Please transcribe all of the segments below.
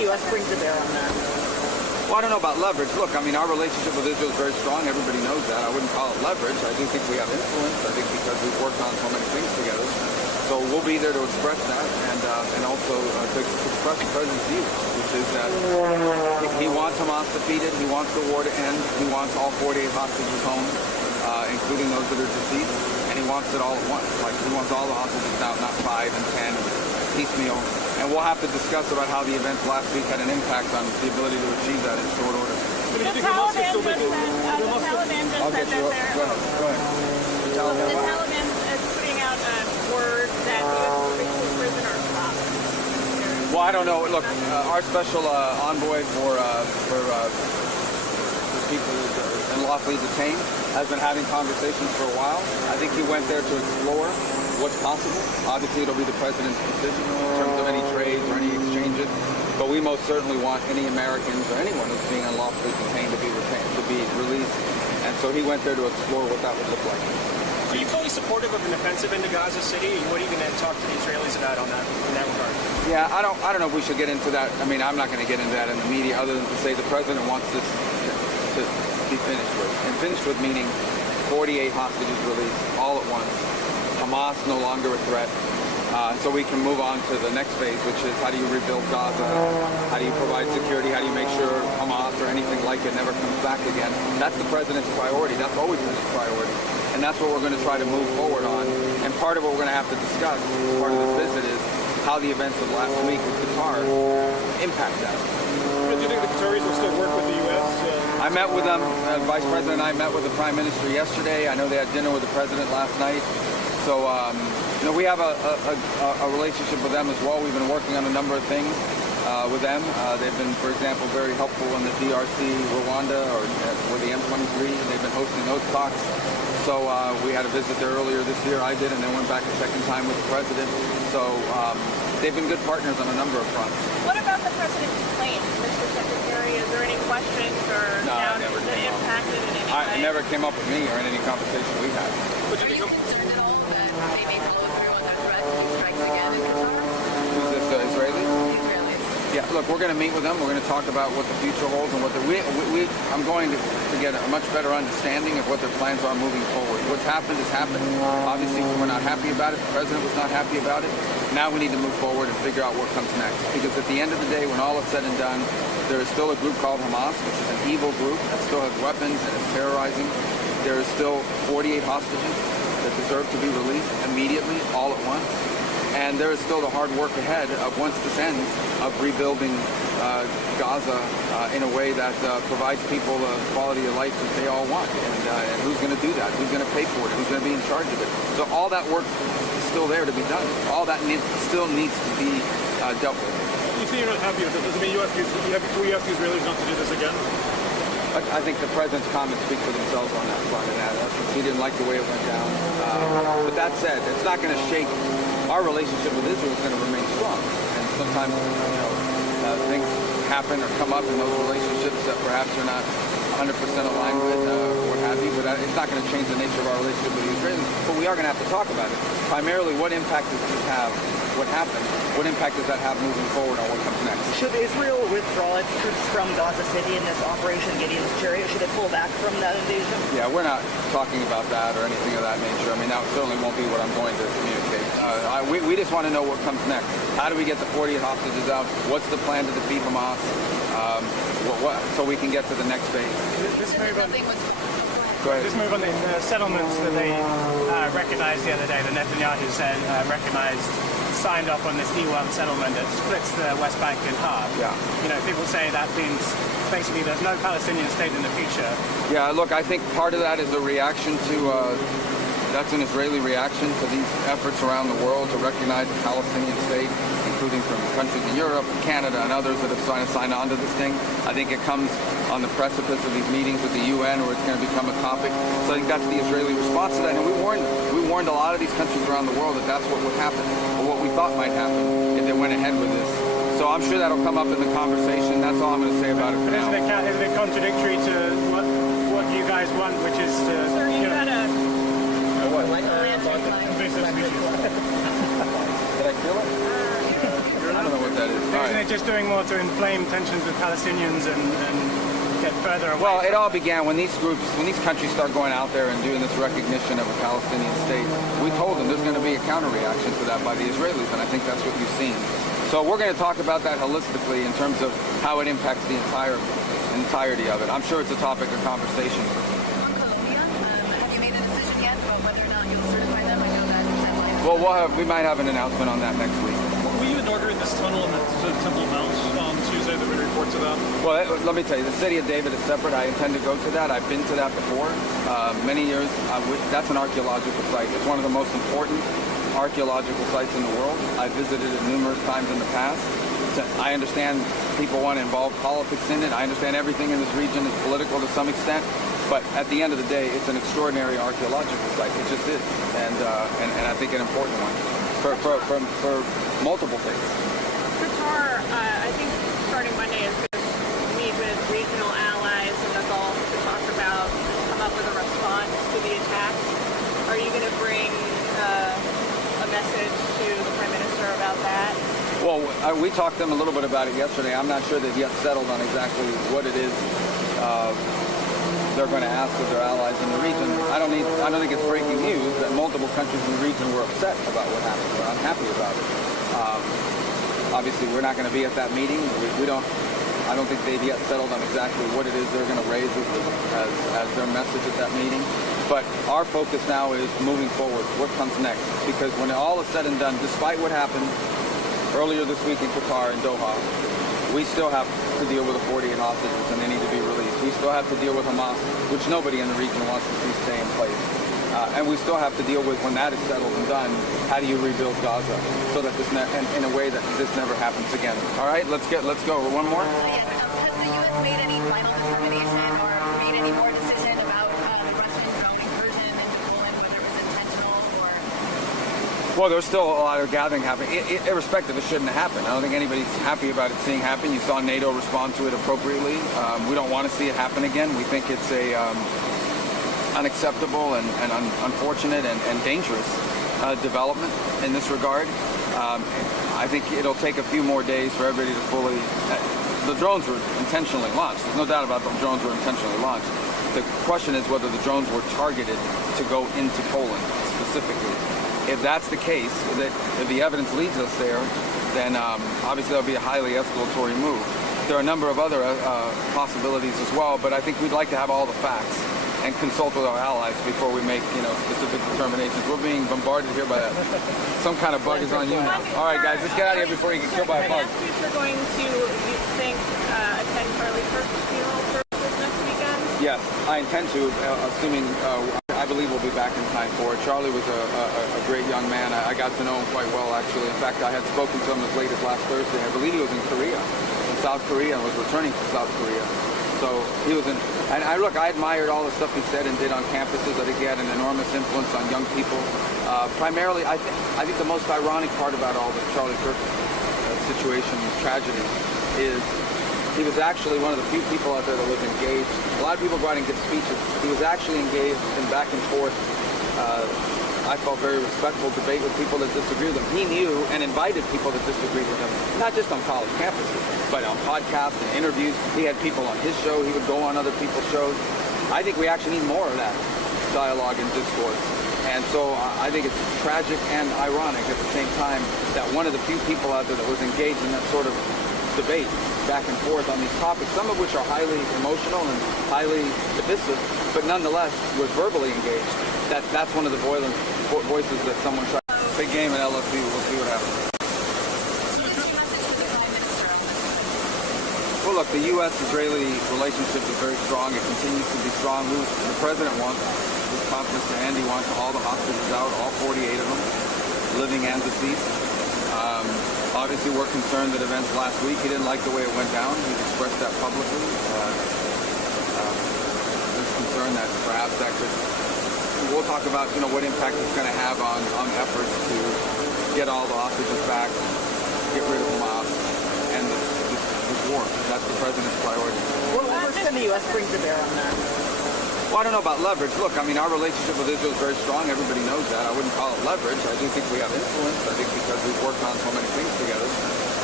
the U.S. bring to bear on that? Well, I don't know about leverage. Look, I mean, our relationship with Israel is very strong. Everybody knows that. I wouldn't call it leverage. I do think we have influence. I think because we've worked on so many things together. So we'll be there to express that and also to express the President's view, which is that he wants Hamas defeated. He wants the war to end. He wants all 48 hostages home, including those that are deceased. And he wants it all at once. Like, he wants all the hostages out, not 5 and 10, piecemeal. And we'll have to discuss about how the events last week had an impact on the ability to achieve that in short order. The Taliban just said that they're... Go ahead. The Taliban is putting out a word that U.S. prisoners stop. Well, I don't know. Look, our special envoy for people unlawfully detained has been having conversations for a while. I think he went there to explore what's possible. Obviously, it'll be the President's decision in terms of any trades or any exchanges. But we most certainly want any Americans or anyone who's being unlawfully detained to be released. And so he went there to explore what that would look like. Are you fully supportive of an offensive into Gaza City? And what are you going to talk to the Israelis about on that in that regard? Yeah, I don't know if we should get into that. I mean, I'm not going to get into that in the media, other than to say the President wants this to be finished with. And finished with meaning 48 hostages released all at once. Hamas no longer a threat. So we can move on to the next phase, which is how do you rebuild Gaza? How do you provide security? How do you make sure Hamas or anything like it never comes back again? That's the President's priority. That's always been his priority. And that's what we're going to try to move forward on. And part of what we're going to have to discuss, part of this visit, is how the events of last week with Qatar impact that. Do you think the Qataris will still work with the U.S.? I met with them. Vice President and I met with the Prime Minister yesterday. I know they had dinner with the President last night. So, we have a relationship with them as well. We've been working on a number of things with them. They've been, for example, very helpful in the DRC, Rwanda, or with the M23. They've been hosting those talks. So we had a visit there earlier this year. I did, and then went back a second time with the President. So they've been good partners on a number of fronts. What about the President's plane, Mr. Secretary? Is there any questions or doubts that impacted in any way? It never came up with me or in any conversation we had. Are you concerned at all that they may follow through on that threat if he strikes again in Qatar? Who's this, Israeli? Israelis. Yeah, look, we're going to meet with them. We're going to talk about what the future holds and what I'm going to get a much better understanding of what their plans are moving forward. What's happened has happened. Obviously, we're not happy about it. The President was not happy about it. Now we need to move forward and figure out what comes next. Because at the end of the day, when all is said and done, there is still a group called Hamas, which is an evil group that still has weapons and is terrorizing. There is still 48 hostages that deserve to be released immediately, all at once. And there is still the hard work ahead of, once this ends, of rebuilding Gaza in a way that provides people the quality of life that they all want. And who's going to do that? Who's going to pay for it? Who's going to be in charge of it? So all that work is still there to be done. All that still needs to be dealt with. You say you're not happy with it. Does it mean you ask the Israelis not to do this again? I think the President's comments speak for themselves on that front, and that he didn't like the way it went down. But that said, it's not going to shake. Our relationship with Israel is going to remain strong. And sometimes, things happen or come up in those relationships that perhaps you're not 100% aligned with, or what have you. But it's not going to change the nature of our relationship with the Israelis. But we are going to have to talk about it. Primarily, what impact does this have? What happened? What impact does that have moving forward on what comes next? Should Israel withdraw its troops from Gaza City in this Operation Gideon's Chariot? Should it pull back from that invasion? Yeah, we're not talking about that or anything of that nature. I mean, that certainly won't be what I'm going to communicate. We just want to know what comes next. How do we get the 48 hostages out? What's the plan to defeat Hamas? So we can get to the next phase. This move on in the settlements that they recognized the other day, the Netanyahu said signed off on this D1 settlement that splits the West Bank in half. Yeah. People say that means basically there's no Palestinian state in the future. Yeah, look, I think part of that is a reaction to, that's an Israeli reaction to these efforts around the world to recognize a Palestinian state, including from countries in Europe and Canada and others that have signed on to this thing. I think it comes on the precipice of these meetings with the UN where it's going to become a topic. So I think that's the Israeli response to that. And we warned a lot of these countries around the world that that's what would happen, or what we thought might happen if they went ahead with this. So I'm sure that'll come up in the conversation. That's all I'm going to say about it for now. Isn't it contradictory to what you guys want, which is to... Sir, you had a... What? invasive species. Did I kill it? I don't don't know what that is. Isn't it just doing more to inflame tensions with Palestinians and get further away? Well, it all began when these countries start going out there and doing this recognition of a Palestinian state. We told them there's going to be a counter-reaction to that by the Israelis, and I think that's what you've seen. So we're going to talk about that holistically in terms of how it impacts the entirety of it. I'm sure it's a topic of conversation. Have you made a decision yet about whether or not you'll certify them? I know that deadline. Well, we might have an announcement on that next week. Were you in order in this tunnel and the Temple Mount on Tuesday? There were reports of that. Well, let me tell you, the city of David is separate. I intend to go to that. I've been to that before. Many years. That's an archaeological site. It's one of the most important archaeological sites in the world. I've visited it numerous times in the past. I understand people want to involve politics in it. I understand everything in this region is political to some extent. But at the end of the day, it's an extraordinary archaeological site. It just is. And I think an important one for multiple things. Qatar, I think starting Monday is going to meet with regional allies in the Gulf to talk about, come up with a response to the attacks. Are you going to bring a message to the Prime Minister about that? Well, we talked to them a little bit about it yesterday. I'm not sure they've yet settled on exactly what it is they're going to ask of their allies in the region. I don't think it's breaking news that multiple countries in the region were upset about what happened. They're unhappy about it. Obviously, we're not going to be at that meeting. I don't think they've yet settled on exactly what it is they're going to raise as their message at that meeting. But our focus now is moving forward. What comes next? Because when all is said and done, despite what happened earlier this week in Qatar and Doha, we still have to deal with the 48 hostages and they need to be released. We still have to deal with Hamas, which nobody in the region wants to see stay in place. And we still have to deal with, when that is settled and done, how do you rebuild Gaza so that in a way that this never happens again. All right, let's go. One more? Yes, has the U.S. made any final determination or made any more decision about the Russian drone incursion into Poland, whether it was intentional or... Well, there's still a lot of gathering happening. Irrespective, it shouldn't have happened. I don't think anybody's happy about it seeing happen. You saw NATO respond to it appropriately. We don't want to see it happen again. We think it's a unacceptable and unfortunate and dangerous development in this regard. I think it'll take a few more days for everybody to fully... The drones were intentionally launched. There's no doubt about the drones were intentionally launched. The question is whether the drones were targeted to go into Poland specifically. If that's the case, if the evidence leads us there, then obviously that'll be a highly escalatory move. There are a number of other possibilities as well, but I think we'd like to have all the facts and consult with our allies before we make, specific determinations. We're being bombarded here by some kind of bug is on you now. All right, guys, let's get out of here before you get killed by a bug. If you're going to, you think, attend Charlie Kirk's funeral services next weekend? Yes, I intend to, assuming I believe we'll be back in time for it. Charlie was a great young man. I got to know him quite well, actually. In fact, I had spoken to him as late as last Thursday. I believe he was in South Korea, and was returning to South Korea. So he was and I admired all the stuff he said and did on campuses. I think he had an enormous influence on young people. Primarily, I think the most ironic part about all the Charlie Kirk situation, tragedy, is he was actually one of the few people out there that was engaged. A lot of people go out and give speeches. He was actually engaged in back and forth, I felt very respectful debate with people that disagree with him. He knew and invited people that disagreed with him, not just on college campuses, but on podcasts and interviews. He had people on his show. He would go on other people's shows. I think we actually need more of that dialogue and discourse. And so I think it's tragic and ironic at the same time that one of the few people out there that was engaged in that sort of debate back and forth on these topics, some of which are highly emotional and highly divisive, but nonetheless was verbally engaged. That's one of the voices that someone tried. Big game in LSU. We'll see what happens. Well, look, the U.S.-Israeli relationship is very strong. It continues to be strong. The president wants, his confidence to Andy wants all the hostages out, all 48 of them, living and deceased. Obviously, we're concerned that events last week, he didn't like the way it went down. He's expressed that publicly. There's concern that perhaps that could... We'll talk about, what impact it's going to have on efforts to get all the hostages back, get rid of Hamas, and this war. That's the president's priority. What leverage can the U.S. bring to bear on that? Well, I don't know about leverage. Look, our relationship with Israel is very strong. Everybody knows that. I wouldn't call it leverage. I do think we have influence. I think because we've worked on so many things together.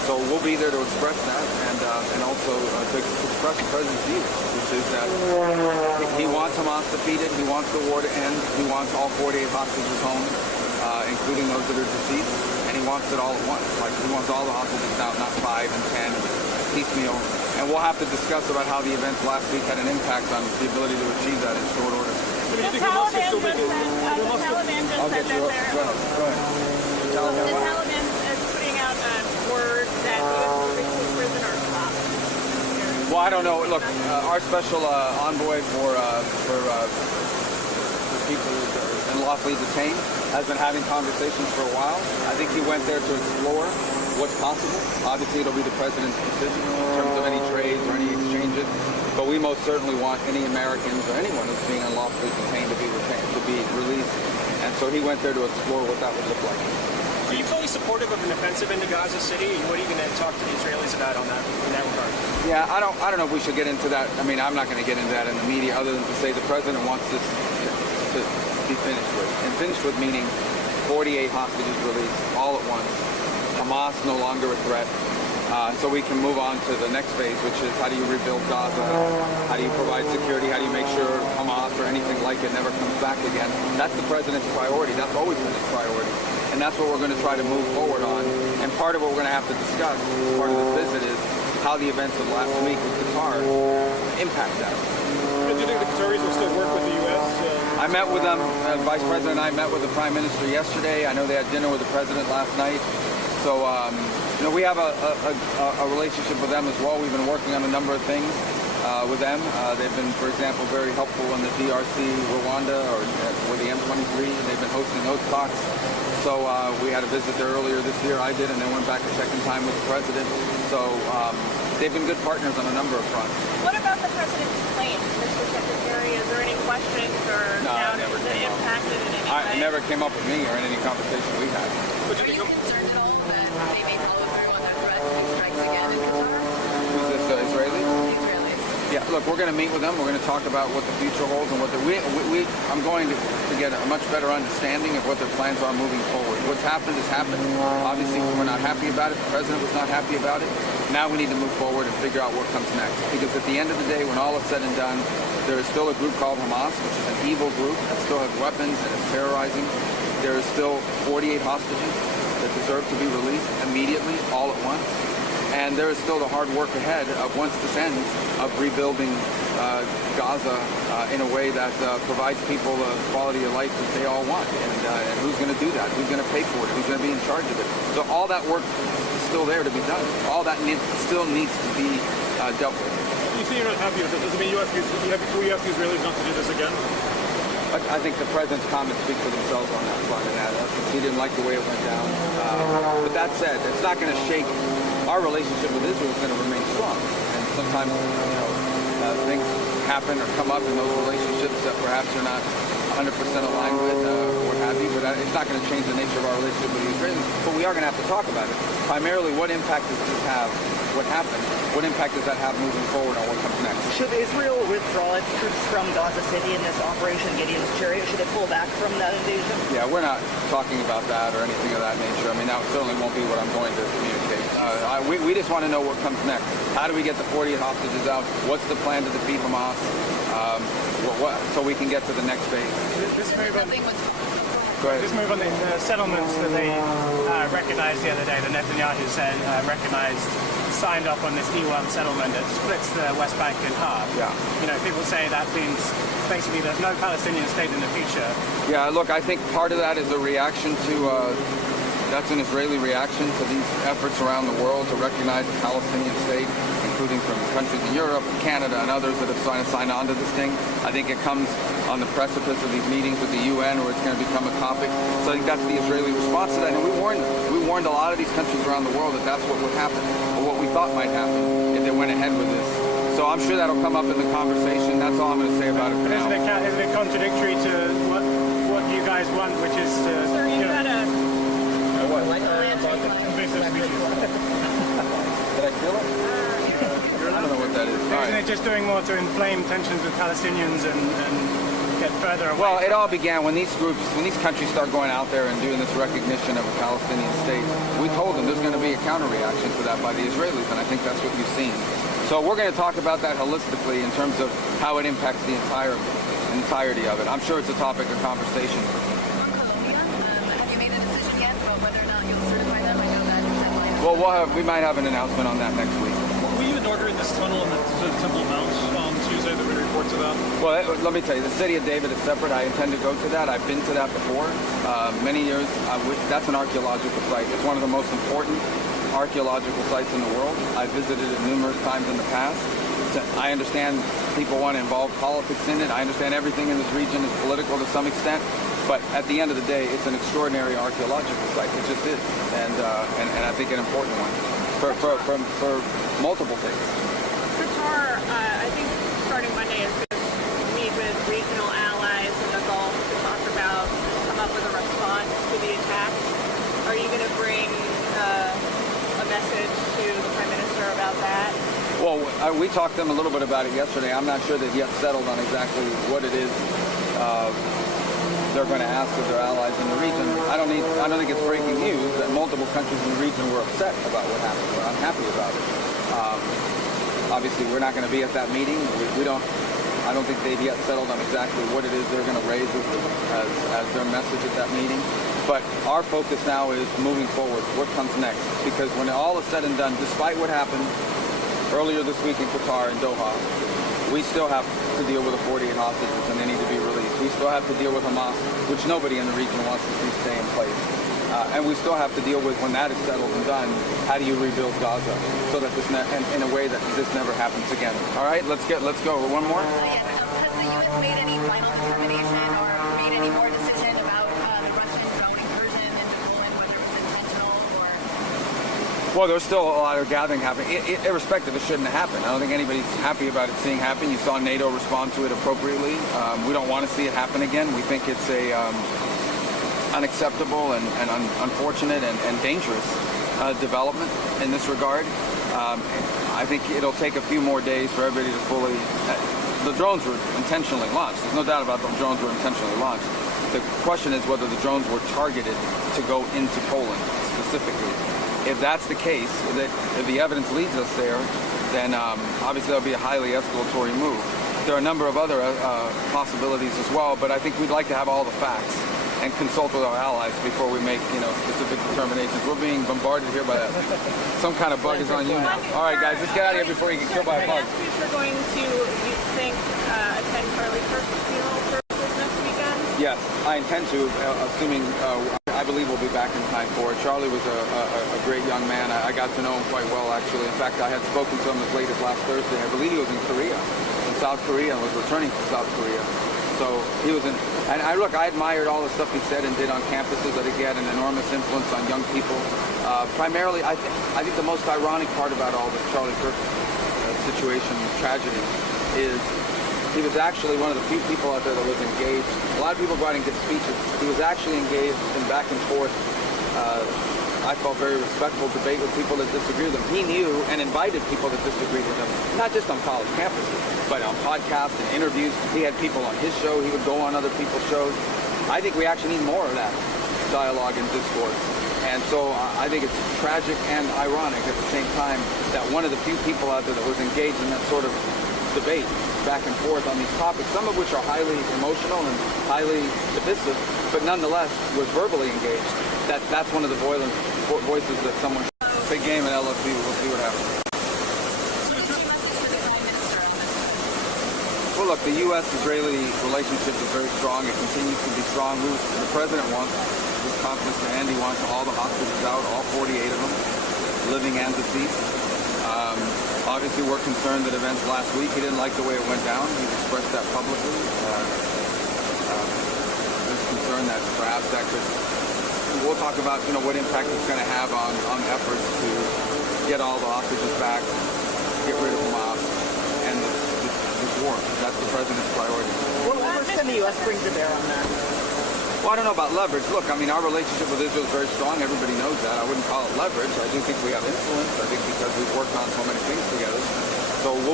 So we'll be there to express that and also to express the president's view, which is that he wants Hamas defeated, he wants the war to end, he wants all 48 hostages home, including those that are deceased, and he wants it all at once. Like, he wants all the hostages out, not 5 and 10, piecemeal. And we'll have to discuss about how the events last week had an impact on the ability to achieve that in short order. The Taliban just said that they're... Go ahead. The Taliban is putting out a word that U.S. prisoners stopped. Well, I don't know. Look, our special envoy for people unlawfully detained has been having conversations for a while. I think he went there to explore what's possible. Obviously, it'll be the president's decision in terms of any trades or any exchanges. But we most certainly want any Americans or anyone who's being unlawfully detained to be released. And so he went there to explore what that would look like. Are you fully supportive of an offensive into Gaza City? And what are you going to talk to the Israelis about on that in that regard? Yeah, I don't know if we should get into that. I mean, I'm not going to get into that in the media, other than to say the president wants this to be finished with. And finished with meaning 48 hostages released all at once. Hamas no longer a threat. So we can move on to the next phase, which is how do you rebuild Gaza? How do you provide security? How do you make sure Hamas or anything like it never comes back again? That's the president's priority. That's always been his priority. And that's what we're going to try to move forward on. And part of what we're going to have to discuss, part of this visit, is how the events of last week with Qatar impact that. Do you think the Qataris will still work with the U.S.? I met with them. Vice President and I met with the Prime Minister yesterday. I know they had dinner with the President last night. So, we have a relationship with them as well. We've been working on a number of things with them. They've been, for example, very helpful in the DRC, Rwanda, or with the M23. They've been hosting those talks. So we had a visit there earlier this year. I did, and then went back a second time with the President. So they've been good partners on a number of fronts. What about the president's plane, Mr. Secretary? Is there any questions or doubts that impacted in any way? It never came up with me or in any conversation we had. Are you concerned at all that they may follow through on that threat and strikes again in Qatar? Who's this, Israeli? The Israelis. Yeah, look, we're going to meet with them. We're going to talk about what the future holds and what I'm going to get a much better understanding of what their plans are moving forward. What's happened has happened. Obviously, we're not happy about it. The president was not happy about it. Now we need to move forward and figure out what comes next. Because at the end of the day, when all is said and done, there is still a group called Hamas, which is an evil group that still has weapons and is terrorizing. There is still 48 hostages that deserve to be released immediately, all at once. And there is still the hard work ahead of, once this ends, of rebuilding Gaza in a way that provides people the quality of life that they all want. And who's going to do that? Who's going to pay for it? Who's going to be in charge of it? So all that work is still there to be done. All that still needs to be dealt with. You say you're not happy with it. Does it mean you ask the Israelis not to do this again? I think the president's comments speak for themselves on that front. And he didn't like the way it went down. But that said, it's not going to shake. Our relationship with Israel is going to remain strong. And sometimes, things happen or come up in those relationships that perhaps are not 100% aligned with or what have you. But it's not going to change the nature of our relationship with the Israelis. But we are going to have to talk about it. Primarily, what impact does this have? What happened? What impact does that have moving forward on what comes next? Should Israel withdraw its troops from Gaza City in this Operation Gideon's Chariot? Should it pull back from that invasion? Yeah, we're not talking about that or anything of that nature. I mean, that certainly won't be what I'm going to communicate. We just want to know what comes next. How do we get the 48 hostages out? What's the plan to defeat Hamas? So we can get to the next phase. This move on, Go ahead. this move on the settlements that they recognized the other day, the Netanyahu said signed off on this E1 settlement that splits the West Bank in half. Yeah. People say that means basically there's no Palestinian state in the future. Yeah, look, I think part of that is a reaction to, that's an Israeli reaction to these efforts around the world to recognize the Palestinian state, including from countries in Europe, Canada, and others that have signed on to this thing. I think it comes on the precipice of these meetings with the UN where it's going to become a topic. So I think that's the Israeli response to that. And we warned them. We warned a lot of these countries around the world that that's what would happen, or what we thought might happen if they went ahead with this. So I'm sure that'll come up in the conversation. That's all I'm going to say about it for now. Isn't it contradictory to what you guys want, which is to... Sir, you had a... invasive species. Did I feel it? I don't know what that is. All Isn't right. it just doing more to inflame tensions with Palestinians and get get further away. Well, it all began when these countries start going out there and doing this recognition of a Palestinian state. We told them there's going to be a counter-reaction to that by the Israelis, and I think that's what you've seen. So we're going to talk about that holistically in terms of how it impacts the entirety of it. I'm sure it's a topic of conversation. On Colombia, have you made a decision yet about whether or not you'll certify them? I know that deadline is. Well, we might have an announcement on that next week. Were you in order in this tunnel in the Temple Mount on Tuesday that we reports about? Well, let me tell you, the city of David is separate. I intend to go to that. I've been to that before. Many years. That's an archaeological site. It's one of the most important archaeological sites in the world. I've visited it numerous times in the past. I understand people want to involve politics in it. I understand everything in this region is political to some extent. But at the end of the day, it's an extraordinary archaeological site. It just is. And I think an important one for multiple things. Qatar, I think starting Monday is going to meet with regional allies in the Gulf to talk about, come up with a response to the attacks. Are you going to bring a message to the Prime Minister about that? Well, we talked to them a little bit about it yesterday. I'm not sure they've yet settled on exactly what it is they're going to ask of their allies in the region. I don't think it's breaking news that multiple countries in the region were upset about what happened. We're unhappy about it. Obviously, we're not going to be at that meeting. I don't think they've yet settled on exactly what it is they're going to raise as their message at that meeting. But our focus now is moving forward. What comes next? Because when all is said and done, despite what happened earlier this week in Qatar and Doha, we still have to deal with the 48 hostages and they need to be released. We still have to deal with Hamas, which nobody in the region wants to see stay in place. And we still have to deal with, when that is settled and done, how do you rebuild Gaza so that in a way that this never happens again. All right, let's go. One more. Yes. Has the U.S. made any final determination or made any more decision about the Russian drone incursion into Poland, whether it's intentional or? Well, there's still a lot of gathering happening. Irrespective, it shouldn't have happened. I don't think anybody's happy about it seeing happen. You saw NATO respond to it appropriately. We don't want to see it happen again. We think it's a unacceptable and unfortunate and dangerous development in this regard. I think it'll take a few more days for everybody to fully... the drones were intentionally launched. There's no doubt about them. Drones were intentionally launched. The question is whether the drones were targeted to go into Poland specifically. If that's the case, if the evidence leads us there, then obviously that'll be a highly escalatory move. There are a number of other possibilities as well, but I think we'd like to have all the facts and consult with our allies before we make, specific determinations. We're being bombarded here by some kind of bug is on you now. All right, guys, let's get out of here before you get killed by a bug. We're going to, you think, attend Charlie Kirk's funeral services next weekend? Yes, I intend to, assuming I believe we'll be back in time for it. Charlie was a great young man. I got to know him quite well, actually. In fact, I had spoken to him as late as last Thursday. I believe he was in South Korea, and was returning to South Korea. So he was in, and I admired all the stuff he said and did on campuses. I think he had an enormous influence on young people. Primarily, I think the most ironic part about all the Charlie Kirk situation, tragedy, is he was actually one of the few people out there that was engaged. A lot of people go out and give speeches. He was actually engaged in back and forth, I felt very respectful debate with people that disagree with him. He knew and invited people that disagreed with him, not just on college campuses, but on podcasts and interviews. He had people on his show. He would go on other people's shows. I think we actually need more of that dialogue and discourse. And so I think it's tragic and ironic at the same time that one of the few people out there that was engaged in that sort of debate back and forth on these topics, some of which are highly emotional and highly divisive, but nonetheless was verbally engaged. That's one of the voices that someone... Big game in LSU. We'll see what happens. Well, look, the U.S.-Israeli relationship is very strong. It continues to be strong. The president wants, with confidence to end, he wants all the hostages out, all 48 of them, living and deceased. Obviously, we're concerned that events last week, he didn't like the way it went down. He's expressed that publicly. There's concern that perhaps that could... We'll talk about, what impact it's going to have on efforts to get all the hostages back, get rid of Hamas, and this war. That's the president's priority. What leverage can the U.S. bring to bear on that? Well, I don't know about leverage. Look, our relationship with Israel is very strong. Everybody knows that. I wouldn't call it leverage. I do think we have influence. I think because we've worked on so many things together. So we'll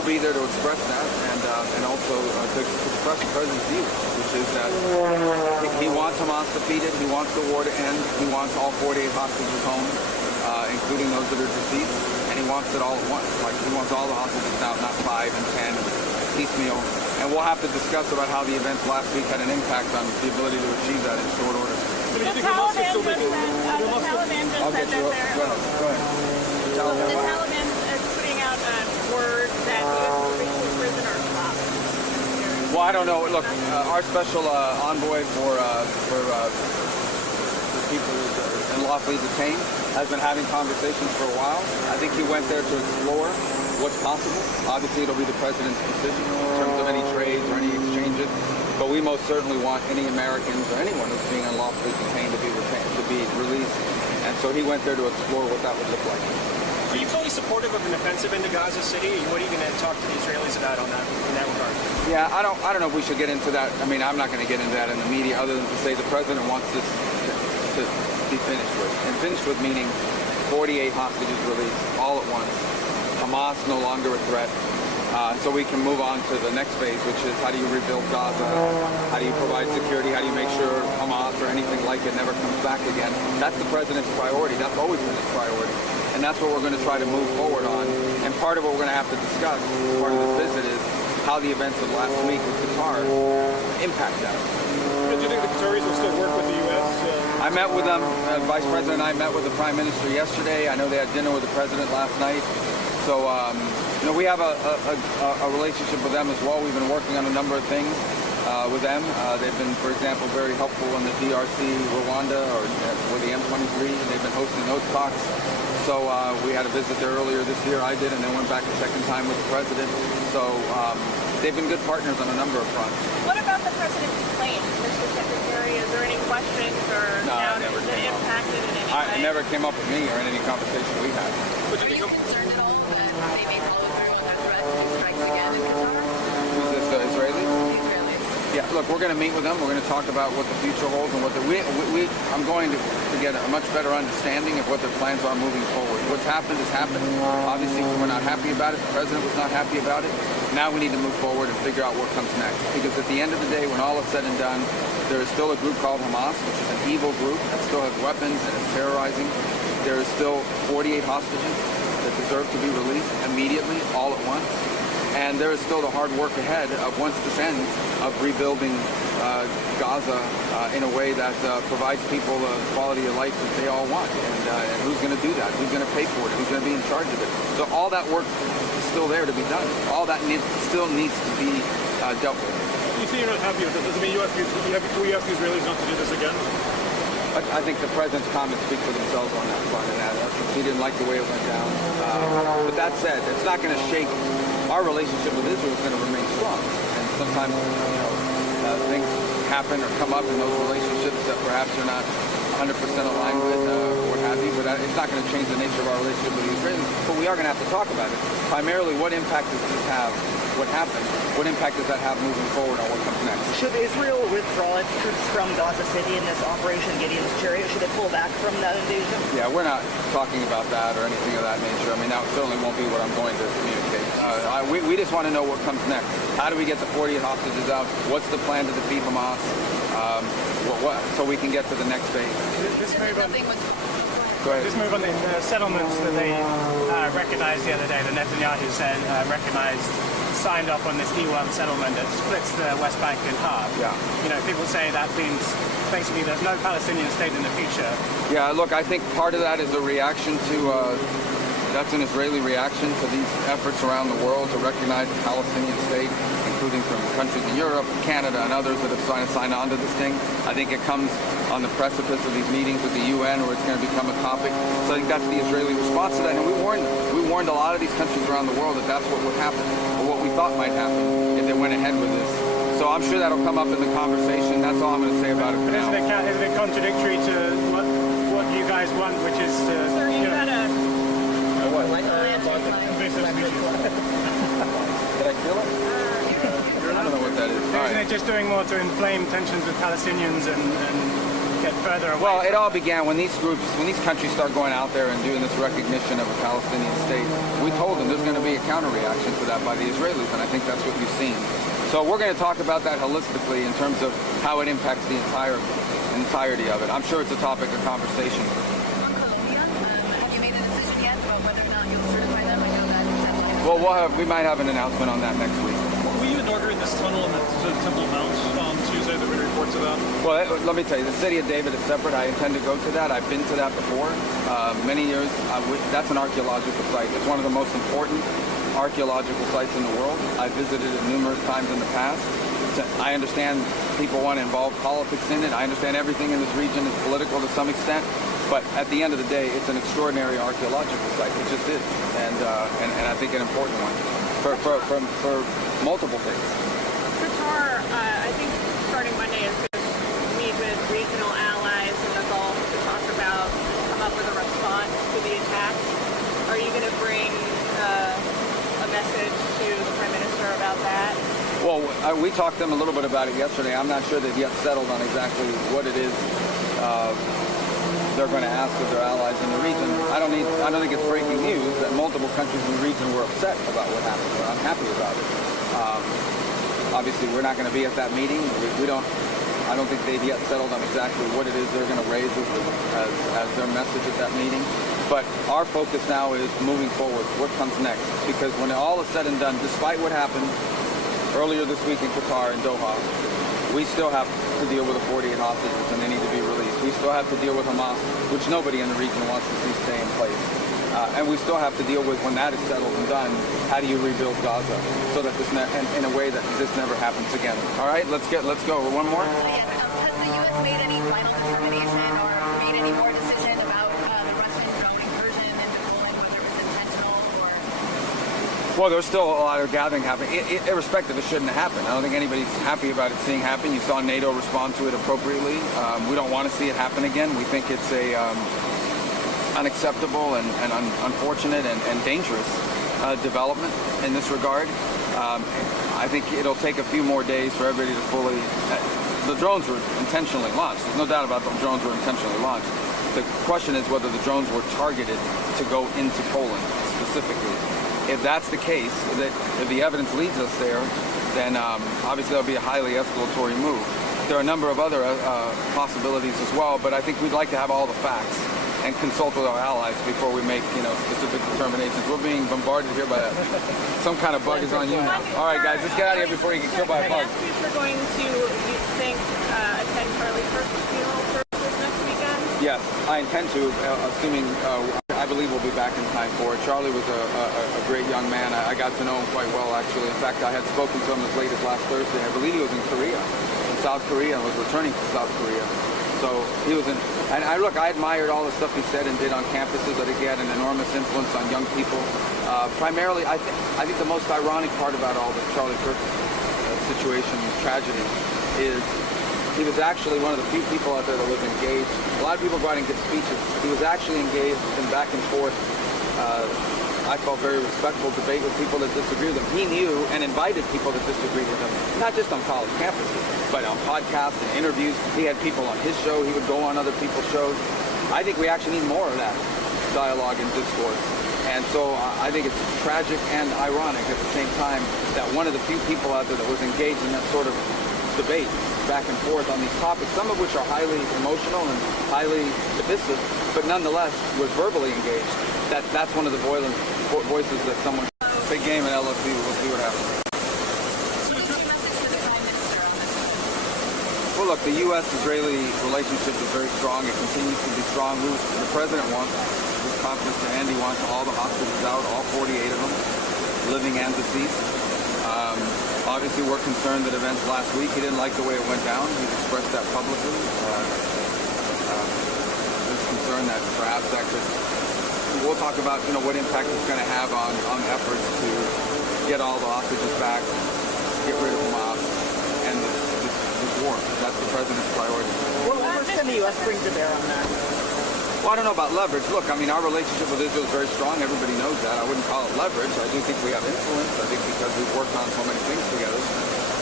will be there to express that and also to express the president's view, which is that he wants Hamas defeated, he wants the war to end, he wants all 48 hostages home, including those that are deceased, and he wants it all at once. Like, he wants all the hostages out, not 5 and 10 piecemeal. And we'll have to discuss about how the events last week had an impact on the ability to achieve that in short order. The Taliban just said that they're... Go ahead. The Taliban is putting out a word that U.S. prisoners up. Well, I don't know. Look, our special envoy for people unlawfully detained has been having conversations for a while. I think he went there to explore what's possible. Obviously, it'll be the president's decision in terms of any trades or any exchanges. But we most certainly want any Americans or anyone who's being unlawfully detained to be released. And so he went there to explore what that would look like. Are you fully supportive of an offensive into Gaza City? What are you going to talk to the Israelis about on that in that regard? Yeah, I don't know if we should get into that. I mean, I'm not going to get into that in the media, other than to say the president wants this to be finished with. And finished with meaning 48 hostages released all at once. Hamas no longer a threat. So we can move on to the next phase, which is how do you rebuild Gaza? How do you provide security? How do you make sure Hamas or anything like it never comes back again? That's the president's priority. That's always been his priority. And that's what we're going to try to move forward on. And part of what we're going to have to discuss, part of this visit, is how the events of last week with Qatar impact that. Do you think the Qataris will still work with the U.S.? I met with them. Vice President and I met with the Prime Minister yesterday. I know they had dinner with the President last night. So, we have a relationship with them as well. We've been working on a number of things with them. They've been, for example, very helpful in the DRC, Rwanda, or with the M23. They've been hosting those talks. So we had a visit there earlier this year. I did, and then went back a second time with the President. So they've been good partners on a number of fronts. What about the president's plane, Mr. Secretary? Is there any questions or doubt that impacted in any way? It never came up with me or in any conversation we had. Are you concerned at all that they may follow through on their threat and strikes again in Qatar? Who's this, the Israelis? The Israelis. Yeah, look, we're going to meet with them. We're going to talk about what the future holds and what I'm going to get a much better understanding of what their plans are moving forward. What's happened has happened. Obviously, we're not happy about it. The president was not happy about it. Now we need to move forward and figure out what comes next. Because at the end of the day, when all is said and done, there is still a group called Hamas, which is an evil group that still has weapons and is terrorizing. There is still 48 hostages that deserve to be released immediately, all at once. And there is still the hard work ahead of, once this ends, of rebuilding Gaza in a way that provides people the quality of life that they all want. And who's going to do that? Who's going to pay for it? Who's going to be in charge of it? So all that work is still there to be done. All that still needs to be dealt with. You say you're not happy with this. Does it mean we ask the Israelis not to do this again? I think the president's comments speak for themselves on that front, and that he didn't like the way it went down. But that said, it's not going to shake. Our relationship with Israel is going to remain strong. And sometimes, things happen or come up in those relationships that perhaps you're not 100% aligned with, or what have you. But it's not going to change the nature of our relationship with the Israelis. But we are going to have to talk about it. Primarily, what impact does this have? What happened? What impact does that have moving forward on what comes next? Should Israel withdraw its troops from Gaza City in this Operation Gideon's Chariot? Should it pull back from that invasion? Yeah, we're not talking about that or anything of that nature. I mean, that certainly won't be what I'm going to communicate. We just want to know what comes next. How do we get the 48 hostages out? What's the plan to defeat Hamas? So we can get to the next phase. This move on, Go ahead. this move on the settlements that they recognized the other day, the Netanyahu said signed off on this E1 settlement that splits the West Bank in half. Yeah. People say that means basically there's no Palestinian state in the future. Yeah, look, I think part of that is a reaction to, that's an Israeli reaction to these efforts around the world to recognize the Palestinian state, including from countries in Europe, Canada, and others that have signed on to this thing. I think it comes on the precipice of these meetings with the UN where it's going to become a topic. So I think that's the Israeli response to that. And we warned a lot of these countries around the world that that's what would happen, or what we thought might happen if they went ahead with this. So I'm sure that'll come up in the conversation. That's all I'm going to say about it for now. Isn't it contradictory to what you guys want, which is to... Sir, you've got a... What? invasive species? Did I kill it? I don't know what that is. Isn't it just doing more to inflame tensions with Palestinians and get further away. Well, it all began when these countries start going out there and doing this recognition of a Palestinian state. We told them there's going to be a counter-reaction to that by the Israelis, and I think that's what you've seen. So we're going to talk about that holistically in terms of how it impacts the entirety of it. I'm sure it's a topic of conversation. On Colombia, have you made a decision yet about whether or not you'll certify them? I know that. Well, we might have an announcement on that next week. Will you inaugurate this tunnel in the Temple Mount on Tuesday? There have been reports about. Well, let me tell you, the city of David is separate. I intend to go to that. I've been to that before, many years. That's an archaeological site. It's one of the most important archaeological sites in the world. I visited it numerous times in the past. I understand people want to involve politics in it. I understand everything in this region is political to some extent. But at the end of the day, it's an extraordinary archaeological site. It just is, and I think an important one for multiple things. Qatar, I think starting Monday is going to meet with regional allies in the Gulf to come up with a response to the attack. Are you going to bring a message to the Prime Minister about that? Well, we talked to them a little bit about it yesterday. I'm not sure they've yet settled on exactly what it is they're going to ask of their allies in the region. I don't think it's breaking news that multiple countries in the region were upset about what happened, but I'm happy about it. Obviously, we're not going to be at that meeting. I don't think they've yet settled on exactly what it is they're going to raise as their message at that meeting. But our focus now is moving forward. What comes next? Because when all is said and done, despite what happened earlier this week in Qatar and Doha, we still have to deal with the 48 hostages, and they need to be released. We still have to deal with Hamas, which nobody in the region wants to see stay in place. And we still have to deal with, when that is settled and done, how do you rebuild Gaza so that in a way that this never happens again. All right, let's go. One more. Yes, has the U.S. made any final determination or made any more decision about the Russian drone incursion into Poland, whether it was intentional or? Well, there's still a lot of gathering happening. Irrespective, it shouldn't have happened. I don't think anybody's happy about it seeing happen. You saw NATO respond to it appropriately. We don't want to see it happen again. We think it's a unacceptable and unfortunate and dangerous development in this regard. I think it'll take a few more days for everybody to fully... the drones were intentionally launched. There's no doubt about the drones were intentionally launched. The question is whether the drones were targeted to go into Poland specifically. If that's the case, if the evidence leads us there, then obviously that'll be a highly escalatory move. There are a number of other possibilities as well, but I think we'd like to have all the facts and consult with our allies before we make, specific determinations. We're being bombarded here by some kind of bug is on you now. All right, guys, let's get out of here before you get killed by a bug. You're going to, you think, attend Charlie Kirk's funeral services next weekend? Yes, I intend to, assuming I believe we'll be back in time for it. Charlie was a great young man. I got to know him quite well, actually. In fact, I had spoken to him as late as last Thursday. I believe he was in South Korea, and was returning to South Korea. So he was and I admired all the stuff he said and did on campuses. I think he had an enormous influence on young people. Primarily, I think the most ironic part about all the Charlie Kirk situation, tragedy, is he was actually one of the few people out there that was engaged. A lot of people go out and give speeches. He was actually engaged in back and forth, I felt very respectful debate with people that disagree with him. He knew and invited people that disagreed with him, not just on college campuses, but on podcasts and interviews. He had people on his show. He would go on other people's shows. I think we actually need more of that dialogue and discourse. And so I think it's tragic and ironic at the same time that one of the few people out there that was engaged in that sort of debate back and forth on these topics, some of which are highly emotional and highly divisive, but nonetheless was verbally engaged. That's one of the voices that someone... Big game at LSU. We'll see what happens. Well, look, the U.S.-Israeli relationship is very strong. It continues to be strong. The president wants, with confidence, and he wants all the hostages out, all 48 of them, living and deceased. Obviously, we're concerned that events last week, he didn't like the way it went down. He's expressed that publicly. There's concern that perhaps that could... We'll talk about, what impact it's going to have on efforts to get all the hostages back, get rid of Hamas, and this war. That's the president's priority. What leverage can the U.S. bring to bear on that? Well, I don't know about leverage. Look, our relationship with Israel is very strong. Everybody knows that. I wouldn't call it leverage. I do think we have influence. I think because we've worked on so many things together.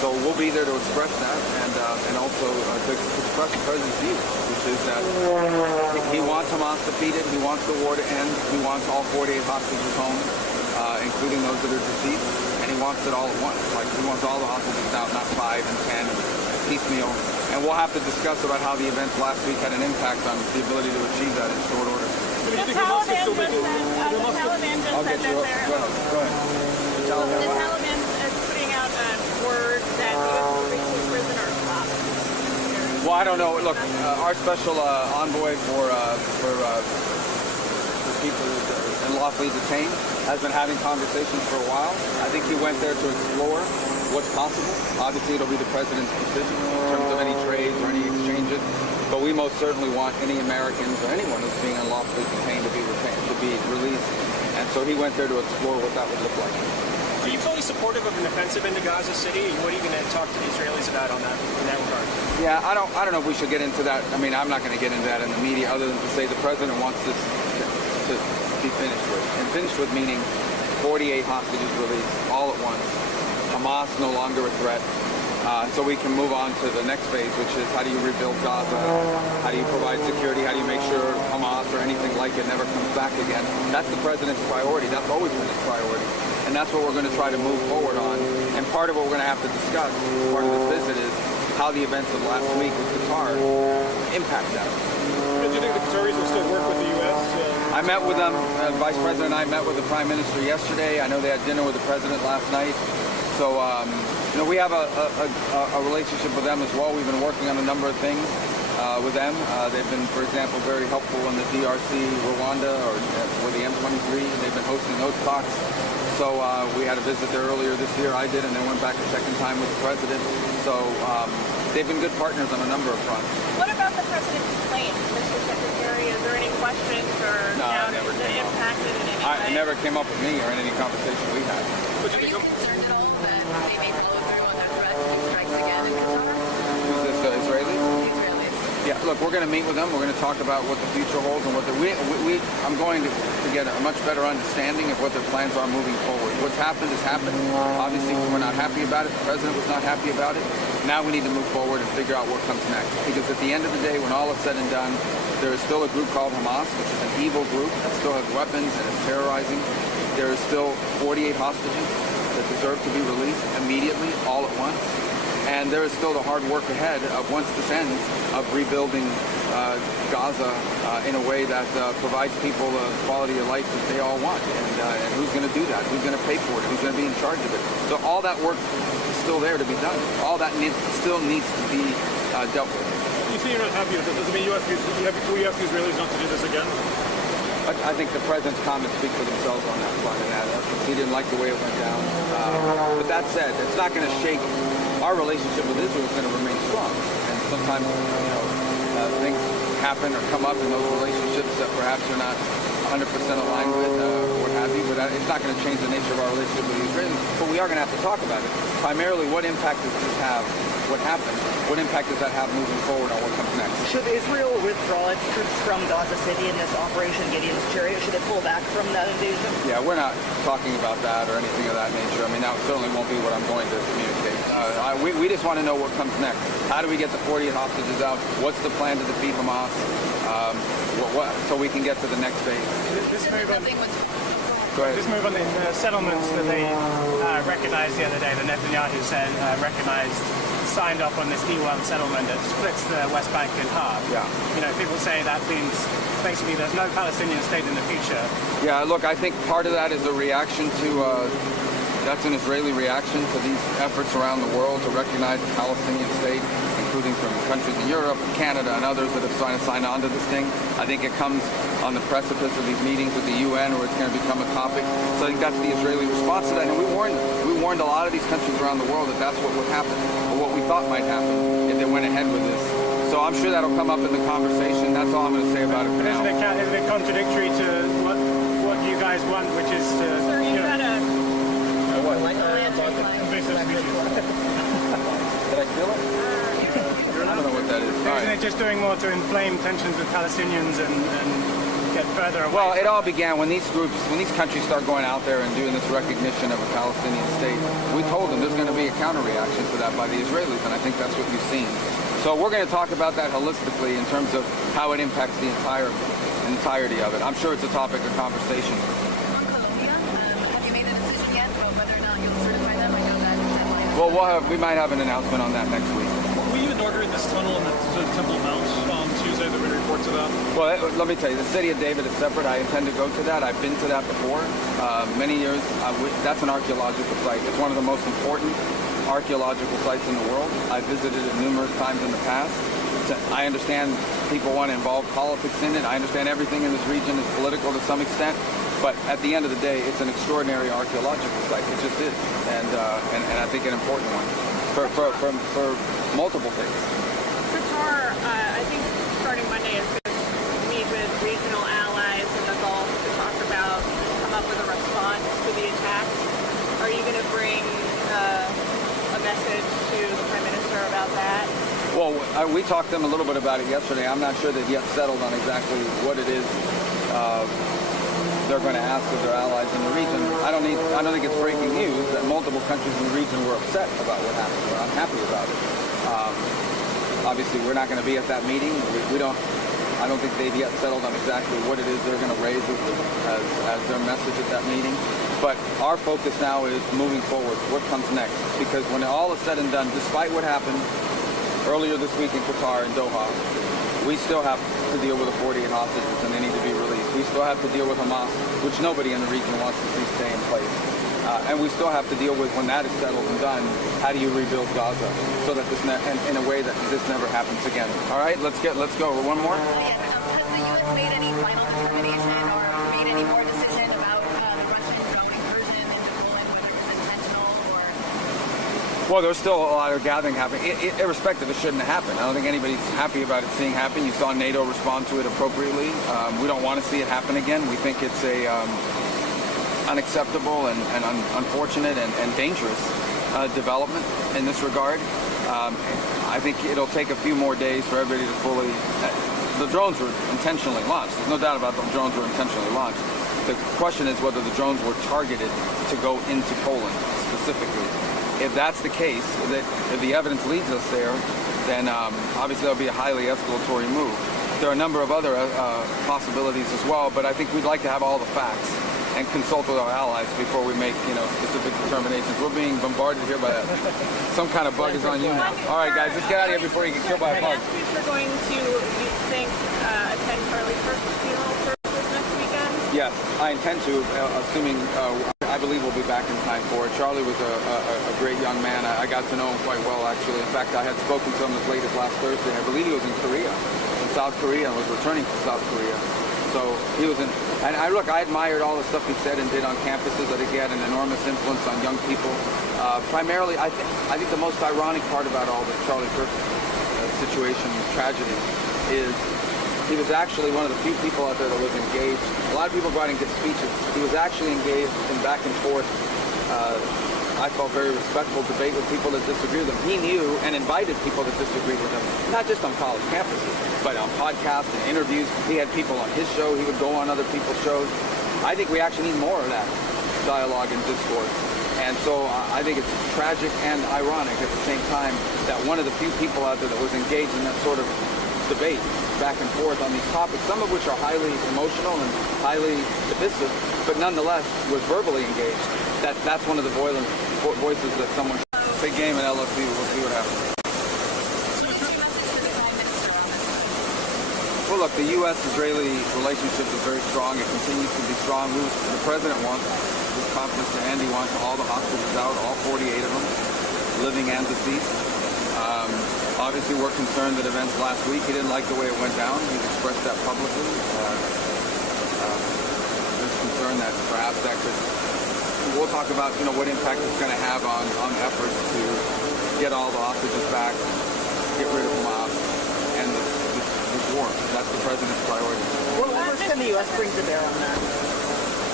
So we'll be there to express that and also to express the president's view, which is that he wants Hamas defeated, he wants the war to end, he wants all 48 hostages home, including those that are deceased, and he wants it all at once. Like, he wants all the hostages out, not 5 and 10 piecemeal. And we'll have to discuss about how the events last week had an impact on the ability to achieve that in short order. The Taliban just said that they're... Go ahead. The Taliban is putting out a word that the U.S. will release prisoners hostage. Well, I don't know. Look, our special envoy for people unlawfully detained has been having conversations for a while. I think he went there to explore what's possible. Obviously, it'll be the president's decision in terms of any trades or any exchanges. But we most certainly want any Americans or anyone who's being unlawfully detained to be released. And so he went there to explore what that would look like. Are you fully supportive of an offensive into Gaza City? And what are you going to talk to the Israelis about in that regard? Yeah, I don't know if we should get into that. I mean, I'm not going to get into that in the media other than to say the president wants this to be finished with. And finished with meaning 48 hostages released all at once. Hamas no longer a threat. So we can move on to the next phase, which is how do you rebuild Gaza? How do you provide security? How do you make sure Hamas or anything like it never comes back again? That's the president's priority. That's always been his priority. And that's what we're going to try to move forward on. And part of what we're going to have to discuss, part of this visit, is how the events of last week with Qatar impact that. Do you think the Qataris will still work with the U.S.? I met with them. Vice President and I met with the Prime Minister yesterday. I know they had dinner with the President last night. So, we have a relationship with them as well. We've been working on a number of things with them. They've been, for example, very helpful in the DRC, Rwanda, or with the M23. They've been hosting those talks. So we had a visit there earlier this year. I did, and then went back a second time with the President. So they've been good partners on a number of fronts. What about the president's plane, Mr. Secretary? Is there any questions or doubt that impacted in any way? It never came up with me or in any conversation we had. Are you concerned at all that they may follow through on their threat to keep strikes again in Qatar? Who's this, Israeli? The Israelis. Yeah, look, we're going to meet with them. We're going to talk about what the future holds and what I'm going to get a much better understanding of what their plans are moving forward. What's happened has happened. Obviously, we're not happy about it. The president was not happy about it. Now we need to move forward and figure out what comes next. Because at the end of the day, when all is said and done, there is still a group called Hamas, which is an evil group that still has weapons and is terrorizing. There is still 48 hostages that deserve to be released immediately, all at once. And there is still the hard work ahead of, once this ends, of rebuilding Gaza in a way that provides people the quality of life that they all want. And who's going to do that? Who's going to pay for it? Who's going to be in charge of it? So all that work is still there to be done. All that still needs to be dealt with. You say you're not happy with it. Does it mean you ask the Israelis not to do this again? I think the president's comments speak for themselves on that front. And he didn't like the way it went down. But that said, it's not going to shake. Our relationship with Israel is going to remain strong. And sometimes, things happen or come up in those relationships that perhaps you're not 100% aligned with, or what have you. But it's not going to change the nature of our relationship with the Israelis. But we are going to have to talk about it. Primarily, what impact does this have? What happened? What impact does that have moving forward on what comes next? Should Israel withdraw its troops from Gaza City in this Operation Gideon's Chariot? Should it pull back from that invasion? Yeah, we're not talking about that or anything of that nature. I mean, that certainly won't be what I'm going to communicate. We just want to know what comes next. How do we get the 48 hostages out? What's the plan to defeat Hamas? So we can get to the next phase. This move on, Go ahead. this move on the settlements that they recognized the other day, the Netanyahu said signed off on this E1 settlement that splits the West Bank in half. Yeah. People say that means basically there's no Palestinian state in the future. Yeah, look, I think part of that is a reaction to, that's an Israeli reaction to these efforts around the world to recognize the Palestinian state, including from countries in Europe, Canada, and others that have signed on to this thing. I think it comes on the precipice of these meetings with the UN where it's going to become a topic. So I think that's the Israeli response to that. And we warned them. We warned a lot of these countries around the world that that's what would happen, or what we thought might happen if they went ahead with this. So I'm sure that'll come up in the conversation. That's all I'm going to say about it for now. Isn't it contradictory to what you guys want, which is to... Sir, you had a... invasive species. Did I steal it? I don't know what that is. All Isn't right. it just doing more to inflame tensions with Palestinians and get further away. Well, it all began when these countries start going out there and doing this recognition of a Palestinian state. We told them there's going to be a counter-reaction to that by the Israelis, and I think that's what you've seen. So we're going to talk about that holistically in terms of how it impacts the entirety of it. I'm sure it's a topic of conversation. On Colombia, have you made a decision yet about whether or not you'll certify them? I know that deadline. Well, we might have an announcement on that next week. Were you inaugurating this tunnel in the Temple Mount on Tuesday? There were reports of that. Well, let me tell you, the city of David is separate. I intend to go to that. I've been to that before. Many years. That's an archaeological site. It's one of the most important archaeological sites in the world. I've visited it numerous times in the past. I understand people want to involve politics in it. I understand everything in this region is political to some extent. But at the end of the day, it's an extraordinary archaeological site. It just is. And I think an important one for multiple things. Qatar, I think starting Monday is going to meet with regional allies in the Gulf to talk about, come up with a response to the attacks. Are you going to bring a message to the Prime Minister about that? Well, we talked to them a little bit about it yesterday. I'm not sure they've yet settled on exactly what it is they're going to ask of their allies in the region. I don't think it's breaking news that multiple countries in the region were upset about what happened. We're unhappy about it. Obviously, we're not going to be at that meeting. I don't think they've yet settled on exactly what it is they're going to raise as their message at that meeting. But our focus now is moving forward. What comes next? Because when all is said and done, despite what happened earlier this week in Qatar and Doha, we still have to deal with the 48 hostages and they need to be released. We still have to deal with Hamas, which nobody in the region wants to see stay in place. And we still have to deal with, when that is settled and done, how do you rebuild Gaza so that in a way that this never happens again. All right, let's go. One more. Yes, has the U.S. made any final determination or made any more decision about the Russian drone incursion into Poland, whether it's intentional or? Well, there's still a lot of gathering happening. Irrespective, it shouldn't have happened. I don't think anybody's happy about it seeing happen. You saw NATO respond to it appropriately. We don't want to see it happen again. We think it's a unacceptable and unfortunate and dangerous development in this regard. I think it'll take a few more days for everybody to fully... the drones were intentionally launched. There's no doubt about them. Drones were intentionally launched. The question is whether the drones were targeted to go into Poland specifically. If that's the case, if the evidence leads us there, then obviously that'll be a highly escalatory move. There are a number of other possibilities as well, but I think we'd like to have all the facts and consult with our allies before we make, specific determinations. We're being bombarded here by some kind of bug is on you now. All right, guys, let's get out of here before you get killed by a bug. We're going to, you think, attend Charlie Kirk's funeral services next weekend? Yes, I intend to, assuming I believe we'll be back in time for it. Charlie was a great young man. I got to know him quite well, actually. In fact, I had spoken to him as late as last Thursday. I believe he was in South Korea, and was returning from South Korea. So he was in, and I admired all the stuff he said and did on campuses. I think he had an enormous influence on young people. Primarily, I think the most ironic part about all the Charlie Kirk situation, tragedy, is he was actually one of the few people out there that was engaged. A lot of people go out and give speeches. He was actually engaged in back and forth, I felt very respectful debate with people that disagree with him. He knew and invited people that disagreed with him, not just on college campuses, but on podcasts and interviews. He had people on his show. He would go on other people's shows. I think we actually need more of that dialogue and discourse. And so I think it's tragic and ironic at the same time that one of the few people out there that was engaged in that sort of debate back and forth on these topics, some of which are highly emotional and highly divisive, but nonetheless was verbally engaged. That's one of the voices that someone... Big game at LSU. We'll see what happens. Well, look, the U.S.-Israeli relationship is very strong. It continues to be strong. The president wants, with confidence to Andy, wants all the hostages out, all 48 of them, living and deceased. Obviously, we're concerned that events last week, he didn't like the way it went down. He's expressed that publicly. There's concern that perhaps that could... We'll talk about, what impact it's going to have on efforts to get all the hostages back, get rid of Hamas, and this war. That's the president's priority. What can the U.S. bring to bear on that?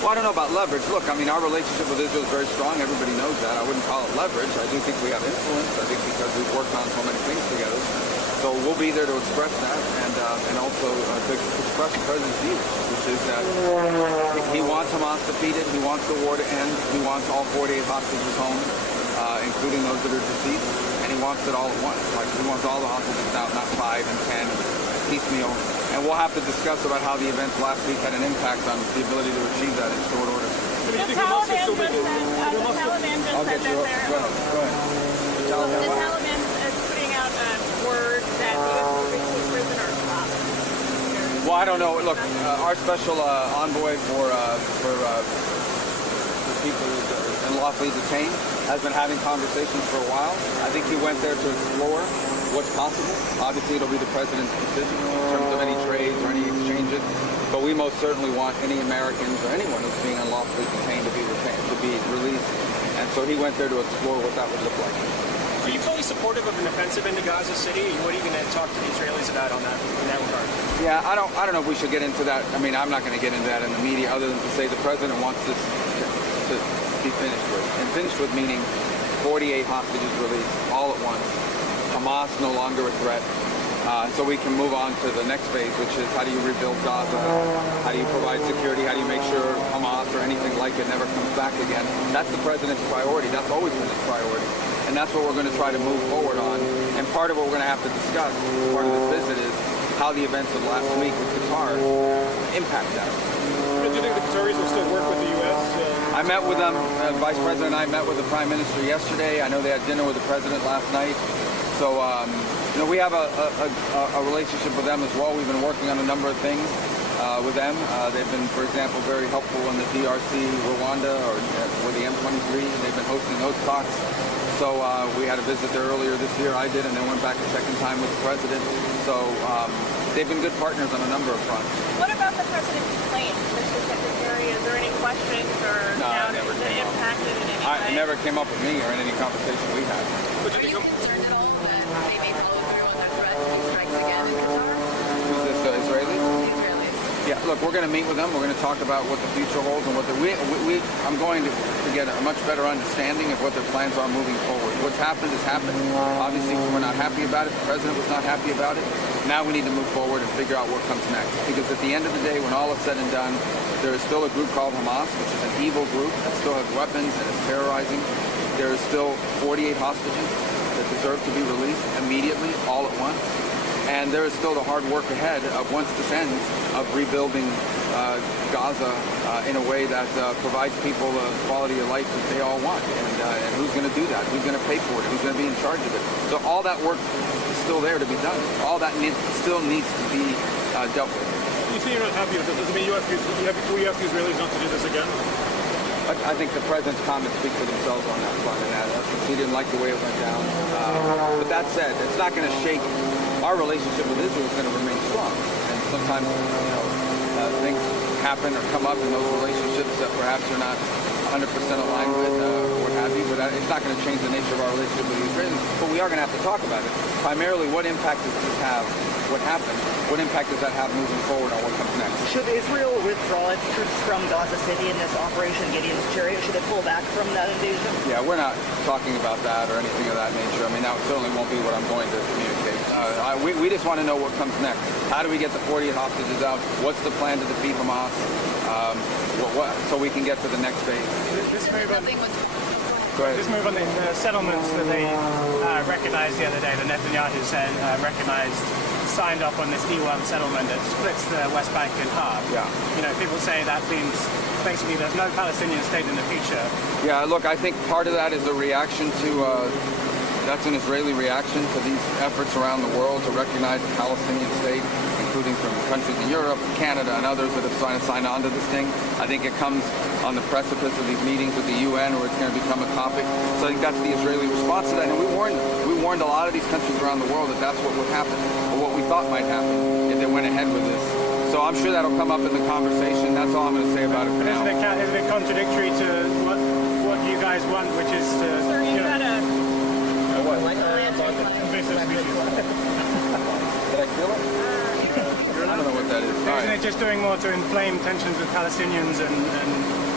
Well, I don't know about leverage. Look, I mean, our relationship with Israel is very strong. Everybody knows that. I wouldn't call it leverage. I do think we have influence. I think because we've worked on so many things together. So we'll be there to express that and also to express the president's views, which is that he wants Hamas defeated. He wants the war to end. He wants all 48 hostages home, including those that are deceased. And he wants it all at once. Like, he wants all the hostages out, not 5 and 10, piecemeal. And we'll have to discuss about how the events last week had an impact on the ability to achieve that in short order. The Taliban just said that they're... Go ahead. The Taliban is putting out a word that the prisoners stop. Well, I don't know. Look, our special envoy for people unlawfully detained has been having conversations for a while. I think he went there to explore what's possible. Obviously, it'll be the president's decision in terms of any trades or any exchanges. But we most certainly want any Americans or anyone who's being unlawfully detained to be released. And so he went there to explore what that would look like. Are you fully supportive of an offensive into Gaza City? What are you going to talk to the Israelis about on that in that regard? Yeah, I don't know if we should get into that. I mean, I'm not going to get into that in the media other than to say the president wants this to be finished with. And finished with meaning 48 hostages released all at once. Hamas no longer a threat. So we can move on to the next phase, which is how do you rebuild Gaza? How do you provide security? How do you make sure Hamas or anything like it never comes back again? That's the president's priority. That's always been his priority. And that's what we're going to try to move forward on. And part of what we're going to have to discuss, part of this visit, is how the events of last week with Qatar impact that. Do you think the Qataris will still work with the U.S.? I met with them. Vice President and I met with the Prime Minister yesterday. I know they had dinner with the President last night. So, we have a relationship with them as well. We've been working on a number of things with them. They've been, for example, very helpful in the DRC, Rwanda, or with the M23. They've been hosting those talks. So we had a visit there earlier this year. I did, and then went back a second time with the President. So they've been good partners on a number of fronts. What about the president's plane, Mr. Secretary? Is there any questions or doubt that impacted in any way? It never came up with me or in any conversation we had. Are you concerned at all that they may follow through on that threat and strikes again in Qatar? Who's this, the Israelis? The Israelis. Yeah, look, we're going to meet with them. We're going to talk about what the future holds and what I'm going to get a much better understanding of what their plans are moving forward. What's happened has happened. Obviously, we're not happy about it. The president was not happy about it. Now we need to move forward and figure out what comes next. Because at the end of the day, when all is said and done, there is still a group called Hamas, which is an evil group that still has weapons and is terrorizing. There is still 48 hostages that deserve to be released immediately, all at once. And there is still the hard work ahead of, once this ends, of rebuilding Gaza in a way that provides people the quality of life that they all want. And who's going to do that? Who's going to pay for it? Who's going to be in charge of it? So all that work is still there to be done. All that still needs to be dealt with. You say you're not happy with this. Does it mean you ask the Israelis not to do this again? I think the president's comments speak for themselves on that front, and he didn't like the way it went down. But that said, it's not going to shake. Our relationship with Israel is going to remain strong. And sometimes, things happen or come up in those relationships that perhaps you're not 100% aligned with, or what have you. But it's not going to change the nature of our relationship with the Israelis. But we are going to have to talk about it. Primarily, what impact does this have? What happened? What impact does that have moving forward on what comes next? Should Israel withdraw its troops from Gaza City in this Operation Gideon's Chariot? Should it pull back from that invasion? Yeah, we're not talking about that or anything of that nature. I mean, that certainly won't be what I'm going to communicate. We just want to know what comes next. How do we get the 48 hostages out? What's the plan to defeat Hamas? So we can get to the next phase. This move on, Nothing was this move on the settlements that they recognized the other day, the Netanyahu said signed off on this E1 settlement that splits the West Bank in half. Yeah. People say that means basically there's no Palestinian state in the future. Yeah, look, I think part of that is a reaction to, that's an Israeli reaction to these efforts around the world to recognize the Palestinian state, including from countries in Europe, Canada, and others that have signed on to this thing. I think it comes on the precipice of these meetings with the UN where it's going to become a topic. So I think that's the Israeli response to that. And we warned them. We warned a lot of these countries around the world that that's what would happen, or what we thought might happen if they went ahead with this. So I'm sure that'll come up in the conversation. That's all I'm going to say about it for now. Isn't it contradictory to what you guys want, which is to... Sir, you've got a... invasive species? Did I feel it? I don't know what that is. All Isn't right. it just doing more to inflame tensions with Palestinians and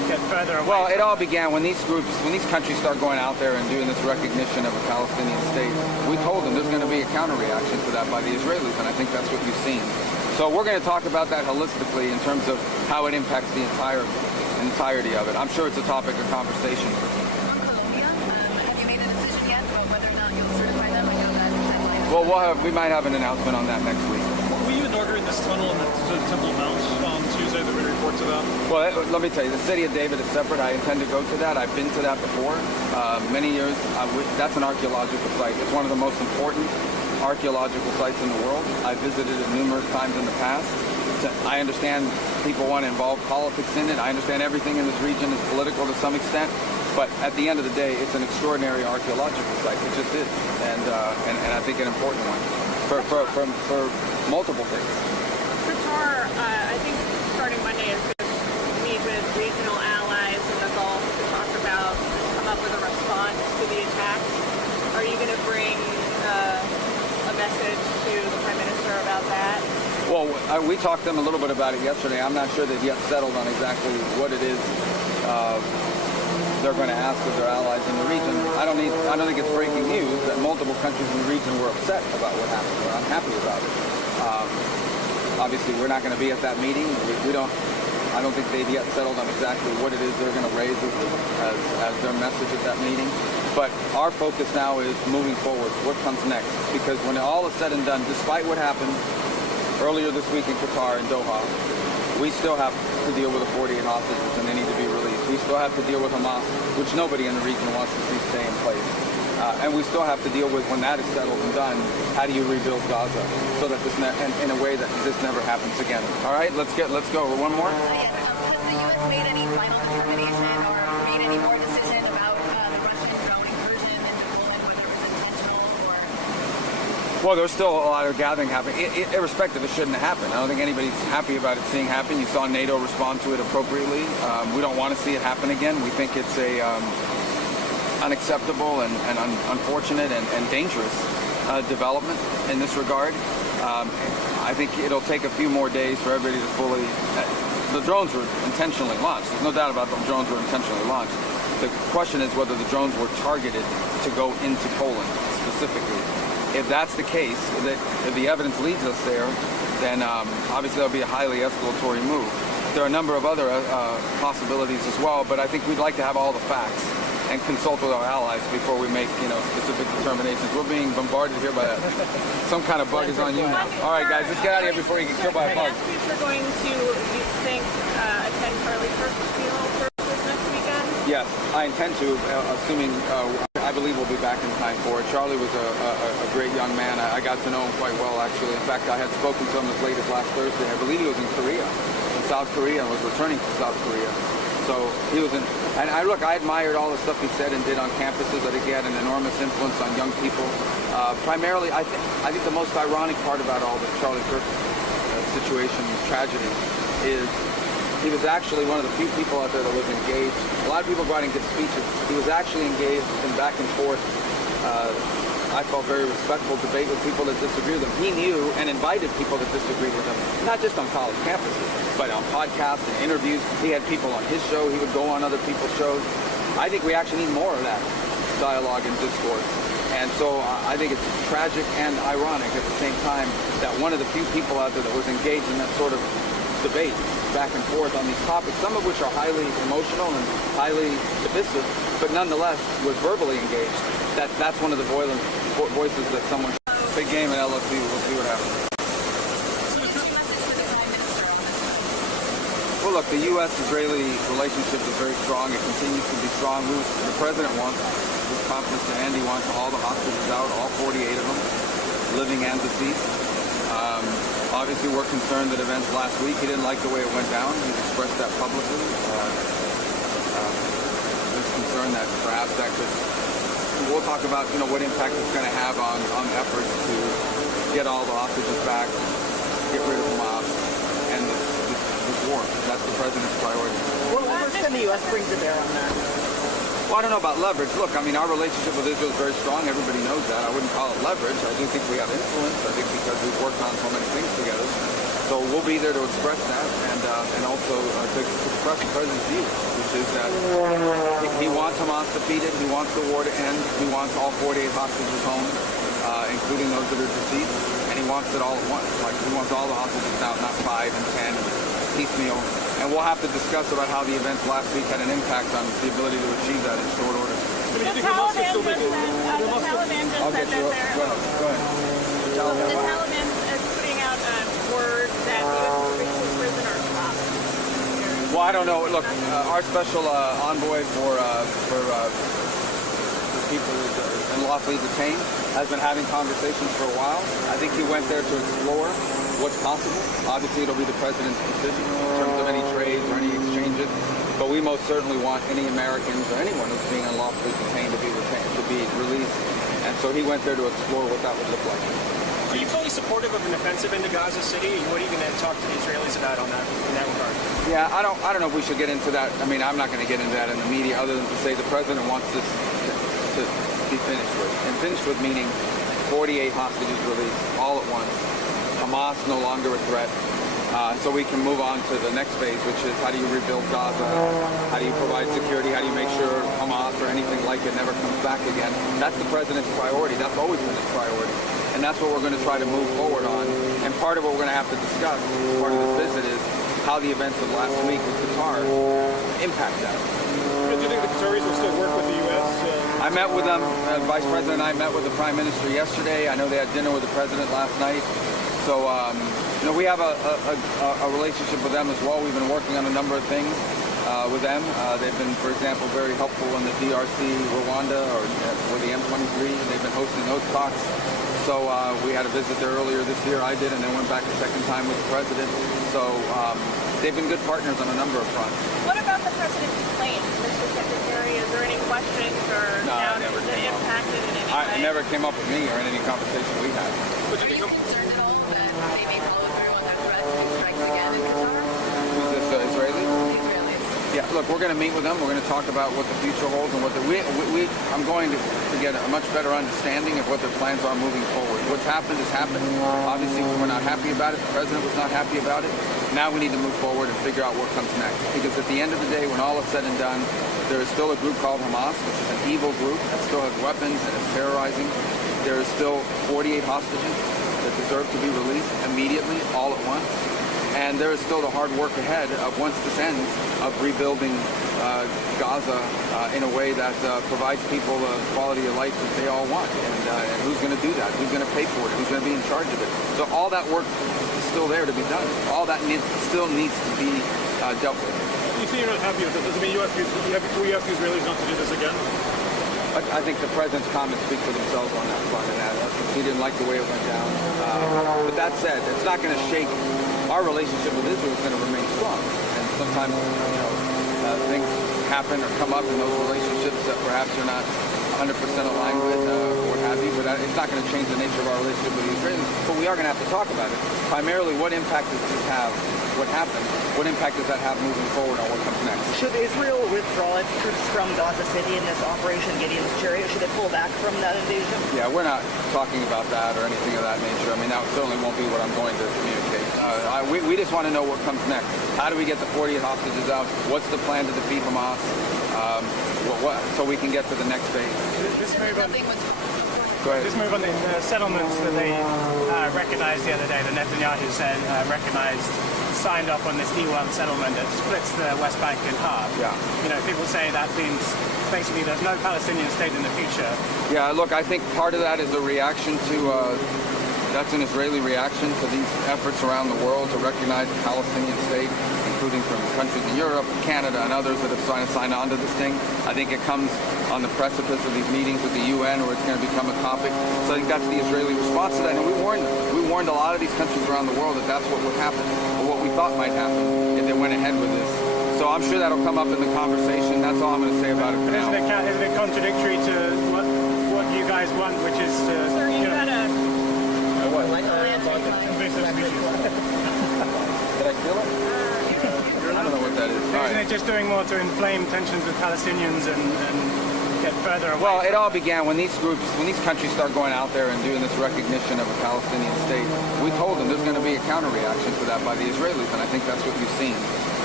get further away. Well, it all began when these countries start going out there and doing this recognition of a Palestinian state. We told them there's going to be a counter-reaction to that by the Israelis, and I think that's what you've seen. So we're going to talk about that holistically in terms of how it impacts the entirety of it. I'm sure it's a topic of conversation. Have you made a decision yet about whether or not you'll certify them? I know that timeline. Well, we might have an announcement on that next week. Will you inaugurate this tunnel in the Temple Mount on Tuesday that we reports about? Well, let me tell you, the city of David is separate. I intend to go to that. I've been to that before, many years. That's an archaeological site. It's one of the most important archaeological sites in the world. I visited it numerous times in the past. I understand people want to involve politics in it. I understand everything in this region is political to some extent. But at the end of the day, it's an extraordinary archaeological site. It just is, and I think an important one for multiple things. Qatar, I think starting Monday is going to meet with regional allies in the Gulf to talk about, come up with a response to the attacks. Are you going to bring a message to the Prime Minister about that? Well, we talked to them a little bit about it yesterday. I'm not sure they've yet settled on exactly what it is they're going to ask of their allies in the region. I don't think it's breaking news that multiple countries in the region were upset about what happened or unhappy about it. Obviously, we're not going to be at that meeting. I don't think they've yet settled on exactly what it is they're going to raise as their message at that meeting. But our focus now is moving forward. What comes next? Because when all is said and done, despite what happened earlier this week in Qatar and Doha, we still have to deal with the 48 hostages and they need to be released. We still have to deal with Hamas, which nobody in the region wants to see stay in place. And we still have to deal with, when that is settled and done, how do you rebuild Gaza so that this in a way that this never happens again. All right, let's go. One more. Yes, has the U.S. made any final determination or made any more decision about the Russian drone incursion into Poland, whether it was intentional or? Well, there's still a lot of gathering happening. Irrespective, it shouldn't have happened. I don't think anybody's happy about it seeing happen. You saw NATO respond to it appropriately. We don't want to see it happen again. We think it's a unacceptable and unfortunate and dangerous development in this regard. I think it'll take a few more days for everybody to fully... the drones were intentionally launched. There's no doubt about them. Drones were intentionally launched. The question is whether the drones were targeted to go into Poland specifically. If that's the case, if the evidence leads us there, then obviously that'll be a highly escalatory move. There are a number of other possibilities as well, but I think we'd like to have all the facts and consult with our allies before we make, specific determinations. We're being bombarded here by some kind of bug is on you now. All right, guys, let's get out of here before you get killed by a bug. You're going to, you think, attend Charlie Kirk's funeral services next weekend? Yes, I intend to, assuming I believe we'll be back in time for it. Charlie was a great young man. I got to know him quite well, actually. In fact, I had spoken to him as late as last Thursday. I believe he was in South Korea, and was returning to South Korea. So he was in, and I admired all the stuff he said and did on campuses. I think he had an enormous influence on young people. Primarily, I think the most ironic part about all the Charlie Kirk situation, tragedy, is he was actually one of the few people out there that was engaged. A lot of people go out and give speeches. He was actually engaged in back and forth, I felt very respectful debate with people that disagree with him. He knew and invited people that disagreed with him, not just on college campuses, but on podcasts and interviews. He had people on his show. He would go on other people's shows. I think we actually need more of that dialogue and discourse. And so I think it's tragic and ironic at the same time that one of the few people out there that was engaged in that sort of debate back and forth on these topics, some of which are highly emotional and highly divisive, but nonetheless was verbally engaged. That's one of the voices that someone... Big game at LSU. We'll see what happens. Well, look, the U.S.-Israeli relationship is very strong. It continues to be strong. The president wants, with confidence to end, he wants all the hostages out, all 48 of them, living and deceased. Obviously, we're concerned that events last week, he didn't like the way it went down. He's expressed that publicly. He's concerned that perhaps that could... We'll talk about, what impact it's going to have on efforts to get all the hostages back, get rid of Hamas, and this war. That's the president's priority. What leverage can the U.S. bring to bear on that? Well, I don't know about leverage. Look, our relationship with Israel is very strong. Everybody knows that. I wouldn't call it leverage. I do think we have influence. I think because we've worked on so many things together. So we'll be there to express that and also to express the president's views. is that he wants Hamas defeated, he wants the war to end, he wants all 48 hostages home, including those that are deceased, and he wants it all at once. Like, he wants all the hostages out, not 5 and 10 and piecemeal. And we'll have to discuss about how the events last week had an impact on the ability to achieve that in short order. The Taliban just said that they're... Go ahead. The Taliban is putting out word that U.S. prisoners stopped. Well, I don't know. Look, our special envoy for people unlawfully detained has been having conversations for a while. I think he went there to explore what's possible. Obviously, it'll be the president's decision in terms of any trades or any exchanges. But we most certainly want any Americans or anyone who's being unlawfully detained to be released. And so he went there to explore what that would look like. Are you fully supportive of an offensive into Gaza City? And what are you going to talk to the Israelis about on that in that regard? Yeah, I don't know if we should get into that. I mean, I'm not going to get into that in the media, other than to say the president wants this to be finished with. And finished with meaning 48 hostages released all at once. Hamas no longer a threat. So we can move on to the next phase, which is how do you rebuild Gaza? How do you provide security? How do you make sure Hamas or anything like it never comes back again? That's the president's priority. That's always been his priority. And that's what we're going to try to move forward on. And part of what we're going to have to discuss as part of this visit is how the events of last week with Qatar impact that. Do you think the Qataris will still work with the U.S.? I met with them. Vice President and I met with the Prime Minister yesterday. I know they had dinner with the President last night. So, we have a relationship with them as well. We've been working on a number of things with them. They've been, for example, very helpful in the DRC, Rwanda, or the M23. They've been hosting those talks. So we had a visit there earlier this year. I did, and then went back a second time with the President. So they've been good partners on a number of fronts. What about the president's claims, Mr. Secretary? Is there any questions or doubts that impacted in any way? It never came up with me or in any conversation we had. Are you concerned at all that they may follow through on that threat and strikes again in Qatar? Who's this, Israeli? The Israelis. Yeah, look, we're going to meet with them. We're going to talk about what the future holds and what I'm going to get a much better understanding of what their plans are moving forward. What's happened has happened. Obviously, we're not happy about it. The president was not happy about it. Now we need to move forward and figure out what comes next. Because at the end of the day, when all is said and done, there is still a group called Hamas, which is an evil group that still has weapons and is terrorizing. There is still 48 hostages that deserve to be released immediately, all at once. And there is still the hard work ahead of, once this ends, of rebuilding Gaza in a way that provides people the quality of life that they all want. And who's going to do that? Who's going to pay for it? Who's going to be in charge of it? So all that work is still there to be done. All that still needs to be dealt with. You say you're not happy with it. Does it mean you ask the Israelis not to do this again? I think the president's comments speak for themselves on that front, and he didn't like the way it went down. But that said, it's not going to shake. Our relationship with Israel is going to remain strong. And sometimes, things happen or come up in those relationships that perhaps you're not 100% aligned with, or what have you. But it's not going to change the nature of our relationship with the Israelis. But we are going to have to talk about it. Primarily, what impact does this have? What happened? What impact does that have moving forward on what comes next? Should Israel withdraw its troops from Gaza City in this Operation Gideon's Chariot? Should it pull back from that invasion? Yeah, we're not talking about that or anything of that nature. I mean, that certainly won't be what I'm going to communicate. We just want to know what comes next. How do we get the 48 hostages out? What's the plan to defeat Hamas? So we can get to the next phase. This move on, Go ahead. this move on the settlements that they recognized the other day, the Netanyahu said signed off on this E1 settlement that splits the West Bank in half. Yeah. People say that means basically there's no Palestinian state in the future. Yeah, look, I think part of that is a reaction to, that's an Israeli reaction to these efforts around the world to recognize the Palestinian state, including from countries in Europe, Canada, and others that have signed on to this thing. I think it comes on the precipice of these meetings with the UN, where it's going to become a topic. So I think that's the Israeli response to that. And we warned them. We warned a lot of these countries around the world that that's what would happen, or what we thought might happen if they went ahead with this. So I'm sure that'll come up in the conversation. That's all I'm going to say about it for now. Isn't it contradictory to what you guys want, which is to... Sir, you got a... invasive species. Did I steal it? I don't know what that is. Isn't it just doing more to inflame tensions with Palestinians and get further away? Well, it all began when these countries start going out there and doing this recognition of a Palestinian state. We told them there's going to be a counter reaction to that by the Israelis, and I think that's what you've seen.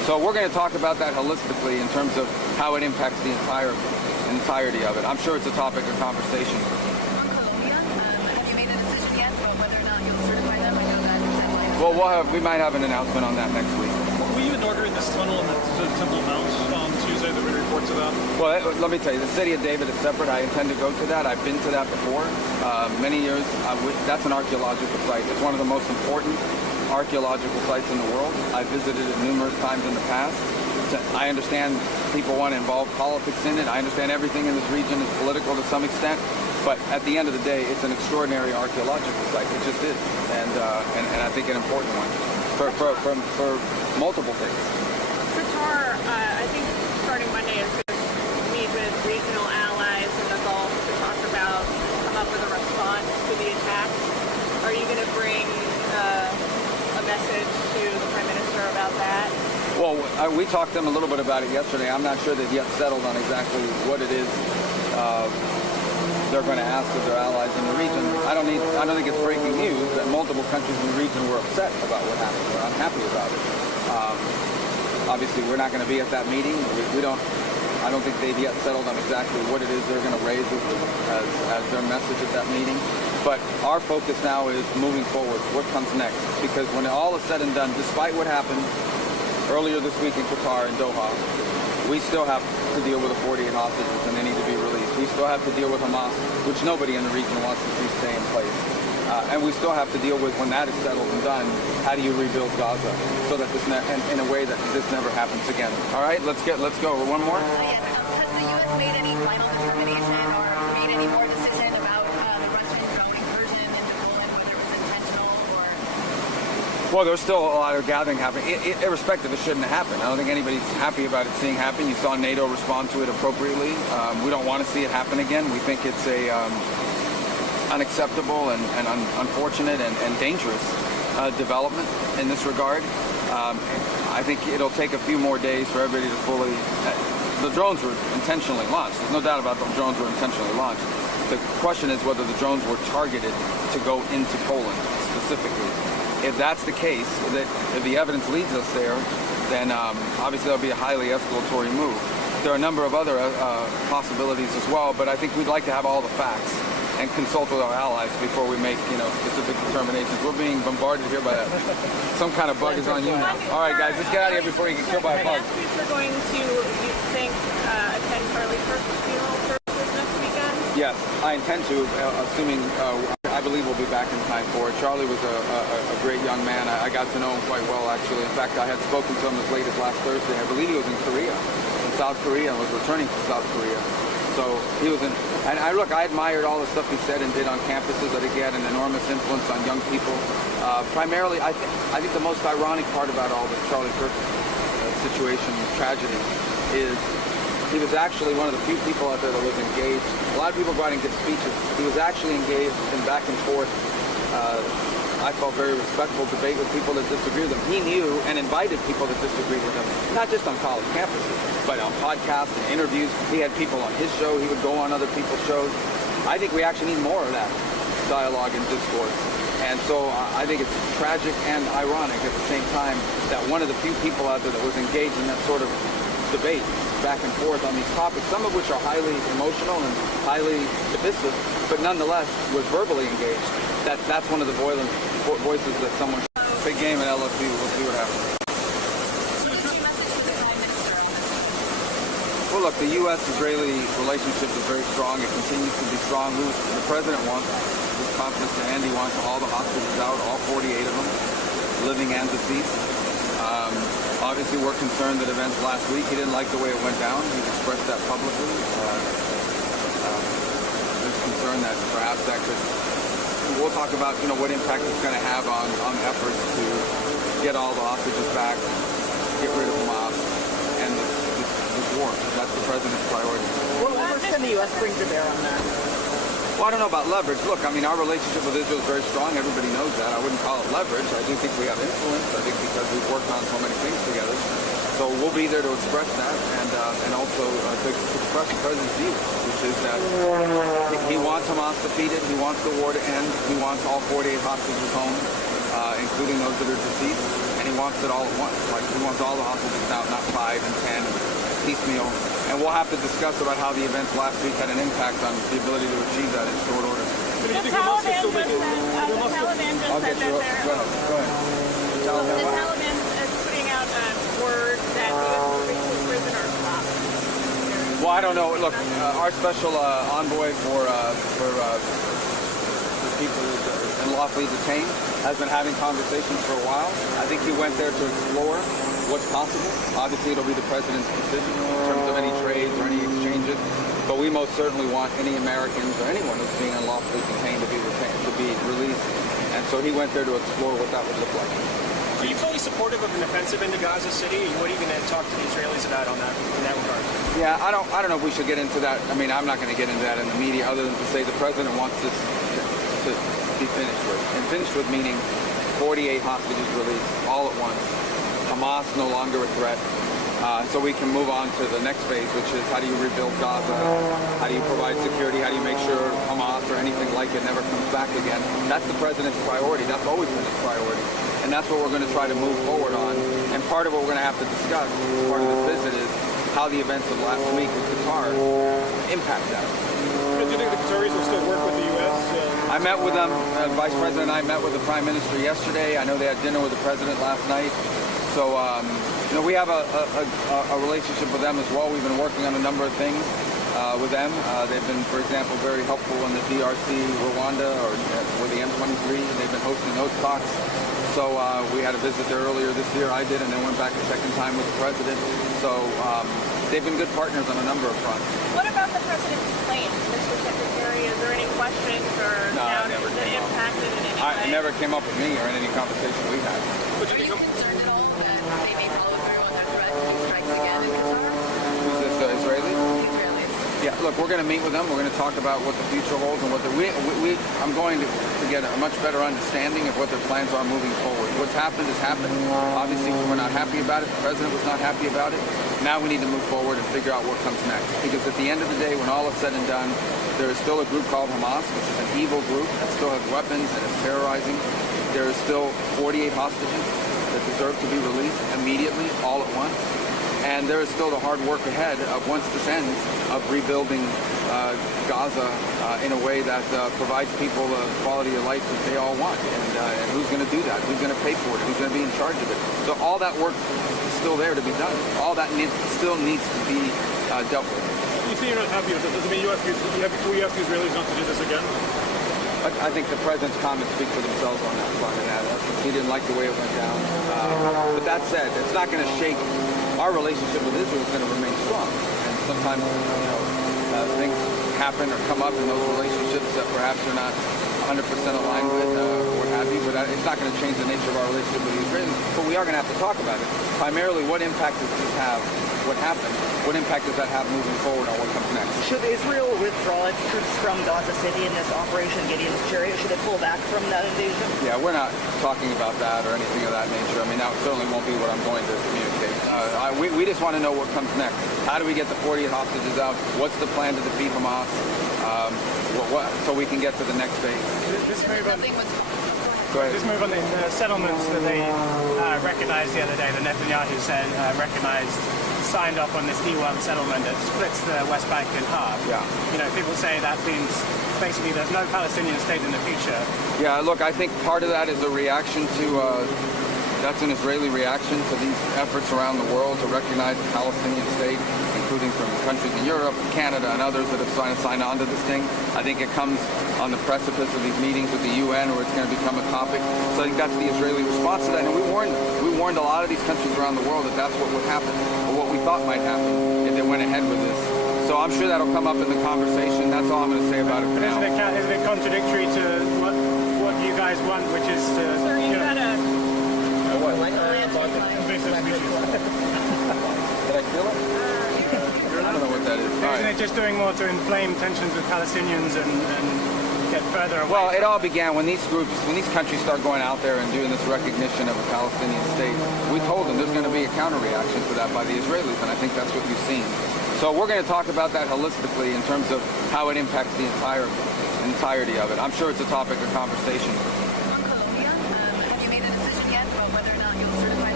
So we're going to talk about that holistically in terms of how it impacts the entirety of it. I'm sure it's a topic of conversation. On Colombia, have you made a decision yet about whether or not you'll certify them? I know that Well, we might have an announcement on that next week. Were you an order in this tunnel in the Temple Mount on Tuesday? There were reports of that. Well, let me tell you, the city of David is separate. I intend to go to that. I've been to that before. Many years. That's an archaeological site. It's one of the most important archaeological sites in the world. I've visited it numerous times in the past. I understand people want to involve politics in it. I understand everything in this region is political to some extent. But at the end of the day, it's an extraordinary archaeological site. It just is. And I think an important one for multiple things. Qatar, I think starting Monday is going to meet with regional allies in the Gulf to talk about, come up with a response to the attacks. Are you going to bring a message to the Prime Minister about that? Well, we talked to them a little bit about it yesterday. I'm not sure they've yet settled on exactly what it is they're going to ask of their allies in the region. I don't think it's breaking news that multiple countries in the region were upset about what happened. They're unhappy about it. Obviously, we're not going to be at that meeting. I don't think they've yet settled on exactly what it is they're going to raise as their message at that meeting. But our focus now is moving forward. What comes next? Because when all is said and done, despite what happened earlier this week in Qatar and Doha, we still have to deal with the 48 hostages and they need to be released. We still have to deal with Hamas, which nobody in the region wants to see stay in place. And we still have to deal with, when that is settled and done, how do you rebuild Gaza so that in a way that this never happens again. All right, let's go. One more. Yes, has the U.S. made any final determination or made any more decision about the Russian drone incursion into Poland, whether it was intentional or? Well, there's still a lot of gathering happening. Irrespective, it shouldn't have happened. I don't think anybody's happy about it seeing happen. You saw NATO respond to it appropriately. We don't want to see it happen again. We think it's a unacceptable and unfortunate and dangerous development in this regard. I think it'll take a few more days for everybody to fully... The drones were intentionally launched. There's no doubt about the drones were intentionally launched. The question is whether the drones were targeted to go into Poland specifically. If that's the case, if the evidence leads us there, then obviously that'll be a highly escalatory move. There are a number of other possibilities as well, but I think we'd like to have all the facts and consult with our allies before we make, specific determinations. We're being bombarded here by some kind of bug is on you now. All right, guys, let's get out of here before you get killed by a bug. We're going to, you think, attend Charlie Kirk's funeral services next weekend? Yes, I intend to, assuming I believe we'll be back in time for it. Charlie was a great young man. I got to know him quite well, actually. In fact, I had spoken to him as late as last Thursday. I believe he was in South Korea, and was returning to South Korea. So he was and I admired all the stuff he said and did on campuses. I think he had an enormous influence on young people. Primarily, I think the most ironic part about all the Charlie Kirk situation, tragedy, is he was actually one of the few people out there that was engaged. A lot of people go out and give speeches. He was actually engaged in back and forth, I felt very respectful debate with people that disagree with him. He knew and invited people that disagreed with him, not just on college campuses, but on podcasts and interviews. He had people on his show. He would go on other people's shows. I think we actually need more of that dialogue and discourse. And so I think it's tragic and ironic at the same time that one of the few people out there that was engaged in that sort of debate back and forth on these topics, some of which are highly emotional and highly divisive, but nonetheless was verbally engaged. That's one of the voices that someone... Big game at LSU. We'll see what happens. Well, look, the U.S.-Israeli relationship is very strong. It continues to be strong. The president wants, his confidence to end, he wants all the hostages out, all 48 of them, living and deceased. Obviously, we're concerned that events last week, he didn't like the way it went down. He's expressed that publicly. There's concern that perhaps that could... We'll talk about, what impact it's going to have on efforts to get all the hostages back, get rid of Hamas, and this war. That's the president's priority. What leverage can the U.S. bring to bear on that? Well, I don't know about leverage. Look, our relationship with Israel is very strong. Everybody knows that. I wouldn't call it leverage. I do think we have influence. I think because we've worked on so many things together. So we'll be there to express that and also to express the president's view, which is that he wants Hamas defeated. He wants the war to end. He wants all 48 hostages home, including those that are deceased. And he wants it all at once. Like, he wants all the hostages out, not 5 and 10 piecemeal. And we'll have to discuss about how the events last week had an impact on the ability to achieve that in short order. The Taliban just said that they're... Go ahead. The Taliban is putting out word that the U.S. will release prisoner swaps. Well, I don't know. Look, our special envoy for people unlawfully detained has been having conversations for a while. I think he went there to explore what's possible. Obviously, it'll be the president's decision in terms of any trades or any exchanges. But we most certainly want any Americans or anyone who's being unlawfully detained to be released. And so he went there to explore what that would look like. Are you fully supportive of an offensive into Gaza City? What are you going to talk to the Israelis about on that in that regard? Yeah, I don't know if we should get into that. I mean, I'm not going to get into that in the media other than to say the president wants this to be finished with. And finished with meaning 48 hostages released all at once. Hamas no longer a threat. So we can move on to the next phase, which is how do you rebuild Gaza? How do you provide security? How do you make sure Hamas or anything like it never comes back again? That's the president's priority. That's always been his priority. And that's what we're going to try to move forward on. And part of what we're going to have to discuss as part of this visit is how the events of last week with Qatar impact that. Do you think the Qataris will still work with the U.S.? I met with them. Vice President and I met with the Prime Minister yesterday. I know they had dinner with the President last night. So, we have a relationship with them as well. We've been working on a number of things with them. They've been, for example, very helpful in the DRC, Rwanda, or with the M23. They've been hosting those talks. So we had a visit there earlier this year. I did, and then went back a second time with the President. So they've been good partners on a number of fronts. What about the president's plane, Mr. Secretary? Is there any questions or doubts that impacted in any way? It never came up with me or in any conversation we had. Are you concerned at all that they may follow through on their threat to strikes again in Qatar? Who's this, Israeli? The Israelis. Yeah, look, we're going to meet with them. We're going to talk about what the future holds and what I'm going to get a much better understanding of what their plans are moving forward. What's happened has happened. Obviously, we're not happy about it. The president was not happy about it. Now we need to move forward and figure out what comes next. Because at the end of the day, when all is said and done, there is still a group called Hamas, which is an evil group that still has weapons and is terrorizing. There is still 48 hostages that deserve to be released immediately, all at once. And there is still the hard work ahead of, once this ends, of rebuilding Gaza in a way that provides people the quality of life that they all want. And who's going to do that? Who's going to pay for it? Who's going to be in charge of it? So all that work is still there to be done. All that still needs to be dealt with. You say you're not happy with it. Does it mean we ask the Israelis not to do this again? I think the president's comments speak for themselves on that front. And he didn't like the way it went down. But that said, it's not going to shake. Our relationship with Israel is going to remain strong. And sometimes, things happen or come up in those relationships that perhaps you're not 100% aligned with or what have you. But it's not going to change the nature of our relationship with the Israelis. But we are going to have to talk about it. Primarily, what impact does this have? What happened? What impact does that have moving forward on what comes next? Should Israel withdraw its troops from Gaza City in this Operation Gideon's Chariot? Should it pull back from that invasion? Yeah, we're not talking about that or anything of that nature. I mean, that certainly won't be what I'm going to communicate. We just want to know what comes next. How do we get the 48 hostages out? What's the plan to defeat Hamas? So we can get to the next phase. This move on, Go ahead. this move on the settlements that they recognized the other day, the Netanyahu said signed off on this E1 settlement that splits the West Bank in half. Yeah. People say that means basically there's no Palestinian state in the future. Yeah, look, I think part of that is a reaction to, that's an Israeli reaction to these efforts around the world to recognize the Palestinian state, including from countries in Europe, Canada, and others that have signed on to this thing. I think it comes on the precipice of these meetings with the UN where it's going to become a topic. So I think that's the Israeli response to that. And we warned them. We warned a lot of these countries around the world that that's what would happen, or what we thought might happen if they went ahead with this. So I'm sure that'll come up in the conversation. That's all I'm going to say about it for now. Isn't it contradictory to what you guys want, which is to... Sir, you've got a... invasive species. Did I kill it? I don't know what that is. Isn't it just doing more to inflame tensions with Palestinians and get further away? Well, it all began when these countries start going out there and doing this recognition of a Palestinian state. We told them there's going to be a counter-reaction to that by the Israelis, and I think that's what you've seen. So we're going to talk about that holistically in terms of how it impacts the entirety of it. I'm sure it's a topic of conversation. On Colombia, have you made a decision yet about whether or not you'll certify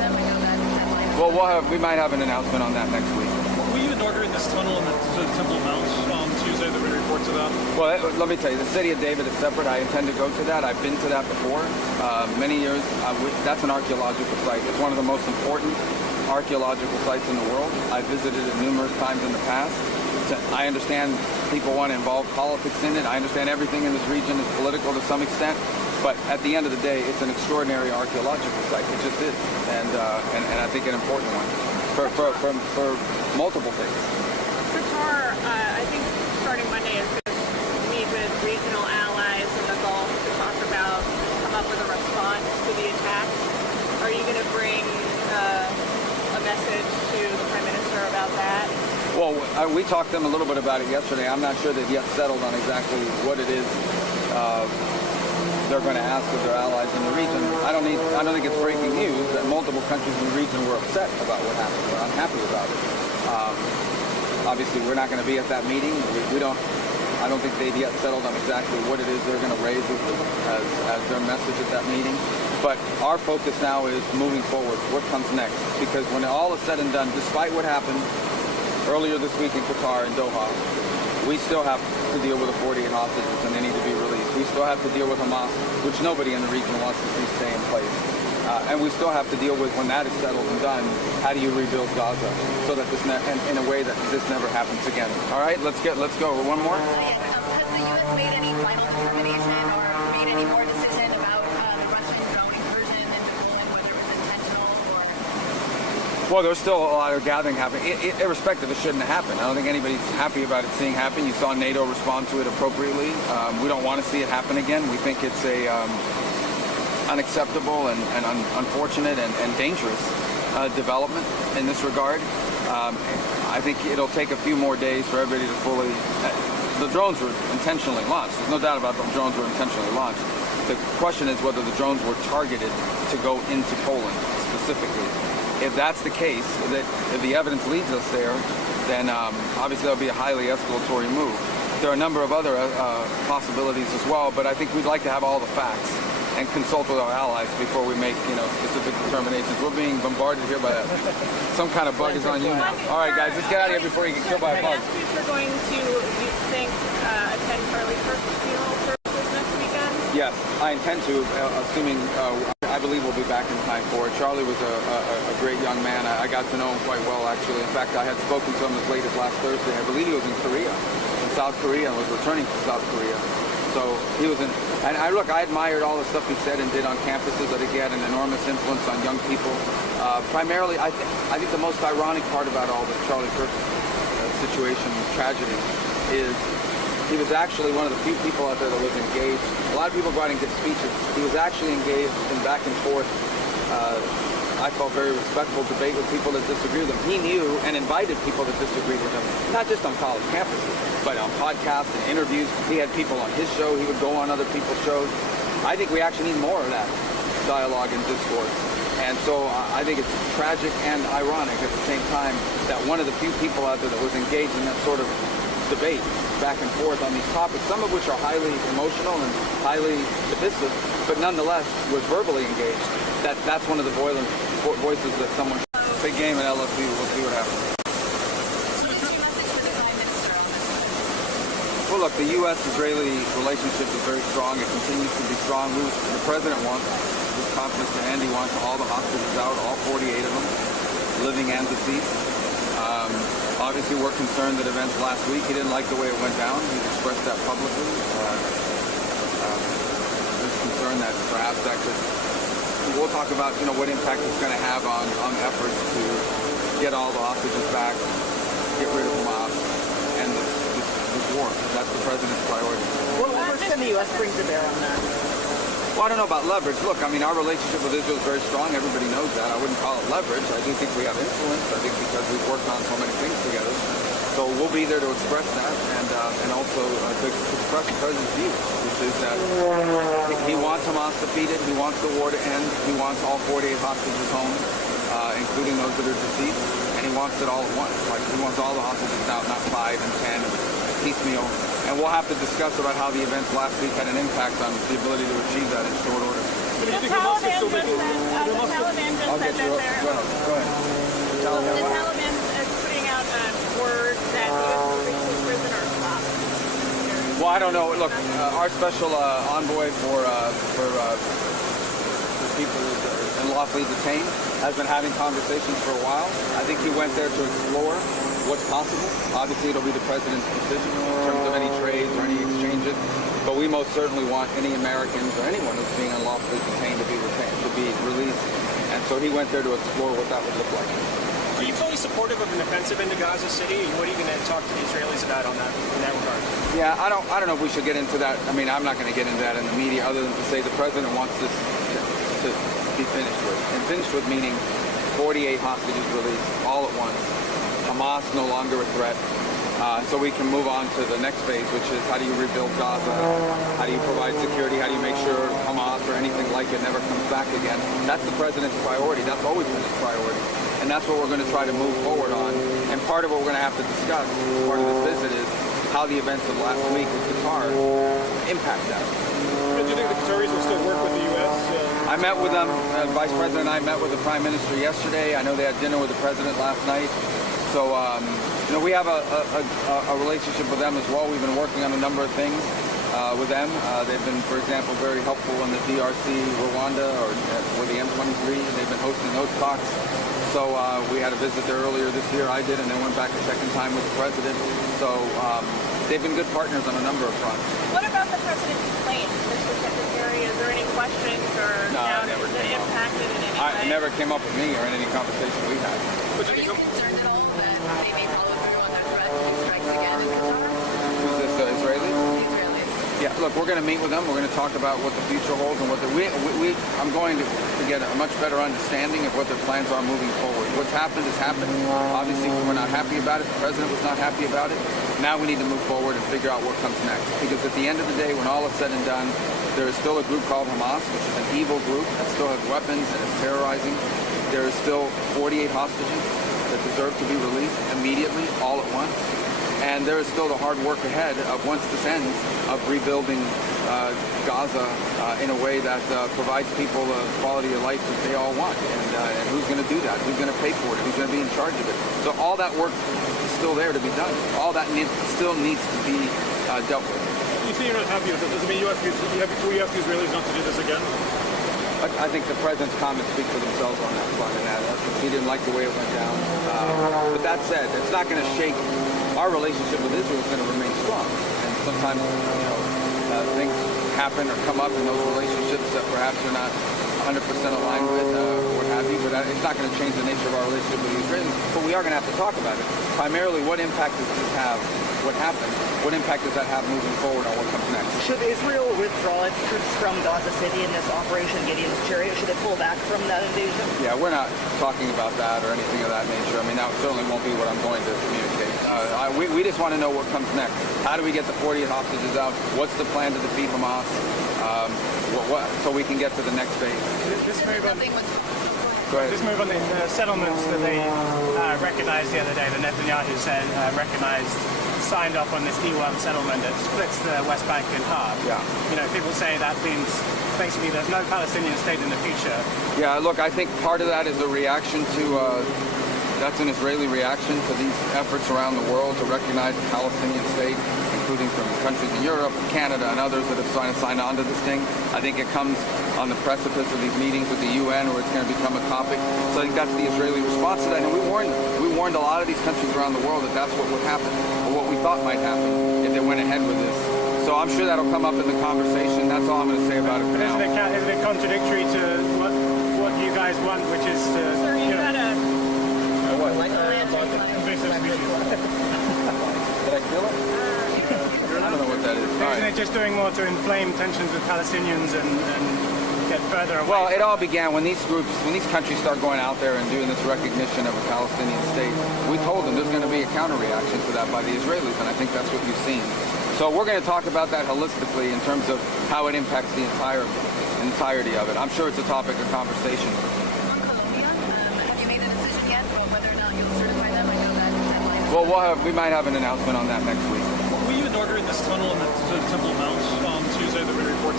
Well, we might have an announcement on that next week. Were you inaugurating this tunnel in the Temple Mount on Tuesday that we reports about? Well, let me tell you, the city of David is separate. I intend to go to that. I've been to that before. Many years. That's an archaeological site. It's one of the most important archaeological sites in the world. I've visited it numerous times in the past. I understand people want to involve politics in it. I understand everything in this region is political to some extent. But at the end of the day, it's an extraordinary archaeological site. It just is. And I think an important one for multiple things. Qatar, I think starting Monday is going to meet with regional allies in the Gulf to talk about, come up with a response to the attacks. Are you going to bring a message to the Prime Minister about that? Well, we talked to them a little bit about it yesterday. I'm not sure they've yet settled on exactly what it is they're going to ask of their allies in the region. I don't think it's breaking news that multiple countries in the region were upset about what happened. We're unhappy about it. Obviously, we're not going to be at that meeting. I don't think they've yet settled on exactly what it is they're going to raise as their message at that meeting. But our focus now is moving forward. What comes next? Because when all is said and done, despite what happened earlier this week in Qatar and Doha, we still have to deal with the 48 hostages and they need to be released. We still have to deal with Hamas, which nobody in the region wants to see stay in place. And we still have to deal with, when that is settled and done, how do you rebuild Gaza so that in a way that this never happens again. All right, let's go. One more. Has the U.S. made any final determination or made any more decision about the Russian drone incursion into Poland, whether it was intentional or? Well, there's still a lot of gathering happening. Irrespective, it shouldn't have happened. I don't think anybody's happy about it seeing happen. You saw NATO respond to it appropriately. We don't want to see it happen again. We think it's a unacceptable and unfortunate and dangerous development in this regard. I think it'll take a few more days for everybody to fully... the drones were intentionally launched. There's no doubt about them. Drones were intentionally launched. The question is whether the drones were targeted to go into Poland specifically. If that's the case, if the evidence leads us there, then obviously that'll be a highly escalatory move. There are a number of other possibilities as well, but I think we'd like to have all the facts and consult with our allies before we make, specific determinations. We're being bombarded here by some kind of bug is on you now. All right, guys, let's get out of here before you get killed by a bug. We're going to, do you think, attend Charlie Kirk's funeral services next weekend? Yes, I intend to, assuming I believe we'll be back in time for it. Charlie was a great young man. I got to know him quite well, actually. In fact, I had spoken to him as late as last Thursday. I believe he was in South Korea, and was returning to South Korea. So he was in, and I admired all the stuff he said and did on campuses. I think he had an enormous influence on young people. Primarily, I think the most ironic part about all the Charlie Kirk situation, tragedy, is he was actually one of the few people out there that was engaged. A lot of people go out and give speeches. He was actually engaged in back and forth, I felt very respectful debate with people that disagree with him. He knew and invited people that disagreed with him, not just on college campuses, but on podcasts and interviews. He had people on his show. He would go on other people's shows. I think we actually need more of that dialogue and discourse. And so I think it's tragic and ironic at the same time that one of the few people out there that was engaged in that sort of debate back and forth on these topics, some of which are highly emotional and highly divisive, but nonetheless was verbally engaged. That's one of the voices that someone... Big game at LSU. We'll see what happens. Well, look, the U.S.-Israeli relationship is very strong. It continues to be strong. The president wants, his confidence to end, he wants all the hostages out, all 48 of them, living and deceased. Obviously, we're concerned that events last week, he didn't like the way it went down. He expressed that publicly. There's concern that perhaps that could... We'll talk about, what impact it's going to have on efforts to get all the hostages back, get rid of Hamas, and this war. That's the president's priority. What leverage can the U.S. bring to bear on that? Well, I don't know about leverage. Look, our relationship with Israel is very strong. Everybody knows that. I wouldn't call it leverage. I do think we have influence. I think because we've worked on so many things together. So we'll be there to express that and also to express the president's view, which is that he wants Hamas defeated. He wants the war to end. He wants all 48 hostages home, including those that are deceased. And he wants it all at once. Like, he wants all the hostages out, not 5 and 10, piecemeal. And we'll have to discuss about how the events last week had an impact on the ability to achieve that in short order. The Taliban just said that they're... Go ahead. Taliban? The Taliban is putting out word that the U.S. prisoners stopped. Well, I don't know. Look, our special envoy for people unlawfully detained has been having conversations for a while. I think he went there to explore what's possible. Obviously, it'll be the president's decision in terms of any trades or any exchanges. But we most certainly want any Americans or anyone who's being unlawfully detained to be released. And so he went there to explore what that would look like. Are you fully supportive of an offensive into Gaza City? And what are you going to talk to the Israelis about on that in that regard? Yeah, I don't know if we should get into that. I mean, I'm not going to get into that in the media other than to say the president wants this to be finished with. And finished with meaning 48 hostages released all at once. Hamas no longer a threat. So we can move on to the next phase, which is how do you rebuild Gaza? How do you provide security? How do you make sure Hamas or anything like it never comes back again? That's the president's priority. That's always been his priority. And that's what we're going to try to move forward on. And part of what we're going to have to discuss, part of this visit, is how the events of last week with Qatar impact that. Do you think the Qataris will still work with the U.S.? I met with them. Vice President and I met with the Prime Minister yesterday. I know they had dinner with the President last night. So, we have a relationship with them as well. We've been working on a number of things with them. They've been, for example, very helpful in the DRC, Rwanda, or with the M23. They've been hosting those talks. So we had a visit there earlier this year. I did, and then went back a second time with the President. So they've been good partners on a number of fronts. What about the president's plane, Mr. Secretary? Is there any questions or doubts that impacted in any way? It never came up with me or in any conversation we had. Are you concerned at all that they may follow through on their threat and strikes again in Qatar? Who's this, Israeli? The Israelis. Yeah, look, we're going to meet with them. We're going to talk about what the future holds and what I'm going to get a much better understanding of what their plans are moving forward. What's happened has happened. Obviously, we're not happy about it. The president was not happy about it. Now we need to move forward and figure out what comes next. Because at the end of the day, when all is said and done, there is still a group called Hamas, which is an evil group that still has weapons and is terrorizing. There is still 48 hostages that deserve to be released immediately, all at once. And there is still the hard work ahead of, once this ends, of rebuilding Gaza in a way that provides people the quality of life that they all want. And who's going to do that? Who's going to pay for it? Who's going to be in charge of it? So all that work is still there to be done. All that still needs to be dealt with. You say you're not happy with it. Does it mean will you ask the Israelis not to do this again? I think the president's comments speak for themselves on that front, and he didn't like the way it went down. But that said, it's not going to shake. Our relationship with Israel is going to remain strong. And sometimes, things happen or come up in those relationships that perhaps you're not 100% aligned with, or what have you. But it's not going to change the nature of our relationship with the Israelis. But we are going to have to talk about it. Primarily, what impact does this have? What happened? What impact does that have moving forward on what comes next? Should Israel withdraw its troops from Gaza City in this Operation Gideon's Chariot? Should it pull back from that invasion? Yeah, we're not talking about that or anything of that nature. I mean, that certainly won't be what I'm going to communicate. We just want to know what comes next. How do we get the 48 hostages out? What's the plan to defeat Hamas? So we can get to the next phase. This move on, Go ahead. this move on the settlements that they recognized the other day, the Netanyahu said signed off on this E1 settlement that splits the West Bank in half. Yeah. People say that means basically there's no Palestinian state in the future. Yeah, look, I think part of that is a reaction to, that's an Israeli reaction to these efforts around the world to recognize the Palestinian state, including from countries in Europe, Canada, and others that have signed on to this thing. I think it comes on the precipice of these meetings with the UN where it's going to become a topic. So I think that's the Israeli response to that. And we warned a lot of these countries around the world that that's what would happen, or what we thought might happen if they went ahead with this. So I'm sure that'll come up in the conversation. That's all I'm going to say about it for now. Isn't it contradictory to what you guys want, which is to... Sir, you got a... What? invasive species? Did I feel it? I don't know what that is. All Isn't right. it just doing more to inflame tensions with Palestinians and get further away? Well, it all began when these countries start going out there and doing this recognition of a Palestinian state. We told them there's going to be a counter-reaction to that by the Israelis, and I think that's what you've seen. So we're going to talk about that holistically in terms of how it impacts the entirety of it. I'm sure it's a topic of conversation. On Colombia, have you made a decision yet about whether or not you'll certify them? I know that deadline is... Well, we might have an announcement on that next week. Were you inaugurating this tunnel in the Temple Mount on Tuesday that we reported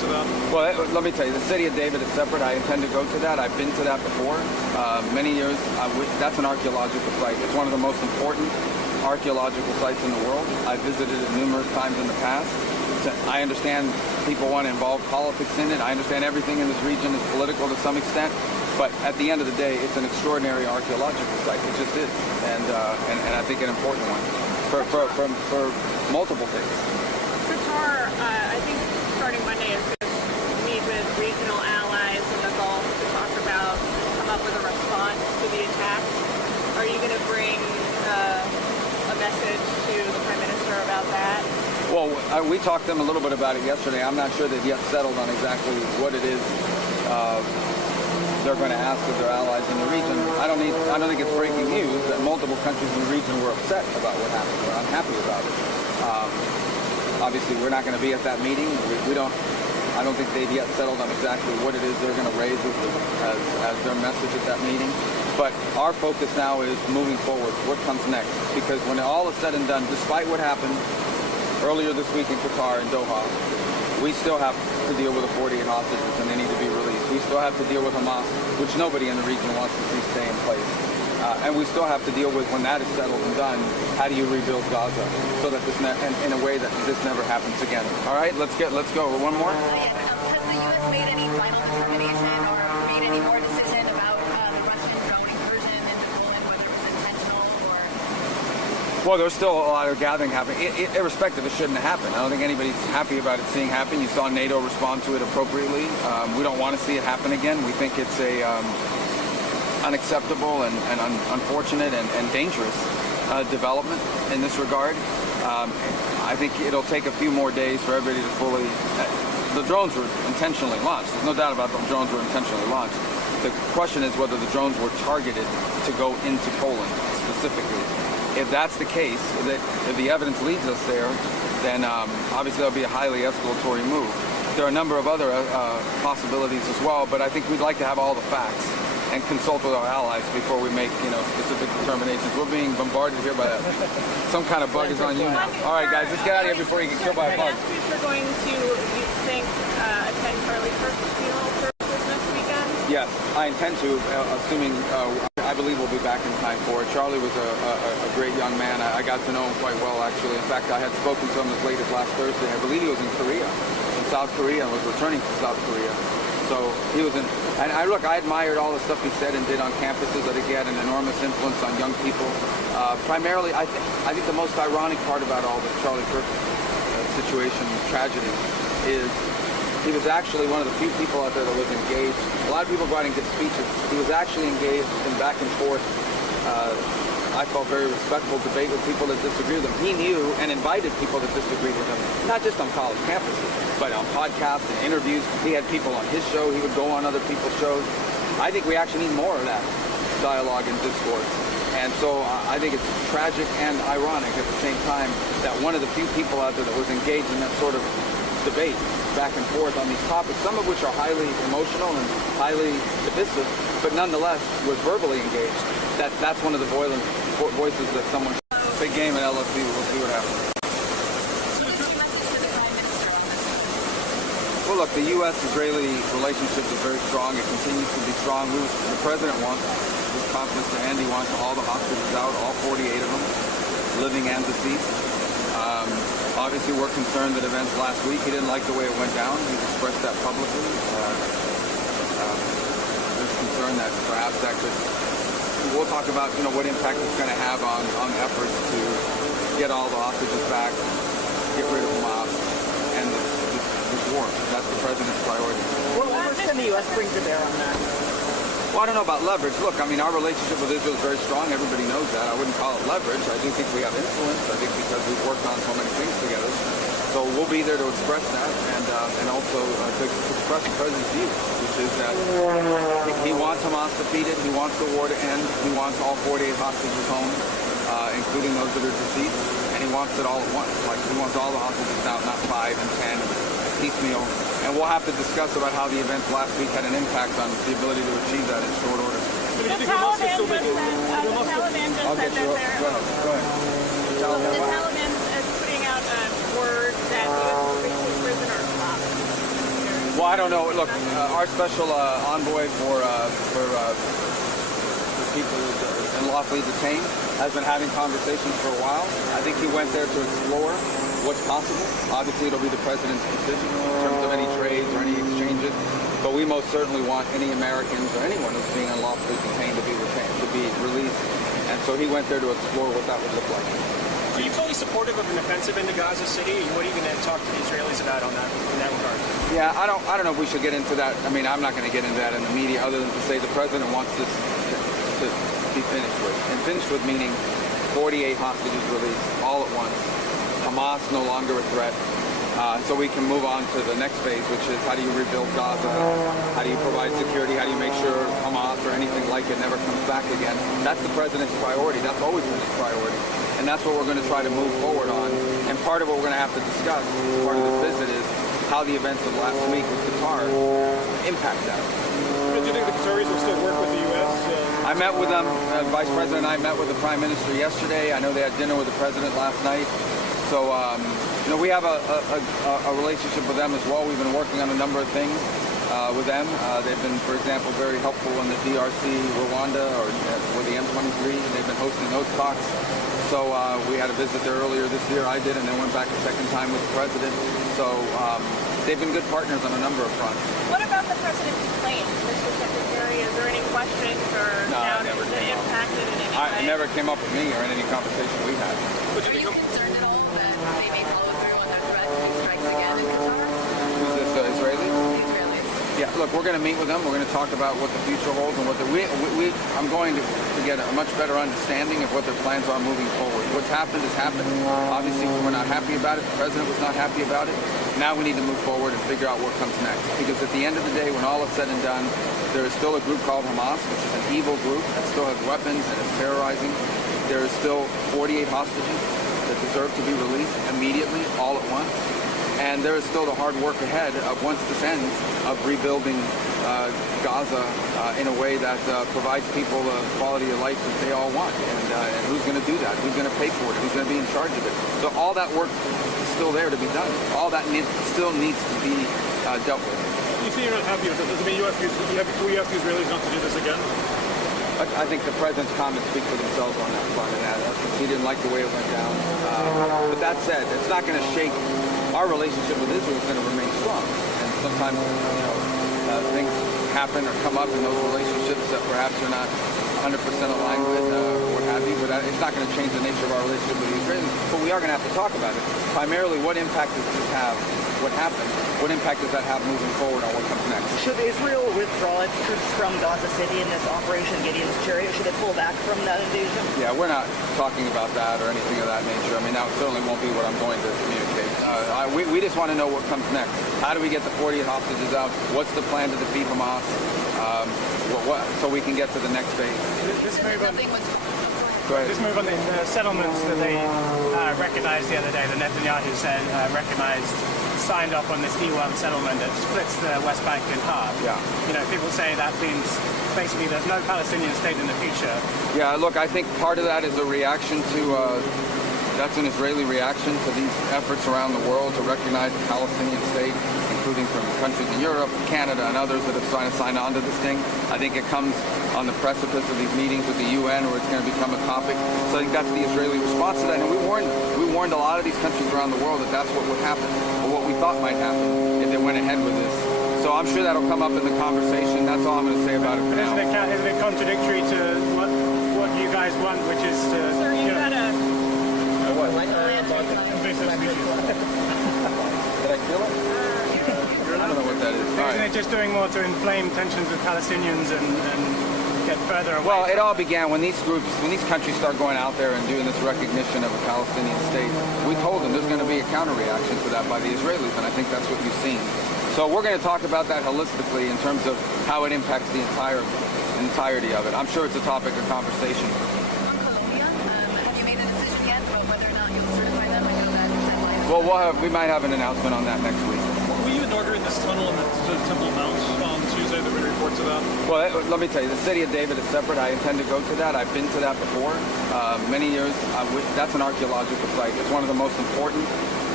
reports of that? Well, let me tell you, the city of David is separate. I intend to go to that. I've been to that before, many years. That's an archaeological site. It's one of the most important archaeological sites in the world. I've visited it numerous times in the past. I understand people want to involve politics in it. I understand everything in this region is political to some extent. But at the end of the day, it's an extraordinary archaeological site. It just is, and I think an important one for multiple things. Qatar, I think starting Monday is going to meet with regional allies in the Gulf to come up with a response to the attack. Are you going to bring a message to the Prime Minister about that? Well, we talked to them a little bit about it yesterday. I'm not sure they've yet settled on exactly what it is they're going to ask of their allies in the region. I don't think it's breaking news that multiple countries in the region were upset about what happened. We're unhappy about it. Obviously, we're not going to be at that meeting. I don't think they've yet settled on exactly what it is they're going to raise as their message at that meeting. But our focus now is moving forward. What comes next? Because when all is said and done, despite what happened earlier this week in Qatar and Doha, we still have to deal with the 48 hostages, and they need to be released. We still have to deal with Hamas, which nobody in the region wants to see stay in place. And we still have to deal with, when that is settled and done, how do you rebuild Gaza so that in a way that this never happens again. All right, let's go. One more. Has the U.S. made any final determination or made any more decision about the Russian drone incursion into Poland, whether it was intentional or? Well, there's still a lot of gathering happening. Irrespective, it shouldn't have happened. I don't think anybody's happy about it seeing happen. You saw NATO respond to it appropriately. We don't want to see it happen again. We think it's a unacceptable and unfortunate and dangerous development in this regard. I think it'll take a few more days for everybody to fully... the drones were intentionally launched. There's no doubt about the drones were intentionally launched. The question is whether the drones were targeted to go into Poland specifically. If that's the case, if the evidence leads us there, then obviously that'll be a highly escalatory move. There are a number of other possibilities as well, but I think we'd like to have all the facts and consult with our allies before we make, specific determinations. We're being bombarded here by some kind of bug is on you now. All right, guys, let's get out of here before you get killed by a bug. You're going to, you think, attend Charlie Kirk's funeral services next weekend? Yes, I intend to, assuming I believe we'll be back in time for it. Charlie was a great young man. I got to know him quite well, actually. In fact, I had spoken to him as late as last Thursday. I believe he was in South Korea, and was returning to South Korea. So he was and I admired all the stuff he said and did on campuses. I think he had an enormous influence on young people. Primarily, I think the most ironic part about all the Charlie Kirk situation, tragedy, is he was actually one of the few people out there that was engaged. A lot of people go out and give speeches. He was actually engaged in back and forth, I felt very respectful debate with people that disagree with him. He knew and invited people that disagreed with him, not just on college campuses, but on podcasts and interviews. He had people on his show. He would go on other people's shows. I think we actually need more of that dialogue and discourse. And so I think it's tragic and ironic at the same time that one of the few people out there that was engaged in that sort of debate back and forth on these topics, some of which are highly emotional and highly divisive, but nonetheless was verbally engaged. That's one of the voices that someone... Big game at LSU. We'll see what happens. Well, look, the U.S.-Israeli relationship is very strong. It continues to be strong. The president wants, with confidence to end, he wants all the hostages out, all 48 of them, living and deceased. Obviously, we're concerned that events last week, he didn't like the way it went down. He's expressed that publicly. There's concern that perhaps that could... We'll talk about, what impact it's going to have on efforts to get all the hostages back, get rid of Hamas, and this war. That's the president's priority. What leverage can the U.S. bring to bear on that? Well, I don't know about leverage. Look, our relationship with Israel is very strong. Everybody knows that. I wouldn't call it leverage. I do think we have influence. I think because we've worked on so many things together. So we'll be there to express that and also to express the president's view, which is that he wants Hamas defeated. He wants the war to end. He wants all 48 hostages home, including those that are deceased. And he wants it all at once. Like, he wants all the hostages out, not 5 and 10, piecemeal. And we'll have to discuss about how the events last week had an impact on the ability to achieve that in short order. The Taliban just said that they're... Go ahead. The Taliban is putting out a word that U.S. prisoners stop. Well, I don't know. Look, our special envoy for people unlawfully detained has been having conversations for a while. I think he went there to explore what's possible. Obviously, it'll be the president's decision in terms of any trades or any exchanges. But we most certainly want any Americans or anyone who's being unlawfully detained to be released. And so he went there to explore what that would look like. Are you fully supportive of an offensive into Gaza City? What are you going to talk to the Israelis about on that in that regard? Yeah, I don't know if we should get into that. I mean, I'm not going to get into that in the media other than to say the president wants this to be finished with. And finished with meaning 48 hostages released all at once. Hamas no longer a threat. So we can move on to the next phase, which is how do you rebuild Gaza? How do you provide security? How do you make sure Hamas or anything like it never comes back again? That's the president's priority. That's always been his priority. And that's what we're going to try to move forward on. And part of what we're going to have to discuss as part of this visit is how the events of last week with Qatar impact that. Do you think the Qataris will still work with the U.S.? I met with them. Vice President and I met with the Prime Minister yesterday. I know they had dinner with the President last night. So, we have a relationship with them as well. We've been working on a number of things with them. They've been, for example, very helpful in the DRC, Rwanda, or with the M23. They've been hosting those talks. So we had a visit there earlier this year. I did, and then went back a second time with the President. So they've been good partners on a number of fronts. What about the president's plane, Mr. Secretary? Is there any questions or doubt it impacted in any way? It never came up with me or in any conversation we had. Are you concerned at all that they may follow through on their threat to make strikes again in Qatar? Who's this, Israeli? The Israelis. Yeah, look, we're going to meet with them. We're going to talk about what the future holds and what I'm going to get a much better understanding of what their plans are moving forward. What's happened has happened. Obviously, we're not happy about it. The president was not happy about it. Now we need to move forward and figure out what comes next. Because at the end of the day, when all is said and done, there is still a group called Hamas, which is an evil group that still has weapons and is terrorizing. There is still 48 hostages that deserve to be released immediately, all at once. And there is still the hard work ahead of, once this ends, of rebuilding Gaza in a way that provides people the quality of life that they all want. And who's going to do that? Who's going to pay for it? Who's going to be in charge of it? So all that work is still there to be done. All that still needs to be dealt with. You say you're not happy with this. Does it mean you ask the Israelis not to do this again? I think the president's comments speak for themselves on that front. And he didn't like the way it went down. But that said, it's not going to shake. Our relationship with Israel is going to remain strong. And sometimes, things happen or come up in those relationships that perhaps you're not 100% aligned with, or what have you. But it's not going to change the nature of our relationship with the Israelis. But we are going to have to talk about it. Primarily, what impact does this have? What happened? What impact does that have moving forward on what comes next? Should Israel withdraw its troops from Gaza City in this Operation Gideon's Chariot? Should it pull back from that invasion? Yeah, we're not talking about that or anything of that nature. I mean, that certainly won't be what I'm going to communicate. We just want to know what comes next. How do we get the 48 hostages out? What's the plan to defeat Hamas? So we can get to the next phase. This move on, Nothing was. this move on the settlements that they recognized the other day, the Netanyahu said signed off on this E1 settlement that splits the West Bank in half. Yeah. People say that means basically there's no Palestinian state in the future. Yeah, look, I think part of that is a reaction to, that's an Israeli reaction to these efforts around the world to recognize the Palestinian state, including from countries in Europe, Canada, and others that have trying to sign on to this thing. I think it comes on the precipice of these meetings with the UN where it's going to become a topic. So I think that's the Israeli response to that. And we warned a lot of these countries around the world that that's what would happen, or what we thought might happen if they went ahead with this. So I'm sure that'll come up in the conversation. That's all I'm going to say about it for now. Isn't it contradictory to what you guys want, which is to... Sir, you've got a... invasive species. Did I kill it? I don't know what that is. All Isn't right. it just doing more to inflame tensions with Palestinians and get further away? Well, it all began when these countries start going out there and doing this recognition of a Palestinian state. We told them there's going to be a counter reaction to that by the Israelis, and I think that's what you've seen. So we're going to talk about that holistically in terms of how it impacts the entirety of it. I'm sure it's a topic of conversation. On Colombia, have you made a decision yet about whether or not you'll certify them? I know that deadline is. Well, we might have an announcement on that next week. Were you inaugurating this tunnel in the Temple Mount on Tuesday? There were reports of that. Well, let me tell you, the city of David is separate. I intend to go to that. I've been to that before, many years. That's an archaeological site. It's one of the most important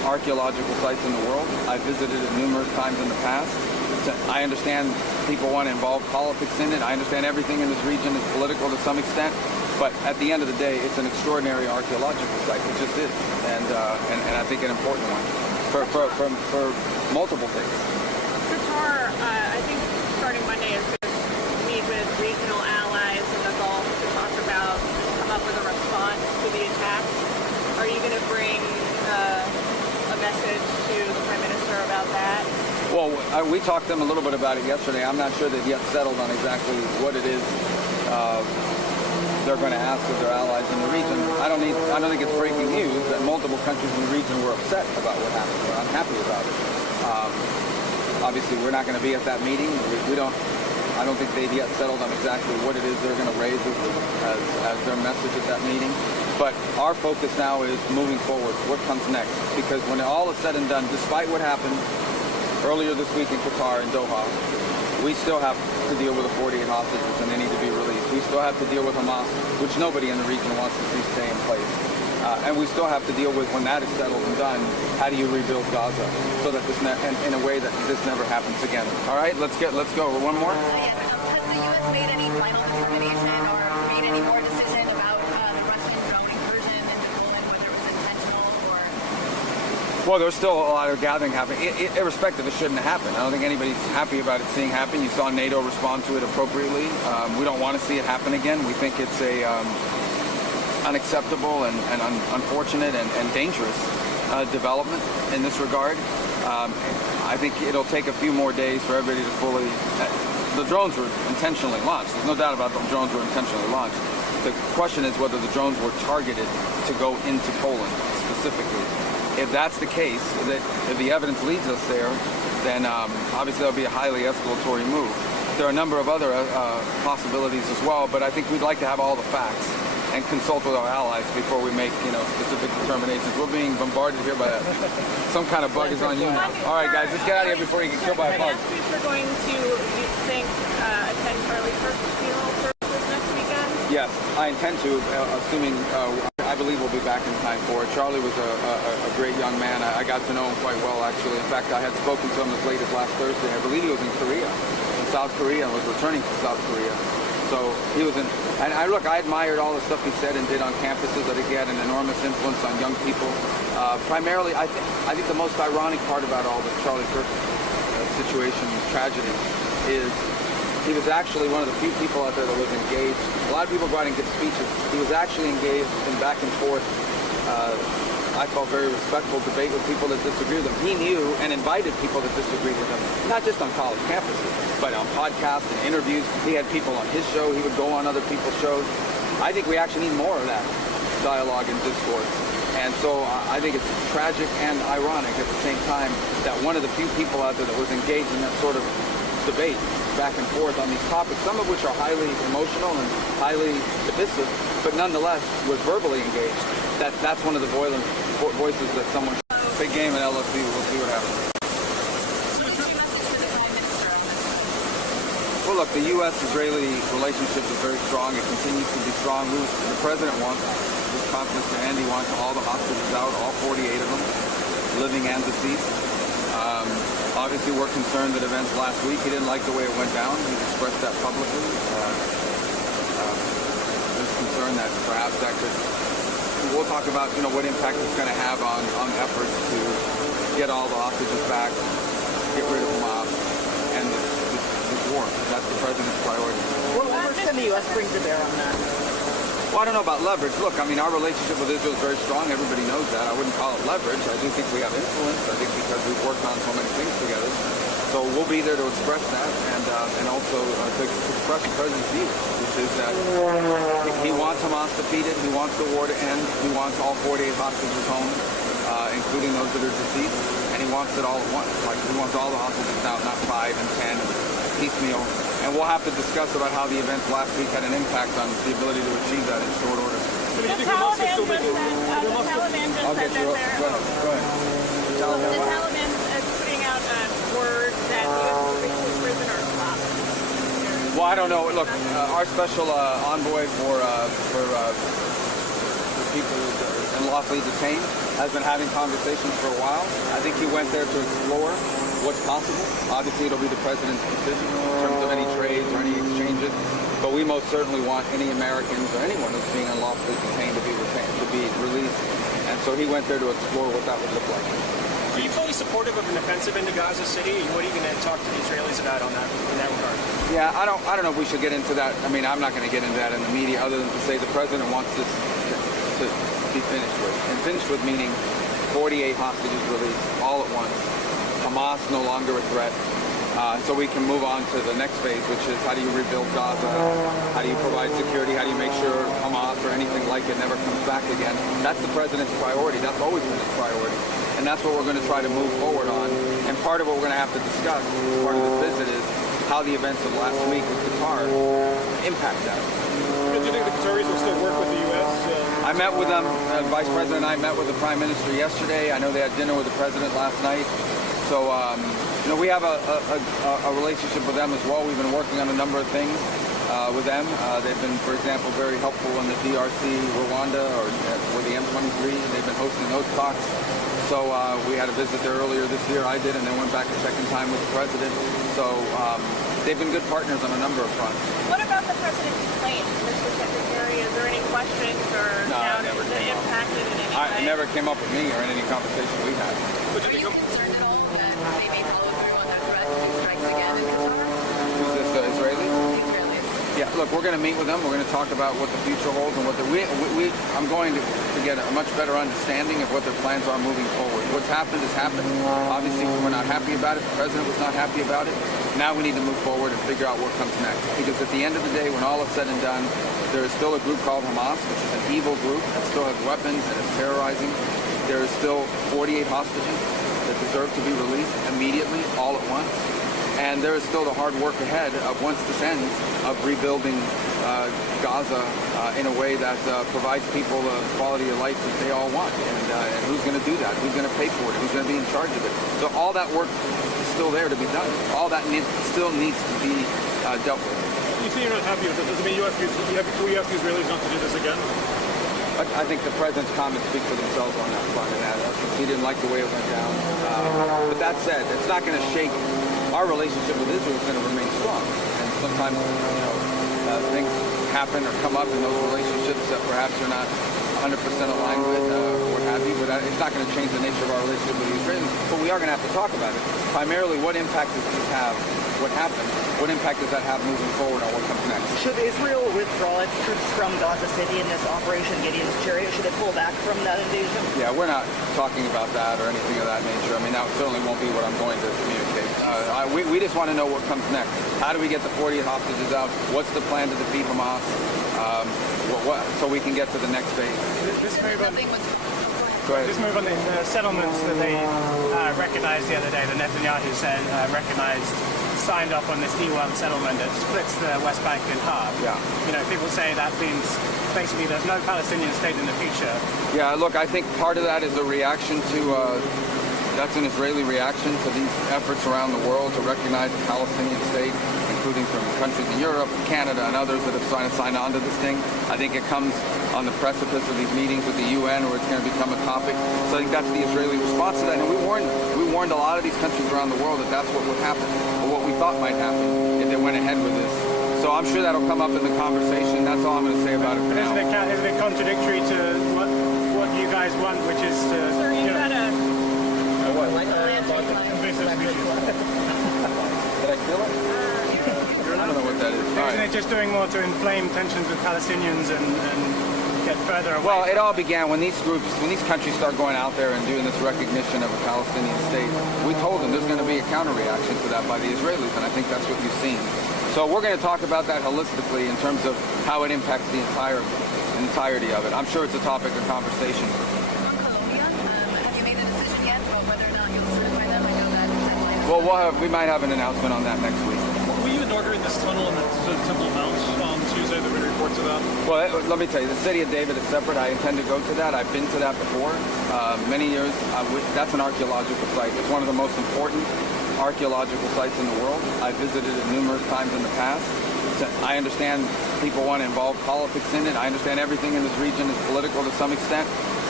archaeological sites in the world. I've visited it numerous times in the past. I understand people want to involve politics in it. I understand everything in this region is political to some extent. But at the end of the day, it's an extraordinary archaeological site. It just is, and I think an important one for multiple things. Qatar, I think starting Monday is going to meet with regional allies in the Gulf to talk about, come up with a response to the attacks. Are you going to bring a message to the Prime Minister about that? Well, we talked to them a little bit about it yesterday. I'm not sure they've yet settled on exactly what it is they're going to ask of their allies in the region. I don't think it's breaking news that multiple countries in the region were upset about what happened. We're unhappy about it. Obviously, we're not going to be at that meeting. I don't think they've yet settled on exactly what it is they're going to raise as their message at that meeting. But our focus now is moving forward. What comes next? Because when all is said and done, despite what happened earlier this week in Qatar and Doha, we still have to deal with the 48 hostages and they need to be released. We still have to deal with Hamas, which nobody in the region wants to see stay in place. And we still have to deal with, when that is settled and done, how do you rebuild Gaza so that this in a way that this never happens again. All right, let's go. One more. Yes, has the U.S. made any final determination or made any more decision about the Russian drone incursion into Poland, whether it was intentional or? Well, there's still a lot of gathering happening. Irrespective, it shouldn't have happened. I don't think anybody's happy about it seeing happen. You saw NATO respond to it appropriately. We don't want to see it happen again. We think it's a unacceptable and unfortunate and dangerous development in this regard. I think it'll take a few more days for everybody to fully... The drones were intentionally launched. There's no doubt about them. Drones were intentionally launched. The question is whether the drones were targeted to go into Poland specifically. If that's the case, if the evidence leads us there, then obviously that'll be a highly escalatory move. There are a number of other possibilities as well, but I think we'd like to have all the facts and consult with our allies before we make, specific determinations. We're being bombarded here by some kind of bug is on you now. All right, guys, let's get out of here before you get killed by a bug. We're going to, you think, attend Charlie Kirk's funeral services next weekend? Yes, I intend to, assuming I believe we'll be back in time for it. Charlie was a great young man. I got to know him quite well, actually. In fact, I had spoken to him as late as last Thursday. I believe he was in South Korea, and was returning to South Korea. So he was in, and I admired all the stuff he said and did on campuses. I think he had an enormous influence on young people. Primarily, I think the most ironic part about all the Charlie Kirk situation, tragedy, is he was actually one of the few people out there that was engaged. A lot of people go out and give speeches. He was actually engaged in back and forth, I felt very respectful debate with people that disagree with him. He knew and invited people that disagreed with him, not just on college campuses, but on podcasts and interviews. He had people on his show. He would go on other people's shows. I think we actually need more of that dialogue and discourse. And so I think it's tragic and ironic at the same time that one of the few people out there that was engaged in that sort of debate back and forth on these topics, some of which are highly emotional and highly divisive, but nonetheless was verbally engaged. That's one of the voices that someone... Big game at LSU. We'll see what happens. Well, look, the U.S.-Israeli relationship is very strong. It continues to be strong. The president wants, his confidence to end, he wants all the hostages out, all 48 of them, living and deceased. Obviously, we're concerned that events last week, he didn't like the way it went down. He expressed that publicly. There's concern that perhaps that could... We'll talk about, what impact it's going to have on efforts to get all the hostages back, get rid of Hamas, and this war. That's the president's priority. What leverage can the U.S. bring to bear on that? Well, I don't know about leverage. Look, our relationship with Israel is very strong. Everybody knows that. I wouldn't call it leverage. I do think we have influence. I think because we've worked on so many things together. So we'll be there to express that and also to express the president's view, which is that he wants Hamas defeated. He wants the war to end. He wants all 48 hostages home, including those that are deceased. And he wants it all at once. Like, he wants all the hostages out, not 5 and 10, piecemeal. And we'll have to discuss about how the events last week had an impact on the ability to achieve that in short order. The Taliban just said that they're... Go ahead. The Taliban is putting out word that the U.S. will release prisoners up. Well, I don't know. Look, our special envoy for people and unlawfully detained, has been having conversations for a while. I think he went there to explore what's possible. Obviously, it'll be the president's decision in terms of any trades or any exchanges. But we most certainly want any Americans or anyone who's being unlawfully detained to be released. And so he went there to explore what that would look like. Are you fully supportive of an offensive into Gaza City? What are you going to talk to the Israelis about on that in that regard? Yeah, I don't know if we should get into that. I mean, I'm not going to get into that in the media other than to say the president wants this to be finished with. And finished with meaning 48 hostages released all at once. Hamas no longer a threat. So we can move on to the next phase, which is how do you rebuild Gaza? How do you provide security? How do you make sure Hamas or anything like it never comes back again? That's the president's priority. That's always been his priority. And that's what we're going to try to move forward on. And part of what we're going to have to discuss as part of this visit is how the events of last week with Qatar impact that. Do you think the Qataris will still work with the U.S.? I met with them. Vice President and I met with the Prime Minister yesterday. I know they had dinner with the President last night. So, we have a relationship with them as well. We've been working on a number of things with them. They've been, for example, very helpful in the DRC, Rwanda, or with the M23. They've been hosting those talks. So we had a visit there earlier this year. I did, and then went back a second time with the President. So they've been good partners on a number of fronts. What about the president's claims, Mr. Secretary? Is there any questions or doubts that impacted in any way? It never came up with me or in any conversation we had. Are you concerned at all that they may follow through on that threat and strikes again in Qatar? Who's this, Israeli? The Israelis. Yeah, look, we're going to meet with them. We're going to talk about what the future holds and what I'm going to get a much better understanding of what their plans are moving forward. What's happened has happened. Obviously, we're not happy about it. The president was not happy about it. Now we need to move forward and figure out what comes next. Because at the end of the day, when all is said and done, there is still a group called Hamas, which is an evil group that still has weapons and is terrorizing. There is still 48 hostages that deserve to be released immediately, all at once. And there is still the hard work ahead of, once this ends, of rebuilding Gaza in a way that provides people the quality of life that they all want. And who's going to do that? Who's going to pay for it? Who's going to be in charge of it? So all that work is still there to be done. All that still needs to be dealt with. You say you're not happy with it. Does it mean we ask the Israelis not to do this again? I think the president's comments speak for themselves on that front, and that he didn't like the way it went down. But that said, it's not going to shake. Our relationship with Israel is going to remain strong. And sometimes, things happen or come up in those relationships that perhaps you're not 100% aligned with, or what have you. But it's not going to change the nature of our relationship with the Israelis. But we are going to have to talk about it. Primarily, what impact does this have? What happened? What impact does that have moving forward on what comes next? Should Israel withdraw its troops from Gaza City in this Operation Gideon's Chariot? Should it pull back from that invasion? Yeah, we're not talking about that or anything of that nature. I mean, that certainly won't be what I'm going to communicate. We just want to know what comes next. How do we get the 48 hostages out? What's the plan to defeat Hamas? So we can get to the next phase. This move on, Go ahead. this move on the settlements that they recognized the other day, the Netanyahu said signed off on this E1 settlement that splits the West Bank in half. Yeah. People say that means basically there's no Palestinian state in the future. Yeah, look, I think part of that is a reaction to, that's an Israeli reaction to these efforts around the world to recognize the Palestinian state, including from countries in Europe, Canada, and others that have signed on to this thing. I think it comes on the precipice of these meetings with the UN where it's going to become a topic. So I think that's the Israeli response to that. And we warned a lot of these countries around the world that that's what would happen, or what we thought might happen if they went ahead with this. So I'm sure that'll come up in the conversation. That's all I'm going to say about it for now. Isn't it contradictory to what you guys want, which is to... Sir, you've got a... What? invasive species? Did I kill it? I don't know what that is. All Isn't right. it just doing more to inflame tensions with Palestinians and get further away? Well, it all began when these countries start going out there and doing this recognition of a Palestinian state. We told them there's going to be a counter-reaction to that by the Israelis, and I think that's what you've seen. So we're going to talk about that holistically in terms of how it impacts the entirety of it. I'm sure it's a topic of conversation. On Colombia, have you made a decision yet about whether or not you'll certify them? I know that deadline is... Well, we might have an announcement on that next week. Will you inaugurate this tunnel in the Temple Mount on Tuesday? There were reports of that. Well, let me tell you, the city of David is separate. I intend to go to that. I've been to that before, many years. That's an archaeological site. It's one of the most important archaeological sites in the world. I visited it numerous times in the past. I understand people want to involve politics in it. I understand everything in this region is political to some extent.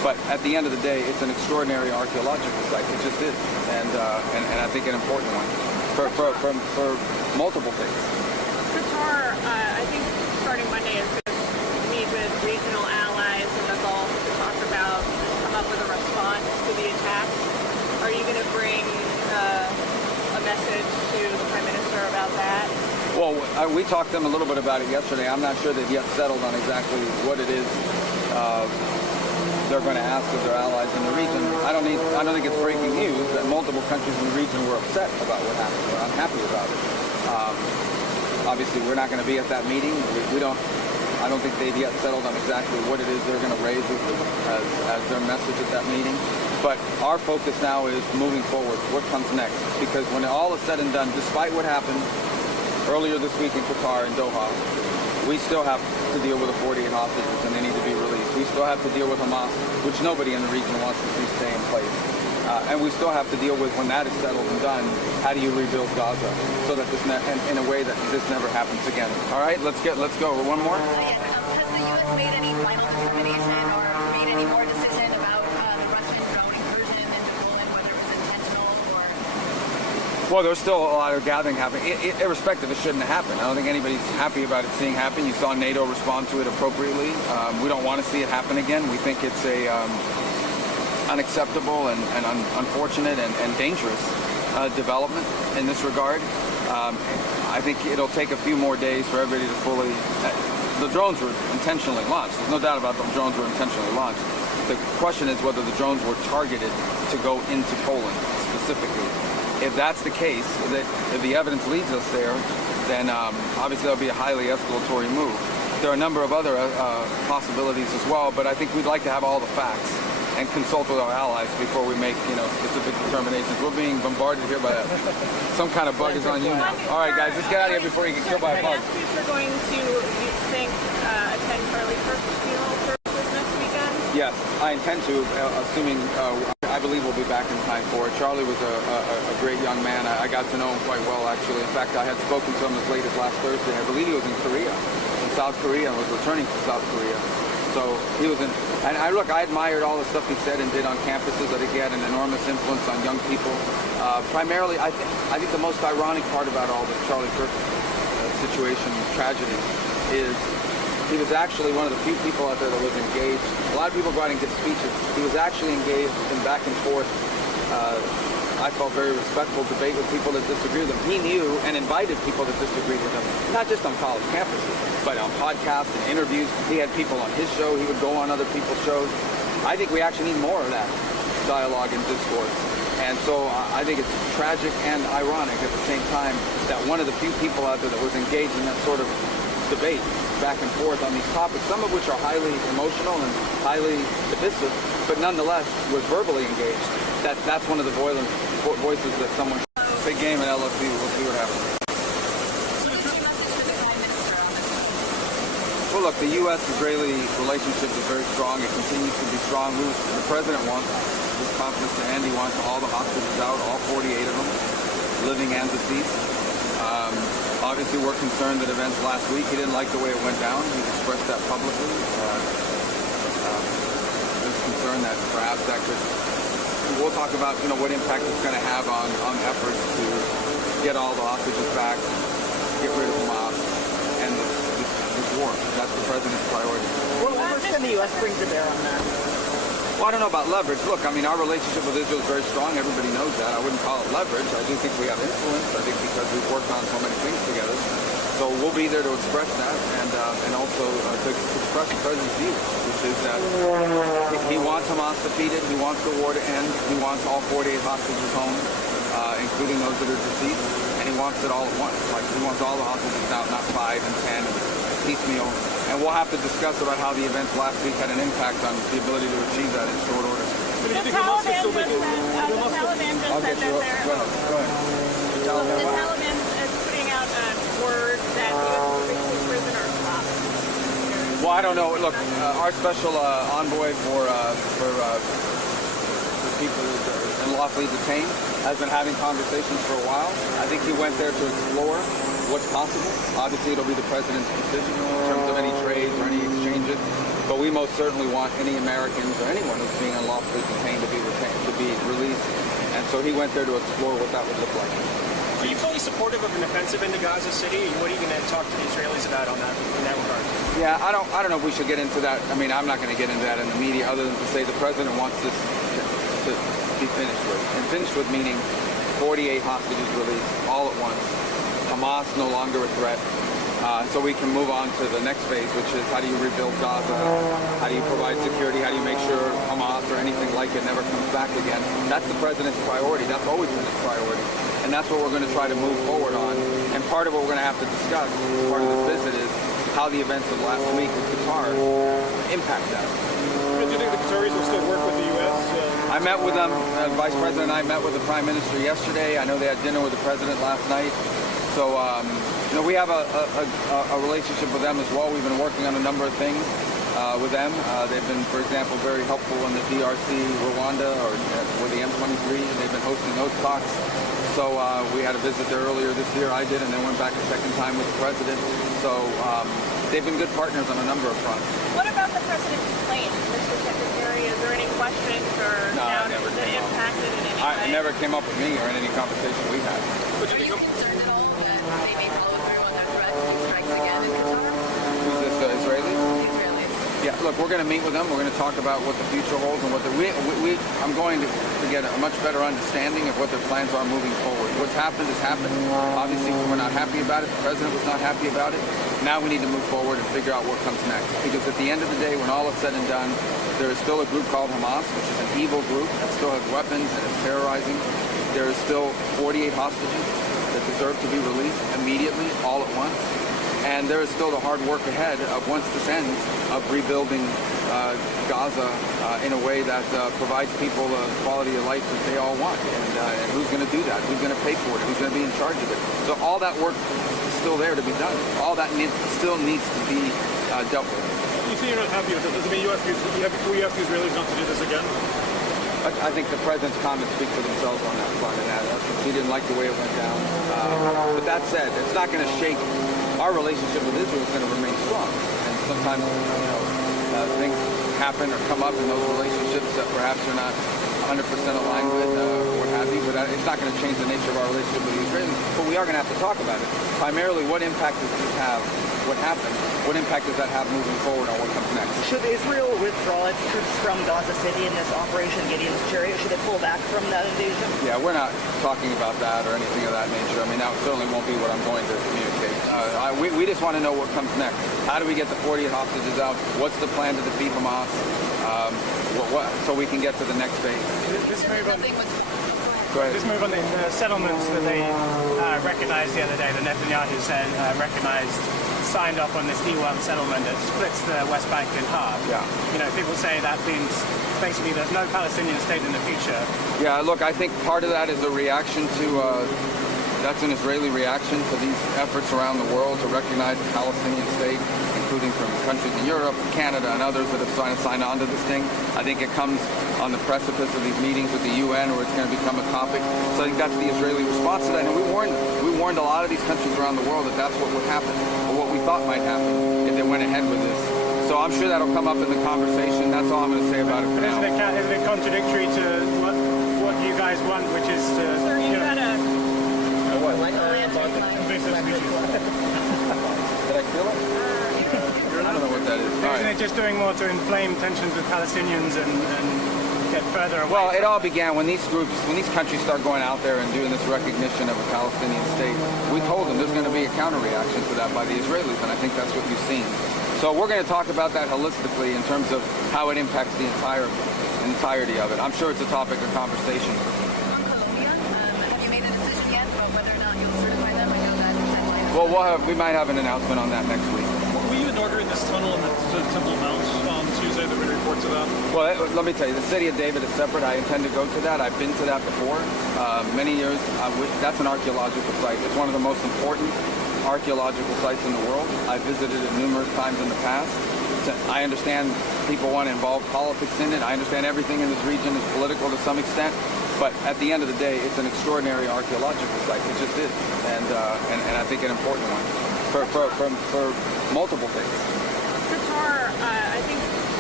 But at the end of the day, it's an extraordinary archaeological site. It just is, and I think an important one for multiple things. Qatar, I think starting Monday is going to meet with regional allies in the Gulf to come up with a response to the attacks. Are you going to bring a message to the Prime Minister about that? Well, we talked to them a little bit about it yesterday. I'm not sure they've yet settled on exactly what it is they're going to ask of their allies in the region. I don't think it's breaking news that multiple countries in the region were upset about what happened. We're unhappy about it. Obviously, we're not going to be at that meeting. I don't think they've yet settled on exactly what it is they're going to raise as their message at that meeting. But our focus now is moving forward. What comes next? Because when all is said and done, despite what happened earlier this week in Qatar and Doha, we still have to deal with the 48 hostages, and they need to be released. We still have to deal with Hamas, which nobody in the region wants to see stay in place. And we still have to deal with, when that is settled and done, how do you rebuild Gaza so that in a way that this never happens again. All right, let's go. One more. Yes, has the U.S. made any final determination or made any more decision about the Russian drone incursion into Poland, whether it was intentional or? Well, there's still a lot of gathering happening. Irrespective, it shouldn't have happened. I don't think anybody's happy about it seeing happen. You saw NATO respond to it appropriately. We don't want to see it happen again. We think it's a unacceptable and unfortunate and dangerous development in this regard. I think it'll take a few more days for everybody to fully... The drones were intentionally launched. There's no doubt about them. Drones were intentionally launched. The question is whether the drones were targeted to go into Poland specifically. If that's the case, if the evidence leads us there, then obviously that'll be a highly escalatory move. There are a number of other possibilities as well, but I think we'd like to have all the facts and consult with our allies before we make, specific determinations. We're being bombarded here by some kind of bug is on you now. All right, guys, let's get out of here before you get killed by a bug. You're going to, you think, attend Charlie Kirk's funeral services next weekend? Yes, I intend to, assuming I believe we'll be back in time for it. Charlie was a great young man. I got to know him quite well, actually. In fact, I had spoken to him as late as last Thursday. I believe he was in South Korea, and was returning to South Korea. So he was in, and I admired all the stuff he said and did on campuses. I think he had an enormous influence on young people. Primarily, I think the most ironic part about all the Charlie Kirk situation, tragedy, is he was actually one of the few people out there that was engaged. A lot of people go out and give speeches. He was actually engaged in back and forth, I felt very respectful debate with people that disagree with him. He knew and invited people that disagreed with him, not just on college campuses, but on podcasts and interviews. He had people on his show. He would go on other people's shows. I think we actually need more of that dialogue and discourse. And so I think it's tragic and ironic at the same time that one of the few people out there that was engaged in that sort of debate back and forth on these topics, some of which are highly emotional and highly divisive, but nonetheless was verbally engaged. That's one of the voices that someone... Big game at LSU. We'll see what happens. Well, look, the U.S.-Israeli relationship is very strong. It continues to be strong. The president wants this conference to end. He wants all the hostages out, all 48 of them, living and deceased. Obviously, we're concerned that events last week, he didn't like the way it went down. He expressed that publicly. There's concern that perhaps that could... We'll talk about, what impact it's going to have on efforts to get all the hostages back, get rid of Hamas, and this war. That's the president's priority. What leverage can the U.S. bring to bear on that? Well, I don't know about leverage. Look, our relationship with Israel is very strong. Everybody knows that. I wouldn't call it leverage. I do think we have influence. I think because we've worked on so many things together. So we'll be there to express that and also to express the president's view, which is that he wants Hamas defeated. He wants the war to end. He wants all 48 hostages home, including those that are deceased. And he wants it all at once. Like, he wants all the hostages out, not 5 and 10, piecemeal. And we'll have to discuss about how the events last week had an impact on the ability to achieve that in short order. The Taliban just said that they're... Go ahead. The Taliban is putting out a word that U.S. prisoners stop. Well, I don't know. Look, our special envoy for people who are unlawfully detained has been having conversations for a while. I think he went there to explore what's possible. Obviously, it'll be the president's decision in terms of any trades or any exchanges. But we most certainly want any Americans or anyone who's being unlawfully detained to be released. And so he went there to explore what that would look like. Are you fully supportive of an offensive into Gaza City? What are you going to talk to the Israelis about on that in that regard? Yeah, I don't know if we should get into that. I mean, I'm not going to get into that in the media other than to say the president wants this to be finished with. And finished with meaning 48 hostages released all at once. Hamas no longer a threat. So we can move on to the next phase, which is how do you rebuild Gaza? How do you provide security? How do you make sure Hamas or anything like it never comes back again? That's the president's priority. That's always been his priority. And that's what we're going to try to move forward on. And part of what we're going to have to discuss, part of this visit, is how the events of last week with Qatar impact that. Do you think the Qataris will still work with the U.S.? I met with them. Vice President and I met with the Prime Minister yesterday. I know they had dinner with the President last night. So, we have a relationship with them as well. We've been working on a number of things with them. They've been, for example, very helpful in the DRC, Rwanda, or with the M23. They've been hosting those talks. So we had a visit there earlier this year. I did, and then went back a second time with the President. So they've been good partners on a number of fronts. What about the president's plane, Mr. Secretary? Is there any questions or doubts that impacted in any way? It never came up with me or in any conversation we had. Are you concerned at all that they may follow through on their threat to make strikes again in Qatar? Who's this, Israeli? The Israelis. Yeah, look, we're going to meet with them. We're going to talk about what the future holds and what I'm going to get a much better understanding of what their plans are moving forward. What's happened has happened. Obviously, we're not happy about it. The president was not happy about it. Now we need to move forward and figure out what comes next. Because at the end of the day, when all is said and done, there is still a group called Hamas, which is an evil group that still has weapons and is terrorizing. There is still 48 hostages that deserve to be released immediately, all at once. And there is still the hard work ahead of, once this ends, of rebuilding Gaza in a way that provides people the quality of life that they all want. And who's going to do that? Who's going to pay for it? Who's going to be in charge of it? So all that work is still there to be done. All that still needs to be dealt with. You say you're not happy with it. Does it mean you ask the Israelis not to do this again? I think the president's comments speak for themselves on that front. And he didn't like the way it went down. But that said, it's not going to shake. Our relationship with Israel is going to remain strong. And sometimes, things happen or come up in those relationships that perhaps you're not 100% aligned with, or what have you. But it's not going to change the nature of our relationship with the Israelis. But we are going to have to talk about it. Primarily, what impact does this have? What happened? What impact does that have moving forward on what comes next? Should Israel withdraw its troops from Gaza City in this Operation Gideon's Chariot? Should it pull back from that invasion? Yeah, we're not talking about that or anything of that nature. I mean, that certainly won't be what I'm going to communicate. We just want to know what comes next. How do we get the 48 hostages out? What's the plan to defeat Hamas? So we can get to the next phase. This move on, Go ahead. this move on the settlements that they recognized the other day, the Netanyahu said signed off on this E1 settlement that splits the West Bank in half. Yeah. People say that means basically there's no Palestinian state in the future. Yeah, look, I think part of that is a reaction to, that's an Israeli reaction to these efforts around the world to recognize the Palestinian state, including from countries in Europe, Canada, and others that have signed on to this thing. I think it comes on the precipice of these meetings with the UN where it's going to become a topic. So I think that's the Israeli response to that. And we warned a lot of these countries around the world that that's what would happen, or what we thought might happen if they went ahead with this. So I'm sure that'll come up in the conversation. That's all I'm going to say about it for now. Isn't it contradictory to what you guys want, which is to... Sir, you had a... invasive species. Did I kill it? I don't know what that is. All Isn't right. it just doing more to inflame tensions with Palestinians and get further away? Well, it all began when these countries start going out there and doing this recognition of a Palestinian state. We told them there's going to be a counter-reaction to that by the Israelis, and I think that's what you've seen. So we're going to talk about that holistically in terms of how it impacts the entirety of it. I'm sure it's a topic of conversation. On Colombia, have you made a decision yet about whether or not you'll certify them? I know that deadline is... Well, we might have an announcement on that next week. Will you inaugurate this tunnel in the Temple Mount on Tuesday? There were reports of that. Well, let me tell you, the city of David is separate. I intend to go to that. I've been to that before, many years. That's an archaeological site. It's one of the most important archaeological sites in the world. I've visited it numerous times in the past. I understand people want to involve politics in it. I understand everything in this region is political to some extent. But at the end of the day, it's an extraordinary archaeological site. It just is. And I think an important one for multiple things. Qatar, I think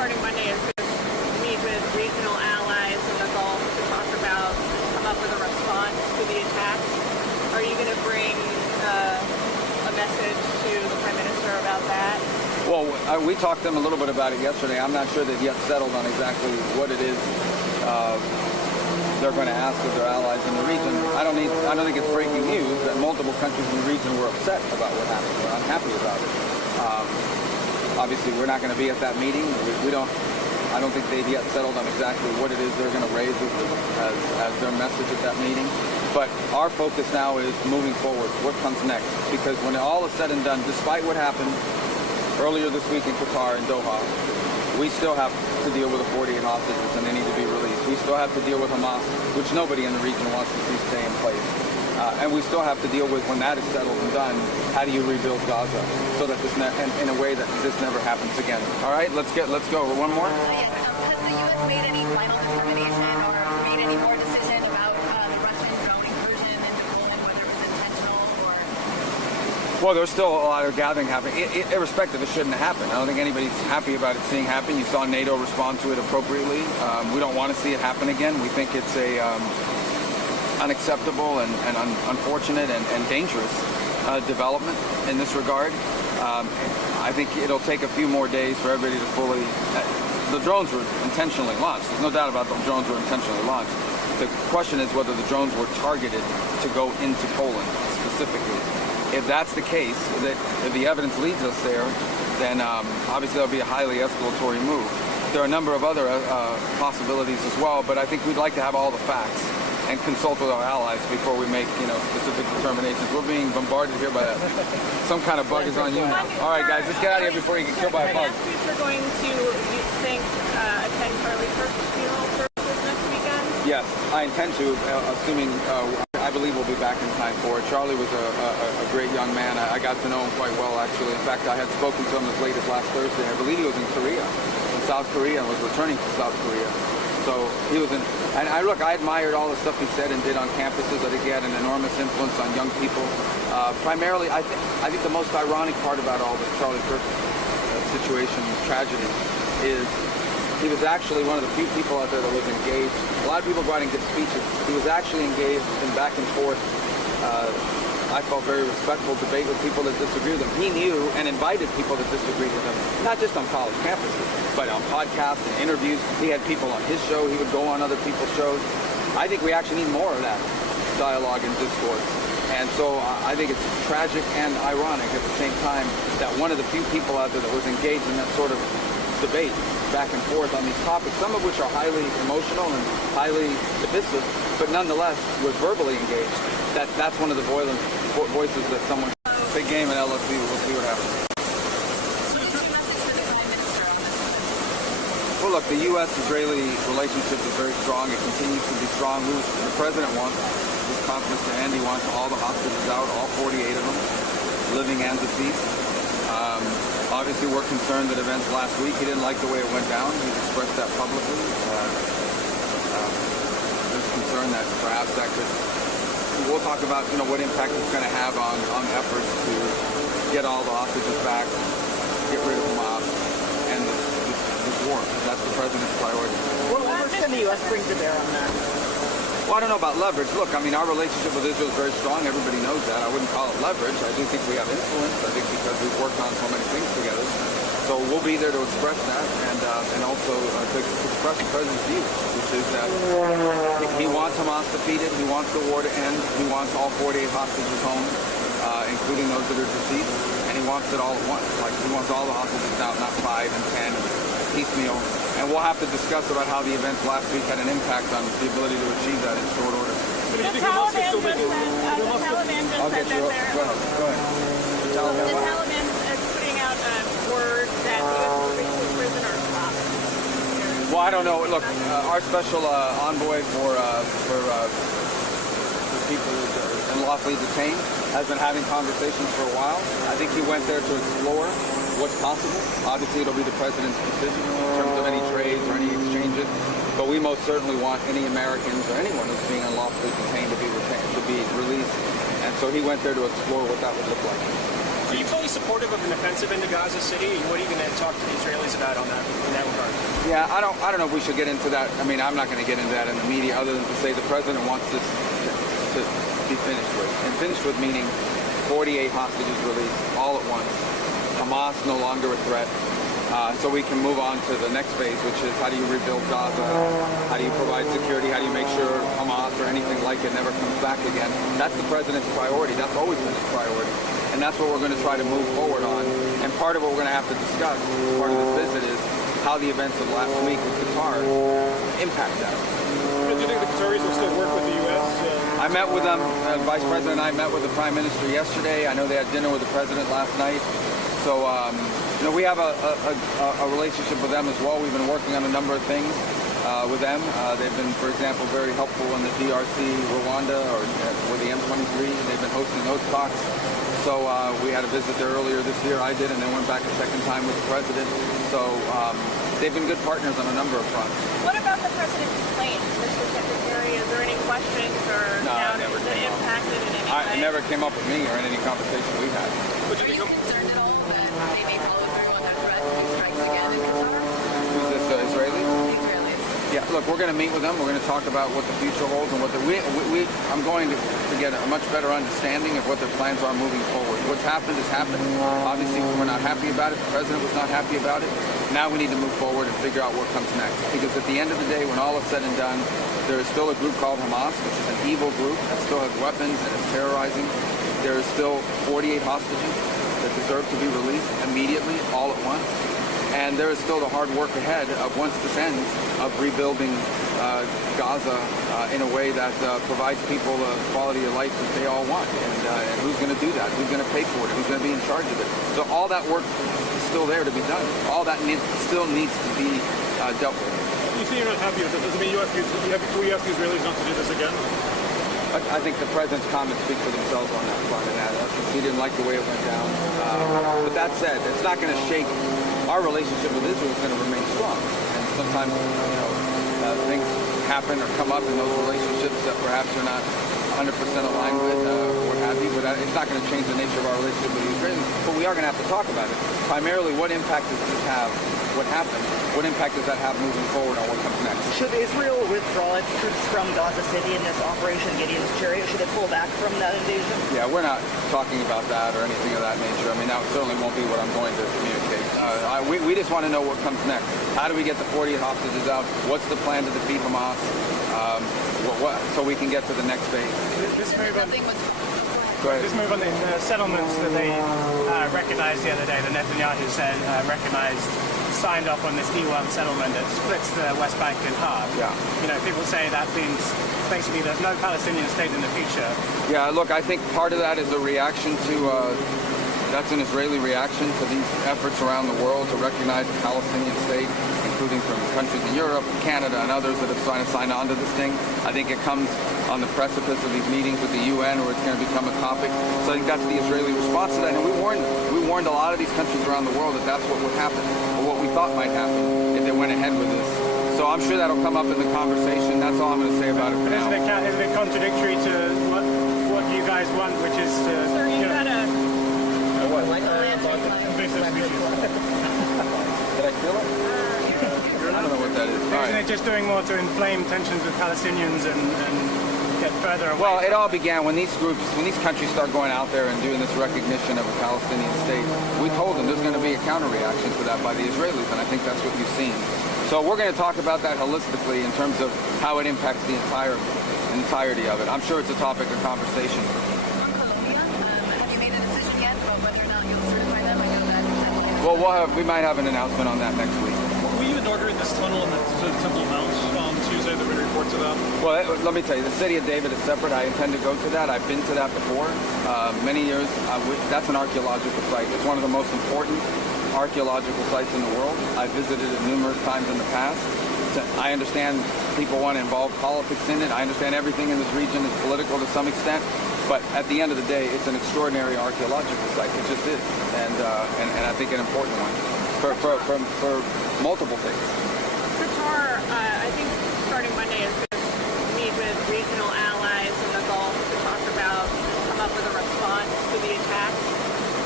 starting Monday is going to meet with regional allies in the Gulf to talk about, come up with a response to the attacks. Are you going to bring a message to the Prime Minister about that? Well, we talked to them a little bit about it yesterday. I'm not sure they've yet settled on exactly what it is they're going to ask of their allies in the region. I don't think it's breaking news that multiple countries in the region were upset about what happened. We're unhappy about it. Obviously, we're not going to be at that meeting. I don't think they've yet settled on exactly what it is they're going to raise as their message at that meeting. But our focus now is moving forward. What comes next? Because when all is said and done, despite what happened earlier this week in Qatar and Doha, we still have to deal with the 48 hostages and they need to be released. We still have to deal with Hamas, which nobody in the region wants to see stay in place. And we still have to deal with, when that is settled and done, how do you rebuild Gaza so that this in a way that this never happens again. All right, let's go. One more. Yes, has the U.S. made any final determination or made any more decision about the Russian drone incursion into Poland, whether it was intentional or? Well, there's still a lot of gathering happening. Irrespective, it shouldn't have happened. I don't think anybody's happy about it seeing happen. You saw NATO respond to it appropriately. We don't want to see it happen again. We think it's a unacceptable and unfortunate and dangerous development in this regard. I think it'll take a few more days for everybody to fully... the drones were intentionally launched. There's no doubt about the drones were intentionally launched. The question is whether the drones were targeted to go into Poland specifically. If that's the case, if the evidence leads us there, then obviously that'll be a highly escalatory move. There are a number of other possibilities as well, but I think we'd like to have all the facts and consult with our allies before we make, specific determinations. We're being bombarded here by some kind of bug is on you now. All right, guys, let's get out of here before you get killed by a bug. We're going to, you think, attend Charlie Kirk's funeral services next weekend? Yes, I intend to, assuming I believe we'll be back in time for it. Charlie was a great young man. I got to know him quite well, actually. In fact, I had spoken to him as late as last Thursday. I believe he was in South Korea, and was returning to South Korea. So he was in, and I admired all the stuff he said and did on campuses. I think he had an enormous influence on young people. Primarily, I think the most ironic part about all the Charlie Kirk situation, tragedy, is he was actually one of the few people out there that was engaged. A lot of people go out and give speeches. He was actually engaged in back and forth, I felt very respectful debate with people that disagree with him. He knew and invited people that disagreed with him, not just on college campuses, but on podcasts and interviews. He had people on his show. He would go on other people's shows. I think we actually need more of that dialogue and discourse. And so I think it's tragic and ironic at the same time that one of the few people out there that was engaged in that sort of debate back and forth on these topics, some of which are highly emotional and highly divisive, but nonetheless was verbally engaged. That's one of the voices that someone... Big game at LSU. We'll see what happens. Well, look, the U.S.-Israeli relationship is very strong. It continues to be strong. The president wants, his conference to end, he wants all the hostages out, all 48 of them, living and deceased. Obviously, we're concerned that events last week, he didn't like the way it went down. He's expressed that publicly. There's concern that perhaps that could... We'll talk about, what impact it's going to have on efforts to get all the hostages back, get rid of Hamas, and this war. That's the president's priority. What leverage can the U.S. bring to bear on that? Well, I don't know about leverage. Look, our relationship with Israel is very strong. Everybody knows that. I wouldn't call it leverage. I do think we have influence. I think because we've worked on so many things together. So we'll be there to express that and also to express the president's view, which is that he wants Hamas defeated. He wants the war to end. He wants all 48 hostages home, including those that are deceased. And he wants it all at once. Like, he wants all the hostages out, not 5 and 10, piecemeal. And we'll have to discuss about how the events last week had an impact on the ability to achieve that in short order. The Taliban just said that they're... Go ahead. The Taliban is putting out word that the U.S. is releasing prisoners from. Well, I don't know. Look, our special envoy for people unlawfully detained has been having conversations for a while. I think he went there to explore what's possible. Obviously, it'll be the president's decision in terms of any trades or any exchanges. But we most certainly want any Americans or anyone who's being unlawfully detained to be released. And so he went there to explore what that would look like. Are you fully supportive of an offensive into Gaza City? And what are you going to talk to the Israelis about on that in that regard? Yeah, I don't know if we should get into that. I mean, I'm not going to get into that in the media other than to say the president wants this to be finished with. And finished with meaning 48 hostages released all at once. Hamas no longer a threat. So we can move on to the next phase, which is how do you rebuild Gaza? How do you provide security? How do you make sure Hamas or anything like it never comes back again? That's the president's priority. That's always been his priority. And that's what we're going to try to move forward on. And part of what we're going to have to discuss, part of this visit, is how the events of last week with Qatar impact that. Do you think the Qataris will still work with the U.S.? I met with them. Vice President and I met with the Prime Minister yesterday. I know they had dinner with the President last night. So, we have a relationship with them as well. We've been working on a number of things with them. They've been, for example, very helpful in the DRC, Rwanda, or with the M23. They've been hosting those talks. So we had a visit there earlier this year. I did, and then went back a second time with the President. So they've been good partners on a number of fronts. What about the president's claims, Mr. Secretary? Is there any questions or doubts that impacted in any way? It never came up with me or in any conversation we had. Are you concerned at all that they may follow through on their threat to do strikes again in Qatar? Who's this, Israeli? The Israelis. Yeah, look, we're going to meet with them. We're going to talk about what the future holds and what I'm going to get a much better understanding of what their plans are moving forward. What's happened has happened. Obviously, we're not happy about it. The president was not happy about it. Now we need to move forward and figure out what comes next. Because at the end of the day, when all is said and done, there is still a group called Hamas, which is an evil group that still has weapons and is terrorizing. There is still 48 hostages that deserve to be released immediately, all at once. And there is still the hard work ahead of, once this ends, of rebuilding Gaza in a way that provides people the quality of life that they all want. And who's going to do that? Who's going to pay for it? Who's going to be in charge of it? So all that work is still there to be done. All that still needs to be dealt with. You say you're not happy with it. Does it mean we ask the Israelis not to do this again? I think the president's comments speak for themselves on that front, and that he didn't like the way it went down. But that said, it's not going to shake. Our relationship with Israel is going to remain strong. And sometimes, things happen or come up in those relationships that perhaps you're not 100% aligned with, what have you. But it's not going to change the nature of our relationship with the Israelis. But we are going to have to talk about it. Primarily, what impact does this have? What happened? What impact does that have moving forward on what comes next? Should Israel withdraw its troops from Gaza City in this Operation Gideon's Chariot? Should it pull back from that invasion? Yeah, we're not talking about that or anything of that nature. I mean, that certainly won't be what I'm going to communicate. We just want to know what comes next. How do we get the 48 hostages out? What's the plan to defeat Hamas? So we can get to the next phase. This move on, Go ahead. this move on the settlements that they recognized the other day, the Netanyahu said signed off on this E1 settlement that splits the West Bank in half. Yeah. People say that means basically there's no Palestinian state in the future. Yeah, look, I think part of that is a reaction to, that's an Israeli reaction to these efforts around the world to recognize a Palestinian state, including from countries in Europe and Canada and others that have signed on to this thing. I think it comes on the precipice of these meetings with the UN where it's going to become a topic. So I think that's the Israeli response to that. And we warned a lot of these countries around the world that that's what would happen, or what we thought might happen if they went ahead with this. So I'm sure that'll come up in the conversation. That's all I'm going to say about it for now. Isn't it contradictory to what you guys want, which is to... Sir, you got a... What? invasive species? Did I feel it? I don't know what that is. All Isn't right. it just doing more to inflame tensions with Palestinians and get further away? Well, it all began when these countries start going out there and doing this recognition of a Palestinian state. We told them there's going to be a counter-reaction to that by the Israelis, and I think that's what you've seen. So we're going to talk about that holistically in terms of how it impacts the entirety of it. I'm sure it's a topic of conversation. On Colombia, have you made a decision yet about whether or not you'll certify them? I know that... Well, we might have an announcement on that next week. Were you inaugurating this tunnel in the Temple Mount on Tuesday? There were reports of that. Well, let me tell you, the city of David is separate. I intend to go to that. I've been to that before, many years. That's an archaeological site. It's one of the most important archaeological sites in the world. I visited it numerous times in the past. I understand people want to involve politics in it. I understand everything in this region is political to some extent. But at the end of the day, it's an extraordinary archaeological site. It just is, and I think an important one for multiple things. Qatar, I think starting Monday is going to meet with regional allies in the Gulf to come up with a response to the attacks. Are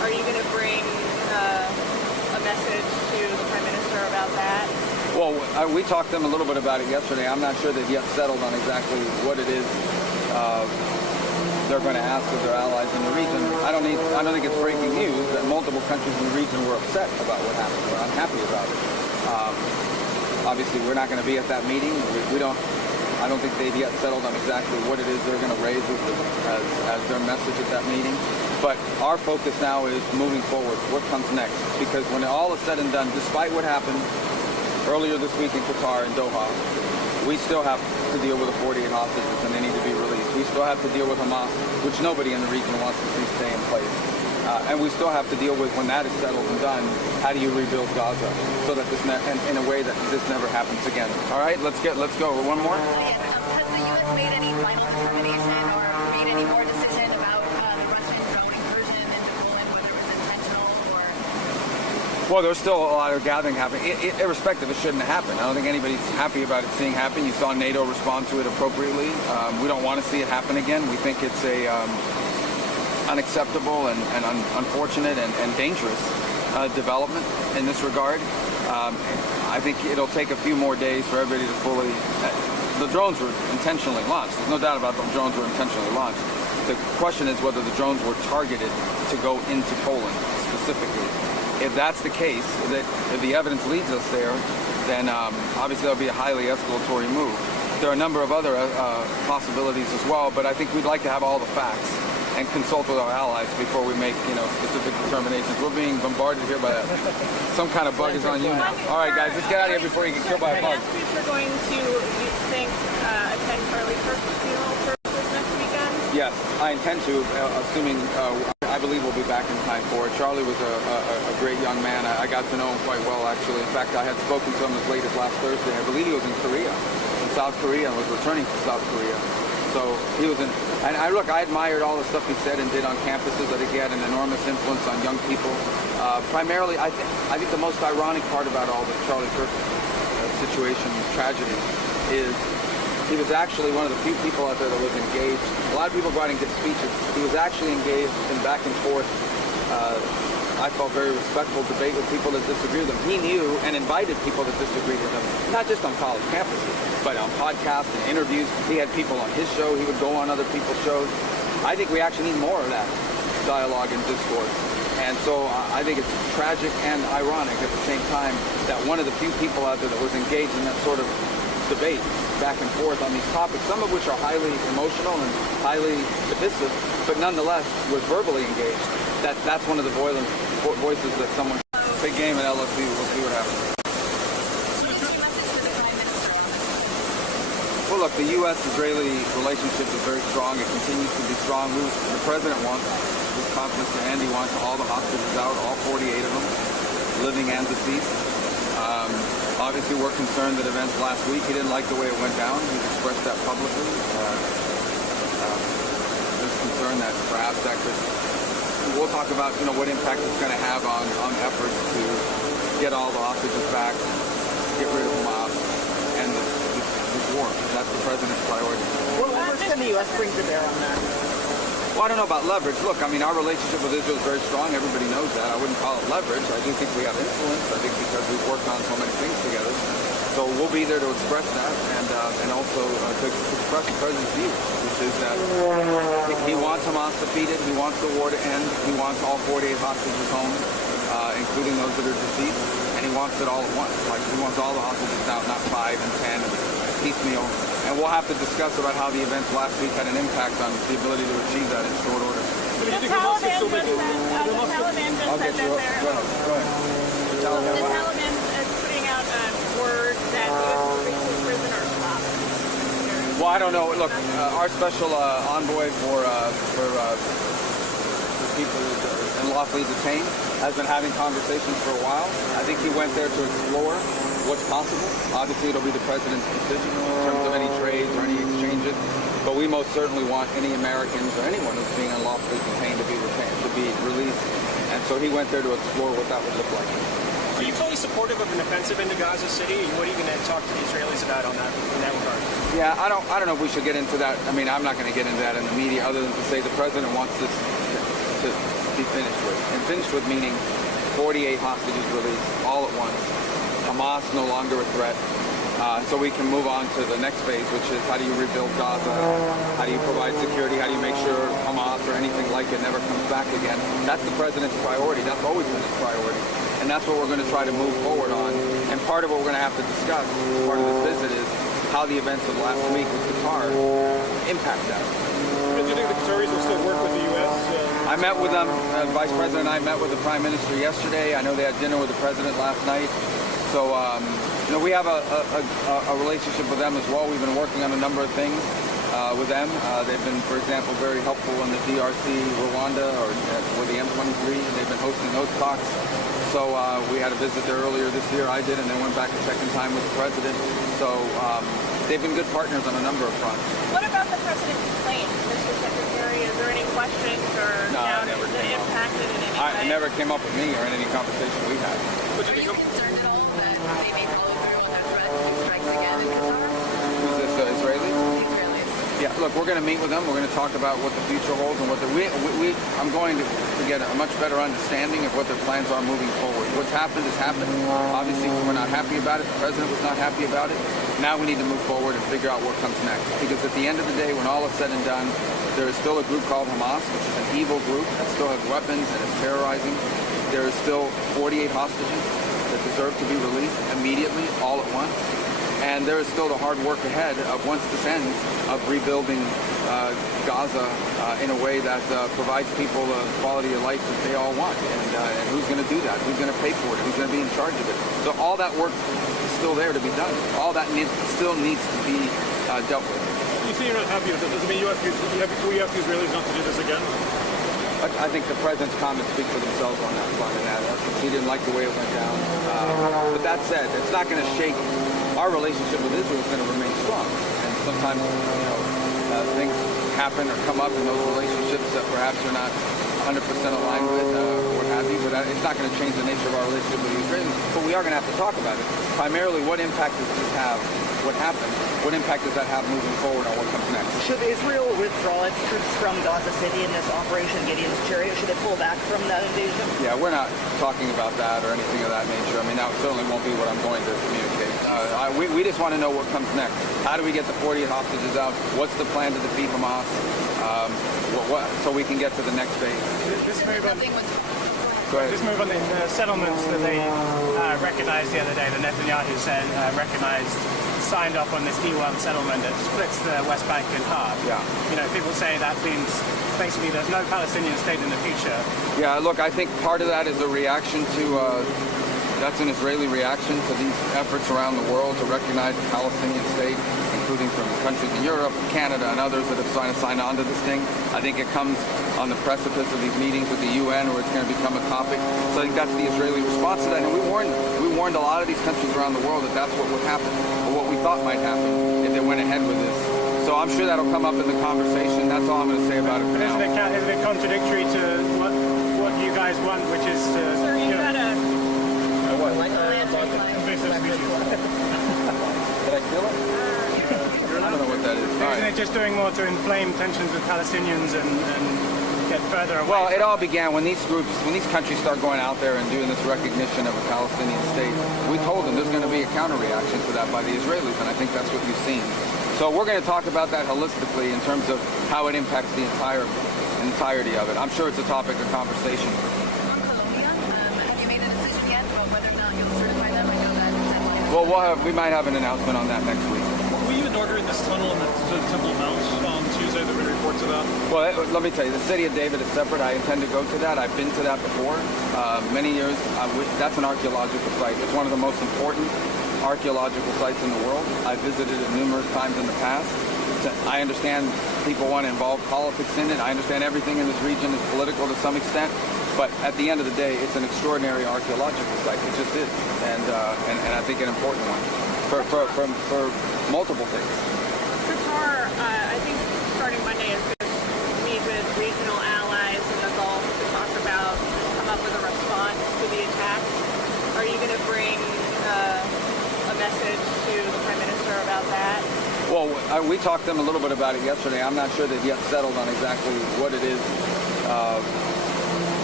Are you going to bring a message to the Prime Minister about that? Well, we talked to them a little bit about it yesterday. I'm not sure they've yet settled on exactly what it is they're going to ask of their allies in the region. I don't think it's breaking news that multiple countries in the region were upset about what happened. We're unhappy about it. Obviously, we're not going to be at that meeting. I don't think they've yet settled on exactly what it is they're going to raise as their message at that meeting. But our focus now is moving forward. What comes next? Because when all is said and done, despite what happened earlier this week in Qatar and Doha, we still have to deal with the 48 hostages and they need to be released. We still have to deal with Hamas, which nobody in the region wants to see stay in place. And we still have to deal with, when that is settled and done, how do you rebuild Gaza so that in a way that this never happens again. All right, let's go. One more. Has the U.S. made any final determination or made any more decision about the Russian drone incursion into Poland, whether it was intentional or? Well, there's still a lot of gathering happening. Irrespective, it shouldn't have happened. I don't think anybody's happy about it seeing happen. You saw NATO respond to it appropriately. We don't want to see it happen again. We think it's a unacceptable and unfortunate and dangerous development in this regard. I think it'll take a few more days for everybody to fully... the drones were intentionally launched. There's no doubt about the drones were intentionally launched. The question is whether the drones were targeted to go into Poland specifically. If that's the case, if the evidence leads us there, then obviously that'll be a highly escalatory move. There are a number of other possibilities as well, but I think we'd like to have all the facts and consult with our allies before we make, specific determinations. We're being bombarded here by some kind of bug is on you now. All right, guys, let's get out of here before you get killed by a bug. You're going to, you think, attend Charlie Kirk's funeral services next weekend? Yes, I intend to, assuming I believe we'll be back in time for it. Charlie was a great young man. I got to know him quite well, actually. In fact, I had spoken to him as late as last Thursday. I believe he was in South Korea, and was returning to South Korea. So he was and I admired all the stuff he said and did on campuses. I think he had an enormous influence on young people. Primarily, I think the most ironic part about all the Charlie Kirk situation, tragedy, is he was actually one of the few people out there that was engaged. A lot of people go out and give speeches. He was actually engaged in back and forth, I felt very respectful debate with people that disagree with him. He knew and invited people that disagreed with him, not just on college campuses, but on podcasts and interviews. He had people on his show. He would go on other people's shows. I think we actually need more of that dialogue and discourse. And so I think it's tragic and ironic at the same time that one of the few people out there that was engaged in that sort of debate back and forth on these topics, some of which are highly emotional and highly divisive, but nonetheless was verbally engaged. That's one of the voices that someone... Big game at LSU. We'll see what happens. Well, look, the U.S.-Israeli relationship is very strong. It continues to be strong. The president wants, with confidence to Andy, wants all the hostages out, all 48 of them, living and deceased. Obviously, we're concerned that events last week, he didn't like the way it went down. He's expressed that publicly. There's concern that perhaps that could... We'll talk about, what impact it's going to have on efforts to get all the hostages back, get rid of Hamas, and this war. That's the president's priority. What leverage can the U.S. bring to bear on that? Well, I don't know about leverage. Look, our relationship with Israel is very strong. Everybody knows that. I wouldn't call it leverage. I do think we have influence. I think because we've worked on so many things together. So we'll be there to express that and also to express the president's view, which is that he wants Hamas defeated. He wants the war to end. He wants all 48 hostages home, including those that are deceased. And he wants it all at once. Like, he wants all the hostages out, not 5 and 10 and piecemeal. And we'll have to discuss about how the events last week had an impact on the ability to achieve that in short order. The Taliban just said that they're... Go ahead. The Taliban is putting out a word that U.S. prisoner swaps. Well, I don't know. Look, our special envoy for people unlawfully detained has been having conversations for a while. I think he went there to explore what's possible. Obviously, it'll be the president's decision in terms of any trades or any exchanges. But we most certainly want any Americans or anyone who's being unlawfully detained to be released. And so he went there to explore what that would look like. Are you fully supportive of an offensive into Gaza City? And what are you going to talk to the Israelis about on that in that regard? Yeah, I don't know if we should get into that. I'm not going to get into that in the media, other than to say the president wants this to be finished with. And finished with meaning 48 hostages released all at once. Hamas no longer a threat. So we can move on to the next phase, which is how do you rebuild Gaza? How do you provide security? How do you make sure Hamas or anything like it never comes back again? That's the president's priority. That's always been his priority. And that's what we're going to try to move forward on. And part of what we're going to have to discuss, part of this visit, is how the events of last week with Qatar impact that. Do you think the Qataris will still work with the U.S.? I met with them. Vice President and I met with the Prime Minister yesterday. I know they had dinner with the President last night. So, we have a relationship with them as well. We've been working on a number of things with them. They've been, for example, very helpful in the DRC, Rwanda, or with the M23. They've been hosting those talks. So we had a visit there earlier this year. I did, and then went back a second time with the President. So they've been good partners on a number of fronts. What about the president's plane, Mr. Secretary? Is there any questions or doubt that impacted in any way? It never came up with me or in any conversation we had. Are you concerned at all that they may follow through on their threat to strikes again in Qatar? Who's this, Israeli? The Israelis. Yeah, look, we're going to meet with them. We're going to talk about what the future holds and what I'm going to get a much better understanding of what their plans are moving forward. What's happened has happened. Obviously, we're not happy about it. The president was not happy about it. Now we need to move forward and figure out what comes next. Because at the end of the day, when all is said and done, there is still a group called Hamas, which is an evil group that still has weapons and is terrorizing. There is still 48 hostages that deserve to be released immediately, all at once. And there is still the hard work ahead of, once this ends, of rebuilding Gaza in a way that provides people the quality of life that they all want. And who's going to do that? Who's going to pay for it? Who's going to be in charge of it? So all that work is still there to be done. All that still needs to be dealt with. You say you're not happy with it. Does it mean you ask the Israelis not to do this again? I think the president's comments speak for themselves on that front. And he didn't like the way it went down. But that said, it's not going to shake. Our relationship with Israel is going to remain strong. And sometimes, things happen or come up in those relationships that perhaps you're not 100% aligned with or what have you. But it's not going to change the nature of our relationship with the Israelis. But we are going to have to talk about it. Primarily, what impact does this have? What happened? What impact does that have moving forward on what comes next? Should Israel withdraw its troops from Gaza City in this Operation Gideon's Chariot? Should it pull back from that invasion? Yeah, we're not talking about that or anything of that nature. I mean, that certainly won't be what I'm going to communicate. We just want to know what comes next. How do we get the 48 hostages out? What's the plan to defeat Hamas? So we can get to the next phase. This move on, Go ahead. this move on the settlements that they recognized the other day, the Netanyahu said signed off on this E1 settlement that splits the West Bank in half. Yeah. People say that means basically there's no Palestinian state in the future. Yeah, look, I think part of that is a reaction to, that's an Israeli reaction to these efforts around the world to recognize the Palestinian state, including from countries in Europe, Canada, and others that have signed on to this thing. I think it comes on the precipice of these meetings with the UN where it's going to become a topic. So I think that's the Israeli response to that. And we warned them. We warned a lot of these countries around the world that that's what would happen, or what we thought might happen if they went ahead with this. So I'm sure that'll come up in the conversation. That's all I'm going to say about it for now. Isn't it contradictory to what you guys want, which is to... Sir, you had a... invasive species. Did I steal it? I don't know what that is. All Isn't right. it just doing more to inflame tensions with Palestinians and get further away? Well, it all began when these countries start going out there and doing this recognition of a Palestinian state. We told them there's going to be a counter-reaction to that by the Israelis, and I think that's what you've seen. So we're going to talk about that holistically in terms of how it impacts the entirety of it. I'm sure it's a topic of conversation. On Colombia, have you made a decision yet about whether or not you'll certify them? I know that Well, we might have an announcement on that next week. Were you inaugurating this tunnel in the Temple Mount on Tuesday? There were reports of that. Well, let me tell you, the city of David is separate. I intend to go to that. I've been to that before. Many years. That's an archaeological site. It's one of the most important archaeological sites in the world. I've visited it numerous times in the past. I understand people want to involve politics in it. I understand everything in this region is political to some extent. But at the end of the day, it's an extraordinary archaeological site. It just is. And I think an important one for multiple things. Qatar, I think starting Monday is going to meet with regional allies in the Gulf to come up with a response to the attacks. Are you going to bring a message to the Prime Minister about that? Well, we talked to them a little bit about it yesterday. I'm not sure they've yet settled on exactly what it is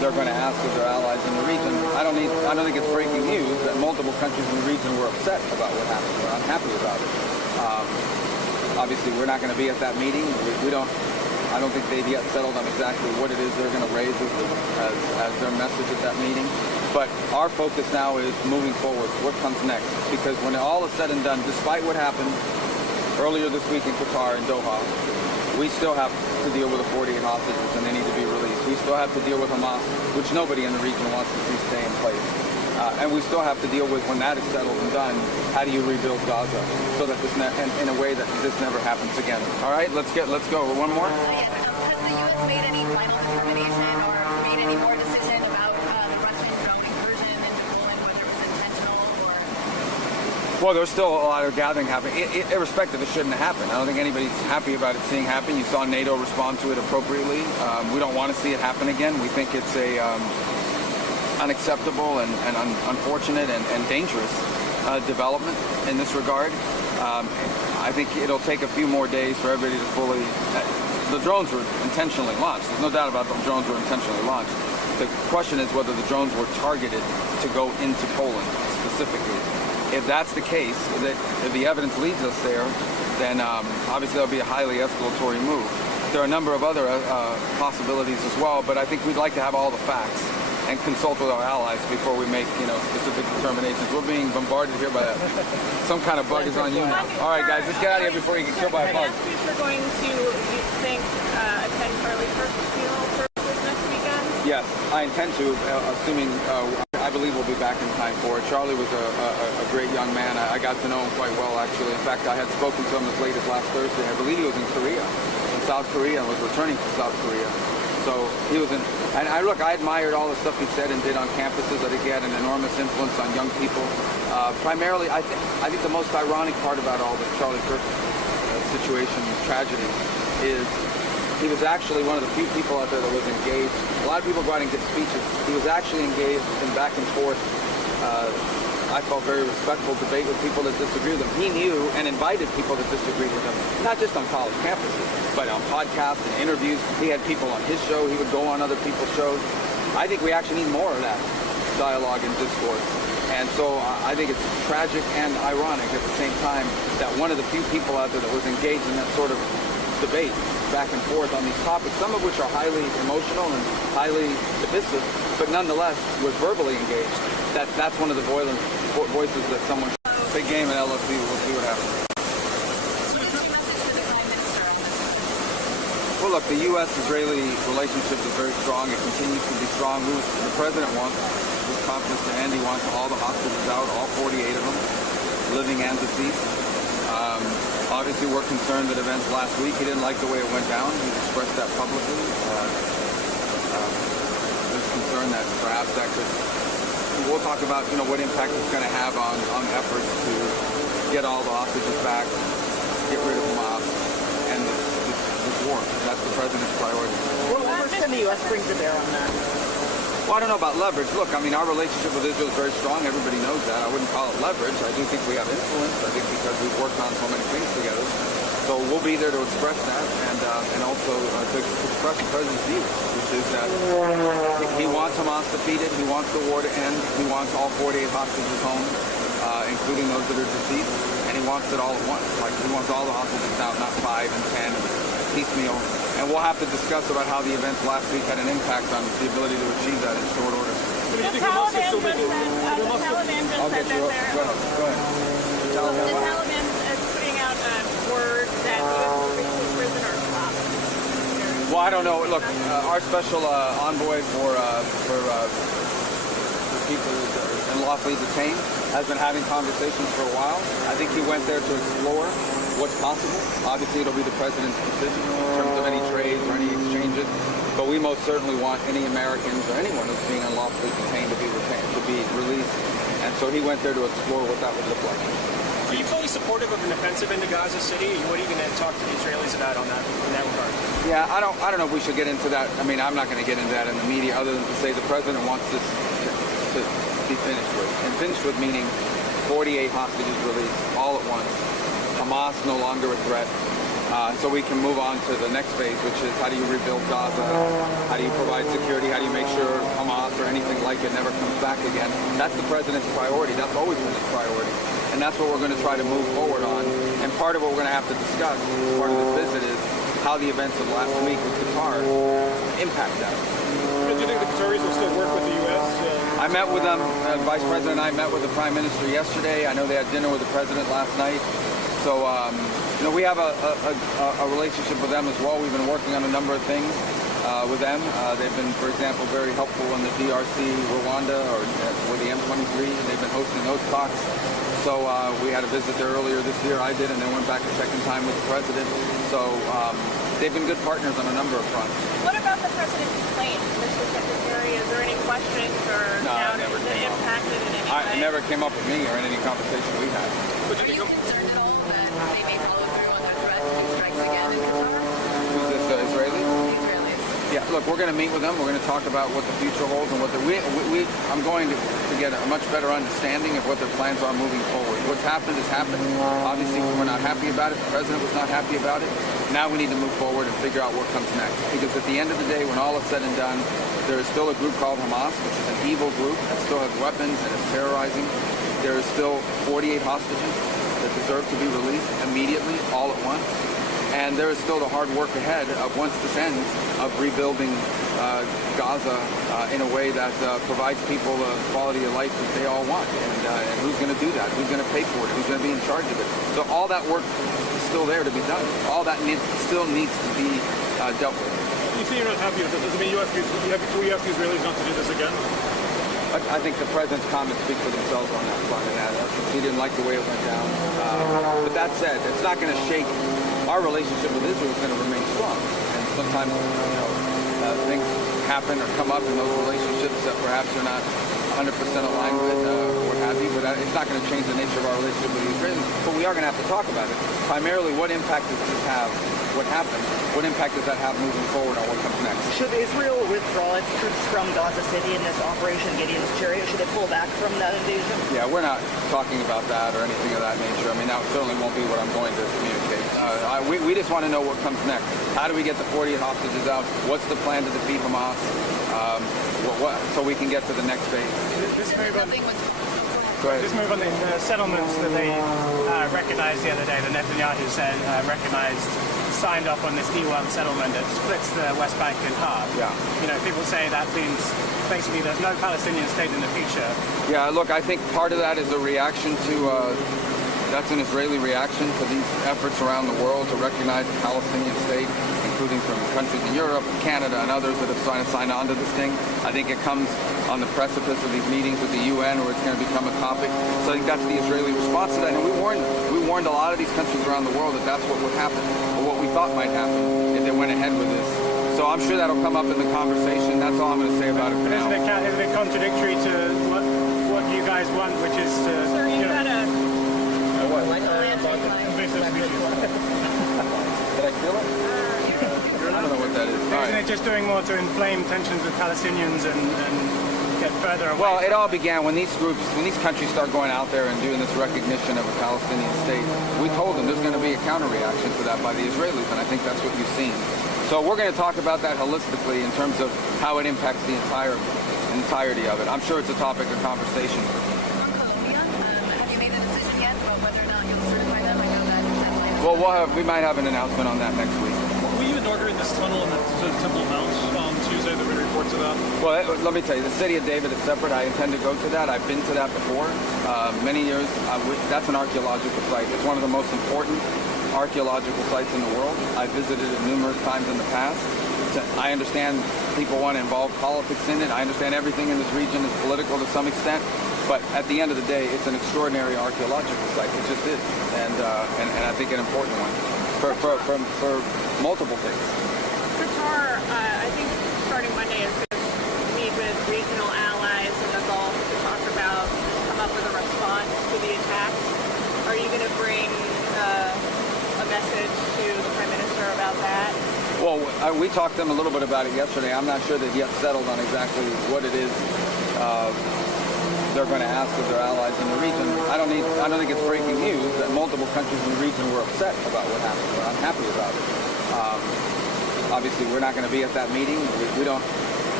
they're going to ask of their allies in the region. I don't think it's breaking news that multiple countries in the region were upset about what happened. We're unhappy about it. Obviously, we're not going to be at that meeting. I don't think they've yet settled on exactly what it is they're going to raise as their message at that meeting. But our focus now is moving forward. What comes next? Because when all is said and done, despite what happened earlier this week in Qatar and Doha, we still have to deal with the 48 hostages and they need to be released. We still have to deal with Hamas, which nobody in the region wants to see stay in place. And we still have to deal with, when that is settled and done, how do you rebuild Gaza so that this in a way that this never happens again. All right, let's go. One more. Has the U.S. made any final determination or made any more decision about the Russian drone incursion into Poland, whether it was intentional or? Well, there's still a lot of gathering happening. Irrespective, it shouldn't have happened. I don't think anybody's happy about it seeing happen. You saw NATO respond to it appropriately. We don't want to see it happen again. We think it's a unacceptable and unfortunate and dangerous development in this regard. I think it'll take a few more days for everybody to fully... the drones were intentionally launched. There's no doubt about them. Drones were intentionally launched. The question is whether the drones were targeted to go into Poland specifically. If that's the case, if the evidence leads us there, then obviously that'll be a highly escalatory move. There are a number of other possibilities as well, but I think we'd like to have all the facts and consult with our allies before we make, specific determinations. We're being bombarded here by some kind of bug is on you now. All right, guys, let's get out of here before you get killed by a bug. We're going to, you think, attend Charlie Kirk's funeral services next weekend? Yes, I intend to, assuming I believe we'll be back in time for it. Charlie was a great young man. I got to know him quite well, actually. In fact, I had spoken to him as late as last Thursday. I believe he was in South Korea, and was returning from South Korea. So he was in, and I admired all the stuff he said and did on campuses. I think he had an enormous influence on young people. Primarily, I think the most ironic part about all the Charlie Kirk situation, tragedy, is he was actually one of the few people out there that was engaged. A lot of people go out and give speeches. He was actually engaged in back and forth, I felt very respectful debate with people that disagree with him. He knew and invited people that disagreed with him, not just on college campuses, but on podcasts and interviews. He had people on his show. He would go on other people's shows. I think we actually need more of that dialogue and discourse. And so I think it's tragic and ironic at the same time that one of the few people out there that was engaged in that sort of debate back and forth on these topics, some of which are highly emotional and highly divisive, but nonetheless was verbally engaged. That's one of the voices that someone... Big game in LSU. We'll see what happens. Well, look, the U.S.-Israeli relationship is very strong. It continues to be strong. The president wants, with confidence to end, he wants all the hostages out, all 48 of them, living and deceased. Obviously, we're concerned that events last week, he didn't like the way it went down. He expressed that publicly. There's concern that perhaps that could... We'll talk about, what impact it's going to have on efforts to get all the hostages back, get rid of Hamas, and this war. That's the president's priority. What leverage can the U.S. bring to bear on that? Well, I don't know about leverage. Look, our relationship with Israel is very strong. Everybody knows that. I wouldn't call it leverage. I do think we have influence. I think because we've worked on so many things together. So we'll be there to express that and also to express the president's view, which is that he wants Hamas defeated. He wants the war to end. He wants all 48 hostages home, including those that are deceased. And he wants it all at once. Like, he wants all the hostages out, not 5 and 10 piecemeal. And we'll have to discuss about how the events last week had an impact on the ability to achieve that in short order. The Taliban just said that they're... Go ahead. The Taliban is putting out word that U.S. prisoners stopped. Well, I don't know. Look, our special envoy for people unlawfully detained has been having conversations for a while. I think he went there to explore what's possible. Obviously, it'll be the president's decision in terms of any trades or any exchanges. But we most certainly want any Americans or anyone who's being unlawfully detained to be released. And so he went there to explore what that would look like. Are you fully supportive of an offensive into Gaza City? What are you going to talk to the Israelis about in that regard? Yeah, I don't know if we should get into that. I'm not going to get into that in the media other than to say the president wants this to be finished with. And finished with meaning 48 hostages released all at once. Hamas no longer a threat. So we can move on to the next phase, which is how do you rebuild Gaza? How do you provide security? How do you make sure or anything like it never comes back again. That's the president's priority. That's always been his priority. And that's what we're going to try to move forward on. And part of what we're going to have to discuss as part of this visit is how the events of last week with Qatar impact that. Do you think the Qataris will still work with the U.S.? I met with them. Vice President and I met with the Prime Minister yesterday. I know they had dinner with the President last night. So, we have a relationship with them as well. We've been working on a number of things with them. They've been, for example, very helpful in the DRC, Rwanda, or with the M23. They've been hosting those talks. So we had a visit there earlier this year. I did, and then went back a second time with the President. So they've been good partners on a number of fronts. What about the president's plane, Mr. Secretary? Is there any questions or doubt that impacted in any way? It never came up with me or in any conversation we had. Are you concerned at all that they may follow through on their threat and strikes again in Qatar? Who's this, Israeli? The Israelis. Yeah, look, we're going to meet with them. We're going to talk about what the future holds and what I'm going to get a much better understanding of what their plans are moving forward. What's happened has happened. Obviously, we're not happy about it. The president was not happy about it. Now we need to move forward and figure out what comes next. Because at the end of the day, when all is said and done, there is still a group called Hamas, which is an evil group that still has weapons and is terrorizing. There is still 48 hostages that deserve to be released immediately, all at once. And there is still the hard work ahead of, once this ends, of rebuilding Gaza in a way that provides people the quality of life that they all want. And who's going to do that? Who's going to pay for it? Who's going to be in charge of it? So all that work is still there to be done. All that still needs to be dealt with. You say you're not happy with this. Does it mean you ask the Israelis not to do this again? I think the president's comments speak for themselves on that front, and he didn't like the way it went down. But that said, it's not going to shake. Our relationship with Israel is going to remain strong. And sometimes, things happen or come up in those relationships that perhaps you're not 100% aligned with, or what have you. But it's not going to change the nature of our relationship with the Israelis. But we are going to have to talk about it. Primarily, what impact does this have? What happened? What impact does that have moving forward on what comes next? Should Israel withdraw its troops from Gaza City in this Operation Gideon's Chariot? Should it pull back from that invasion? Yeah, we're not talking about that or anything of that nature. I mean, that certainly won't be what I'm going to communicate. We just want to know what comes next. How do we get the 48 hostages out? What's the plan to defeat Hamas? So we can get to the next phase. This move on, Go ahead. this move on the settlements that they recognized the other day, the Netanyahu said signed off on this E1 settlement that splits the West Bank in half. Yeah. People say that means basically there's no Palestinian state in the future. Yeah, look, I think part of that is a reaction to, that's an Israeli reaction to these efforts around the world to recognize the Palestinian state, including from countries in Europe and Canada and others that have signed on to this thing. I think it comes on the precipice of these meetings with the UN where it's going to become a topic. So I think that's the Israeli response to that. And we warned a lot of these countries around the world that that's what would happen, or what we thought might happen if they went ahead with this. So I'm sure that'll come up in the conversation. That's all I'm going to say about it for now. Isn't it contradictory to what you guys want, which is to... Sir, you've got a... What? invasive species? Did I feel it? I don't know what that is. All Isn't right. it just doing more to inflame tensions with Palestinians and get further away? Well, it all began when these countries start going out there and doing this recognition of a Palestinian state. We told them there's going to be a counter-reaction to that by the Israelis, and I think that's what you've seen. So we're going to talk about that holistically in terms of how it impacts the entirety of it. I'm sure it's a topic of conversation. On Colombia, have you made a decision yet about whether or not you'll certify them? I know that Well, we might have an announcement on that next week. Will you inaugurate this tunnel in the Temple Mount on Tuesday? There were reports of that. Well, let me tell you, the city of David is separate. I intend to go to that. I've been to that before, many years. That's an archaeological site. It's one of the most important archaeological sites in the world. I visited it numerous times in the past. I understand people want to involve politics in it. I understand everything in this region is political to some extent. But at the end of the day, it's an extraordinary archaeological site. It just is. And I think an important one for multiple things. Qatar, I think starting Monday is going to meet with regional allies in the Gulf to come up with a response to the attack. Are you going to bring a message to the Prime Minister about that? Well, we talked to them a little bit about it yesterday. I'm not sure they've yet settled on exactly what it is they're going to ask of their allies in the region. I don't think it's breaking news that multiple countries in the region were upset about what happened. We're unhappy about it. Obviously, we're not going to be at that meeting. We don't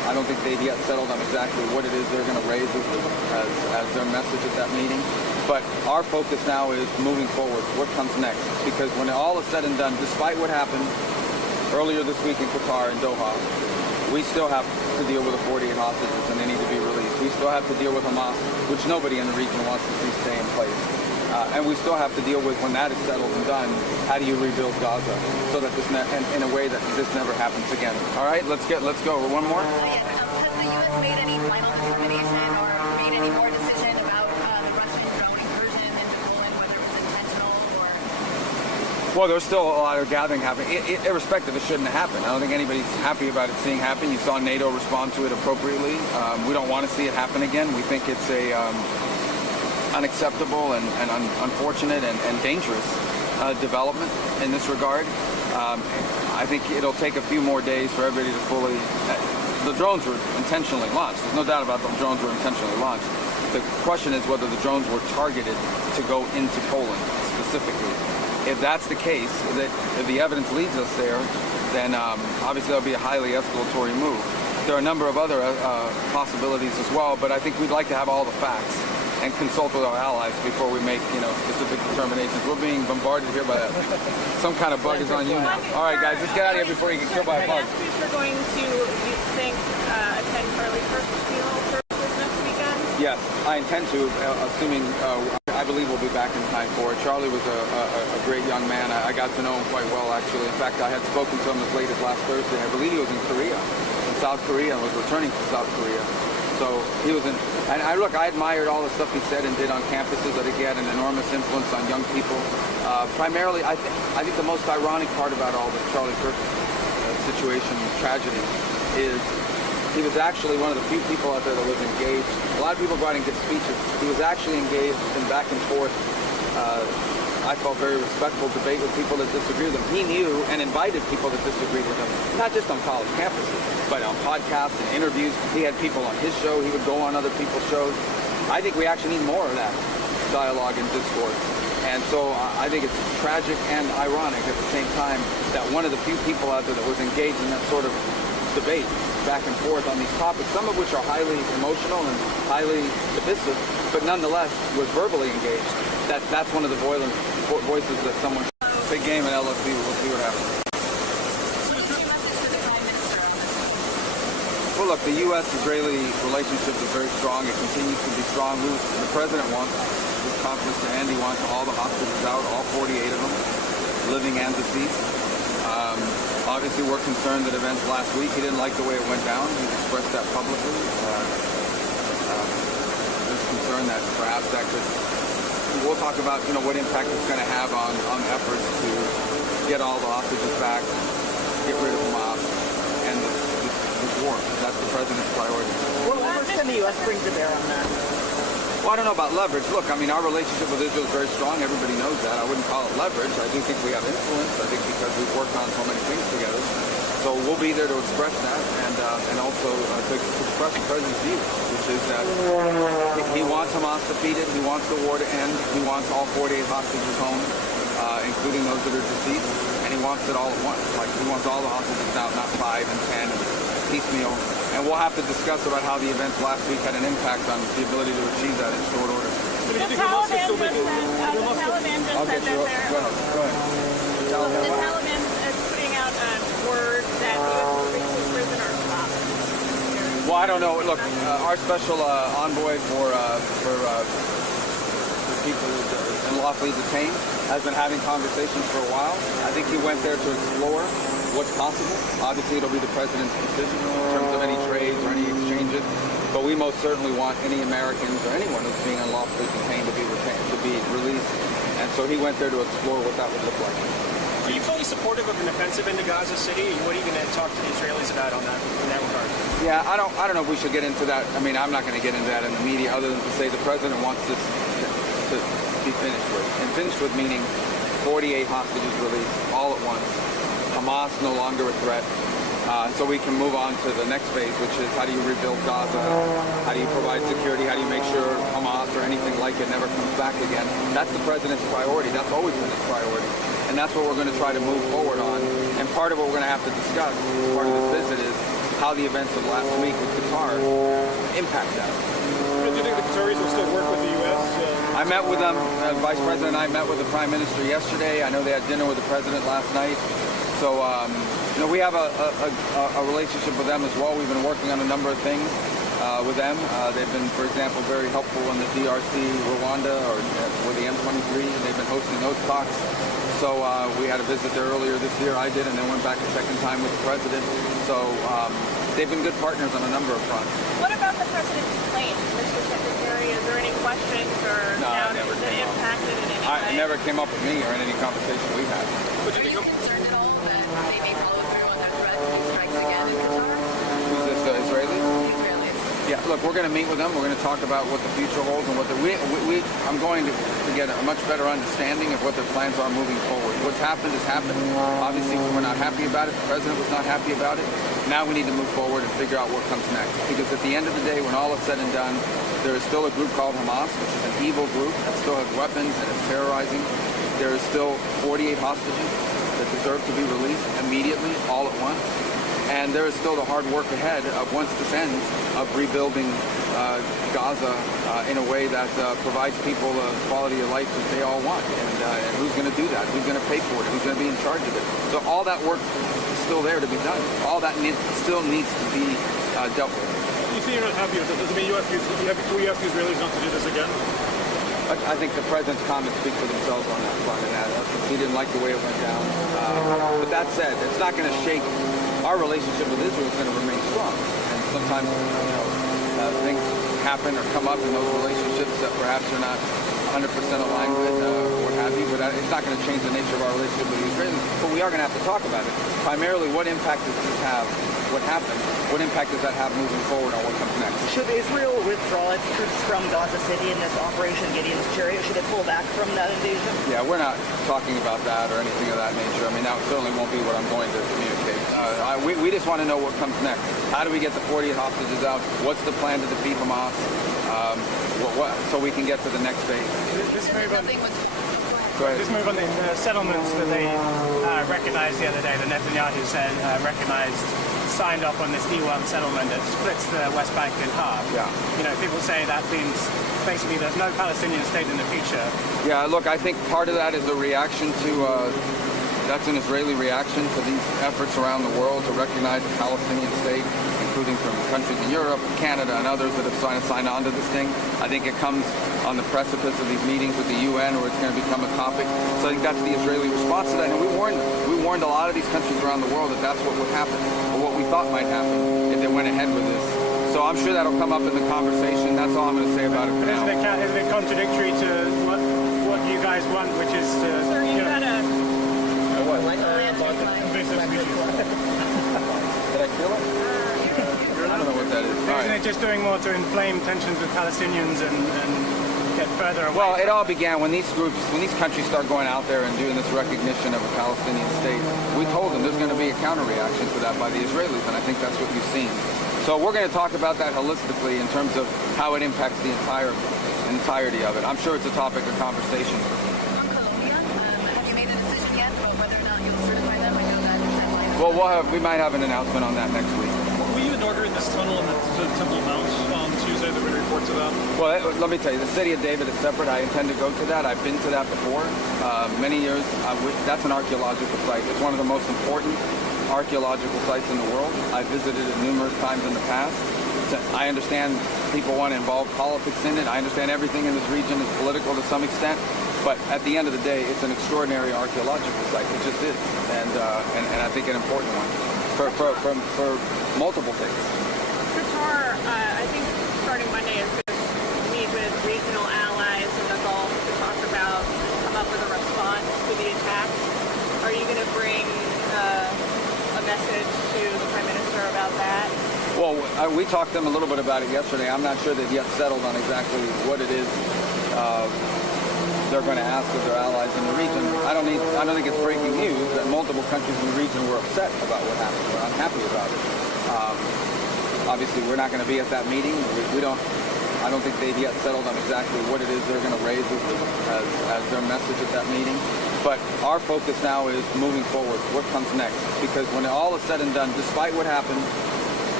I don't think they've yet settled on exactly what it is they're going to raise as their message at that meeting. But our focus now is moving forward. What comes next? Because when all is said and done, despite what happened earlier this week in Qatar and Doha, we still have to deal with the 48 hostages and they need to be released. We still have to deal with Hamas, which nobody in the region wants to see stay in place. And we still have to deal with, when that is settled and done, how do you rebuild Gaza so that this in a way that this never happens again. All right, let's go. One more. Yes, has the U.S. made any final determination or made any more decision about the Russian drone incursion into Poland, whether it was intentional or? Well, there's still a lot of gathering happening. Irrespective, it shouldn't have happened. I don't think anybody's happy about it seeing happen. You saw NATO respond to it appropriately. We don't want to see it happen again. We think it's a unacceptable and unfortunate and dangerous development in this regard. I think it'll take a few more days for everybody to fully... the drones were intentionally launched. There's no doubt about the drones were intentionally launched. The question is whether the drones were targeted to go into Poland specifically. If that's the case, if the evidence leads us there, then obviously that'll be a highly escalatory move. There are a number of other possibilities as well, but I think we'd like to have all the facts and consult with our allies before we make, specific determinations. We're being bombarded here by some kind of bug is on you now. All right, guys, let's get out of here before you get killed by a bug. We're going to, you think, attend Charlie Kirk's funeral services next weekend? Yes, I intend to, assuming I believe we'll be back in time for it. Charlie was a great young man. I got to know him quite well, actually. In fact, I had spoken to him as late as last Thursday. I believe he was in South Korea, and was returning to South Korea. So he was in, and I admired all the stuff he said and did on campuses. I think he had an enormous influence on young people. Primarily, I think the most ironic part about all the Charlie Kirk situation, tragedy, is he was actually one of the few people out there that was engaged. A lot of people go out and give speeches. He was actually engaged in back and forth, I felt very respectful debate with people that disagree with him. He knew and invited people that disagreed with him, not just on college campuses, but on podcasts and interviews. He had people on his show. He would go on other people's shows. I think we actually need more of that dialogue and discourse. And so I think it's tragic and ironic at the same time that one of the few people out there that was engaged in that sort of debate back and forth on these topics, some of which are highly emotional and highly divisive, but nonetheless was verbally engaged. That's one of the voices that someone... Big game at LSU. We'll see what happens. Well, look, the U.S.-Israeli relationship is very strong. It continues to be strong. The president wants this conflict to end. He wants all the hostages out, all 48 of them, living and deceased. Obviously, we're concerned that events last week, he didn't like the way it went down. He expressed that publicly. There's concern that perhaps that could... We'll talk about, what impact it's going to have on efforts to get all the hostages back, get rid of Hamas, and this war. That's the president's priority. What leverage can the U.S. bring to bear on that? Well, I don't know about leverage. Look, our relationship with Israel is very strong. Everybody knows that. I wouldn't call it leverage. I do think we have influence. I think because we've worked on so many things together. So we'll be there to express that and also to express the president's view, which is that he wants Hamas defeated. He wants the war to end. He wants all 48 hostages home, including those that are deceased. And he wants it all at once. Like, he wants all the hostages out, not 5 and 10 and piecemeal. And we'll have to discuss about how the events last week had an impact on the ability to achieve that in short order. The Taliban just said that they're... Go ahead. The Taliban is putting out word that the U.S. will release prisoners off. Well, I don't know. Look, our special envoy for people unlawfully detained has been having conversations for a while. I think he went there to explore what's possible. Obviously, it'll be the president's decision in terms of any trades or any exchanges. But we most certainly want any Americans or anyone who's being unlawfully detained to be released. And so he went there to explore what that would look like. Are you fully supportive of an offensive into Gaza City? What are you going to talk to the Israelis about in that regard? Yeah, I don't know if we should get into that. I'm not going to get into that in the media other than to say the president wants this to be finished with. And finished with meaning 48 hostages released all at once. Hamas no longer a threat. So we can move on to the next phase, which is how do you rebuild Gaza? How do you provide security? How do you make sure Hamas or anything like it never comes back again? That's the president's priority. That's always been his priority. And that's what we're going to try to move forward on. And part of what we're going to have to discuss, part of this visit is how the events of last week with Qatar impact that. Do you think the Qataris will still work with the U.S.? I met with them. Vice President and I met with the Prime Minister yesterday. I know they had dinner with the President last night. So, we have a relationship with them as well. We've been working on a number of things with them. They've been, for example, very helpful in the DRC, Rwanda, or with the M23. They've been hosting those talks. So we had a visit there earlier this year. I did, and then went back a second time with the President. So they've been good partners on a number of fronts. What about the president's plane, Mr. Secretary? Is there any questions or doubts that impacted in any way? It never came up with me or in any conversation we had. Are you concerned at all that they may follow through on their threat to strikes again in Qatar? Who's this, Israeli? The Israelis. Yeah, look, we're going to meet with them. We're going to talk about what the future holds and what I'm going to get a much better understanding of what their plans are moving forward. What's happened has happened. Obviously, we're not happy about it. The president was not happy about it. Now we need to move forward and figure out what comes next. Because at the end of the day, when all is said and done, there is still a group called Hamas, which is an evil group that still has weapons and is terrorizing. There is still 48 hostages that deserve to be released immediately, all at once. And there is still the hard work ahead of, once this ends, of rebuilding Gaza in a way that provides people the quality of life that they all want. And who's going to do that? Who's going to pay for it? Who's going to be in charge of it? So all that work is still there to be done. All that still needs to be dealt with. You say you're not happy with it. Does it mean you have to ask the Israelis not to do this again? I think the president's comments speak for themselves on that front. And he didn't like the way it went down. But that said, it's not going to shake. Our relationship with Israel is going to remain strong. And sometimes, things happen or come up in those relationships that perhaps you're not 100% aligned with, or what have you. But it's not going to change the nature of our relationship with the Israelis. But we are going to have to talk about it. Primarily, what impact does this have? What happened? What impact does that have moving forward on what comes next? Should Israel withdraw its troops from Gaza City in this Operation Gideon's Chariot? Should it pull back from that invasion? Yeah, we're not talking about that or anything of that nature. I mean, that certainly won't be what I'm going to communicate. We just want to know what comes next. How do we get the 48 hostages out? What's the plan to defeat Hamas? So we can get to the next phase. This move on, Go ahead. this move on the settlements that they recognized the other day, the Netanyahu said signed off on this E1 settlement that splits the West Bank in half. Yeah. People say that means basically there's no Palestinian state in the future. Yeah, look, I think part of that is a reaction to, that's an Israeli reaction to these efforts around the world to recognize the Palestinian state, including from countries in Europe, Canada, and others that have signed on to this thing. I think it comes on the precipice of these meetings with the UN where it's going to become a topic. So I think that's the Israeli response to that. And we warned them. We warned a lot of these countries around the world that that's what would happen, or what we thought might happen if they went ahead with this. So I'm sure that'll come up in the conversation. That's all I'm going to say about it for now. Isn't it contradictory to what you guys want, which is to... Sir, you had a... invasive species. Did I kill it? I don't know what that is. Isn't it just doing more to inflame tensions with Palestinians and get further away? Well, it all began when these countries start going out there and doing this recognition of a Palestinian state. We told them there's going to be a counter-reaction to that by the Israelis, and I think that's what you've seen. So we're going to talk about that holistically in terms of how it impacts the entirety of it. I'm sure it's a topic of conversation. On Colombia, have you made a decision yet about whether or not you'll certify them? I know that Well, we might have an announcement on that next week. Were you inaugurating this tunnel in the Temple Mount on Tuesday? There were reports of that. Well, let me tell you, the city of David is separate. I intend to go to that. I've been to that before. Many years. That's an archaeological site. It's one of the most important archaeological sites in the world. I've visited it numerous times in the past. I understand people want to involve politics in it. I understand everything in this region is political to some extent. But at the end of the day, it's an extraordinary archaeological site. It just is. And I think an important one for multiple things. Qatar, I think starting Monday is going to meet with regional allies in the Gulf to talk about, come up with a response to the attacks. Are you going to bring a message to the Prime Minister about that? Well, we talked to them a little bit about it yesterday. I'm not sure they've yet settled on exactly what it is they're going to ask of their allies in the region. I don't think it's breaking news that multiple countries in the region were upset about what happened. We're unhappy about it. Obviously, we're not going to be at that meeting. I don't think they've yet settled on exactly what it is they're going to raise as their message at that meeting. But our focus now is moving forward. What comes next? Because when all is said and done, despite what happened,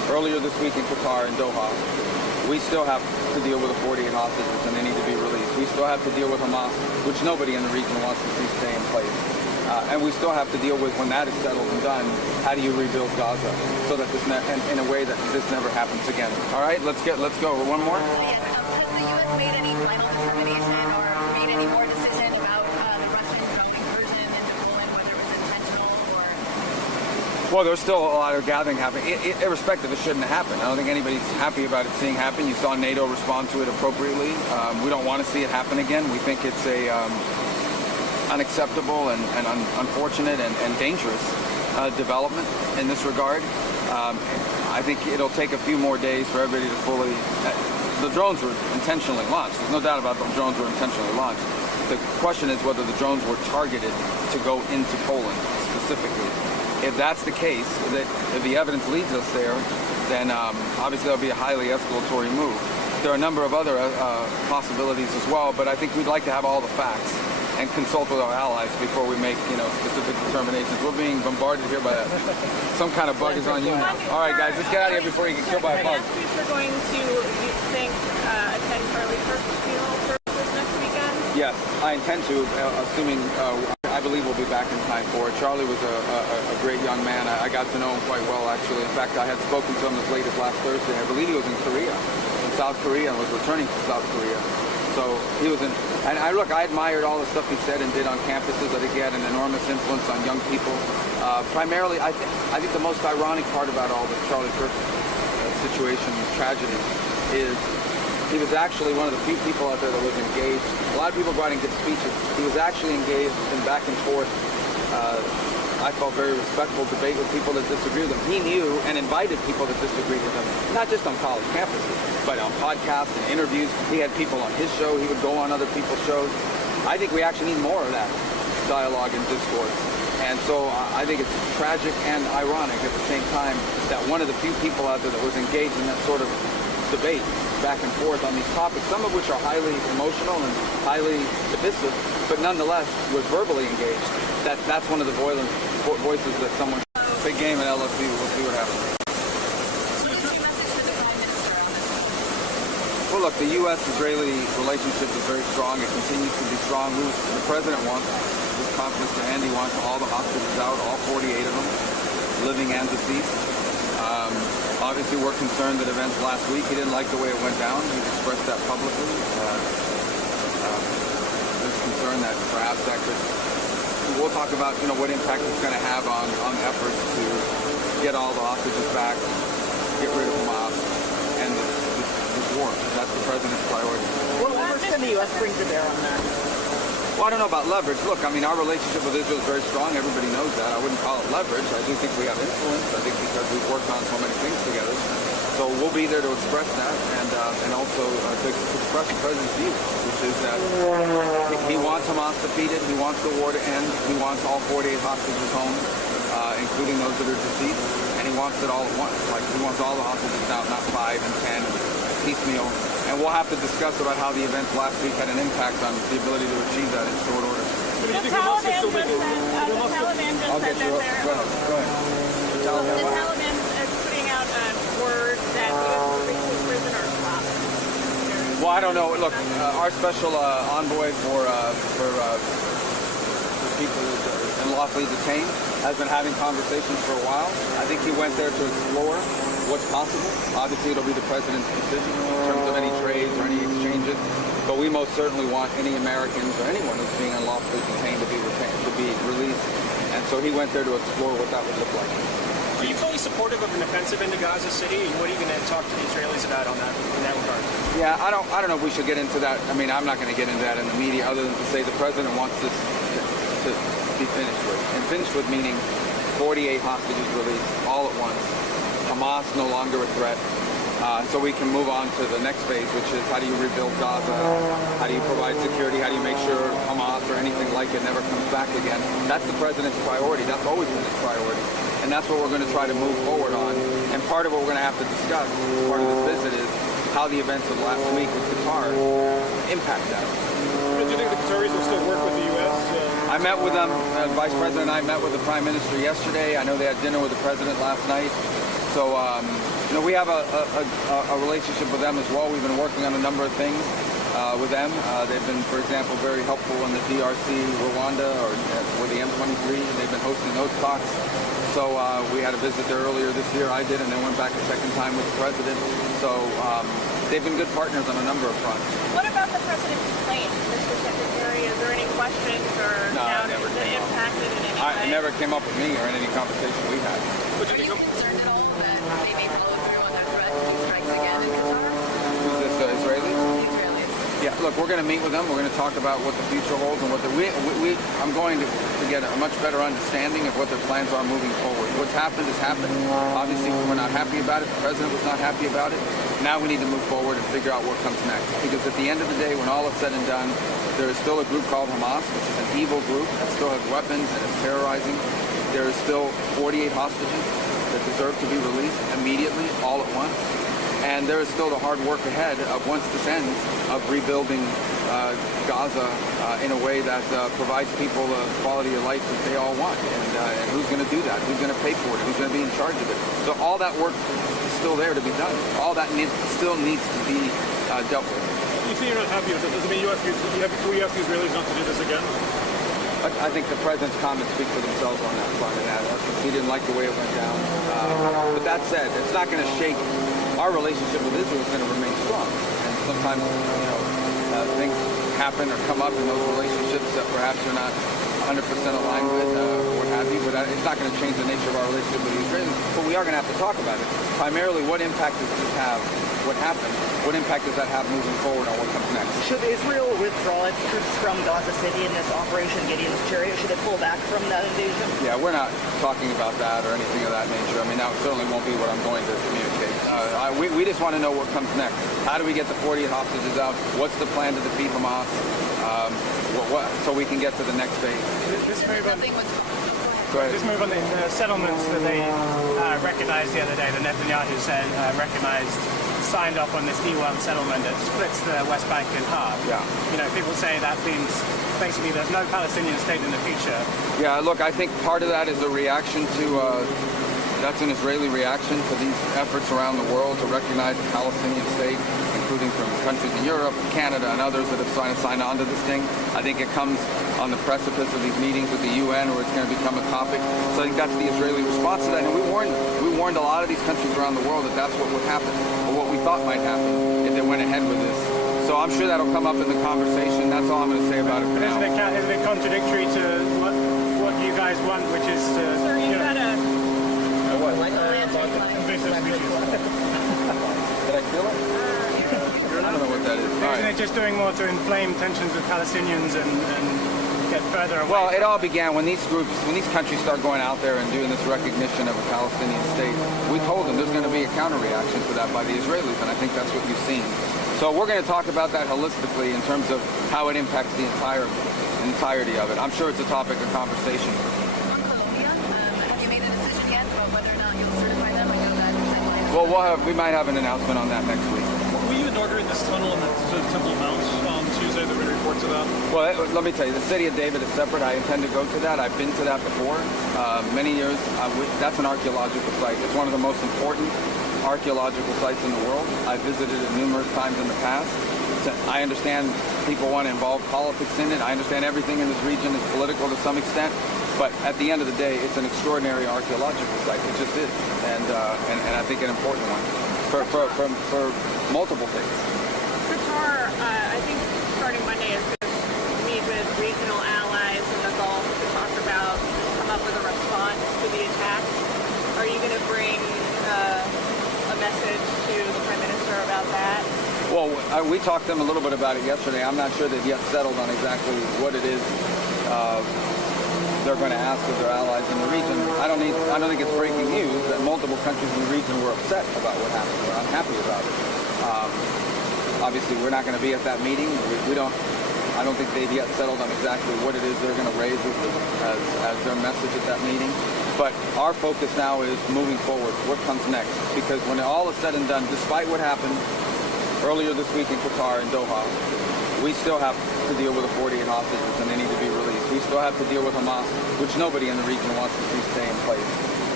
earlier this week in Qatar and Doha. We still have to deal with the 48 hostages, and they need to be released. We still have to deal with Hamas, which nobody in the region wants to see stay in place. And we still have to deal with, when that is settled and done, how do you rebuild Gaza so that this in a way that this never happens again. All right, let's go. One more. Yes, has the U.S. made any final determination or made any more decision about the Russian incursion into Poland, whether it was intentional or? Well, there's still a lot of gathering happening. Irrespective, it shouldn't have happened. I don't think anybody's happy about it seeing happen. You saw NATO respond to it appropriately. We don't want to see it happen again. We think it's a unacceptable and unfortunate and dangerous development in this regard. I think it'll take a few more days for everybody to fully... the drones were intentionally launched. There's no doubt about them. Drones were intentionally launched. The question is whether the drones were targeted to go into Poland specifically. If that's the case, if the evidence leads us there, then obviously that'll be a highly escalatory move. There are a number of other possibilities as well, but I think we'd like to have all the facts and consult with our allies before we make, specific determinations. We're being bombarded here by some kind of bug is on you now. All right, guys, let's get out of here before you get killed by a bug. We're going to, you think, attend Charlie Kirk's funeral services next weekend? Yes, I intend to, assuming I believe we'll be back in time for it. Charlie was a great young man. I got to know him quite well, actually. In fact, I had spoken to him as late as last Thursday. I believe he was in South Korea, and was returning to South Korea. So he was in, and I admired all the stuff he said and did on campuses. I think he had an enormous influence on young people. Primarily, I think the most ironic part about all the Charlie Kirk situation, tragedy, is he was actually one of the few people out there that was engaged. A lot of people go out and give speeches. He was actually engaged in back and forth, I felt very respectful debate with people that disagree with him. He knew and invited people that disagreed with him, not just on college campuses, but on podcasts and interviews. He had people on his show. He would go on other people's shows. I think we actually need more of that dialogue and discourse. And so I think it's tragic and ironic at the same time that one of the few people out there that was engaged in that sort of debate back and forth on these topics, some of which are highly emotional and highly divisive, but nonetheless was verbally engaged. That's one of the voices that someone... Big game at LSU. We'll see what happens. Well, look, the U.S.-Israeli relationship is very strong. It continues to be strong. The president wants, his confidence to end, he wants all the hostages out, all 48 of them, living and deceased. Obviously, we're concerned that events last week, he didn't like the way it went down. He's expressed that publicly. There's concern that perhaps that could... We'll talk about, what impact it's going to have on efforts to get all the hostages back, get rid of Hamas, and this war. That's the president's priority. What leverage can the U.S. bring to bear on that? Well, I don't know about leverage. Look, our relationship with Israel is very strong. Everybody knows that. I wouldn't call it leverage. I do think we have influence. I think because we've worked on so many things together. So we'll be there to express that and also to express the president's view, which is that he wants Hamas defeated. He wants the war to end. He wants all 48 hostages home, including those that are deceased. And he wants it all at once. Like, he wants all the hostages out, not 5 and 10, piecemeal. And we'll have to discuss about how the events last week had an impact on the ability to achieve that in short order. The Taliban just said that they're... Go ahead. The Taliban is putting out word that U.S. prisoners dropped. Well, I don't know. Look, our special envoy for people unlawfully detained has been having conversations for a while. I think he went there to explore what's possible. Obviously, it'll be the president's decision in terms of any trades or any exchanges. But we most certainly want any Americans or anyone who's being unlawfully detained to be released. And so he went there to explore what that would look like. Are you fully supportive of an offensive into Gaza City? And what are you going to talk to the Israelis about in that regard? Yeah, I don't know if we should get into that. I'm not going to get into that in the media other than to say the president wants this to be finished with. And finished with meaning 48 hostages released all at once. Hamas no longer a threat. So we can move on to the next phase, which is how do you rebuild Gaza? How do you provide security? How do you make sure Hamas or anything like it never comes back again? That's the president's priority. That's always been his priority. And that's what we're going to try to move forward on. And part of what we're going to have to discuss as part of this visit is how the events of last week with Qatar impact that. Do you think the Qataris will still work with the U.S.? I met with them. Vice President and I met with the Prime Minister yesterday. I know they had dinner with the President last night. So We have a relationship with them as well. We've been working on a number of things with them. They've been, for example, very helpful in the DRC, Rwanda, or the M23. They've been hosting those talks. So we had a visit there earlier this year. I did, and then went back a second time with the president. So they've been good partners on a number of fronts. What about the president's plane, Mr. Secretary? Is there any questions or doubts that impacted in any way? It never came up with me or in any conversation we had. Are you concerned at all that they may follow through on their threat to strikes again in Qatar? Is this the Israelis? Israelis. Yeah, look, we're going to meet with them. We're going to talk about what the future holds and what I'm going to get a much better understanding of what their plans are moving forward. What's happened has happened. Obviously, we're not happy about it. The president was not happy about it. Now we need to move forward and figure out what comes next. Because at the end of the day, when all is said and done, there is still a group called Hamas, which is an evil group that still has weapons and is terrorizing. There is still 48 hostages that deserve to be released immediately, all at once. And there is still the hard work ahead of, once this ends, of rebuilding Gaza in a way that provides people the quality of life that they all want. And who's going to do that? Who's going to pay for it? Who's going to be in charge of it? So all that work is still there to be done. All that still needs to be dealt with. You say you're not happy with it. Does it mean you ask the Israelis not to do this again? I think the president's comments speak for themselves on that front, and that he didn't like the way it went down. But that said, it's not going to shake. Our relationship with Israel is going to remain strong. And sometimes, things happen or come up in those relationships that perhaps you're not 100% aligned with, what have you. But it's not going to change the nature of our relationship with the Israelis. But we are going to have to talk about it. Primarily, what impact does this have? What happened? What impact does that have moving forward on what comes next? Should Israel withdraw its troops from Gaza City in this Operation Gideon's Chariot? Should it pull back from that invasion? Yeah, we're not talking about that or anything of that nature. I mean, that certainly won't be what I'm going to communicate. We just want to know what comes next. How do we get the 48 hostages out? What's the plan to defeat Hamas? So we can get to the next phase. This move on, Go ahead. this move on the settlements that they recognized the other day, the Netanyahu said signed off on this E1 settlement that splits the West Bank in half. Yeah. People say that means basically there's no Palestinian state in the future. Yeah, look, I think part of that is a reaction to, that's an Israeli reaction to these efforts around the world to recognize a Palestinian state, including from countries in Europe and Canada and others that have signed on to this thing. I think it comes on the precipice of these meetings with the UN where it's going to become a topic. So I think that's the Israeli response to that. And we warned a lot of these countries around the world that that's what would happen, or what we thought might happen if they went ahead with this. So I'm sure that'll come up in the conversation. That's all I'm going to say about it for now. Isn't it contradictory to what you guys want, which is to... Sir, you've got a... What? invasive species? Did I feel it? I don't know what that is. All Isn't right. it just doing more to inflame tensions with Palestinians and get further away? Well, it all began when these countries start going out there and doing this recognition of a Palestinian state. We told them there's going to be a counter-reaction to that by the Israelis, and I think that's what you've seen. So we're going to talk about that holistically in terms of how it impacts the entirety of it. I'm sure it's a topic of conversation. On Colombia, have you made a decision yet about whether or not you'll certify them? I know that timeline. Well, we might have an announcement on that next week. Were you inaugurating this tunnel in the Temple Mount on Tuesday? There were reports of that. Well, let me tell you, the city of David is separate. I intend to go to that. I've been to that before, many years. That's an archaeological site. It's one of the most important archaeological sites in the world. I've visited it numerous times in the past. I understand people want to involve politics in it. I understand everything in this region is political to some extent. But at the end of the day, it's an extraordinary archaeological site. It just is. And I think an important one for multiple things. Qatar, I think starting Monday is going to meet with regional allies in the Gulf to come up with a response to the attack. Are you going to bring a message to the Prime Minister about that? Well, we talked to them a little bit about it yesterday. I'm not sure they've yet settled on exactly what it is they're going to ask of their allies in the region. I don't think it's breaking news that multiple countries in the region were upset about what happened. We're unhappy about it. Obviously, we're not going to be at that meeting. I don't think they've yet settled on exactly what it is they're going to raise as their message at that meeting. But our focus now is moving forward. What comes next? Because when all is said and done, despite what happened earlier this week in Qatar and Doha, we still have to deal with the 48 hostages and they need to be released. We still have to deal with Hamas, which nobody in the region wants to see stay in place.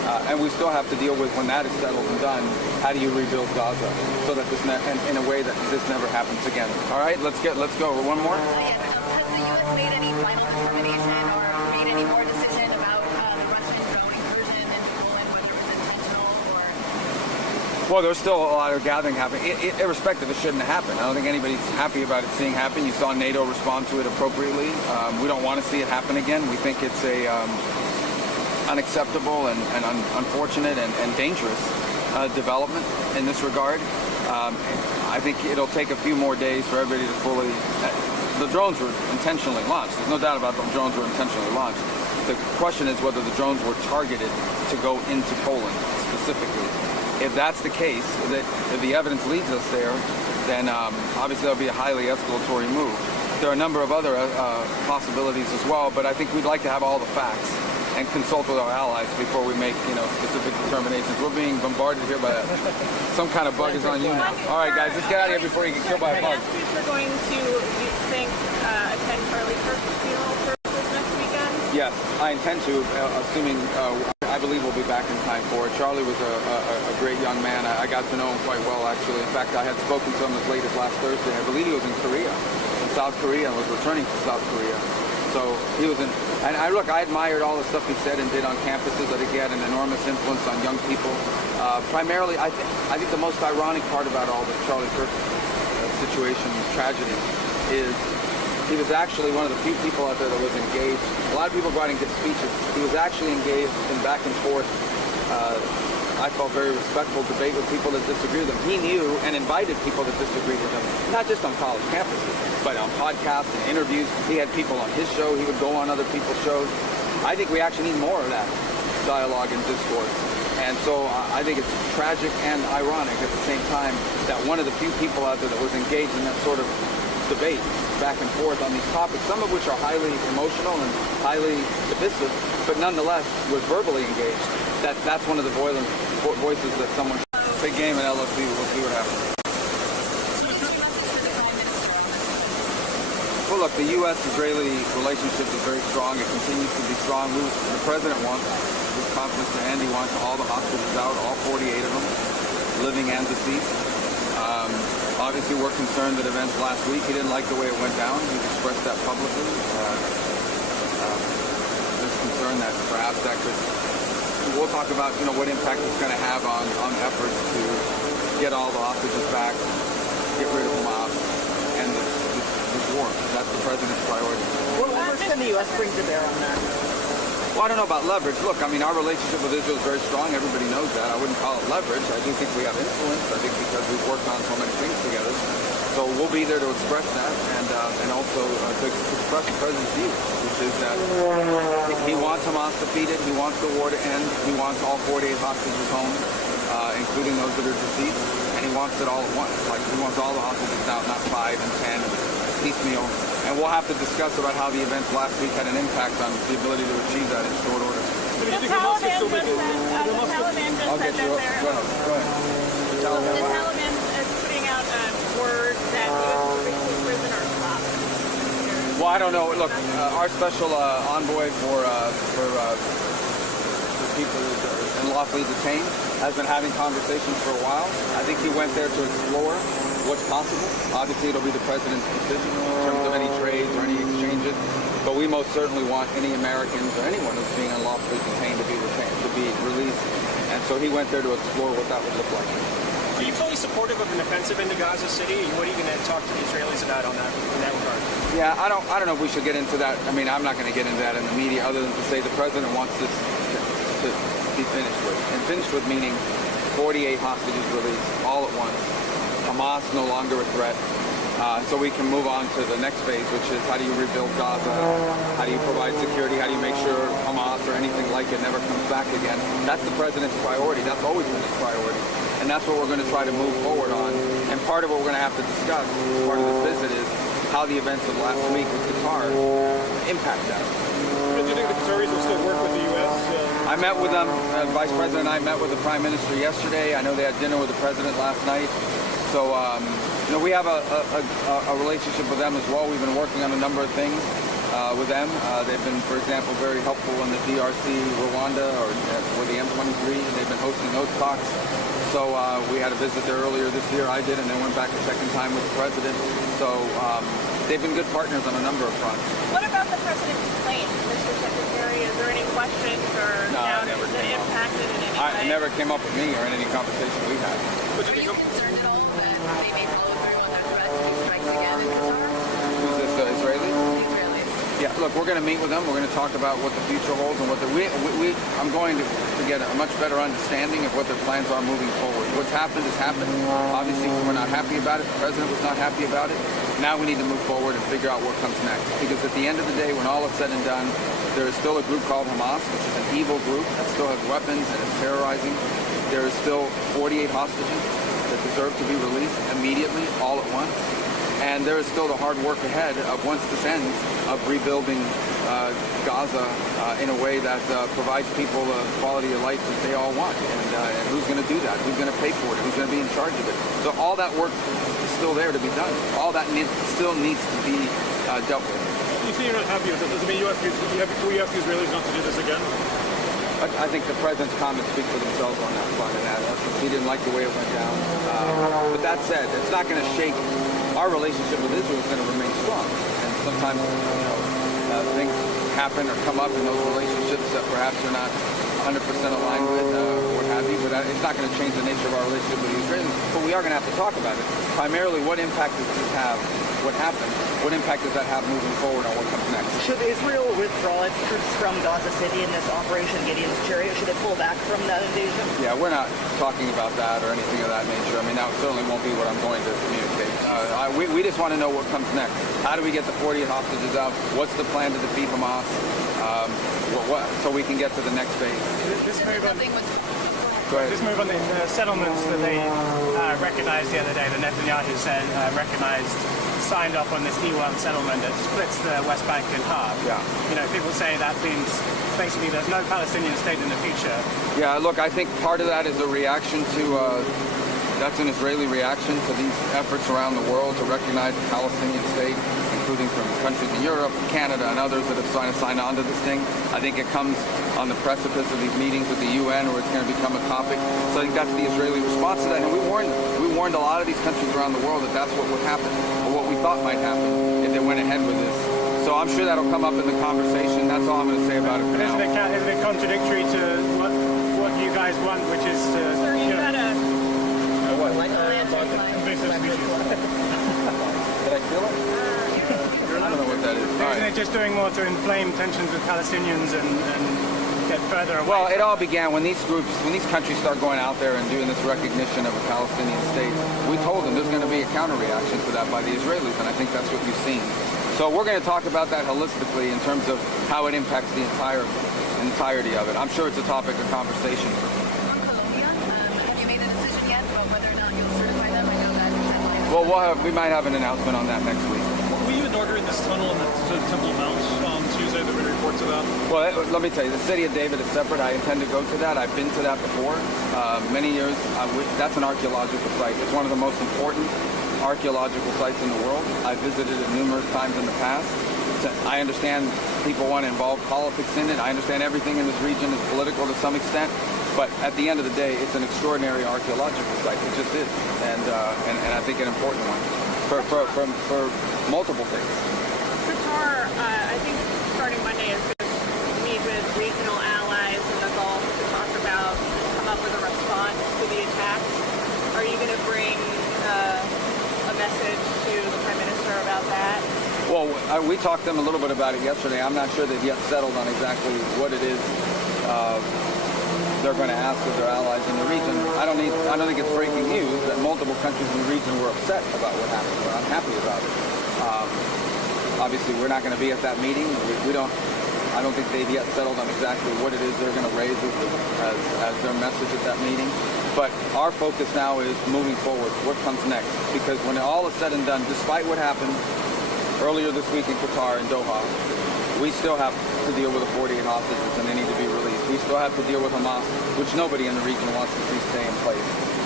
And we still have to deal with, when that is settled and done, how do you rebuild Gaza so that this in a way that this never happens again. All right, let's go. One more. Yes. Has the U.S. made any final determination or made any more decision about the Russian incursion into Poland, whether it was intentional or? Well, there's still a lot of gathering happening. Irrespective, it shouldn't have happened. I don't think anybody's happy about it seeing happen. You saw NATO respond to it appropriately. We don't want to see it happen again. We think it's a unacceptable and unfortunate and dangerous development in this regard. I think it'll take a few more days for everybody to fully... the drones were intentionally launched. There's no doubt about the drones were intentionally launched. The question is whether the drones were targeted to go into Poland specifically. If that's the case, if the evidence leads us there, then obviously that'll be a highly escalatory move. There are a number of other possibilities as well, but I think we'd like to have all the facts and consult with our allies before we make, specific determinations. We're being bombarded here by some kind of bug is on you now. All right, guys, let's get out of here before you get killed by a bug. We're going to, you think, attend Charlie Kirk's funeral services next weekend? Yes, I intend to, assuming I believe we'll be back in time for it. Charlie was a great young man. I got to know him quite well, actually. In fact, I had spoken to him as late as last Thursday. I believe he was in South Korea, and was returning to South Korea. So he was in, and I admired all the stuff he said and did on campuses. I think he had an enormous influence on young people. Primarily, I think the most ironic part about all the Charlie Kirk situation, tragedy, is he was actually one of the few people out there that was engaged. A lot of people go out and give speeches. He was actually engaged in back and forth, I felt very respectful debate with people that disagree with him. He knew and invited people that disagreed with him, not just on college campuses, but on podcasts and interviews. He had people on his show. He would go on other people's shows. I think we actually need more of that dialogue and discourse. And so I think it's tragic and ironic at the same time that one of the few people out there that was engaged in that sort of debate back and forth on these topics, some of which are highly emotional and highly divisive, but nonetheless was verbally engaged. That's one of the voices that someone... Big game at LSU. We'll see what happens. Well, look, the U.S.-Israeli relationship is very strong. It continues to be strong. The president wants, with confidence to end, he wants all the hostages out, all 48 of them, living and deceased. Obviously, we're concerned that events last week, he didn't like the way it went down. He's expressed that publicly. There's concern that perhaps that could... We'll talk about, what impact it's going to have on efforts to get all the hostages back, get rid of Hamas, and this war. That's the president's priority. What leverage can the U.S. bring to bear on that? Well, I don't know about leverage. Look, our relationship with Israel is very strong. Everybody knows that. I wouldn't call it leverage. I do think we have influence. I think because we've worked on so many things together. So we'll be there to express that and also to express the president's view, which is that he wants Hamas defeated. He wants the war to end. He wants all 48 hostages home, including those that are deceased. And he wants it all at once. Like, he wants all the hostages out, not 5 and 10 piecemeal. And we'll have to discuss about how the events last week had an impact on the ability to achieve that in short order. The Taliban just said that they're... Go ahead. The Taliban is putting out a word that the U.S. will release prisoners up. Well, I don't know. Look, our special envoy for people unlawfully detained has been having conversations for a while. I think he went there to explore what's possible. Obviously, it'll be the president's decision in terms of any trades or any exchanges. But we most certainly want any Americans or anyone who's being unlawfully detained to be released. And so he went there to explore what that would look like. Are you fully supportive of an offensive into Gaza City? What are you going to talk to the Israelis about in that regard? Yeah, I don't know if we should get into that. I'm not going to get into that in the media, other than to say the president wants this to be finished with. And finished with meaning 48 hostages released all at once. Hamas no longer a threat. So we can move on to the next phase, which is how do you rebuild Gaza? How do you provide security? How do you make sure Hamas or anything like it never comes back again? That's the president's priority. That's always been his priority. And that's what we're going to try to move forward on. And part of what we're going to have to discuss as part of this visit is how the events of last week with Qatar impact that. Do you think the Qataris will still work with the U.S.? I met with them. Vice President and I met with the Prime Minister yesterday. I know they had dinner with the President last night. So, we have a relationship with them as well. We've been working on a number of things. with them. They've been, for example, very helpful in the DRC, Rwanda, or with the M23. They've been hosting those talks. So we had a visit there earlier this year. I did, and then went back a second time with the president. So they've been good partners on a number of fronts. What about the president's plane, Mr. Secretary? Is there any questions or doubts that impacted in any way? It never came up with me or in any conversation we had. Are you concerned at all that they may follow through on their threat to do strikes again in Qatar? Who's this, Israeli? The Israelis. Yeah, look, we're going to meet with them. We're going to talk about what the future holds and what I'm going to get a much better understanding of what their plans are moving forward. What's happened has happened. Obviously, we're not happy about it. The president was not happy about it. Now we need to move forward and figure out what comes next. Because at the end of the day, when all is said and done, there is still a group called Hamas, which is an evil group that still has weapons and is terrorizing. There is still 48 hostages that deserve to be released immediately, all at once. And there is still the hard work ahead of, once this ends, of rebuilding Gaza in a way that provides people the quality of life that they all want. And who's going to do that? Who's going to pay for it? Who's going to be in charge of it? So all that work is still there to be done. All that still needs to be dealt with. You say you're not happy with it. Does it mean we ask the Israelis not to do this again? I think the president's comments speak for themselves on that front, and he didn't like the way it went down. But that said, it's not going to shake. Our relationship with Israel is going to remain strong. And sometimes, things happen or come up in those relationships that perhaps you're not 100% aligned with, what have you. But it's not going to change the nature of our relationship with the Israelis. But we are going to have to talk about it. Primarily, what impact does this have? What happened? What impact does that have moving forward on what comes next? Should Israel withdraw its troops from Gaza City in this Operation Gideon's Chariot? Should it pull back from that invasion? Yeah, we're not talking about that or anything of that nature. I mean, that certainly won't be what I'm going to communicate. We just want to know what comes next. How do we get the 48 hostages out? What's the plan to defeat Hamas? So we can get to the next phase. This move on, Go ahead. this move on the settlements that they recognized the other day, the Netanyahu said signed off on this E1 settlement that splits the West Bank in half. Yeah. People say that means basically there's no Palestinian state in the future. Yeah, look, I think part of that is a reaction to, that's an Israeli reaction to these efforts around the world to recognize the Palestinian state, including from countries in Europe, Canada, and others that have signed on to this thing. I think it comes on the precipice of these meetings with the UN where it's going to become a topic. So I think that's the Israeli response to that. And we warned them. We warned a lot of these countries around the world that that's what would happen, or what we thought might happen if they went ahead with this. So I'm sure that'll come up in the conversation. That's all I'm going to say about it for now. Isn't it contradictory to what you guys want, which is to... Sir, you got a... invasive species. Did I feel it? I don't know what that is. All Isn't right. it just doing more to inflame tensions with Palestinians and get further away? Well, it all began when these countries start going out there and doing this recognition of a Palestinian state. We told them there's going to be a counter-reaction to that by the Israelis, and I think that's what you've seen. So we're going to talk about that holistically in terms of how it impacts the entirety of it. I'm sure it's a topic of conversation. Have you made a decision yet about whether or not you'll certify them? I know that. Well, we might have an announcement on that next week. Were you inaugurating this tunnel in the Temple Mount on Tuesday? There were reports of that. Well, let me tell you, the city of David is separate. I intend to go to that. I've been to that before. Many years. That's an archaeological site. It's one of the most important archaeological sites in the world. I've visited it numerous times in the past. I understand people want to involve politics in it. I understand everything in this region is political to some extent. But at the end of the day, it's an extraordinary archaeological site. It just is. And I think an important one for multiple things. Qatar, I think starting Monday is going to meet with regional allies in the Gulf to come up with a response to the attacks. Are you going to bring a message to the Prime Minister about that? Well, we talked to them a little bit about it yesterday. I'm not sure they've yet settled on exactly what it is they're going to ask of their allies in the region. I don't think it's breaking news that multiple countries in the region were upset about what happened, or unhappy about it. Obviously, we're not going to be at that meeting. I don't think they've yet settled on exactly what it is they're going to raise as their message at that meeting. But our focus now is moving forward. What comes next? Because when all is said and done, despite what happened earlier this week in Qatar and Doha, we still have to deal with the 48 hostages and they need to be released. We still have to deal with Hamas, which nobody in the region wants to see stay in place.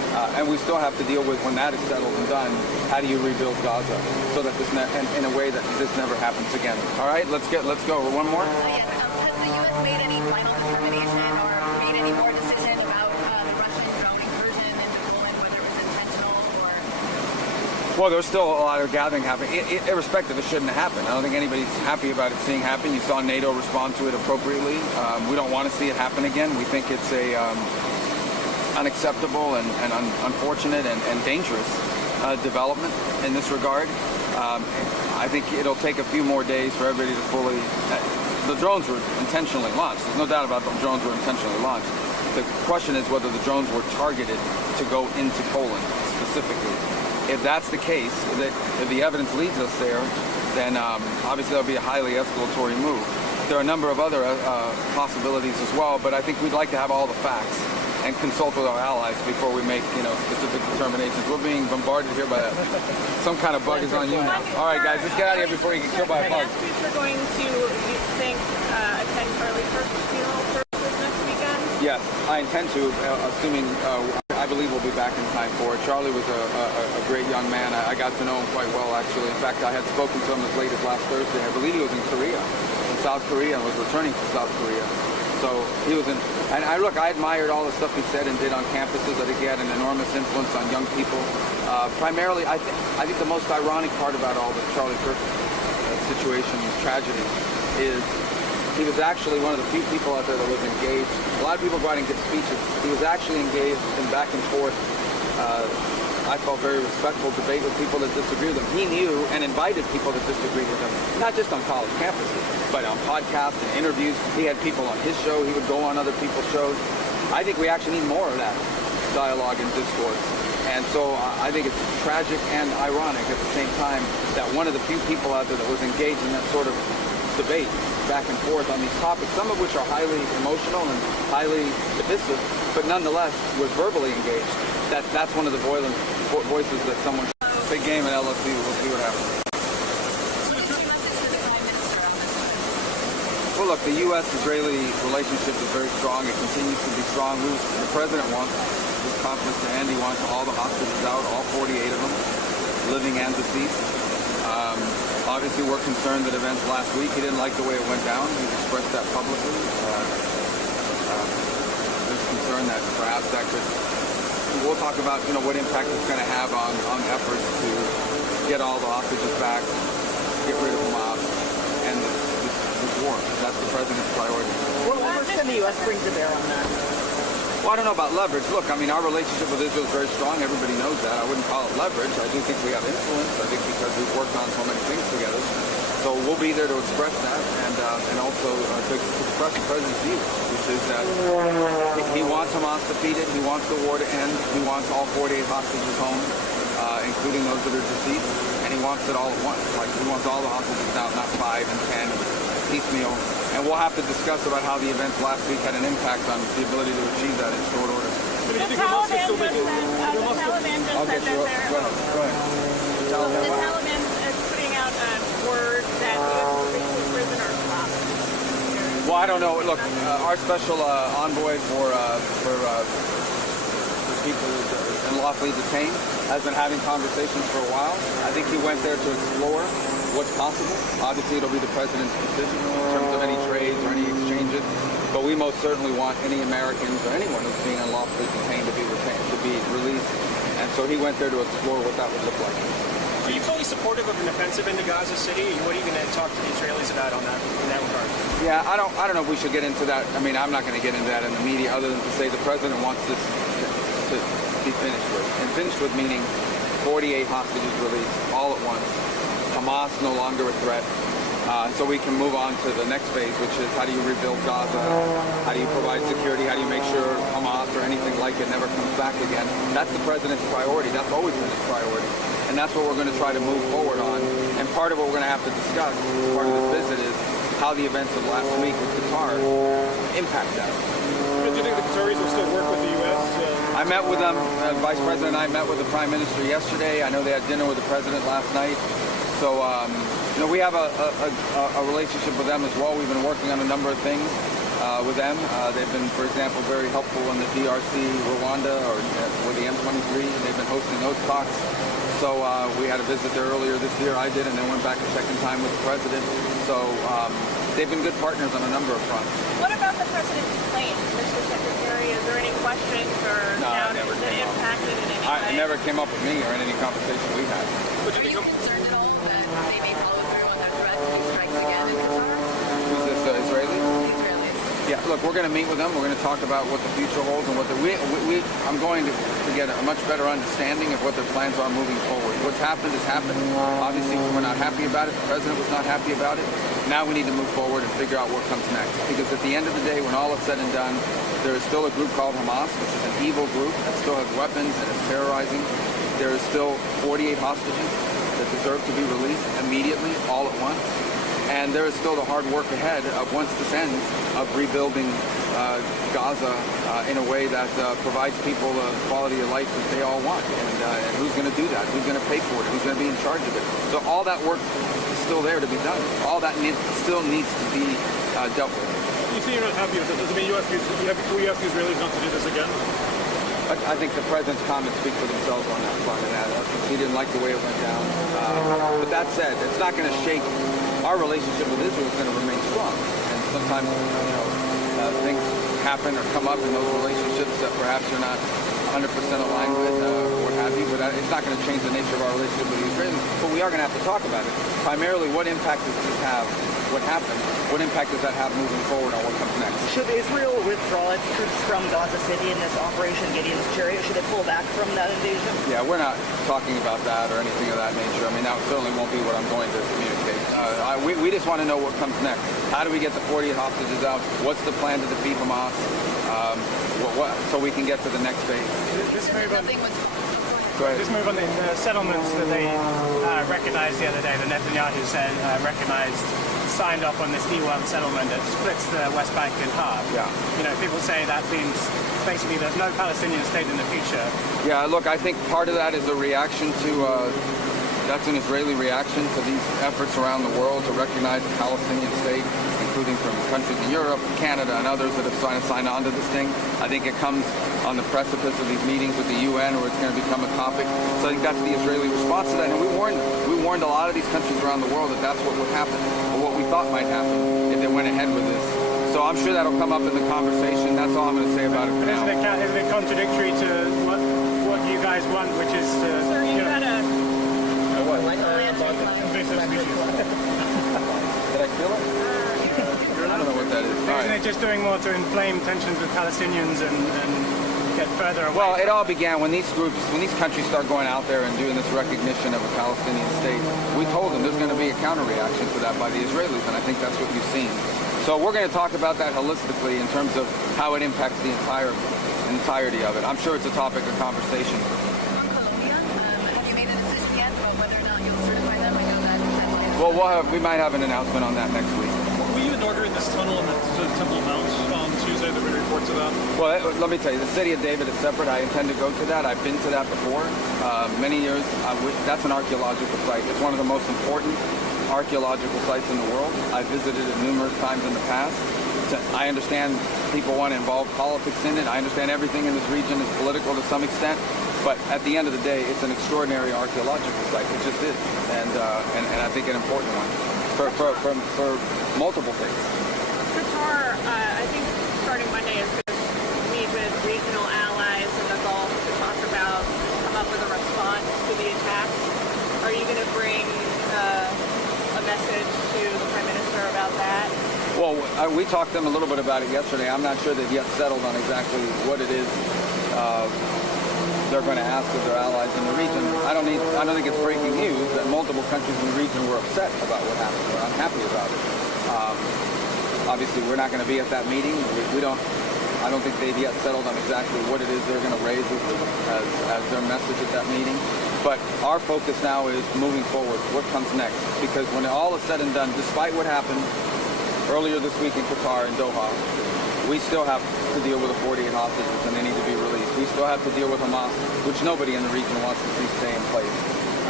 And we still have to deal with, when that is settled and done, how do you rebuild Gaza so that this in a way that this never happens again. All right, let's go. One more. Yes, has the U.S. made any final determination or made any more decision about the Russian drone incursion into Poland, whether it was intentional or? Well, there's still a lot of gathering happening. Irrespective, it shouldn't have happened. I don't think anybody's happy about it seeing happen. You saw NATO respond to it appropriately. We don't want to see it happen again. We think it's a unacceptable and unfortunate and dangerous development in this regard. I think it'll take a few more days for everybody to fully... The drones were intentionally launched. There's no doubt about the drones were intentionally launched. The question is whether the drones were targeted to go into Poland specifically. If that's the case, if the evidence leads us there, then obviously that'll be a highly escalatory move. There are a number of other possibilities as well, but I think we'd like to have all the facts and consult with our allies before we make, specific determinations. We're being bombarded here by some kind of bug is on you now. All right, guys, let's get out of here before you get killed by a bug. We're going to, you think, attend Charlie Kirk's funeral services next weekend? Yes, I intend to, assuming I believe we'll be back in time for it. Charlie was a great young man. I got to know him quite well, actually. In fact, I had spoken to him as late as last Thursday. I believe he was in South Korea, and was returning to South Korea. So he was in, and I admired all the stuff he said and did on campuses. I think he had an enormous influence on young people. Primarily, I think the most ironic part about all the Charlie Kirk situation, tragedy, is he was actually one of the few people out there that was engaged. A lot of people writing good speeches. He was actually engaged in back and forth, I felt very respectful debate with people that disagree with him. He knew and invited people that disagreed with him, not just on college campuses, but on podcasts and interviews. He had people on his show. He would go on other people's shows. I think we actually need more of that dialogue and discourse. And so I think it's tragic and ironic at the same time that one of the few people out there that was engaged in that sort of debate back and forth on these topics, some of which are highly emotional and highly divisive, but nonetheless was verbally engaged. That's one of the voices that someone... Big game at LSU. We'll see what happens. Well, look, the U.S.-Israeli relationship is very strong. It continues to be strong. The president wants, his confidence to end, he wants all the hostages out, all 48 of them, living and deceased. Obviously, we're concerned that events last week, he didn't like the way it went down. He expressed that publicly. There's concern that perhaps that could... We'll talk about, what impact it's going to have on efforts to get all the hostages back, get rid of Hamas, and this war. That's the president's priority. What leverage can the U.S. bring to bear on that? Well, I don't know about leverage. Look, our relationship with Israel is very strong. Everybody knows that. I wouldn't call it leverage. I do think we have influence. I think because we've worked on so many things together. So we'll be there to express that and also to express the president's view, which is that he wants Hamas defeated. He wants the war to end. He wants all 48 hostages home, including those that are deceased. And he wants it all at once. Like, he wants all the hostages out, not 5 and 10, piecemeal. And we'll have to discuss about how the events last week had an impact on the ability to achieve that in short order. The Taliban just said that they're... Go ahead. The Taliban is putting out word that the prisoners stopped. Well, I don't know. Look, our special envoy for people unlawfully detained has been having conversations for a while. I think he went there to explore what's possible. Obviously, it'll be the president's decision in terms of any trades or any exchanges. But we most certainly want any Americans or anyone who's being unlawfully detained to be released. And so he went there to explore what that would look like. Are you fully supportive of an offensive into Gaza City? What are you going to talk to the Israelis about in that regard? Yeah, I don't know if we should get into that. I'm not going to get into that in the media other than to say the president wants this to be finished with. And finished with meaning 48 hostages released all at once. Hamas no longer a threat. So we can move on to the next phase, which is how do you rebuild Gaza? How do you provide security? How do you make sure Hamas or anything like it never comes back again? That's the president's priority. That's always been his priority. And that's what we're going to try to move forward on. And part of what we're going to have to discuss, part of this visit, is how the events of last week with Qatar impact that. Do you think the Qataris will still work with the U.S.? I met with them. Vice President and I met with the Prime Minister yesterday. I know they had dinner with the President last night. So, we have a relationship with them as well. We've been working on a number of things. with them. They've been, for example, very helpful in the DRC, Rwanda, or with the M23. They've been hosting those talks. So we had a visit there earlier this year. I did, and then went back a second time with the president. So they've been good partners on a number of fronts. What about the president's plane, Mr. Secretary? Is there any questions or doubts that impacted in any way? It never came up with me or in any conversation we had. Are you concerned at all that they may follow through on that threat to make strikes again in Qatar? Who's this, the Israelis? The Israelis. Yeah, look, we're going to meet with them. We're going to talk about what the future holds and what I'm going to get a much better understanding of what their plans are moving forward. What's happened has happened. Obviously, we're not happy about it. The president was not happy about it. Now we need to move forward and figure out what comes next. Because at the end of the day, when all is said and done, there is still a group called Hamas, which is an evil group that still has weapons and is terrorizing. There is still 48 hostages that deserve to be released immediately, all at once. And there is still the hard work ahead of, once this ends, of rebuilding Gaza in a way that provides people the quality of life that they all want. And who's going to do that? Who's going to pay for it? Who's going to be in charge of it? So all that work is still there to be done. All that still needs to be dealt with. You say you're not happy with this. Does it mean you ask the Israelis not to do this again? I think the president's comments speak for themselves on that front, and he didn't like the way it went down. But that said, it's not going to shake. Our relationship with Israel is going to remain strong. And sometimes, things happen or come up in those relationships that perhaps you're not 100% aligned with, or what have you. But it's not going to change the nature of our relationship with the Israelis. But we are going to have to talk about it. Primarily, what impact does this have? What happened? What impact does that have moving forward on what comes next? Should Israel withdraw its troops from Gaza City in this Operation Gideon's Chariot? Should it pull back from that invasion? Yeah, we're not talking about that or anything of that nature. I mean, that certainly won't be what I'm going to communicate. We just want to know what comes next. How do we get the 48 hostages out? What's the plan to defeat Hamas? So we can get to the next phase. This move on, Nothing was this move on the settlements that they recognized the other day, the Netanyahu said signed off on this E1 settlement that splits the West Bank in half. Yeah. People say that means basically there's no Palestinian state in the future. Yeah, look, I think part of that is a reaction to, that's an Israeli reaction to these efforts around the world to recognize the Palestinian state, including from countries in Europe, Canada, and others that have signed on to this thing. I think it comes on the precipice of these meetings with the UN where it's going to become a topic. So I think that's the Israeli response to that. And we warned a lot of these countries around the world that that's what would happen, or what we thought might happen if they went ahead with this. So I'm sure that'll come up in the conversation. That's all I'm going to say about it for now. Isn't it contradictory to what you guys want, which is to... Sir, you got a... invasive species? Did I feel it? I don't know what that is. Isn't it just doing more to inflame tensions with Palestinians and get further away? Well, it all began when these countries start going out there and doing this recognition of a Palestinian state. We told them there's going to be a counter-reaction to that by the Israelis, and I think that's what you've seen. So we're going to talk about that holistically in terms of how it impacts the entirety of it. I'm sure it's a topic of conversation. on Colombia. Have you made a decision yet about whether or not you'll certify them? I know that. Well, we might have an announcement on that next week. Were you inaugurating this tunnel in the Temple Mount on Tuesday? There were reports of that. Well, let me tell you, the city of David is separate. I intend to go to that. I've been to that before, many years. That's an archaeological site. It's one of the most important archaeological sites in the world. I've visited it numerous times in the past. I understand people want to involve politics in it. I understand everything in this region is political to some extent. But at the end of the day, it's an extraordinary archaeological site. It just is. And I think an important one for multiple things. Qatar, I think starting Monday is going to meet with regional allies in the Gulf to talk about, come up with a response to the attacks. Are you going to bring a message to the Prime Minister about that? Well, we talked to them a little bit about it yesterday. I'm not sure they've yet settled on exactly what it is they're going to ask of their allies in the region. I don't think it's breaking news that multiple countries in the region were upset about what happened. We're unhappy about it. Obviously, we're not going to be at that meeting. I don't think they've yet settled on exactly what it is they're going to raise as their message at that meeting. But our focus now is moving forward. What comes next? Because when all is said and done, despite what happened earlier this week in Qatar and Doha, we still have to deal with the 48 hostages and they need to be released. We still have to deal with Hamas, which nobody in the region wants to see stay in place.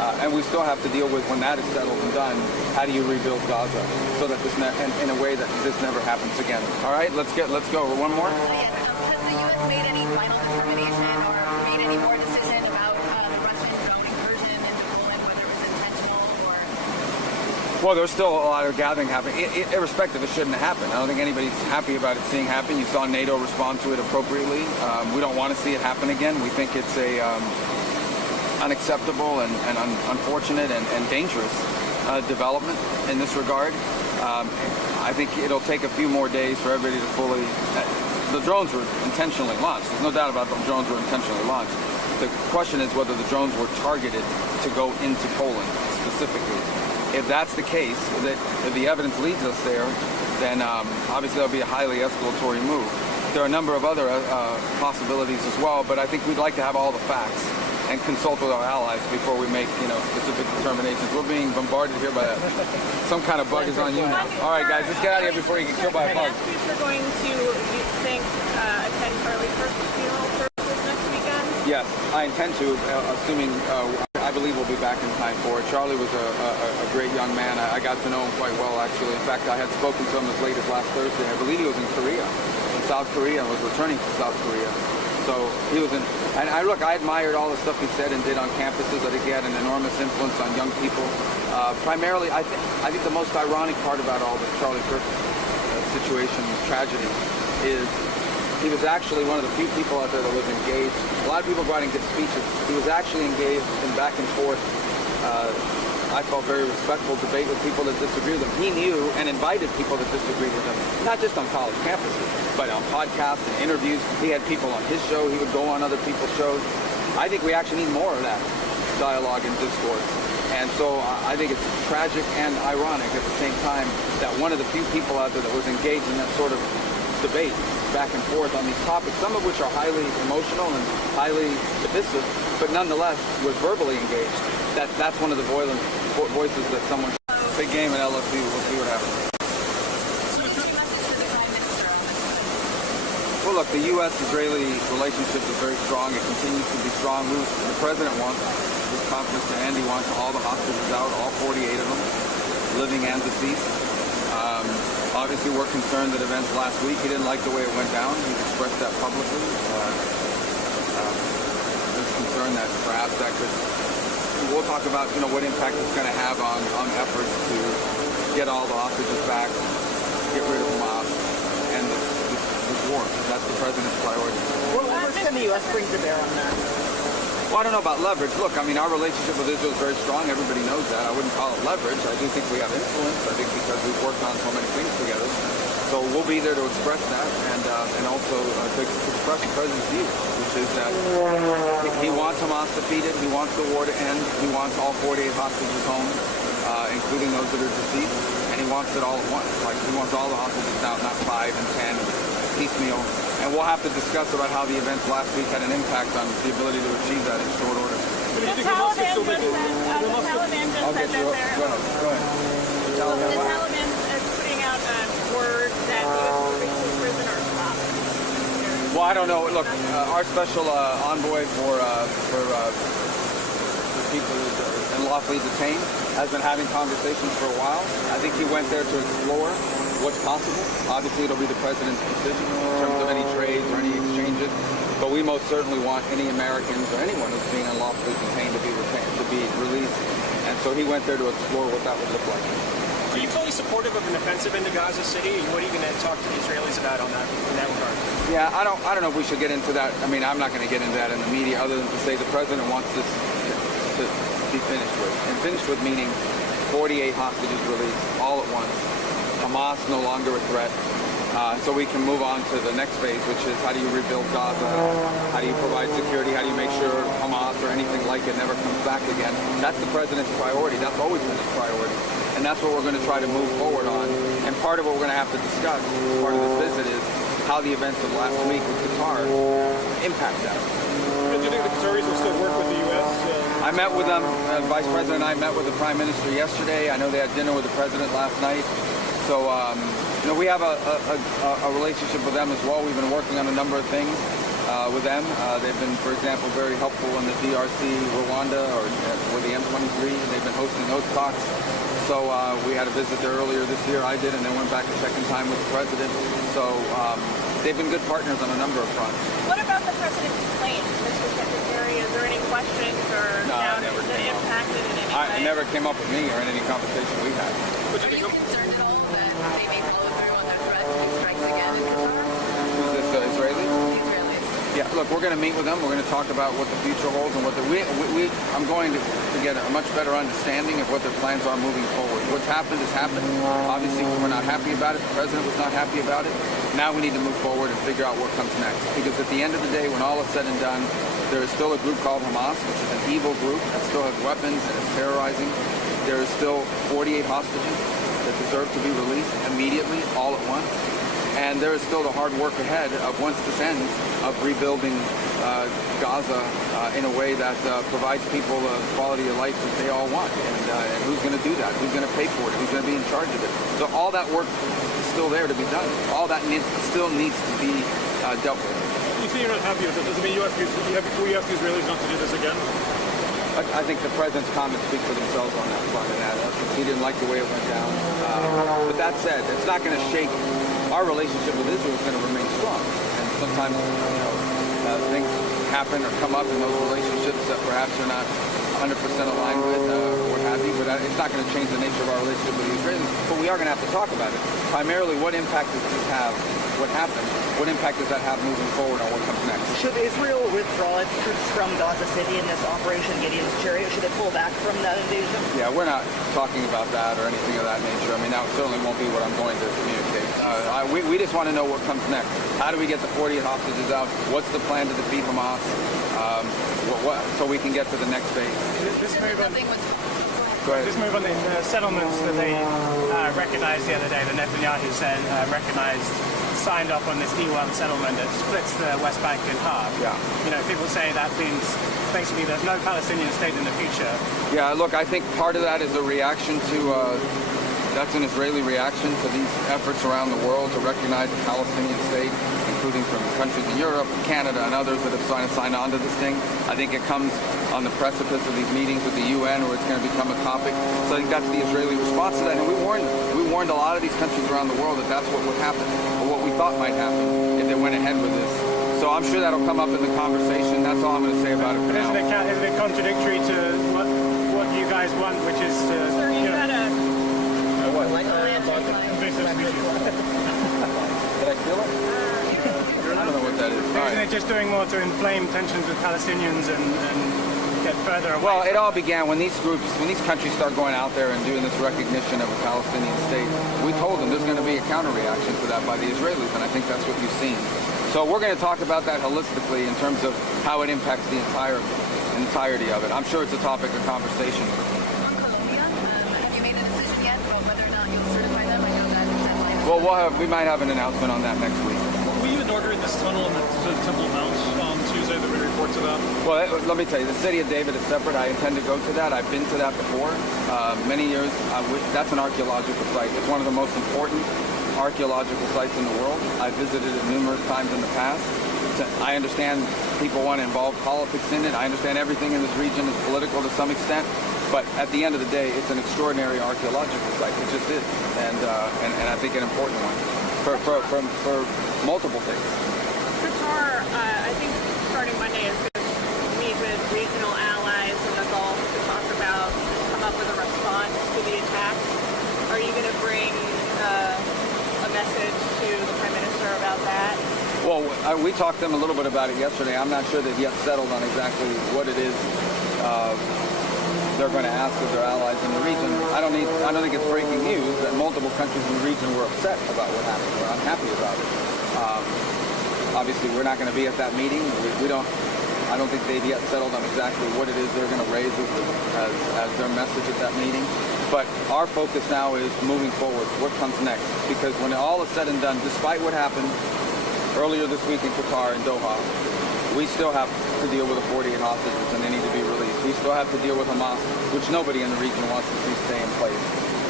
And we still have to deal with, when that is settled and done, how do you rebuild Gaza so that this in a way that this never happens again. All right, let's go. One more. Has the U.S. made any final determination or made any more decision about the Russian drone incursion into Poland, whether it was intentional or? Well, there's still a lot of gathering happening. Irrespective, it shouldn't have happened. I don't think anybody's happy about it seeing happen. You saw NATO respond to it appropriately. We don't want to see it happen again. We think it's a unacceptable and unfortunate and dangerous development in this regard. I think it'll take a few more days for everybody to fully... the drones were intentionally launched. There's no doubt about the drones were intentionally launched. The question is whether the drones were targeted to go into Poland specifically. If that's the case, if the evidence leads us there, then obviously that'll be a highly escalatory move. There are a number of other possibilities as well, but I think we'd like to have all the facts and consult with our allies before we make, specific determinations. We're being bombarded here by some kind of bug is on you now. All right, guys, let's get out of here before you get killed by a bug. You're going to, you think, attend Charlie Kirk's funeral services next weekend? Yes, I intend to, assuming I believe we'll be back in time for it. Charlie was a great young man. I got to know him quite well, actually. In fact, I had spoken to him as late as last Thursday. I believe he was in Korea, in South Korea, and was returning to South Korea. So he was in, and I admired all the stuff he said and did on campuses. I think he had an enormous influence on young people. Primarily, I think the most ironic part about all the Charlie Kirk situation, tragedy, is he was actually one of the few people out there that was engaged. A lot of people go out and give speeches. He was actually engaged in back and forth, I thought, very respectful debate with people that disagree with him. He knew and invited people that disagreed with him, not just on college campuses, but on podcasts and interviews. He had people on his show. He would go on other people's shows. I think we actually need more of that dialogue and discourse. And so I think it's tragic and ironic at the same time that one of the few people out there that was engaged in that sort of debate back and forth on these topics, some of which are highly emotional and highly divisive, but nonetheless was verbally engaged. That's one of the voices that someone... Big game at LSU. We'll see what happens. Well, look, the U.S.-Israeli relationship is very strong. It continues to be strong. The president wants his confidence to end. He wants all the hostages out, all 48 of them, living and deceased. Obviously, we're concerned that events last week, he didn't like the way it went down. He's expressed that publicly. There's concern that perhaps that could... We'll talk about, what impact it's going to have on efforts to get all the hostages back, get rid of Hamas, and this war. That's the president's priority. What leverage can the U.S. bring to bear on that? Well, I don't know about leverage. Look, our relationship with Israel is very strong. Everybody knows that. I wouldn't call it leverage. I do think we have influence. I think because we've worked on so many things together. So we'll be there to express that and also to express the president's view, which is that he wants Hamas defeated. He wants the war to end. He wants all 48 hostages home, including those that are deceased. And he wants it all at once. Like, he wants all the hostages out, not 5 and 10, piecemeal. And we'll have to discuss about how the events last week had an impact on the ability to achieve that in short order. The Taliban just said that they're... Go ahead. The Taliban is putting out a word that U.S. prisoners stopped. Well, I don't know. Look, our special envoy for people unlawfully detained has been having conversations for a while. I think he went there to explore what's possible. Obviously, it'll be the president's decision in terms of any trades or any exchanges. But we most certainly want any Americans or anyone who's being unlawfully detained to be released. And so he went there to explore what that would look like. Are you fully supportive of an offensive into Gaza City? And what are you going to talk to the Israelis about on that in that regard? Yeah, I don't know if we should get into that. I'm not going to get into that in the media, other than to say the president wants this to be finished with. And finished with meaning 48 hostages released all at once. Hamas no longer a threat. So we can move on to the next phase, which is how do you rebuild Gaza? How do you provide security? How do you make sure Hamas or anything like it never comes back again? That's the president's priority. That's always been his priority. And that's what we're going to try to move forward on. And part of what we're going to have to discuss, part of this visit, is how the events of last week with Qatar impact that. Do you think the Qataris will still work with the U.S.? I met with them. Vice President and I met with the Prime Minister yesterday. I know they had dinner with the President last night. So, we have a relationship with them as well. We've been working on a number of things. with them. They've been, for example, very helpful in the DRC, Rwanda, or with the M23. They've been hosting those talks. So we had a visit there earlier this year. I did, and then went back a second time with the president. So they've been good partners on a number of fronts. What about the president's claims, Mr. Secretary? Is there any questions or doubts that impacted in any way? It never came up with me or in any conversation we had. Are you concerned at all that they may follow through on their threat to make strikes again in Qatar? Is this Israeli? The Israelis. Yeah, look, we're going to meet with them. We're going to talk about what the future holds and what I'm going to get a much better understanding of what their plans are moving forward. What's happened has happened. Obviously, we're not happy about it. The president was not happy about it. Now we need to move forward and figure out what comes next. Because at the end of the day, when all is said and done, there is still a group called Hamas, which is an evil group that still has weapons and is terrorizing. There is still 48 hostages that deserve to be released immediately, all at once. And there is still the hard work ahead of, once this ends, of rebuilding Gaza in a way that provides people the quality of life that they all want. And who's going to do that? Who's going to pay for it? Who's going to be in charge of it? So all that work is still there to be done. All that still needs to be dealt with. You say you're not happy with it. Does it mean you ask the Israelis not to do this again? I think the president's comments speak for themselves on that front. He didn't like the way it went down. But that said, it's not going to shake. Our relationship with Israel is going to remain strong. And sometimes, things happen or come up in those relationships that perhaps are not 100% aligned with or what have you. But it's not going to change the nature of our relationship with the Israelis. But we are going to have to talk about it. Primarily, what impact does this have? What happened? What impact does that have moving forward on what comes next? Should Israel withdraw its troops from Gaza City in this Operation Gideon's Chariot? Should it pull back from that invasion? Yeah, we're not talking about that or anything of that nature. I mean, that certainly won't be what I'm going to communicate. We just want to know what comes next. How do we get the 48 hostages out? What's the plan to defeat Hamas? So we can get to the next phase. This move on, Go ahead. this move on the settlements that they recognized the other day, the Netanyahu said signed off on this E1 settlement that splits the West Bank in half. Yeah. People say that means basically there's no Palestinian state in the future. Yeah, look, I think part of that is a reaction to, that's an Israeli reaction to these efforts around the world to recognize a Palestinian state, including from countries in Europe, Canada, and others that have signed on to this thing. I think it comes on the precipice of these meetings with the UN where it's going to become a topic. So I think that's the Israeli response to that. And we warned a lot of these countries around the world that that's what would happen, or what we thought might happen if they went ahead with this. So I'm sure that'll come up in the conversation. That's all I'm going to say about it for now. Isn't it contradictory to what you guys want, which is to... Sir, you had a... What? invasive species. Did I feel it? I don't know what that is. All Isn't right. it just doing more to inflame tensions with Palestinians and get further away? Well, it all began when these countries start going out there and doing this recognition of a Palestinian state. We told them there's going to be a counter-reaction to that by the Israelis, and I think that's what you've seen. So we're going to talk about that holistically in terms of how it impacts the entirety of it. I'm sure it's a topic of conversation. On Colombia, have you made a decision yet about whether or not you'll certify them? I know that deadline is... Well, we might have an announcement on that next week. Were you inaugurating this tunnel in the Temple Mount on Tuesday that we report to that? Well, let me tell you, the city of David is separate. I intend to go to that. I've been to that before. Many years. That's an archaeological site. It's one of the most important archaeological sites in the world. I've visited it numerous times in the past. I understand people want to involve politics in it. I understand everything in this region is political to some extent. But at the end of the day, it's an extraordinary archaeological site. It just is. And I think an important one for multiple things. Qatar, I think starting Monday is going to meet with regional allies in the Gulf to come up with a response to the attacks. Are you going to bring a message to the Prime Minister about that? Well, we talked to them a little bit about it yesterday. I'm not sure they've yet settled on exactly what it is they're going to ask of their allies in the region. I don't think it's breaking news that multiple countries in the region were upset about what happened. We're unhappy about it. Obviously, we're not going to be at that meeting. I don't think they've yet settled on exactly what it is they're going to raise as their message at that meeting. But our focus now is moving forward. What comes next? Because when all is said and done, despite what happened earlier this week in Qatar and Doha, we still have to deal with the 48 hostages and they need to be released. We still have to deal with Hamas, which nobody in the region wants to see stay in place.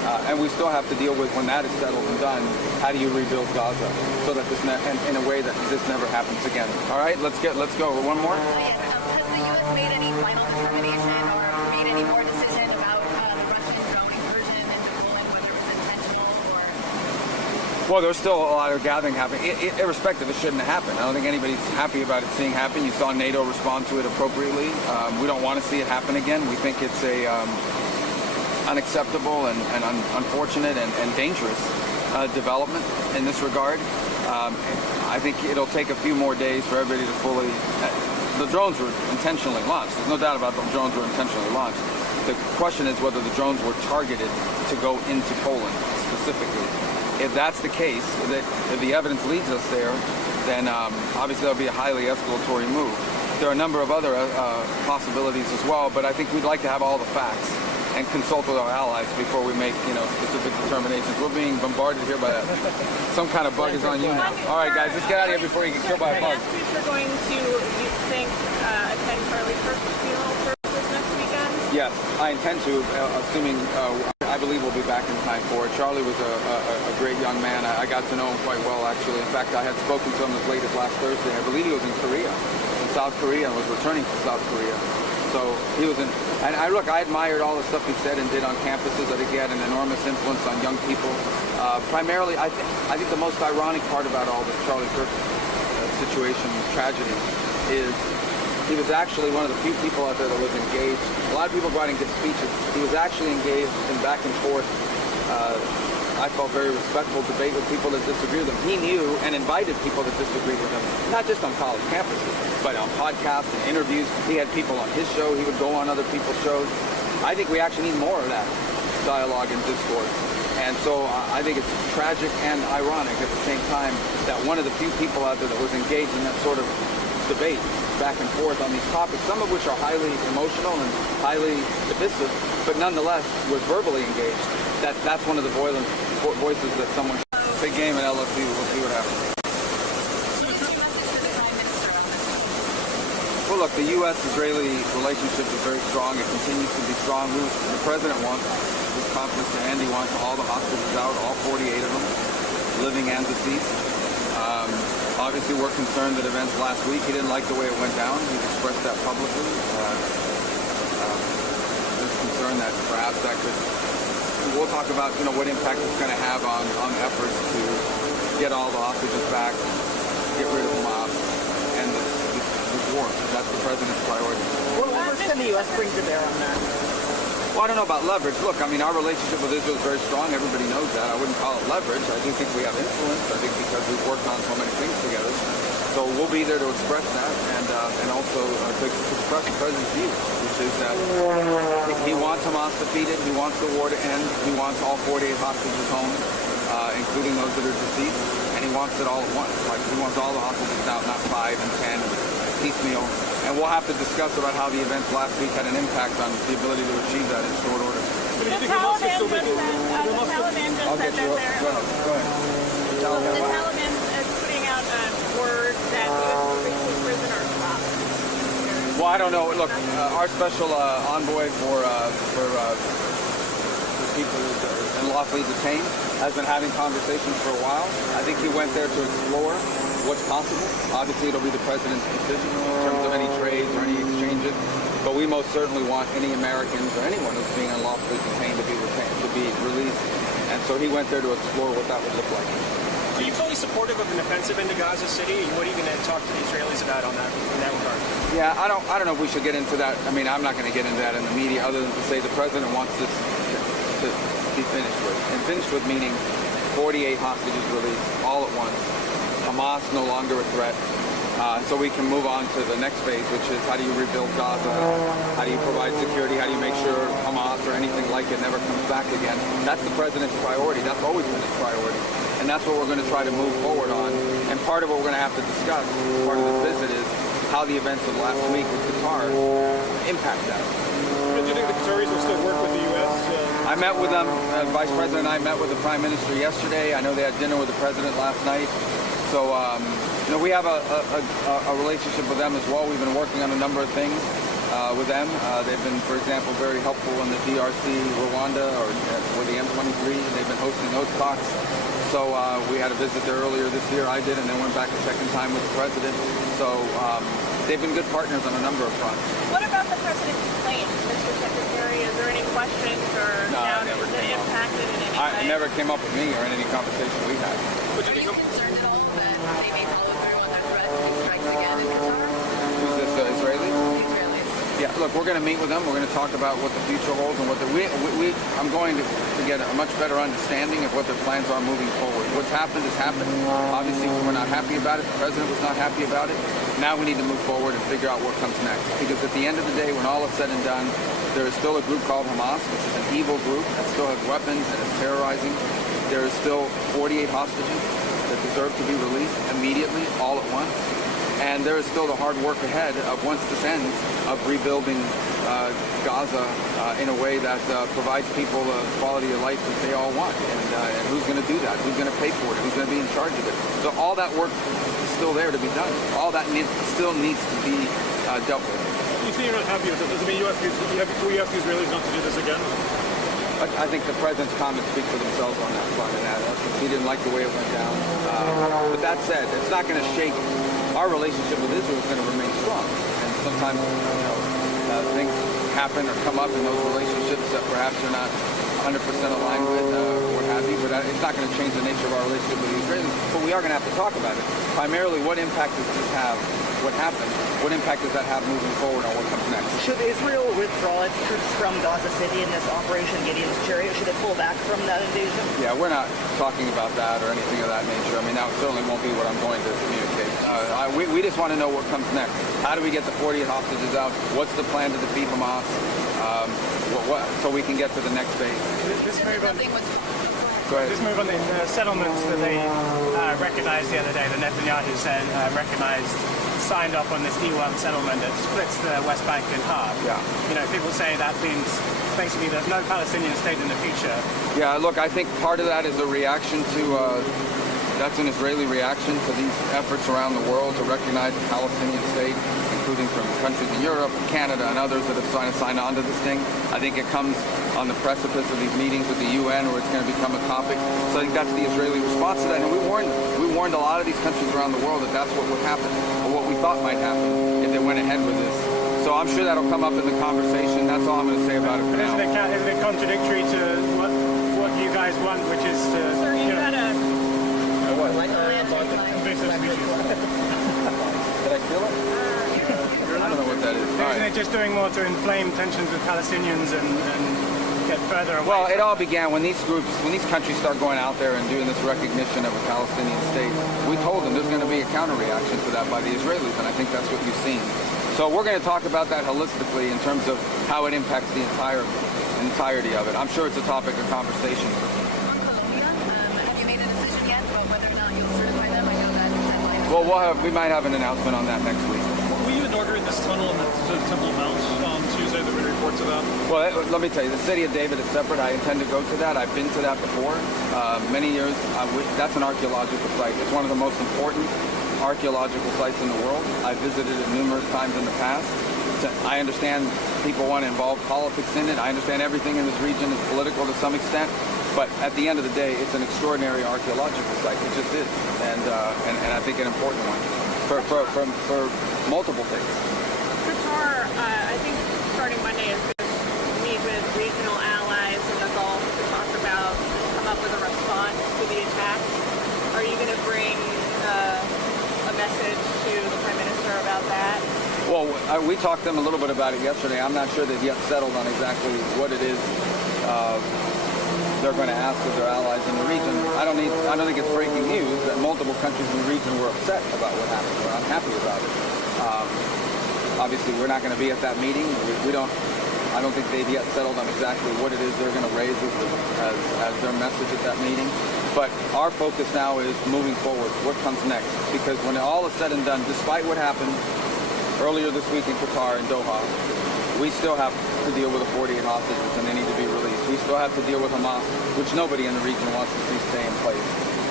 And we still have to deal with, when that is settled and done, how do you rebuild Gaza so that this in a way that this never happens again. All right, let's go. One more. Has the U.S. made any final determination or made any more decision about the Russian drone incursion into Poland, whether it was intentional or? Well, there's still a lot of gathering happening. Irrespective, it shouldn't have happened. I don't think anybody's happy about it seeing happen. You saw NATO respond to it appropriately. We don't want to see it happen again. We think it's a unacceptable and unfortunate and dangerous development in this regard. I think it'll take a few more days for everybody to fully... The drones were intentionally launched. There's no doubt about the drones were intentionally launched. The question is whether the drones were targeted to go into Poland specifically. If that's the case, if the evidence leads us there, then obviously that'll be a highly escalatory move. There are a number of other possibilities as well, but I think we'd like to have all the facts and consult with our allies before we make, specific determinations. We're being bombarded here by some kind of bug is on you now. All right, guys, let's get out of here before you get killed by a bug. You're going to, you think, attend Charlie Kirk's funeral services next weekend? Yes, I intend to, assuming I believe we'll be back in time for it. Charlie was a great young man. I got to know him quite well, actually. In fact, I had spoken to him as late as last Thursday. I believe he was in South Korea, and was returning to South Korea. So he was in, and I admired all the stuff he said and did on campuses. I think he had an enormous influence on young people. Primarily, I think the most ironic part about all this Charlie Kirk situation, tragedy, is he was actually one of the few people out there that was engaged. A lot of people go out and give speeches. He was actually engaged in back and forth, I felt very respectful debate with people that disagree with him. He knew and invited people that disagreed with him, not just on college campuses, but on podcasts and interviews. He had people on his show. He would go on other people's shows. I think we actually need more of that dialogue and discourse. And so I think it's tragic and ironic at the same time that one of the few people out there that was engaged in that sort of debate back and forth on these topics, some of which are highly emotional and highly divisive, but nonetheless was verbally engaged. That's one of the voices that someone... Big game at LSU. We'll see what happens. Well, look, the U.S.-Israeli relationship is very strong. It continues to be strong. The president wants, his confidence to end, he wants all the hostages out, all 48 of them, living and deceased. Obviously, we're concerned that events last week, he didn't like the way it went down. He's expressed that publicly. There's concern that perhaps that could... We'll talk about, what impact it's going to have on efforts to get all the hostages back, get rid of Hamas, and this war. That's the president's priority. What leverage can the U.S. bring to bear on that? Well, I don't know about leverage. Look, our relationship with Israel is very strong. Everybody knows that. I wouldn't call it leverage. I do think we have influence. I think because we've worked on so many things together. So we'll be there to express that and also to express the president's view, which is that he wants Hamas defeated. He wants the war to end. He wants all 48 hostages home, including those that are deceased. And he wants it all at once. Like, he wants all the hostages out, not 5 and 10, piecemeal. And we'll have to discuss about how the events last week had an impact on the ability to achieve that in short order. The Taliban just said that they're... Go ahead. The Taliban is putting out a word that U.S. prisoners stopped. Well, I don't know. Look, our special envoy for people unlawfully detained has been having conversations for a while. I think he went there to explore what's possible. Obviously, it'll be the president's decision in terms of any trades or any exchanges. But we most certainly want any Americans or anyone who's being unlawfully detained to be released. And so he went there to explore what that would look like. Are you fully supportive of an offensive into Gaza City? What are you going to talk to the Israelis about in that regard? Yeah, I don't know if we should get into that. I'm not going to get into that in the media other than to say the president wants this to be finished with. And finished with meaning 48 hostages released all at once. Hamas no longer a threat. So we can move on to the next phase, which is how do you rebuild Gaza? How do you provide security? How do you make sure Hamas or anything like it never comes back again? That's the president's priority. That's always been his priority. And that's what we're going to try to move forward on. And part of what we're going to have to discuss, part of this visit, is how the events of last week with Qatar impact that. Do you think the Qataris will still work with the U.S.? I met with them. Vice President and I met with the Prime Minister yesterday. I know they had dinner with the President last night. So, we have a relationship with them as well. We've been working on a number of things. with them. They've been, for example, very helpful in the DRC, Rwanda, or with the M23. They've been hosting those talks. So we had a visit there earlier this year. I did, and then went back a second time with the president. So they've been good partners on a number of fronts. What about the president's plane, Mr. Secretary? Is there any questions or doubt never that came up. impacted in any way? It never came up with me or in any conversation we had. Are you concerned at all that they may follow through on their threat to make strikes again in Qatar? Who's this, Israeli? The Israelis. Yeah, look, we're going to meet with them. We're going to talk about what the future holds and what I'm going to get a much better understanding of what their plans are moving forward. What's happened has happened. Obviously, we're not happy about it. The president was not happy about it. Now we need to move forward and figure out what comes next. Because at the end of the day, when all is said and done, there is still a group called Hamas, which is an evil group that still has weapons and is terrorizing. There is still 48 hostages that deserve to be released immediately, all at once. And there is still the hard work ahead of, once this ends, of rebuilding Gaza in a way that provides people the quality of life that they all want. And who's going to do that? Who's going to pay for it? Who's going to be in charge of it? So all that work is still there to be done. All that still needs to be dealt with. You say you're not happy with this. Does it mean you ask the Israelis not to do this again? I think the president's comments speak for themselves on that front, and that he didn't like the way it went down. But that said, it's not going to shake. Our relationship with Israel is going to remain strong. And sometimes, things happen or come up in those relationships that perhaps you're not 100% aligned with, or what have you. But it's not going to change the nature of our relationship with the Israelis. But we are going to have to talk about it. Primarily, what impact does this have? What happened? What impact does that have moving forward on what comes next? Should Israel withdraw its troops from Gaza City in this Operation Gideon's Chariot? Should it pull back from that invasion? Yeah, we're not talking about that or anything of that nature. I mean, that certainly won't be what I'm going to communicate. We just want to know what comes next. How do we get the 48 hostages out? What's the plan to defeat Hamas? So we can get to the next phase. This move on, Nothing was. Go ahead. this move on the settlements that they recognized the other day, the Netanyahu said signed off on this E1 settlement that splits the West Bank in half. Yeah. You know, people say that means basically there's no Palestinian state in the future. Yeah, look, I think part of that is a reaction to, that's an Israeli reaction to these efforts around the world to recognize the Palestinian state, including from countries in Europe and Canada and others that have signed on to this thing. I think it comes on the precipice of these meetings with the UN where it's going to become a topic. So I think that's the Israeli response to that. And we warned a lot of these countries around the world that that's what would happen, or what we thought might happen if they went ahead with this. So I'm sure that'll come up in the conversation. That's all I'm going to say about it for now. Isn't it contradictory to what you guys want, which is to... Sir, you've got a... What? invasive species? Did I kill it? I don't know what that is. All Isn't right. it just doing more to inflame tensions with Palestinians and get further away? Well, it all began when these countries start going out there and doing this recognition of a Palestinian state. We told them there's going to be a counter reaction to that by the Israelis, and I think that's what you've seen. So we're going to talk about that holistically in terms of how it impacts the entirety of it. I'm sure it's a topic of conversation. On Colombia, have you made a decision yet about whether or not you'll certify them? I know that deadline. Well, we might have an announcement on that next week. Will you inaugurate this tunnel in the Temple Mount on Tuesday? There were reports of that. Well, let me tell you, the city of David is separate. I intend to go to that. I've been to that before, many years. That's an archaeological site. It's one of the most important archaeological sites in the world. I've visited it numerous times in the past. I understand people want to involve politics in it. I understand everything in this region is political to some extent. But at the end of the day, it's an extraordinary archaeological site. It just is. And I think an important one for multiple things. Qatar, I think starting Monday is going to meet with regional allies in the Gulf to talk about, come up with a response to the attacks. Are you going to bring a message to the Prime Minister about that? Well, we talked to them a little bit about it yesterday. I'm not sure they've yet settled on exactly what it is they're going to ask of their allies in the region. I don't think it's breaking news that multiple countries in the region were upset about what happened. We're unhappy about it. Obviously, we're not going to be at that meeting. I don't think they've yet settled on exactly what it is they're going to raise as their message at that meeting. But our focus now is moving forward. What comes next? Because when all is said and done, despite what happened earlier this week in Qatar, in Doha, we still have to deal with the 48 hostages and they need to be released. We still have to deal with Hamas, which nobody in the region wants to see stay in place.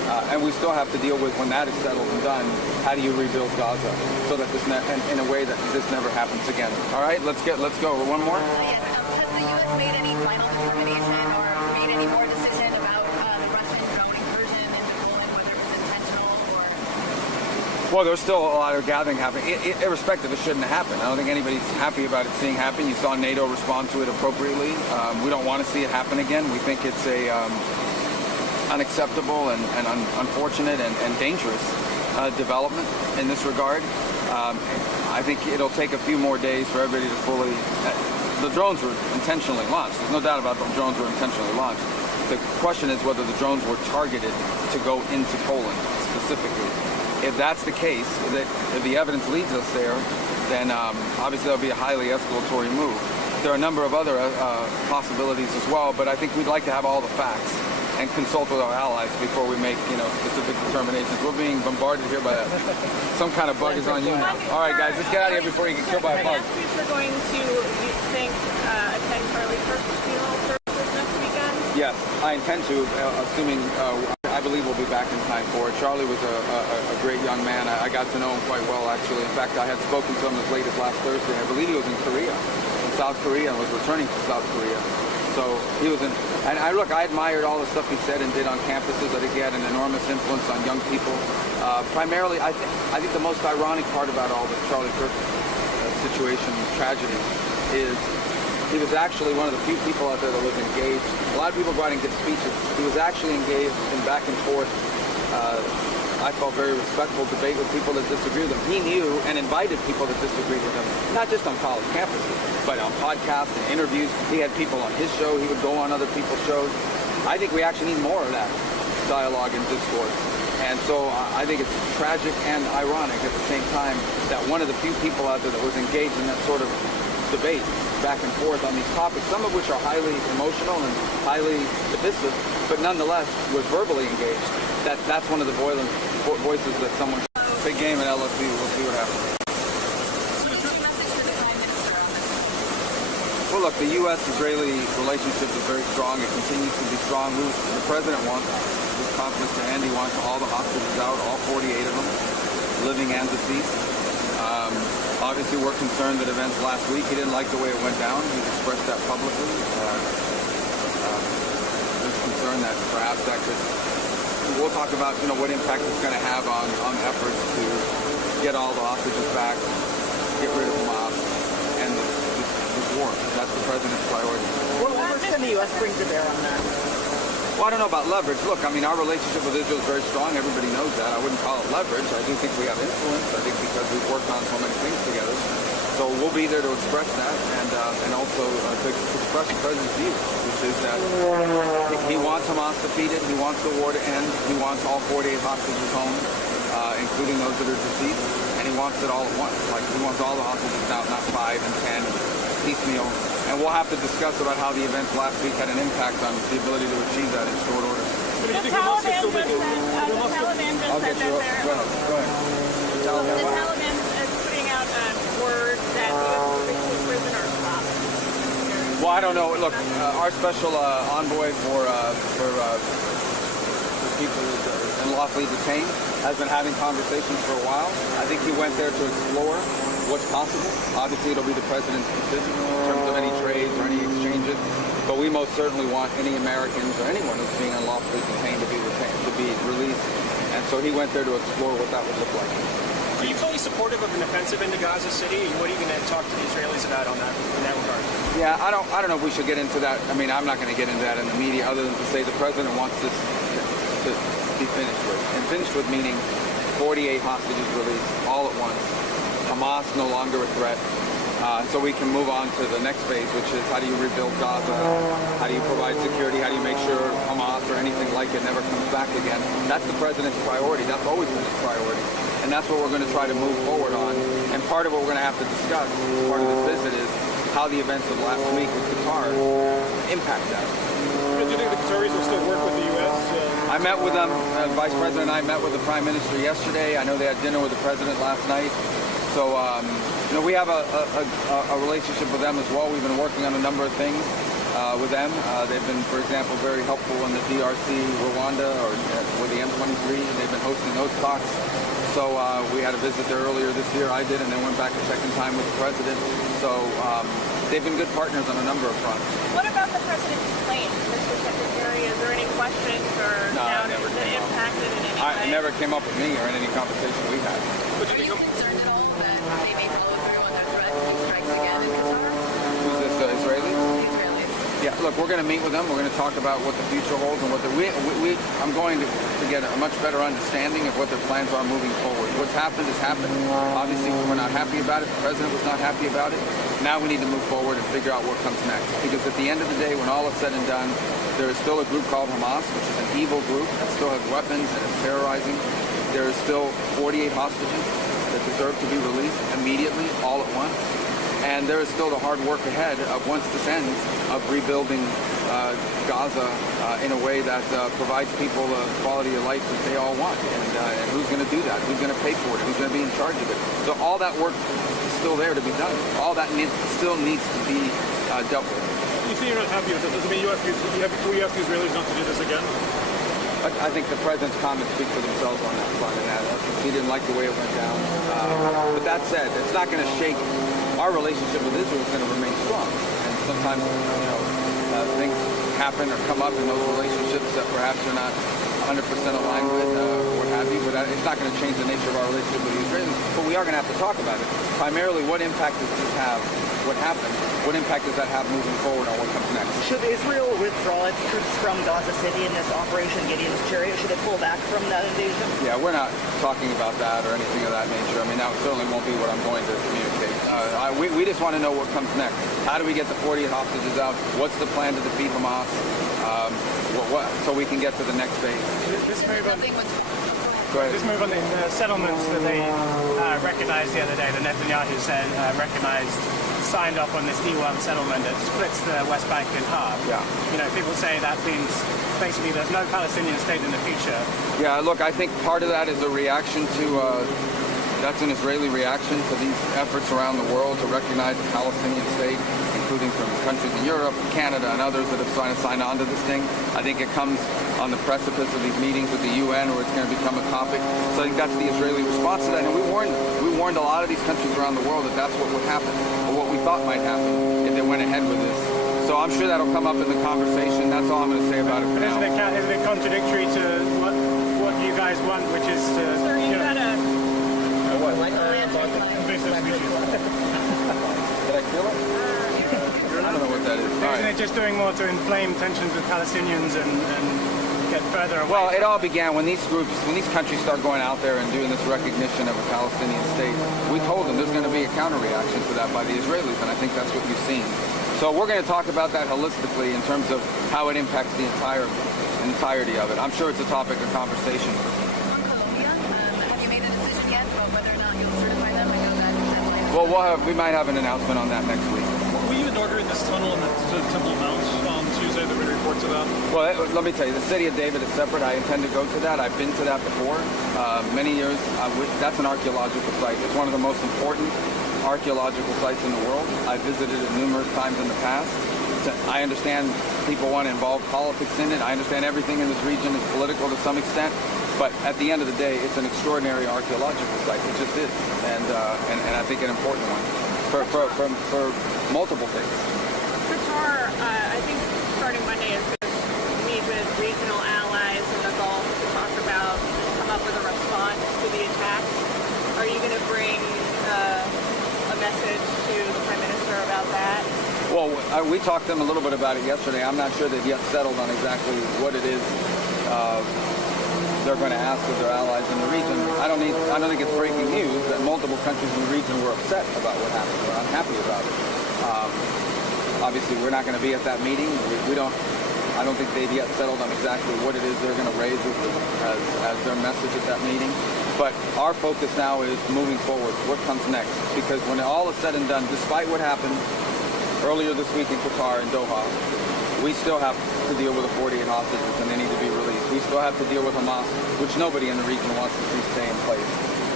And we still have to deal with, when that is settled and done, how do you rebuild Gaza so that this in a way that this never happens again. All right, let's go. One more. Yes, has the U.S. made any final determination or made any more decision about the Russian drone incursion into Poland, whether it was intentional or? Well, there's still a lot of gathering happening. Irrespective, it shouldn't have happened. I don't think anybody's happy about it seeing happen. You saw NATO respond to it appropriately. We don't want to see it happen again. We think it's a unacceptable and unfortunate and dangerous development in this regard. I think it'll take a few more days for everybody to fully... the drones were intentionally launched. There's no doubt about the drones were intentionally launched. The question is whether the drones were targeted to go into Poland specifically. If that's the case, if the evidence leads us there, then obviously that'll be a highly escalatory move. There are a number of other possibilities as well, but I think we'd like to have all the facts and consult with our allies before we make, specific determinations. We're being bombarded here by some kind of bug is on you now. All right, guys, let's get out of here before you get killed by a bug. We're going to, you think, attend Charlie Kirk's funeral services next weekend? Yes, I intend to, assuming I believe we'll be back in time for it. Charlie was a great young man. I got to know him quite well, actually. In fact, I had spoken to him as late as last Thursday. I believe he was in South Korea, and was returning to South Korea. So he was in, and I admired all the stuff he said and did on campuses. I think he had an enormous influence on young people. Primarily, I think the most ironic part about all the Charlie Kirk situation, tragedy, is he was actually one of the few people out there that was engaged. A lot of people go out and give speeches. He was actually engaged in back and forth, I felt very respectful debate with people that disagree with him. He knew and invited people that disagreed with him, not just on college campuses, but on podcasts and interviews. He had people on his show. He would go on other people's shows. I think we actually need more of that dialogue and discourse. And so I think it's tragic and ironic at the same time that one of the few people out there that was engaged in that sort of debate back and forth on these topics, some of which are highly emotional and highly divisive, but nonetheless was verbally engaged. That's one of the voices that someone... Big game at LSU. We'll see what happens. Well, look, the U.S.-Israeli relationship is very strong. It continues to be strong. The president wants, his confidence to end. He wants all the hostages out, all 48 of them, living and deceased. Obviously, we're concerned that events last week, he didn't like the way it went down. He's expressed that publicly. There's concern that perhaps that could... We'll talk about, what impact it's going to have on efforts to get all the hostages back, get rid of Hamas, and this war. That's the president's priority. What leverage can the U.S. bring to bear on that? Well, I don't know about leverage. Look, our relationship with Israel is very strong. Everybody knows that. I wouldn't call it leverage. I do think we have influence. I think because we've worked on so many things together. So we'll be there to express that and also to express the president's view, which is that he wants Hamas defeated. He wants the war to end. He wants all 48 hostages home, including those that are deceased. And he wants it all at once. Like, he wants all the hostages out, not 5 and 10 piecemeal. And we'll have to discuss about how the events last week had an impact on the ability to achieve that in short order. The Taliban just said that they're... Go ahead. The Taliban is putting out word that the U.S. will release prisoners off. Well, I don't know. Look, our special envoy for people unlawfully detained has been having conversations for a while. I think he went there to explore what's possible. Obviously, it'll be the president's decision in terms of any trades or any exchanges. But we most certainly want any Americans or anyone who's being unlawfully detained to be released. And so he went there to explore what that would look like. Are you fully supportive of an offensive into Gaza City? And what are you going to talk to the Israelis about in that regard? Yeah, I don't know if we should get into that. I'm not going to get into that in the media, other than to say the president wants this to be finished with. And finished with meaning 48 hostages released all at once. Hamas no longer a threat. So we can move on to the next phase, which is how do you rebuild Gaza? How do you provide security? How do you make sure Hamas or anything like it never comes back again? That's the president's priority. That's always been his priority. And that's what we're going to try to move forward on. And part of what we're going to have to discuss, part of this visit, is how the events of last week with Qatar impact that. Do you think the Qataris will still work with the U.S.? I met with them. Vice President and I met with the Prime Minister yesterday. I know they had dinner with the President last night. So, we have a relationship with them as well. We've been working on a number of things. with them. They've been, for example, very helpful in the DRC, Rwanda, or with the M23. They've been hosting those talks. So we had a visit there earlier this year. I did, and then went back a second time with the president. So they've been good partners on a number of fronts. What about the president's claims, Mr. Secretary? Is there any questions or doubts that impacted in any way? It never came up with me or in any conversation we had. Are you concerned at all that they may follow through on their threat to strikes again in Qatar? Who's this, Israeli? The Israelis. Yeah, look, we're going to meet with them. We're going to talk about what the future holds and what I'm going to get a much better understanding of what their plans are moving forward. What's happened has happened. Obviously, we're not happy about it. The president was not happy about it. Now we need to move forward and figure out what comes next. Because at the end of the day, when all is said and done, there is still a group called Hamas, which is an evil group that still has weapons and is terrorizing. There is still 48 hostages that deserve to be released immediately, all at once. And there is still the hard work ahead of, once this ends, of rebuilding Gaza in a way that provides people the quality of life that they all want. And who's going to do that? Who's going to pay for it? Who's going to be in charge of it? So all that work is still there to be done. All that still needs to be dealt with. You say you're not happy with this. Does it mean you ask the Israelis not to do this again? I think the president's comments speak for themselves on that front, and that he didn't like the way it went down. But that said, it's not going to shake. Our relationship with Israel is going to remain strong. And sometimes, things happen or come up in those relationships that perhaps you're not 100% aligned with, or what have you. But it's not going to change the nature of our relationship with the Israelis. But we are going to have to talk about it. Primarily, what impact does this have? What happened? What impact does that have moving forward on what comes next? Should Israel withdraw its troops from Gaza City in this Operation Gideon's Chariot? Should it pull back from that invasion? Yeah, we're not talking about that or anything of that nature. I mean, that certainly won't be what I'm going to communicate. We just want to know what comes next. How do we get the 48 hostages out? What's the plan to defeat Hamas? So we can get to the next phase. This move on, Go ahead. this move on the settlements that they recognized the other day, the Netanyahu said signed off on this D1 settlement that splits the West Bank in half. Yeah. People say that means basically there's no Palestinian state in the future. Yeah, look, I think part of that is a reaction to, that's an Israeli reaction to these efforts around the world to recognize a Palestinian state, including from countries in Europe, Canada, and others that have signed on to this thing. I think it comes on the precipice of these meetings with the UN where it's going to become a topic. So I think that's the Israeli response to that. And we warned a lot of these countries around the world that that's what would happen, or what we thought might happen if they went ahead with this. So I'm sure that'll come up in the conversation. That's all I'm going to say about it for now. Isn't it contradictory to what you guys want, which is to... Sir, you got a... What? invasive species? Did I kill it? I don't know what that is. All Isn't right. it just doing more to inflame tensions with Palestinians and get further away? Well, it all began when these countries start going out there and doing this recognition of a Palestinian state. We told them there's going to be a counter-reaction to that by the Israelis, and I think that's what you've seen. So we're going to talk about that holistically in terms of how it impacts the entirety of it. I'm sure it's a topic of conversation. On Colombia, have you made a decision yet about whether or not you'll certify them? I know that Well, we might have an announcement on that next week. Were you inaugurating this tunnel in the Temple Mount on Tuesday? There were reports of that. Well, let me tell you, the city of David is separate. I intend to go to that. I've been to that before. Many years. That's an archaeological site. It's one of the most important archaeological sites in the world. I've visited it numerous times in the past. I understand people want to involve politics in it. I understand everything in this region is political to some extent. But at the end of the day, it's an extraordinary archaeological site. It just is. And I think an important one for multiple things. Qatar, I think starting Monday is going to meet with regional allies in the Gulf to come up with a response to the attacks. Are you going to bring a message to the Prime Minister about that? Well, we talked to them a little bit about it yesterday. I'm not sure they've yet settled on exactly what it is they're going to ask of their allies in the region. I don't think it's breaking news that multiple countries in the region were upset about what happened. They're unhappy about it. Obviously, we're not going to be at that meeting. I don't think they've yet settled on exactly what it is they're going to raise as their message at that meeting. But our focus now is moving forward. What comes next? Because when all is said and done, despite what happened earlier this week in Qatar and Doha, we still have to deal with the 48 hostages and they need to be released. We still have to deal with Hamas, which nobody in the region wants to see stay in place.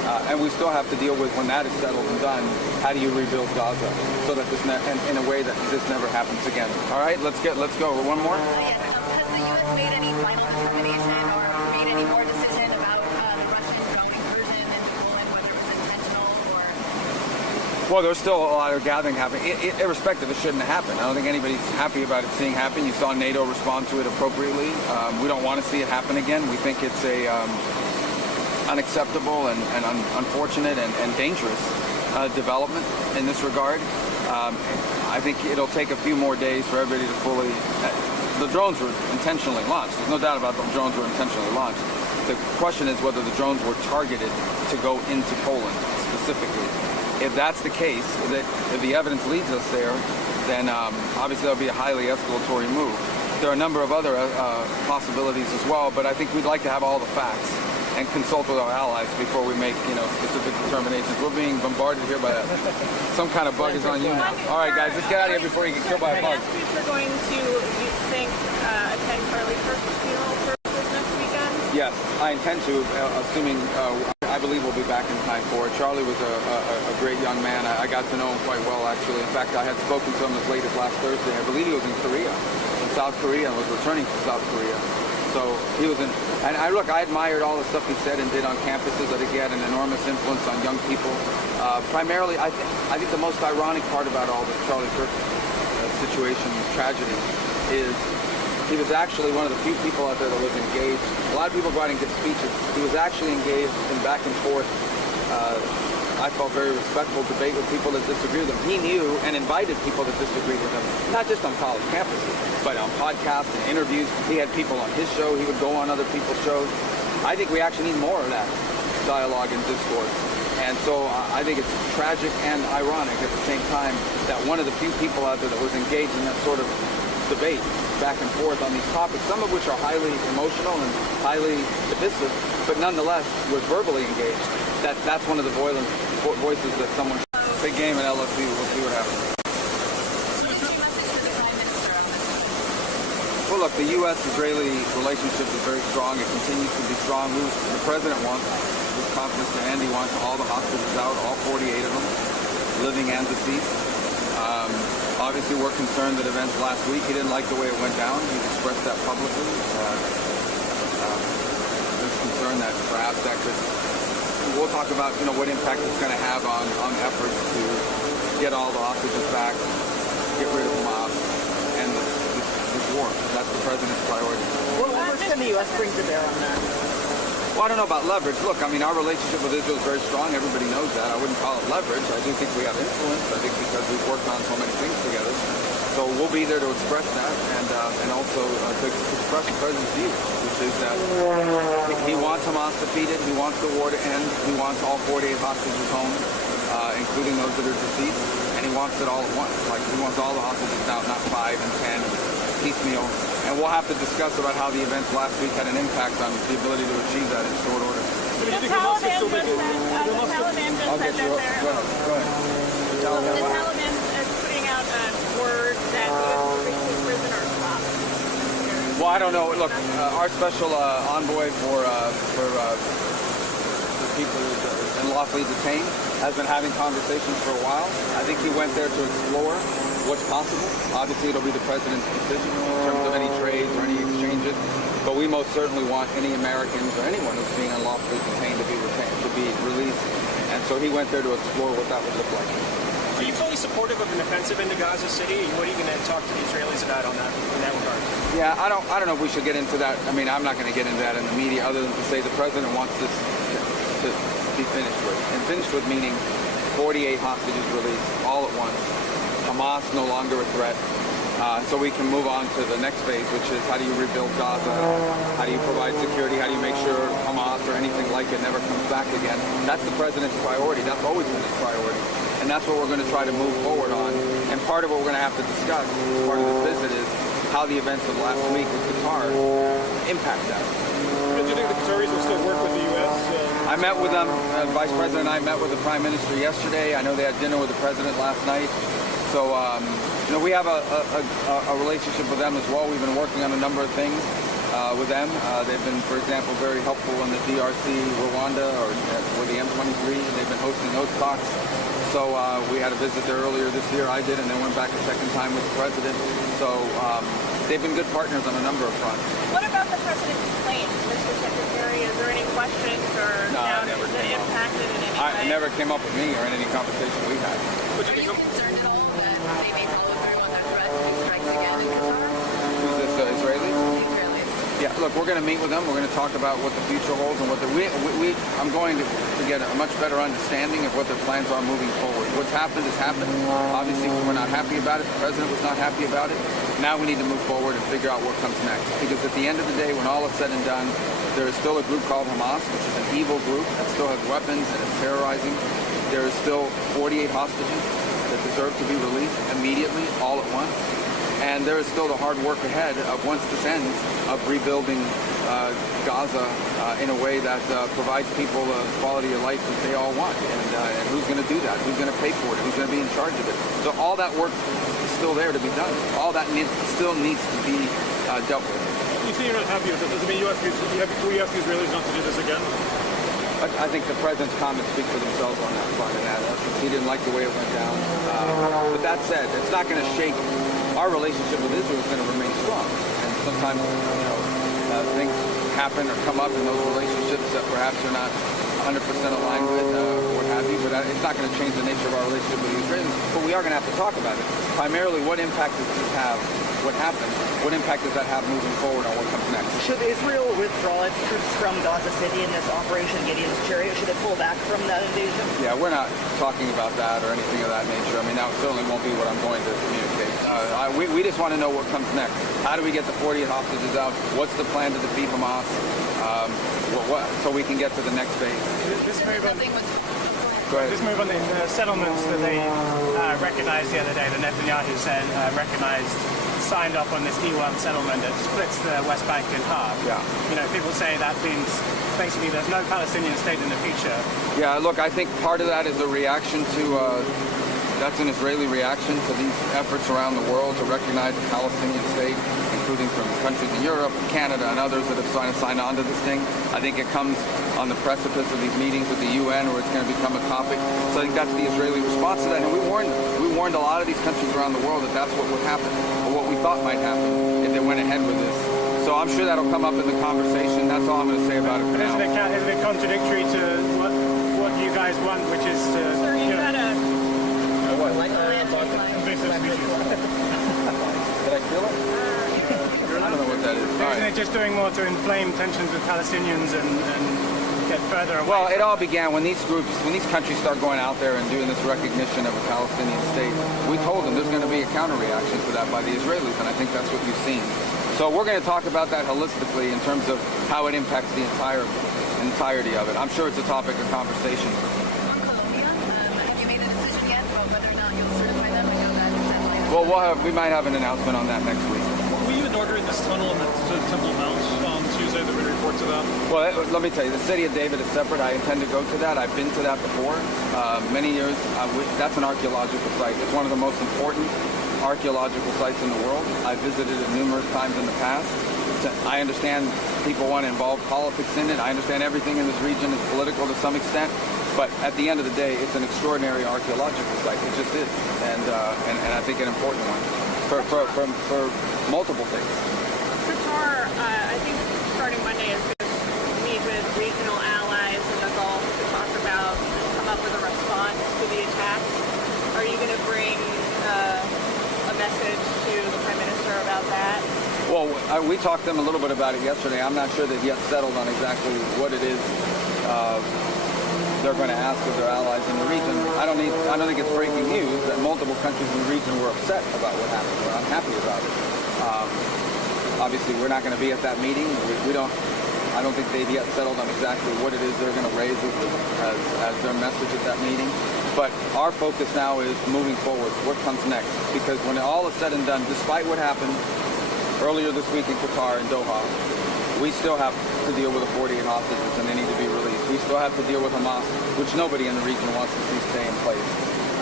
And we still have to deal with, when that is settled and done, how do you rebuild Gaza so that this in a way that this never happens again. All right, let's go. One more. Yes, has the U.S. made any final determination or made any more decision about the Russian drone incursion into Poland, whether it was intentional or? Well, there's still a lot of gathering happening. Irrespective, it shouldn't happen. I don't think anybody's happy about it seeing happen. You saw NATO respond to it appropriately. We don't want to see it happen again. We think it's a unacceptable and unfortunate and dangerous development in this regard. I think it'll take a few more days for everybody to fully... The drones were intentionally launched. There's no doubt about the drones were intentionally launched. The question is whether the drones were targeted to go into Poland specifically. If that's the case, if the evidence leads us there, then obviously that'll be a highly escalatory move. There are a number of other possibilities as well, but I think we'd like to have all the facts and consult with our allies before we make, specific determinations. We're being bombarded here by some kind of bug is on you now. All right, guys, let's get out of here before you get killed by a bug. If you're going to, you think, attend Charlie Kirk's funeral services next weekend? Yes, I intend to, assuming I believe we'll be back in time for it. Charlie was a great young man. I got to know him quite well, actually. In fact, I had spoken to him as late as last Thursday. I believe he was in South Korea, and was returning to South Korea. So he was and I admired all the stuff he said and did on campuses. I think he had an enormous influence on young people. Primarily, I think the most ironic part about all the Charlie Kirk situation, tragedy, is he was actually one of the few people out there that was engaged. A lot of people go out and give speeches. He was actually engaged in back and forth, I felt very respectful debate with people that disagree with him. He knew and invited people that disagreed with him, not just on college campuses, but on podcasts and interviews. He had people on his show. He would go on other people's shows. I think we actually need more of that dialogue and discourse. And so I think it's tragic and ironic at the same time that one of the few people out there that was engaged in that sort of debate back and forth on these topics, some of which are highly emotional and highly divisive, but nonetheless was verbally engaged. That's one of the voices that someone... Big game in LSU. We'll see what happens. Well, look, the U.S.-Israeli relationship is very strong. It continues to be strong. The president wants, with confidence to end, he wants all the hostages out, all 48 of them, living and deceased. Obviously, we're concerned that events last week, he didn't like the way it went down. He's expressed that publicly. There's concern that perhaps that could... We'll talk about, what impact it's going to have on efforts to get all the hostages back, get rid of the mob, and this war. That's the president's priority. What leverage can the U.S. bring to bear on that? Well, I don't know about leverage. Look, our relationship with Israel is very strong. Everybody knows that. I wouldn't call it leverage. I do think we have influence. I think because we've worked on so many things together. So we'll be there to express that and also to express the president's view, which is that he wants Hamas defeated. He wants the war to end. He wants all 48 hostages home, including those that are deceased. And he wants it all at once. Like, he wants all the hostages out, not 5 and 10, piecemeal. And we'll have to discuss about how the events last week had an impact on the ability to achieve that in short order. The Taliban just said that they're... Go ahead. The Taliban is putting out a word that is releasing prisoner swaps. Well, I don't know. Look, our special envoy for people unlawfully detained has been having conversations for a while. I think he went there to explore what's possible. Obviously, it'll be the president's decision in terms of any trades or any exchanges. But we most certainly want any Americans or anyone who's being unlawfully detained to be released. And so he went there to explore what that would look like. Are you fully supportive of an offensive into Gaza City? What are you going to talk to the Israelis about in that regard? Yeah, I don't know if we should get into that. I'm not going to get into that in the media other than to say the president wants this to be finished with. And finished with meaning 48 hostages released all at once. Hamas no longer a threat. So we can move on to the next phase, which is how do you rebuild Gaza? How do you provide security? How do you make sure Hamas or anything like it never comes back again? That's the president's priority. That's always been his priority. And that's what we're going to try to move forward on. And part of what we're going to have to discuss, part of this visit, is how the events of last week with Qatar impact that. Do you think the Qataris will still work with the U.S.? I met with them. Vice President and I met with the Prime Minister yesterday. I know they had dinner with the President last night. So, we have a relationship with them as well. We've been working on a number of things. with them. They've been, for example, very helpful in the DRC, Rwanda, or the M23. They've been hosting those talks. So we had a visit there earlier this year. I did, and then went back a second time with the president. So they've been good partners on a number of fronts. What about the president's plane, Mr. Secretary? Is there any questions or doubts that impacted in any way? It never came up with me or in any conversation we had. Are you concerned at all that they may follow through on their threat to do strikes again in Qatar? Who's this, Israeli? The Israelis. Yeah, look, we're going to meet with them. We're going to talk about what the future holds and what I'm going to get a much better understanding of what their plans are moving forward. What's happened has happened. Obviously, we're not happy about it. The president was not happy about it. Now we need to move forward and figure out what comes next. Because at the end of the day, when all is said and done, there is still a group called Hamas, which is an evil group that still has weapons and is terrorizing. There is still 48 hostages that deserve to be released immediately, all at once. And there is still the hard work ahead of, once this ends, of rebuilding Gaza in a way that provides people the quality of life that they all want. And who's going to do that? Who's going to pay for it? Who's going to be in charge of it? So all that work is still there to be done. All that still needs to be dealt with. You say you're not happy with this. Does it mean you ask the Israelis not to do this again? I think the president's comments speak for themselves on that front. In that essence, he didn't like the way it went down. But that said, it's not going to shake. Our relationship with Israel is going to remain strong. And sometimes, things happen or come up in those relationships that perhaps you're not 100% aligned with, or what have you. But it's not going to change the nature of our relationship with the Israelis. But we are going to have to talk about it. Primarily, what impact does this have? What happened? What impact does that have moving forward on what comes next? Should Israel withdraw its troops from Gaza City in this Operation Gideon's Chariot? Should it pull back from that invasion? Yeah, we're not talking about that or anything of that nature. I mean, that certainly won't be what I'm going to communicate. We just want to know what comes next. How do we get the 48 hostages out? What's the plan to defeat Hamas? So we can get to the next phase. This move on, Go ahead. this move on the settlements that they recognized the other day, the Netanyahu said signed off on this E1 settlement that splits the West Bank in half. Yeah. You know, people say that means basically there's no Palestinian state in the future. Yeah, look, I think part of that is a reaction to, that's an Israeli reaction to these efforts around the world to recognize a Palestinian state, including from countries in Europe, Canada, and others that have signed on to this thing. I think it comes on the precipice of these meetings with the UN where it's going to become a topic. So I think that's the Israeli response to that. And we warned a lot of these countries around the world that that's what would happen, or what we thought might happen if they went ahead with this. So I'm sure that'll come up in the conversation. That's all I'm going to say about it for now. Isn't it contradictory to what you guys want, which is to... Sir, you had a... invasive species. Did I feel it? I don't know what that is. All Isn't right. it just doing more to inflame tensions with Palestinians and get further away? Well, it all began when these countries start going out there and doing this recognition of a Palestinian state. We told them there's going to be a counter-reaction to that by the Israelis, and I think that's what you've seen. So we're going to talk about that holistically in terms of how it impacts the entirety of it. I'm sure it's a topic of conversation. On Colombia, have you made a decision yet about whether or not you'll certify them? I know that Well, we might have an announcement on that next week. Were you inaugurating this tunnel in the Temple Mount on Tuesday? There were reports of that. Well, let me tell you, the city of David is separate. I intend to go to that. I've been to that before. Many years. That's an archaeological site. It's one of the most important archaeological sites in the world. I've visited it numerous times in the past. I understand people want to involve politics in it. I understand everything in this region is political to some extent. But at the end of the day, it's an extraordinary archaeological site. It just is. And I think an important one for multiple things. Qatar, I think starting Monday is going to meet with regional allies in the Gulf to come up with a response to the attacks. Are you going to bring a message to the Prime Minister about that? Well, we talked to them a little bit about it yesterday. I'm not sure they've yet settled on exactly what it is they're going to ask of their allies in the region. I don't think it's breaking news that multiple countries in the region were upset about what happened. We're unhappy about it. Obviously, we're not going to be at that meeting. I don't think they've yet settled on exactly what it is they're going to raise as their message at that meeting. But our focus now is moving forward. What comes next? Because when all is said and done, despite what happened earlier this week in Qatar and Doha, we still have to deal with the 48 hostages and they need to be released. We still have to deal with Hamas, which nobody in the region wants to see stay in place.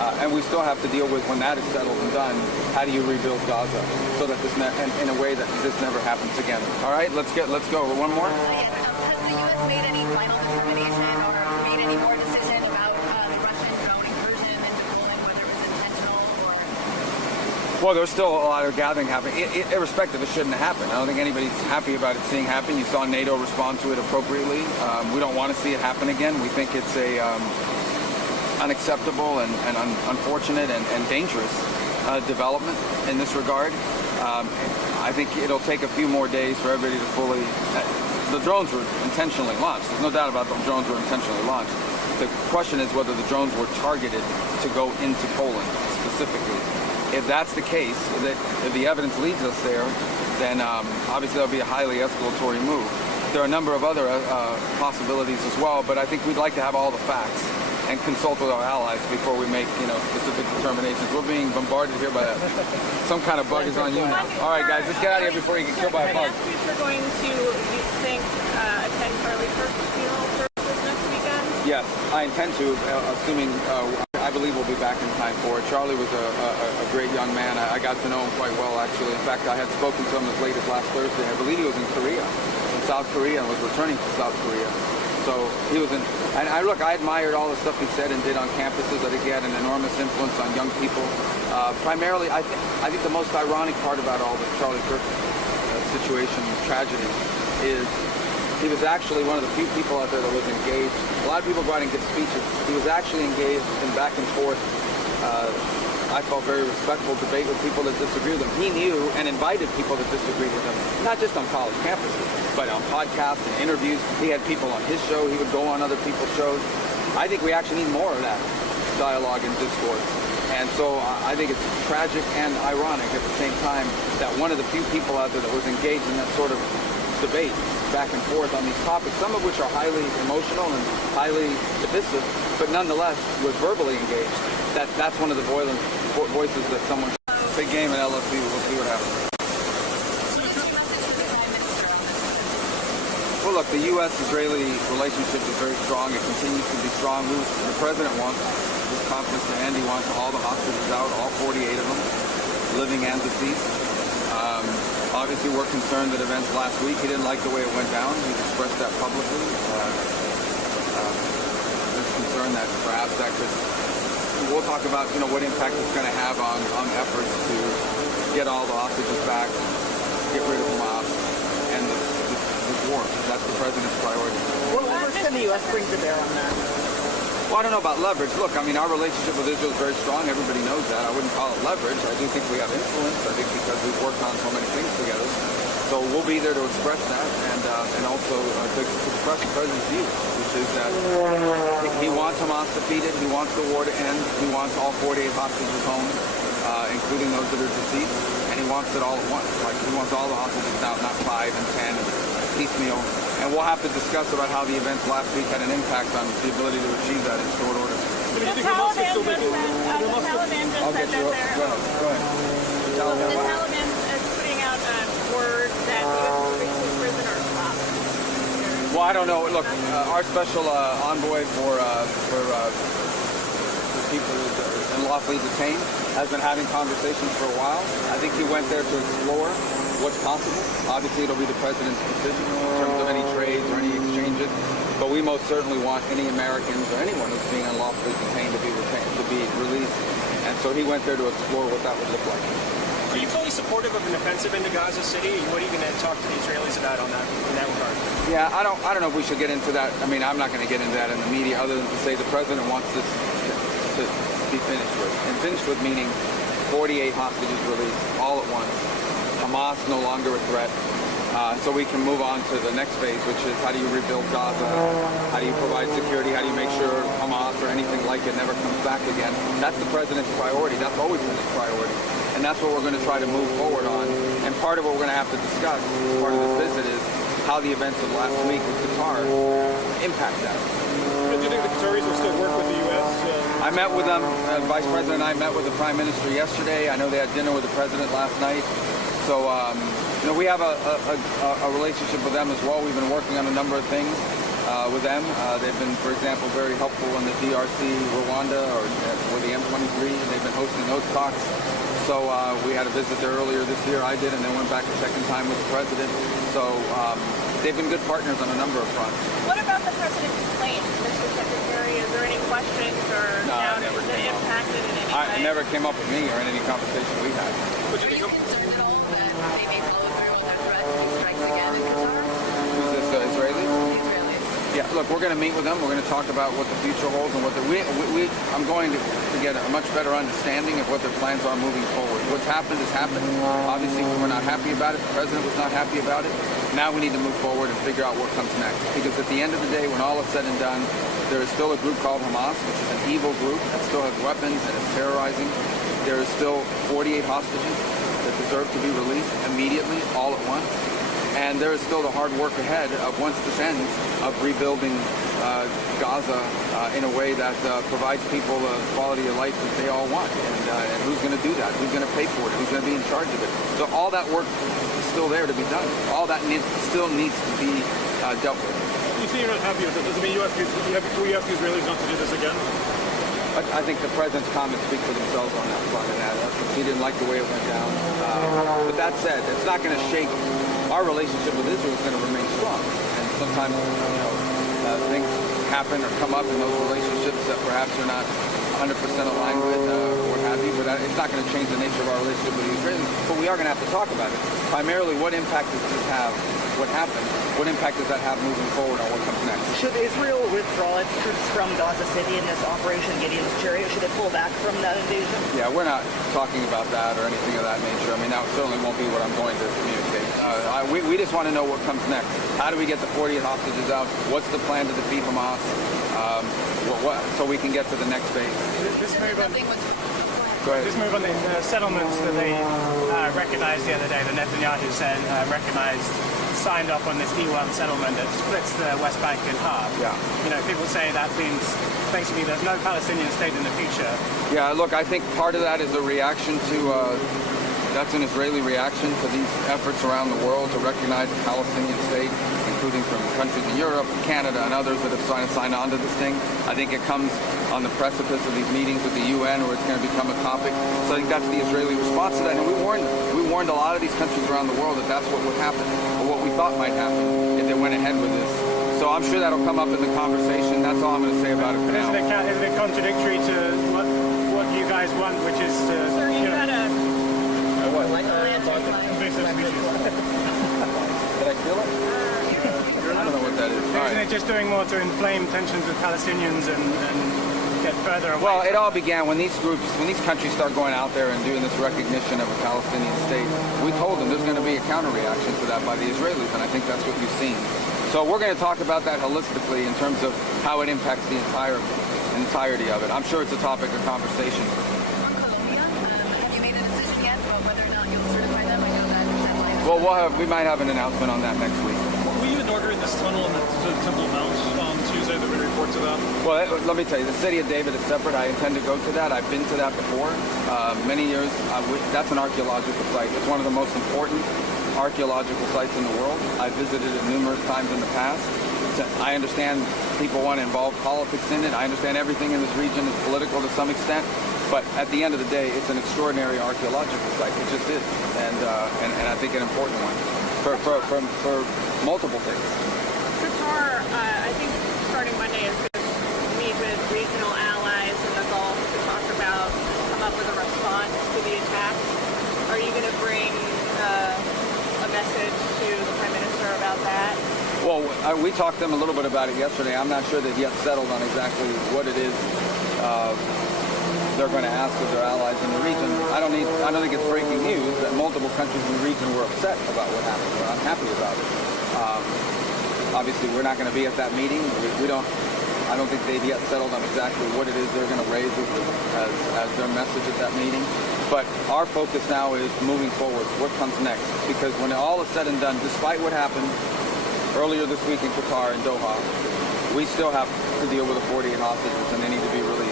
And we still have to deal with, when that is settled and done, how do you rebuild Gaza so that this in a way that this never happens again. All right, let's go. One more. Has the U.S. made any final determination or made any more decision about the Russian drone incursion into Poland, whether it was intentional or? Well, there's still a lot of gathering happening. Irrespective, it shouldn't have happened. I don't think anybody's happy about it seeing happen. You saw NATO respond to it appropriately. We don't want to see it happen again. We think it's a unacceptable and unfortunate and dangerous development in this regard. I think it'll take a few more days for everybody to fully... the drones were intentionally launched. There's no doubt about the drones were intentionally launched. The question is whether the drones were targeted to go into Poland specifically. If that's the case, if the evidence leads us there, then obviously that'll be a highly escalatory move. There are a number of other possibilities as well, but I think we'd like to have all the facts and consult with our allies before we make, specific determinations. We're being bombarded here by some kind of bug is on you now. All right, guys, let's get out of here before you get killed by a bug. We're going to, you think, attend Charlie Kirk's funeral services next weekend? Yes, I intend to, assuming I believe we'll be back in time for it. Charlie was a great young man. I got to know him quite well, actually. In fact, I had spoken to him as late as last Thursday. I believe he was in South Korea, and was returning to South Korea. So he was in, and I admired all the stuff he said and did on campuses. I think he had an enormous influence on young people. Primarily, I think the most ironic part about all the Charlie Kirk situation, tragedy, is he was actually one of the few people out there that was engaged. A lot of people go out and give speeches. He was actually engaged in back and forth, I felt very respectful debate with people that disagree with him. He knew and invited people that disagreed with him, not just on college campuses, but on podcasts and interviews. He had people on his show. He would go on other people's shows. I think we actually need more of that dialogue and discourse. And so I think it's tragic and ironic at the same time that one of the few people out there that was engaged in that sort of debate back and forth on these topics, some of which are highly emotional and highly divisive, but nonetheless was verbally engaged. That's one of the voices that someone... Big game at LSU. We'll see what happens. Well, look, the U.S.-Israeli relationship is very strong. It continues to be strong. The president wants this conference to end. He wants all the hostages out, all 48 of them, living and deceased. Obviously, we're concerned that events last week, he didn't like the way it went down. He's expressed that publicly. There's concern that perhaps that could... We'll talk about, what impact it's going to have on efforts to get all the hostages back, get rid of Hamas, and this war. That's the president's priority. What leverage can the U.S. bring to bear on that? Well, I don't know about leverage. Look, our relationship with Israel is very strong. Everybody knows that. I wouldn't call it leverage. I do think we have influence. I think because we've worked on so many things together. So we'll be there to express that and also to express the president's view, which is that he wants Hamas defeated. He wants the war to end. He wants all 48 hostages home, including those that are deceased. And he wants it all at once. Like, he wants all the hostages out, not 5 and 10, piecemeal. And we'll have to discuss about how the events last week had an impact on the ability to achieve that in short order. The Taliban just said that they're... Go ahead. The Taliban is putting out word that the U.S. will release prisoners off. Well, I don't know. Look, our special envoy for people unlawfully detained has been having conversations for a while. I think he went there to explore what's possible. Obviously, it'll be the president's decision in terms of any trades or any exchanges. But we most certainly want any Americans or anyone who's being unlawfully detained to be released. And so he went there to explore what that would look like. Are you fully supportive of an offensive into Gaza City? What are you going to talk to the Israelis about in that regard? Yeah, I don't know if we should get into that. I'm not going to get into that in the media, other than to say the president wants this to be finished with. And finished with meaning 48 hostages released all at once. Hamas no longer a threat. So we can move on to the next phase, which is how do you rebuild Gaza? How do you provide security? How do you make sure Hamas or anything like it never comes back again? That's the president's priority. That's always been his priority. And that's what we're going to try to move forward on. And part of what we're going to have to discuss as part of this visit is how the events of last week with Qatar impact that. Do you think the Qataris will still work with the U.S.? I met with them. Vice President and I met with the Prime Minister yesterday. I know they had dinner with the President last night. So We have a relationship with them as well. We've been working on a number of things with them. They've been, for example, very helpful in the DRC, Rwanda, or with the M23. They've been hosting those talks. So we had a visit there earlier this year. I did, and then went back a second time with the president. So they've been good partners on a number of fronts. What about the president's plane, Mr. Secretary? Is there any questions or doubts that impacted in any way? It never came up with me or in any conversation we had. Are you concerned at all that they may follow through on their threat to strikes again in Qatar? Who's this, Israeli? The Israelis. Yeah, look, we're going to meet with them. We're going to talk about what the future holds and what I'm going to get a much better understanding of what their plans are moving forward. What's happened has happened. Obviously, we're not happy about it. The president was not happy about it. Now we need to move forward and figure out what comes next. Because at the end of the day, when all is said and done, there is still a group called Hamas, which is an evil group that still has weapons and is terrorizing. There is still 48 hostages that deserve to be released immediately, all at once. And there is still the hard work ahead of, once this ends, of rebuilding Gaza in a way that provides people the quality of life that they all want. And who's going to do that? Who's going to pay for it? Who's going to be in charge of it? So all that work is still there to be done. All that still needs to be dealt with. You say you're not happy with it. Does it mean you ask the Israelis not to do this again? I think the president's comments speak for themselves on that front, and he didn't like the way it went down. But that said, it's not going to shake. Our relationship with Israel is going to remain strong. And sometimes, things happen or come up in those relationships that perhaps you're not 100% aligned with or what have you, but it's not going to change the nature of our relationship with the Israelis. But we are going to have to talk about it. Primarily, what impact does this have? What happened? What impact does that have moving forward on what comes next? Should Israel withdraw its troops from Gaza City in this Operation Gideon's Chariot? Should it pull back from that invasion? Yeah, we're not talking about that or anything of that nature. I mean, that certainly won't be what I'm going to communicate. We just want to know what comes next. How do we get the 48 hostages out? What's the plan to defeat Hamas? So we can get to the next phase. This move on, Go ahead. this move on the settlements that they recognized the other day, the Netanyahu said signed off on this E1 settlement that splits the West Bank in half. Yeah. People say that means basically there's no Palestinian state in the future. Yeah, look, I think part of that is a reaction to, that's an Israeli reaction to these efforts around the world to recognize a Palestinian state, including from countries in Europe, Canada, and others that have signed on to this thing. I think it comes on the precipice of these meetings with the UN where it's going to become a topic. So I think that's the Israeli response to that. And we warned a lot of these countries around the world that that's what would happen, or what we thought might happen if they went ahead with this. So I'm sure that'll come up in the conversation. That's all I'm going to say about it for now. Isn't it contradictory to what you guys want, which is to... Sir, you had a... What? invasive species? Did I feel it? I don't know what that is. All Isn't right. it just doing more to inflame tensions with Palestinians and get further away? Well, it all began when these countries start going out there and doing this recognition of a Palestinian state. We told them there's going to be a counter-reaction to that by the Israelis, and I think that's what you've seen. So we're going to talk about that holistically in terms of how it impacts the entirety of it. I'm sure it's a topic of conversation. On Colombia, have you made a decision yet about whether or not you'll certify them? I know that Well, we might have an announcement on that next week. Were you in order in this tunnel in the Temple Mount on Tuesday that we report to that? Well, let me tell you, the city of David is separate. I intend to go to that. I've been to that before. Many years. That's an archaeological site. It's one of the most important archaeological sites in the world. I've visited it numerous times in the past. I understand people want to involve politics in it. I understand everything in this region is political to some extent. But at the end of the day, it's an extraordinary archaeological site. It just is. And I think an important one for multiple things. Qatar, I think starting Monday is going to meet with regional allies in the Gulf to come up with a response to the attacks. Are you going to bring a message to the Prime Minister about that? Well, we talked to them a little bit about it yesterday. I'm not sure they've yet settled on exactly what it is they're going to ask of their allies in the region. I don't think it's breaking news that multiple countries in the region were upset about what happened. We're unhappy about it. Obviously, we're not going to be at that meeting. I don't think they've yet settled on exactly what it is they're going to raise as their message at that meeting. But our focus now is moving forward. What comes next? Because when all is said and done, despite what happened earlier this week in Qatar and Doha, we still have to deal with the 48 hostages, and they need to be released.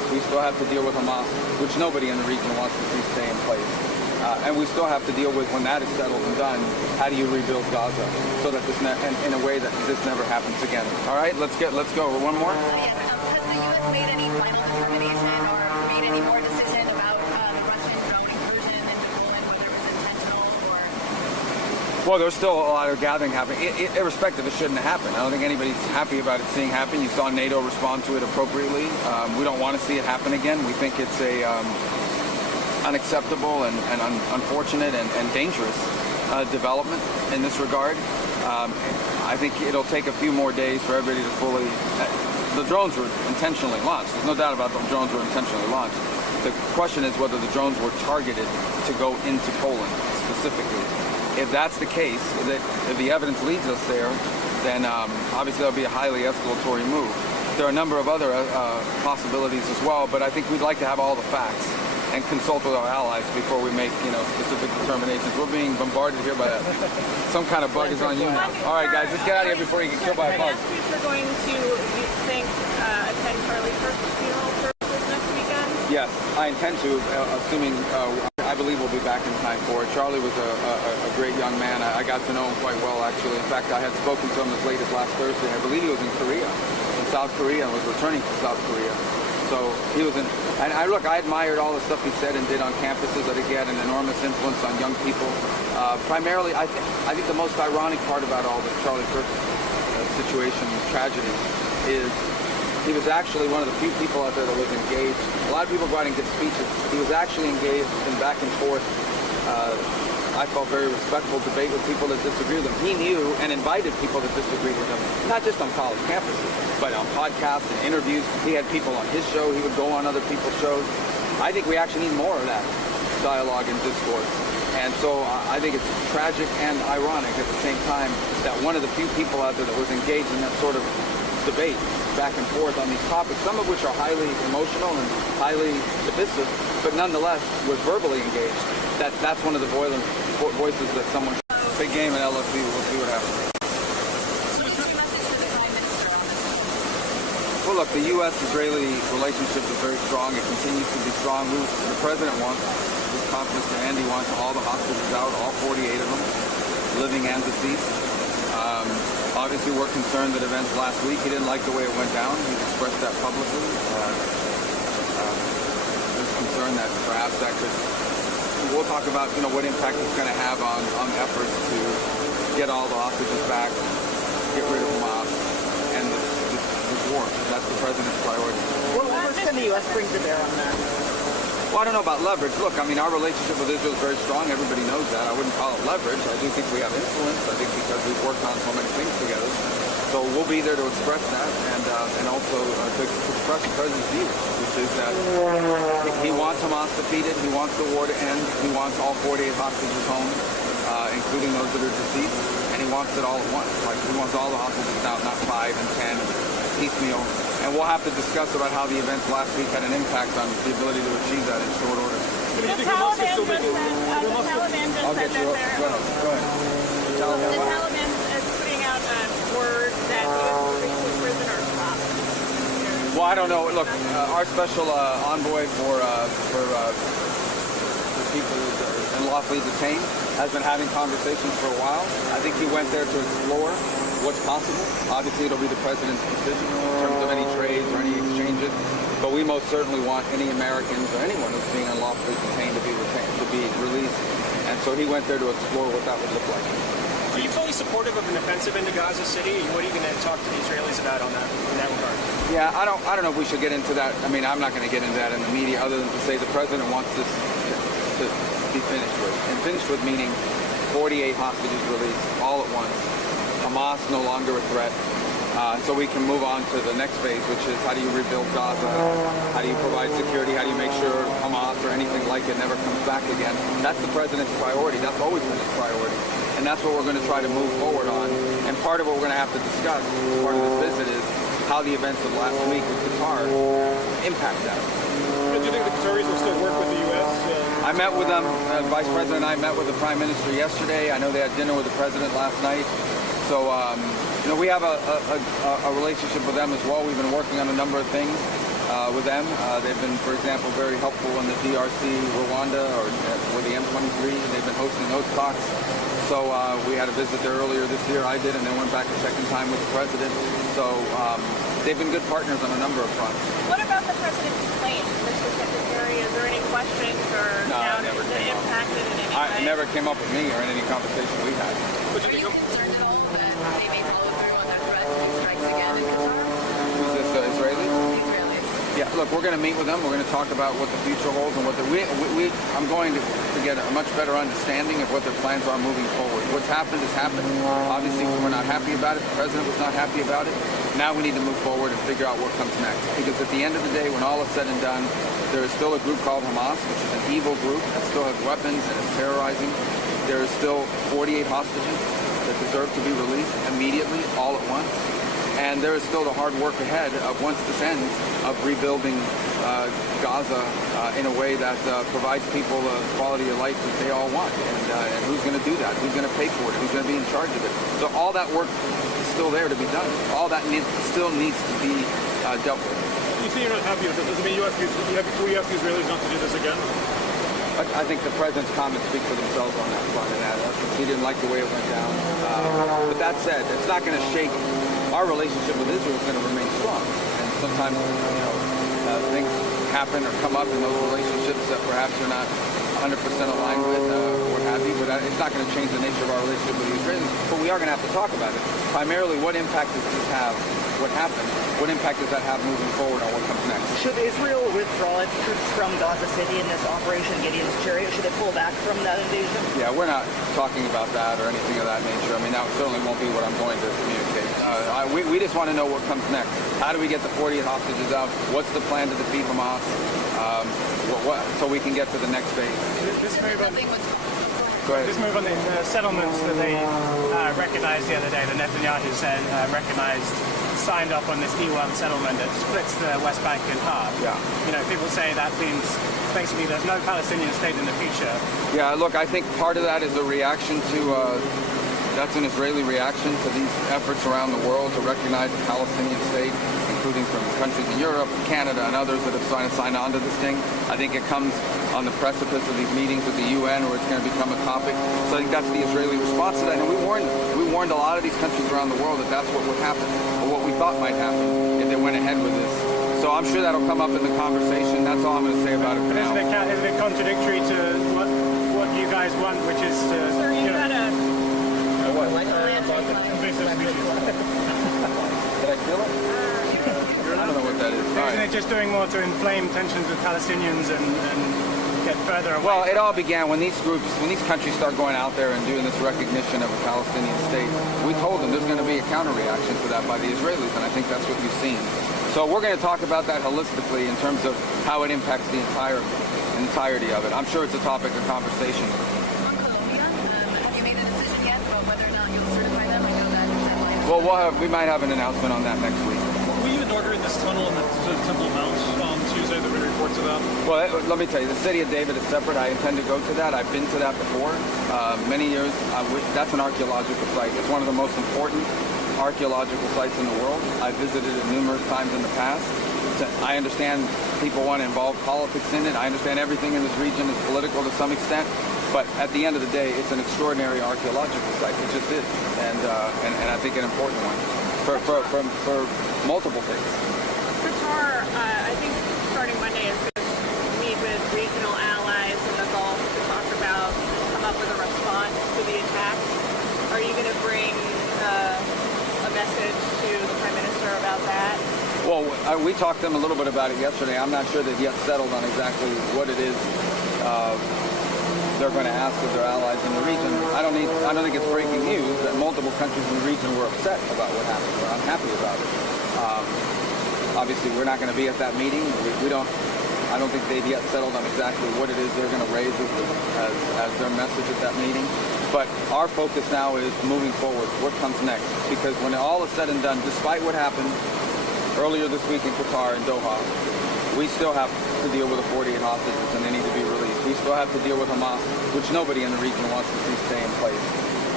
We still have to deal with Hamas, which nobody in the region wants to see stay in place. And we still have to deal with, when that is settled and done, how do you rebuild Gaza so that this in a way that this never happens again. All right, let's go. One more. Yes, has the U.S. made any final determination or made any more decision about the Russian drone incursion into Poland, whether it was intentional or? Well, there's still a lot of gathering happening. Irrespective, it shouldn't have happened. I don't think anybody's happy about it seeing happen. You saw NATO respond to it appropriately. We don't want to see it happen again. We think it's a unacceptable and unfortunate and dangerous development in this regard. I think it'll take a few more days for everybody to fully... The drones were intentionally launched. There's no doubt about the drones were intentionally launched. The question is whether the drones were targeted to go into Poland specifically. If that's the case, if the evidence leads us there, then obviously that'll be a highly escalatory move. There are a number of other possibilities as well, but I think we'd like to have all the facts and consult with our allies before we make, specific determinations. We're being bombarded here by some kind of bug is on you now. All right, guys, let's get out of here before you get killed by a bug. We're going to, you think, attend Charlie Kirk's funeral services next weekend? Yes, I intend to, assuming I believe we'll be back in time for it. Charlie was a great young man. I got to know him quite well, actually. In fact, I had spoken to him as late as last Thursday. I believe he was in South Korea, and was returning to South Korea. So he was and I admired all the stuff he said and did on campuses. I think he had an enormous influence on young people. Primarily, I think the most ironic part about all the Charlie Kirk situation, tragedy, is he was actually one of the few people out there that was engaged. A lot of people go out and give speeches. He was actually engaged in back and forth, I felt very respectful debate with people that disagree with him. He knew and invited people that disagreed with him, not just on college campuses, but on podcasts and interviews. He had people on his show. He would go on other people's shows. I think we actually need more of that dialogue and discourse. And so I think it's tragic and ironic at the same time that one of the few people out there that was engaged in that sort of debate back and forth on these topics, some of which are highly emotional and highly divisive, but nonetheless was verbally engaged. That's one of the voices that someone... Big game in LSU. We'll see what happens. Well, look, the U.S.-Israeli relationship is very strong. It continues to be strong. The president wants, his confidence, Andy wants all the hostages out, all 48 of them, living and deceased. Obviously, we're concerned that events last week, he didn't like the way it went down. He's expressed that publicly. There's concern that perhaps that could... We'll talk about, what impact it's going to have on efforts to get all the hostages back, get rid of Hamas, and this war. That's the president's priority. What leverage can the U.S. bring to bear on that? Well, I don't know about leverage. Look, our relationship with Israel is very strong. Everybody knows that. I wouldn't call it leverage. I do think we have influence. I think because we've worked on so many things together. So we'll be there to express that and also to express the president's view, which is that he wants Hamas defeated. He wants the war to end. He wants all 48 hostages home, including those that are deceased. And he wants it all at once. Like, he wants all the hostages out, not 5 and 10, piecemeal. And we'll have to discuss about how the events last week had an impact on the ability to achieve that in short order. The Taliban just said that they're... Go ahead. The Taliban is putting out a word that U.S. prisoners stopped. Well, I don't know. Look, our special envoy for people unlawfully detained has been having conversations for a while. I think he went there to explore what's possible. Obviously, it'll be the president's decision in terms of any trades or any exchanges. But we most certainly want any Americans or anyone who's being unlawfully detained to be released. And so he went there to explore what that would look like. Are you fully supportive of an offensive into Gaza City? What are you going to talk to the Israelis about in that regard? Yeah, I don't know if we should get into that. I'm not going to get into that in the media other than to say the president wants this to be finished with. And finished with meaning 48 hostages released all at once. Hamas no longer a threat. So we can move on to the next phase, which is how do you rebuild Gaza? How do you provide security? How do you make sure Hamas or anything like it never comes back again? That's the president's priority. That's always been his priority. And that's what we're going to try to move forward on. And part of what we're going to have to discuss, part of this visit, is how the events of last week with Qatar impact that. Do you think the Qataris will still work with the U.S.? I met with them. The Vice President and I met with the Prime Minister yesterday. I know they had dinner with the President last night. So, we have a relationship with them as well. We've been working on a number of things. with them. They've been, for example, very helpful in the DRC, Rwanda, or with the M23. They've been hosting those talks. So we had a visit there earlier this year. I did, and then went back a second time with the president. So they've been good partners on a number of fronts. What about the president's plane, Mr. Secretary? Is there any questions or doubts that impacted in any way? It never came up with me or in any conversation we had. Are you concerned at all that they may follow through on their threat to do strikes again in Qatar? Who's this, Israeli? The Israelis. Yeah, look, we're going to meet with them. We're going to talk about what the future holds and what I'm going to get a much better understanding of what their plans are moving forward. What's happened has happened. Obviously, we're not happy about it. The president was not happy about it. Now we need to move forward and figure out what comes next. Because at the end of the day, when all is said and done, there is still a group called Hamas, which is an evil group that still has weapons and is terrorizing. There is still 48 hostages that deserve to be released immediately, all at once. And there is still the hard work ahead of, once this ends, of rebuilding Gaza in a way that provides people the quality of life that they all want. And who's going to do that? Who's going to pay for it? Who's going to be in charge of it? So all that work is still there to be done. All that still needs to be dealt with. You say you're not happy with it. Does it mean you ask the Israelis not to do this again? I think the president's comments speak for themselves on that front. And he didn't like the way it went down. But that said, it's not going to shake. Our relationship with Israel is going to remain strong. And sometimes, things happen or come up in those relationships that perhaps you're not 100% aligned with or what have you. But it's not going to change the nature of our relationship with the Israelis. But we are going to have to talk about it. Primarily, what impact does this have? What happened? What impact does that have moving forward on what comes next? Should Israel withdraw its troops from Gaza City in this Operation Gideon's Chariot? Should it pull back from that invasion? Yeah, we're not talking about that or anything of that nature. I mean, that certainly won't be what I'm going to communicate. We just want to know what comes next. How do we get the 48 hostages out? What's the plan to defeat Hamas? So we can get to the next phase. This move on, Go ahead. this move on the settlements that they recognized the other day, the Netanyahu said signed up on this E1 settlement that splits the West Bank in half. Yeah. People say that means basically there's no Palestinian state in the future. Yeah, look, I think part of that is a reaction to, that's an Israeli reaction to these efforts around the world to recognize the Palestinian state, including from countries in Europe, Canada, and others that have signed on to this thing. I think it comes on the precipice of these meetings with the UN where it's going to become a topic. So I think that's the Israeli response to that. And we warned a lot of these countries around the world that that's what would happen, or what we thought might happen if they went ahead with this. So I'm sure that'll come up in the conversation. That's all I'm going to say about it for now. Isn't it contradictory to what you guys want, which is to... Sir, you had a... invasive species. Did I feel it? I don't know what that is. All Isn't right. it just doing more to inflame tensions with Palestinians and get further away? Well, it all began when these countries start going out there and doing this recognition of a Palestinian state. We told them there's going to be a counter-reaction to that by the Israelis, and I think that's what you've seen. So we're going to talk about that holistically in terms of how it impacts the entirety of it. I'm sure it's a topic of conversation. On Colombia, have you made a decision yet about whether or not you'll certify them? I know that deadline. Well, we might have an announcement on that next week. Were you inaugurating this tunnel in the Temple Mount on Tuesday? There were reports of that. Well, let me tell you, the city of David is separate. I intend to go to that. I've been to that before. Many years. That's an archaeological site. It's one of the most important archaeological sites in the world. I've visited it numerous times in the past. I understand people want to involve politics in it. I understand everything in this region is political to some extent. But at the end of the day, it's an extraordinary archaeological site. It just is. And I think an important one for multiple things. Qatar, I think starting Monday is going to meet with regional allies in the Gulf to talk about, come up with a response to the attacks. Are you going to bring a message to the Prime Minister about that? Well, we talked to them a little bit about it yesterday. I'm not sure they've yet settled on exactly what it is they're going to ask of their allies in the region. I don't think it's breaking news that multiple countries in the region were upset about what happened, or unhappy about it. Obviously, we're not going to be at that meeting. I don't think they've yet settled on exactly what it is they're going to raise as their message at that meeting. But our focus now is moving forward. What comes next? Because when all is said and done, despite what happened earlier this week in Qatar and Doha, we still have to deal with the 48 hostages, and they need to be released. We still have to deal with Hamas, which nobody in the region wants to see stay in place.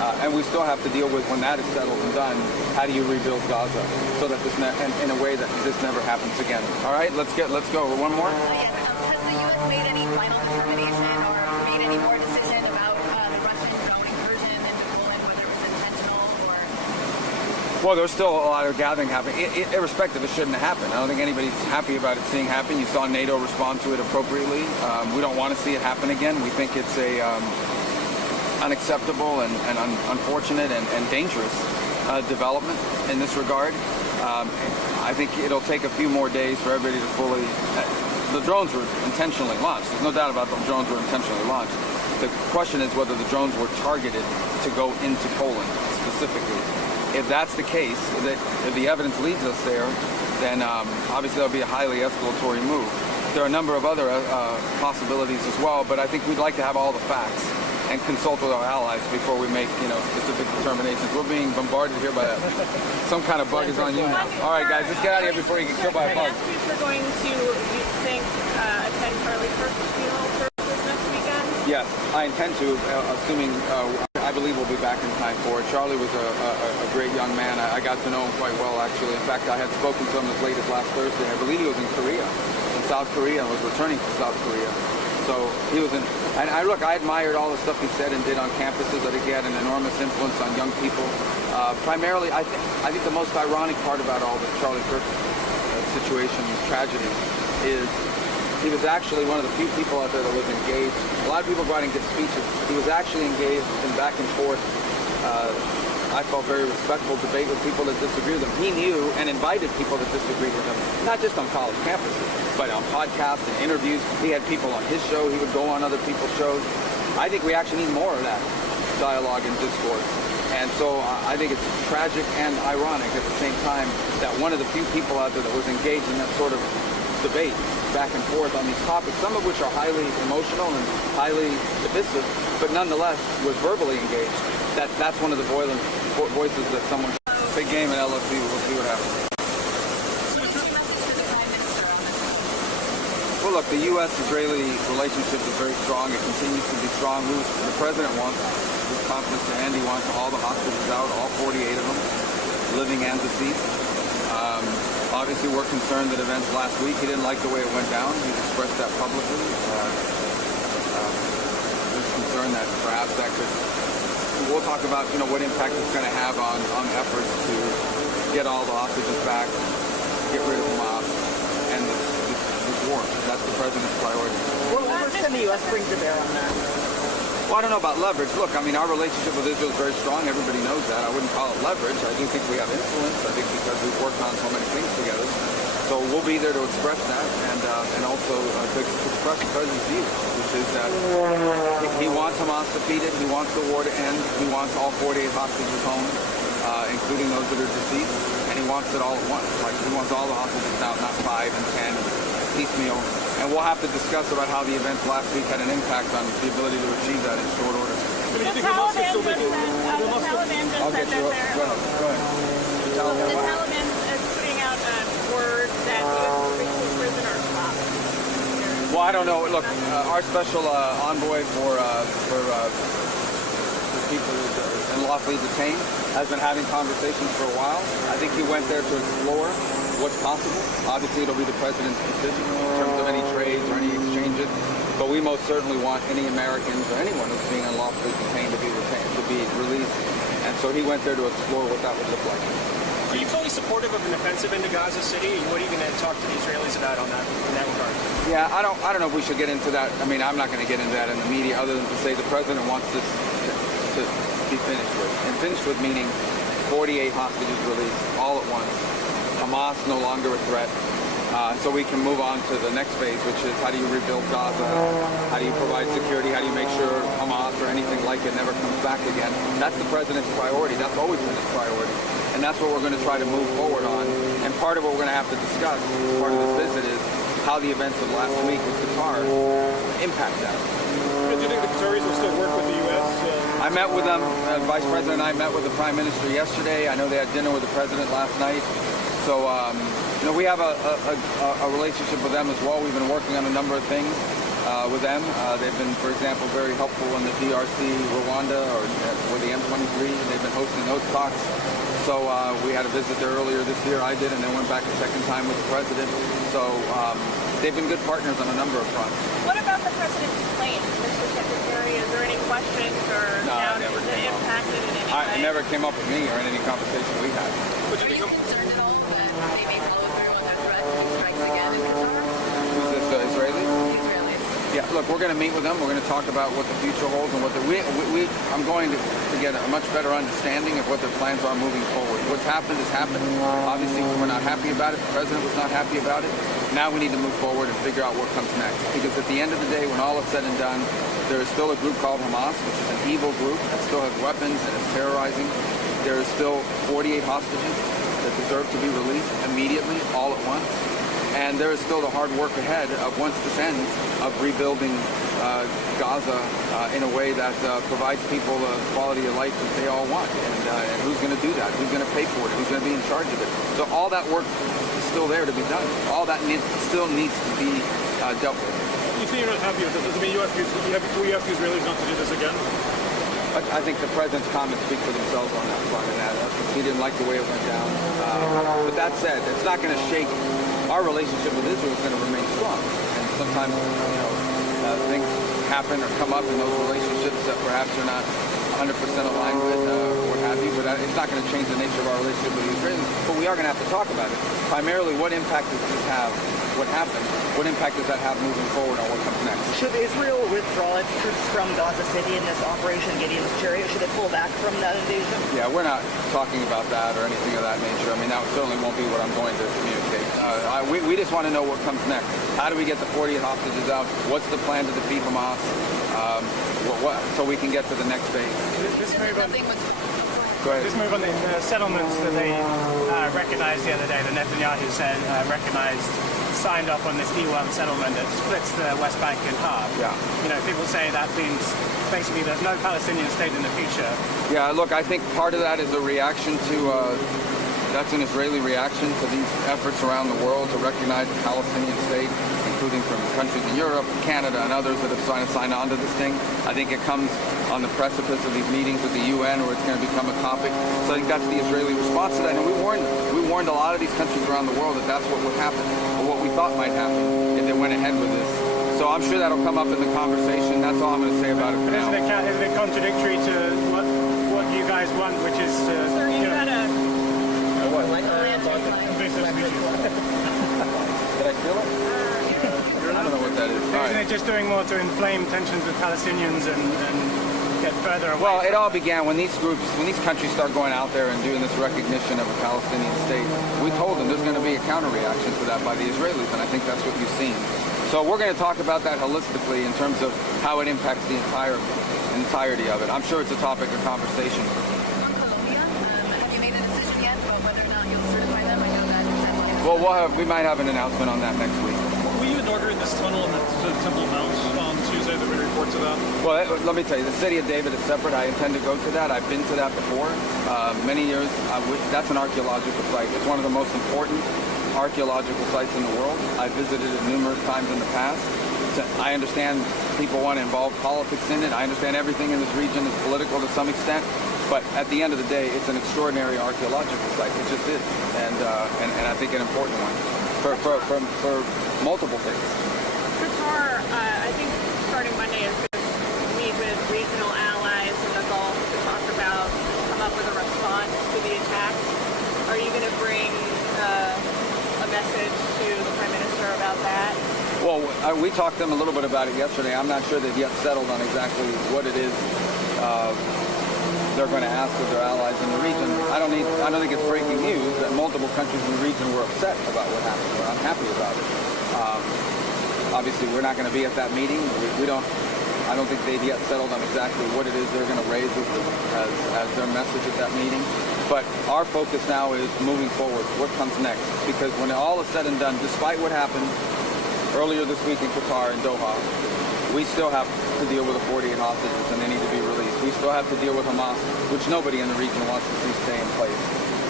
And we still have to deal with, when that is settled and done, how do you rebuild Gaza so that this in a way that this never happens again. All right, let's go. One more. Yes, has the U.S. made any final determination or made any more decision about the Russian incursion into Poland, whether it was intentional or? Well, there's still a lot of gathering happening. Irrespective, it shouldn't have happened. I don't think anybody's happy about it seeing happen. You saw NATO respond to it appropriately. We don't want to see it happen again. We think it's a unacceptable and unfortunate and dangerous development in this regard. I think it'll take a few more days for everybody to fully... the drones were intentionally launched. There's no doubt about them. Drones were intentionally launched. The question is whether the drones were targeted to go into Poland specifically. If that's the case, if the evidence leads us there, then obviously that'll be a highly escalatory move. There are a number of other possibilities as well, but I think we'd like to have all the facts and consult with our allies before we make, specific determinations. We're being bombarded here by some kind of bug is on you now. All right, guys, let's get out of here before you get killed by a bug. We're going to, you think, attend Charlie Kirk's funeral services next weekend? Yes, I intend to, assuming I believe we'll be back in time for it. Charlie was a great young man. I got to know him quite well, actually. In fact, I had spoken to him as late as last Thursday. I believe he was in South Korea, and was returning to South Korea. So he was in, and I admired all the stuff he said and did on campuses. I think he had an enormous influence on young people. Primarily, I think the most ironic part about all the Charlie Kirk situation, tragedy, is he was actually one of the few people out there that was engaged. A lot of people go out and give speeches. He was actually engaged in back and forth, I felt very respectful debate with people that disagree with him. He knew and invited people that disagreed with him, not just on college campuses, but on podcasts and interviews. He had people on his show. He would go on other people's shows. I think we actually need more of that dialogue and discourse. And so I think it's tragic and ironic at the same time that one of the few people out there that was engaged in that sort of debate back and forth on these topics, some of which are highly emotional and highly divisive, but nonetheless was verbally engaged. That's one of the voices that someone... Big game in LSU. We'll see what happens. Well, look, the U.S.-Israeli relationship is very strong. It continues to be strong. The president wants, with confidence to end, he wants all the hostages out, all 48 of them, living and deceased. Obviously, we're concerned that events last week, he didn't like the way it went down. He's expressed that publicly. There's concern that perhaps that could... We'll talk about, what impact it's going to have on efforts to get all the hostages back, get rid of Hamas, and this war. That's the president's priority. What leverage can the U.S. bring to bear on that? Well, I don't know about leverage. Look, our relationship with Israel is very strong. Everybody knows that. I wouldn't call it leverage. I do think we have influence. I think because we've worked on so many things together. So we'll be there to express that and also to express the president's view, which is that he wants Hamas defeated. He wants the war to end. He wants all 48 hostages home, including those that are deceased. And he wants it all at once. Like, he wants all the hostages out, not 5 and 10, piecemeal. And we'll have to discuss about how the events last week had an impact on the ability to achieve that in short order. The Taliban just said that they're... Go ahead. The Taliban is putting out word that U.S. prisoners stopped. Well, I don't know. Look, our special envoy for people unlawfully detained has been having conversations for a while. I think he went there to explore what's possible. Obviously, it'll be the president's decision in terms of any trades or any exchanges. But we most certainly want any Americans or anyone who's being unlawfully detained to be released. And so he went there to explore what that would look like. Are you fully supportive of an offensive into Gaza City? What are you going to talk to the Israelis about in that regard? Yeah, I don't know if we should get into that. I'm not going to get into that in the media, other than to say the president wants this to be finished with. And finished with meaning 48 hostages released all at once. Hamas no longer a threat. So we can move on to the next phase, which is how do you rebuild Gaza? How do you provide security? How do you make sure Hamas or anything like it never comes back again? That's the president's priority. That's always been his priority. And that's what we're going to try to move forward on. And part of what we're going to have to discuss as part of this visit is how the events of last week with Qatar impact that. Do you think the Qataris will still work with the U.S.? I met with them. Vice President and I met with the Prime Minister yesterday. I know they had dinner with the President last night. So, we have a relationship with them as well. We've been working on a number of things. with them. They've been, for example, very helpful in the DRC, Rwanda, or the M23. They've been hosting those talks. So we had a visit there earlier this year. I did, and then went back a second time with the president. So they've been good partners on a number of fronts. What about the president's plane, Mr. Secretary? Is there any questions or doubt? Is it impacted in any way? It never came up with me or in any conversation we had. Are you concerned at all that they may follow through on their threat and strikes again in Qatar? Is this Israeli? The Israelis. Yeah, look, we're going to meet with them. We're going to talk about what the future holds and what I'm going to get a much better understanding of what their plans are moving forward. What's happened has happened. Obviously, we're not happy about it. The president was not happy about it. Now we need to move forward and figure out what comes next. Because at the end of the day, when all is said and done, there is still a group called Hamas, which is an evil group that still has weapons and is terrorizing. There is still 48 hostages that deserve to be released immediately, all at once. And there is still the hard work ahead of, once this ends, of rebuilding Gaza in a way that provides people the quality of life that they all want. And who's going to do that? Who's going to pay for it? Who's going to be in charge of it? So all that work is still there to be done. All that still needs to be dealt with. You say you're not happy with this. Does it mean you ask the Israelis not to do this again? I think the president's comments speak for themselves on that front, and he didn't like the way it went down. But that said, it's not going to shake. Our relationship with Israel is going to remain strong. And sometimes, things happen or come up in those relationships that perhaps you're not 100% aligned with, or what have you. But it's not going to change the nature of our relationship with the Israelis. But we are going to have to talk about it. Primarily, what impact does this have? What happened? What impact does that have moving forward on what comes next? Should Israel withdraw its troops from Gaza City in this Operation Gideon's Chariot? Should it pull back from that invasion? Yeah, we're not talking about that or anything of that nature. I mean, that certainly won't be what I'm going to communicate. We just want to know what comes next. How do we get the 48 hostages out? What's the plan to defeat Hamas? So we can get to the next phase. This move on, Go ahead. this move on the settlements that they recognized the other day, the Netanyahu said signed off on this E1 settlement that splits the West Bank in half. Yeah. People say that means basically there's no Palestinian state in the future. Yeah, look, I think part of that is a reaction to, that's an Israeli reaction to these efforts around the world to recognize a Palestinian state, including from countries in Europe, Canada, and others that have signed on to this thing. I think it comes on the precipice of these meetings with the UN where it's going to become a topic. So I think that's the Israeli response to that. And we warned a lot of these countries around the world that that's what would happen, or what we thought might happen if they went ahead with this. So I'm sure that'll come up in the conversation. That's all I'm going to say about it for now. Isn't it contradictory to what you guys want, which is to... Sir, you've got a... What? invasive species? Did I feel it? I don't know what that is. All Isn't right. it just doing more to inflame tensions with Palestinians and get further away? Well, it all began when these countries start going out there and doing this recognition of a Palestinian state. We told them there's going to be a counter-reaction to that by the Israelis, and I think that's what you've seen. So we're going to talk about that holistically in terms of how it impacts the entirety of it. I'm sure it's a topic of conversation. On Colombia, have you made a decision yet about whether or not you'll certify them? I know that... Well, we might have an announcement on that next week. Will you inaugurate this tunnel in the Temple Mount on Tuesday? There were reports of that. Well, let me tell you, the city of David is separate. I intend to go to that. I've been to that before. Many years. That's an archaeological site. It's one of the most important archaeological sites in the world. I've visited it numerous times in the past. I understand people want to involve politics in it. I understand everything in this region is political to some extent. But at the end of the day, it's an extraordinary archaeological site. It just is. And I think an important one for multiple things. Qatar, I think starting Monday is going to meet with regional allies in the Gulf to come up with a response to the attacks. Are you going to bring a message to the Prime Minister about that? Well, we talked to them a little bit about it yesterday. I'm not sure they've yet settled on exactly what it is they're going to ask of their allies in the region. I don't think it's breaking news that multiple countries in the region were upset about what happened. We're unhappy about it. Obviously, we're not going to be at that meeting. I don't think they've yet settled on exactly what it is they're going to raise as their message at that meeting. But our focus now is moving forward. What comes next? Because when all is said and done, despite what happened earlier this week in Qatar and Doha, we still have to deal with the 48 hostages, and they need to be released. We still have to deal with Hamas, which nobody in the region wants to see stay in place.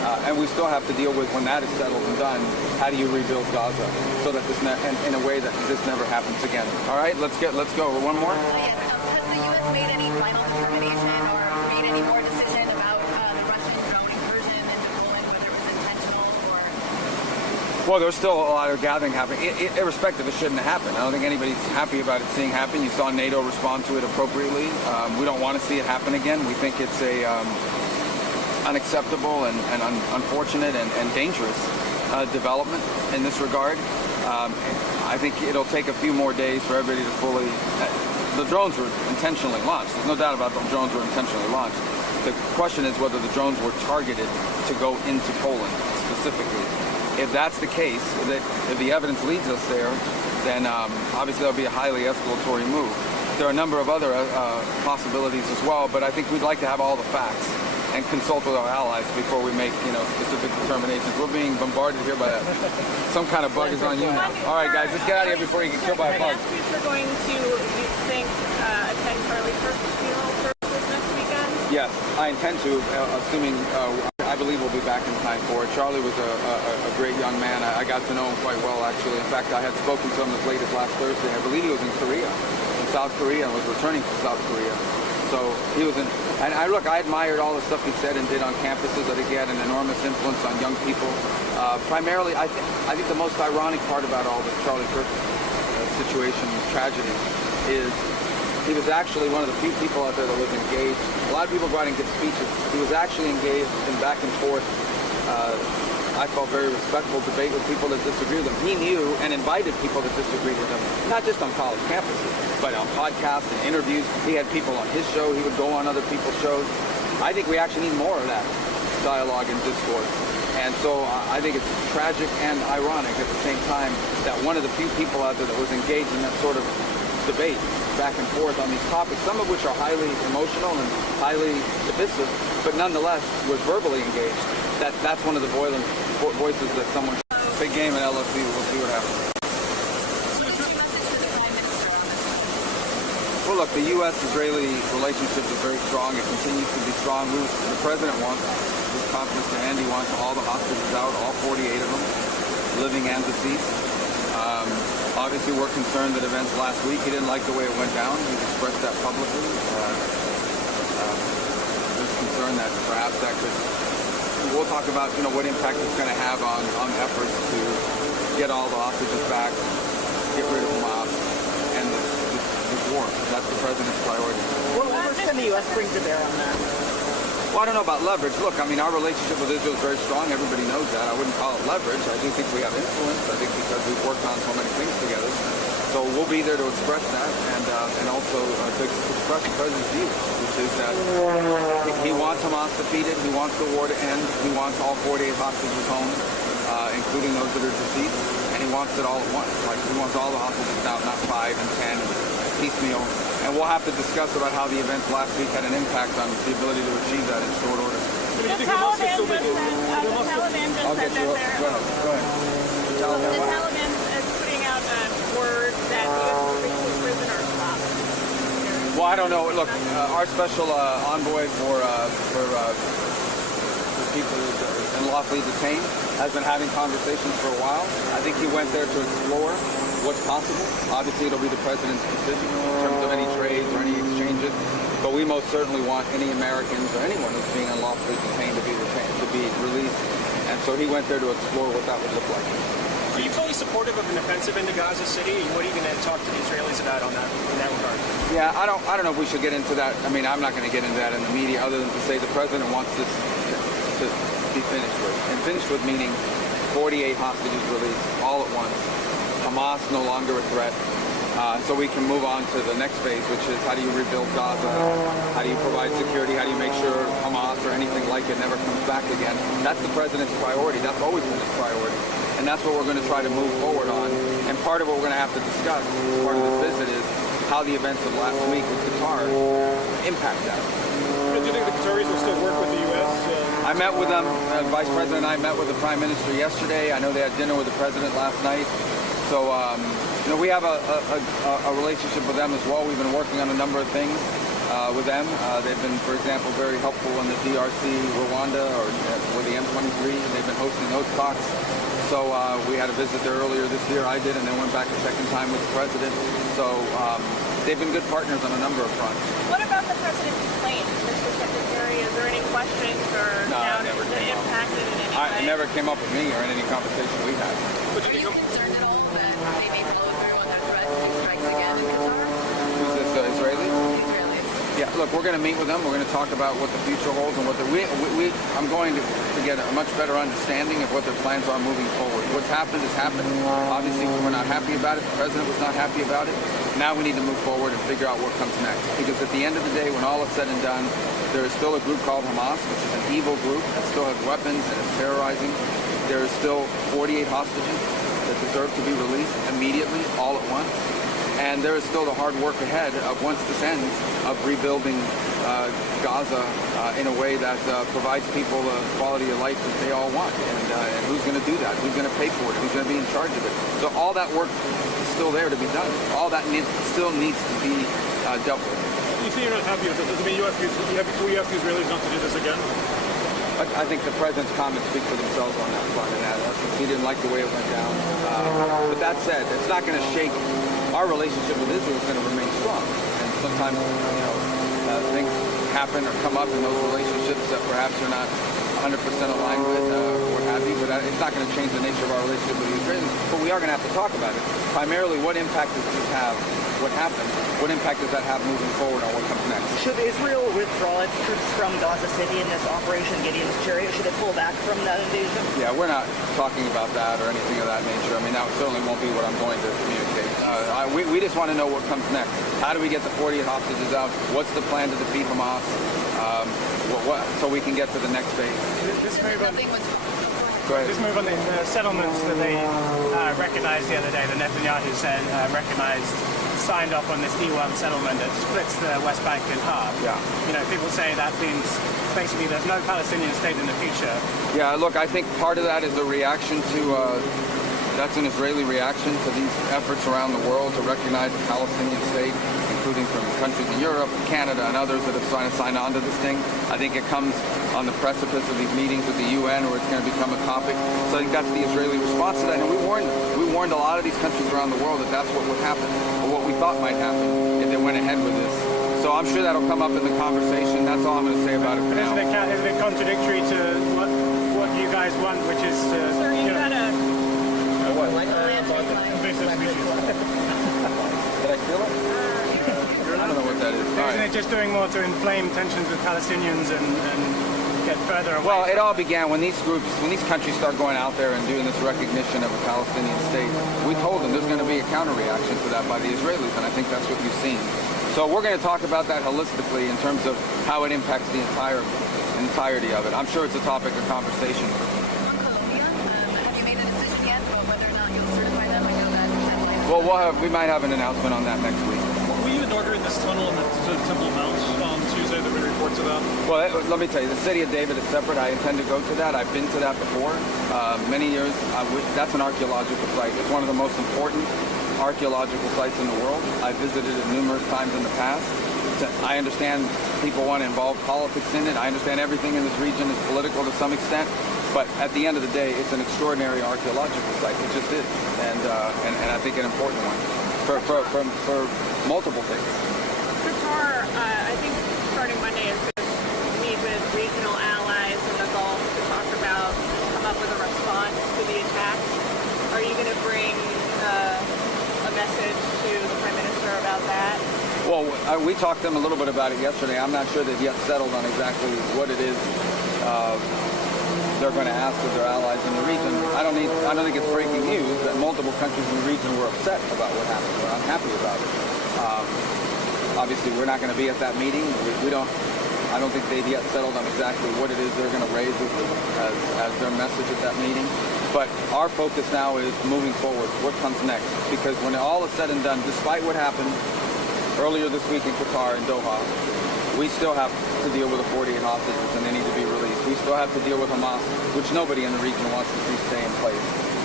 And we still have to deal with, when that is settled and done, how do you rebuild Gaza so that this in a way that this never happens again. All right, let's go. One more. Yes, has the U.S. made any final determination or made any more decision about the Russian drone incursion into Poland, whether it was intentional or? Well, there's still a lot of gathering happening. Irrespective, it shouldn't have happened. I don't think anybody's happy about it seeing happen. You saw NATO respond to it appropriately. We don't want to see it happen again. We think it's a unacceptable and unfortunate and dangerous development in this regard. I think it'll take a few more days for everybody to fully... the drones were intentionally launched. There's no doubt about the drones were intentionally launched. The question is whether the drones were targeted to go into Poland specifically. If that's the case, if the evidence leads us there, then obviously that'll be a highly escalatory move. There are a number of other possibilities as well, but I think we'd like to have all the facts and consult with our allies before we make, specific determinations. We're being bombarded here by some kind of bug is on you now. All right, guys, let's get out of here before you get killed by a bug. You're going to, you think, attend Charlie Kirk's funeral services next weekend? Yes, I intend to, assuming I believe we'll be back in time for it. Charlie was a great young man. I got to know him quite well, actually. In fact, I had spoken to him as late as last Thursday. I believe he was in South Korea, and was returning to South Korea. So he was in, and I admired all the stuff he said and did on campuses. I think he had an enormous influence on young people. Primarily, I think the most ironic part about all the Charlie Kirk situation, tragedy, is he was actually one of the few people out there that was engaged. A lot of people go out and give speeches. He was actually engaged in back and forth, I felt very respectful debate with people that disagree with him. He knew and invited people that disagreed with him, not just on college campuses, but on podcasts and interviews. He had people on his show. He would go on other people's shows. I think we actually need more of that dialogue and discourse. And so I think it's tragic and ironic at the same time that one of the few people out there that was engaged in that sort of debate back and forth on these topics, some of which are highly emotional and highly divisive, but nonetheless was verbally engaged. That's one of the voices that someone... Big game at LSU. We'll see what happens. Well, look, the U.S.-Israeli relationship is very strong. It continues to be strong. The president wants, his confidence to end. He wants all the hostages out, all 48 of them, living and deceased. Obviously, we're concerned that events last week, he didn't like the way it went down. He's expressed that publicly. There's concern that perhaps that could... We'll talk about, what impact it's going to have on efforts to get all the hostages back, get rid of Hamas, and this war. That's the president's priority. What leverage can the U.S. bring to bear on that? Well, I don't know about leverage. Look, our relationship with Israel is very strong. Everybody knows that. I wouldn't call it leverage. I do think we have influence. I think because we've worked on so many things together. So we'll be there to express that and also to express the president's view, which is that he wants Hamas defeated. He wants the war to end. He wants all 48 hostages home, including those that are deceased. And he wants it all at once. Like, he wants all the hostages out, not 5 and 10 piecemeal. And we'll have to discuss about how the events last week had an impact on the ability to achieve that in short order. The Taliban just said that they're... Go ahead. The Taliban is putting out a word that U.S. prisoners stopped. Well, I don't know. Look, our special envoy for people unlawfully detained has been having conversations for a while. I think he went there to explore what's possible. Obviously, it'll be the president's decision in terms of any trades or any exchanges. But we most certainly want any Americans or anyone who's being unlawfully detained to be released. And so he went there to explore what that would look like. Are you fully supportive of an offensive into Gaza City? What are you going to talk to the Israelis about in that regard? Yeah, I don't know if we should get into that. I'm not going to get into that in the media, other than to say the president wants this to be finished with. And finished with meaning 48 hostages released all at once. Hamas no longer a threat. So we can move on to the next phase, which is how do you rebuild Gaza? How do you provide security? How do you make sure Hamas or anything like it never comes back again? That's the president's priority. That's always been his priority. And that's what we're going to try to move forward on. And part of what we're going to have to discuss as part of this visit is how the events of last week with Qatar impact that. Do you think the Qataris will still work with the U.S.? I met with them. Vice President and I met with the Prime Minister yesterday. I know they had dinner with the President last night. So, we have a relationship with them as well. We've been working on a number of things. with them. They've been, for example, very helpful in the DRC, Rwanda, or with the M23. They've been hosting those talks. So we had a visit there earlier this year. I did, and then went back a second time with the president. So they've been good partners on a number of fronts. What about the president's plane, Mr. Secretary? Is there any questions or doubts never that came up. impacted in any way? It never came up with me or in any conversation we had. Are you concerned at all that they may follow through on their threat to make strikes again in Qatar? Who's this, Israeli? Israelis. Yeah, look, we're going to meet with them. We're going to talk about what the future holds and what I'm going to get a much better understanding of what their plans are moving forward. What's happened has happened. Obviously, we're not happy about it. The president was not happy about it. Now we need to move forward and figure out what comes next. Because at the end of the day, when all is said and done, there is still a group called Hamas, which is an evil group that still has weapons and is terrorizing. There is still 48 hostages that deserve to be released immediately, all at once. And there is still the hard work ahead of, once this ends, of rebuilding Gaza in a way that provides people the quality of life that they all want. And who's going to do that? Who's going to pay for it? Who's going to be in charge of it? So all that work is still there to be done. All that still needs to be dealt with. You say you're not happy with it. Does it mean you ask the Israelis not to do this again? I think the president's comments speak for themselves on that front, and he didn't like the way it went down. But that said, it's not going to shake. Our relationship with Israel is going to remain strong. And sometimes, things happen or come up in those relationships that perhaps you're not 100% aligned with, or what have you. But it's not going to change the nature of our relationship with the Israelis. But we are going to have to talk about it. Primarily, what impact does this have? What happened? What impact does that have moving forward on what comes next? Should Israel withdraw its troops from Gaza City in this Operation Gideon's Chariot? Should it pull back from that invasion? Yeah, we're not talking about that or anything of that nature. I mean, that certainly won't be what I'm going to communicate. We just want to know what comes next. How do we get the 48 hostages out? What's the plan to defeat Hamas? So we can get to the next phase. This move on, Nothing was Go ahead. this move on the settlements that they recognized the other day, the Netanyahu said signed off on this E1 settlement that splits the West Bank in half. Yeah. People say that means basically there's no Palestinian state in the future. Yeah, look, I think part of that is a reaction to, that's an Israeli reaction to these efforts around the world to recognize the Palestinian state, including from countries in Europe, Canada, and others that have signed on to this thing. I think it comes on the precipice of these meetings with the UN where it's going to become a topic. So I think that's the Israeli response to that. And we warned them. We warned a lot of these countries around the world that that's what would happen, or what we thought might happen if they went ahead with this. So I'm sure that'll come up in the conversation. That's all I'm going to say about it for now. Isn't it contradictory to what you guys want, which is to... Sir, you had a... invasive species. Did I feel it? I don't know what that is. All Isn't right. it just doing more to inflame tensions with Palestinians and get further away? Well, it all began when these countries start going out there and doing this recognition of a Palestinian state. We told them there's going to be a counter-reaction to that by the Israelis, and I think that's what you've seen. So we're going to talk about that holistically in terms of how it impacts the entirety of it. I'm sure it's a topic of conversation. on Colombia. Have you made a decision yet about whether or not you'll certify them? I know that. Well, we might have an announcement on that next week. Were you inaugurating this tunnel in the Temple Mount on Tuesday? There were reports of that. Well, let me tell you, the city of David is separate. I intend to go to that. I've been to that before. Many years. That's an archaeological site. It's one of the most important archaeological sites in the world. I've visited it numerous times in the past. I understand people want to involve politics in it. I understand everything in this region is political to some extent. But at the end of the day, it's an extraordinary archaeological site. It just is. And I think an important one for multiple things. Qatar, I think starting Monday is going to meet with regional allies in the Gulf to talk about, come up with a response to the attacks. Are you going to bring a message to the Prime Minister about that? Well, we talked to them a little bit about it yesterday. I'm not sure they've yet settled on exactly what it is they're going to ask of their allies in the region. I don't think it's breaking news that multiple countries in the region were upset about what happened. We're unhappy about it. Obviously, we're not going to be at that meeting. I don't think they've yet settled on exactly what it is they're going to raise as their message at that meeting. But our focus now is moving forward. What comes next? Because when all is said and done, despite what happened earlier this week in Qatar and Doha, we still have to deal with the 48 hostages and they need to be released. We still have to deal with Hamas, which nobody in the region wants to see stay in place.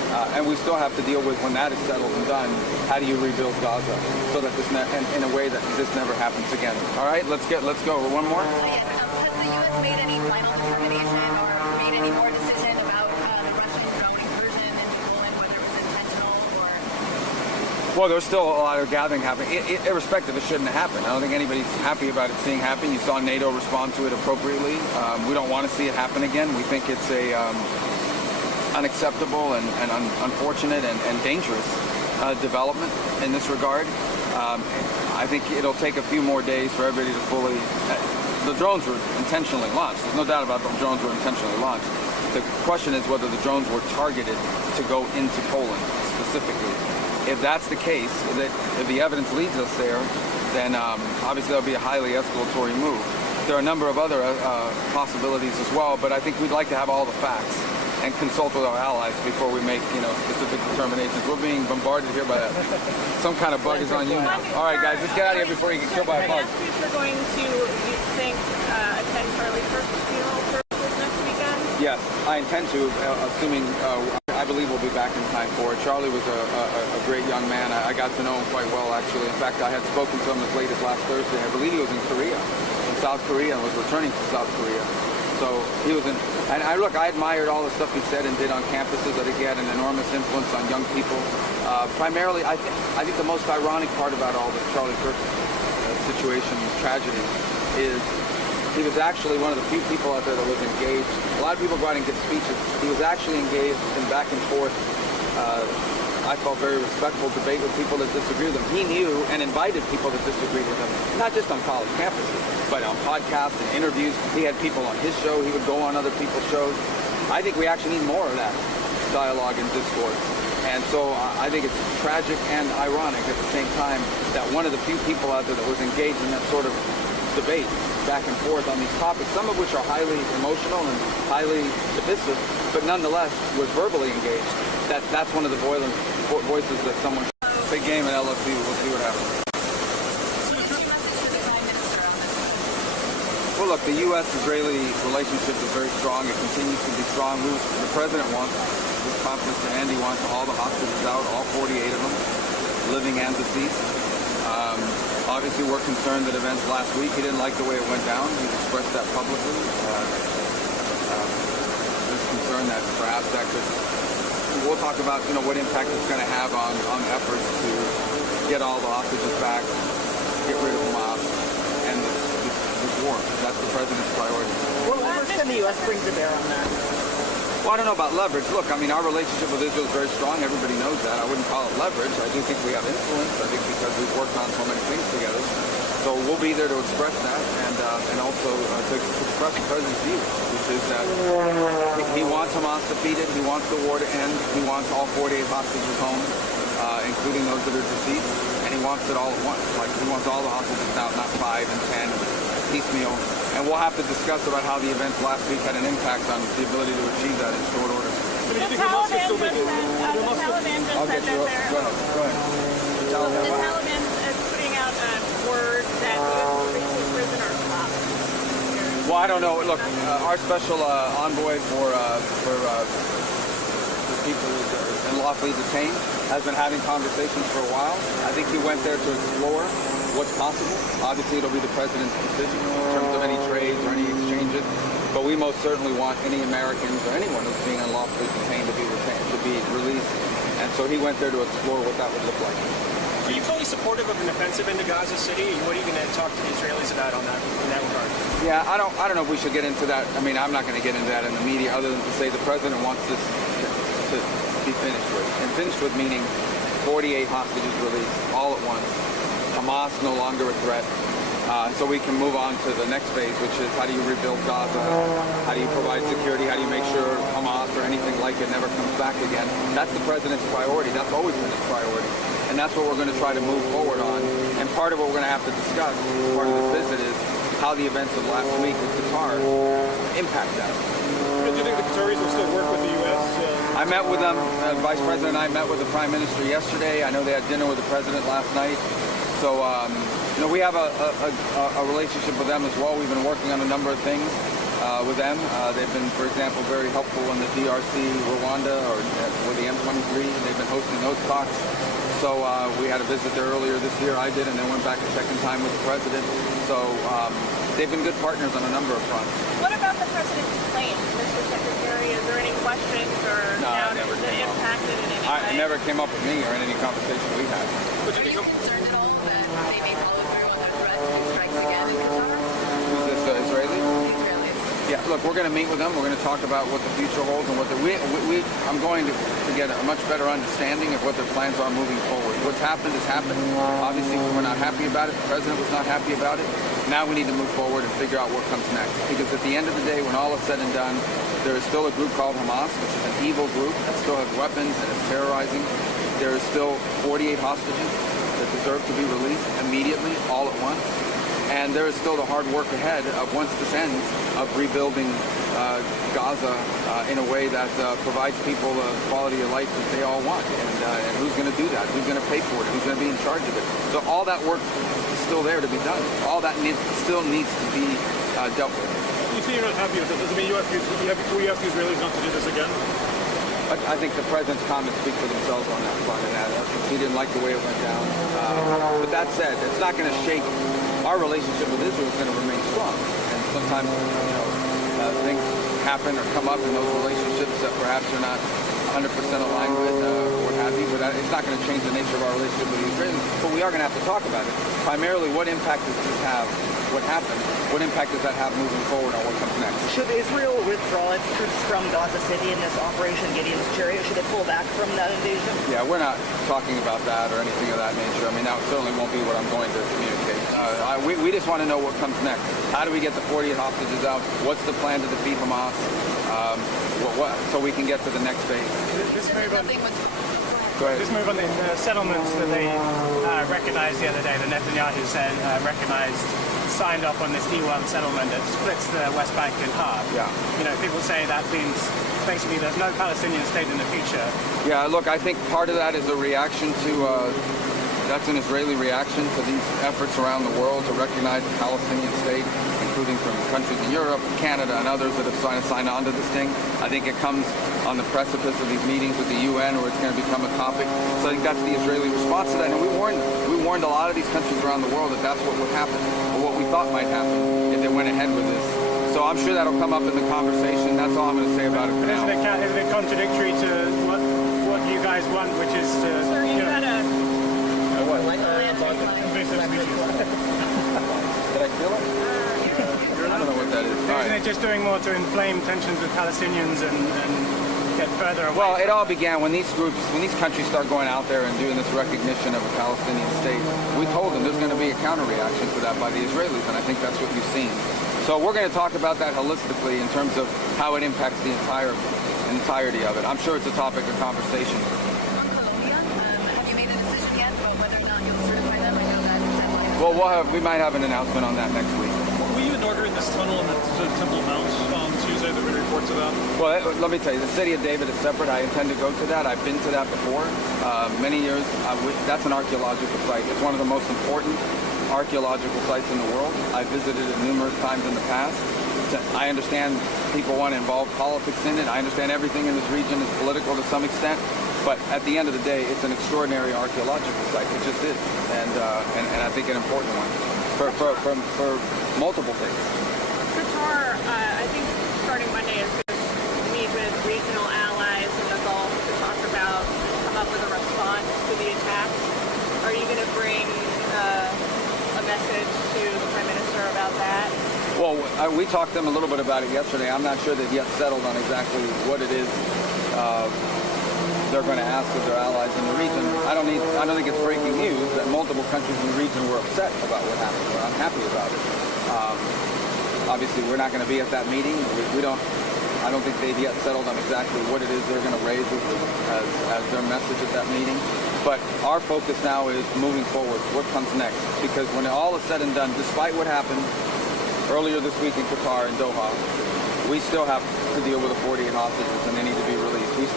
And we still have to deal with, when that is settled and done, how do you rebuild Gaza so that this in a way that this never happens again. All right, let's go. One more. Has the U.S. made any final determination or made any more decision about the Russian drone incursion into Poland, whether it was intentional or? Well, there's still a lot of gathering happening. Irrespective, it shouldn't have happened. I don't think anybody's happy about it seeing happen. You saw NATO respond to it appropriately. We don't want to see it happen again. We think it's a unacceptable and unfortunate and dangerous development in this regard. I think it'll take a few more days for everybody to fully... the drones were intentionally launched. There's no doubt about the drones were intentionally launched. The question is whether the drones were targeted to go into Poland specifically. If that's the case, if the evidence leads us there, then obviously that'll be a highly escalatory move. There are a number of other possibilities as well, but I think we'd like to have all the facts and consult with our allies before we make, specific determinations. We're being bombarded here by some kind of bug is on you now. All right, guys, let's get out of here before you get killed by a bug. We're going to, you think, attend Charlie Kirk's funeral services next weekend? Yes, I intend to, assuming I believe we'll be back in time for it. Charlie was a great young man. I got to know him quite well, actually. In fact, I had spoken to him as late as last Thursday. I believe he was in South Korea, and was returning to South Korea. So he was in, and I admired all the stuff he said and did on campuses. I think he had an enormous influence on young people. Primarily, I think the most ironic part about all the Charlie Kirk situation, tragedy, is he was actually one of the few people out there that was engaged. A lot of people go out and give speeches. He was actually engaged in back and forth, I felt very respectful debate with people that disagree with him. He knew and invited people that disagreed with him, not just on college campuses, but on podcasts and interviews. He had people on his show. He would go on other people's shows. I think we actually need more of that dialogue and discourse. And so I think it's tragic and ironic at the same time that one of the few people out there that was engaged in that sort of debate back and forth on these topics, some of which are highly emotional and highly divisive, but nonetheless was verbally engaged. That's one of the voices that someone... Big game at LSU. We'll see what happens. Well, look, the U.S.-Israeli relationship is very strong. It continues to be strong. The president wants, with confidence to end, he wants all the hostages out, all 48 of them, living and deceased. Obviously, we're concerned that events last week, he didn't like the way it went down. He's expressed that publicly. There's concern that perhaps that could... We'll talk about, what impact it's going to have on efforts to get all the hostages back, get rid of Hamas, and this war. That's the president's priority. What leverage can the U.S. bring to bear on that? Well, I don't know about leverage. Look, our relationship with Israel is very strong. Everybody knows that. I wouldn't call it leverage. I do think we have influence. I think because we've worked on so many things together. So we'll be there to express that and also to express the president's view, which is that he wants Hamas defeated. He wants the war to end. He wants all 48 hostages home, including those that are deceased. And he wants it all at once. Like, he wants all the hostages out, not 5 and 10, piecemeal. And we'll have to discuss about how the events last week had an impact on the ability to achieve that in short order. The Taliban just said that they're... Go ahead. The Taliban is putting out a word that the U.S. prisoners up. Well, I don't know. Look, our special envoy for people unlawfully detained has been having conversations for a while. I think he went there to explore what's possible. Obviously, it'll be the president's decision in terms of any trades or any exchanges. But we most certainly want any Americans or anyone who's being unlawfully detained to be released. And so he went there to explore what that would look like. Are you fully supportive of an offensive into Gaza City? What are you going to talk to the Israelis about in that regard? Yeah, I don't know if we should get into that. I'm not going to get into that in the media, other than to say the president wants this to be finished with. And finished with meaning 48 hostages released all at once. Hamas no longer a threat. So we can move on to the next phase, which is how do you rebuild Gaza? How do you provide security? How do you make sure Hamas or anything like it never comes back again? That's the president's priority. That's always been his priority. And that's what we're going to try to move forward on. And part of what we're going to have to discuss as part of this visit is how the events of last week with Qatar impact that. Do you think the Qataris will still work with the U.S.? I met with them. Vice President and I met with the Prime Minister yesterday. I know they had dinner with the President last night. So, we have a relationship with them as well. We've been working on a number of things. with them. They've been, for example, very helpful in the DRC, Rwanda, or with the M23. They've been hosting those talks. So we had a visit there earlier this year. I did, and then went back a second time with the president. So they've been good partners on a number of fronts. What about the president's claims, Mr. Secretary? Is there any questions or doubts that impacted in any way? It never came up with me or in any conversation we had. Are you concerned at all that they may follow through on their threats and strikes again in Qatar? Is this Israeli? Israelis. Yeah, look, we're going to meet with them. We're going to talk about what the future holds and what I'm going to get a much better understanding of what their plans are moving forward. What's happened has happened. Obviously, we're not happy about it. The president was not happy about it. Now we need to move forward and figure out what comes next. Because at the end of the day, when all is said and done, there is still a group called Hamas, which is an evil group that still has weapons and is terrorizing. There is still 48 hostages that deserve to be released immediately, all at once. And there is still the hard work ahead of, once this ends, of rebuilding Gaza in a way that provides people the quality of life that they all want. And who's going to do that? Who's going to pay for it? Who's going to be in charge of it? So all that work is still there to be done. All that still needs to be dealt with. You say you're not happy with this. Does it mean you ask the Israelis not to do this again? I think the president's comments speak for themselves on that front, and he didn't like the way it went down. But that said, it's not going to shake. Our relationship with Israel is going to remain strong. And sometimes, things happen or come up in those relationships that perhaps you're not 100% aligned with, or what have you. But it's not going to change the nature of our relationship with the Israelis. But we are going to have to talk about it. Primarily, what impact does this have? What happened? What impact does that have moving forward on what comes next? Should Israel withdraw its troops from Gaza City in this Operation Gideon's Chariot? Should it pull back from that invasion? Yeah, we're not talking about that or anything of that nature. I mean, that certainly won't be what I'm going to communicate. We just want to know what comes next. How do we get the 48 hostages out? What's the plan to defeat Hamas? So we can get to the next phase. This move on, Go ahead. this move on the settlements that they recognized the other day, the Netanyahu said signed off on this E1 settlement that splits the West Bank in half. Yeah. People say that means basically there's no Palestinian state in the future. Yeah, look, I think part of that is a reaction to, that's an Israeli reaction to these efforts around the world to recognize the Palestinian state, including from countries in Europe and Canada and others that have signed on to this thing. I think it comes on the precipice of these meetings with the UN where it's going to become a topic. So I think that's the Israeli response to that. And we warned a lot of these countries around the world that that's what would happen, or what we thought might happen if they went ahead with this. So I'm sure that'll come up in the conversation. That's all I'm going to say about it for now. Isn't it contradictory to what you guys want, which is to... Sir, you've got a... What? invasive species? Did I feel it? I don't know what that is. All Isn't right. it just doing more to inflame tensions with Palestinians and get further away? Well, it all began when these countries start going out there and doing this recognition of a Palestinian state. We told them there's going to be a counter-reaction to that by the Israelis, and I think that's what you've seen. So we're going to talk about that holistically in terms of how it impacts the entirety of it. I'm sure it's a topic of conversation. On Colombia, have you made a decision yet about whether or not you'll certify them? I know that deadline is... Well, we might have an announcement on that next week. Were you inaugurating this tunnel in the Temple Mount on Tuesday? There were reports of that. Well, let me tell you, the city of David is separate. I intend to go to that. I've been to that before, many years. That's an archaeological site. It's one of the most important archaeological sites in the world. I visited it numerous times in the past. I understand people want to involve politics in it. I understand everything in this region is political to some extent. But at the end of the day, it's an extraordinary archaeological site. It just is. And I think an important one for multiple things. Qatar, I think starting Monday is going to meet with regional allies in the Gulf to come up with a response to the attacks. Are you going to bring a message to the Prime Minister about that? Well, we talked to them a little bit about it yesterday. I'm not sure they've yet settled on exactly what it is they're going to ask of their allies in the region. I don't think it's breaking news that multiple countries in the region were upset about what happened. We're unhappy about it. Obviously, we're not going to be at that meeting. I don't think they've yet settled on exactly what it is they're going to raise as their message at that meeting. But our focus now is moving forward. What comes next? Because when all is said and done, despite what happened earlier this week in Qatar, in Doha, we still have to deal with the 48 hostages and they need to be released. We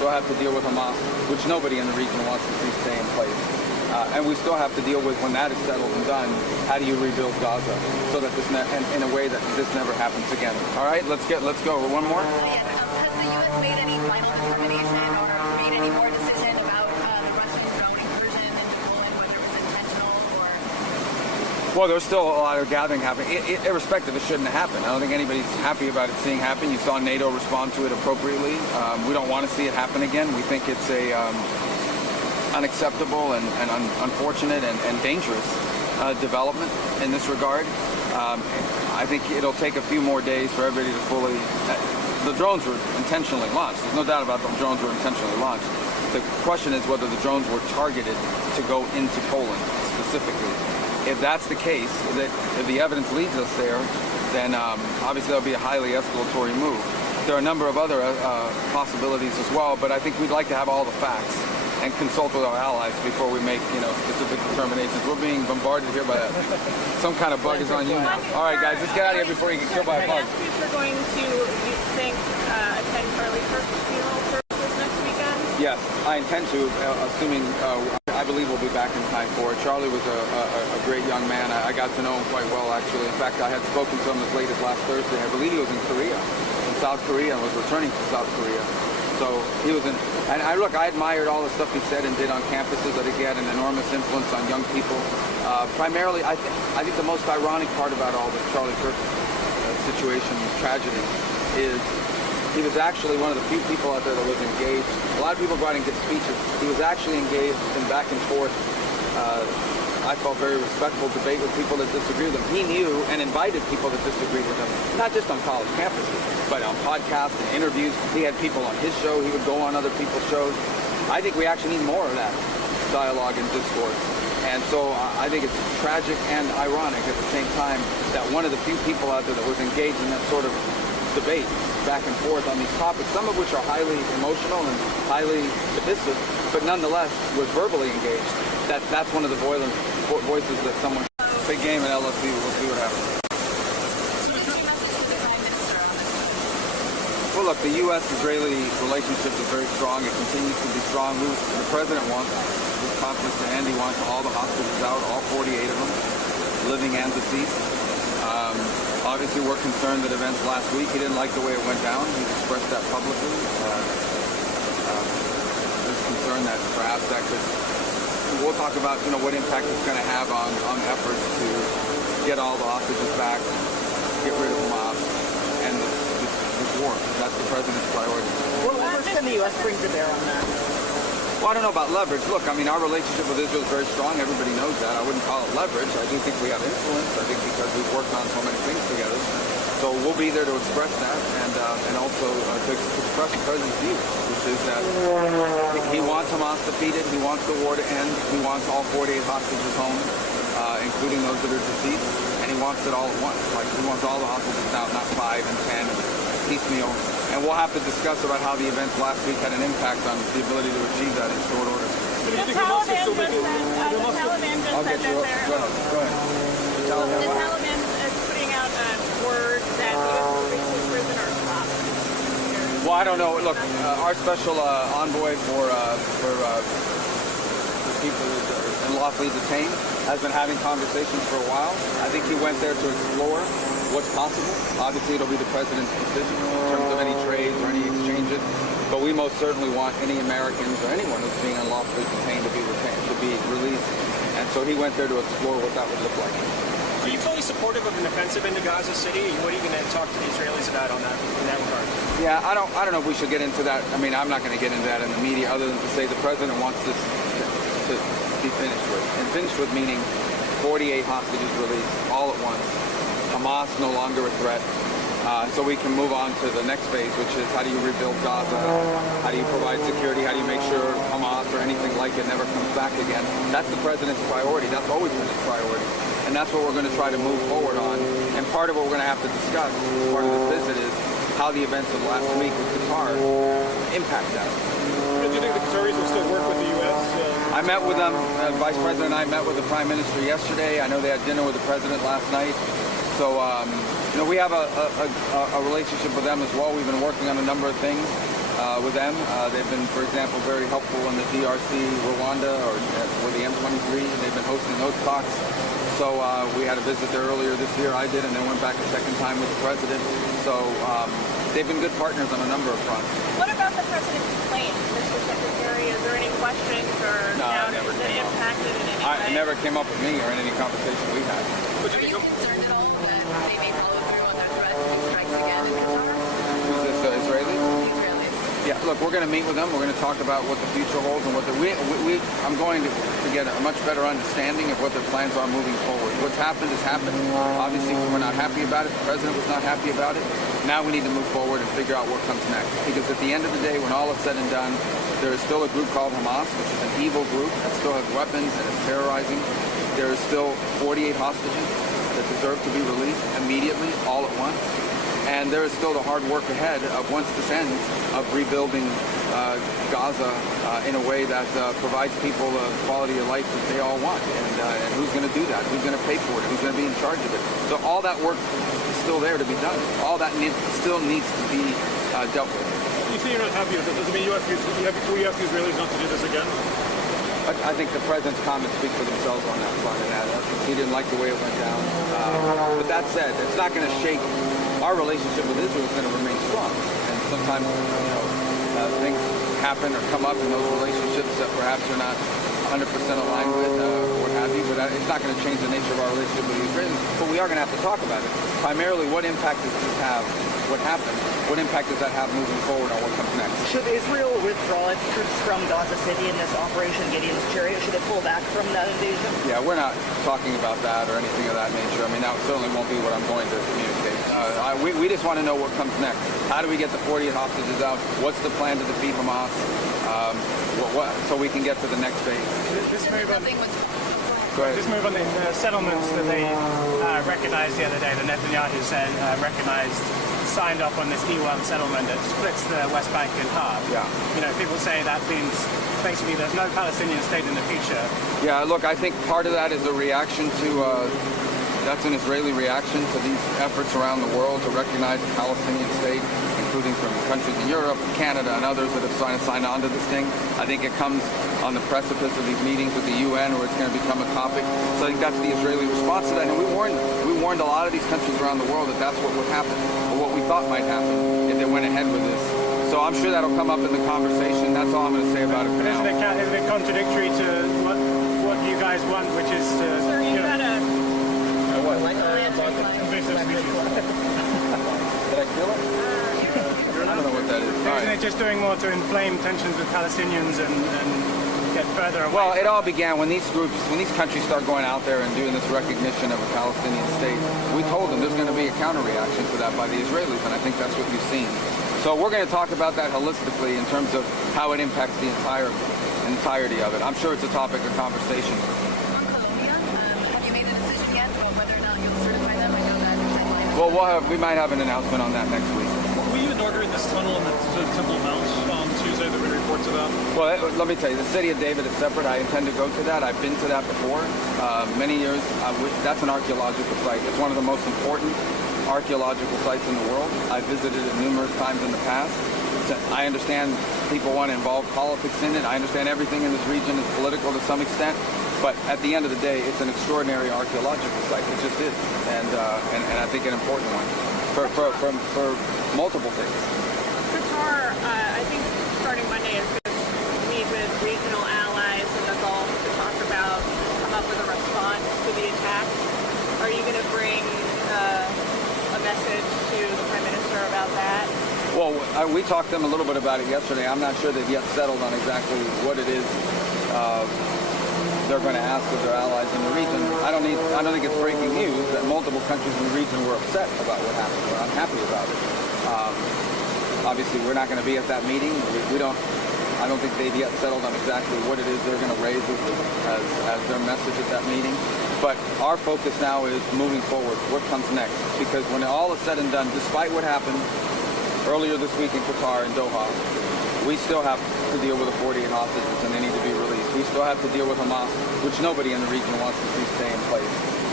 still have to deal with Hamas, which nobody in the region wants to see stay in place. And we still have to deal with, when that is settled and done, how do you rebuild Gaza so that this in a way that this never happens again. All right, let's go. One more. Yes, has the U.S. made any final determination or made any more decision about the Russian drone incursion into Poland, whether it was intentional or? Well, there's still a lot of gathering happening. Irrespective, it shouldn't have happened. I don't think anybody's happy about it seeing happen. You saw NATO respond to it appropriately. We don't want to see it happen again. We think it's a unacceptable and unfortunate and dangerous development in this regard. I think it'll take a few more days for everybody to fully... the drones were intentionally launched. There's no doubt about the drones were intentionally launched. The question is whether the drones were targeted to go into Poland specifically. If that's the case, if the evidence leads us there, then obviously that'll be a highly escalatory move. There are a number of other possibilities as well, but I think we'd like to have all the facts and consult with our allies before we make, specific determinations. We're being bombarded here by some kind of bug is on you now. All right, guys, let's get out of here before you get killed by a bug. You're going to, you think, attend Charlie Kirk's funeral services next weekend? Yes, I intend to, assuming I believe we'll be back in time for it. Charlie was a great young man. I got to know him quite well, actually. In fact, I had spoken to him as late as last Thursday. I believe he was in South Korea, and was returning to South Korea. So he was and I admired all the stuff he said and did on campuses. I think he had an enormous influence on young people. Primarily, I think the most ironic part about all the Charlie Kirk situation, tragedy, is he was actually one of the few people out there that was engaged. A lot of people go out and give speeches. He was actually engaged in back and forth, I felt very respectful debate with people that disagree with him. He knew and invited people that disagreed with him, not just on college campuses, but on podcasts and interviews. He had people on his show. He would go on other people's shows. I think we actually need more of that dialogue and discourse. And so I think it's tragic and ironic at the same time that one of the few people out there that was engaged in that sort of debate back and forth on these topics, some of which are highly emotional and highly divisive, but nonetheless was verbally engaged. That's one of the voices that someone... Big game at LSU. We'll see what happens. Well, look, the U.S.-Israeli relationship is very strong. It continues to be strong. The president wants, his confidence to end, he wants all the hostages out, all 48 of them, living and deceased. Obviously, we're concerned that events last week, he didn't like the way it went down. He's expressed that publicly. There's concern that perhaps that could... We'll talk about, what impact it's going to have on efforts to get all the hostages back, get rid of Hamas, and this war. That's the president's priority. What leverage can the U.S. bring to bear on that? Well, I don't know about leverage. Look, our relationship with Israel is very strong. Everybody knows that. I wouldn't call it leverage. I do think we have influence. I think because we've worked on so many things together. So we'll be there to express that and also to express the president's view, which is that he wants Hamas defeated. He wants the war to end. He wants all 48 hostages home, including those that are deceased. And he wants it all at once. Like, he wants all the hostages out, not 5 and 10 piecemeal. And we'll have to discuss about how the events last week had an impact on the ability to achieve that in short order. The Taliban just said that they're... Go ahead. The Taliban is putting out a word that the U.S. will release prisoners off. Well, I don't know. Look, our special envoy for people unlawfully detained has been having conversations for a while. I think he went there to explore what's possible. Obviously, it'll be the president's decision in terms of any trades or any exchanges. But we most certainly want any Americans or anyone who's being unlawfully detained to be released. And so he went there to explore what that would look like. Are you fully supportive of an offensive into Gaza City? What are you going to talk to the Israelis about in that regard? Yeah, I don't know if we should get into that. I'm not going to get into that in the media, other than to say the president wants this to be finished with. And finished with meaning 48 hostages released all at once. Hamas no longer a threat. So we can move on to the next phase, which is how do you rebuild Gaza? How do you provide security? How do you make sure Hamas or anything like it never comes back again? That's the president's priority. That's always been his priority. And that's what we're going to try to move forward on. And part of what we're going to have to discuss, part of this visit, is how the events of last week with Qatar impact that. Do you think the Qataris will still work with the U.S.? I met with them. Vice President and I met with the Prime Minister yesterday. I know they had dinner with the President last night. So, we have a relationship with them as well. We've been working on a number of things. with them. They've been, for example, very helpful in the DRC, Rwanda, or with the M23. They've been hosting those talks. So we had a visit there earlier this year. I did, and then went back a second time with the president. So they've been good partners on a number of fronts. What about the president's plane, Mr. Secretary? Is there any questions or doubt? Is it impacted in any way? It never came up with me or in any conversation we had. Are you concerned at all that they may follow through on their threat to strikes again in Qatar? Who's this, Israeli? Israelis. Yeah, look, we're going to meet with them. We're going to talk about what the future holds and what I'm going to get a much better understanding of what their plans are moving forward. What's happened has happened. Obviously, we're not happy about it. The president was not happy about it. Now we need to move forward and figure out what comes next. Because at the end of the day, when all is said and done, there is still a group called Hamas, which is an evil group that still has weapons and is terrorizing. There is still 48 hostages that deserve to be released immediately, all at once. And there is still the hard work ahead of, once this ends, of rebuilding Gaza in a way that provides people the quality of life that they all want. And who's going to do that? Who's going to pay for it? Who's going to be in charge of it? So all that work is still there to be done. All that still needs to be dealt with. You say you're not happy with it. Does it mean you ask the Israelis not to do this again? I think the president's comments speak for themselves on that front. And he didn't like the way it went down. But that said, it's not going to shake. Our relationship with Israel is going to remain strong. And sometimes, things happen or come up in those relationships that perhaps you're not 100% aligned with, or what have you. But it's not going to change the nature of our relationship with the Israelis. But we are going to have to talk about it. Primarily, what impact does this have? What happened? What impact does that have moving forward on what comes next? Should Israel withdraw its troops from Gaza City in this Operation Gideon's Chariot? Should it pull back from that invasion? Yeah, we're not talking about that or anything of that nature. I mean, that certainly won't be what I'm going to communicate. We just want to know what comes next. How do we get the 48 hostages out? What's the plan to defeat Hamas? So we can get to the next phase. This move on, Go ahead. this move on the settlements that they recognized the other day, the Netanyahu said signed off on this E1 settlement that splits the West Bank in half. Yeah. People say that means basically there's no Palestinian state in the future. Yeah, look, I think part of that is a reaction to, that's an Israeli reaction to these efforts around the world to recognize the Palestinian state, including from countries in Europe, Canada, and others that have signed on to this thing. I think it comes on the precipice of these meetings with the UN where it's going to become a topic. So I think that's the Israeli response to that. And we warned a lot of these countries around the world that that's what would happen, or what we thought might happen if they went ahead with this. So I'm sure that'll come up in the conversation. That's all I'm going to say about it for now. Isn't it contradictory to what you guys want, which is to... Sir, you got a... Did I steal it? I don't know what that is. All Isn't right. it just doing more to inflame tensions with Palestinians and get further away? Well, it all began when these countries start going out there and doing this recognition of a Palestinian state. We told them there's going to be a counter-reaction to that by the Israelis, and I think that's what you've seen. So we're going to talk about that holistically in terms of how it impacts the entirety of it. I'm sure it's a topic of conversation. On Colombia, have you made a decision yet about whether or not you'll certify them? I know that timeline. Well, we might have an announcement on that next week. Were you inaugurating this tunnel in the Temple Mount on Tuesday? There were reports of that. Well, let me tell you, the city of David is separate. I intend to go to that. I've been to that before. Many years. That's an archaeological site. It's one of the most important archaeological sites in the world. I've visited it numerous times in the past. I understand people want to involve politics in it. I understand everything in this region is political to some extent. But at the end of the day, it's an extraordinary archaeological site. It just is. And I think an important one for multiple things. Qatar, I think starting Monday is going to meet with regional allies in the Gulf to talk about, come up with a response to the attacks. Are you going to bring a message to the Prime Minister about that? Well, we talked to them a little bit about it yesterday. I'm not sure they've yet settled on exactly what it is they're going to ask of their allies in the region. I don't think it's breaking news that multiple countries in the region were upset about what happened, or unhappy about it. Obviously, we're not going to be at that meeting. I don't think they've yet settled on exactly what it is they're going to raise as their message at that meeting. But our focus now is moving forward. What comes next? Because when all is said and done, despite what happened earlier this week in Qatar and Doha, we still have to deal with the 48 hostages and they need to be released. We still have to deal with Hamas, which nobody in the region wants to see stay in place.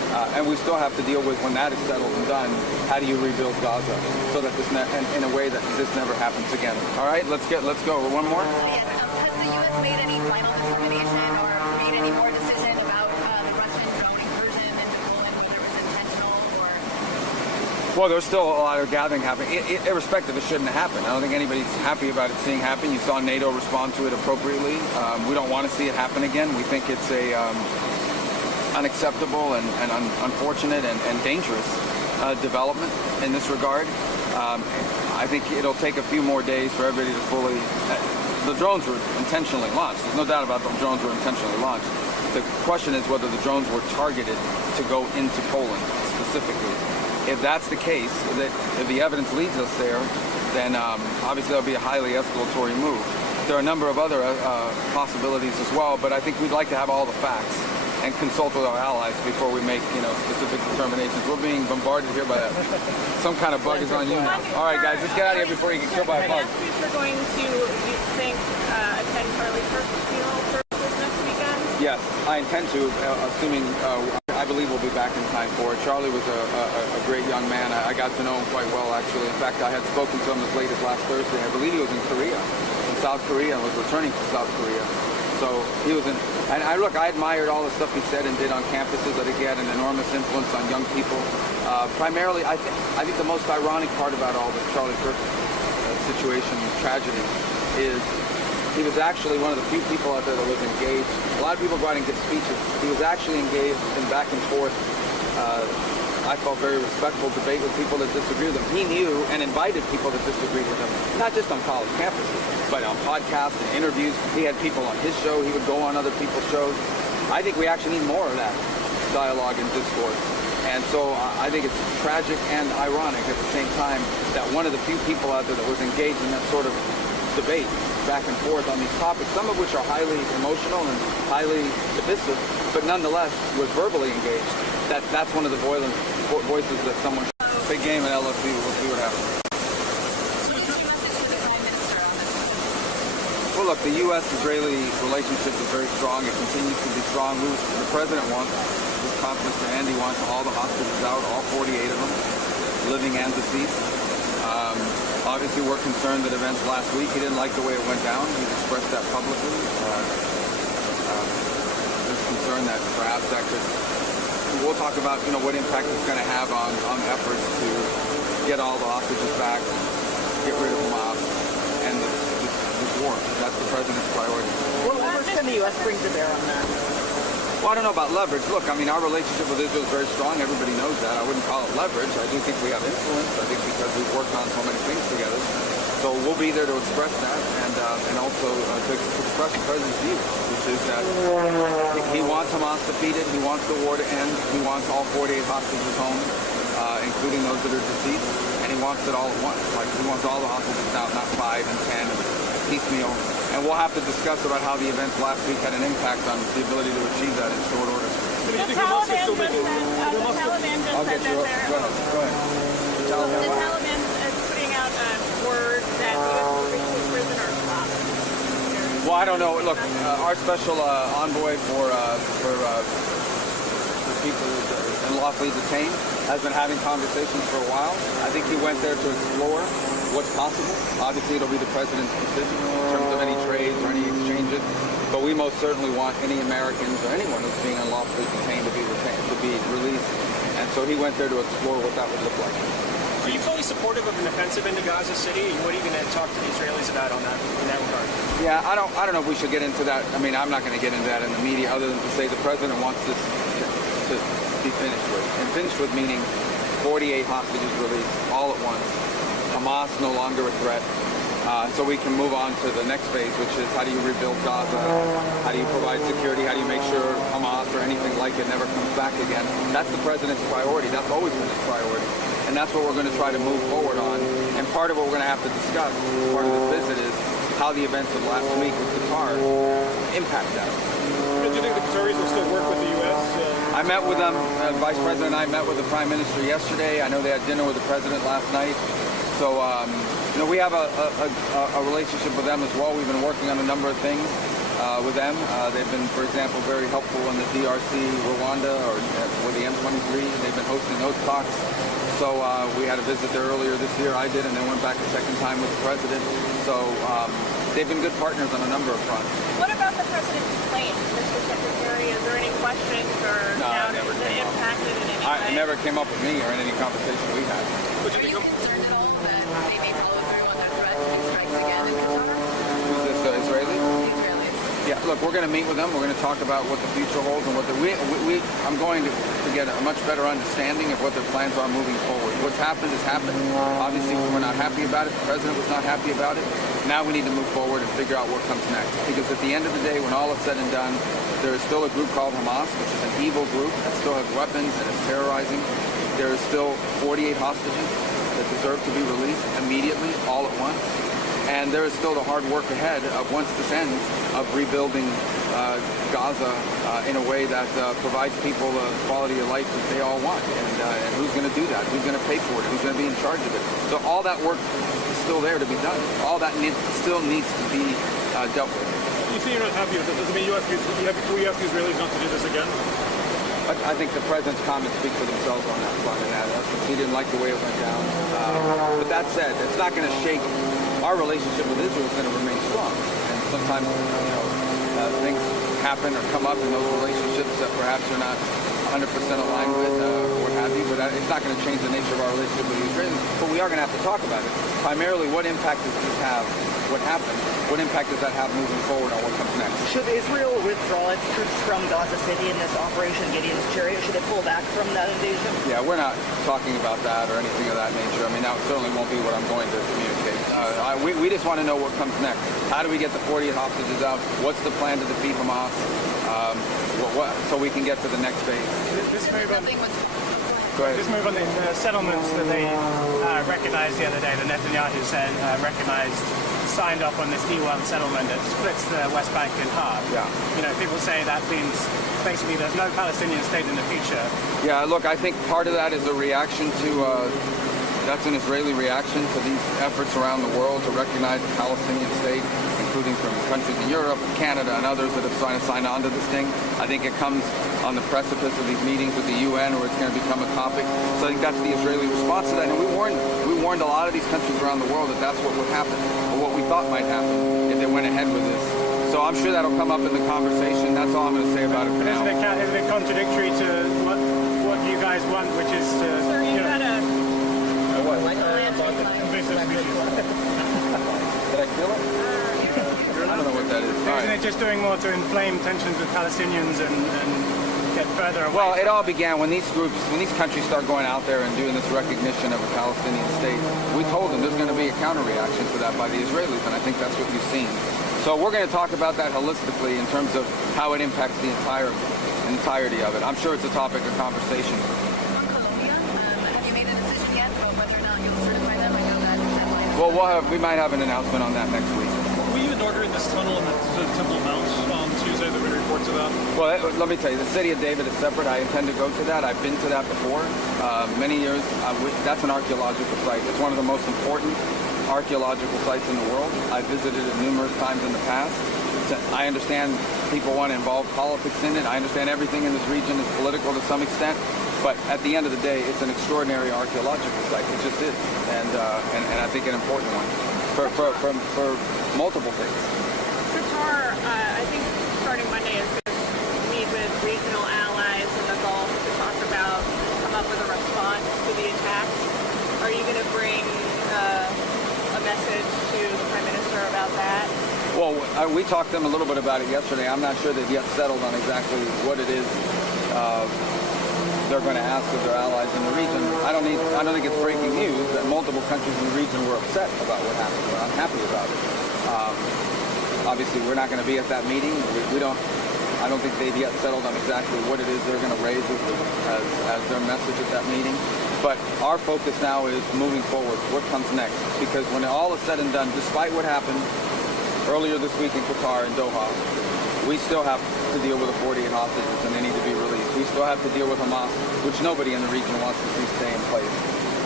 And we still have to deal with, when that is settled and done, how do you rebuild Gaza so that this in a way that this never happens again. All right, let's go. One more. Yes, has the U.S. made any final determination or made any more decision about the Russian drone incursion into Poland, whether it was intentional or? Well, there's still a lot of gathering happening. Irrespective, it shouldn't have happened. I don't think anybody's happy about it seeing happen. You saw NATO respond to it appropriately. We don't want to see it happen again. We think it's a unacceptable and unfortunate and dangerous development in this regard. I think it'll take a few more days for everybody to fully... the drones were intentionally launched. There's no doubt about them. Drones were intentionally launched. The question is whether the drones were targeted to go into Poland specifically. If that's the case, if the evidence leads us there, then obviously that'll be a highly escalatory move. There are a number of other possibilities as well, but I think we'd like to have all the facts and consult with our allies before we make, specific determinations. We're being bombarded here by some kind of bug is on you now. All right, guys, let's get out of here before you get killed by a bug. We're going to, you think, attend Charlie Kirk's funeral services next weekend? Yes, I intend to, assuming I believe we'll be back in time for it. Charlie was a great young man. I got to know him quite well, actually. In fact, I had spoken to him as late as last Thursday. I believe he was in South Korea, and was returning from South Korea. So he was in, and I admired all the stuff he said and did on campuses. I think he had an enormous influence on young people. Primarily, I think the most ironic part about all the Charlie Kirk situation, tragedy, is he was actually one of the few people out there that was engaged. A lot of people go out and give speeches. He was actually engaged in back and forth, I felt very respectful debate with people that disagree with him. He knew and invited people that disagreed with him, not just on college campuses, but on podcasts and interviews. He had people on his show. He would go on other people's shows. I think we actually need more of that dialogue and discourse. And so I think it's tragic and ironic at the same time that one of the few people out there that was engaged in that sort of debate back and forth on these topics, some of which are highly emotional and highly divisive, but nonetheless was verbally engaged. That's one of the voices that someone... Big game at LSU. We'll see what happens. Well, look, the U.S.-Israeli relationship is very strong. It continues to be strong. The president wants, Mr. Andy wants all the hostages out, all 48 of them, living and deceased. Obviously, we're concerned that events last week, he didn't like the way it went down. He's expressed that publicly. There's concern that perhaps that could... We'll talk about, what impact it's going to have on efforts to get all the hostages back, get rid of Hamas, and this war. That's the president's priority. What leverage can the U.S. bring to bear on that? Well, I don't know about leverage. Look, our relationship with Israel is very strong. Everybody knows that. I wouldn't call it leverage. I do think we have influence. I think because we've worked on so many things together. So we'll be there to express that and also to express the president's view, which is that he wants Hamas defeated. He wants the war to end. He wants all 48 hostages home, including those that are deceased. And he wants it all at once. Like, he wants all the hostages out, not 5 and 10, piecemeal. And we'll have to discuss about how the events last week had an impact on the ability to achieve that in short order. The Taliban just said that they're... Go ahead. The Taliban is putting out a word that U.S. prisoners stopped. Well, I don't know. Look, our special envoy for people unlawfully detained has been having conversations for a while. I think he went there to explore what's possible. Obviously, it'll be the president's decision in terms of any trades or any exchanges. But we most certainly want any Americans or anyone who's being unlawfully detained to be released. And so he went there to explore what that would look like. Are you fully supportive of an offensive into Gaza City? And what are you going to talk to the Israelis about in that regard? Yeah, I don't know if we should get into that. I'm not going to get into that in the media, other than to say the president wants this to be finished with. And finished with meaning 48 hostages released all at once. Hamas no longer a threat. So we can move on to the next phase, which is how do you rebuild Gaza? How do you provide security? How do you make sure Hamas or anything like it never comes back again? That's the president's priority. That's always been his priority. And that's what we're going to try to move forward on. And part of what we're going to have to discuss as part of this visit is how the events of last week with Qatar impact that. Do you think the Qataris will still work with the U.S.? I met with them. Vice President and I met with the Prime Minister yesterday. I know they had dinner with the President last night. So, we have a relationship with them as well. We've been working on a number of things. with them. They've been, for example, very helpful in the DRC, Rwanda, or with the M23. They've been hosting those talks. So we had a visit there earlier this year. I did, and then went back a second time with the president. So they've been good partners on a number of fronts. What about the president's plane, Mr. Secretary? Is there any questions or doubt? Is it impacted in any way? It never came up with me or in any conversation we had. Are you concerned at all that they may follow through on their threat to make strikes again in Qatar? Who's this, Israeli? Israelis. Yeah, look, we're going to meet with them. We're going to talk about what the future holds and what I'm going to get a much better understanding of what their plans are moving forward. What's happened has happened. Obviously, we're not happy about it. The president was not happy about it. Now we need to move forward and figure out what comes next. Because at the end of the day, when all is said and done, there is still a group called Hamas, which is an evil group that still has weapons and is terrorizing. There is still 48 hostages that deserve to be released immediately, all at once. And there is still the hard work ahead of, once this ends, of rebuilding Gaza in a way that provides people the quality of life that they all want. And who's going to do that? Who's going to pay for it? Who's going to be in charge of it? So all that work is still there to be done. All that still needs to be dealt with. You say you're not happy with this. Does it mean you ask the Israelis not to do this again? I think the president's comments speak for themselves on that front, and he didn't like the way it went down. But that said, it's not going to shake. Our relationship with Israel is going to remain strong. And sometimes, things happen or come up in those relationships that perhaps you're not 100% aligned with, or what have you. But it's not going to change the nature of our relationship with the Israelis. But we are going to have to talk about it. Primarily, what impact does this have? What happened? What impact does that have moving forward on what comes next? Should Israel withdraw its troops from Gaza City in this Operation Gideon's Chariot? Should it pull back from that invasion? Yeah, we're not talking about that or anything of that nature. I mean, that certainly won't be what I'm going to communicate. We just want to know what comes next. How do we get the 48 hostages out? What's the plan to defeat Hamas? So we can get to the next phase. This move on, Nothing was. this move on the settlements that they recognized the other day, the Netanyahu said signed off on this E1 settlement that splits the West Bank in half. Yeah. You know, people say that means basically there's no Palestinian state in the future. Yeah, look, I think part of that is a reaction to, that's an Israeli reaction to these efforts around the world to recognize the Palestinian state, including from countries in Europe and Canada and others that have signed on to this thing. I think it comes on the precipice of these meetings with the UN where it's going to become a topic. So I think that's the Israeli response to that. And we warned a lot of these countries around the world that that's what would happen, or what we thought might happen if they went ahead with this. So I'm sure that'll come up in the conversation. That's all I'm going to say about it for now. Isn't it contradictory to what you guys want, which is to... Sir, you've got a... invasive species. Did I feel it? I don't know what that is. All Isn't right. it just doing more to inflame tensions with Palestinians and get further away? Well, it all began when these countries start going out there and doing this recognition of a Palestinian state. We told them there's going to be a counter-reaction to that by the Israelis, and I think that's what you've seen. So we're going to talk about that holistically in terms of how it impacts the entirety of it. I'm sure it's a topic of conversation. On Colombia, have you made a decision yet about whether or not you'll certify them? I know that deadline. Well, we might have an announcement on that next week. Were you inaugurating this tunnel in the Temple Mount on Tuesday? There were reports of that. Well, let me tell you, the city of David is separate. I intend to go to that. I've been to that before, many years. That's an archaeological site. It's one of the most important archaeological sites in the world. I've visited it numerous times in the past. I understand people want to involve politics in it. I understand everything in this region is political to some extent. But at the end of the day, it's an extraordinary archaeological site. It just is. And I think an important one for multiple things. Qatar, I think starting Monday is going to meet with regional allies in the Gulf to come up with a response to the attacks. Are you going to bring a message to the Prime Minister about that? Well, we talked to them a little bit about it yesterday. I'm not sure they've yet settled on exactly what it is they're going to ask of their allies in the region. I don't think it's breaking news that multiple countries in the region were upset about what happened. We're unhappy about it. Obviously, we're not going to be at that meeting. I don't think they've yet settled on exactly what it is they're going to raise as their message at that meeting. But our focus now is moving forward. What comes next? Because when all is said and done, despite what happened earlier this week in Qatar and Doha, we still have to deal with the 48 hostages, and they need to be released. We still have to deal with Hamas, which nobody in the region wants to see stay in place.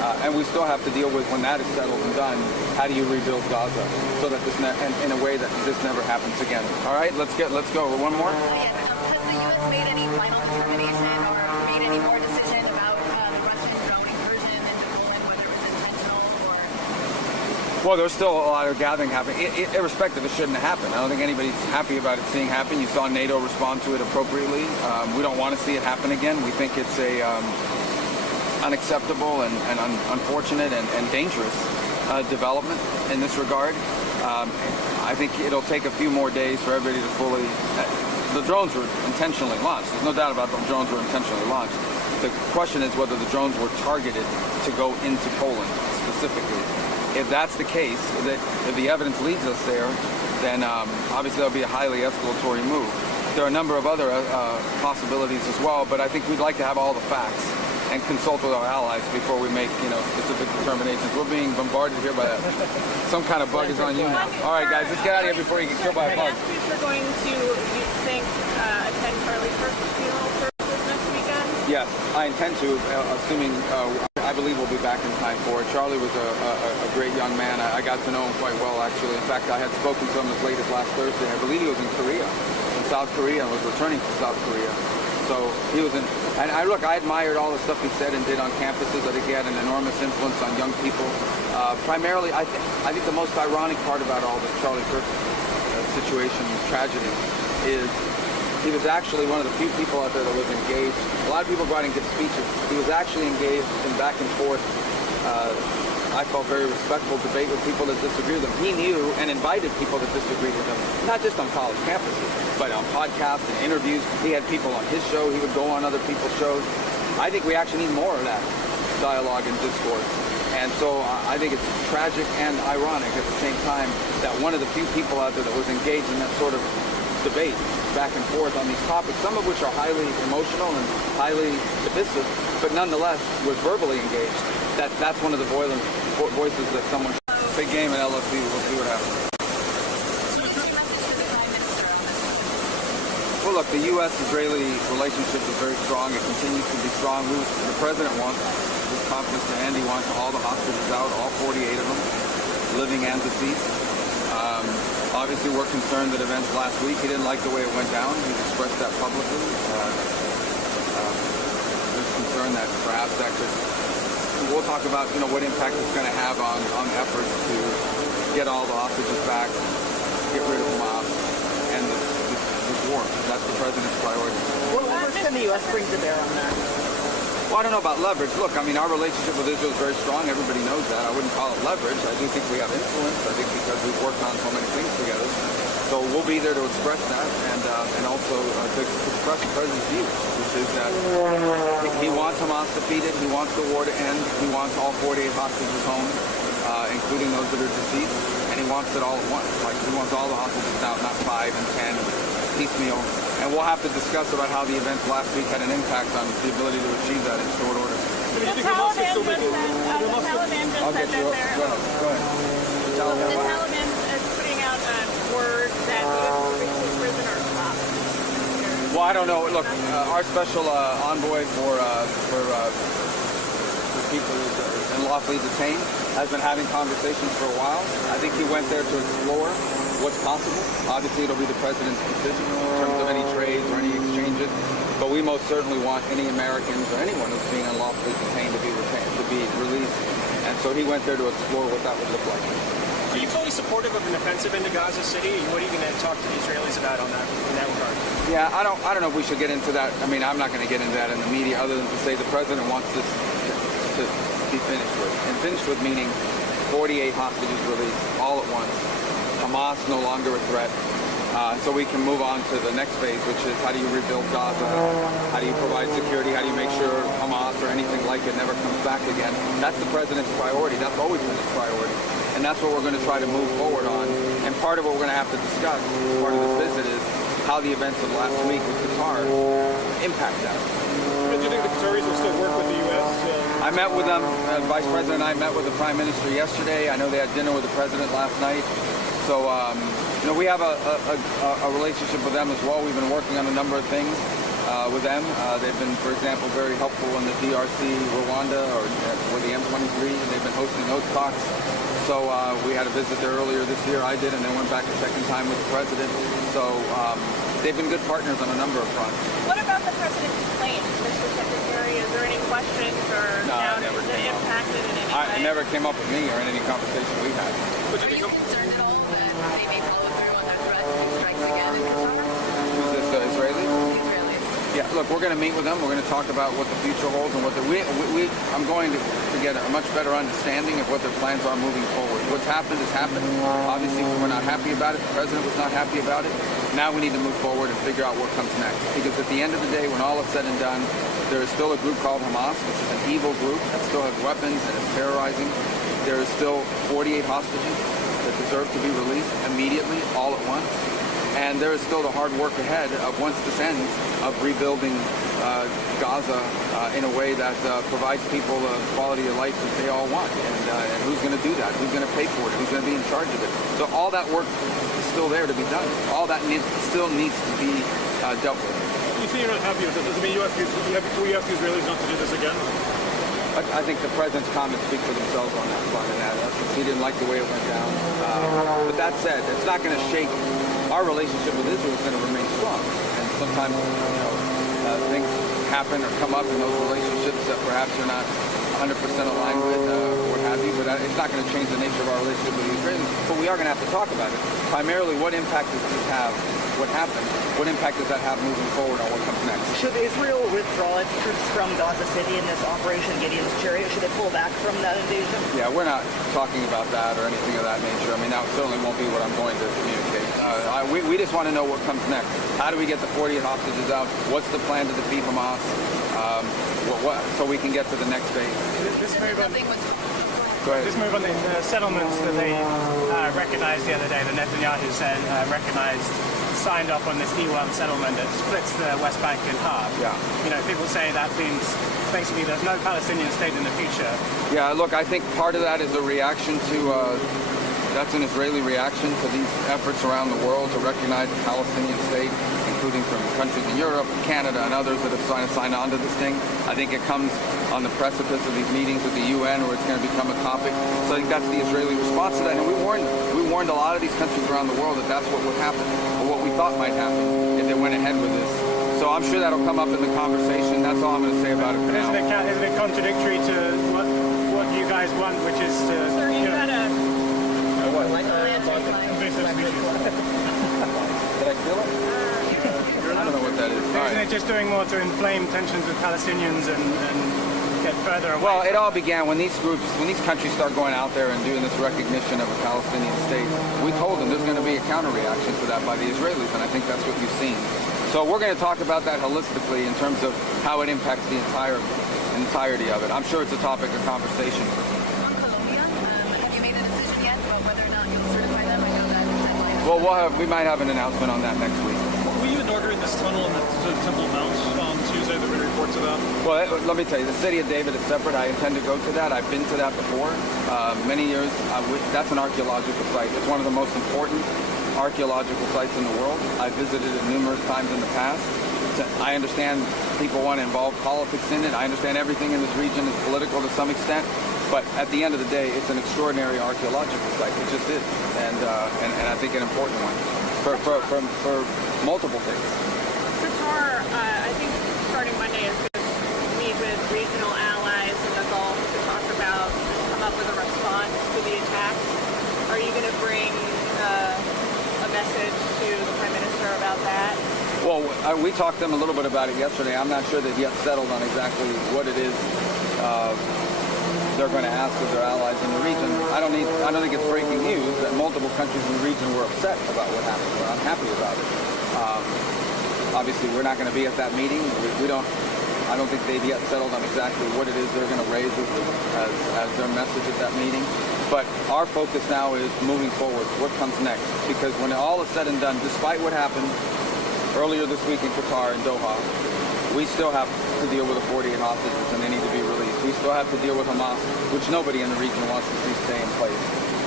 And we still have to deal with, when that is settled and done, how do you rebuild Gaza so that this in a way that this never happens again. All right, let's go. One more. Yes, has the U.S. made any final determination or made any more decision about the Russian drone incursion into Poland, whether it was intentional or? Well, there's still a lot of gathering happening. Irrespective, it shouldn't have happened. I don't think anybody's happy about it seeing happen. You saw NATO respond to it appropriately. We don't want to see it happen again. We think it's a unacceptable and unfortunate and dangerous development in this regard. I think it'll take a few more days for everybody to fully... the drones were intentionally launched. There's no doubt about the drones were intentionally launched. The question is whether the drones were targeted to go into Poland specifically. If that's the case, if the evidence leads us there, then obviously that'll be a highly escalatory move. There are a number of other possibilities as well, but I think we'd like to have all the facts and consult with our allies before we make, specific determinations. We're being bombarded here by some kind of bug is on you now. All right, guys, let's get out of here before you get killed by a bug. We're going to, you think, attend Charlie Kirk's funeral services next weekend? Yes, I intend to, assuming I believe we'll be back in time for it. Charlie was a great young man. I got to know him quite well, actually. In fact, I had spoken to him as late as last Thursday. I believe he was in South Korea, and was returning to South Korea. So he was in, and I admired all the stuff he said and did on campuses. I think he had an enormous influence on young people. Primarily, I think the most ironic part about all the Charlie Kirk situation, tragedy, is he was actually one of the few people out there that was engaged. A lot of people go out and give speeches. He was actually engaged in back and forth, I felt very respectful debate with people that disagree with him. He knew and invited people that disagreed with him, not just on college campuses, but on podcasts and interviews. He had people on his show. He would go on other people's shows. I think we actually need more of that dialogue and discourse. And so I think it's tragic and ironic at the same time that one of the few people out there that was engaged in that sort of debate back and forth on these topics, some of which are highly emotional and highly divisive, but nonetheless was verbally engaged. That's one of the voices that someone... Big game at LSU. We'll see what happens. Well, look, the U.S.-Israeli relationship is very strong. It continues to be strong. The president wants, his confidence to end. He wants all the hostages out, all 48 of them, living and deceased. Obviously, we're concerned that events last week, he didn't like the way it went down. He's expressed that publicly. There's concern that perhaps that could... We'll talk about, what impact it's going to have on efforts to get all the hostages back, get rid of Hamas, and this war. That's the president's priority. What leverage can the U.S. bring to bear on that? Well, I don't know about leverage. Look, our relationship with Israel is very strong. Everybody knows that. I wouldn't call it leverage. I do think we have influence. I think because we've worked on so many things together. So we'll be there to express that and also to express the president's view, which is that he wants Hamas defeated. He wants the war to end. He wants all 48 hostages home, including those that are deceased. And he wants it all at once. Like, he wants all the hostages out, not 5 and 10 piecemeal. And we'll have to discuss about how the events last week had an impact on the ability to achieve that in short order. The Taliban just said that they're... Go ahead. The Taliban is putting out word that the U.S. will release prisoners up. Well, I don't know. Look, our special envoy for people unlawfully detained has been having conversations for a while. I think he went there to explore what's possible. Obviously, it'll be the president's decision in terms of any trades or any exchanges. But we most certainly want any Americans or anyone who's being unlawfully detained to be released. And so he went there to explore what that would look like. Are you fully supportive of an offensive into Gaza City? What are you going to talk to the Israelis about in that regard? Yeah, I don't know if we should get into that. I'm not going to get into that in the media, other than to say the president wants this to be finished with. And finished with meaning 48 hostages released all at once. Hamas no longer a threat. So we can move on to the next phase, which is how do you rebuild Gaza? How do you provide security? How do you make sure Hamas or anything like it never comes back again? That's the president's priority. That's always been his priority. And that's what we're going to try to move forward on. And part of what we're going to have to discuss, part of this visit, is how the events of last week with Qatar impact that. Do you think the Qataris will still work with the U.S.? I met with them. Vice President and I met with the Prime Minister yesterday. I know they had dinner with the President last night. So, we have a relationship with them as well. We've been working on a number of things. with them. They've been, for example, very helpful in the DRC, Rwanda, or with the M23. They've been hosting those talks. So we had a visit there earlier this year. I did, and then went back a second time with the president. So they've been good partners on a number of fronts. What about the president's claims, Mr. Secretary? Is there any questions or doubt never that came up. impacted in any way? It never came up with me or in any conversation we had. Are you concerned at all that they may follow through on that threat and strikes again in Qatar? Who's this, Israeli? Israelis. Yeah, look, we're going to meet with them. We're going to talk about what the future holds and what I'm going to get a much better understanding of what their plans are moving forward. What's happened has happened. Obviously, we're not happy about it. The president was not happy about it. Now we need to move forward and figure out what comes next. Because at the end of the day, when all is said and done, there is still a group called Hamas, which is an evil group that still has weapons and is terrorizing. There is still 48 hostages that deserve to be released immediately, all at once. And there is still the hard work ahead of, once this ends, of rebuilding Gaza in a way that provides people the quality of life that they all want. And who's going to do that? Who's going to pay for it? Who's going to be in charge of it? So all that work is still there to be done. All that still needs to be dealt with. You say you're not happy with this. Does it mean you ask the Israelis not to do this again? I think the president's comments speak for themselves on that front, and that he didn't like the way it went down. But that said, it's not going to shake. Our relationship with Israel is going to remain strong, and sometimes things happen or come up in those relationships that perhaps you're not 100% aligned with, or what have you. But it's not going to change the nature of our relationship with the Israelis. But we are going to have to talk about it. Primarily, what impact does this have? What happened? What impact does that have moving forward on what comes next? Should Israel withdraw its troops from Gaza City in this Operation Gideon's Chariot? Should it pull back from that invasion? Yeah, we're not talking about that or anything of that nature. I mean, that certainly won't be what I'm going to communicate. We just want to know what comes next. How do we get the 48 hostages out? What's the plan to defeat Hamas? So we can get to the next phase. This move on, Go ahead. this move on the settlements that they recognized the other day, the Netanyahu said signed off on this E1 settlement that splits the West Bank in half. Yeah. You know, people say that means basically there's no Palestinian state in the future. Yeah, look, I think part of that is a reaction to, that's an Israeli reaction to these efforts around the world to recognize the Palestinian state, including from countries in Europe, Canada, and others that have signed on to this thing. I think it comes on the precipice of these meetings with the UN where it's going to become a topic. So I think that's the Israeli response to that. And we warned a lot of these countries around the world that that's what would happen, or what we thought might happen if they went ahead with this. So I'm sure that'll come up in the conversation. That's all I'm going to say about it for now. Isn't it contradictory to what you guys want, which is to... Sir, you had a... invasive species. Did I steal it? I don't know what that is. All Isn't right. it just doing more to inflame tensions with Palestinians and get further away? Well, it all began when these countries start going out there and doing this recognition of a Palestinian state. We told them there's going to be a counter-reaction to that by the Israelis, and I think that's what you've seen. So we're going to talk about that holistically in terms of how it impacts the entirety of it. I'm sure it's a topic of conversation. On Colombia, have you made a decision yet about whether or not you'll certify them? I know that deadline. Well, we might have an announcement on that next week. Were you inaugurating this tunnel in the Temple Mount on Tuesday? There were reports of that. Well, let me tell you, the city of David is separate. I intend to go to that. I've been to that before. Many years. That's an archaeological site. It's one of the most important archaeological sites in the world. I've visited it numerous times in the past. I understand people want to involve politics in it. I understand everything in this region is political to some extent. But at the end of the day, it's an extraordinary archaeological site. It just is. And I think an important one for multiple things. Qatar, I think starting Monday is going to meet with regional allies in the Gulf to talk about, come up with a response to the attacks. Are you going to bring a message to the Prime Minister about that? Well, we talked to them a little bit about it yesterday. I'm not sure they've yet settled on exactly what it is they're going to ask of their allies in the region. I don't think it's breaking news that multiple countries in the region were upset about what happened. We're unhappy about it. Obviously, we're not going to be at that meeting. I don't think they've yet settled on exactly what it is they're going to raise as their message at that meeting. But our focus now is moving forward. What comes next? Because when all is said and done, despite what happened earlier this week in Qatar and Doha, we still have to deal with the 48 hostages and they need to be released. We still have to deal with Hamas, which nobody in the region wants to see stay in place.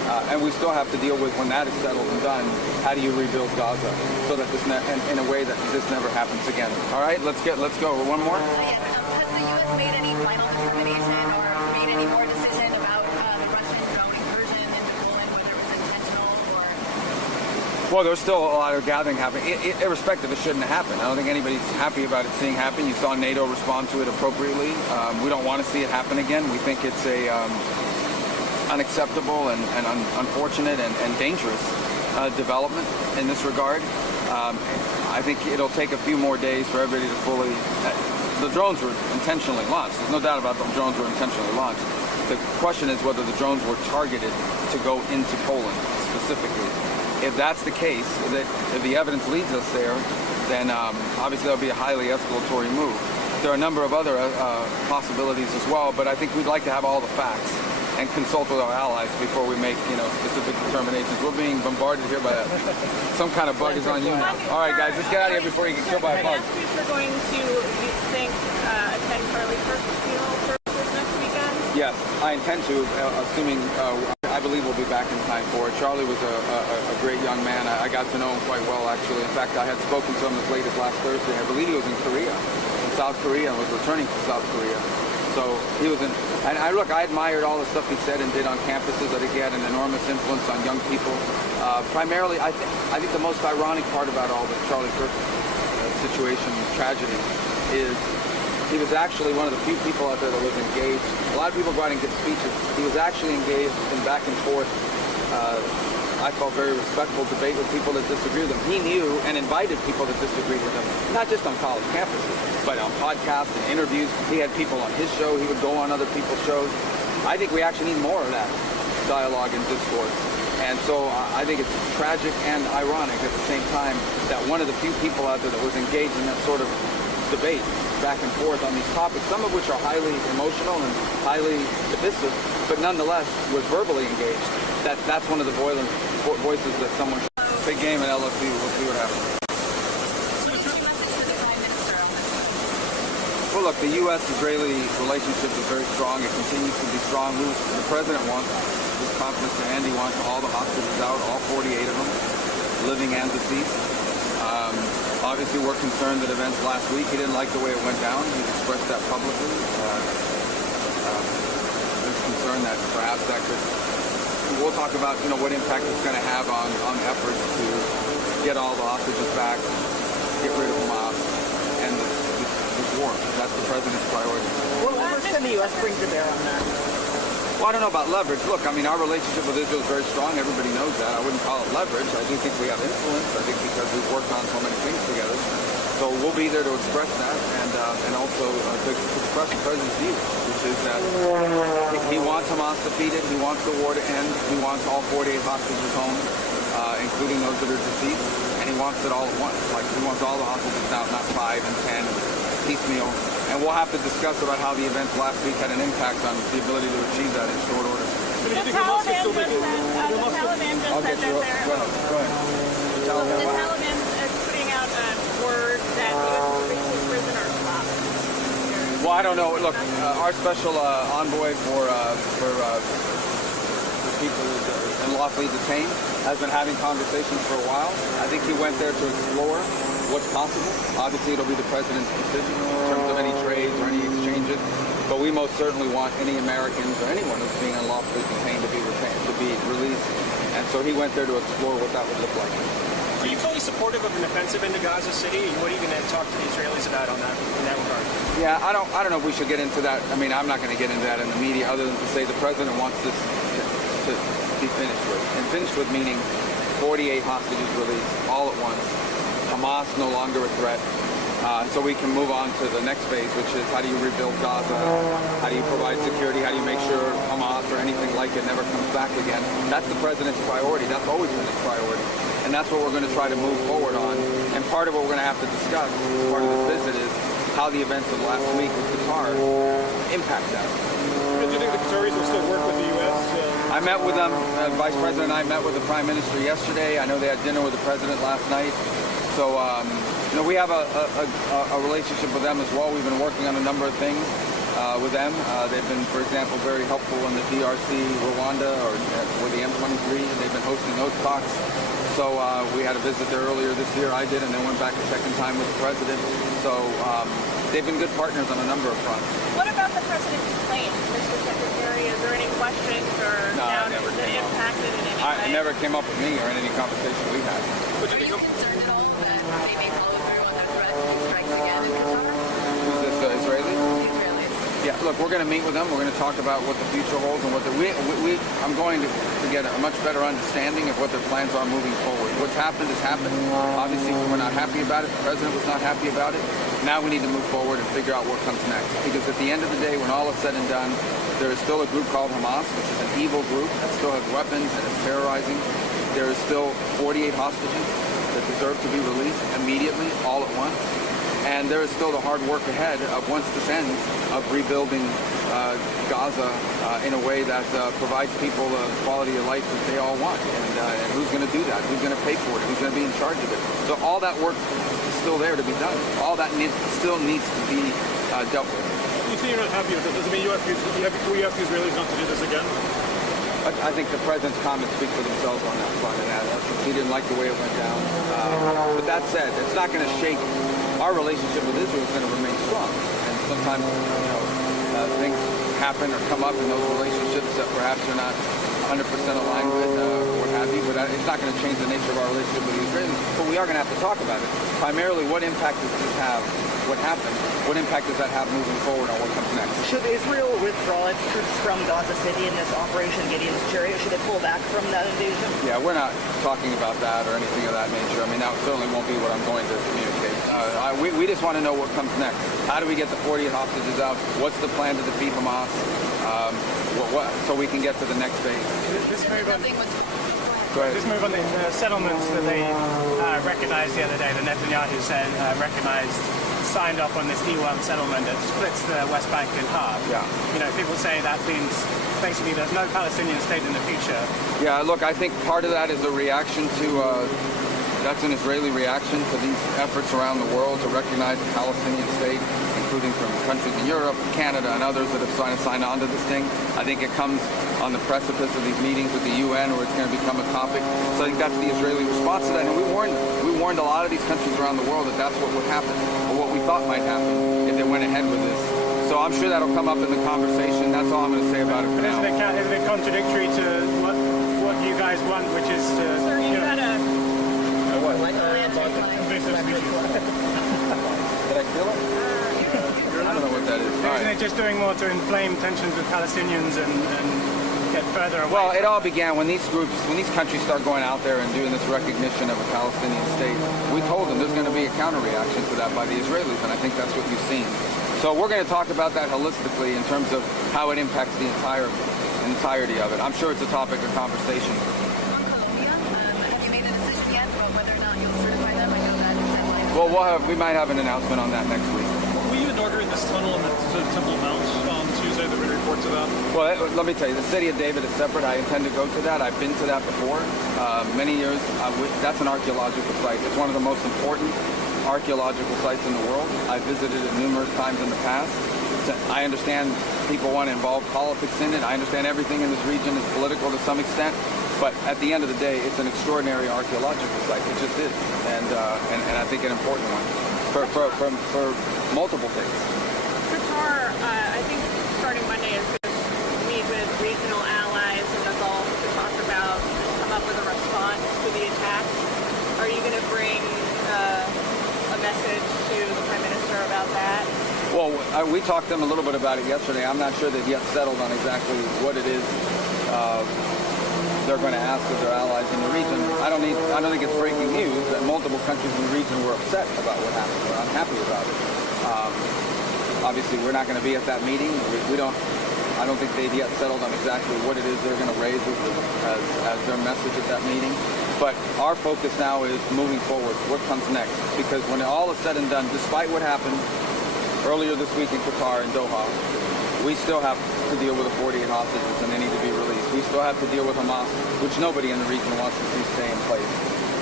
And we still have to deal with, when that is settled and done, how do you rebuild Gaza so that this in a way that this never happens again. All right, let's go. One more. Yes, has the U.S. made any final determination or made any more decision about the Russian drone incursion into Poland, whether it was intentional or? Well, there's still a lot of gathering happening. Irrespective, it shouldn't have happened. I don't think anybody's happy about it seeing happen. You saw NATO respond to it appropriately. We don't want to see it happen again. We think it's a unacceptable and unfortunate and dangerous development in this regard. I think it'll take a few more days for everybody to fully... The drones were intentionally launched. There's no doubt about them. Drones were intentionally launched. The question is whether the drones were targeted to go into Poland specifically. If that's the case, if the evidence leads us there, then obviously that'll be a highly escalatory move. There are a number of other possibilities as well, but I think we'd like to have all the facts and consult with our allies before we make, specific determinations. We're being bombarded here by some kind of bug is on you now. All right, guys, let's get out of here before you get killed by a bug. If you're going to, you think, attend Charlie Kirk's funeral services next weekend? Yes, I intend to, assuming I believe we'll be back in time for it. Charlie was a great young man. I got to know him quite well, actually. In fact, I had spoken to him as late as last Thursday. I believe he was in South Korea, and was returning to South Korea. So he was and I admired all the stuff he said and did on campuses. I think he had an enormous influence on young people. Primarily, I think the most ironic part about all the Charlie Kirk situation, tragedy, is he was actually one of the few people out there that was engaged. A lot of people go out and give speeches. He was actually engaged in back and forth, I felt very respectful debate with people that disagree with him. He knew and invited people that disagreed with him, not just on college campuses, but on podcasts and interviews. He had people on his show. He would go on other people's shows. I think we actually need more of that dialogue and discourse. And so I think it's tragic and ironic at the same time that one of the few people out there that was engaged in that sort of debate back and forth on these topics, some of which are highly emotional and highly divisive, but nonetheless was verbally engaged. That's one of the voices that someone... Big game at LSU. We'll see what happens. Well, look, the U.S.-Israeli relationship is very strong. It continues to be strong. The president wants, his confidence to Andy wants all the hostages out, all 48 of them, living and deceased. Obviously, we're concerned that events last week, he didn't like the way it went down. He expressed that publicly. There's concern that perhaps that could... We'll talk about, what impact it's going to have on efforts to get all the hostages back, get rid of Hamas, and this war. That's the president's priority. What leverage can the U.S. bring to bear on that? Well, I don't know about leverage. Look, our relationship with Israel is very strong. Everybody knows that. I wouldn't call it leverage. I do think we have influence. I think because we've worked on so many things together. So we'll be there to express that and also to express the president's view, which is that he wants Hamas defeated. He wants the war to end. He wants all 48 hostages home, including those that are deceased. And he wants it all at once. Like, he wants all the hostages out, not 5 and 10, piecemeal. And we'll have to discuss about how the events last week had an impact on the ability to achieve that in short order. The Taliban just said that they're... Go ahead. The Taliban is putting out a word that U.S. prisoners stopped. Well, I don't know. Look, our special envoy for people unlawfully detained has been having conversations for a while. I think he went there to explore what's possible. Obviously, it'll be the president's decision in terms of any trades or any exchanges. But we most certainly want any Americans or anyone who's being unlawfully detained to be released. And so he went there to explore what that would look like. Are you fully supportive of an offensive into Gaza City? And what are you going to talk to the Israelis about in that regard? Yeah, I don't know if we should get into that. I'm not going to get into that in the media, other than to say the president wants this to be finished with. And finished with meaning 48 hostages released all at once. Hamas no longer a threat. So we can move on to the next phase, which is how do you rebuild Gaza? How do you provide security? How do you make sure Hamas or anything like it never comes back again? That's the president's priority. That's always been his priority. And that's what we're going to try to move forward on. And part of what we're going to have to discuss as part of this visit is how the events of last week with Qatar impact that. Do you think the Qataris will still work with the U.S.? I met with them. Vice President and I met with the Prime Minister yesterday. I know they had dinner with the President last night. So, we have a relationship with them as well. We've been working on a number of things. with them. They've been, for example, very helpful in the DRC, Rwanda, or with the M23. They've been hosting those talks. So we had a visit there earlier this year. I did, and then went back a second time with the president. So they've been good partners on a number of fronts. What about the president's plane, Mr. Secretary? Is there any questions or doubts that impacted in any way? It never came up with me or in any conversation we had. Are you concerned at all that they may follow through on their threat to strikes again in Qatar? Is this the Israeli? The Israelis. Yeah, look, we're going to meet with them. We're going to talk about what the future holds and what I'm going to get a much better understanding of what their plans are moving forward. What's happened has happened. Obviously, we're not happy about it. The president was not happy about it. Now we need to move forward and figure out what comes next. Because at the end of the day, when all is said and done, there is still a group called Hamas, which is an evil group that still has weapons and is terrorizing. There is still 48 hostages that deserve to be released immediately, all at once. And there is still the hard work ahead of, once this ends, of rebuilding Gaza in a way that provides people the quality of life that they all want. And who's going to do that? Who's going to pay for it? Who's going to be in charge of it? So all that work is still there to be done. All that still needs to be dealt with. You say you're not happy with this. Does it mean you ask the Israelis not to do this again? I think the president's comments speak for themselves on that front, and he didn't like the way it went down. But that said, it's not going to shake. Our relationship with Israel is going to remain strong. And sometimes, things happen or come up in those relationships that perhaps you're not 100% aligned with, or what have you. But it's not going to change the nature of our relationship with the Israelis. But we are going to have to talk about it. Primarily, what impact does this have? What happened? What impact does that have moving forward on what comes next? Should Israel withdraw its troops from Gaza City in this Operation Gideon's Chariot? Should it pull back from that invasion? Yeah, we're not talking about that or anything of that nature. I mean, that certainly won't be what I'm going to communicate. We just want to know what comes next. How do we get the 48 hostages out? What's the plan to defeat Hamas? So we can get to the next phase. This move on, Nothing was. this move on the settlements that they recognized the other day, the Netanyahu said signed off on this E1 settlement that splits the West Bank in half. Yeah. People say that means basically there's no Palestinian state in the future. Yeah, look, I think part of that is a reaction to, that's an Israeli reaction to these efforts around the world to recognize the Palestinian state, including from countries in Europe, Canada, and others that have signed on to this thing. I think it comes on the precipice of these meetings with the UN where it's going to become a topic. So I think that's the Israeli response to that. And we warned a lot of these countries around the world that that's what would happen, or what we thought might happen if they went ahead with this. So I'm sure that'll come up in the conversation. That's all I'm going to say about it for now. Isn't it contradictory to what you guys want, which is to... Sir, you've got a... What? invasive species? Did I feel it? I don't know what that is. All Isn't right. it just doing more to inflame tensions with Palestinians and get further away? Well, it all began when these countries start going out there and doing this recognition of a Palestinian state. We told them there's going to be a counter-reaction to that by the Israelis, and I think that's what you've seen. So we're going to talk about that holistically in terms of how it impacts the entirety of it. I'm sure it's a topic of conversation. On Colombia, have you made a decision yet about whether or not you'll certify them? I know that deadline. Well, we might have an announcement on that next week. Will you inaugurate this tunnel in the Temple Mount on Tuesday? There were reports of that. Well, let me tell you, the city of David is separate. I intend to go to that. I've been to that before, many years. That's an archaeological site. It's one of the most important archaeological sites in the world. I've visited it numerous times in the past. I understand people want to involve politics in it. I understand everything in this region is political to some extent. But at the end of the day, it's an extraordinary archaeological site. It just is. And I think an important one for multiple things. Qatar, I think starting Monday is going to meet with regional allies in the Gulf to talk about, come up with a response to the attacks. Are you going to bring a message to the Prime Minister about that? Well, we talked to them a little bit about it yesterday. I'm not sure they've yet settled on exactly what it is they're going to ask of their allies in the region. I don't think it's breaking news that multiple countries in the region were upset about what happened. We're unhappy about it. Obviously, we're not going to be at that meeting. I don't think they've yet settled on exactly what it is they're going to raise as their message at that meeting. But our focus now is moving forward. What comes next? Because when all is said and done, despite what happened earlier this week in Qatar and Doha, we still have to deal with the 48 hostages and they need to be released. We still have to deal with Hamas, which nobody in the region wants to see stay in place.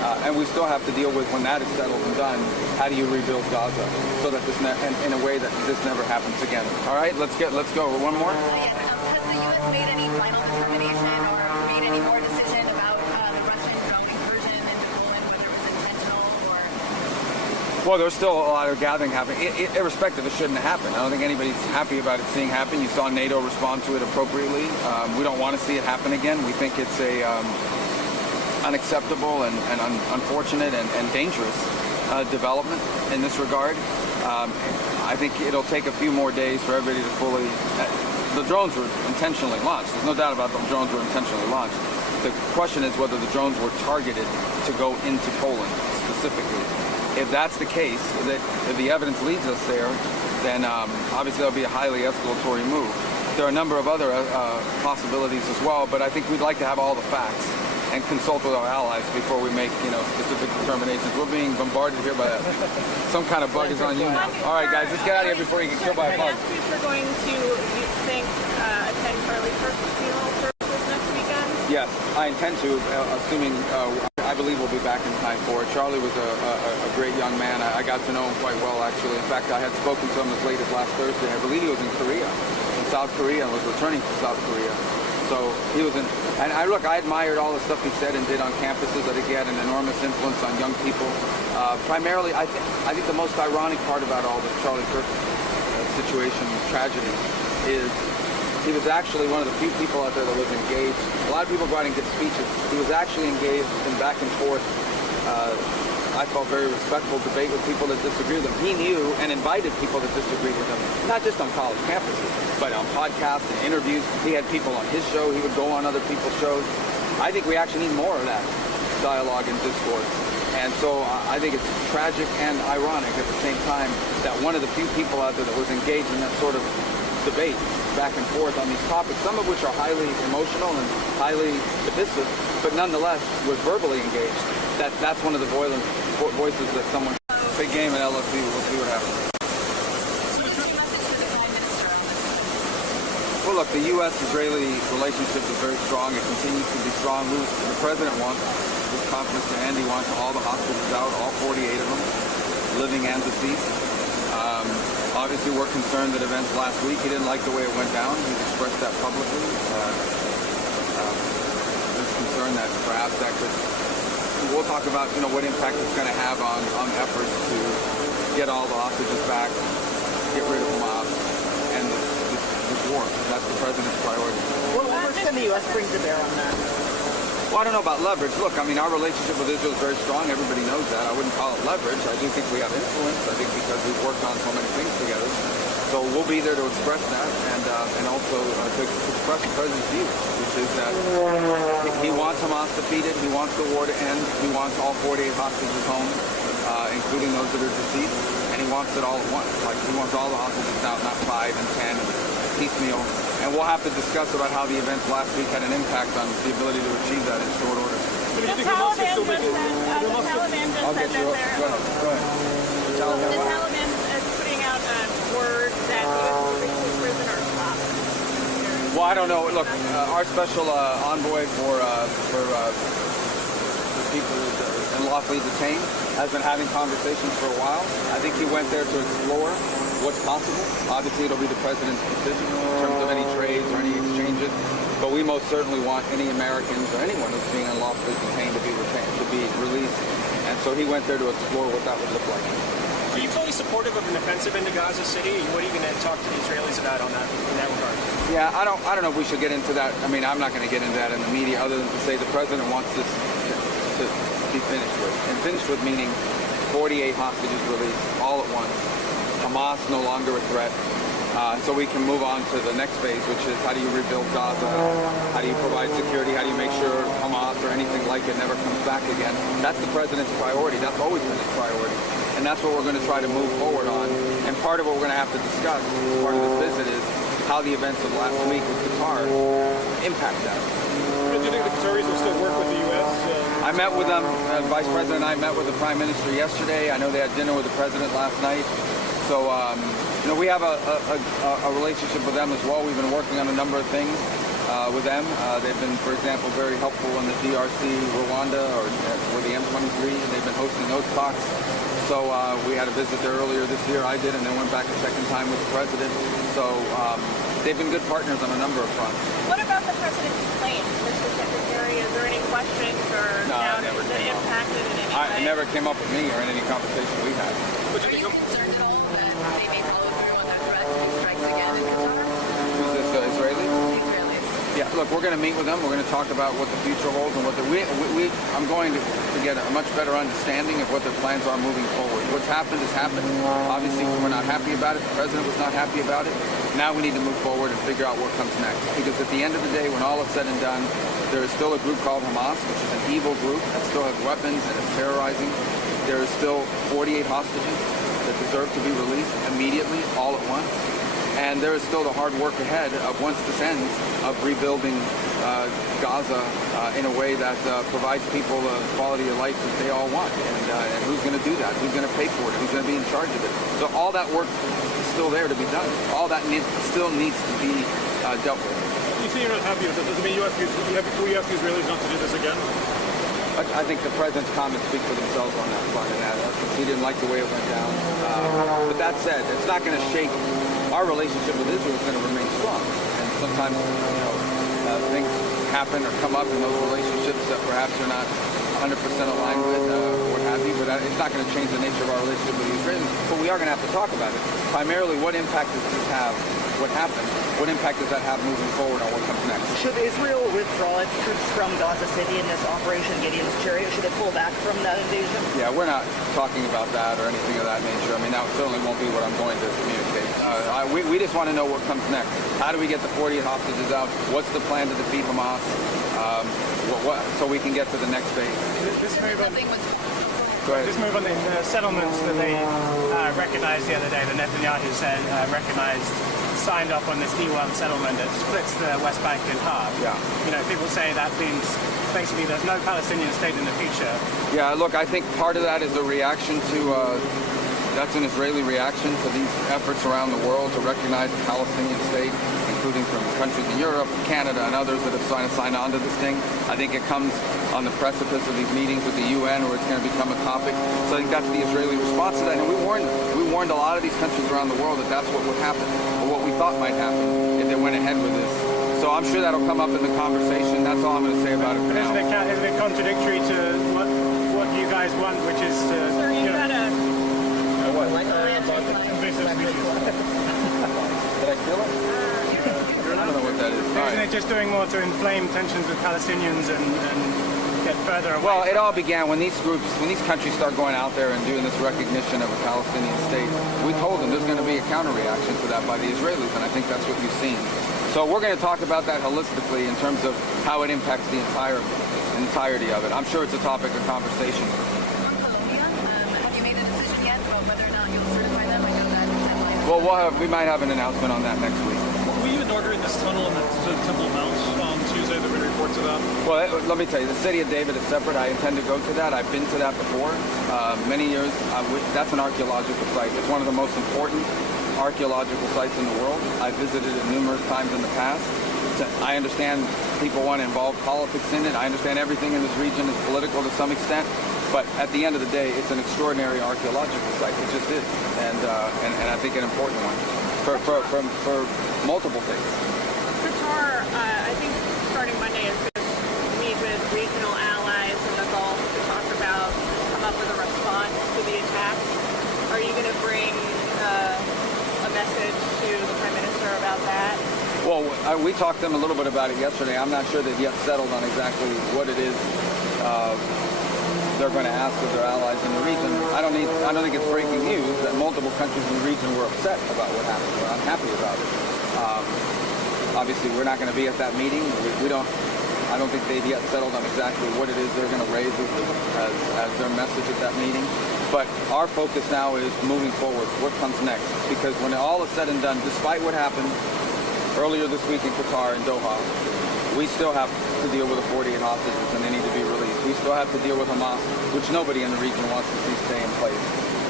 And we still have to deal with, when that is settled and done, how do you rebuild Gaza so that this in a way that this never happens again. All right, let's go. One more. Yes, has the U.S. made any final determination or made any more decision about the Russian drone incursion into Poland, whether it was intentional or? Well, there's still a lot of gathering happening. Irrespective, it shouldn't happen. I don't think anybody's happy about it seeing happen. You saw NATO respond to it appropriately. We don't want to see it happen again. We think it's a unacceptable and unfortunate and dangerous development in this regard. I think it'll take a few more days for everybody to fully... the drones were intentionally launched. There's no doubt about them. Drones were intentionally launched. The question is whether the drones were targeted to go into Poland specifically. If that's the case, if the evidence leads us there, then obviously that'll be a highly escalatory move. There are a number of other possibilities as well, but I think we'd like to have all the facts and consult with our allies before we make, specific determinations. We're being bombarded here by some kind of bug is on you now. All right, guys, let's get out of here before you get killed by a bug. We're going to, you think, attend Charlie Kirk's funeral services next weekend? Yes, I intend to, assuming I believe we'll be back in time for it. Charlie was a great young man. I got to know him quite well, actually. In fact, I had spoken to him as late as last Thursday. I believe he was in South Korea, and was returning to South Korea. So he was in, and I admired all the stuff he said and did on campuses. I think he had an enormous influence on young people. Primarily, I think the most ironic part about all the Charlie Kirk situation, tragedy, is he was actually one of the few people out there that was engaged. A lot of people go out and give speeches. He was actually engaged in back and forth, I felt very respectful debate with people that disagree with him. He knew and invited people that disagreed with him, not just on college campuses, but on podcasts and interviews. He had people on his show. He would go on other people's shows. I think we actually need more of that dialogue and discourse. And so I think it's tragic and ironic at the same time that one of the few people out there that was engaged in that sort of debate back and forth on these topics, some of which are highly emotional and highly divisive, but nonetheless was verbally engaged. That's one of the voices that someone... Big game at LSU. We'll see what happens. Well, look, the U.S.-Israeli relationship is very strong. It continues to be strong. The president wants, with confidence to end, he wants all the hostages out, all 48 of them, living and deceased. Obviously, we're concerned that events last week, he didn't like the way it went down. He's expressed that publicly. There's concern that perhaps that could... We'll talk about, what impact it's going to have on efforts to get all the hostages back, get rid of Hamas, and this war. That's the president's priority. What leverage can the U.S. bring to bear on that? Well, I don't know about leverage. Look, our relationship with Israel is very strong. Everybody knows that. I wouldn't call it leverage. I do think we have influence. I think because we've worked on so many things together. So we'll be there to express that and also to express the president's view, which is that he wants Hamas defeated. He wants the war to end. He wants all 48 hostages home, including those that are deceased. And he wants it all at once. Like, he wants all the hostages out, not 5 and 10 and piecemeal. And we'll have to discuss about how the events last week had an impact on the ability to achieve that in short order. The Taliban just said that they're... Go ahead. The Taliban is putting out a word that the U.S. will release prisoners up. Well, I don't know. Look, our special envoy for people unlawfully detained has been having conversations for a while. I think he went there to explore what's possible. Obviously, it'll be the president's decision in terms of any trades or any exchanges. But we most certainly want any Americans or anyone who's being unlawfully detained to be released. And so he went there to explore what that would look like. Are you fully supportive of an offensive into Gaza City? What are you going to talk to the Israelis about in that regard? Yeah, I don't know if we should get into that. I'm not going to get into that in the media, other than to say the president wants this to be finished with. And finished with meaning 48 hostages released all at once. Hamas no longer a threat. So we can move on to the next phase, which is how do you rebuild Gaza? How do you provide security? How do you make sure Hamas or anything like it never comes back again? That's the president's priority. That's always been his priority. And that's what we're going to try to move forward on. And part of what we're going to have to discuss, part of this visit, is how the events of last week with Qatar impact that. Do you think the Qataris will still work with the U.S.? I met with them. Vice President and I met with the Prime Minister yesterday. I know they had dinner with the President last night. So, we have a relationship with them as well. We've been working on a number of things. with them. They've been, for example, very helpful in the DRC, Rwanda, or with the M23. They've been hosting those talks. So we had a visit there earlier this year. I did, and then went back a second time with the president. So they've been good partners on a number of fronts. What about the president's claims, Mr. Secretary? Is there any questions or doubt that impacted in any way? It never came up with me or in any conversation we had. Are you concerned at all that they may follow through on that threat and strikes again in Qatar? Who's this, Israeli? The Israelis. Yeah, look, we're going to meet with them. We're going to talk about what the future holds and what I'm going to get a much better understanding of what their plans are moving forward. What's happened has happened. Obviously, we're not happy about it. The president was not happy about it. Now we need to move forward and figure out what comes next. Because at the end of the day, when all is said and done, there is still a group called Hamas, which is an evil group that still has weapons and is terrorizing. There is still 48 hostages that deserve to be released immediately, all at once. And there is still the hard work ahead of, once this ends, of rebuilding Gaza in a way that provides people the quality of life that they all want. And who's going to do that? Who's going to pay for it? Who's going to be in charge of it? So all that work is still there to be done. All that still needs to be dealt with. You say you're not happy with it. Does it mean you ask the Israelis not to do this again? I think the president's comments speak for themselves on that front, and that he didn't like the way it went down. But that said, it's not going to shake. Our relationship with Israel is going to remain strong. And sometimes, things happen or come up in those relationships that perhaps you're not 100% aligned with, or what have you. But it's not going to change the nature of our relationship with the Israelis. But we are going to have to talk about it. Primarily, what impact does this have? What happened? What impact does that have moving forward on what comes next? Should Israel withdraw its troops from Gaza City in this Operation Gideon's Chariot? Should it pull back from that invasion? Yeah, we're not talking about that or anything of that nature. I mean, that certainly won't be what I'm going to communicate. We just want to know what comes next. How do we get the 48 hostages out? What's the plan to defeat Hamas? So we can get to the next phase. This move on, Go ahead. this move on the settlements that they recognized the other day, the Netanyahu said signed off on this E1 settlement that splits the West Bank in half. Yeah. People say that means basically there's no Palestinian state in the future. Yeah, look, I think part of that is a reaction to, that's an Israeli reaction to these efforts around the world to recognize a Palestinian state, including from countries in Europe, Canada, and others that have signed on to this thing. I think it comes on the precipice of these meetings with the UN where it's going to become a topic. So I think that's the Israeli response to that. And we warned a lot of these countries around the world that that's what would happen, or what we thought might happen if they went ahead with this. So I'm sure that'll come up in the conversation. That's all I'm going to say about it for now. Isn't it contradictory to what you guys want, which is to... Sir, you got a... invasive species. Did I steal it? I don't know what that is. Isn't it just doing more to inflame tensions with Palestinians and get further away? Well, it all began when these countries start going out there and doing this recognition of a Palestinian state. We told them there's going to be a counter-reaction to that by the Israelis, and I think that's what you've seen. So we're going to talk about that holistically in terms of how it impacts the entirety of it. I'm sure it's a topic of conversation. On Colombia, have you made a decision yet about whether or not you'll certify them? I know that deadline. Well, we might have an announcement on that next week. Were you inaugurating this tunnel in the Temple Mount on Tuesday? There were reports of that. Well, let me tell you, the city of David is separate. I intend to go to that. I've been to that before. Many years. That's an archaeological site. It's one of the most important archaeological sites in the world. I've visited it numerous times in the past. I understand people want to involve politics in it. I understand everything in this region is political to some extent. But at the end of the day, it's an extraordinary archaeological site. It just is. And I think an important one for multiple things. Qatar, I think starting Monday is going to meet with regional allies in the Gulf to come up with a response to the attacks. Are you going to bring a message to the Prime Minister about that? Well, we talked to them a little bit about it yesterday. I'm not sure they've yet settled on exactly what it is they're going to ask of their allies in the region. I don't think it's breaking news that multiple countries in the region were upset about what happened. We're unhappy about it. Obviously, we're not going to be at that meeting. I don't think they've yet settled on exactly what it is they're going to raise as their message at that meeting. But our focus now is moving forward. What comes next? Because when all is said and done, despite what happened earlier this week in Qatar and Doha, we still have to deal with the 48 hostages and they need to be released. We still have to deal with Hamas, which nobody in the region wants to see stay in place.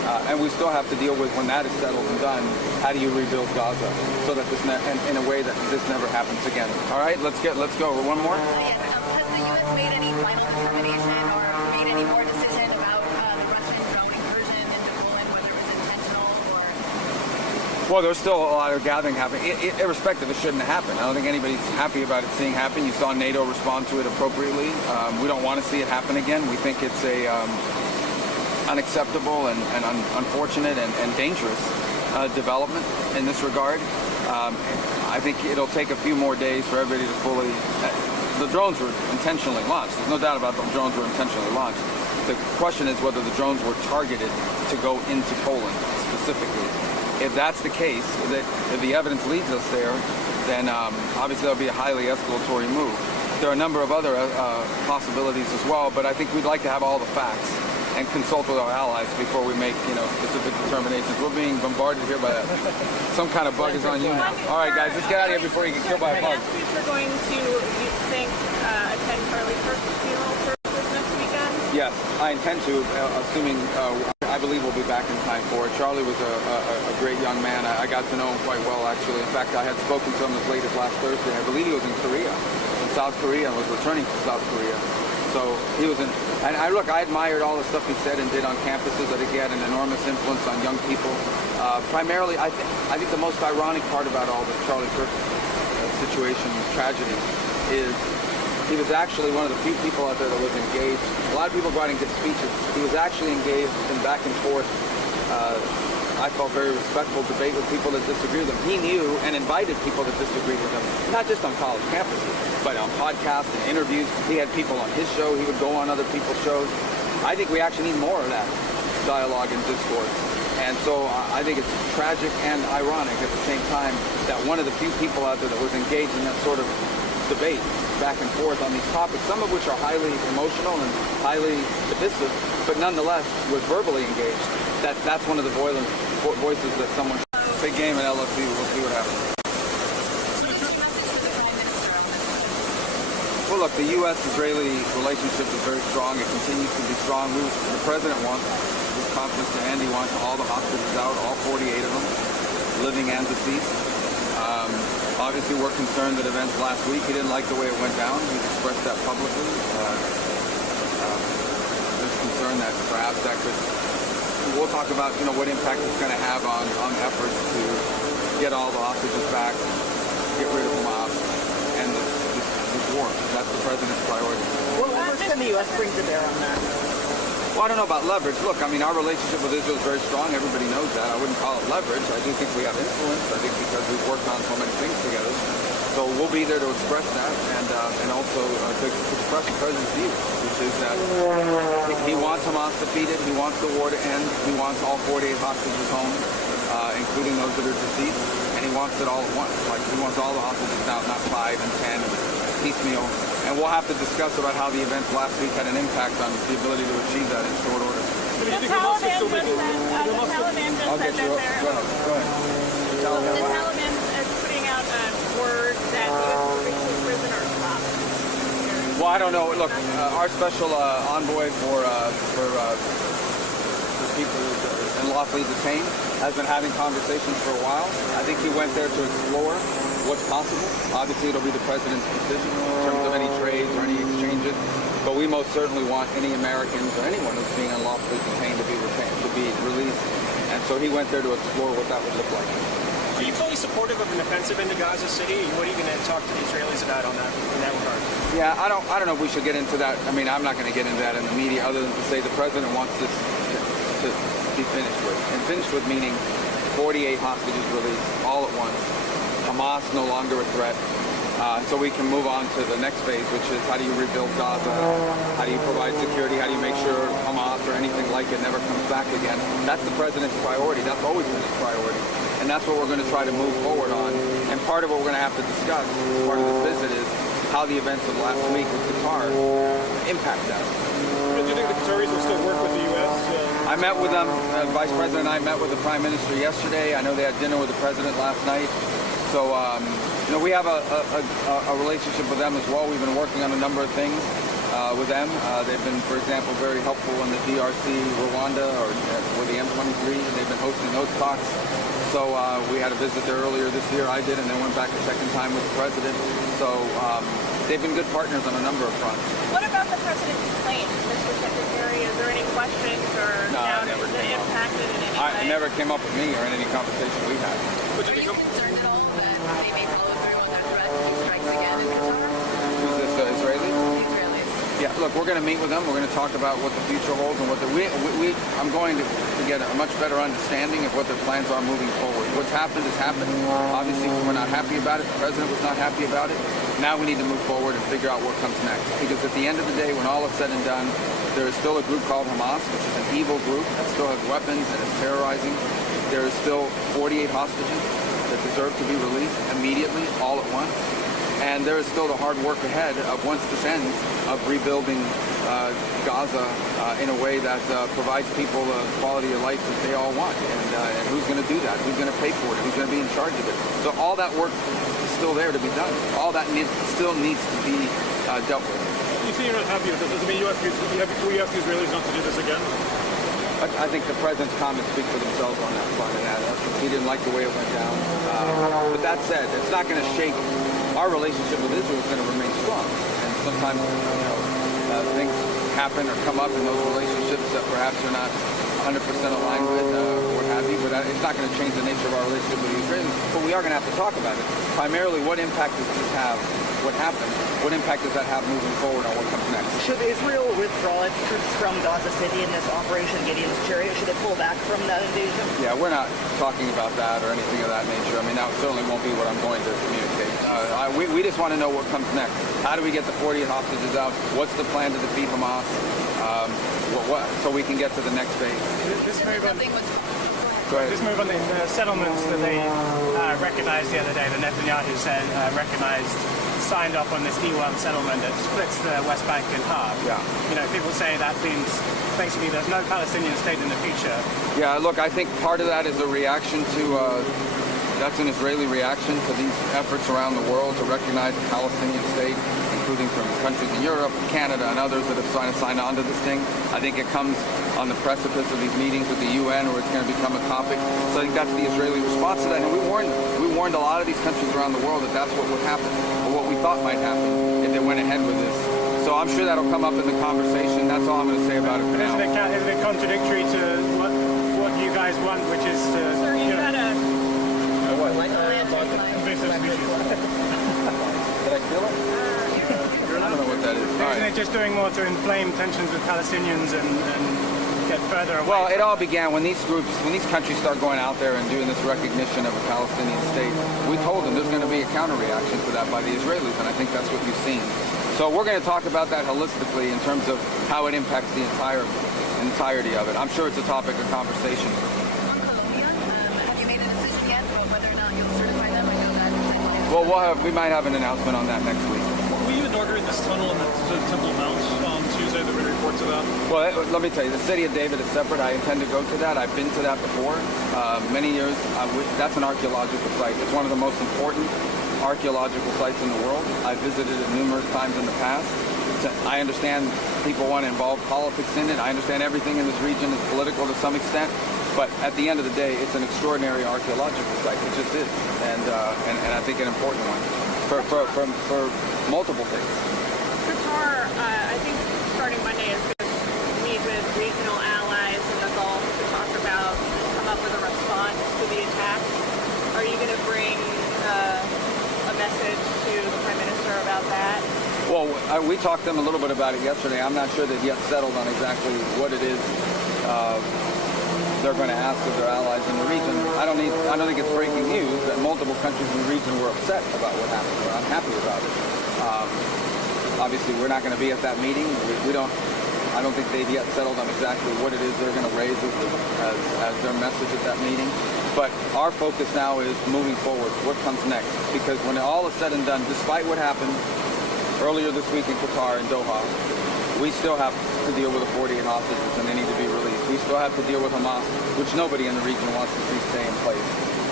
And we still have to deal with, when that is settled and done, how do you rebuild Gaza so that this in a way that this never happens again. All right, let's go. One more. Yes, has the U.S. made any final determination or made any more decision about the Russian drone incursion into Poland, whether it was intentional or? Well, there's still a lot of gathering happening. Irrespective, it shouldn't happen. I don't think anybody's happy about it seeing happen. You saw NATO respond to it appropriately. We don't want to see it happen again. We think it's a unacceptable and unfortunate and dangerous development in this regard. I think it'll take a few more days for everybody to fully... The drones were intentionally launched. There's no doubt about the drones were intentionally launched. The question is whether the drones were targeted to go into Poland specifically. If that's the case, if the evidence leads us there, then obviously that'll be a highly escalatory move. There are a number of other possibilities as well, but I think we'd like to have all the facts and consult with our allies before we make, specific determinations. We're being bombarded here by some kind of bug is on you now. All right, guys, let's get out of here before you get killed by a bug. We're going to, you think, attend Charlie Kirk's funeral services next weekend? Yes, I intend to, assuming I believe we'll be back in time for it. Charlie was a great young man. I got to know him quite well, actually. In fact, I had spoken to him as late as last Thursday. I believe he was in South Korea, and was returning to South Korea. So he was and I admired all the stuff he said and did on campuses. I think he had an enormous influence on young people. Primarily, I think the most ironic part about all the Charlie Kirk situation, tragedy, is he was actually one of the few people out there that was engaged. A lot of people writing good speeches. He was actually engaged in back and forth, I felt very respectful debate with people that disagree with him. He knew and invited people that disagreed with him, not just on college campuses, but on podcasts and interviews. He had people on his show. He would go on other people's shows. I think we actually need more of that dialogue and discourse. And so I think it's tragic and ironic at the same time that one of the few people out there that was engaged in that sort of debate back and forth on these topics, some of which are highly emotional and highly divisive, but nonetheless was verbally engaged. That's one of the voices that someone... Big game at LSU. We'll see what happens. Well, look, the U.S.-Israeli relationship is very strong. It continues to be strong. The president wants, with confidence to end, he wants all the hostages out, all 48 of them, living and deceased. Obviously, we're concerned that events last week, he didn't like the way it went down. He expressed that publicly. There's concern that perhaps that could... We'll talk about, what impact it's going to have on efforts to get all the hostages back, get rid of the mob, and this war. That's the president's priority. What leverage can the U.S. bring to bear on that? Well, I don't know about leverage. Look, our relationship with Israel is very strong. Everybody knows that. I wouldn't call it leverage. I do think we have influence. I think because we've worked on so many things together. So we'll be there to express that and also to express the president's view, which is that he wants Hamas defeated. He wants the war to end. He wants all 48 hostages home, including those that are deceased. And he wants it all at once. Like, he wants all the hostages out, not 5 and 10, piecemeal. And we'll have to discuss about how the events last week had an impact on the ability to achieve that in short order. The Taliban just said that they're... Go ahead. The Taliban is putting out a word that the prisoner swaps. Well, I don't know. Look, our special envoy for people unlawfully detained has been having conversations for a while. I think he went there to explore what's possible. Obviously, it'll be the president's decision in terms of any trades or any exchanges. But we most certainly want any Americans or anyone who's being unlawfully detained to be released. And so he went there to explore what that would look like. Are you fully supportive of an offensive into Gaza City? What are you going to talk to the Israelis about in that regard? Yeah, I don't know if we should get into that. I'm not going to get into that in the media, other than to say the president wants this to be finished with. And finished with meaning 48 hostages released all at once. Hamas no longer a threat. So we can move on to the next phase, which is how do you rebuild Gaza? How do you provide security? How do you make sure Hamas or anything like it never comes back again? That's the president's priority. That's always been his priority. And that's what we're going to try to move forward on. And part of what we're going to have to discuss, part of this visit, is how the events of last week with Qatar impact that. Do you think the Qataris will still work with the U.S.? I met with them. Vice President and I met with the Prime Minister yesterday. I know they had dinner with the President last night. So, we have a relationship with them as well. We've been working on a number of things. with them. They've been, for example, very helpful in the DRC, Rwanda, or the M23. They've been hosting those talks. So we had a visit there earlier this year. I did, and then went back a second time with the president. So they've been good partners on a number of fronts. What about the president's claims, Mr. Secretary? Is there any questions or doubt that impacted in any way? It never came up with me or in any conversation we had. Are you concerned at all that they may follow through on their threat to strikes again in Qatar? Who's this, Israeli? The Israelis. Yeah, look, we're going to meet with them. We're going to talk about what the future holds and what I'm going to get a much better understanding of what their plans are moving forward. What's happened has happened. Obviously, we're not happy about it. The president was not happy about it. Now we need to move forward and figure out what comes next. Because at the end of the day, when all is said and done, there is still a group called Hamas, which is an evil group that still has weapons and is terrorizing. There is still 48 hostages that deserve to be released immediately, all at once. And there is still the hard work ahead of, once this ends, of rebuilding Gaza in a way that provides people the quality of life that they all want. And who's going to do that? Who's going to pay for it? Who's going to be in charge of it? So all that work is still there to be done. All that still needs to be dealt with. You say you're not happy with this. Does it mean you ask the Israelis not to do this again? I think the president's comments speak for themselves on that front. And he didn't like the way it went down. But that said, it's not going to shake. Our relationship with Israel is going to remain strong. And sometimes, things happen or come up in those relationships that perhaps you're not 100% aligned with, what have you. But it's not going to change the nature of our relationship with the Israelis. But we are going to have to talk about it. Primarily, what impact does this have? What happened? What impact does that have moving forward on what comes next? Should Israel withdraw its troops from Gaza City in this Operation Gideon's Chariot? Should it pull back from that invasion? Yeah, we're not talking about that or anything of that nature. I mean, that certainly won't be what I'm going to communicate. We just want to know what comes next. How do we get the 48 hostages out? What's the plan to defeat Hamas? So we can get to the next phase. This move on, Go ahead. this move on the settlements that they recognized the other day, the Netanyahu said signed off on this E1 settlement that splits the West Bank in half. Yeah. You know, people say that means basically there's no Palestinian state in the future. Yeah, look, I think part of that is a reaction to, that's an Israeli reaction to these efforts around the world to recognize the Palestinian state, including from countries in Europe, Canada, and others that have signed on to this thing. I think it comes on the precipice of these meetings with the UN where it's going to become a topic. So I think that's the Israeli response to that. And we warned a lot of these countries around the world that that's what would happen, or what we thought might happen if they went ahead with this. So I'm sure that'll come up in the conversation. That's all I'm going to say about it for now. Isn't it contradictory to what you guys want, which is to... Sir, you got a... invasive species. Did I kill it? I don't know what that is. All Isn't right. it just doing more to inflame tensions with Palestinians and get further away? Well, it all began when these countries start going out there and doing this recognition of a Palestinian state. We told them there's going to be a counter reaction to that by the Israelis, and I think that's what you've seen. So we're going to talk about that holistically in terms of how it impacts the entirety of it. I'm sure it's a topic of conversation. On Colombia, have you made a decision yet about whether or not you'll certify them? I know that... Well, we might have an announcement on that next week. Were you inaugurating this tunnel in the Temple Mount on Tuesday? There were reports of that. Well, let me tell you, the city of David is separate. I intend to go to that. I've been to that before, many years. That's an archaeological site. It's one of the most important archaeological sites in the world. I've visited it numerous times in the past. I understand people want to involve politics in it. I understand everything in this region is political to some extent. But at the end of the day, it's an extraordinary archaeological site. It just is. And I think an important one for multiple things. Qatar, I think starting Monday is going to meet with regional allies in the Gulf to come up with a response to the attack. Are you going to bring a message to the Prime Minister about that? Well, we talked to them a little bit about it yesterday. I'm not sure they've yet settled on exactly what it is they're going to ask of their allies in the region. I don't think it's breaking news that multiple countries in the region were upset about what happened. We're unhappy about it. Obviously, we're not going to be at that meeting. I don't think they've yet settled on exactly what it is they're going to raise as their message at that meeting. But our focus now is moving forward. What comes next? Because when all is said and done, despite what happened earlier this week in Qatar and Doha, we still have to deal with the 48 hostages and they need to be released. We still have to deal with Hamas, which nobody in the region wants to see stay in place.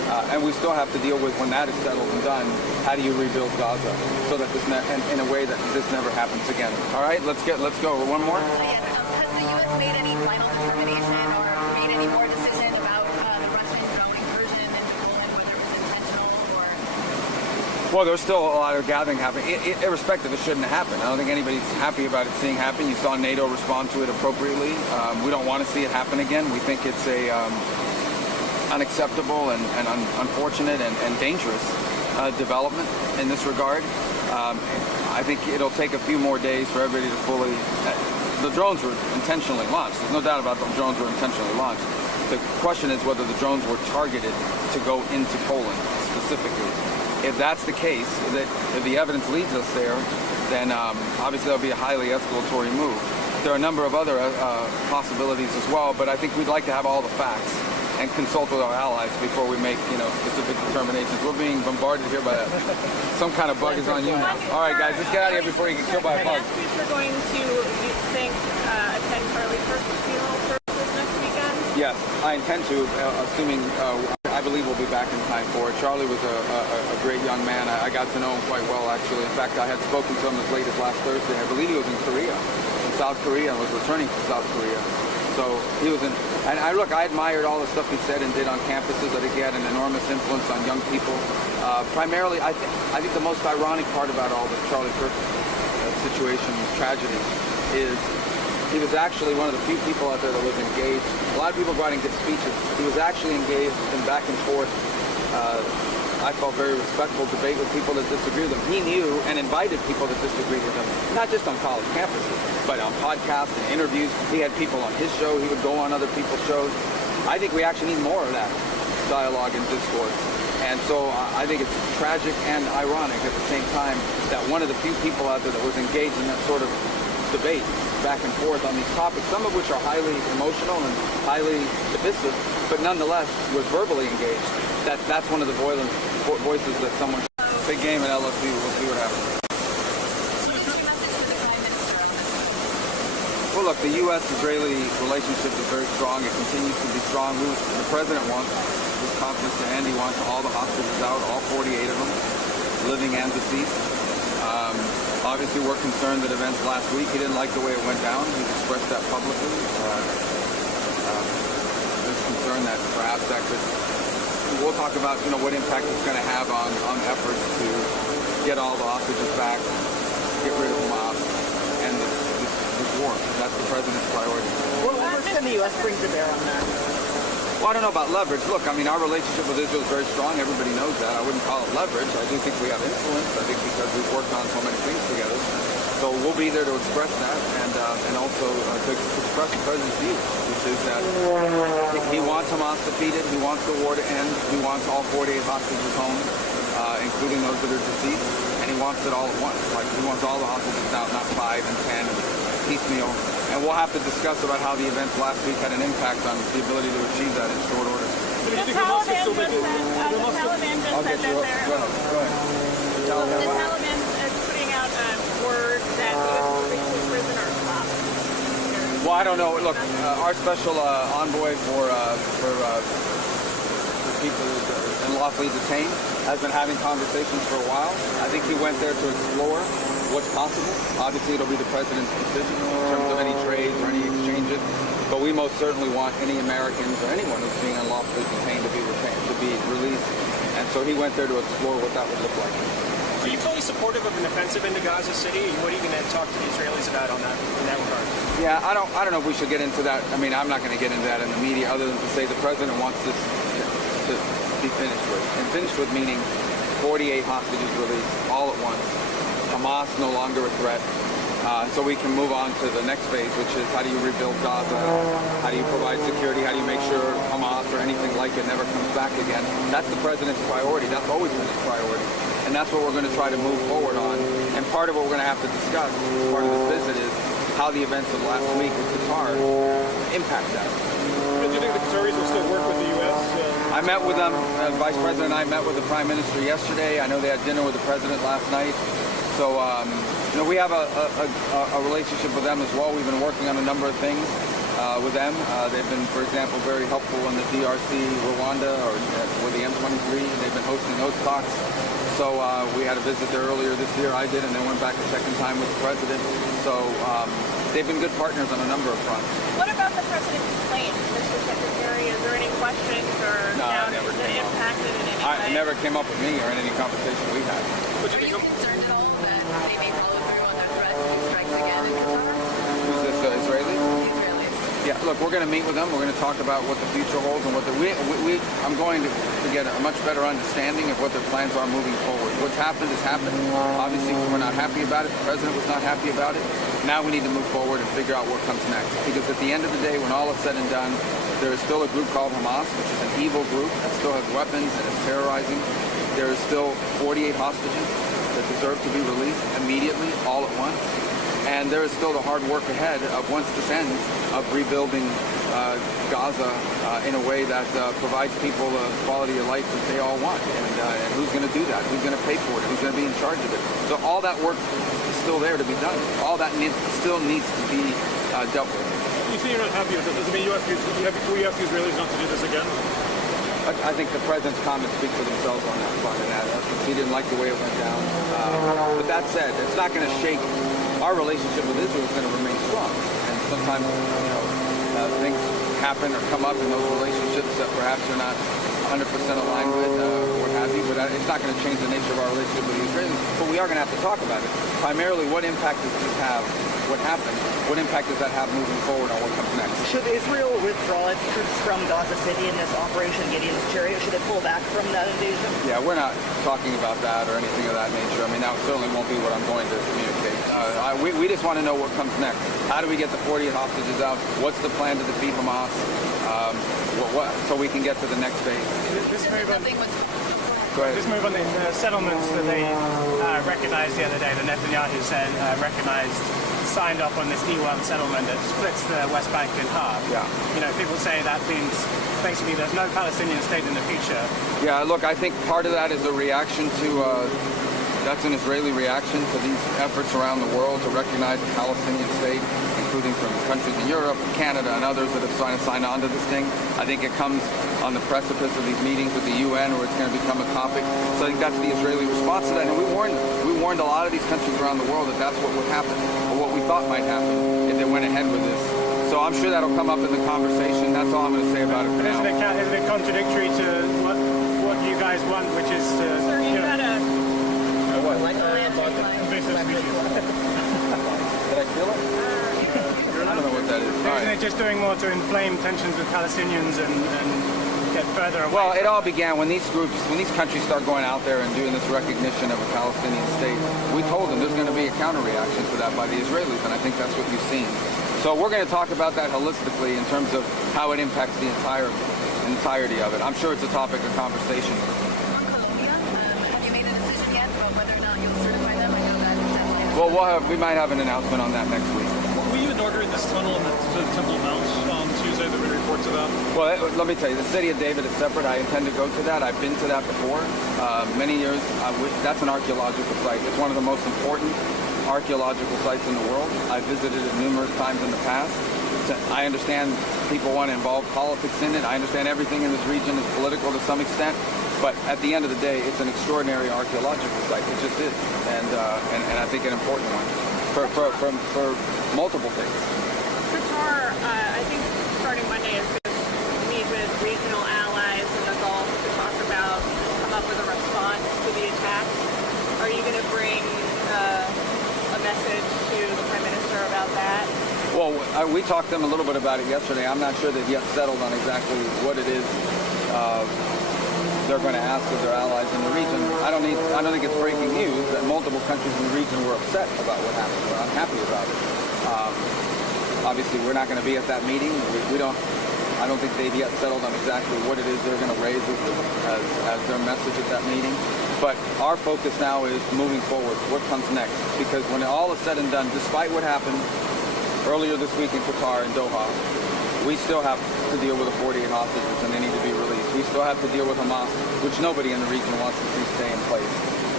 And we still have to deal with, when that is settled and done, how do you rebuild Gaza so that this in a way that this never happens again. All right, let's go. One more. Yes, has the U.S. made any final determination or made any more decision about the Russian drone incursion into Poland, whether it's intentional or? Well, there's still a lot of gathering happening. Irrespective, it shouldn't happen. I don't think anybody's happy about it seeing happen. You saw NATO respond to it appropriately. We don't want to see it happen again. We think it's a unacceptable and unfortunate and dangerous development in this regard. I think it'll take a few more days for everybody to fully... the drones were intentionally launched. There's no doubt about them. Drones were intentionally launched. The question is whether the drones were targeted to go into Poland specifically. If that's the case, if the evidence leads us there, then obviously that'll be a highly escalatory move. There are a number of other possibilities as well, but I think we'd like to have all the facts and consult with our allies before we make, specific determinations. We're being bombarded here by some kind of bug is on you now. All right, guys, let's get out of here before you get killed by a bug. We're going to, you think, attend Charlie Kirk's funeral services next weekend? Yes, I intend to, assuming I believe we'll be back in time for it. Charlie was a great young man. I got to know him quite well, actually. In fact, I had spoken to him as late as last Thursday. I believe he was in South Korea, and was returning from South Korea. So he was in, and I admired all the stuff he said and did on campuses. I think he had an enormous influence on young people. Primarily, I think the most ironic part about all the Charlie Kirk situation, tragedy, is he was actually one of the few people out there that was engaged. A lot of people go out and give speeches. He was actually engaged in back and forth, I felt very respectful debate with people that disagree with him. He knew and invited people that disagreed with him, not just on college campuses, but on podcasts and interviews. He had people on his show. He would go on other people's shows. I think we actually need more of that dialogue and discourse. And so I think it's tragic and ironic at the same time that one of the few people out there that was engaged in that sort of debate back and forth on these topics, some of which are highly emotional and highly divisive, but nonetheless was verbally engaged. That's one of the voices that someone... Big game at LSU. We'll see what happens. Well, look, the U.S.-Israeli relationship is very strong. It continues to be strong. The president wants, with confidence to end, he wants all the hostages out, all 48 of them, living and deceased. Obviously, we're concerned that events last week, he didn't like the way it went down. He's expressed that publicly. There's concern that perhaps that could... We'll talk about, what impact it's going to have on efforts to get all the hostages back, get rid of Hamas, and this war. That's the president's priority. What leverage can the U.S. bring to bear on that? Well, I don't know about leverage. Look, our relationship with Israel is very strong. Everybody knows that. I wouldn't call it leverage. I do think we have influence. I think because we've worked on so many things together. So we'll be there to express that and also to express the president's view, which is that he wants Hamas defeated. He wants the war to end. He wants all 48 hostages home, including those that are deceased. And he wants it all at once. Like, he wants all the hostages out, not 5 and 10 and piecemeal. And we'll have to discuss about how the events last week had an impact on the ability to achieve that in short order. The Taliban just said that they're... Go ahead. The Taliban is putting out word that the U.S. will release prisoners. Well, I don't know. Look, our special envoy for people unlawfully detained has been having conversations for a while. I think he went there to explore what's possible. Obviously, it'll be the president's decision in terms of any trades or any exchanges. But we most certainly want any Americans or anyone who's being unlawfully detained to be released. And so he went there to explore what that would look like. Are you fully supportive of an offensive into Gaza City? What are you going to talk to the Israelis about in that regard? Yeah, I don't know if we should get into that. I'm not going to get into that in the media, other than to say the president wants this to be finished with. And finished with meaning 48 hostages released all at once. Hamas no longer a threat. So we can move on to the next phase, which is how do you rebuild Gaza? How do you provide security? How do you make sure Hamas or anything like it never comes back again? That's the president's priority. That's always been his priority. And that's what we're going to try to move forward on. And part of what we're going to have to discuss, part of this visit, is how the events of last week in Qatar impact that. Do you think the Qataris will still work with the U.S.? I met with them. Vice President and I met with the Prime Minister yesterday. I know they had dinner with the President last night. So, we have a relationship with them as well. We've been working on a number of things. with them. They've been, for example, very helpful in the DRC, Rwanda, or with the M23. They've been hosting those talks. So we had a visit there earlier this year. I did, and then went back a second time with the president. So they've been good partners on a number of fronts. What about the president's plane, Mr. Secretary? Is there any questions or doubts that impacted in any way? It never came up with me or in any conversation we had. Are you concerned at all that they may follow through on their threat to strikes again in Qatar? Who's this, Israeli? The Israelis. Yeah, look, we're going to meet with them. We're going to talk about what the future holds and what I'm going to get a much better understanding of what their plans are moving forward. What's happened has happened. Obviously, we're not happy about it. The president was not happy about it. Now we need to move forward and figure out what comes next. Because at the end of the day, when all is said and done, there is still a group called Hamas, which is an evil group that still has weapons and is terrorizing. There is still 48 hostages that deserve to be released immediately, all at once. And there is still the hard work ahead of, once this ends, of rebuilding Gaza in a way that provides people the quality of life that they all want. And who's going to do that? Who's going to pay for it? Who's going to be in charge of it? So all that work is still there to be done. All that still needs to be dealt with. You say you're not happy with it. Does it mean you ask the Israelis not to do this again? I think the president's comments speak for themselves on that front, and that he didn't like the way it went down. But that said, it's not going to shake. Our relationship with Israel is going to remain strong, and sometimes things happen or come up in those relationships that perhaps you're not 100% aligned with, or what have you. But it's not going to change the nature of our relationship with the Israelis. But we are going to have to talk about it. Primarily, what impact does this have? What happened? What impact does that have moving forward on what comes next? Should Israel withdraw its troops from Gaza City in this Operation Gideon's Chariot? Should it pull back from that invasion? Yeah, we're not talking about that or anything of that nature. I mean, that certainly won't be what I'm going to communicate. We just want to know what comes next. How do we get the 48 hostages out? What's the plan to defeat Hamas? So we can get to the next phase. This move on, Go ahead. this move on the settlements that they recognized the other day, the Netanyahu said signed off on this E1 settlement that splits the West Bank in half. Yeah. You know, people say that means basically there's no Palestinian state in the future. Yeah, look, I think part of that is a reaction to, that's an Israeli reaction to these efforts around the world to recognize a Palestinian state, including from countries in Europe, Canada, and others that have signed on to this thing. I think it comes on the precipice of these meetings with the UN where it's going to become a topic. So I think that's the Israeli response to that. And we warned a lot of these countries around the world that that's what would happen, or what we thought might happen if they went ahead with this. So I'm sure that'll come up in the conversation. That's all I'm going to say about it for now. Isn't it contradictory to what you guys want, which is to... Sir, you had a... invasive species. Did I feel it? I don't know what that is. All Isn't right. it just doing more to inflame tensions with Palestinians and get further away? Well, it all began when these countries start going out there and doing this recognition of a Palestinian state. We told them there's going to be a counter-reaction to that by the Israelis, and I think that's what you've seen. So we're going to talk about that holistically in terms of how it impacts the entirety of it. I'm sure it's a topic of conversation. On Colombia, have you made a decision yet about whether or not you'll certify them? I know that definitely... Well, we might have an announcement on that next week. Were you inaugurating this tunnel in the Temple Mount on Tuesday? There were reports of that. Well, let me tell you, the city of David is separate. I intend to go to that. I've been to that before. Many years. That's an archaeological site. It's one of the most important archaeological sites in the world. I've visited it numerous times in the past. I understand people want to involve politics in it. I understand everything in this region is political to some extent. But at the end of the day, it's an extraordinary archaeological site. It just is. And I think an important one for multiple things. Qatar, I think starting Monday is going to meet with regional allies in the Gulf to talk about, come up with a response to the attacks. Are you going to bring a message to the Prime Minister about that? Well, we talked to them a little bit about it yesterday. I'm not sure they've yet settled on exactly what it is they're going to ask of their allies in the region. I don't think it's breaking news that multiple countries in the region were upset about what happened, but I'm happy about it. Obviously, we're not going to be at that meeting. I don't think they've yet settled on exactly what it is they're going to raise as their message at that meeting. But our focus now is moving forward. What comes next? Because when all is said and done, despite what happened earlier this week in Qatar and Doha, we still have to deal with the 48 hostages and they need to be released. We still have to deal with Hamas, which nobody in the region wants to see stay in place.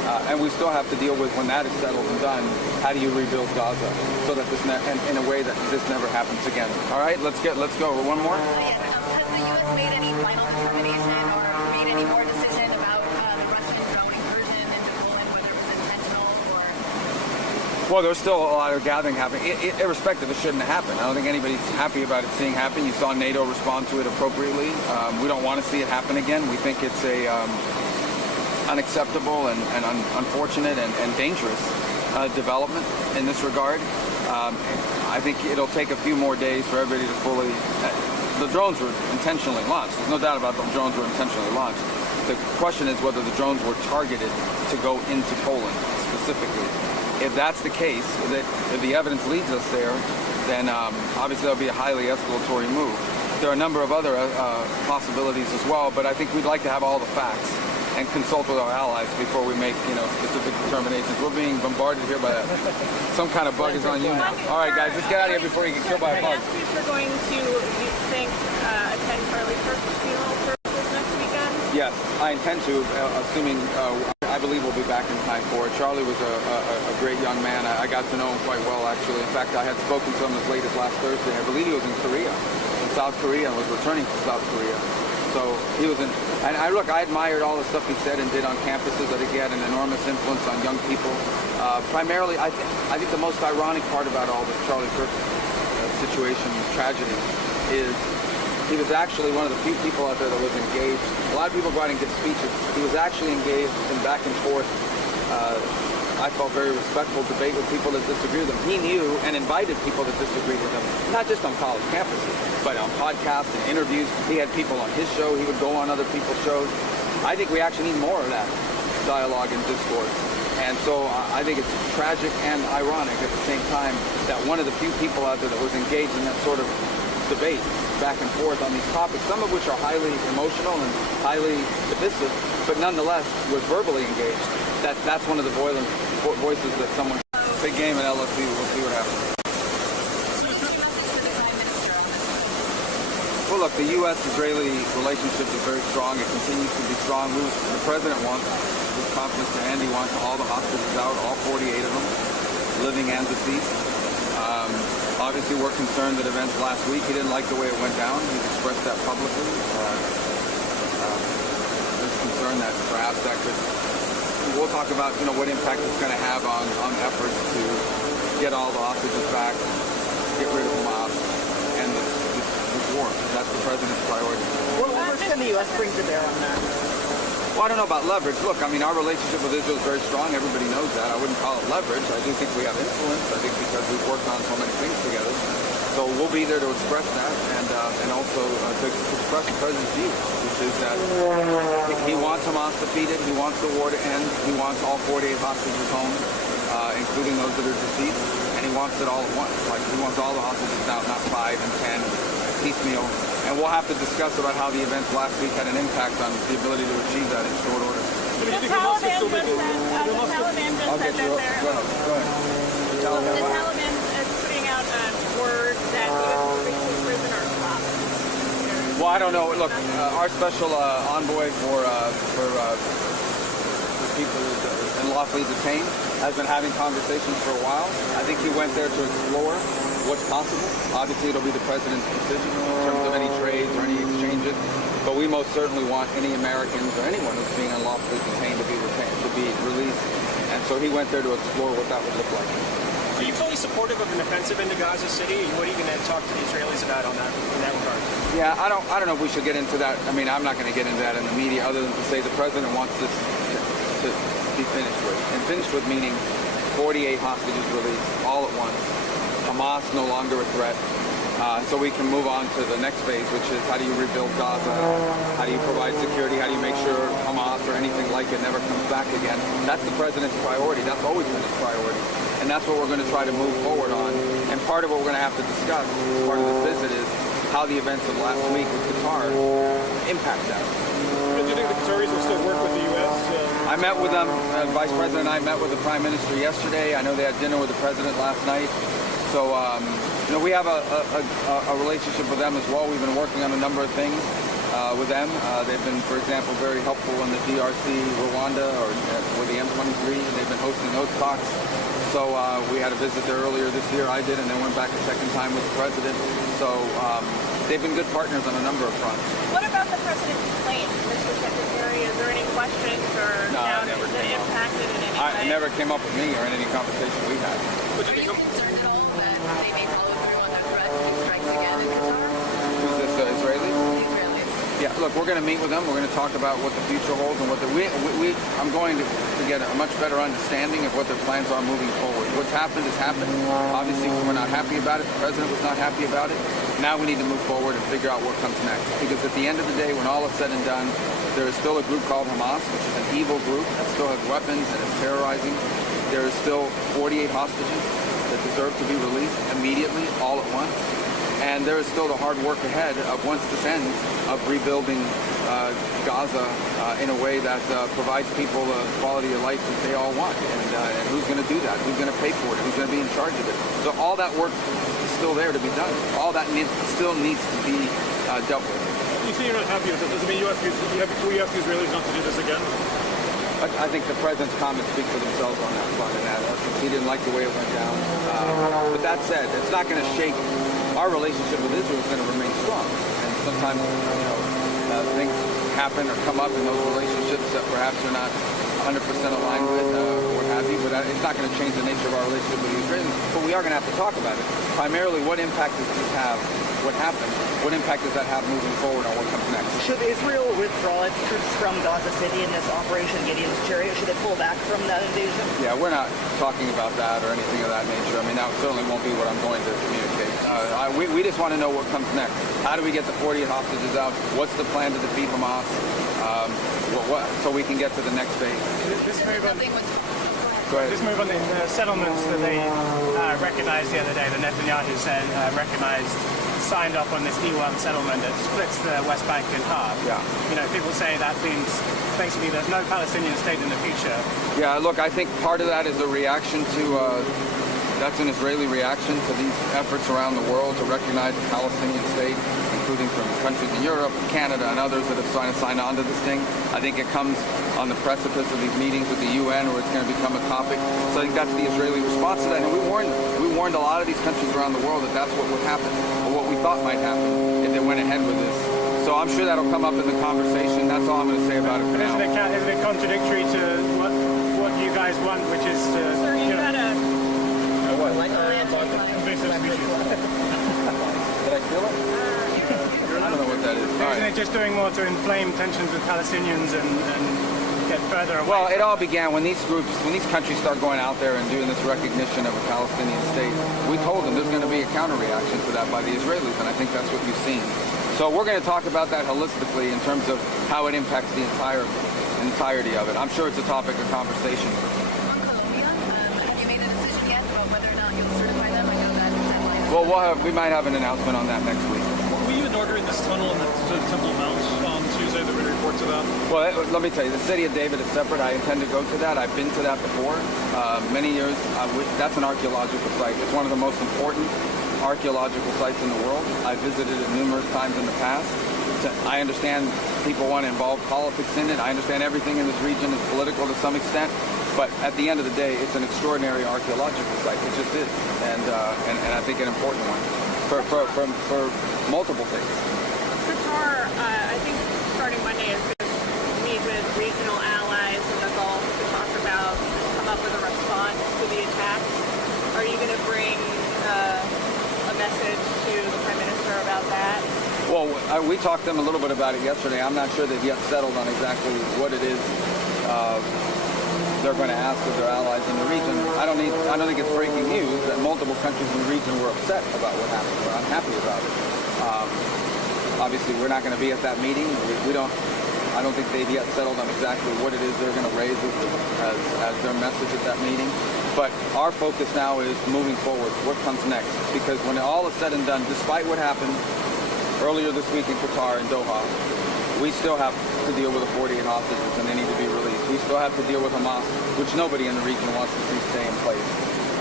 And we still have to deal with, when that is settled and done, how do you rebuild Gaza so that this in a way that this never happens again. All right, let's go. One more. Yes, has the U.S. made any final determination or made any more decision about the Russian drone incursion into Poland, whether it was intentional or? Well, there's still a lot of gathering happening. Irrespective, it shouldn't happen. I don't think anybody's happy about it seeing happen. You saw NATO respond to it appropriately. We don't want to see it happen again. We think it's a unacceptable and unfortunate and dangerous development in this regard. I think it'll take a few more days for everybody to fully... the drones were intentionally launched. There's no doubt about the drones were intentionally launched. The question is whether the drones were targeted to go into Poland specifically. If that's the case, if the evidence leads us there, then obviously that'll be a highly escalatory move. There are a number of other possibilities as well, but I think we'd like to have all the facts and consult with our allies before we make, specific determinations. We're being bombarded here by some kind of bug is on you now. All right, guys, let's get out of here before you get killed by a bug. If you're going to, you think, attend Charlie Kirk's funeral services next weekend? Yes, I intend to, assuming I believe we'll be back in time for it. Charlie was a great young man. I got to know him quite well, actually. In fact, I had spoken to him as late as last Thursday. I believe he was in South Korea, and was returning to South Korea. So he was and I admired all the stuff he said and did on campuses. I think he had an enormous influence on young people. Primarily, I think the most ironic part about all the Charlie Kirk situation, tragedy, is he was actually one of the few people out there that was engaged. A lot of people go out and give speeches. He was actually engaged in back and forth, I felt very respectful debate with people that disagree with him. He knew and invited people that disagreed with him, not just on college campuses, but on podcasts and interviews. He had people on his show. He would go on other people's shows. I think we actually need more of that dialogue and discourse. And so I think it's tragic and ironic at the same time that one of the few people out there that was engaged in that sort of debate back and forth on these topics, some of which are highly emotional and highly divisive, but nonetheless was verbally engaged. That's one of the voices that someone... Big game at LSU. We'll see what happens. Well, look, the U.S.-Israeli relationship is very strong. It continues to be strong. The president wants, with confidence to hand, he wants all the hostages out, all 48 of them, living and deceased. Obviously, we're concerned that events last week, he didn't like the way it went down. He's expressed that publicly. There's concern that perhaps that could... We'll talk about, what impact it's going to have on efforts to get all the hostages back, get rid of Hamas, and this war. That's the president's priority. What leverage can the U.S. bring to bear on that? Well, I don't know about leverage. Look, our relationship with Israel is very strong. Everybody knows that. I wouldn't call it leverage. I do think we have influence. I think because we've worked on so many things together. So we'll be there to express that and also to express the president's view, which is that he wants Hamas defeated. He wants the war to end. He wants all 48 hostages home, including those that are deceased. And he wants it all at once. Like, he wants all the hostages out, not 5 and 10, piecemeal. And we'll have to discuss about how the events last week had an impact on the ability to achieve that in short order. The Taliban just said that they're... Go ahead. The Taliban is putting out a word that U.S. prisoners stopped. Well, I don't know. Look, our special envoy for people unlawfully detained has been having conversations for a while. I think he went there to explore what's possible. Obviously, it'll be the president's decision in terms of any trades or any exchanges. But we most certainly want any Americans or anyone who's being unlawfully detained to be released. And so he went there to explore what that would look like. Are you fully supportive of an offensive into Gaza City? And what are you going to talk to the Israelis about in that regard? Yeah, I don't know if we should get into that. I'm not going to get into that in the media other than to say the president wants this to be finished with. And finished with meaning 48 hostages released all at once. Hamas no longer a threat. So we can move on to the next phase, which is how do you rebuild Gaza? How do you provide security? How do you make sure Hamas or anything like it never comes back again? That's the president's priority. That's always been his priority. And that's what we're going to try to move forward on. And part of what we're going to have to discuss, part of this visit, is how the events of last week with Qatar impact that. Do you think the Qataris will still work with the U.S.? I met with them. Vice President and I met with the Prime Minister yesterday. I know they had dinner with the President last night. So, we have a relationship with them as well. We've been working on a number of things. with them. They've been, for example, very helpful in the DRC, Rwanda, or with the M23. They've been hosting those talks. So we had a visit there earlier this year. I did, and then went back a second time with the president. So they've been good partners on a number of fronts. What about the president's plane, Mr. Secretary? Is there any questions or doubt never that came up. impacted in any way? It never came up with me or in any conversation we had. Are you concerned at all that they may follow through on their threat to make strikes again in Qatar? Who's this, Israeli? The Israelis. Yeah, look, we're going to meet with them. We're going to talk about what the future holds and what I'm going to get a much better understanding of what their plans are moving forward. What's happened has happened. Obviously, we're not happy about it. The president was not happy about it. Now we need to move forward and figure out what comes next. Because at the end of the day, when all is said and done, there is still a group called Hamas, which is an evil group that still has weapons and is terrorizing. There is still 48 hostages that deserve to be released immediately, all at once. And there is still the hard work ahead of, once this ends, of rebuilding Gaza in a way that provides people the quality of life that they all want. And who's going to do that? Who's going to pay for it? Who's going to be in charge of it? So all that work is still there to be done. All that still needs to be dealt with. You say you're not happy with it. Does it mean you ask the Israelis not to do this again? I think the president's comments speak for themselves on that front, and that he didn't like the way it went down. But that said, it's not going to shake. Our relationship with Israel is going to remain strong. And sometimes, things happen or come up in those relationships that perhaps you're not 100% aligned with, or what have you. But it's not going to change the nature of our relationship with the Israelis. But we are going to have to talk about it. Primarily, what impact does this have? What happened? What impact does that have moving forward on what comes next? Should Israel withdraw its troops from Gaza City in this Operation Gideon's Chariot? Should it pull back from that invasion? Yeah, we're not talking about that or anything of that nature. I mean, that certainly won't be what I'm going to communicate. We just want to know what comes next. How do we get the 48 hostages out? What's the plan to defeat Hamas? So we can get to the next phase. This move on, Go ahead. this move on the settlements that they recognized the other day, the Netanyahu said signed up on this E1 settlement that splits the West Bank in half. Yeah. People say that means basically there's no Palestinian state in the future. Yeah, look, I think part of that is a reaction to, that's an Israeli reaction to these efforts around the world to recognize a Palestinian state, including from countries in Europe, Canada, and others that have signed on to this thing. I think it comes on the precipice of these meetings with the UN where it's going to become a topic. So I think that's the Israeli response to that. And we warned a lot of these countries around the world that that's what would happen, or what we thought might happen if they went ahead with this. So I'm sure that'll come up in the conversation. That's all I'm going to say about it for now. Isn't it contradictory to what you guys want, which is to... Sir, you had a... invasive species. Did I kill it? I don't know what that is. All Isn't right. it just doing more to inflame tensions with Palestinians and get further away? Well, it all began when these countries start going out there and doing this recognition of a Palestinian state. We told them there's going to be a counter reaction to that by the Israelis, and I think that's what you've seen. So we're going to talk about that holistically in terms of how it impacts the entirety of it. I'm sure it's a topic of conversation. On Colombia, have you made a decision yet about whether or not you'll certify them? I know that deadline is... Well, we might have an announcement on that next week. Were you inaugurating this tunnel in the Temple Mount on Tuesday? There were reports of that. Well, let me tell you, the city of David is separate. I intend to go to that. I've been to that before, many years. That's an archaeological site. It's one of the most important archaeological sites in the world. I've visited it numerous times in the past. I understand people want to involve politics in it. I understand everything in this region is political to some extent. But at the end of the day, it's an extraordinary archaeological site. It just is. And I think an important one for multiple things. Qatar, I think starting Monday is going to meet with regional allies in the Gulf to come up with a response to the attacks. Are you going to bring a message to the Prime Minister about that? Well, we talked to them a little bit about it yesterday. I'm not sure they've yet settled on exactly what it is they're going to ask of their allies in the region. I don't think it's breaking news that multiple countries in the region were upset about what happened. We're unhappy about it. Obviously, we're not going to be at that meeting. I don't think they've yet settled on exactly what it is they're going to raise as their message at that meeting. But our focus now is moving forward. What comes next? Because when all is said and done, despite what happened earlier this week in Qatar and Doha, we still have to deal with the 48 hostages and they need to be released. We still have to deal with Hamas, which nobody in the region wants to see stay in place.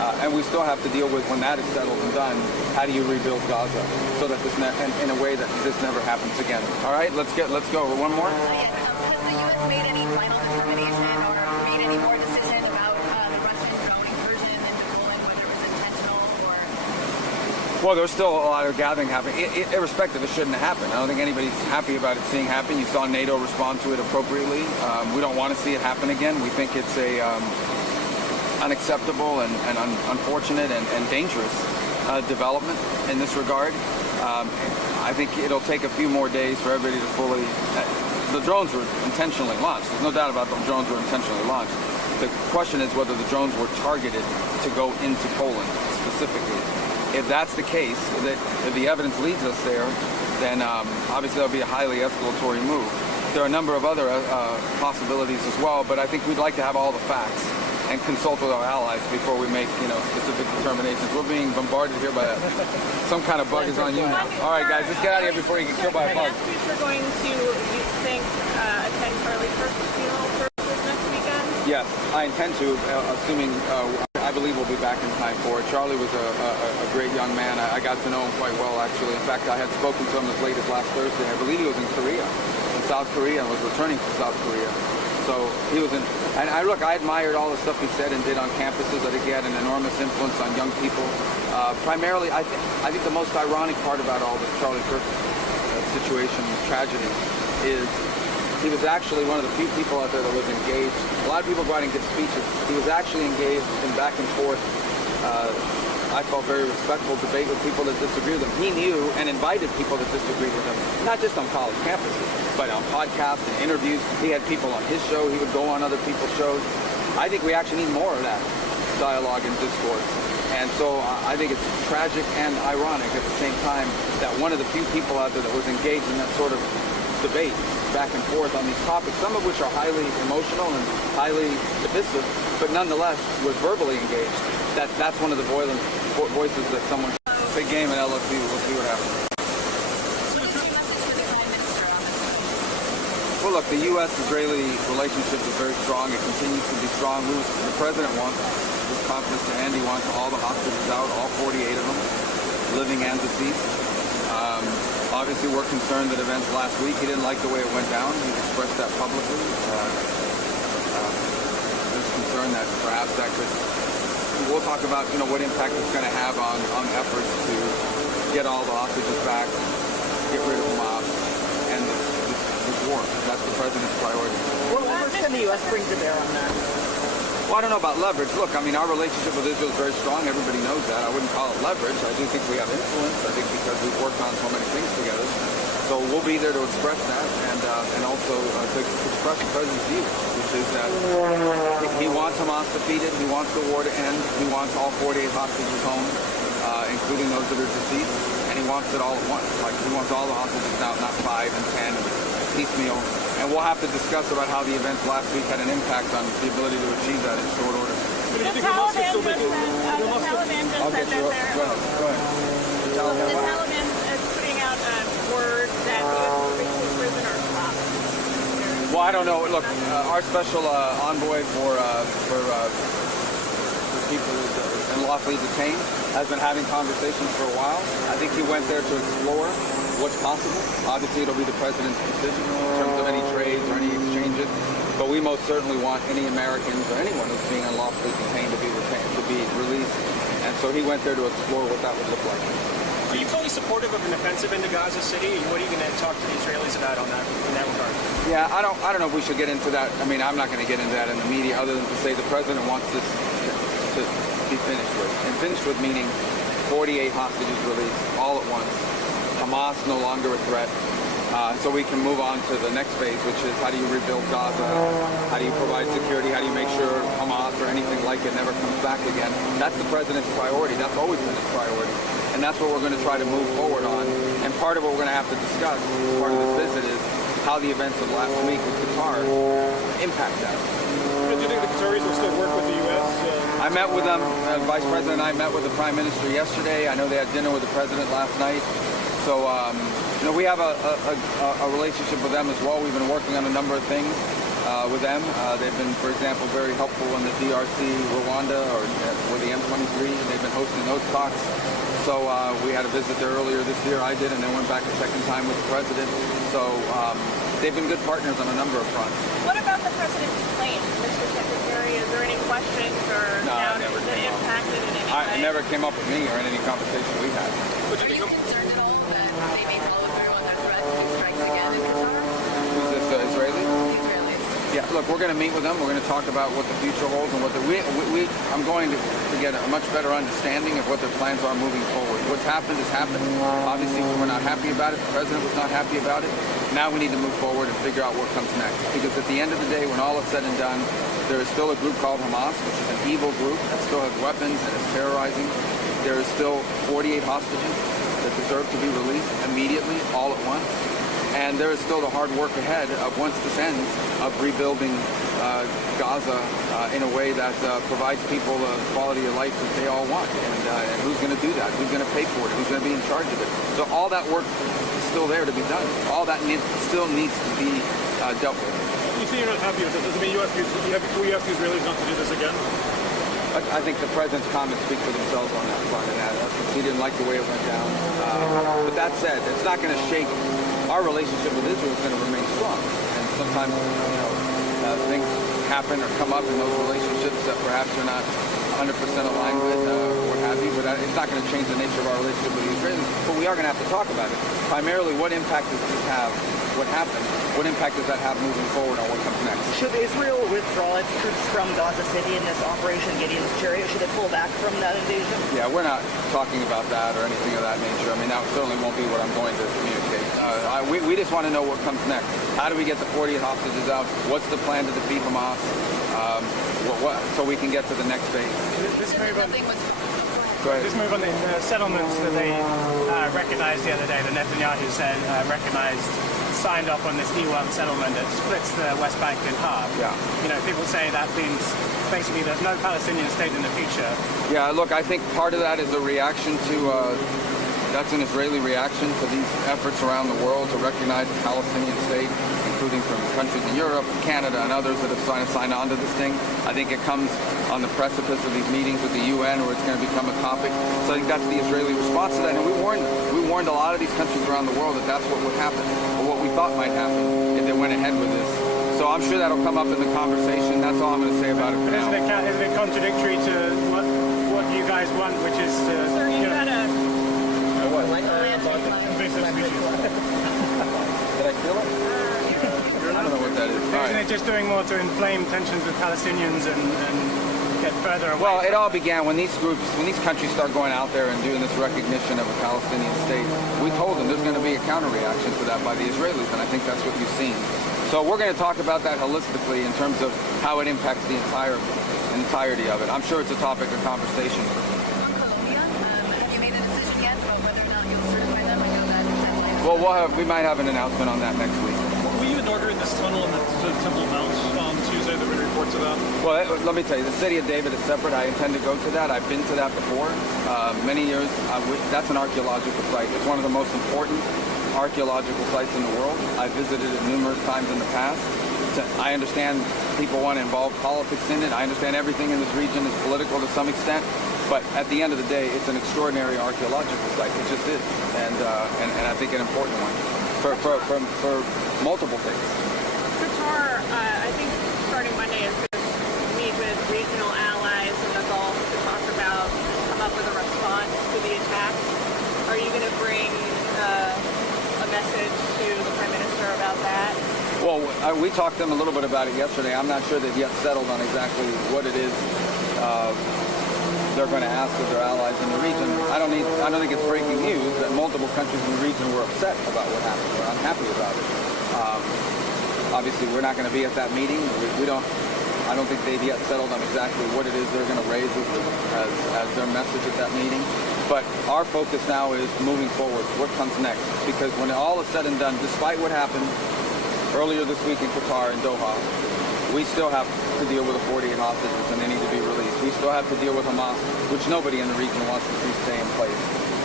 And we still have to deal with, when that is settled and done, how do you rebuild Gaza so that this in a way that this never happens again. All right, let's go. One more. Has the U.S. made any final determination or made any more decision about the Russian drone incursion into Poland, whether it was intentional or? Well, there's still a lot of gathering happening. Irrespective, it shouldn't have happened. I don't think anybody's happy about it seeing happen. You saw NATO respond to it appropriately. We don't want to see it happen again. We think it's a unacceptable and unfortunate and dangerous development in this regard. I think it'll take a few more days for everybody to fully... the drones were intentionally launched. There's no doubt about them. Drones were intentionally launched. The question is whether the drones were targeted to go into Poland specifically. If that's the case, if the evidence leads us there, then obviously that'll be a highly escalatory move. There are a number of other possibilities as well, but I think we'd like to have all the facts and consult with our allies before we make, specific determinations. We're being bombarded here by some kind of bug is on you now. All right, guys, let's get out of here before you get killed by a bug. We're going to, you think, attend Charlie Kirk's funeral services next weekend? Yes, I intend to, assuming I believe we'll be back in time for it. Charlie was a great young man. I got to know him quite well, actually. In fact, I had spoken to him as late as last Thursday. I believe he was in South Korea, and was returning to South Korea. So he was in, and I admired all the stuff he said and did on campuses. I think he had an enormous influence on young people. Primarily, I think the most ironic part about all the Charlie Kirk situation, tragedy, is he was actually one of the few people out there that was engaged. A lot of people go out and give speeches. He was actually engaged in back and forth, I felt very respectful debate with people that disagree with him. He knew and invited people that disagreed with him, not just on college campuses, but on podcasts and interviews. He had people on his show. He would go on other people's shows. I think we actually need more of that dialogue and discourse. And so I think it's tragic and ironic at the same time that one of the few people out there that was engaged in that sort of debate back and forth on these topics, some of which are highly emotional and highly divisive, but nonetheless was verbally engaged. That's one of the voices that someone... Big game at LSU. We'll see what happens. Well, look, the U.S.-Israeli relationship is very strong. It continues to be strong. The president wants, his conference to end, he wants all the hostages out, all 48 of them, living and deceased. Obviously, we're concerned that events last week, he didn't like the way it went down. He's expressed that publicly. There's concern that perhaps that could... We'll talk about, what impact it's going to have on efforts to get all the hostages back, get rid of Hamas, and this war. That's the president's priority. What leverage can the U.S. bring to bear on that? Well, I don't know about leverage. Look, our relationship with Israel is very strong. Everybody knows that. I wouldn't call it leverage. I do think we have influence. I think because we've worked on so many things together. So we'll be there to express that and also to express the president's view, which is that he wants Hamas defeated. He wants the war to end. He wants all 48 hostages home, including those that are deceased. And he wants it all at once. Like, he wants all the hostages out, not 5 and 10, piecemeal. And we'll have to discuss about how the events last week had an impact on the ability to achieve that in short order. The Taliban just said that they're... Go ahead. The Taliban is putting out word that the U.S. will release prisoners from. Well, I don't know. Look, our special envoy for people unlawfully detained has been having conversations for a while. I think he went there to explore what's possible. Obviously, it'll be the president's decision in terms of any trades or any exchanges. But we most certainly want any Americans or anyone who's being unlawfully detained to be released. And so he went there to explore what that would look like. Are you fully supportive of an offensive into Gaza City? And what are you going to talk to the Israelis about in that regard? Yeah, I don't know if we should get into that. I'm not going to get into that in the media, other than to say the president wants this to be finished with. And finished with meaning 48 hostages released all at once. Hamas no longer a threat. So we can move on to the next phase, which is how do you rebuild Gaza? How do you provide security? How do you make sure Hamas or anything like it never comes back again? That's the president's priority. That's always been his priority. And that's what we're going to try to move forward on. And part of what we're going to have to discuss as part of this visit is how the events of last week with Qatar impact that. Do you think the Qataris will still work with the U.S.? I met with them. Vice President and I met with the Prime Minister yesterday. I know they had dinner with the President last night. So, we have a relationship with them as well. We've been working on a number of things. with them. They've been, for example, very helpful in the DRC, Rwanda, or with the M23. They've been hosting those talks. So we had a visit there earlier this year. I did, and then went back a second time with the president. So they've been good partners on a number of fronts. What about the president's claims, Mr. Secretary? Is there any questions or doubts that impacted in any way? It never came up with me or in any conversation we had. Are you concerned at all that they may follow through on their threat to strikes again in Qatar? Who's this, Israeli? The Israelis. Yeah, look, we're going to meet with them. We're going to talk about what the future holds and what I'm going to get a much better understanding of what their plans are moving forward. What's happened has happened. Obviously, we're not happy about it. The president was not happy about it. Now we need to move forward and figure out what comes next. Because at the end of the day, when all is said and done, there is still a group called Hamas, which is an evil group that still has weapons and is terrorizing. There is still 48 hostages that deserve to be released immediately, all at once. And there is still the hard work ahead of, once this ends, of rebuilding Gaza in a way that provides people the quality of life that they all want. And who's going to do that? Who's going to pay for it? Who's going to be in charge of it? So all that work is still there to be done. All that still needs to be dealt with. You say you're not happy with this. Does it mean you ask the Israelis not to do this again? I think the president's comments speak for themselves on that front, and that he didn't like the way it went down. But that said, it's not going to shake. Our relationship with Israel is going to remain strong. And sometimes, things happen or come up in those relationships that perhaps you're not 100% aligned with, or what have you. But it's not going to change the nature of our relationship with the Israelis. But we are going to have to talk about it. Primarily, what impact does this have? What happened? What impact does that have moving forward on what comes next? Should Israel withdraw its troops from Gaza City in this Operation Gideon's Chariot? Should it pull back from that invasion? Yeah, we're not talking about that or anything of that nature. I mean, that certainly won't be what I'm going to communicate. We just want to know what comes next. How do we get the 48 hostages out? What's the plan to defeat Hamas? So we can get to the next phase. This move on, Go ahead. this move on the settlements that they recognized the other day, the Netanyahu said signed off on this E1 settlement that splits the West Bank in half. Yeah. People say that means basically there's no Palestinian state in the future. Yeah, look, I think part of that is a reaction to, that's an Israeli reaction to these efforts around the world to recognize a Palestinian state, including from countries in Europe and Canada and others that have signed on to this thing. I think it comes on the precipice of these meetings with the UN where it's going to become a topic. So I think that's the Israeli response to that. And we warned a lot of these countries around the world that that's what would happen, or what we thought might happen if they went ahead with this. So I'm sure that'll come up in the conversation. That's all I'm going to say about it for now. Isn't it contradictory to what you guys want, which is to... Sir, you had a... What? invasive species? Did I feel it? I don't know what that is. All Isn't right. it just doing more to inflame tensions with Palestinians and get further away? Well, it all began when these countries start going out there and doing this recognition of a Palestinian state. We told them there's going to be a counter-reaction to that by the Israelis, and I think that's what you've seen. So we're going to talk about that holistically in terms of how it impacts the entirety of it. I'm sure it's a topic of conversation. On Colombia, have you made a decision yet about whether or not you'll certify them? I know that... Well, we might have an announcement on that next week. Were you inaugurating this tunnel in the Temple Mount on Tuesday? There were reports of that. Well, let me tell you, the city of David is separate. I intend to go to that. I've been to that before. Many years. That's an archaeological site. It's one of the most important archaeological sites in the world. I visited it numerous times in the past. I understand people want to involve politics in it. I understand everything in this region is political to some extent. But at the end of the day, it's an extraordinary archaeological site. It just is. And I think an important one for multiple things. Qatar, I think starting Monday is going to meet with regional allies in the Gulf to come up with a response to the attack. Are you going to bring a message to the Prime Minister about that? Well, we talked to them a little bit about it yesterday. I'm not sure they've yet settled on exactly what it is they're going to ask of their allies in the region. I don't think it's breaking news that multiple countries in the region were upset about what happened, or unhappy about it. Obviously, we're not going to be at that meeting. I don't think they've yet settled on exactly what it is they're going to raise as their message at that meeting. But our focus now is moving forward. What comes next? Because when all is said and done, despite what happened earlier this week in Qatar, in Doha, we still have to deal with the 48 hostages and they need to be released. We still have to deal with Hamas, which nobody in the region wants to see stay in place.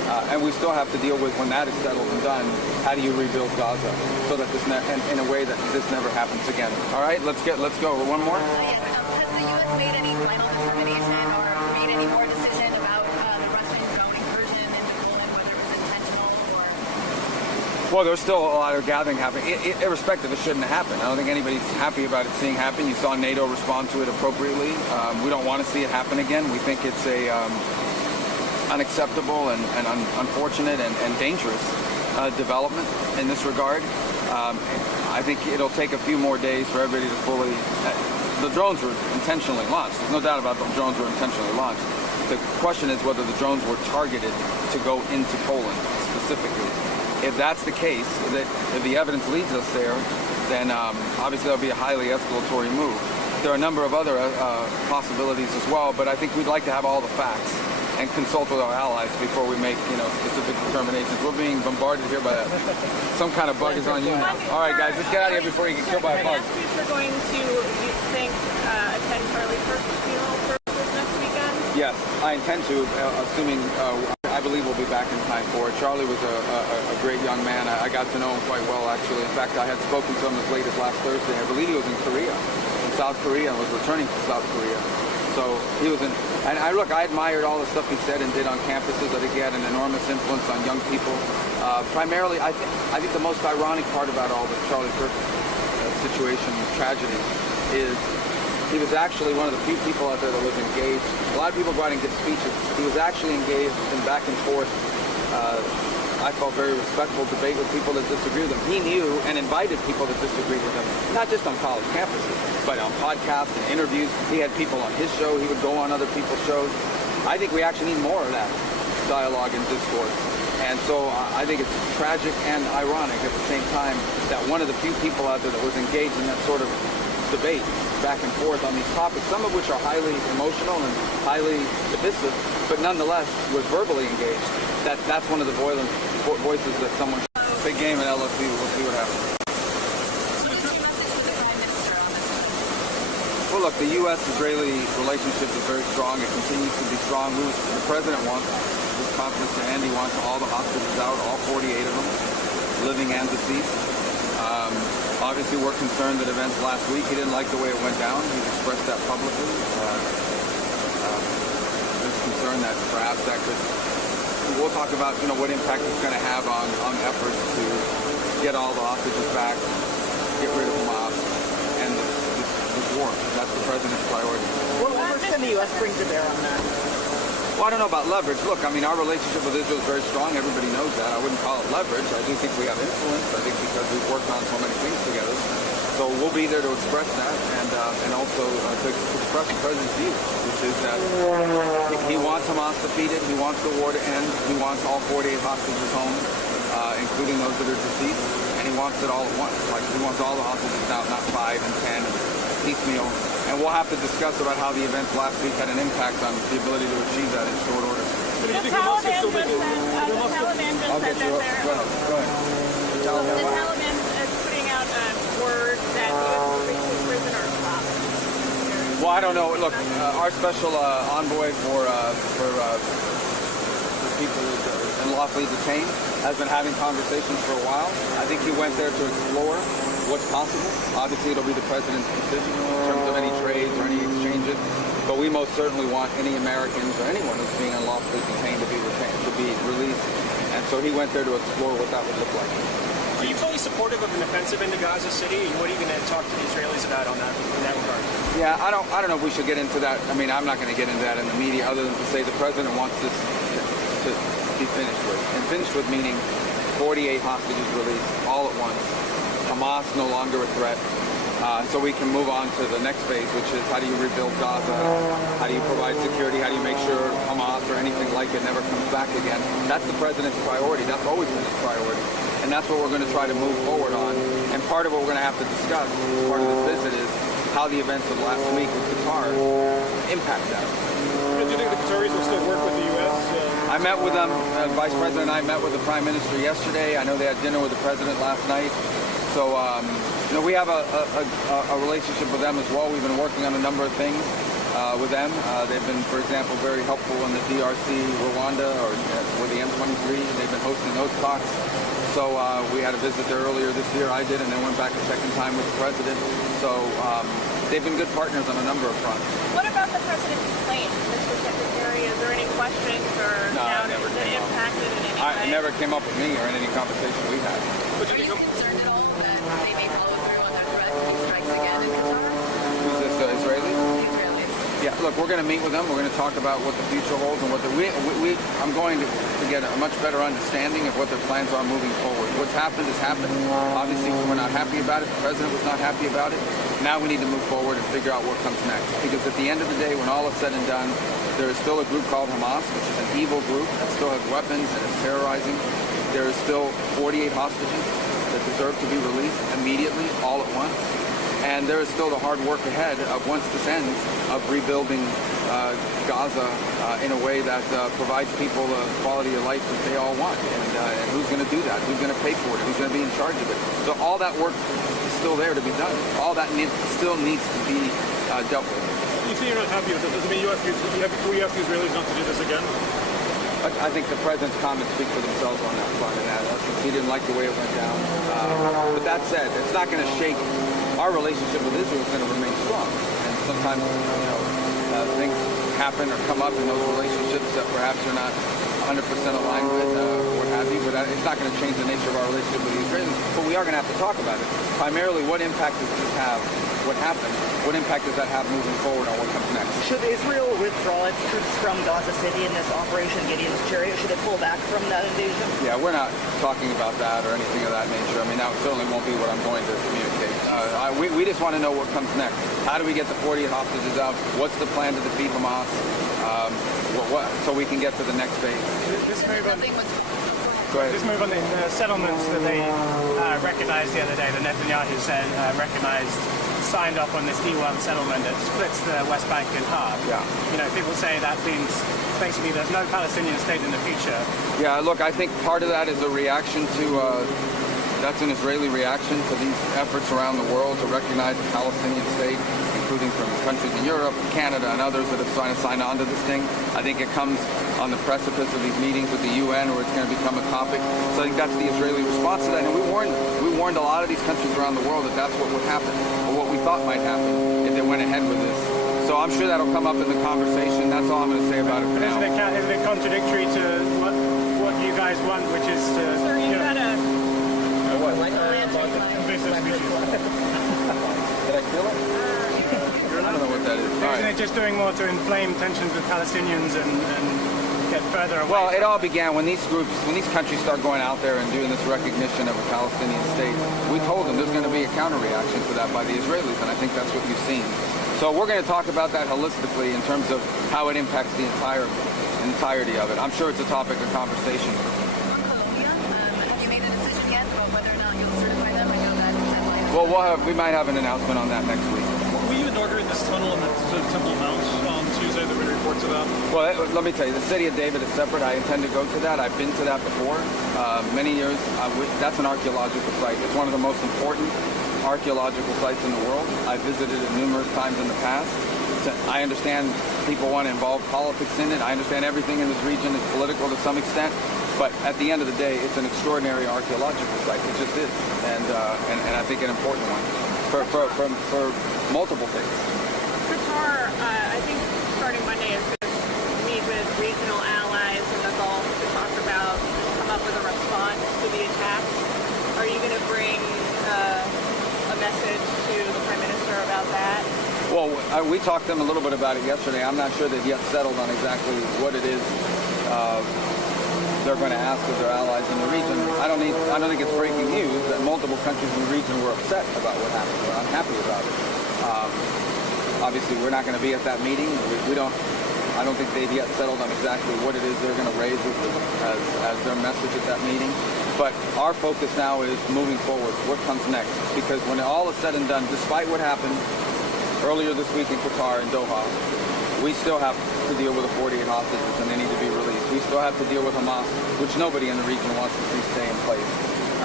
And we still have to deal with, when that is settled and done, how do you rebuild Gaza so that this in a way that this never happens again. All right, let's go. One more. Yes, has the U.S. made any final determination or made any more decision about the Russian drone incursion into Poland, whether it was intentional or? Well, there's still a lot of gathering happening. Irrespective, it shouldn't have happened. I don't think anybody's happy about it seeing happen. You saw NATO respond to it appropriately. We don't want to see it happen again. We think it's a unacceptable and unfortunate and dangerous development in this regard. I think it'll take a few more days for everybody to fully... the drones were intentionally launched. There's no doubt about the drones were intentionally launched. The question is whether the drones were targeted to go into Poland specifically. If that's the case, if the evidence leads us there, then obviously that'll be a highly escalatory move. There are a number of other possibilities as well, but I think we'd like to have all the facts and consult with our allies before we make, specific determinations. We're being bombarded here by some kind of bug is on you now. All right, guys, let's get out of here before you get killed by a bug. You're going to, you think, attend Charlie Kirk's funeral services next weekend? Yes, I intend to, assuming I believe we'll be back in time for it. Charlie was a great young man. I got to know him quite well, actually. In fact, I had spoken to him as late as last Thursday. I believe he was in South Korea, and was returning to South Korea. So he was and I admired all the stuff he said and did on campuses. I think he had an enormous influence on young people. Primarily, I think the most ironic part about all the Charlie Kirk situation, tragedy, is he was actually one of the few people out there that was engaged. A lot of people go out and give speeches. He was actually engaged in back and forth, I felt very respectful debate with people that disagree with him. He knew and invited people that disagreed with him, not just on college campuses, but on podcasts and interviews. He had people on his show. He would go on other people's shows. I think we actually need more of that dialogue and discourse. And so I think it's tragic and ironic at the same time that one of the few people out there that was engaged in that sort of debate back and forth on these topics, some of which are highly emotional and highly divisive, but nonetheless was verbally engaged. That's one of the voices that someone... Big game at LSU. We'll see what happens. Well, look, the U.S.-Israeli relationship is very strong. It continues to be strong. The president wants, with confidence in Andy, wants all the hostages out, all 48 of them, living and deceased. Obviously, we're concerned that events last week, he didn't like the way it went down. He's expressed that publicly. There's concern that perhaps that could... We'll talk about, what impact it's going to have on efforts to get all the hostages back, get rid of Hamas, and this war. That's the president's priority. What leverage can the U.S. bring to bear on that? Well, I don't know about leverage. Look, our relationship with Israel is very strong. Everybody knows that. I wouldn't call it leverage. I do think we have influence. I think because we've worked on so many things together. So we'll be there to express that and also to express the president's view, which is that he wants Hamas defeated, he wants the war to end, he wants all 48 hostages home, including those that are deceased, and he wants it all at once. Like, he wants all the hostages out, not 5 and 10, piecemeal. And we'll have to discuss about how the events last week had an impact on the ability to achieve that in short order. The Taliban just said that they're... Go ahead. The Taliban is putting out a word that U.S. prisoners stop. Well, I don't know. Look, our special envoy for people unlawfully detained has been having conversations for a while. I think he went there to explore what's possible. Obviously, it'll be the president's decision in terms of any trades or any exchanges. But we most certainly want any Americans or anyone who's being unlawfully detained to be released. And so he went there to explore what that would look like. Are you fully supportive of an offensive into Gaza City? And what are you going to talk to the Israelis about on that in that regard? Yeah, I don't know if we should get into that. I'm not going to get into that in the media, other than to say the president wants this to be finished with. And finished with meaning 48 hostages released all at once. Hamas no longer a threat. So we can move on to the next phase, which is how do you rebuild Gaza? How do you provide security? How do you make sure Hamas or anything like it never comes back again? That's the president's priority. That's always been his priority. And that's what we're going to try to move forward on. And part of what we're going to have to discuss as part of this visit is how the events of last week with Qatar impact that. Do you think the Qataris will still work with the U.S.? I met with them. Vice President and I met with the Prime Minister yesterday. I know they had dinner with the President last night. So, we have a relationship with them as well. We've been working on a number of things. with them. They've been, for example, very helpful in the DRC, Rwanda, or with the M23. They've been hosting those talks. So we had a visit there earlier this year. I did, and then went back a second time with the president. So they've been good partners on a number of fronts. What about the president's plane, Mr. Secretary? Is there any questions or doubt never that came up. impacted in any way? It never came up with me or in any conversation we had. Are you concerned at all that they may follow through on their threat to strikes again in Qatar? Who's this, Israeli? The Israelis. Yeah, look, we're going to meet with them. We're going to talk about what the future holds and what I'm going to get a much better understanding of what their plans are moving forward. What's happened has happened. Obviously, we're not happy about it. The president was not happy about it. Now we need to move forward and figure out what comes next. Because at the end of the day, when all is said and done, there is still a group called Hamas, which is an evil group that still has weapons and is terrorizing. There is still 48 hostages that deserve to be released immediately, all at once. And there is still the hard work ahead of, once this ends, of rebuilding Gaza in a way that provides people the quality of life that they all want. And who's going to do that? Who's going to pay for it? Who's going to be in charge of it? So all that work is still there to be done. All that still needs to be dealt with. You say you're not happy with it. Does it mean we have the Israelis not to do this again? I think the president's comments speak for themselves on that front, and he didn't like the way it went down. But that said, it's not going to shake. Our relationship with Israel is going to remain strong. And sometimes, things happen or come up in those relationships that perhaps you're not 100% aligned with, or what have you. But it's not going to change the nature of our relationship with the Israelis. But we are going to have to talk about it. Primarily, what impact does this have? What happened? What impact does that have moving forward on what comes next? Should Israel withdraw its troops from Gaza City in this Operation Gideon's Chariot? Should it pull back from that invasion? Yeah, we're not talking about that or anything of that nature. I mean, that certainly won't be what I'm going to communicate. We just want to know what comes next. How do we get the 48 hostages out? What's the plan to defeat Hamas? So we can get to the next phase. This move on, Go ahead. this move on the settlements that they recognized the other day, the Netanyahu said signed off on this E1 settlement that splits the West Bank in half. Yeah. People say that means basically there's no Palestinian state in the future. Yeah, look, I think part of that is a reaction to, that's an Israeli reaction to these efforts around the world to recognize the Palestinian state, including from countries in Europe, Canada, and others that have signed on to this thing. I think it comes on the precipice of these meetings with the UN where it's going to become a topic. So I think that's the Israeli response to that. And we warned a lot of these countries around the world that that's what would happen, or what we thought might happen if they went ahead with this. So I'm sure that'll come up in the conversation. That's all I'm going to say about it for now. Isn't it contradictory to what you guys want, which is to... Sir, you had a... invasive species? Did I feel it? I don't know what that is. All Isn't right. it just doing more to inflame tensions with Palestinians and get further away? Well, it all began when these countries start going out there and doing this recognition of a Palestinian state. We told them there's going to be a counter-reaction to that by the Israelis, and I think that's what you've seen. So we're going to talk about that holistically in terms of how it impacts the entirety of it. I'm sure it's a topic of conversation. Have you made a decision yet about whether or not you'll certify them? I know that Well, we might have an announcement on that next week. Were you inaugurating this tunnel in the Temple Mount on Tuesday? There were reports of that. Well, let me tell you, the city of David is separate. I intend to go to that. I've been to that before. Many years. That's an archaeological site. It's one of the most important archaeological sites in the world. I've visited it numerous times in the past. I understand people want to involve politics in it. I understand everything in this region is political to some extent. But at the end of the day, it's an extraordinary archaeological site. It just is. And I think an important one for multiple things. Qatar, I think starting Monday is going to meet with regional allies in the Gulf to come up with a response to the attacks. Are you going to bring a message to the Prime Minister about that? Well, we talked to them a little bit about it yesterday. I'm not sure they've yet settled on exactly what it is they're going to ask of their allies in the region. I don't think it's breaking news that multiple countries in the region were upset about what happened. We're unhappy about it. Obviously, we're not going to be at that meeting. I don't think they've yet settled on exactly what it is they're going to raise as their message at that meeting. But our focus now is moving forward. What comes next? Because when all is said and done, despite what happened earlier this week in Qatar and Doha, we still have to deal with the 48 hostages and they need to be released. We still have to deal with Hamas, which nobody in the region wants to see stay in place.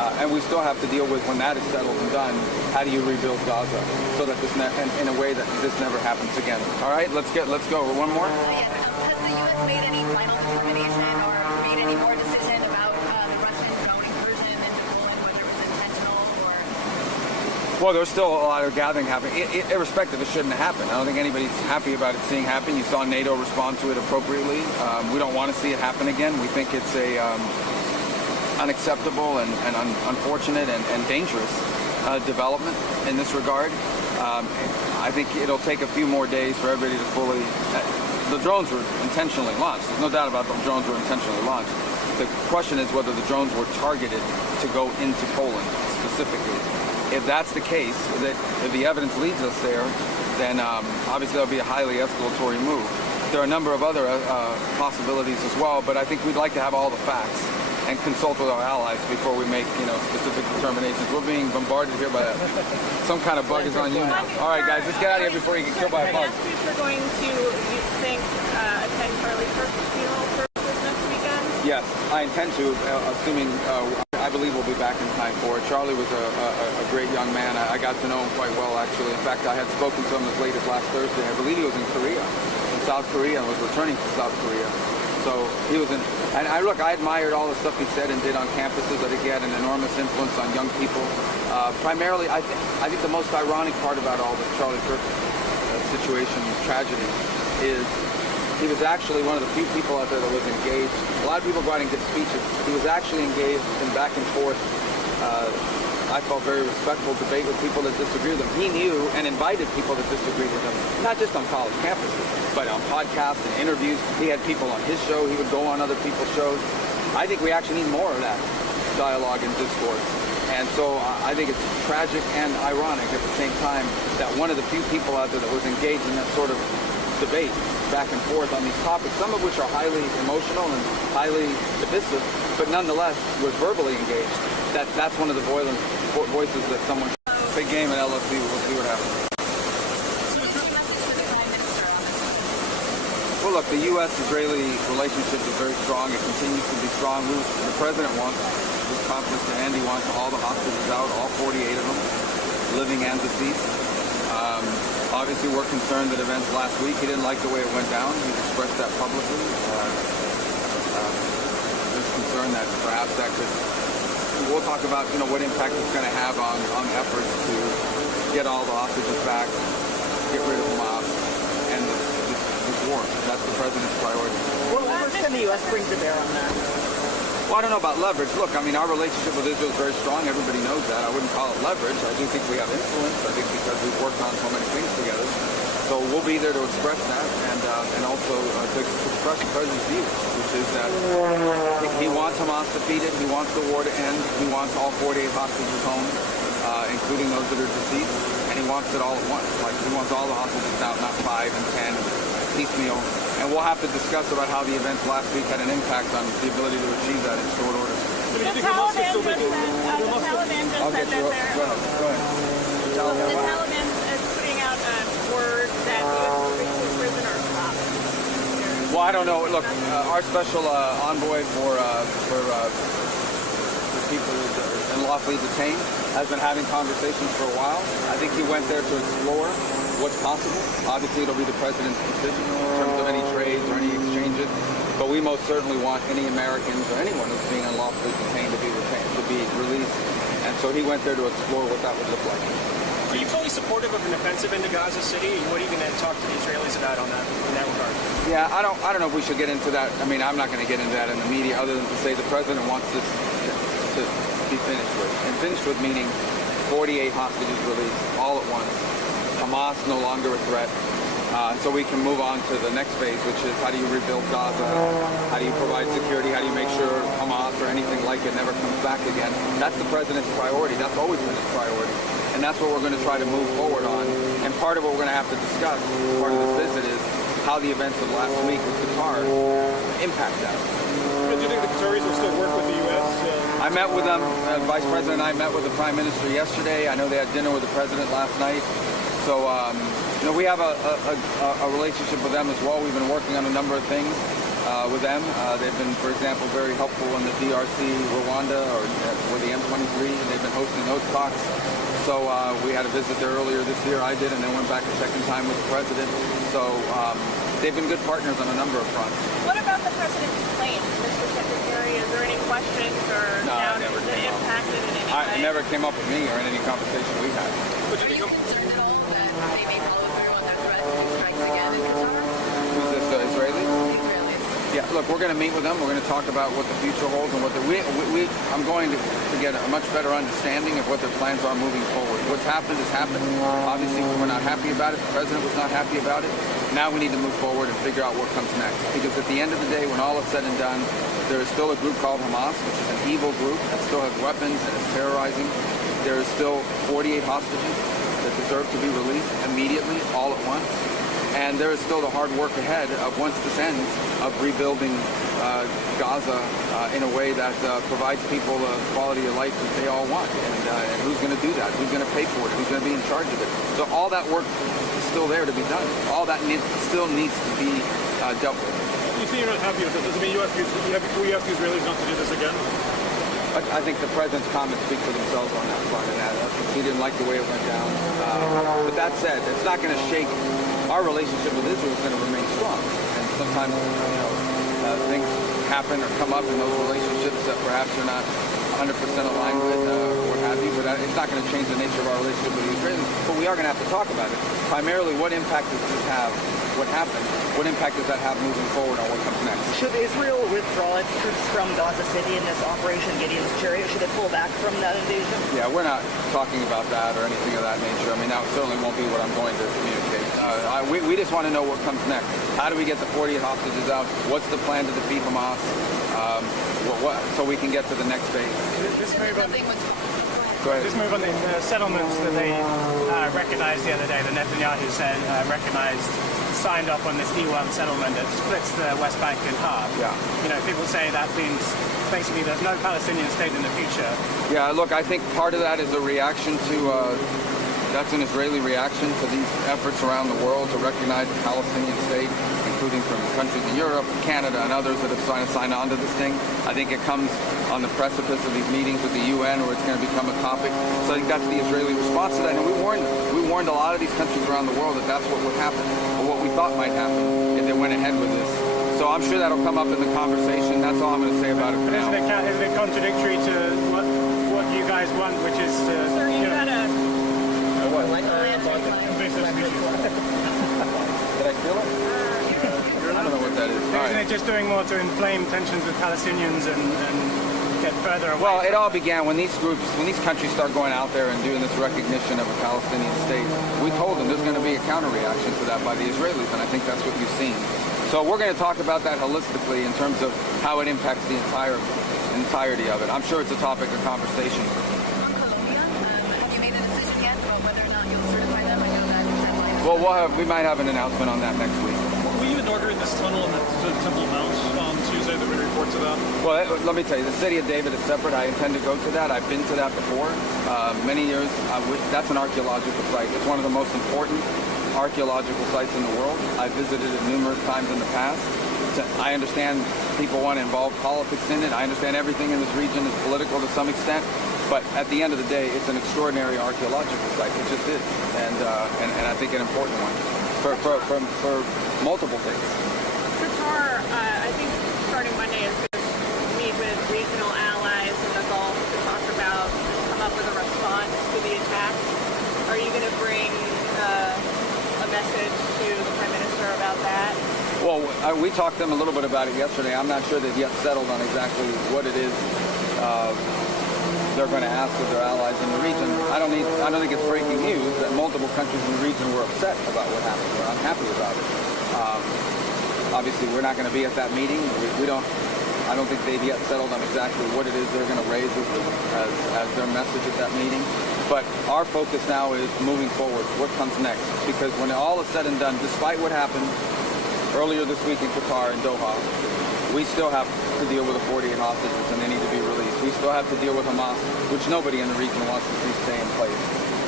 And we still have to deal with, when that is settled and done, how do you rebuild Gaza so that this in a way that this never happens again. All right, let's go. One more. Yes. Has the U.S. made any final determination or made any more decision about the Russian incursion into Poland, whether it was intentional or? Well, there's still a lot of gathering happening. Irrespective, it shouldn't have happened. I don't think anybody's happy about it seeing happen. You saw NATO respond to it appropriately. We don't want to see it happen again. We think it's a unacceptable and unfortunate and dangerous development in this regard. I think it'll take a few more days for everybody to fully... the drones were intentionally launched. There's no doubt about them. Drones were intentionally launched. The question is whether the drones were targeted to go into Poland specifically. If that's the case, if the evidence leads us there, then obviously that'll be a highly escalatory move. There are a number of other possibilities as well, but I think we'd like to have all the facts and consult with our allies before we make, specific determinations. We're being bombarded here by some kind of bug is on you now. All right, guys, let's get out of here before you get killed by a bug. We're going to, you think, attend Charlie Kirk's funeral services next weekend? Yes, I intend to, assuming I believe we'll be back in time for it. Charlie was a great young man. I got to know him quite well, actually. In fact, I had spoken to him as late as last Thursday. I believe he was in South Korea, and was returning to South Korea. So he was in, and I admired all the stuff he said and did on campuses. I think he had an enormous influence on young people. Primarily, I think the most ironic part about all the Charlie Kirk situation, tragedy, is he was actually one of the few people out there that was engaged. A lot of people go out and give speeches. He was actually engaged in back and forth, I felt very respectful debate with people that disagree with him. He knew and invited people that disagreed with him, not just on college campuses, but on podcasts and interviews. He had people on his show. He would go on other people's shows. I think we actually need more of that dialogue and discourse. And so I think it's tragic and ironic at the same time that one of the few people out there that was engaged in that sort of debate back and forth on these topics, some of which are highly emotional and highly divisive, but nonetheless was verbally engaged. That's one of the voices that someone... Big game at LSU. We'll see what happens. Well, look, the U.S.-Israeli relationship is very strong. It continues to be strong. The president wants, his confidence to end. He wants all the hostages out, all 48 of them, living and deceased. Obviously, we're concerned that events last week, he didn't like the way it went down. He's expressed that publicly. There's concern that perhaps that could... We'll talk about, what impact it's going to have on efforts to get all the hostages back, get rid of Hamas, and this war. That's the president's priority. What leverage can the U.S. bring to bear on that? Well, I don't know about leverage. Look, our relationship with Israel is very strong. Everybody knows that. I wouldn't call it leverage. I do think we have influence. I think because we've worked on so many things together. So we'll be there to express that and also to express the president's view, which is that he wants Hamas defeated. He wants the war to end. He wants all 48 hostages home, including those that are deceased. And he wants it all at once. Like, he wants all the hostages out, not 5 and 10, piecemeal. And we'll have to discuss about how the events last week had an impact on the ability to achieve that in short order. The Taliban just said that they're... Go ahead. The Taliban is putting out word that the U.S. is releasing prisoners off. Well, I don't know. Look, our special envoy for people unlawfully detained has been having conversations for a while. I think he went there to explore what's possible. Obviously, it'll be the president's decision in terms of any trades or any exchanges. But we most certainly want any Americans or anyone who's being unlawfully detained to be released. And so he went there to explore what that would look like. Are you fully supportive of an offensive into Gaza City? What are you going to talk to the Israelis about in that regard? Yeah, I don't know if we should get into that. I'm not going to get into that in the media, other than to say the president wants this to be finished with. And finished with meaning 48 hostages released all at once. Hamas no longer a threat. So we can move on to the next phase, which is how do you rebuild Gaza? How do you provide security? How do you make sure Hamas or anything like it never comes back again? That's the president's priority. That's always been his priority. And that's what we're going to try to move forward on. And part of what we're going to have to discuss, part of this visit, is how the events of last week with Qatar impact that. Do you think the Qataris will still work with the U.S.? I met with them. Vice President and I met with the Prime Minister yesterday. I know they had dinner with the President last night. So, we have a relationship with them as well. We've been working on a number of things. with them. They've been, for example, very helpful in the DRC, Rwanda, or the M23. They've been hosting those talks. So we had a visit there earlier this year. I did, and then went back a second time with the president. So they've been good partners on a number of fronts. What about the president's claims, Mr. Secretary? Is there any questions or doubts that impacted in any way? It never came up with me or in any conversation we had. Are you concerned at all that they may follow through on their threat to do strikes again in Qatar? Who's this, the Israelis? The Israelis. Yeah, look, we're going to meet with them. We're going to talk about what the future holds and what I'm going to get a much better understanding of what their plans are moving forward. What's happened has happened. Obviously, we're not happy about it. The president was not happy about it. Now we need to move forward and figure out what comes next. Because at the end of the day, when all is said and done, there is still a group called Hamas, which is an evil group that still has weapons and is terrorizing. There is still 48 hostages that deserve to be released immediately, all at once. And there is still the hard work ahead of, once this ends, of rebuilding Gaza in a way that provides people the quality of life that they all want. And who's going to do that? Who's going to pay for it? Who's going to be in charge of it? So all that work is still there to be done. All that still needs to be dealt with. You say you're not happy with this. Does it mean you ask the Israelis not to do this again? I think the president's comments speak for themselves on that front, and he didn't like the way it went down. But that said, it's not going to shake. Our relationship with Israel is going to remain strong. And sometimes, things happen or come up in those relationships that perhaps you're not 100% aligned with, or what have you. But it's not going to change the nature of our relationship with the Israelis. But we are going to have to talk about it. Primarily, what impact does this have? What happened? What impact does that have moving forward on what comes next? Should Israel withdraw its troops from Gaza City in this Operation Gideon's Chariot? Should it pull back from that invasion? Yeah, we're not talking about that or anything of that nature. I mean, that certainly won't be what I'm going to communicate. We just want to know what comes next. How do we get the 48 hostages out? What's the plan to defeat Hamas? So we can get to the next phase. This move on, Go ahead. this move on the settlements that they recognized the other day, the Netanyahu said signed up on this E1 settlement that splits the West Bank in half. Yeah. People say that means basically there's no Palestinian state in the future. Yeah, look, I think part of that is a reaction to, that's an Israeli reaction to these efforts around the world to recognize a Palestinian state, including from countries in Europe, Canada, and others that have signed on to this thing. I think it comes on the precipice of these meetings with the UN where it's going to become a topic. So I think that's the Israeli response to that. And we warned them. We warned a lot of these countries around the world that that's what would happen, or what we thought might happen if they went ahead with this. So I'm sure that'll come up in the conversation. That's all I'm going to say about it for now. Isn't it contradictory to what you guys want, which is to... Sir, you had a... What? invasive species? Did I steal it? I don't know what that is. All Isn't right. it just doing more to inflame tensions with Palestinians and get further away? Well, it all began when these countries start going out there and doing this recognition of a Palestinian state. We told them there's going to be a counter-reaction to that by the Israelis, and I think that's what you've seen. So we're going to talk about that holistically in terms of how it impacts the entirety of it. I'm sure it's a topic of conversation. On Colombia, have you made a decision yet about whether or not you'll certify them? I know that deadline is... Well, we might have an announcement on that next week. Will you inaugurate this tunnel in the Temple Mount on Tuesday? There were reports of that. Well, let me tell you, the city of David is separate. I intend to go to that. I've been to that before. Many years. That's an archaeological site. It's one of the most important archaeological sites in the world. I've visited it numerous times in the past. I understand people want to involve politics in it. I understand everything in this region is political to some extent. But at the end of the day, it's an extraordinary archaeological site. It just is. And I think an important one for multiple things. Qatar, I think starting Monday is going to meet with regional allies in the Gulf to come up with a response to the attack. Are you going to bring a message to the Prime Minister about that? Well, we talked to them a little bit about it yesterday. I'm not sure they've yet settled on exactly what it is they're going to ask of their allies in the region. I don't think it's breaking news that multiple countries in the region were upset about what happened. They're unhappy about it. Obviously, we're not going to be at that meeting. I don't think they've yet settled on exactly what it is they're going to raise as their message at that meeting. But our focus now is moving forward. What comes next? Because when all is said and done, despite what happened earlier this week in Qatar and Doha, we still have to deal with the 48 hostages, and they need to be released. We still have to deal with Hamas, which nobody in the region wants to see stay in place.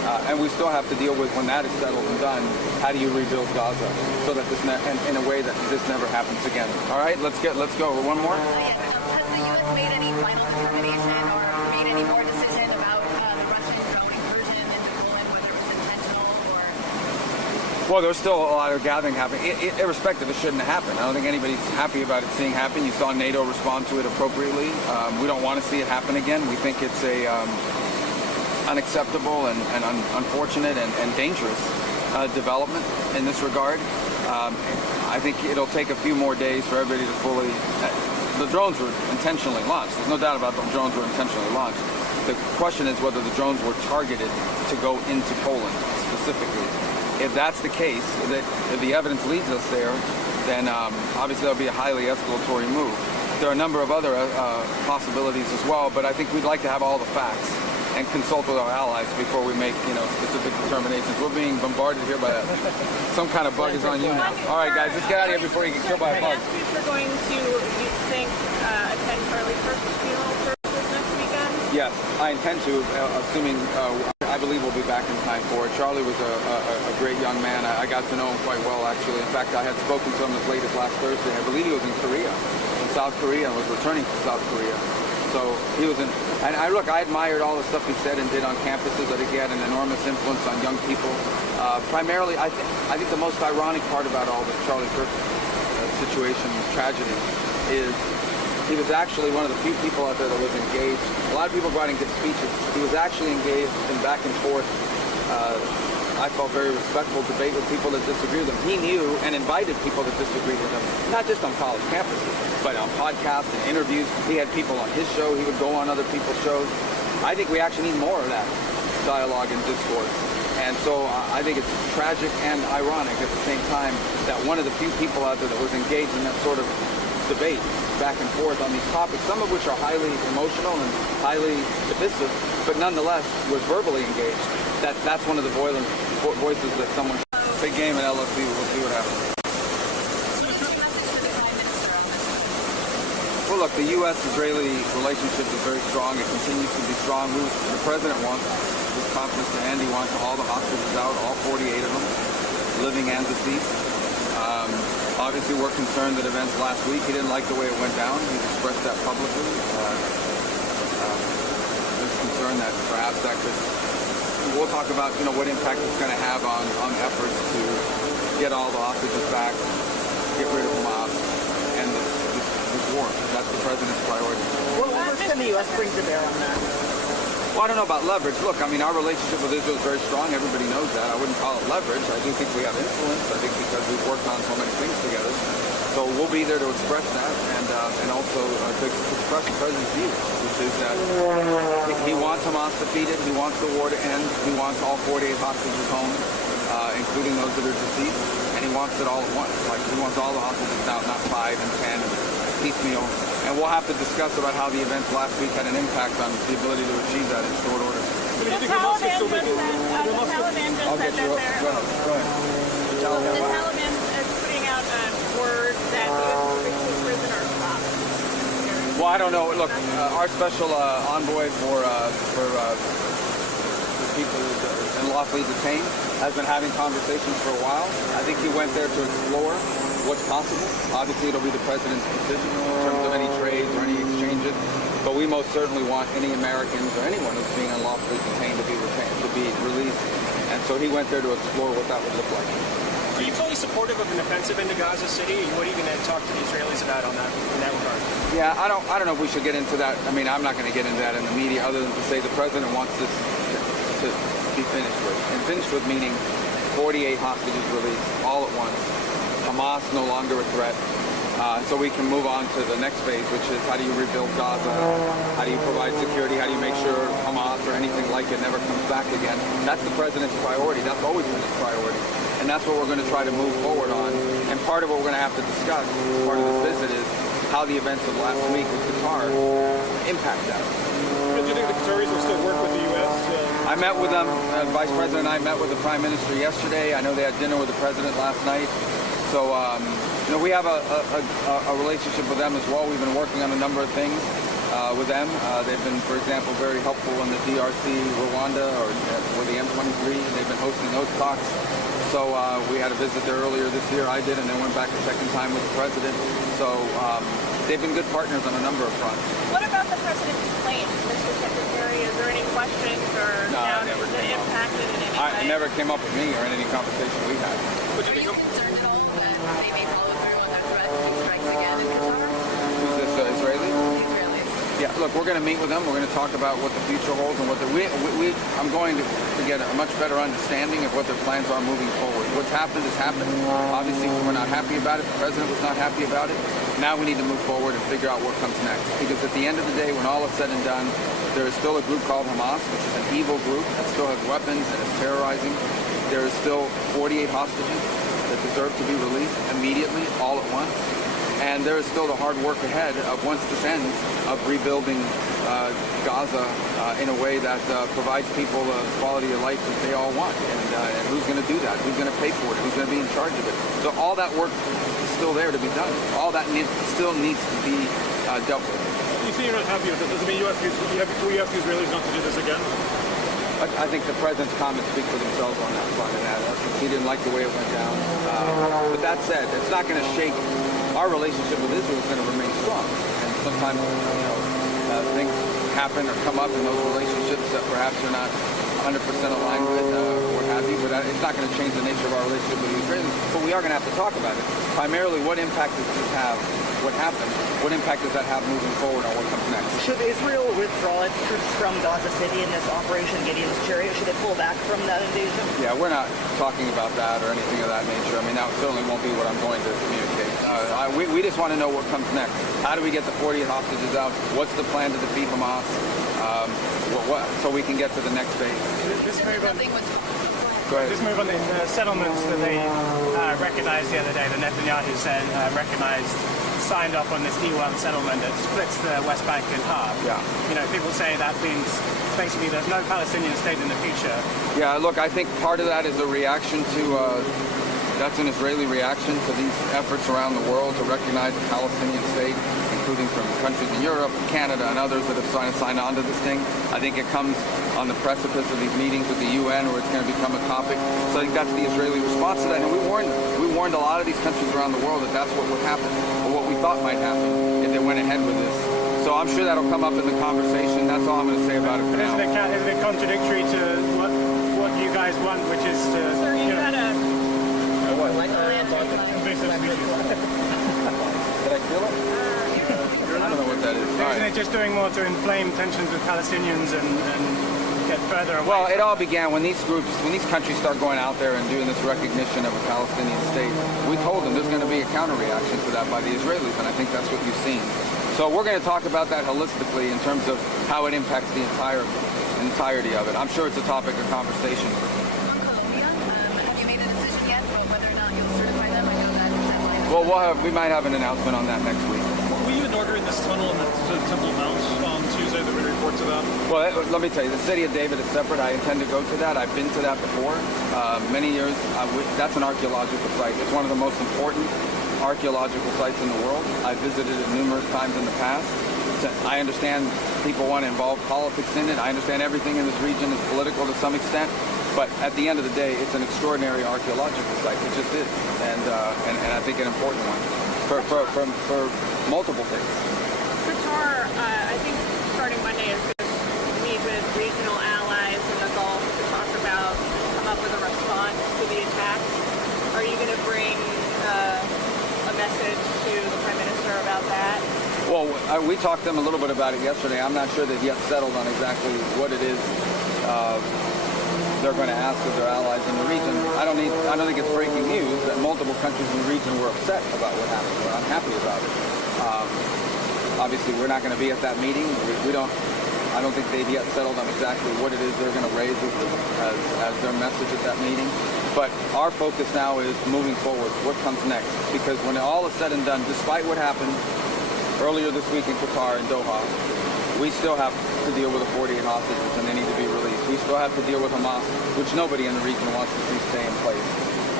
And we still have to deal with, when that is settled and done, how do you rebuild Gaza so that this in a way that this never happens again. All right, let's go. One more. Yes, has the U.S. made any final determination or made any more decision about the Russian drone incursion into Poland, whether it was intentional or? Well, there's still a lot of gathering happening. Irrespective, it shouldn't happen. I don't think anybody's happy about it seeing happen. You saw NATO respond to it appropriately. We don't want to see it happen again. We think it's a unacceptable and unfortunate and dangerous development in this regard. I think it'll take a few more days for everybody to fully... the drones were intentionally launched. There's no doubt about the drones were intentionally launched. The question is whether the drones were targeted to go into Poland specifically. If that's the case, if the evidence leads us there, then obviously that'll be a highly escalatory move. There are a number of other possibilities as well, but I think we'd like to have all the facts and consult with our allies before we make, specific determinations. We're being bombarded here by some kind of bug is on you now. All right, guys, let's get out of here before you get killed by a bug. You're going to, you think, attend Charlie Kirk's funeral services next weekend? Yes, I intend to, assuming I believe we'll be back in time for it. Charlie was a great young man. I got to know him quite well, actually. In fact, I had spoken to him as late as last Thursday. I believe he was in South Korea, and was returning to South Korea. So he was and I admired all the stuff he said and did on campuses. I think he had an enormous influence on young people. Primarily, I think the most ironic part about all the Charlie Kirk situation, tragedy, is he was actually one of the few people out there that was engaged. A lot of people go out and give speeches. He was actually engaged in back and forth, I felt very respectful debate with people that disagree with him. He knew and invited people that disagreed with him, not just on college campuses, but on podcasts and interviews. He had people on his show. He would go on other people's shows. I think we actually need more of that dialogue and discourse. And so I think it's tragic and ironic at the same time that one of the few people out there that was engaged in that sort of debate back and forth on these topics, some of which are highly emotional and highly divisive, but nonetheless was verbally engaged. That's one of the voices that someone... Big game at LSU. We'll see what happens. Well, look, the U.S.-Israeli relationship is very strong. It continues to be strong. The president wants, this conference to end, he wants all the hostages out, all 48 of them, living and deceased. Obviously, we're concerned that events last week, he didn't like the way it went down. He's expressed that publicly. There's concern that perhaps that could... We'll talk about, what impact it's going to have on efforts to get all the hostages back, get rid of Hamas, and this war. That's the president's priority. What leverage can the U.S. bring to bear on that? Well, I don't know about leverage. Look, our relationship with Israel is very strong. Everybody knows that. I wouldn't call it leverage. I do think we have influence. I think because we've worked on so many things together. So we'll be there to express that and also to express the president's view, which is that he wants Hamas defeated. He wants the war to end. He wants all 48 hostages home, including those that are deceased. And he wants it all at once. Like, he wants all the hostages out, not 5 and 10 and piecemeal. And we'll have to discuss about how the events last week had an impact on the ability to achieve that in short order. The Taliban just said that they're... Go ahead. The Taliban is putting out word that the U.S. will release prisoner swaps. Well, I don't know. Look, our special envoy for people unlawfully detained has been having conversations for a while. I think he went there to explore what's possible. Obviously, it'll be the president's decision in terms of any trades or any exchanges. But we most certainly want any Americans or anyone who's being unlawfully detained to be released. And so he went there to explore what that would look like. Are you fully supportive of an offensive into Gaza City? What are you going to talk to the Israelis about in that regard? Yeah, I don't know if we should get into that. I'm not going to get into that in the media other than to say the president wants this to be finished with. And finished with meaning 48 hostages released all at once. Hamas no longer a threat. So we can move on to the next phase, which is how do you rebuild Gaza? How do you provide security? How do you make sure Hamas or anything like it never comes back again? That's the president's priority. That's always been his priority. And that's what we're going to try to move forward on. And part of what we're going to have to discuss, part of this visit, is how the events of last week with Qatar impact that. Do you think the Qataris will still work with the U.S.? I met with them. Vice President and I met with the Prime Minister yesterday. I know they had dinner with the President last night. So, we have a relationship with them as well. We've been working on a number of things. with them. They've been, for example, very helpful in the DRC, Rwanda, or with the M23. They've been hosting those talks. So we had a visit there earlier this year. I did, and then went back a second time with the president. So they've been good partners on a number of fronts. What about the president's plane, Mr. Secretary? Is there any questions or doubts that impacted in any way? It never came up with me or in any conversation we had. Are you concerned at all that they may follow through on their threat to strikes again in Qatar? Who's this, Israeli? The Israelis. Yeah, look, we're going to meet with them. We're going to talk about what the future holds and what I'm going to get a much better understanding of what their plans are moving forward. What's happened has happened. Obviously, we're not happy about it. The president was not happy about it. Now we need to move forward and figure out what comes next. Because at the end of the day, when all is said and done, there is still a group called Hamas, which is an evil group that still has weapons and is terrorizing. There is still 48 hostages that deserve to be released immediately, all at once. And there is still the hard work ahead of, once this ends, of rebuilding Gaza in a way that provides people the quality of life that they all want. And who's going to do that? Who's going to pay for it? Who's going to be in charge of it? So all that work is still there to be done. All that still needs to be dealt with. You say you're not happy with it. Does it mean you ask the Israelis not to do this again? I think the president's comments speak for themselves on that front. And he didn't like the way it went down. But that said, it's not going to shake. Our relationship with Israel is going to remain strong. And sometimes, things happen or come up in those relationships that perhaps you're not 100% aligned with or what have you. But it's not going to change the nature of our relationship with the Israelis. But we are going to have to talk about it. Primarily, what impact does this have? What happened? What impact does that have moving forward on what comes next? Should Israel withdraw its troops from Gaza City in this Operation Gideon's Chariot? Should it pull back from that invasion? Yeah, we're not talking about that or anything of that nature. I mean, that certainly won't be what I'm going to communicate. We just want to know what comes next. How do we get the 48 hostages out? What's the plan to defeat Hamas? So we can get to the next phase. This move on, Nothing was. Go ahead. this move on the settlements that they recognized the other day, the Netanyahu said signed off on this E1 settlement that splits the West Bank in half. Yeah. People say that means basically there's no Palestinian state in the future. Yeah, look, I think part of that is a reaction to, that's an Israeli reaction to these efforts around the world to recognize a Palestinian state, including from countries in Europe, Canada, and others that have signed on to this thing. I think it comes on the precipice of these meetings with the UN where it's going to become a topic. So I think that's the Israeli response to that. And we warned them. We warned a lot of these countries around the world that that's what would happen, or what we thought might happen if they went ahead with this. So I'm sure that'll come up in the conversation. That's all I'm going to say about it for now. Isn't it contradictory to what you guys want, which is to... Sir, you had a... invasive species. Did I feel it? I don't know what that is. All Isn't right. it just doing more to inflame tensions with Palestinians and get further away? Well, it all began when these countries start going out there and doing this recognition of a Palestinian state. We told them there's going to be a counter-reaction to that by the Israelis, and I think that's what you've seen. So we're going to talk about that holistically in terms of how it impacts the entirety of it. I'm sure it's a topic of conversation. Have you made a decision yet about whether or not you'll certify them? I know that deadline. Well, we might have an announcement on that next week. Were you inaugurating this tunnel in the Temple Mount on Tuesday? There were reports of that. Well, let me tell you, the city of David is separate. I intend to go to that. I've been to that before. Many years. That's an archaeological site. It's one of the most important archaeological sites in the world. I've visited it numerous times in the past. I understand people want to involve politics in it. I understand everything in this region is political to some extent. But at the end of the day, it's an extraordinary archaeological site. It just is. And I think an important one for multiple things. Qatar, I think starting Monday is going to meet with regional allies in the Gulf to talk about, come up with a response to the attacks. Are you going to bring a message to the Prime Minister about that? Well, we talked to them a little bit about it yesterday. I'm not sure they've yet settled on exactly what it is they're going to ask of their allies in the region. I don't think it's breaking news that multiple countries in the region were upset about what happened. We're unhappy about it. Obviously, we're not going to be at that meeting. I don't think they've yet settled on exactly what it is they're going to raise as their message at that meeting. But our focus now is moving forward. What comes next? Because when all is said and done, despite what happened earlier this week in Qatar and Doha, we still have to deal with the 48 hostages and they need to be released. We still have to deal with Hamas, which nobody in the region wants to see stay in place.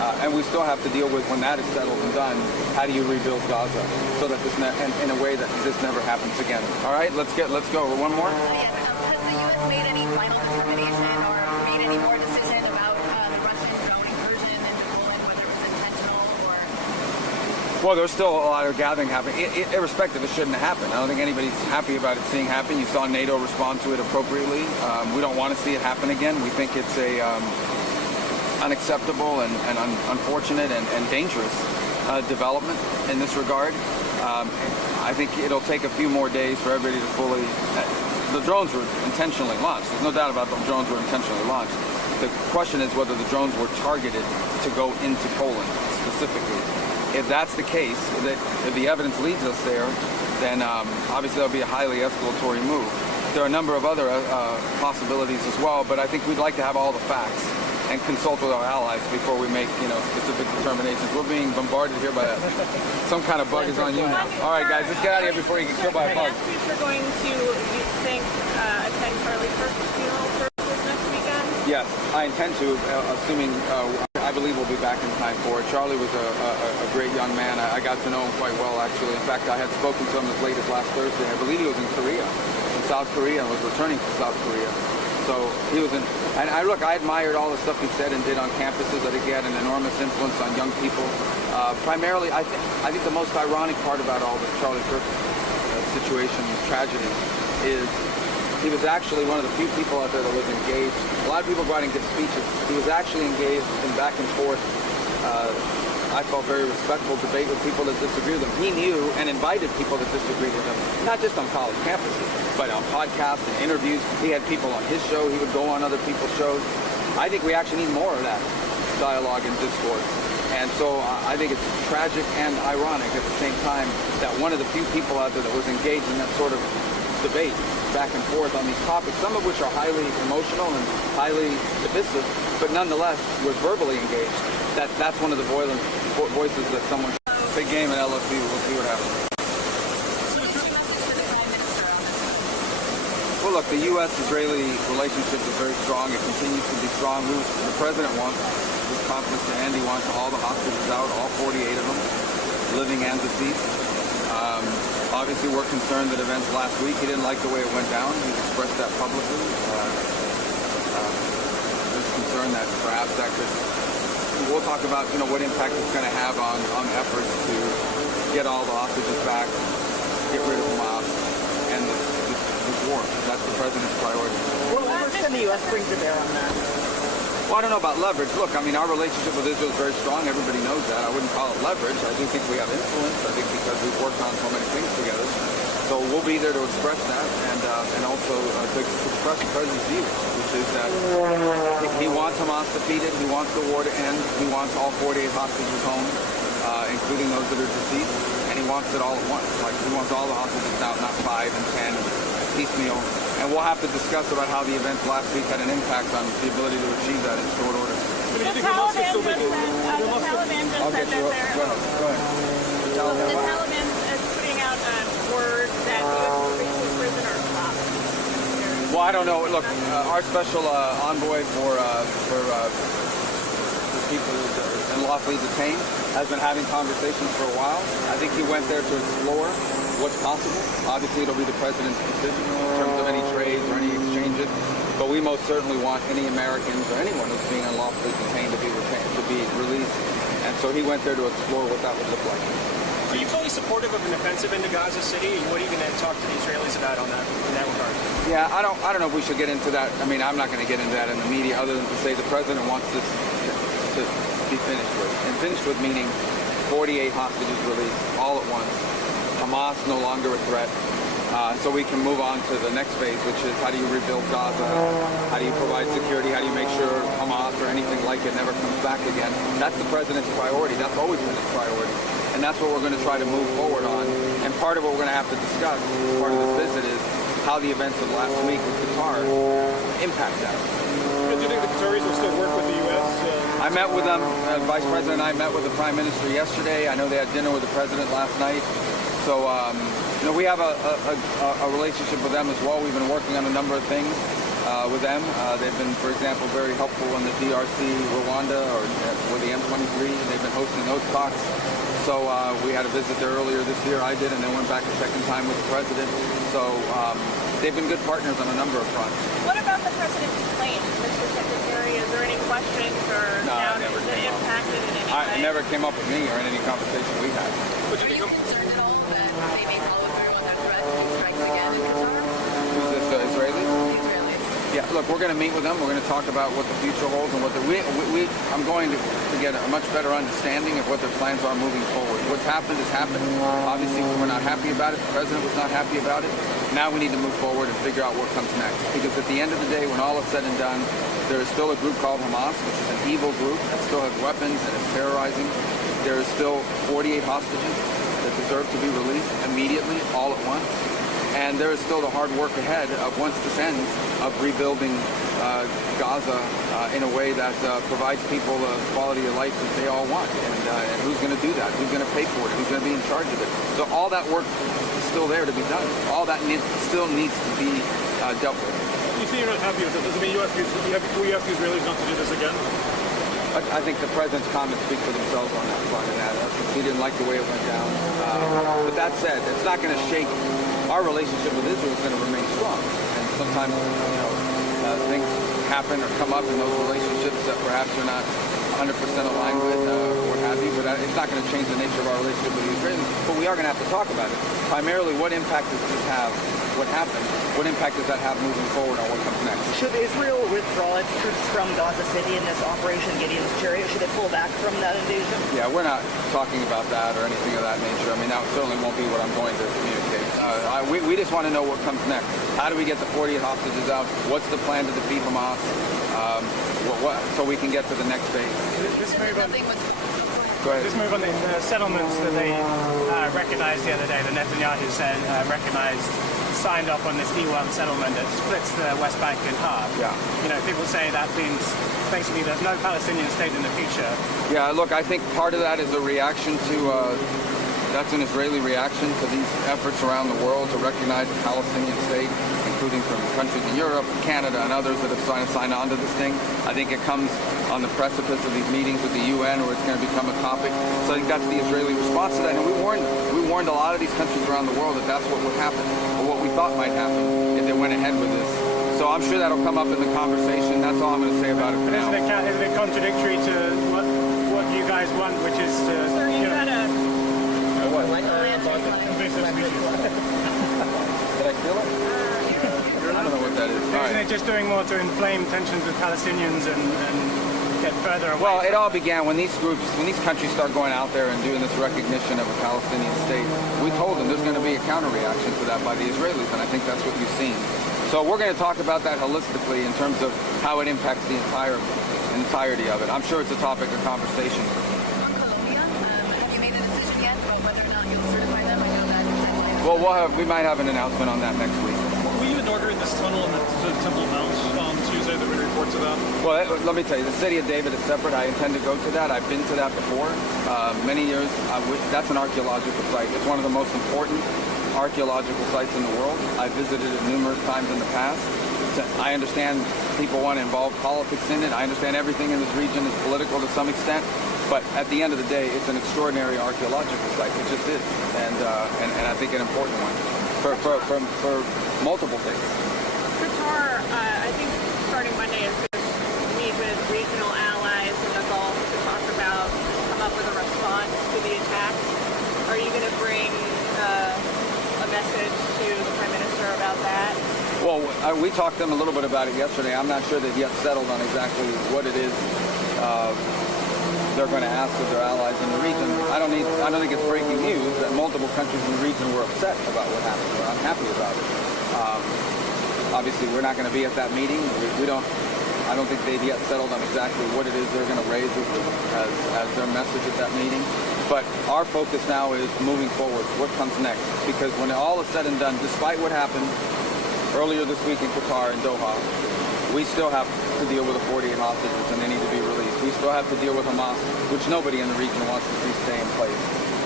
And we still have to deal with, when that is settled and done, how do you rebuild Gaza so that this in a way that this never happens again. All right, let's go. One more. Yes, has the U.S. made any final determination or made any more decision about the Russian drone incursion into Poland, whether it's intentional or? Well, there's still a lot of gathering happening. Irrespective, it shouldn't have happened. I don't think anybody's happy about it seeing happen. You saw NATO respond to it appropriately. We don't want to see it happen again. We think it's a unacceptable and unfortunate and dangerous development in this regard. I think it'll take a few more days for everybody to fully... the drones were intentionally launched. There's no doubt about them. Drones were intentionally launched. The question is whether the drones were targeted to go into Poland specifically. If that's the case, if the evidence leads us there, then obviously that'll be a highly escalatory move. There are a number of other possibilities as well, but I think we'd like to have all the facts and consult with our allies before we make, specific determinations. We're being bombarded here by some kind of bug is on you now. All right, guys, let's get out of here before you get killed by a bug. We're going to, you think, attend Charlie Kirk's funeral services next weekend? Yes, I intend to, assuming I believe we'll be back in time for it. Charlie was a great young man. I got to know him quite well, actually. In fact, I had spoken to him as late as last Thursday. I believe he was in South Korea, and was returning to South Korea. So he was and I admired all the stuff he said and did on campuses. I think he had an enormous influence on young people. Primarily, I think the most ironic part about all the Charlie Kirk situation, tragedy, is he was actually one of the few people out there that was engaged. A lot of people go out and give speeches. He was actually engaged in back and forth, I felt very respectful debate with people that disagree with him. He knew and invited people that disagreed with him, not just on college campuses, but on podcasts and interviews. He had people on his show. He would go on other people's shows. I think we actually need more of that dialogue and discourse. And so I think it's tragic and ironic at the same time that one of the few people out there that was engaged in that sort of debate back and forth on these topics, some of which are highly emotional and highly divisive, but nonetheless was verbally engaged. That's one of the voices that someone... Big game at LSU. We'll see what happens. Well, look, the U.S.-Israeli relationship is very strong. It continues to be strong. The president wants, Wisconsin Mr. Andy wants all the hostages out, all 48 of them, living and deceased. Obviously, we're concerned that events last week, he didn't like the way it went down. He expressed that publicly. There's concern that perhaps that could... We'll talk about, what impact it's going to have on efforts to get all the hostages back, get rid of Hamas, and this war. That's the president's priority. What leverage can the U.S. bring to bear on that? Well, I don't know about leverage. Look, our relationship with Israel is very strong. Everybody knows that. I wouldn't call it leverage. I do think we have influence. I think because we've worked on so many things together. So we'll be there to express that and also to express the president's view, which is that he wants Hamas defeated. He wants the war to end. He wants all 48 hostages home, including those that are deceased. And he wants it all at once. Like, he wants all the hostages out, not 5 and 10 piecemeal. And we'll have to discuss about how the events last week had an impact on the ability to achieve that in short order. The Taliban just said that they're... Go ahead. The Taliban is putting out word that the U.S. will release prisoners. Well, I don't know. Look, our special envoy for people unlawfully detained has been having conversations for a while. I think he went there to explore what's possible. Obviously, it'll be the president's decision in terms of any trades or any exchanges. But we most certainly want any Americans or anyone who's being unlawfully detained to be released. And so he went there to explore what that would look like. Are you fully supportive of an offensive into Gaza City? And what are you going to talk to the Israelis about in that regard? Yeah, I don't know if we should get into that. I'm not going to get into that in the media other than to say the president wants this to be finished with. And finished with meaning 48 hostages released all at once. Hamas no longer a threat. So we can move on to the next phase, which is how do you rebuild Gaza? How do you provide security? How do you make sure Hamas or anything like it never comes back again? That's the president's priority. That's always been his priority. And that's what we're going to try to move forward on. And part of what we're going to have to discuss as part of this visit is how the events of last week with Qatar impact that. Do you think the Qataris will still work with the U.S.? I met with them. Vice President and I met with the Prime Minister yesterday. I know they had dinner with the President last night. So, we have a relationship with them as well. We've been working on a number of things. with them. They've been, for example, very helpful in the DRC, Rwanda, or the M23. They've been hosting those talks. So we had a visit there earlier this year. I did, and then went back a second time with the president. So they've been good partners on a number of fronts. What about the president's claims, Mr. Secretary? Is there any questions or doubt that impacted in any way? It never came up with me or in any conversation we had. Are you concerned at all that they may follow through on that threat and strikes again in Qatar? Is this the Israelis? The Israelis. Yeah, look, we're going to meet with them. We're going to talk about what the future holds and what I'm going to get a much better understanding of what their plans are moving forward. What's happened has happened. Obviously, we're not happy about it. The president was not happy about it. Now we need to move forward and figure out what comes next. Because at the end of the day, when all is said and done, there is still a group called Hamas, which is an evil group that still has weapons and is terrorizing. There is still 48 hostages that deserve to be released immediately, all at once. And there is still the hard work ahead of, once this ends, of rebuilding Gaza in a way that provides people the quality of life that they all want. And who's going to do that? Who's going to pay for it? Who's going to be in charge of it? So all that work is still there to be done. All that still needs to be dealt with. You say you're not happy with this. Does it mean you ask the Israelis not to do this again? I think the president's comments speak for themselves on that front, and that he didn't like the way it went down. But that said, it's not going to shake. Our relationship with Israel is going to remain strong. And sometimes, things happen or come up in those relationships that perhaps you're not 100% aligned with, or what have you. But it's not going to change the nature of our relationship with the Israelis. But we are going to have to talk about it. Primarily, what impact does this have? What happened? What impact does that have moving forward on what comes next? Should Israel withdraw its troops from Gaza City in this Operation Gideon's Chariot? Should it pull back from that invasion? Yeah, we're not talking about that or anything of that nature. I mean, that certainly won't be what I'm going to communicate. We just want to know what comes next. How do we get the 48 hostages out? What's the plan to defeat Hamas? So we can get to the next phase. This move on, Go ahead. this move on the settlements that they recognized the other day, that Netanyahu said signed off on this E1 settlement that splits the West Bank in half. Yeah. People say that means basically there's no Palestinian state in the future. Yeah, look, I think part of that is a reaction to, that's an Israeli reaction to these efforts around the world to recognize a Palestinian state, including from countries in Europe and Canada and others that have signed on to this thing. I think it comes on the precipice of these meetings with the UN where it's going to become a topic. So I think that's the Israeli response to that. And we warned them. We warned a lot of these countries around the world that that's what would happen, or what we thought might happen if they went ahead with this. So I'm sure that'll come up in the conversation. That's all I'm going to say about it for now. Isn't it contradictory to what you guys want, which is to... Sir, you've got a... What? invasive species? Did I feel it? I don't know what that is. All Isn't right. it just doing more to inflame tensions with Palestinians and get further away? Well, it all began when these countries start going out there and doing this recognition of a Palestinian state. We told them there's going to be a counter-reaction to that by the Israelis, and I think that's what you've seen. So we're going to talk about that holistically in terms of how it impacts the entirety of it. I'm sure it's a topic of conversation. On Colombia, have you made a decision yet about whether or not you'll certify them? I know that. Well, we might have an announcement on that next week. Will you inaugurate this tunnel in the Temple Mount on Tuesday? There were reports of that. Well, let me tell you, the city of David is separate. I intend to go to that. I've been to that before, many years. That's an archaeological site. It's one of the most important archaeological sites in the world. I've visited it numerous times in the past. I understand people want to involve politics in it. I understand everything in this region is political to some extent. But at the end of the day, it's an extraordinary archaeological site. It just is. And I think an important one for multiple things. Qatar, I think starting Monday is going to meet with regional allies in the Gulf to come up with a response to the attacks. Are you going to bring a message to the Prime Minister about that? Well, we talked to them a little bit about it yesterday. I'm not sure they've yet settled on exactly what it is they're going to ask of their allies in the region. I don't think it's breaking news that multiple countries in the region were upset about what happened, or unhappy about it. Obviously, we're not going to be at that meeting. I don't think they've yet settled on exactly what it is they're going to raise as their message at that meeting. But our focus now is moving forward. What comes next? Because when all is said and done, despite what happened earlier this week in Qatar and Doha, we still have to deal with the 48 hostages, and they need to be released. We still have to deal with Hamas, which nobody in the region wants to see stay in place.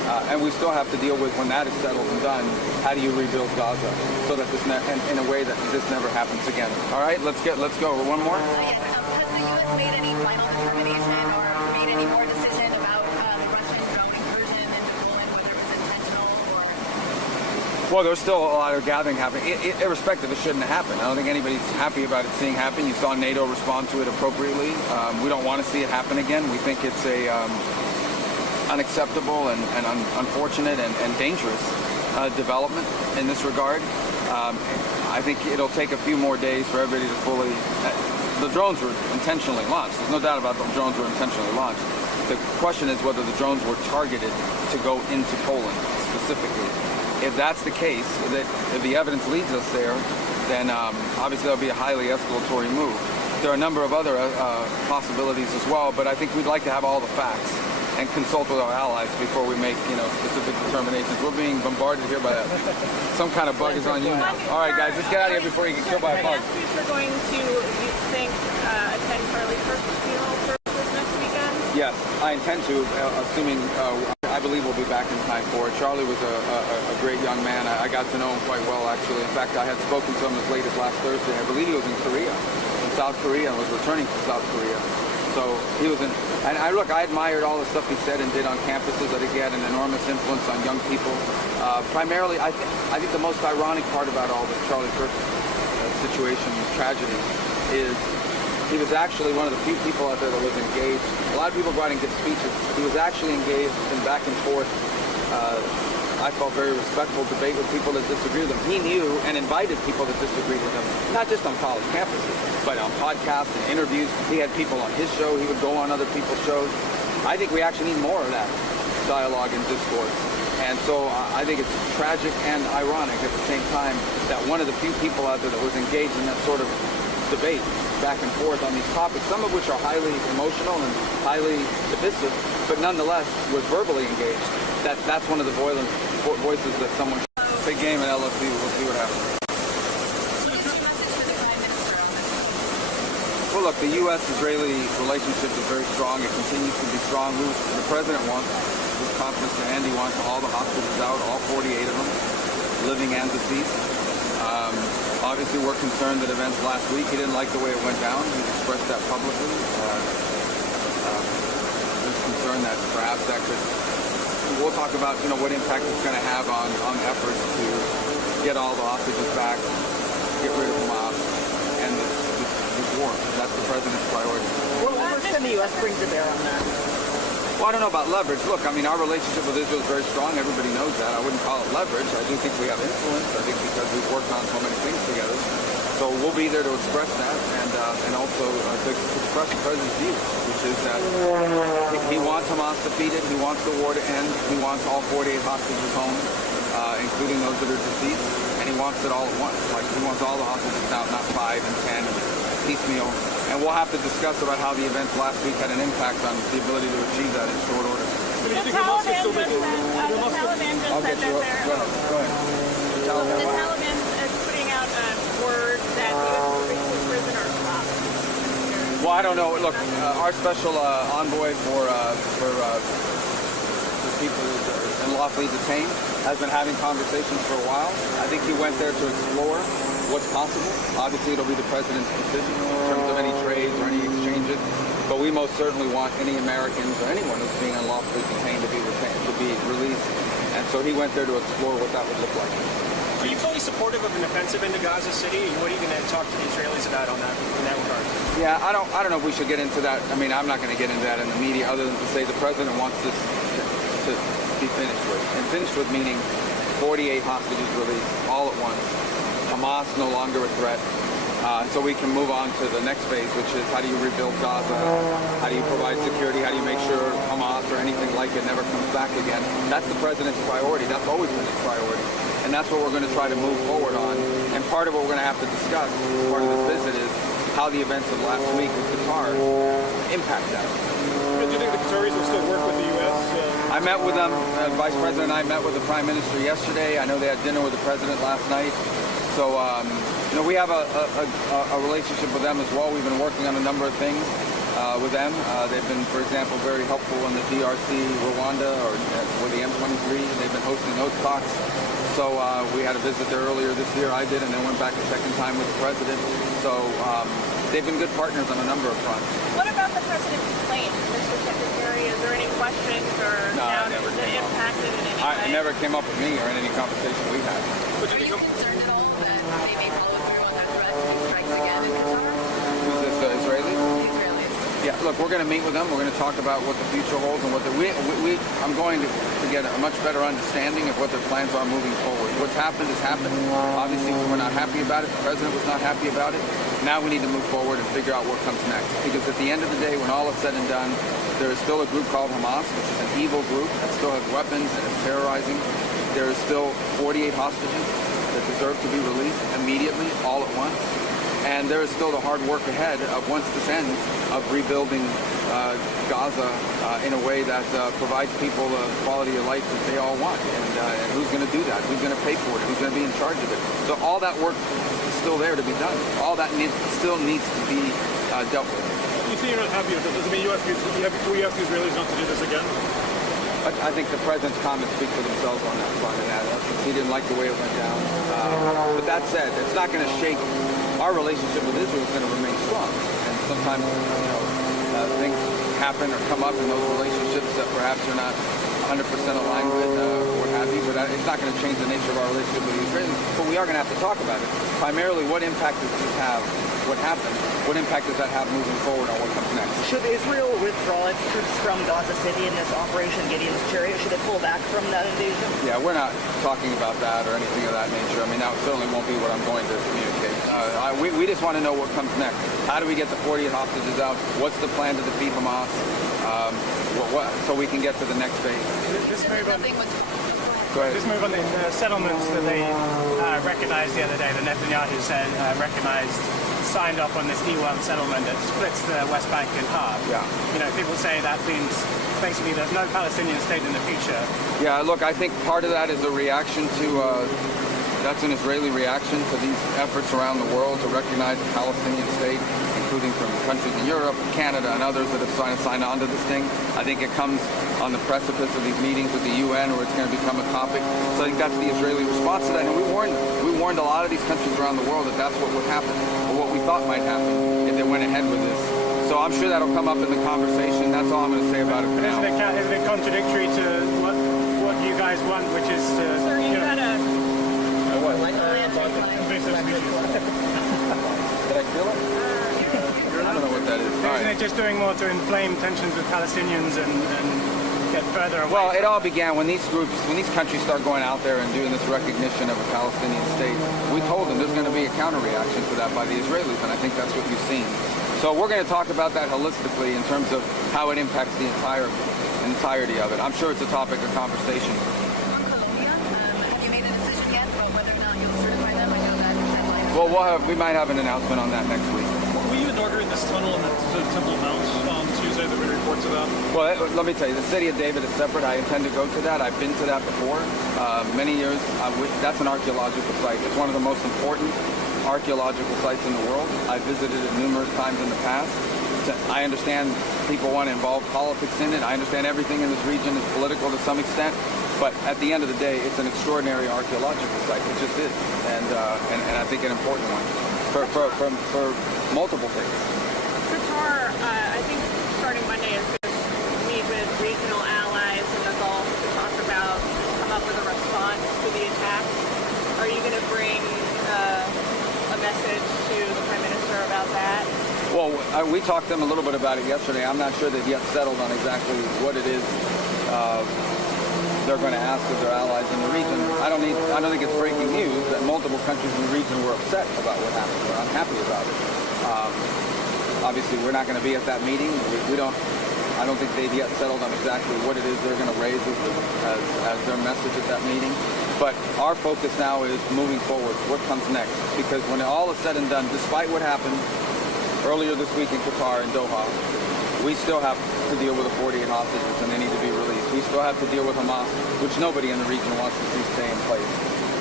And we still have to deal with, when that is settled and done, how do you rebuild Gaza so that this in a way that this never happens again. All right, let's go. One more. Yes, has the U.S. made any final determination or made any more decision about the Russian drone incursion into Poland, whether it was intentional or? Well, there's still a lot of gathering happening. Irrespective, it shouldn't have happened. I don't think anybody's happy about it seeing happen. You saw NATO respond to it appropriately. We don't want to see it happen again. We think it's a unacceptable and unfortunate and dangerous development in this regard. I think it'll take a few more days for everybody to fully... the drones were intentionally launched. There's no doubt about the drones were intentionally launched. The question is whether the drones were targeted to go into Poland specifically. If that's the case, if the evidence leads us there, then obviously that'll be a highly escalatory move. There are a number of other possibilities as well, but I think we'd like to have all the facts and consult with our allies before we make, specific determinations. We're being bombarded here by some kind of bug is on you now. All right, guys, let's get out of here before you get killed by a bug. You're going to, you think, attend Charlie Kirk's funeral services next weekend? Yes, I intend to, assuming I believe we'll be back in time for it. Charlie was a great young man. I got to know him quite well, actually. In fact, I had spoken to him as late as last Thursday. I believe he was in South Korea, and was returning to South Korea. So he was and I admired all the stuff he said and did on campuses. I think he had an enormous influence on young people. Primarily, I think the most ironic part about all the Charlie Kirk situation, tragedy, is he was actually one of the few people out there that was engaged. A lot of people go out and give speeches. He was actually engaged in back and forth, I felt very respectful debate with people that disagree with him. He knew and invited people that disagreed with him, not just on college campuses, but on podcasts and interviews. He had people on his show. He would go on other people's shows. I think we actually need more of that dialogue and discourse. And so I think it's tragic and ironic at the same time that one of the few people out there that was engaged in that sort of debate back and forth on these topics, some of which are highly emotional and highly divisive, but nonetheless was verbally engaged. That's one of the voices that someone... Big game at LSU. We'll see what happens. Well, look, the U.S.-Israeli relationship is very strong. It continues to be strong. The president wants, with confidence to end, he wants all the hostages out, all 48 of them, living and deceased. Obviously, we're concerned that events last week, he didn't like the way it went down. He's expressed that publicly. There's concern that perhaps that could... We'll talk about, what impact it's going to have on efforts to get all the hostages back, get rid of Hamas, and this war. That's the president's priority. What leverage can the U.S. bring to bear on that? Well, I don't know about leverage. Look, our relationship with Israel is very strong. Everybody knows that. I wouldn't call it leverage. I do think we have influence. I think because we've worked on so many things together. So we'll be there to express that and also to express the president's view, which is that he wants Hamas defeated. He wants the war to end. He wants all 48 hostages home, including those that are deceased. And he wants it all at once. Like, he wants all the hostages out, not 5 and 10, piecemeal. And we'll have to discuss about how the events last week had an impact on the ability to achieve that in short order. The Taliban just said that they're... Go ahead. The Taliban is putting out a word that the U.S. will release prisoners swap. Well, I don't know. Look, our special envoy for people who are unlawfully detained has been having conversations for a while. I think he went there to explore what's possible. Obviously, it'll be the president's decision in terms of any trades or any exchanges. But we most certainly want any Americans or anyone who's being unlawfully detained to be released. And so he went there to explore what that would look like. Are you fully supportive of an offensive into Gaza City? What are you going to talk to the Israelis about on that in that regard? Yeah, I don't know if we should get into that. I'm not going to get into that in the media, other than to say the president wants this to be finished with. And finished with meaning 48 hostages released all at once. Hamas no longer a threat. So we can move on to the next phase, which is how do you rebuild Gaza? How do you provide security? How do you make sure Hamas or anything like it never comes back again? That's the president's priority. That's always been his priority. And that's what we're going to try to move forward on. And part of what we're going to have to discuss, part of this visit, is how the events of last week in Qatar impact that. Do you think the Qataris will still work with the U.S.? I met with them. Vice President and I met with the Prime Minister yesterday. I know they had dinner with the President last night. So, we have a relationship with them as well. We've been working on a number of things. with them. They've been, for example, very helpful in the DRC, Rwanda, or with the M23. They've been hosting those talks. So we had a visit there earlier this year. I did, and then went back a second time with the president. So they've been good partners on a number of fronts. What about the president's plane, Mr. Secretary? Is there any questions or doubt never that came up. impacted in any way? It never came up with me or in any conversation we had. Are you concerned at all that they may follow through on that threat and strikes again in Qatar? Who's this, Israeli? The Israelis. Yeah, look, we're going to meet with them. We're going to talk about what the future holds and what I'm going to get a much better understanding of what their plans are moving forward. What's happened has happened. Obviously, we're not happy about it. The president was not happy about it. Now we need to move forward and figure out what comes next. Because at the end of the day, when all is said and done, there is still a group called Hamas, which is an evil group that still has weapons and is terrorizing. There is still 48 hostages that deserve to be released immediately, all at once. And there is still the hard work ahead of, once this ends, of rebuilding Gaza in a way that provides people the quality of life that they all want. And who's going to do that? Who's going to pay for it? Who's going to be in charge of it? So all that work is still there to be done. All that still needs to be dealt with. You say you're not happy with it. Does it mean you ask the Israelis not to do this again? I think the president's comments speak for themselves on that front. And he didn't like the way it went down. But that said, it's not going to shake. Our relationship with Israel is going to remain strong. And sometimes, things happen or come up in those relationships that perhaps you're not 100% aligned with or what have you. But it's not going to change the nature of our relationship with the Israelis. But we are going to have to talk about it. Primarily, what impact does this have? What happened? What impact does that have moving forward on what comes next? Should Israel withdraw its troops from Gaza City in this Operation Gideon's Chariot? Should it pull back from that invasion? Yeah, we're not talking about that or anything of that nature. I mean, that certainly won't be what I'm going to communicate. We just want to know what comes next. How do we get the 48 hostages out? What's the plan to defeat Hamas? So we can get to the next phase. This move on, Go ahead. this move on the settlements that they recognized the other day, the Netanyahu said signed off on this E1 settlement that splits the West Bank in half. Yeah. People say that means basically there's no Palestinian state in the future. Yeah, look, I think part of that is a reaction to, that's an Israeli reaction to these efforts around the world to recognize the Palestinian state, including from countries in Europe, Canada, and others that have signed on to this thing. I think it comes on the precipice of these meetings with the UN where it's going to become a topic. So I think that's the Israeli response to that. And we warned a lot of these countries around the world that that's what would happen, or what we thought might happen if they went ahead with this. So I'm sure that'll come up in the conversation. That's all I'm going to say about it for now. Isn't it contradictory to what you guys want, which is to... Sir, you had a... invasive species. Did I feel it? I don't know what that is. All Isn't right. it just doing more to inflame tensions with Palestinians and get further away? Well, it all began when these countries start going out there and doing this recognition of a Palestinian state. We told them there's going to be a counter-reaction to that by the Israelis, and I think that's what you've seen. So we're going to talk about that holistically in terms of how it impacts the entirety of it. I'm sure it's a topic of conversation. On Colombia, have you made a decision yet about whether or not you'll certify them? I know that deadline. Well, we might have an announcement on that next week. Were you inaugurating this tunnel in the Temple Mount on Tuesday? There were reports of that. Well, let me tell you, the city of David is separate. I intend to go to that. I've been to that before, many years. That's an archaeological site. It's one of the most important archaeological sites in the world. I've visited it numerous times in the past. I understand people want to involve politics in it. I understand everything in this region is political to some extent. But at the end of the day, it's an extraordinary archaeological site. It just is. And I think an important one for multiple things. Qatar, I think starting Monday is going to meet with regional allies in the Gulf to come up with a response to the attacks. Are you going to bring a message to the Prime Minister about that? Well, we talked to them a little bit about it yesterday. I'm not sure they've yet settled on exactly what it is they're going to ask of their allies in the region. I don't think it's breaking news that multiple countries in the region were upset about what happened. We're unhappy about it. Obviously, we're not going to be at that meeting. I don't think they've yet settled on exactly what it is they're going to raise as their message at that meeting. But our focus now is moving forward. What comes next? Because when all is said and done, despite what happened earlier this week in Qatar and Doha, we still have to deal with the 48 hostages and they need to be released. We still have to deal with Hamas, which nobody in the region wants to see stay in place.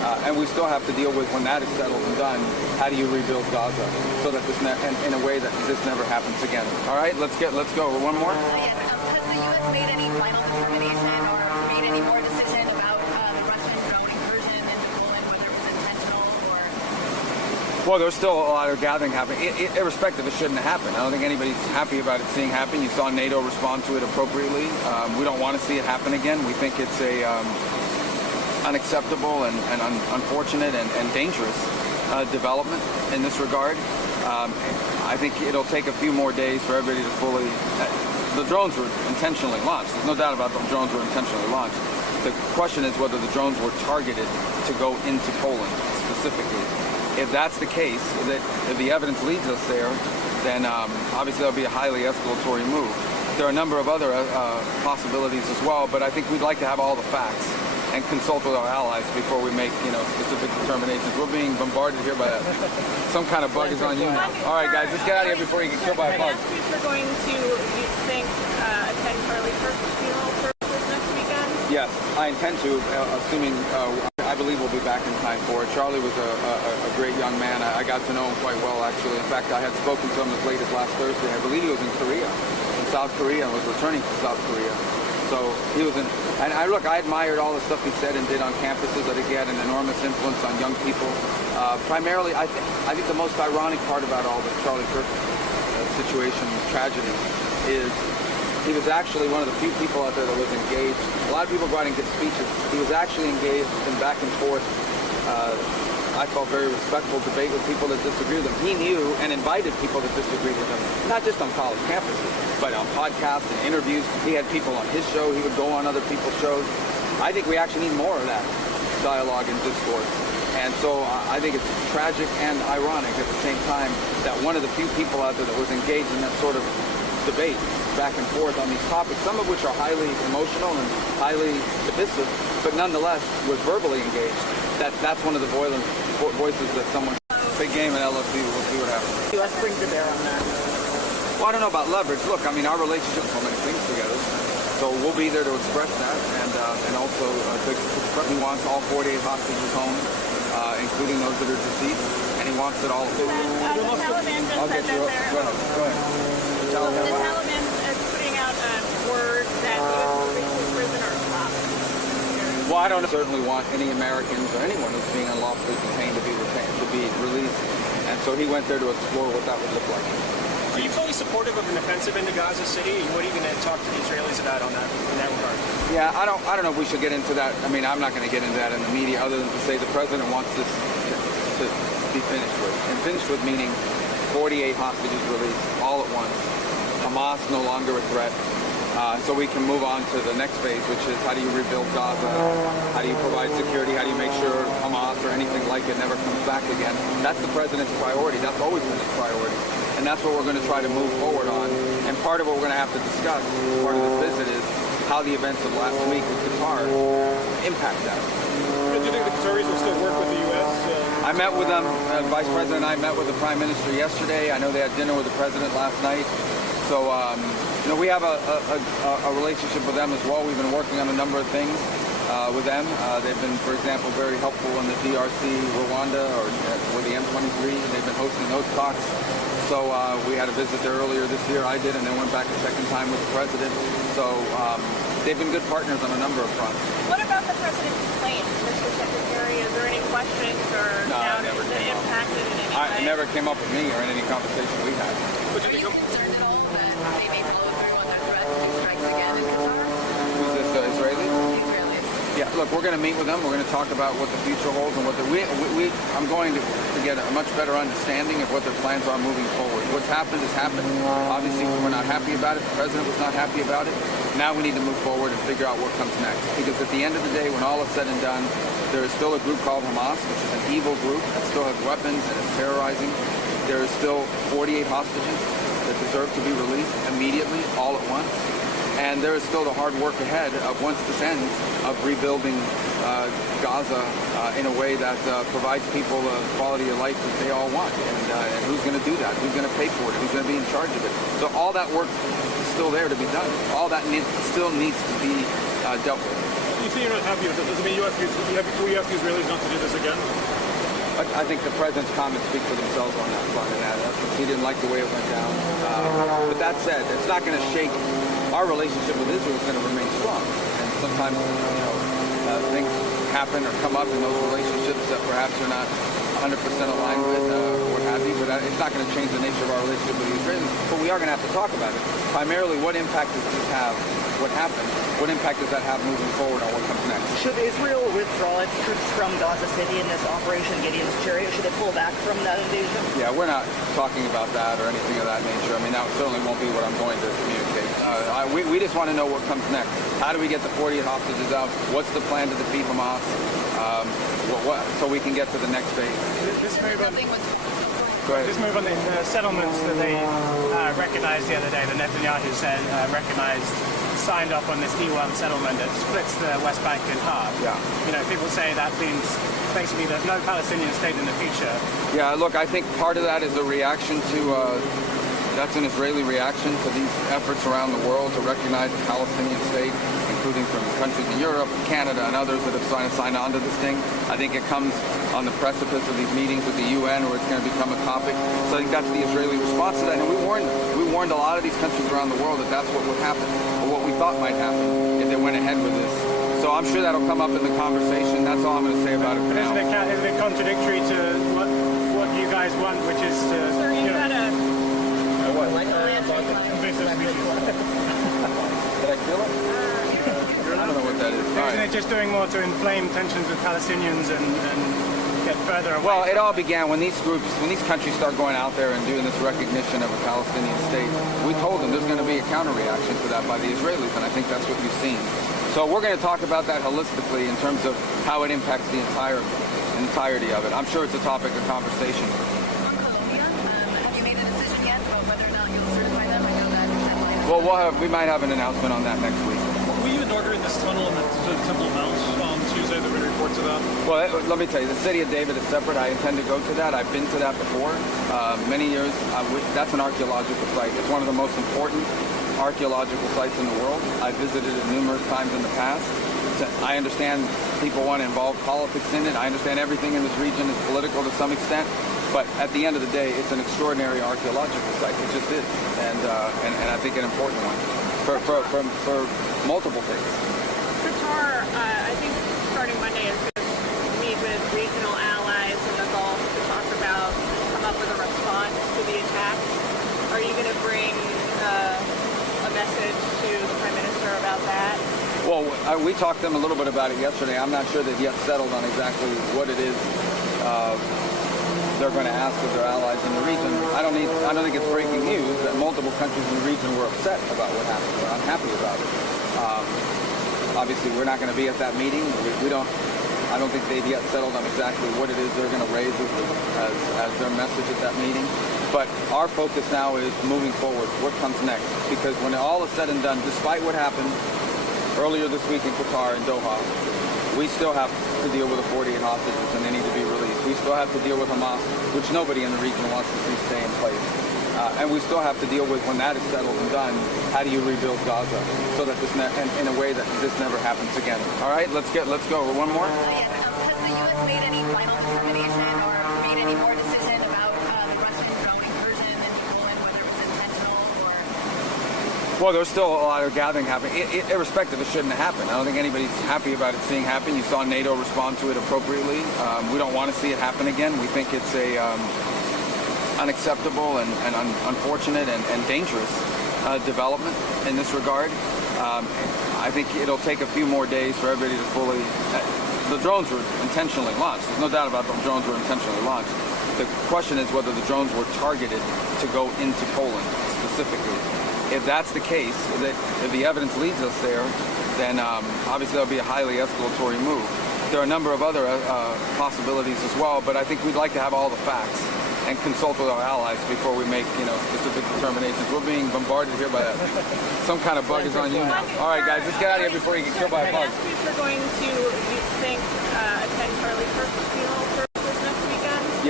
And we still have to deal with, when that is settled and done, how do you rebuild Gaza so that this in a way that this never happens again. All right, let's go. One more. Yes, has the U.S. made any final determination or made any more decision about the Russian drone incursion into Poland, whether it was intentional or? Well, there's still a lot of gathering happening. Irrespective, it shouldn't have happened. I don't think anybody's happy about it seeing happen. You saw NATO respond to it appropriately. We don't want to see it happen again. We think it's a unacceptable and unfortunate and dangerous development in this regard. I think it'll take a few more days for everybody to fully... the drones were intentionally launched. There's no doubt about them. Drones were intentionally launched. The question is whether the drones were targeted to go into Poland specifically. If that's the case, if the evidence leads us there, then obviously that'll be a highly escalatory move. There are a number of other possibilities as well, but I think we'd like to have all the facts and consult with our allies before we make, specific determinations. We're being bombarded here by some kind of bug is on you now. All right, guys, let's get out of here before you get killed by a bug. Can I ask you if you're going to, you think, attend Charlie Kirk's funeral services next weekend? Yes, I intend to, assuming I believe we'll be back in time for it. Charlie was a great young man. I got to know him quite well, actually. In fact, I had spoken to him as late as last Thursday. I believe he was in South Korea, and was returning to South Korea. So he was and I admired all the stuff he said and did on campuses. I think he had an enormous influence on young people. Primarily, I think the most ironic part about all the Charlie Kirk situation, tragedy, is he was actually one of the few people out there that was engaged. A lot of people go out and give speeches. He was actually engaged in back and forth, I felt very respectful debate with people that disagree with him. He knew and invited people that disagreed with him, not just on college campuses, but on podcasts and interviews. He had people on his show. He would go on other people's shows. I think we actually need more of that dialogue and discourse. And so I think it's tragic and ironic at the same time that one of the few people out there that was engaged in that sort of debate back and forth on these topics, some of which are highly emotional and highly divisive, but nonetheless was verbally engaged. That's one of the voices that someone... Big game in LSU. We'll see what happens. The U.S. brings to bear on that. Well, I don't know about leverage. Look, I mean, our relationship so many things together. So we'll be there to express that, and also he wants all 48 hostages home, including those that are deceased, and he wants it all. The Taliban just I'll said get you. that Go ahead. the Taliban is putting out a word that U.S. prisoners stopped. Well, I don't certainly want any Americans or anyone who's being unlawfully detained to be released, and so he went there to explore what that would look like. Are you fully supportive of an offensive into Gaza City? And what are you going to talk to the Israelis about in that regard? Yeah, I don't know if we should get into that. I mean, I'm not going to get into that in the media, other than to say the president wants this to be finished with, and finished with meaning 48 hostages released all at once. Hamas no longer a threat. So we can move on to the next phase, which is how do you rebuild Gaza? How do you provide security? How do you make sure Hamas or anything like it never comes back again? That's the president's priority. That's always been his priority. And that's what we're going to try to move forward on. And part of what we're going to have to discuss as part of this visit is how the events of last week with Qatar impact that. Do you think the Qataris will still work with the U.S.? I met with them. Vice President and I met with the Prime Minister yesterday. I know they had dinner with the President last night. So, we have a relationship with them as well. We've been working on a number of things with them. They've been, for example, very helpful in the DRC, Rwanda, or with the M23. They've been hosting those talks. So we had a visit there earlier this year. I did, and then went back a second time with the President. So they've been good partners on a number of fronts. What about the president's plane, Mr. Secretary? Is there any questions or doubt that impacted in any way? It never came up with me or in any conversation we had. Are you concerned at all that they may follow through on their threat to strikes again in Qatar? Who's this, Israeli? The Israelis. Yeah, look, we're going to meet with them. We're going to talk about what the future holds and what I'm going to get a much better understanding of what their plans are moving forward. What's happened has happened. Obviously, we're not happy about it. The president was not happy about it. Now we need to move forward and figure out what comes next. Because at the end of the day, when all is said and done, there is still a group called Hamas, which is an evil group that still has weapons and is terrorizing. There is still 48 hostages that deserve to be released immediately, all at once. And there is still the hard work ahead of, once this ends, of rebuilding Gaza in a way that provides people the quality of life that they all want. And who's going to do that? Who's going to pay for it? Who's going to be in charge of it? So all that work is still there to be done. All that still needs to be dealt with. Do you say you're not happy with this? Does it mean you ask the Israelis not to do this again? I think the president's comments speak for themselves on that front, and he didn't like the way it went down. But that said, it's not going to shake our relationship with Israel. Is going to remain strong, and sometimes things happen or come up in those relationships that perhaps you're not 100% aligned with, or what have you. But it's not going to change the nature of our relationship with the Israelis. But we are going to have to talk about it. Primarily, what impact does this have? What happened? What impact does that have moving forward on what comes next? Should Israel withdraw its troops from Gaza City in this Operation Gideon's Chariot? Should it pull back from that invasion? Yeah, we're not talking about that or anything of that nature. I mean, that certainly won't be what I'm going to communicate. We just want to know what comes next. How do we get the 48 hostages out? What's the plan to defeat Hamas? So we can get to the next phase. This move on, Go ahead. this move on the settlements that they recognized the other day, the Netanyahu said signed off on this E1 settlement that splits the West Bank in half. Yeah. You know, people say that means basically there's no Palestinian state in the future. Yeah, look, I think part of that is a reaction to, that's an Israeli reaction to these efforts around the world to recognize the Palestinian state, including from countries in Europe and Canada and others that have signed on to this thing. I think it comes on the precipice of these meetings with the UN where it's going to become a topic. So I think that's the Israeli response to that. And we warned a lot of these countries around the world that that's what would happen, or what we thought might happen if they went ahead with this. So I'm sure that'll come up in the conversation. That's all I'm going to say about it for now. Isn't it contradictory to what you guys want, which is to... Sir, you've got a... invasive species. Did I feel it? I don't know what that is. All Isn't right. it just doing more to inflame tensions with Palestinians and get further away? Well, it all began when these countries start going out there and doing this recognition of a Palestinian state. We told them there's going to be a counter-reaction to that by the Israelis, and I think that's what you've seen. So we're going to talk about that holistically in terms of how it impacts the entirety of it. I'm sure it's a topic of conversation. On Colombia, have you made a decision yet about whether or not you'll certify them? I know that deadline is... Well, we might have an announcement on that next week. Will you inaugurate this tunnel in the Temple Mount on Tuesday? There were reports of that. Well, let me tell you, the city of David is separate. I intend to go to that. I've been to that before, many years. That's an archaeological site. It's one of the most important archaeological sites in the world. I visited it numerous times in the past. I understand people want to involve politics in it. I understand everything in this region is political to some extent. But at the end of the day, it's an extraordinary archaeological site. It just is, and I think an important one for multiple things. Qatar, I think starting Monday is going to meet with regional allies in the Gulf to come up with a response to the attack. Are you going to bring a message to the Prime Minister about that? Well, we talked to them a little bit about it yesterday. I'm not sure they've yet settled on exactly what it is they're going to ask of their allies in the region. I don't think it's breaking news that multiple countries in the region were upset about what happened. They're unhappy about it. Obviously, we're not going to be at that meeting. I don't think they've yet settled on exactly what it is they're going to raise as their message at that meeting. But our focus now is moving forward. What comes next? Because when all is said and done, despite what happened earlier this week in Qatar, in Doha, we still have to deal with the 48 hostages, and they need to be released. We still have to deal with Hamas, which nobody in the region wants to see stay in place. And we still have to deal with, when that is settled and done, how do you rebuild Gaza so that in a way that this never happens again. All right, let's go. One more. Yes, has the U.S. made any final determination or made any more decision about the Russian drone incursion into Poland, whether it was intentional or... Well, there's still a lot of gathering happening. Irrespective, it shouldn't have happened. I don't think anybody's happy about it seeing happen. You saw NATO respond to it appropriately. We don't want to see it happen again. We think it's a unacceptable and unfortunate and dangerous development in this regard. I think it'll take a few more days for everybody to fully... The drones were intentionally launched. There's no doubt about the drones were intentionally launched. The question is whether the drones were targeted to go into Poland specifically. If that's the case, if the evidence leads us there, then obviously that'll be a highly escalatory move. There are a number of other possibilities as well, but I think we'd like to have all the facts and consult with our allies before we make, specific determinations. We're being bombarded here by some kind of bug is on you now. All right, guys, let's get out of here before you get killed by a bug. We're going to, you think, attend Charlie Kirk's funeral services next weekend? Yes,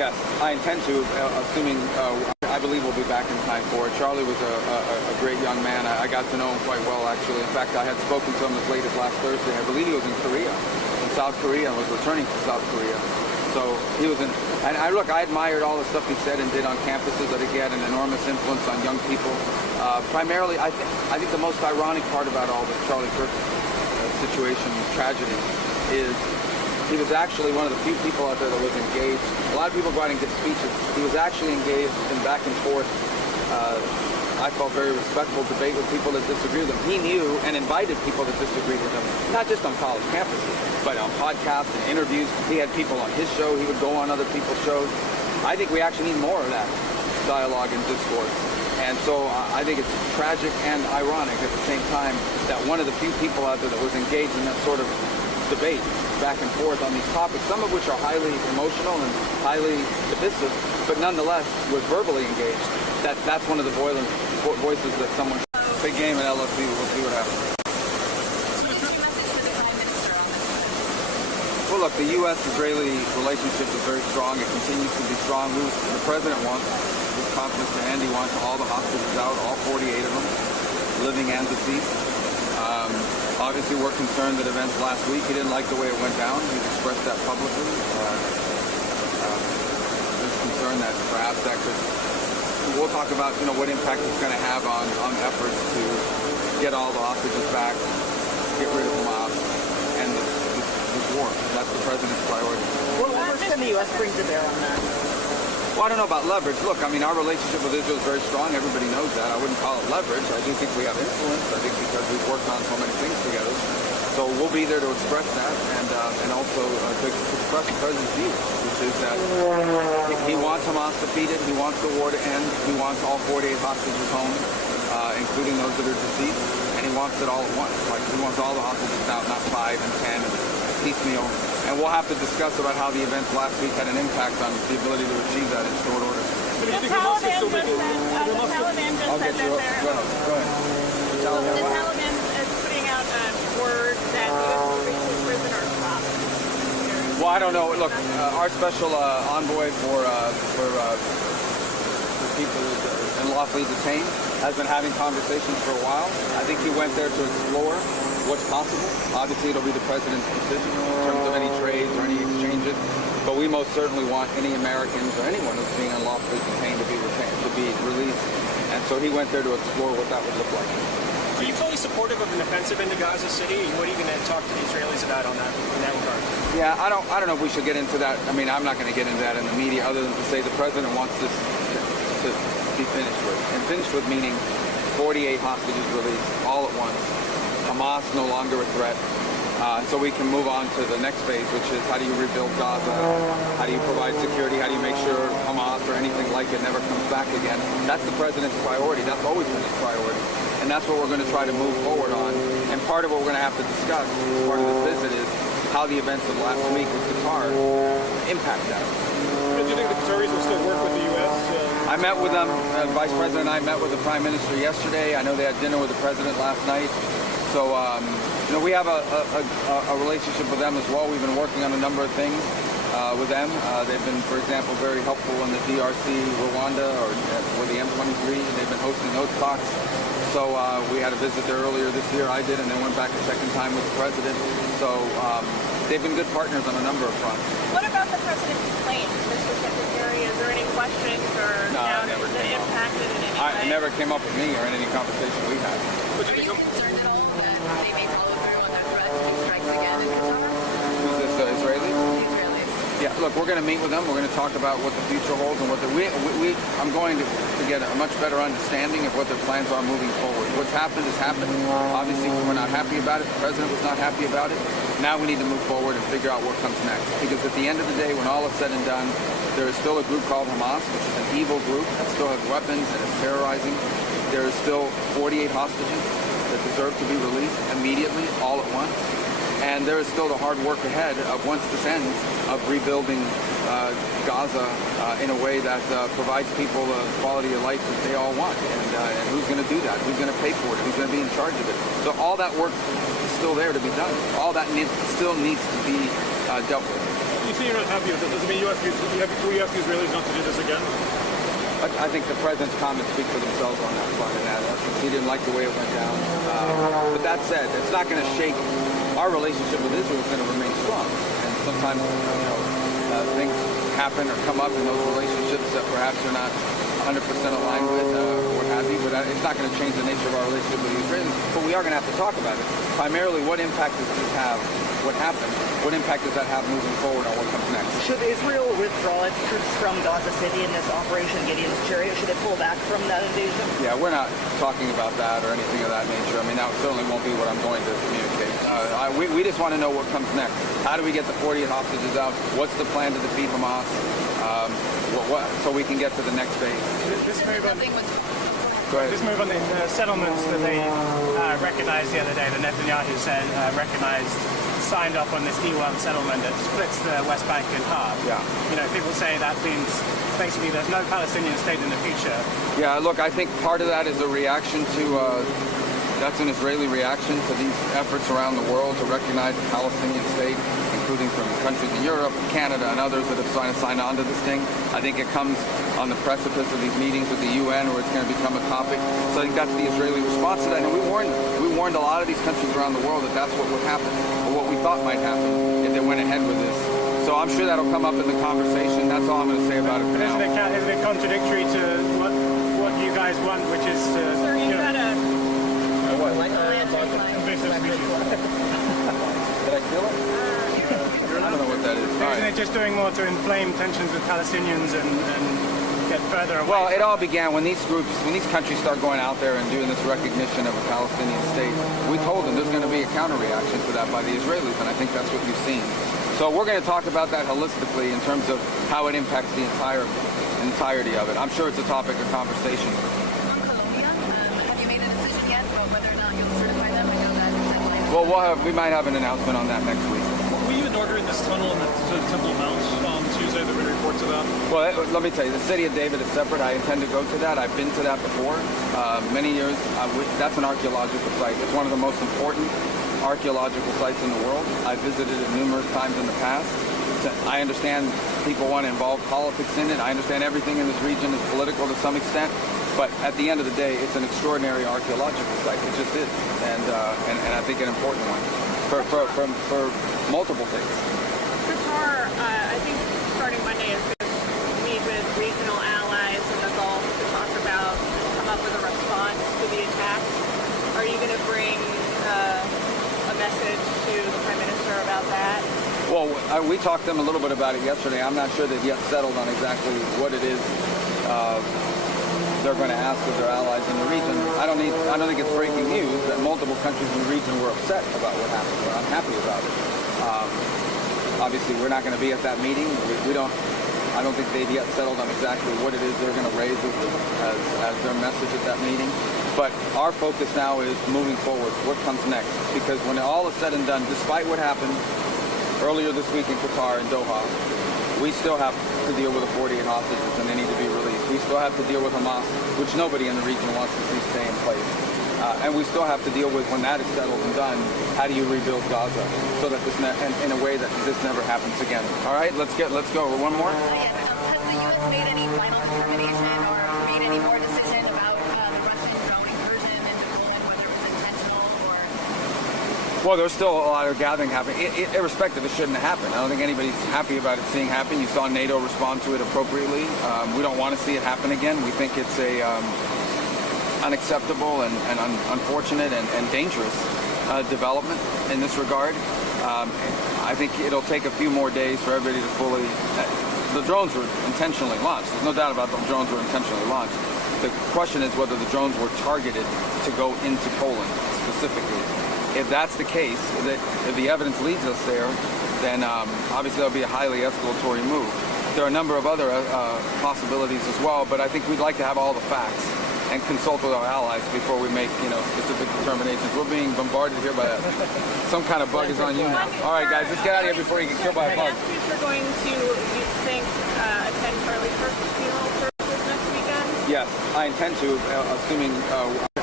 Yes, I intend to, assuming I believe we'll be back in time for it. Charlie was a great young man. I got to know him quite well, actually. In fact, I had spoken to him as late as last Thursday. I believe he was in Korea, in South Korea, and was returning to South Korea. So he was in, and I admired all the stuff he said and did on campuses. I think he had an enormous influence on young people. Primarily, I think the most ironic part about all the Charlie Kirk situation, tragedy, is he was actually one of the few people out there that was engaged. A lot of people go out and give speeches. He was actually engaged in back and forth, I felt very respectful debate with people that disagree with him. He knew and invited people that disagreed with him, not just on college campuses, but on podcasts and interviews. He had people on his show. He would go on other people's shows. I think we actually need more of that dialogue and discourse. And so I think it's tragic and ironic at the same time that one of the few people out there that was engaged in that sort of debate back and forth on these topics, some of which are highly emotional and highly divisive, but nonetheless was verbally engaged. That's one of the voices that someone, big game at LSU, we'll see what happens. Well, look, the U.S.-Israeli relationship is very strong. It continues to be strong. The president wants, with confidence to end, he wants all the hostages out, all 48 of them, living and deceased. Obviously, we're concerned that events last week, he didn't like the way it went down. He's expressed that publicly. There's concern that perhaps that could, we'll talk about, what impact it's going to have on efforts to get all the hostages back, get rid of Hamas, and this war. That's the president's priority. What leverage can the U.S. bring to bear on that? Well, I don't know about leverage. Look, I mean, our relationship with Israel is very strong. Everybody knows that. I wouldn't call it leverage. I do think we have influence. I think because we've worked on so many things together. So we'll be there to express that and also to express the president's view, which is that he wants Hamas defeated. He wants the war to end. He wants all 48 hostages home, including those that are deceased. And he wants it all at once. Like, he wants all the hostages out, not 5 and 10 and piecemeal. And we'll have to discuss about how the events last week had an impact on the ability to achieve that in short order. The Taliban just said that they're... Go ahead. The Taliban is putting out a word that the U.S. will release prisoners from. Well, I don't know. Look, our special envoy for people unlawfully detained has been having conversations for a while. I think he went there to explore what's possible. Obviously, it'll be the president's decision in terms of any trades or any exchanges. But we most certainly want any Americans or anyone who's being unlawfully detained to be released. And so he went there to explore what that would look like. Are you fully supportive of an offensive into Gaza City? What are you going to talk to the Israelis about in that regard? Yeah, I don't know if we should get into that. I mean, I'm not going to get into that in the media, other than to say the president wants this to be finished with. And finished with meaning 48 hostages released all at once. Hamas no longer a threat. So we can move on to the next phase, which is how do you rebuild Gaza? How do you provide security? How do you make sure Hamas or anything like it never comes back again? That's the president's priority. That's always been his priority. And that's what we're going to try to move forward on. And part of what we're going to have to discuss as part of this visit is how the events of last week with Qatar impact that. Do you think the Qataris will still work with the U.S.? I met with them. Vice President and I met with the Prime Minister yesterday. I know they had dinner with the President last night. So, we have a relationship with them as well. We've been working on a number of things with them. They've been, for example, very helpful in the DRC, Rwanda, or with the M23. They've been hosting those talks. So we had a visit there earlier this year. I did, and then went back a second time with the President. So they've been good partners on a number of fronts. What about the president's claims, Mr. Secretary? Is there any questions or doubts that impacted in any way? It never came up with me or in any conversation we had. Are you concerned at all that they may follow through on their threat to make strikes again in Qatar? Who's this, Israeli? The Israelis. Yeah, look, we're going to meet with them. We're going to talk about what the future holds and what I'm going to get a much better understanding of what their plans are moving forward. What's happened has happened. Obviously, we're not happy about it. The president was not happy about it. Now we need to move forward and figure out what comes next. Because at the end of the day, when all is said and done, there is still a group called Hamas, which is an evil group that still has weapons and is terrorizing. There is still 48 hostages that deserve to be released immediately, all at once. And there is still the hard work ahead of, once this ends, of rebuilding Gaza in a way that provides people the quality of life that they all want. And who's going to do that? Who's going to pay for it? Who's going to be in charge of it? So all that work is still there to be done. All that still needs to be dealt with. You say you're not happy with it. Does it mean you ask the Israelis not to do this again? I think the president's comments speak for themselves on that front, and that he didn't like the way it went down. But that said, it's not going to shake. Our relationship with Israel is going to remain strong, and sometimes things happen or come up in those relationships that perhaps you're not 100% aligned with, or what have you. But it's not going to change the nature of our relationship with the Israelis. But we are going to have to talk about it. Primarily, what impact does this have? What happened? What impact does that have moving forward on what comes next? Should Israel withdraw its troops from Gaza City in this Operation Gideon's Chariot? Should it pull back from that invasion? Yeah, we're not talking about that or anything of that nature. I mean, that certainly won't be what I'm going to communicate. We just want to know what comes next. How do we get the 48 hostages out? What's the plan to defeat Hamas? So we can get to the next phase. This move on, Go ahead. this move on the settlements that they recognized the other day, the Netanyahu said signed off on this E1 settlement that splits the West Bank in half. Yeah. You know, people say that means basically there's no Palestinian state in the future. Yeah, look, I think part of that is a reaction to, that's an Israeli reaction to these efforts around the world to recognize the Palestinian state, including from countries in Europe, Canada, and others that have signed on to this thing. I think it comes on the precipice of these meetings with the UN where it's going to become a topic. So I think that's the Israeli response to that. And we warned a lot of these countries around the world that that's what would happen, or what we thought might happen if they went ahead with this. So I'm sure that'll come up in the conversation. That's all I'm going to say about it for now. Isn't it contradictory to what you guys want, which is to... Sir, you had a... invasive species. Did I steal it? I don't know what that is. All Isn't right. it just doing more to inflame tensions with Palestinians and get further away? Well, it all began when these countries start going out there and doing this recognition of a Palestinian state. We told them there's going to be a counter-reaction to that by the Israelis, and I think that's what you've seen. So we're going to talk about that holistically in terms of how it impacts the entirety of it. I'm sure it's a topic of conversation. On Colombia, have you made a decision yet about whether or not you'll certify them? I know that Well, we might have an announcement on that next week. Were you an order in this tunnel in the Temple Mount on Tuesday? There were reports of that. Well, let me tell you, the city of David is separate. I intend to go to that. I've been to that before. Many years. That's an archaeological site. It's one of the most important archaeological sites in the world. I've visited it numerous times in the past. I understand people want to involve politics in it. I understand everything in this region is political to some extent. But at the end of the day, it's an extraordinary archaeological site. It just is. And I think an important one for multiple things. Qatar, I think starting Monday is going to meet with regional allies in the Gulf to come up with a response to the attacks. Are you going to bring a message to the Prime Minister about that? Well, we talked to them a little bit about it yesterday. I'm not sure they've yet settled on exactly what it is they're going to ask of their allies in the region. I don't think it's breaking news that multiple countries in the region were upset about what happened, but I'm happy about it. Obviously, we're not going to be at that meeting. I don't think they've yet settled on exactly what it is they're going to raise as their message at that meeting. But our focus now is moving forward. What comes next? Because when all is said and done, despite what happened earlier this week in Qatar and Doha, we still have to deal with the 48 hostages and they need to be released. We still have to deal with Hamas, which nobody in the region wants to see stay in place. And we still have to deal with, when that is settled and done, how do you rebuild Gaza so that in a way that this never happens again. All right, let's go. One more. Yes. Has the U.S. made any final determination or made any more decision about the Russian drone incursion into Poland, whether it was intentional or... Well, there's still a lot of gathering happening. Irrespective, it shouldn't have happened. I don't think anybody's happy about it seeing happen. You saw NATO respond to it appropriately. We don't want to see it happen again. We think it's a unacceptable and unfortunate and dangerous development in this regard. I think it'll take a few more days for everybody to fully... The drones were intentionally launched. There's no doubt about the drones were intentionally launched. The question is whether the drones were targeted to go into Poland specifically. If that's the case, if the evidence leads us there, then obviously that'll be a highly escalatory move. There are a number of other possibilities as well, but I think we'd like to have all the facts and consult with our allies before we make, specific determinations. We're being bombarded here by some kind of bug is on you now. All right, guys, let's get out of here before you get killed by a bug. You're going to, you think, attend Charlie Kirk's funeral services next weekend? Yes, I intend to, assuming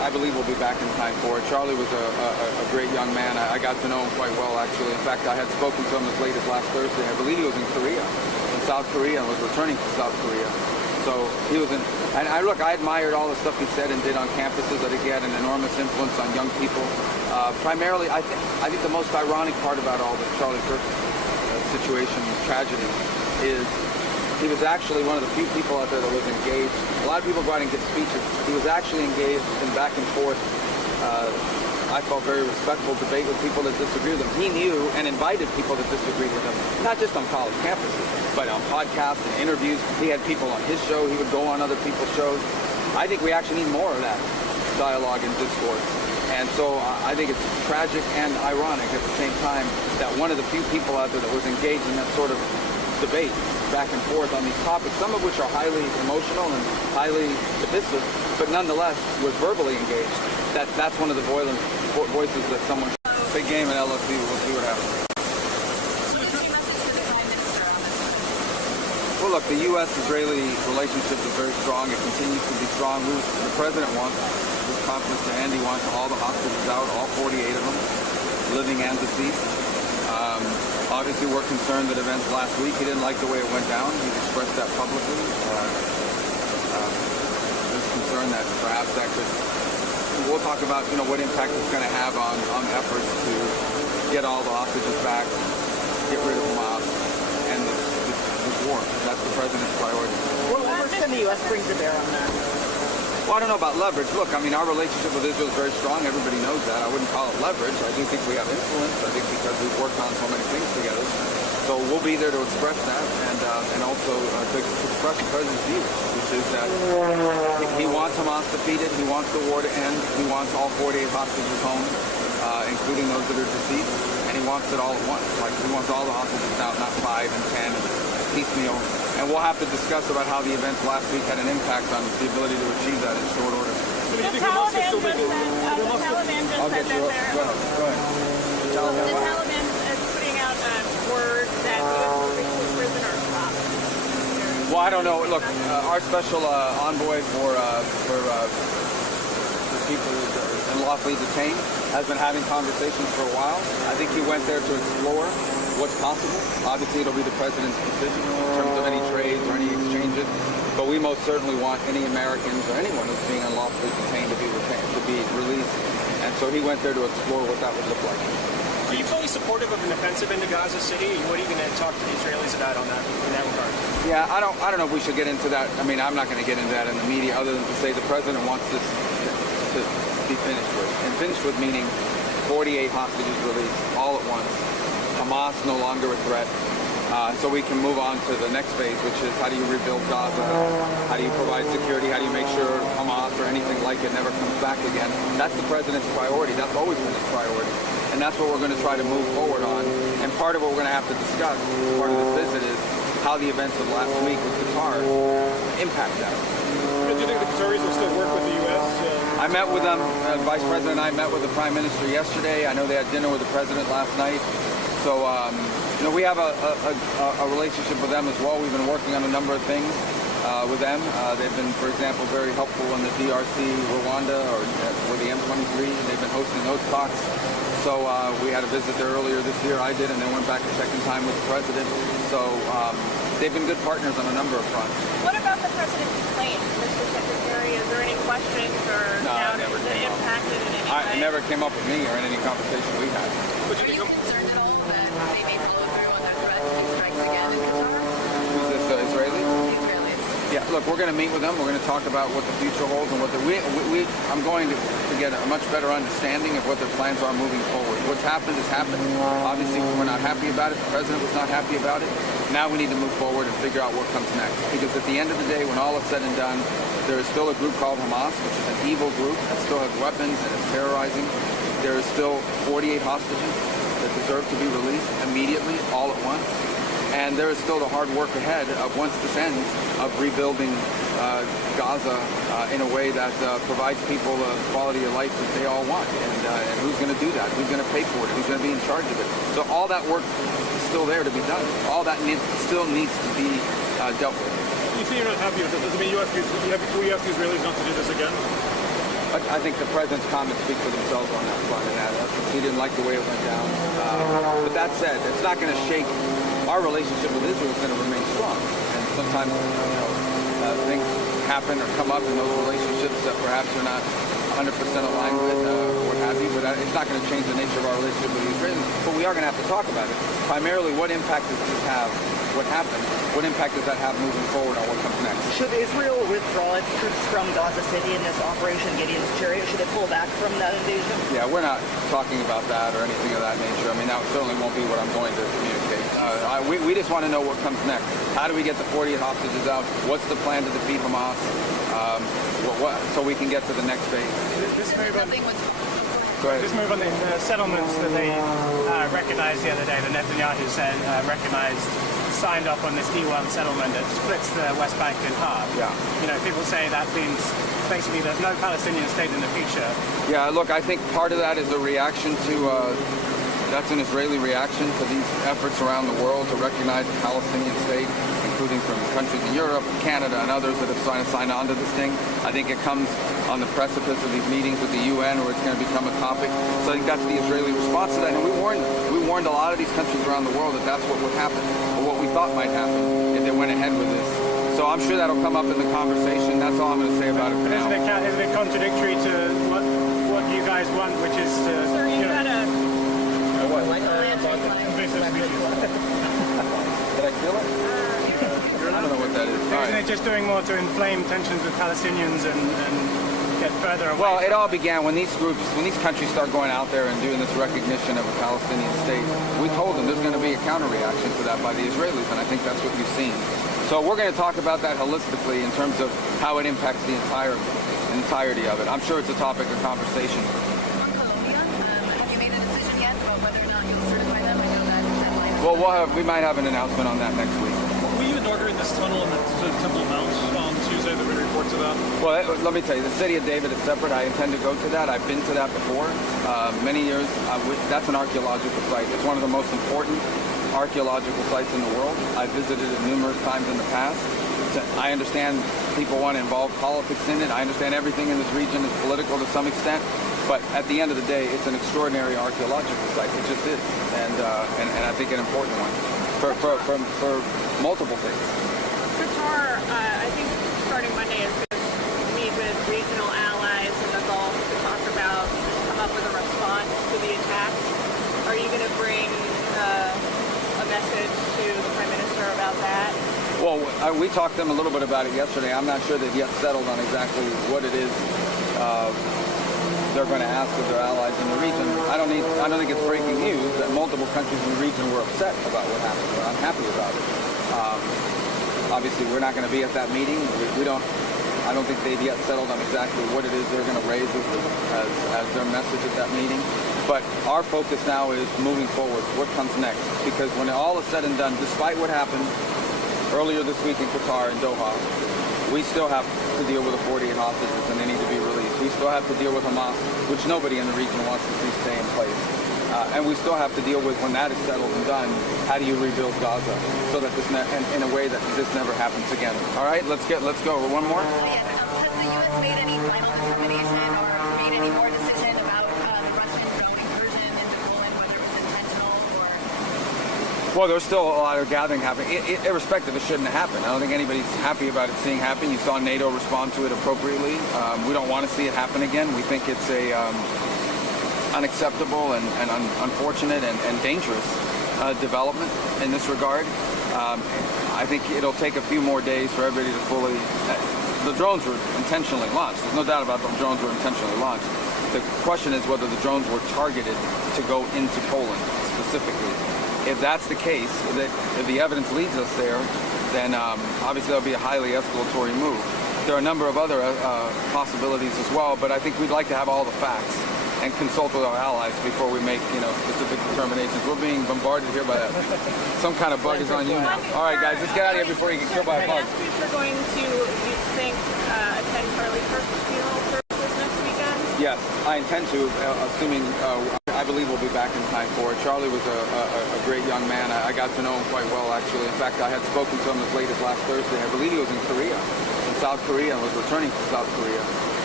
I believe we'll be back in time for it. Charlie was a great young man. I got to know him quite well, actually. In fact, I had spoken to him as late as last Thursday. I believe he was in South Korea, and was returning to South Korea. So he was in, and I admired all the stuff he said and did on campuses. I think he had an enormous influence on young people. Primarily, I think the most ironic part about all the Charlie Kirk situation, tragedy, is he was actually one of the few people out there that was engaged. A lot of people go out and give speeches. He was actually engaged in back and forth, I felt very respectful debate with people that disagree with him. He knew and invited people that disagreed with him, not just on college campuses, but on podcasts and interviews. He had people on his show. He would go on other people's shows. I think we actually need more of that dialogue and discourse. And so I think it's tragic and ironic at the same time that one of the few people out there that was engaged in that sort of debate back and forth on these topics, some of which are highly emotional and highly divisive, but nonetheless was verbally engaged. That's one of the voices that someone... Big game at LSU. We'll see what happens. Well, look, the U.S.-Israeli relationship is very strong. It continues to be strong. The president wants this conference to end. He wants all the hostages out, all 48 of them, living and deceased. Obviously, we're concerned that events last week, he didn't like the way it went down. He's expressed that publicly. There's concern that perhaps that could... We'll talk about, what impact it's going to have on efforts to get all the hostages back, get rid of Hamas, and this war. That's the president's priority. What leverage can the U.S. bring to bear on that? Well, I don't know about leverage. Look, our relationship with Israel is very strong. Everybody knows that. I wouldn't call it leverage. I do think we have influence. I think because we've worked on so many things together. So we'll be there to express that and also to express the president's view, which is that he wants Hamas defeated. He wants the war to end. He wants all 48 hostages home, including those that are deceased. And he wants it all at once. Like, he wants all the hostages out, not 5 and 10, piecemeal. And we'll have to discuss about how the events last week had an impact on the ability to achieve that in short order. The Taliban just said that they're... Go ahead. The Taliban is putting out word that U.S. prisoners stopped. Well, I don't know. Look, our special envoy for people who are unlawfully detained has been having conversations for a while. I think he went there to explore what's possible. Obviously, it'll be the president's decision in terms of any trades or any exchanges. But we most certainly want any Americans or anyone who's being unlawfully detained to be released. And so he went there to explore what that would look like. Are you fully supportive of an offensive into Gaza City? What are you going to talk to the Israelis about on that in that regard? Yeah, I don't know if we should get into that. I'm not going to get into that in the media, other than to say the president wants this to be finished with. And finished with meaning 48 hostages released all at once. Hamas no longer a threat. So we can move on to the next phase, which is how do you rebuild Gaza? How do you provide security? How do you make sure Hamas or anything like it never comes back again? That's the president's priority. That's always been his priority. And that's what we're going to try to move forward on. And part of what we're going to have to discuss as part of this visit is how the events of last week with Qatar impact that. Do you think the Qataris will still work with the U.S.? I met with them. Vice President and I met with the Prime Minister yesterday. I know they had dinner with the President last night. So, we have a relationship with them as well. We've been working on a number of things with them. They've been, for example, very helpful in the DRC, Rwanda, or with the M23. They've been hosting those talks. So we had a visit there earlier this year. I did, and then went back a second time with the President. So they've been good partners on a number of fronts. What about the president's plane, Mr. Secretary? Is there any questions or doubts that impacted in any way? It never came up with me or in any conversation we had. Are you concerned at all that they may follow through on their threat and strikes again in Qatar? Who's this, Israeli? The Israelis. Yeah, look, we're going to meet with them. We're going to talk about what the future holds and what I'm going to get a much better understanding of what their plans are moving forward. What's happened has happened. Obviously, we're not happy about it. The president was not happy about it. Now we need to move forward and figure out what comes next. Because at the end of the day, when all is said and done, there is still a group called Hamas, which is an evil group that still has weapons and is terrorizing. There is still 48 hostages that deserve to be released immediately, all at once. And there is still the hard work ahead of, once this ends, of rebuilding Gaza in a way that provides people the quality of life that they all want. And who's going to do that? Who's going to pay for it? Who's going to be in charge of it? So all that work is still there to be done. All that still needs to be dealt with. You say you're not happy with this. Does it mean we ask the Israelis not to do this again? I think the president's comments speak for themselves on that front, and he didn't like the way it went down. But that said, it's not going to shake our relationship with Israel. Is going to remain strong, and sometimes things happen or come up in those relationships that perhaps you're not 100% aligned with, or what have you. But it's not going to change the nature of our relationship with the Israelis. But we are going to have to talk about it. Primarily, what impact does this have? What happened? What impact does that have moving forward on what comes next? Should Israel withdraw its troops from Gaza City in this Operation Gideon's Chariot? Should it pull back from that invasion? Yeah, we're not talking about that or anything of that nature. I mean, that certainly won't be what I'm going to communicate. We just want to know what comes next. How do we get the 48 hostages out? What's the plan to defeat Hamas? So we can get to the next phase. This move on, Nothing was. this move on the settlements that they recognized the other day, the Netanyahu said signed off on this E1 settlement that splits the West Bank in half. Yeah. You know, people say that means basically there's no Palestinian state in the future. Yeah, look, I think part of that is a reaction to, that's an Israeli reaction to these efforts around the world to recognize the Palestinian state, including from countries in Europe, Canada, and others that have signed on to this thing. I think it comes on the precipice of these meetings with the UN where it's going to become a topic. So I think that's the Israeli response to that. And we warned a lot of these countries around the world that that's what would happen, or what we thought might happen if they went ahead with this. So I'm sure that'll come up in the conversation. That's all I'm going to say about it for now. Isn't it contradictory to what you guys want, which is to... Sir, you got a... Did I feel it? I don't know what that is. Isn't it just doing more to inflame tensions with Palestinians and get further away? Well, it all began when these countries start going out there and doing this recognition of a Palestinian state. We told them there's going to be a counter-reaction to that by the Israelis, and I think that's what you've seen. So we're going to talk about that holistically in terms of how it impacts the entirety of it. I'm sure it's a topic of conversation. On Colombia, have you made a decision yet about whether or not you'll certify them? I know that deadline. Well, we might have an announcement on that next week. Will you inaugurate this tunnel in the Temple Mount on Tuesday? There were reports of that. Well, let me tell you, the city of David is separate. I intend to go to that. I've been to that before, many years. That's an archaeological site. It's one of the most important archaeological sites in the world. I've visited it numerous times in the past. I understand people want to involve politics in it. I understand everything in this region is political to some extent. But at the end of the day, it's an extraordinary archaeological site. It just is. And I think an important one for multiple things. Qatar, I think starting Monday is going to meet with regional allies in the Gulf to talk about, come up with a response to the attacks. Are you going to bring a message to the Prime Minister about that? Well, we talked to them a little bit about it yesterday. I'm not sure they've yet settled on exactly what it is they're going to ask of their allies in the region. I don't think it's breaking news that multiple countries in the region were upset about what happened, or unhappy about it. Obviously, we're not going to be at that meeting. I don't think they've yet settled on exactly what it is they're going to raise as their message at that meeting. But our focus now is moving forward. What comes next? Because when all is said and done, despite what happened earlier this week in Qatar, in Doha, we still have to deal with the 48 hostages, and they need to be released. We still have to deal with Hamas, which nobody in the region wants to see stay in place. And we still have to deal with, when that is settled and done, how do you rebuild Gaza so that this in a way that this never happens again. All right, let's go. One more. Yes, has the U.S. made any final determination or made any more decision about the Russian incursion into Poland, whether it's intentional or... Well, there's still a lot of gathering happening. Irrespective, it shouldn't have happened. I don't think anybody's happy about it seeing happen. You saw NATO respond to it appropriately. We don't want to see it happen again. We think it's a unacceptable and unfortunate and dangerous development in this regard. I think it'll take a few more days for everybody to fully... The drones were intentionally launched. There's no doubt about the drones were intentionally launched. The question is whether the drones were targeted to go into Poland specifically. If that's the case, if the evidence leads us there, then obviously that'll be a highly escalatory move. There are a number of other possibilities as well, but I think we'd like to have all the facts and consult with our allies before we make, specific determinations. We're being bombarded here by that. Some kind of bug is on you now. All right, guys, let's get out of here before you get killed by a bug. Next week we're going to, you think, attend Charlie Kirk's funeral services next weekend? Yes, I intend to, assuming I believe we'll be back in time for it. Charlie was a great young man. I got to know him quite well, actually. In fact, I had spoken to him as late as last Thursday. I believe he was in Korea, in South Korea, and was returning to South Korea.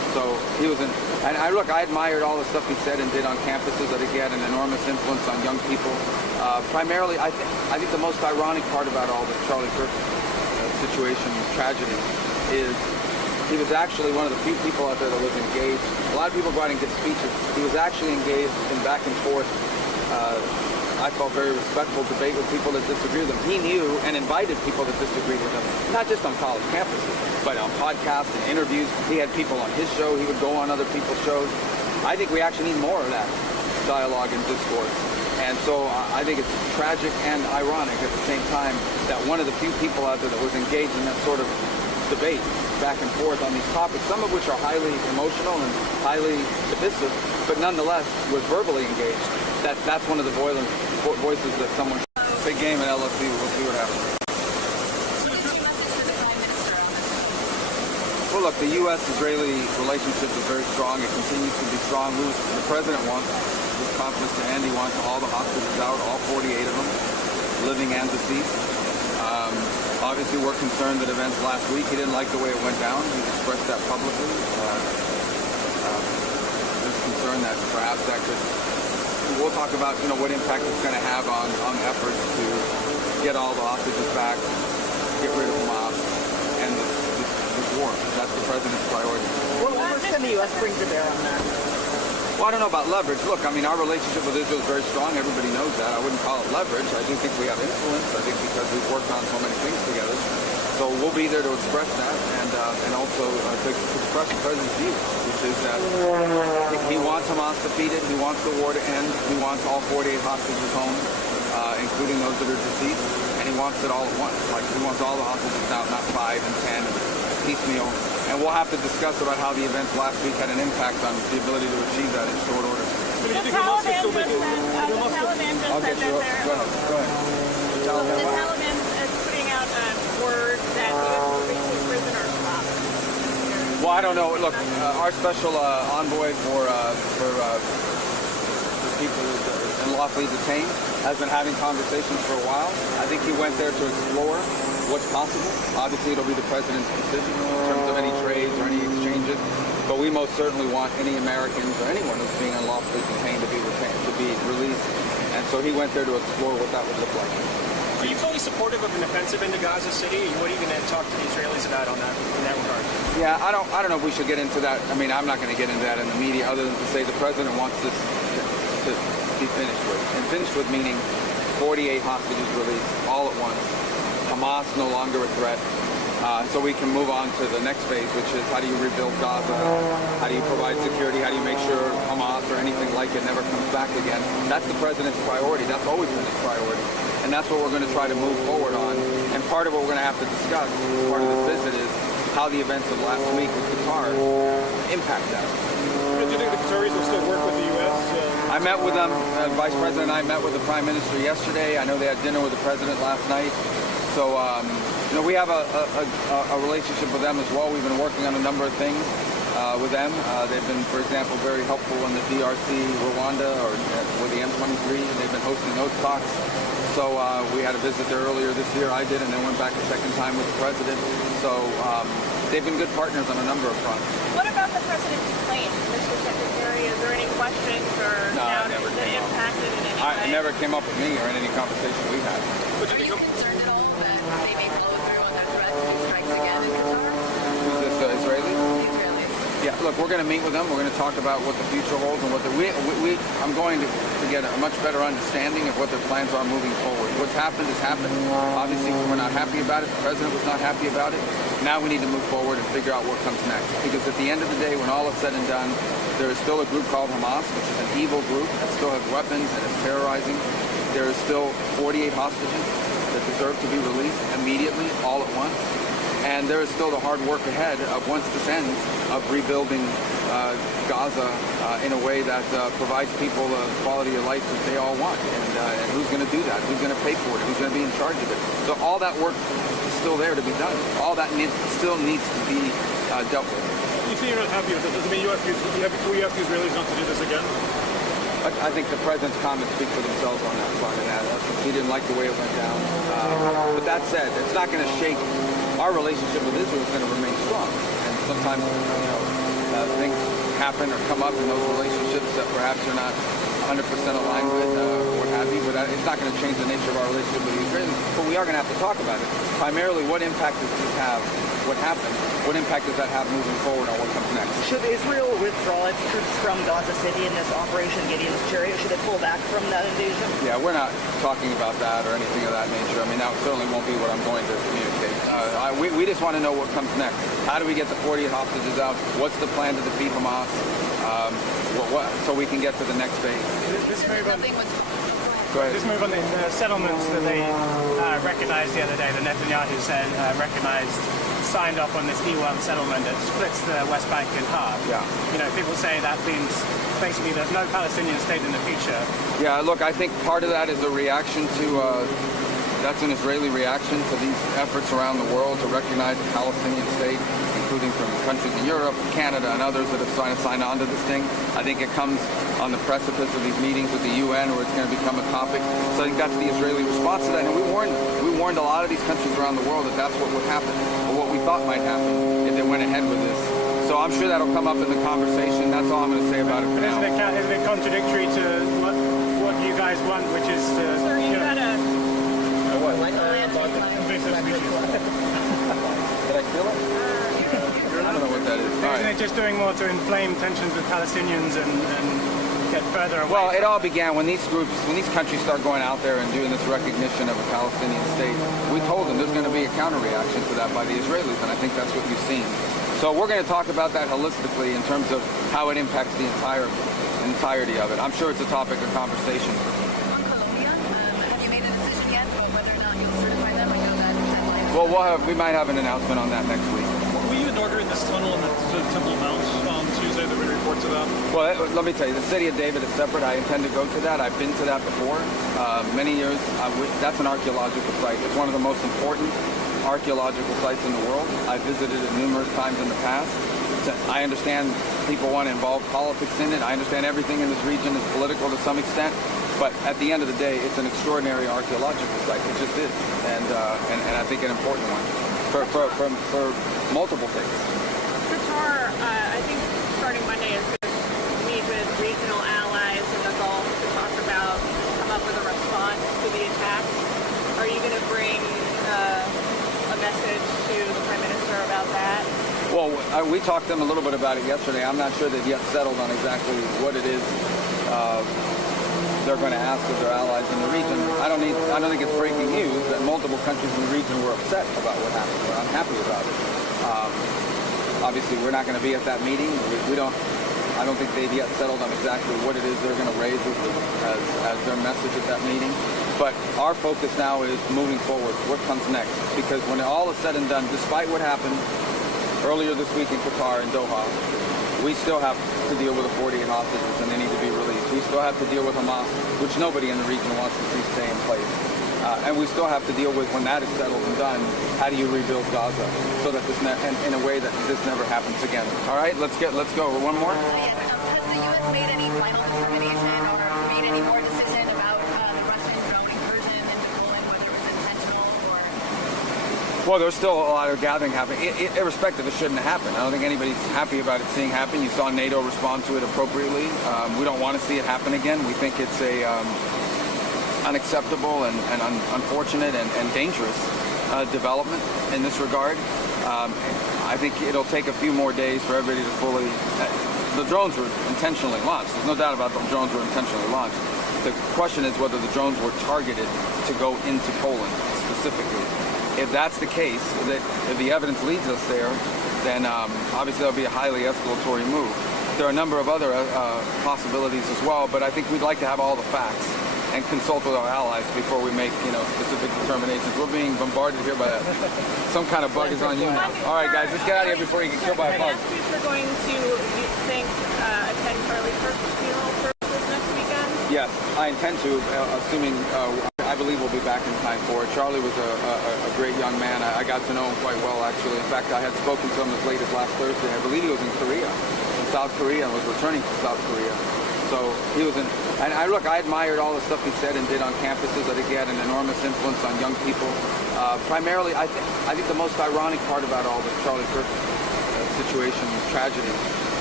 So he was and I admired all the stuff he said and did on campuses. I think he had an enormous influence on young people. Primarily, I think the most ironic part about all the Charlie Kirk situation, tragedy, is he was actually one of the few people out there that was engaged. A lot of people go out and give speeches. He was actually engaged in back and forth, I thought very respectful debate with people that disagree with him. He knew and invited people that disagreed with him, not just on college campuses, but on podcasts and interviews. He had people on his show. He would go on other people's shows. I think we actually need more of that dialogue and discourse. And so I think it's tragic and ironic at the same time that one of the few people out there that was engaged in that sort of debate back and forth on these topics, some of which are highly emotional and highly divisive, but nonetheless was verbally engaged. That's one of the voices that someone... Big game at LSU. We'll see what happens. Well, look, the U.S.-Israeli relationship is very strong. It continues to be strong. The president wants, with confidence to end, he wants all the hostages out, all 48 of them, living and deceased. Obviously, we're concerned that events last week, he didn't like the way it went down. He's expressed that publicly. There's concern that perhaps that could... We'll talk about, what impact it's going to have on efforts to get all the hostages back, get rid of Hamas, and this war. That's the president's priority. What leverage can the U.S. bring to bear on that? Well, I don't know about leverage. Look, our relationship with Israel is very strong. Everybody knows that. I wouldn't call it leverage. I do think we have influence. I think because we've worked on so many things together. So we'll be there to express that and also to express the president's view, which is that he wants Hamas defeated. He wants the war to end. He wants all 48 hostages home, including those that are deceased. And he wants it all at once. Like, he wants all the hostages out, not 5 and 10 and piecemeal. And we'll have to discuss about how the events last week had an impact on the ability to achieve that in short order. The Taliban just said that they're... Go ahead. The Taliban is putting out a word that the U.S. will release prisoners up. Well, I don't know. Look, our special envoy for people unlawfully detained has been having conversations for a while. I think he went there to explore what's possible. Obviously, it'll be the president's decision in terms of any trades or any exchanges. But we most certainly want any Americans or anyone who's being unlawfully detained to be released. And so he went there to explore what that would look like. Are you fully supportive of an offensive into Gaza City? What are you going to talk to the Israelis about on that in that regard? Yeah, I don't know if we should get into that. I'm not going to get into that in the media, other than to say the president wants this to be finished with. And finished with meaning 48 hostages released all at once. Hamas no longer a threat. So we can move on to the next phase, which is how do you rebuild Gaza? How do you provide security? How do you make sure Hamas or anything like it never comes back again? That's the president's priority. That's always been his priority. And that's what we're going to try to move forward on. And part of what we're going to have to discuss as part of this visit is how the events of last week with Qatar impact that. Do you think the Qataris will still work with the U.S.? I met with them. Vice President and I met with the Prime Minister yesterday. I know they had dinner with the President last night. So, we have a relationship with them as well. We've been working on a number of things with them. They've been, for example, very helpful in the DRC, Rwanda, or with the M23. They've been hosting those talks. So we had a visit there earlier this year. I did, and then went back a second time with the President. So they've been good partners on a number of fronts. What about the president's plane, Mr. Secretary? Is there any questions or doubts that impacted in any way? It never came up with me or in any conversation we've had. Are you concerned at all that they may follow through on their threat to strikes again in Qatar? Who's this, Israeli? The Israelis. Yeah, look, we're going to meet with them. We're going to talk about what the future holds and what I'm going to get a much better understanding of what their plans are moving forward. What's happened has happened. Obviously, we're not happy about it. The president was not happy about it. Now we need to move forward and figure out what comes next. Because at the end of the day, when all is said and done, there is still a group called Hamas, which is an evil group that still has weapons and is terrorizing. There is still 48 hostages that deserve to be released immediately, all at once. And there is still the hard work ahead of, once this ends, of rebuilding Gaza in a way that provides people the quality of life that they all want. And who's going to do that? Who's going to pay for it? Who's going to be in charge of it? So all that work is still there to be done. All that still needs to be dealt with. You say you're not happy with it. Does it mean you have the Israelis not to do this again? I think the president's comments speak for themselves on that front. And he didn't like the way it went down. But that said, it's not going to shake. Our relationship with Israel is going to remain strong. And sometimes, things happen or come up in those relationships that perhaps you're not 100% aligned with, what have you, but it's not going to change the nature of our relationship with the Israelis. But we are going to have to talk about it. Primarily, what impact does this have? What happened? What impact does that have moving forward on what comes next? Should Israel withdraw its troops from Gaza City in this Operation Gideon's Chariot? Should it pull back from that invasion? Yeah, we're not talking about that or anything of that nature. I mean, that certainly won't be what I'm going to communicate. We just want to know what comes next. How do we get the 40 hostages out? What's the plan to defeat Hamas? So we can get to the next phase. This move on, Go ahead. this move on the settlements that they recognized the other day, the Netanyahu said signed off on this E1 settlement that splits the West Bank in half. Yeah. You know, people say that means basically there's no Palestinian state in the future. Yeah, look, I think part of that is a reaction to, that's an Israeli reaction to these efforts around the world to recognize the Palestinian state, including from countries in Europe, Canada, and others that have signed on to this thing. I think it comes on the precipice of these meetings with the UN where it's going to become a topic. So I think that's the Israeli response to that. And we warned a lot of these countries around the world that that's what would happen, or what we thought might happen if they went ahead with this. So I'm sure that'll come up in the conversation. That's all I'm going to say about it for now. Isn't it contradictory to what you guys want, which is to... Sir, you had a... invasive species. Did I steal it? I don't know what that is. All Isn't right. it just doing more to inflame tensions with Palestinians and get further away? Well, it all began when these countries start going out there and doing this recognition of a Palestinian state. We told them there's going to be a counter-reaction to that by the Israelis, and I think that's what you've seen. So we're going to talk about that holistically in terms of how it impacts the entirety of it. I'm sure it's a topic of conversation. On Colombia, have you made a decision yet about whether or not you'll certify them? I know that deadline is... Well, we might have an announcement on that next week. Were you in order in this tunnel in the Temple Mount on Tuesday that we report to that? Well, let me tell you, the city of David is separate. I intend to go to that. I've been to that before. Many years. That's an archaeological site. It's one of the most important archaeological sites in the world. I've visited it numerous times in the past. I understand people want to involve politics in it. I understand everything in this region is political to some extent. But at the end of the day, it's an extraordinary archaeological site. It just is. And I think an important one for multiple things. Qatar, I think starting Monday is going to meet with regional allies in the Gulf to talk about, come up with a response to the attacks. Are you going to bring a message to the Prime Minister about that? Well, we talked to them a little bit about it yesterday. I'm not sure they've yet settled on exactly what it is they're going to ask of their allies in the region. I don't think it's breaking news that multiple countries in the region were upset about what happened. We're unhappy about it. Obviously, we're not going to be at that meeting. I don't think they've yet settled on exactly what it is they're going to raise as their message at that meeting. But our focus now is moving forward. What comes next? Because when all is said and done, despite what happened earlier this week in Qatar and Doha, we still have to deal with the 48 hostages and they need to be released. We still have to deal with Hamas, which nobody in the region wants to see stay in place. And we still have to deal with, when that is settled and done, how do you rebuild Gaza so that in a way that this never happens again. All right, let's go. One more. Yes, has the U.S. made any final determination or made any more decision about the Russian drone incursion into Poland, whether it was intentional or... Well, there's still a lot of gathering happening. Irrespective, it shouldn't have happened. I don't think anybody's happy about it seeing happen. You saw NATO respond to it appropriately. We don't want to see it happen again. We think it's a unacceptable and unfortunate and dangerous development in this regard. I think it'll take a few more days for everybody to fully... The drones were intentionally launched. There's no doubt about the drones were intentionally launched. The question is whether the drones were targeted to go into Poland specifically. If that's the case, if the evidence leads us there, then obviously that'll be a highly escalatory move. There are a number of other possibilities as well, but I think we'd like to have all the facts and consult with our allies before we make, specific determinations. We're being bombarded here by some kind of bug is on you now. All right, guys, let's get out of here before you get killed by a bug. We're going to, you think, attend Charlie Kirk's funeral services next weekend? Yes, I intend to, assuming I believe we'll be back in time for it. Charlie was a great young man. I got to know him quite well, actually. In fact, I had spoken to him as late as last Thursday. I believe he was in South Korea, and was returning to South Korea. So he was and I admired all the stuff he said and did on campuses. I think he had an enormous influence on young people. Primarily, I think the most ironic part about all the Charlie Kirk situation tragedy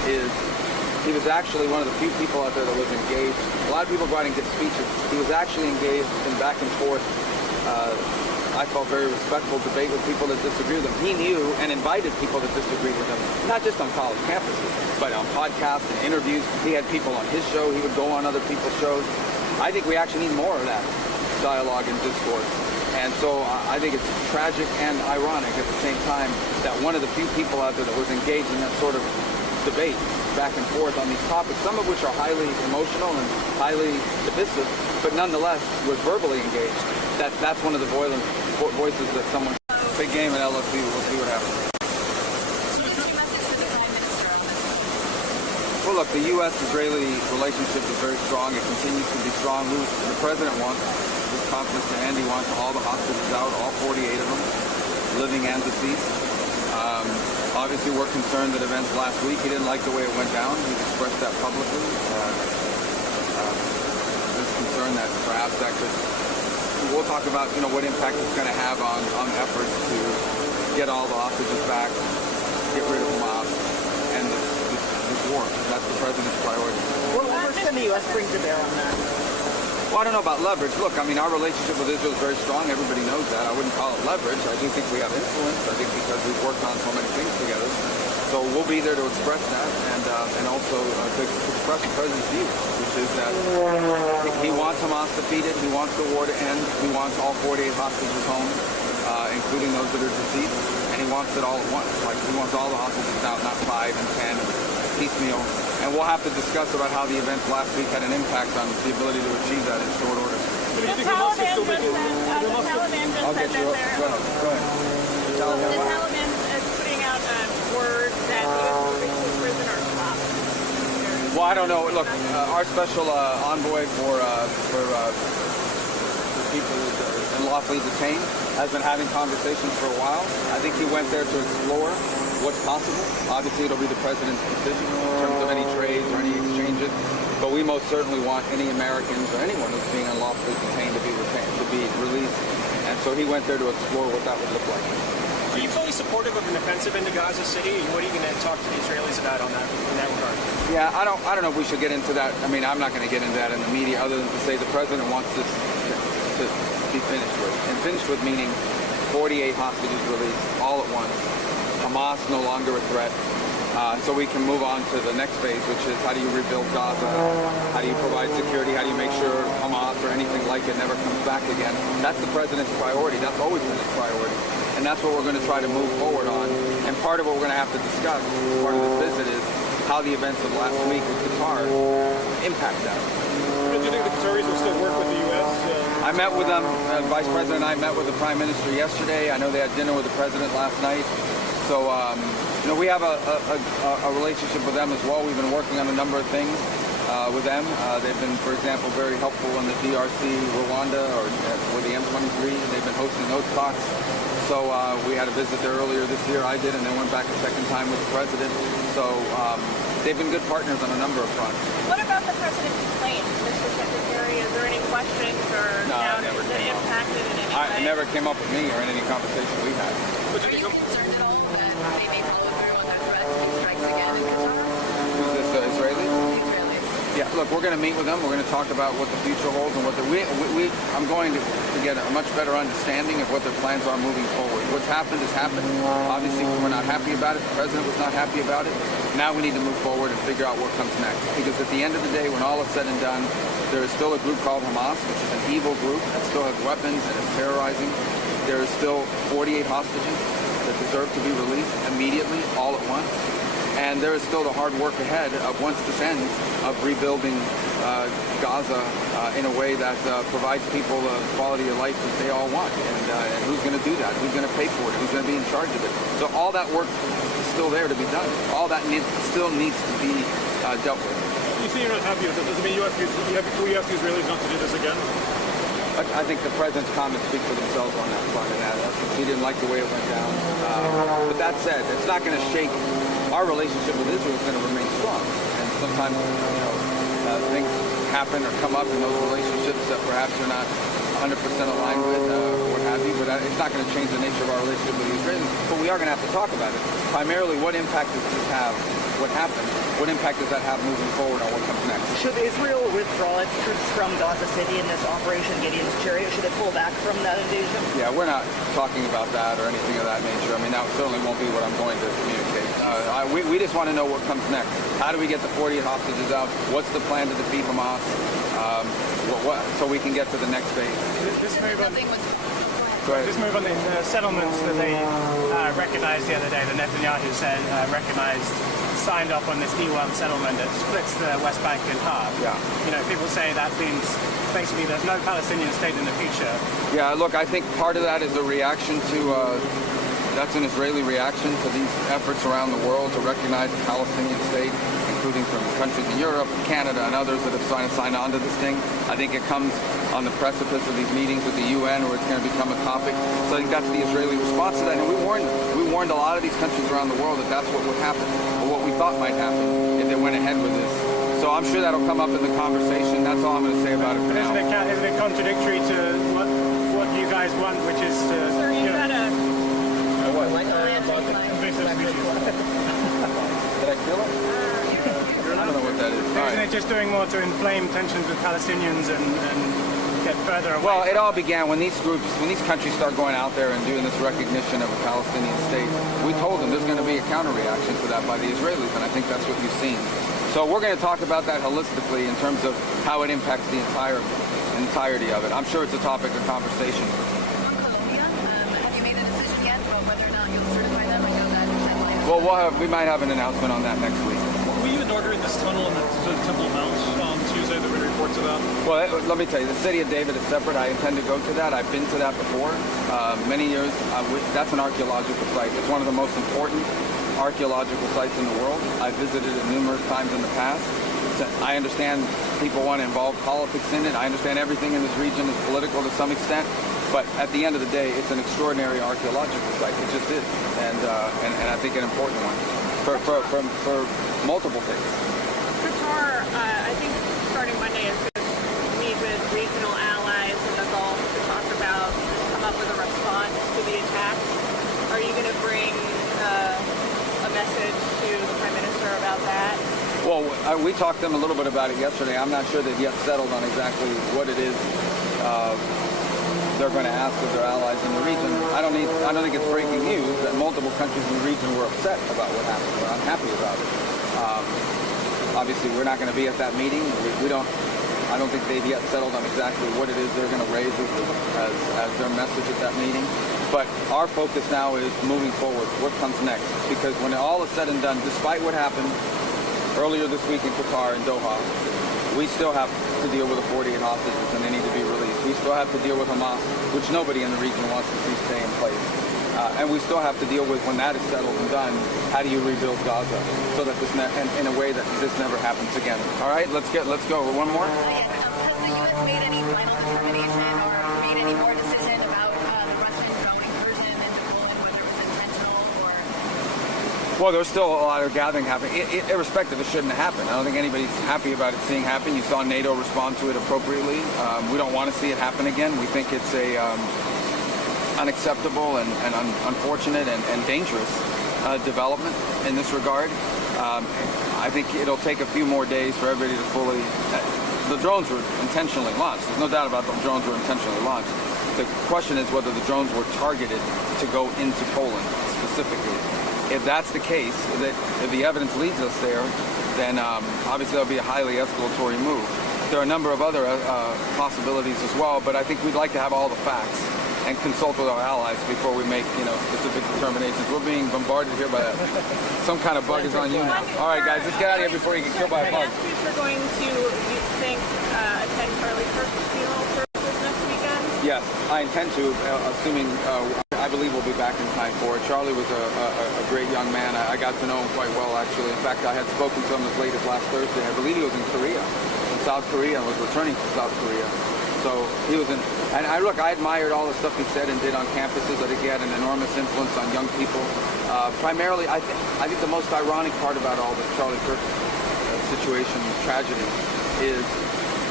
is he was actually one of the few people out there that was engaged. A lot of people go out and give speeches. He was actually engaged in back and forth, I felt very respectful debate with people that disagree with him. He knew and invited people that disagreed with him, not just on college campuses, but on podcasts and interviews. He had people on his show. He would go on other people's shows. I think we actually need more of that dialogue and discourse. And so I think it's tragic and ironic at the same time that one of the few people out there that was engaged in that sort of debate back and forth on these topics, some of which are highly emotional and highly divisive, but nonetheless was verbally engaged. That's one of the voices that someone... Big game at LSU. We'll see what happens. Well, look, the U.S.-Israeli relationship is very strong. It continues to be strong. The president wants, with confidence to end, he wants all the hostages out, all 48 of them, living and deceased. Obviously, we're concerned that events last week, he didn't like the way it went down. He expressed that publicly. There's concern that perhaps that could... We'll talk about, what impact it's going to have on efforts to get all the hostages back, get rid of Hamas, and this war. That's the president's priority. What leverage can the U.S. bring to bear on that? Well, I don't know about leverage. Look, I mean, our relationship with Israel is very strong. Everybody knows that. I wouldn't call it leverage. I do think we have influence. I think because we've worked on so many things together. So we'll be there to express that and also to express the president's view, which is that he wants Hamas defeated. He wants the war to end. He wants all 48 hostages home, including those that are deceased. And he wants it all at once. Like, he wants all the hostages out, not 5 and 10, piecemeal. And we'll have to discuss about how the events last week had an impact on the ability to achieve that in short order. The Taliban just said that they're... Go ahead. The Taliban is putting out a word that the prisoners stopped. Well, I don't know. Look, our special envoy for people unlawfully detained has been having conversations for a while. I think he went there to explore what's possible. Obviously, it'll be the president's decision in terms of any trades or any exchanges. But we most certainly want any Americans or anyone who's being unlawfully detained to be released. And so he went there to explore what that would look like. Are you fully supportive of an offensive into Gaza City? What are you going to talk to the Israelis about in that regard? Yeah, I don't know if we should get into that. I mean, I'm not going to get into that in the media other than to say the president wants this to be finished with. And finished with meaning 48 hostages released all at once. Hamas no longer a threat. So we can move on to the next phase, which is how do you rebuild Gaza? How do you provide security? How do you make sure Hamas or anything like it never comes back again? That's the president's priority. That's always been his priority. And that's what we're going to try to move forward on. And part of what we're going to have to discuss, part of this visit, is how the events of last week with Qatar impact that. Do you think the Qataris will still work with the U.S.? I met with them. Vice President and I met with the Prime Minister yesterday. I know they had dinner with the President last night. So, we have a relationship with them as well. We've been working on a number of things with them. They've been, for example, very helpful in the DRC, Rwanda, or with the M23. They've been hosting those talks. So we had a visit there earlier this year. I did, and then went back a second time with the President. So they've been good partners on a number of fronts. What about the president's plane, Mr. Secretary? Is there any questions or doubts that impacted in any way? It never came up with me or in any conversation we had. Are you concerned at all that they may follow through on that threat and strikes again in Qatar? Who's this, Israeli? Yeah, look, we're going to meet with them. We're going to talk about what the future holds and what I'm going to get a much better understanding of what their plans are moving forward. What's happened has happened. Obviously, we're not happy about it. The president was not happy about it. Now we need to move forward and figure out what comes next. Because at the end of the day, when all is said and done, there is still a group called Hamas, which is an evil group that still has weapons and is terrorizing. There is still 48 hostages that deserve to be released immediately, all at once. And there is still the hard work ahead of, once this ends, of rebuilding Gaza in a way that provides people the quality of life that they all want. And who's going to do that? Who's going to pay for it? Who's going to be in charge of it? So all that work is still there to be done. All that still needs to be dealt with. You say you're not happy with this. Does it mean you ask the Israelis not to do this again? I think the president's comments speak for themselves on that front, and he didn't like the way it went down. But that said, it's not going to shake. Our relationship with Israel is going to remain strong. And sometimes, things happen or come up in those relationships that perhaps you're not 100% aligned with, or what have you. But it's not going to change the nature of our relationship with the Israelis, but we are going to have to talk about it. Primarily, what impact does this have? What happened? What impact does that have moving forward on what comes next? Should Israel withdraw its troops from Gaza City in this Operation Gideon's Chariot? Should it pull back from that invasion? Yeah, we're not talking about that or anything of that nature. I mean, that certainly won't be what I'm going to communicate. We just want to know what comes next. How do we get the 48 hostages out? What's the plan to defeat Hamas? So we can get to the next phase. This move on, Nothing was. this move on the settlements that they recognized the other day, the Netanyahu said signed off on this E1 settlement that splits the West Bank in half. Yeah. You know, people say that means basically there's no Palestinian state in the future. Yeah, look, I think part of that is a reaction to, that's an Israeli reaction to these efforts around the world to recognize the Palestinian state, including from countries in Europe, Canada, and others that have signed on to this thing. I think it comes on the precipice of these meetings with the UN where it's going to become a topic. So I think that's the Israeli response to that. And we warned a lot of these countries around the world that that's what would happen, or what we thought might happen if they went ahead with this. So I'm sure that'll come up in the conversation. That's all I'm going to say about it for now. Isn't it contradictory to what you guys want, which is to... Sir, you've got a... Did I feel it? I don't know what that is. Isn't it just doing more to inflame tensions with Palestinians and get further away? Well, it all began when these countries start going out there and doing this recognition of a Palestinian state. We told them there's going to be a counter-reaction to that by the Israelis, and I think that's what you've seen. So we're going to talk about that holistically in terms of how it impacts the entirety of it. I'm sure it's a topic of conversation. On Colombia, have you made a decision yet about whether or not you'll certify them? I know that timeline. Well, we might have an announcement on that next week. Were you inaugurating this tunnel in the Temple Mount on Tuesday that we reports about? Well, let me tell you, the city of David is separate. I intend to go to that. I've been to that before, many years. That's an archaeological site. It's one of the most important archaeological sites in the world. I've visited it numerous times in the past. I understand people want to involve politics in it. I understand everything in this region is political to some extent. But at the end of the day, it's an extraordinary archaeological site. It just is. And I think an important one for multiple things. Qatar, I think starting Monday is going to meet with regional allies in the Gulf to talk about, come up with a response to the attacks. Are you going to bring a message to the Prime Minister about that? Well, we talked to them a little bit about it yesterday. I'm not sure they've yet settled on exactly what it is they're going to ask of their allies in the region. I don't think it's breaking news that multiple countries in the region were upset about what happened. We're unhappy about it. Obviously, we're not going to be at that meeting. I don't think they've yet settled on exactly what it is they're going to raise as their message at that meeting. But our focus now is moving forward. What comes next? Because when all is said and done, despite what happened earlier this week in Qatar and Doha, we still have to deal with the 48 hostages and they need to be released. We still have to deal with Hamas, which nobody in the region wants to see stay in place. And we still have to deal with, when that is settled and done, how do you rebuild Gaza so that this in a way that this never happens again. All right, let's go. One more. Has the U.S. made any final determination or made any more decision about the Russian drone incursion into Poland, whether it was intentional or... Well, there's still a lot of gathering happening. Irrespective, it shouldn't happen. I don't think anybody's happy about it seeing happen. You saw NATO respond to it appropriately. We don't want to see it happen again. We think it's a unacceptable and unfortunate and dangerous development in this regard. I think it'll take a few more days for everybody to fully... The drones were intentionally launched. There's no doubt about the drones were intentionally launched. The question is whether the drones were targeted to go into Poland specifically. If that's the case, if the evidence leads us there, then obviously that'll be a highly escalatory move. There are a number of other possibilities as well, but I think we'd like to have all the facts and consult with our allies before we make, specific determinations. We're being bombarded here by some kind of bug is on you now. All right, guys, let's get out of here before you get killed by a bug. You're going to, you think, attend Charlie Kirk's funeral services next weekend? Yes, I intend to, assuming I believe we'll be back in time for it. Charlie was a great young man. I got to know him quite well, actually. In fact, I had spoken to him as late as last Thursday. I believe he was in South Korea, and was returning to South Korea. So he was in, and I admired all the stuff he said and did on campuses. I think he had an enormous influence on young people. Primarily, I think the most ironic part about all the Charlie Kirk situation, tragedy, is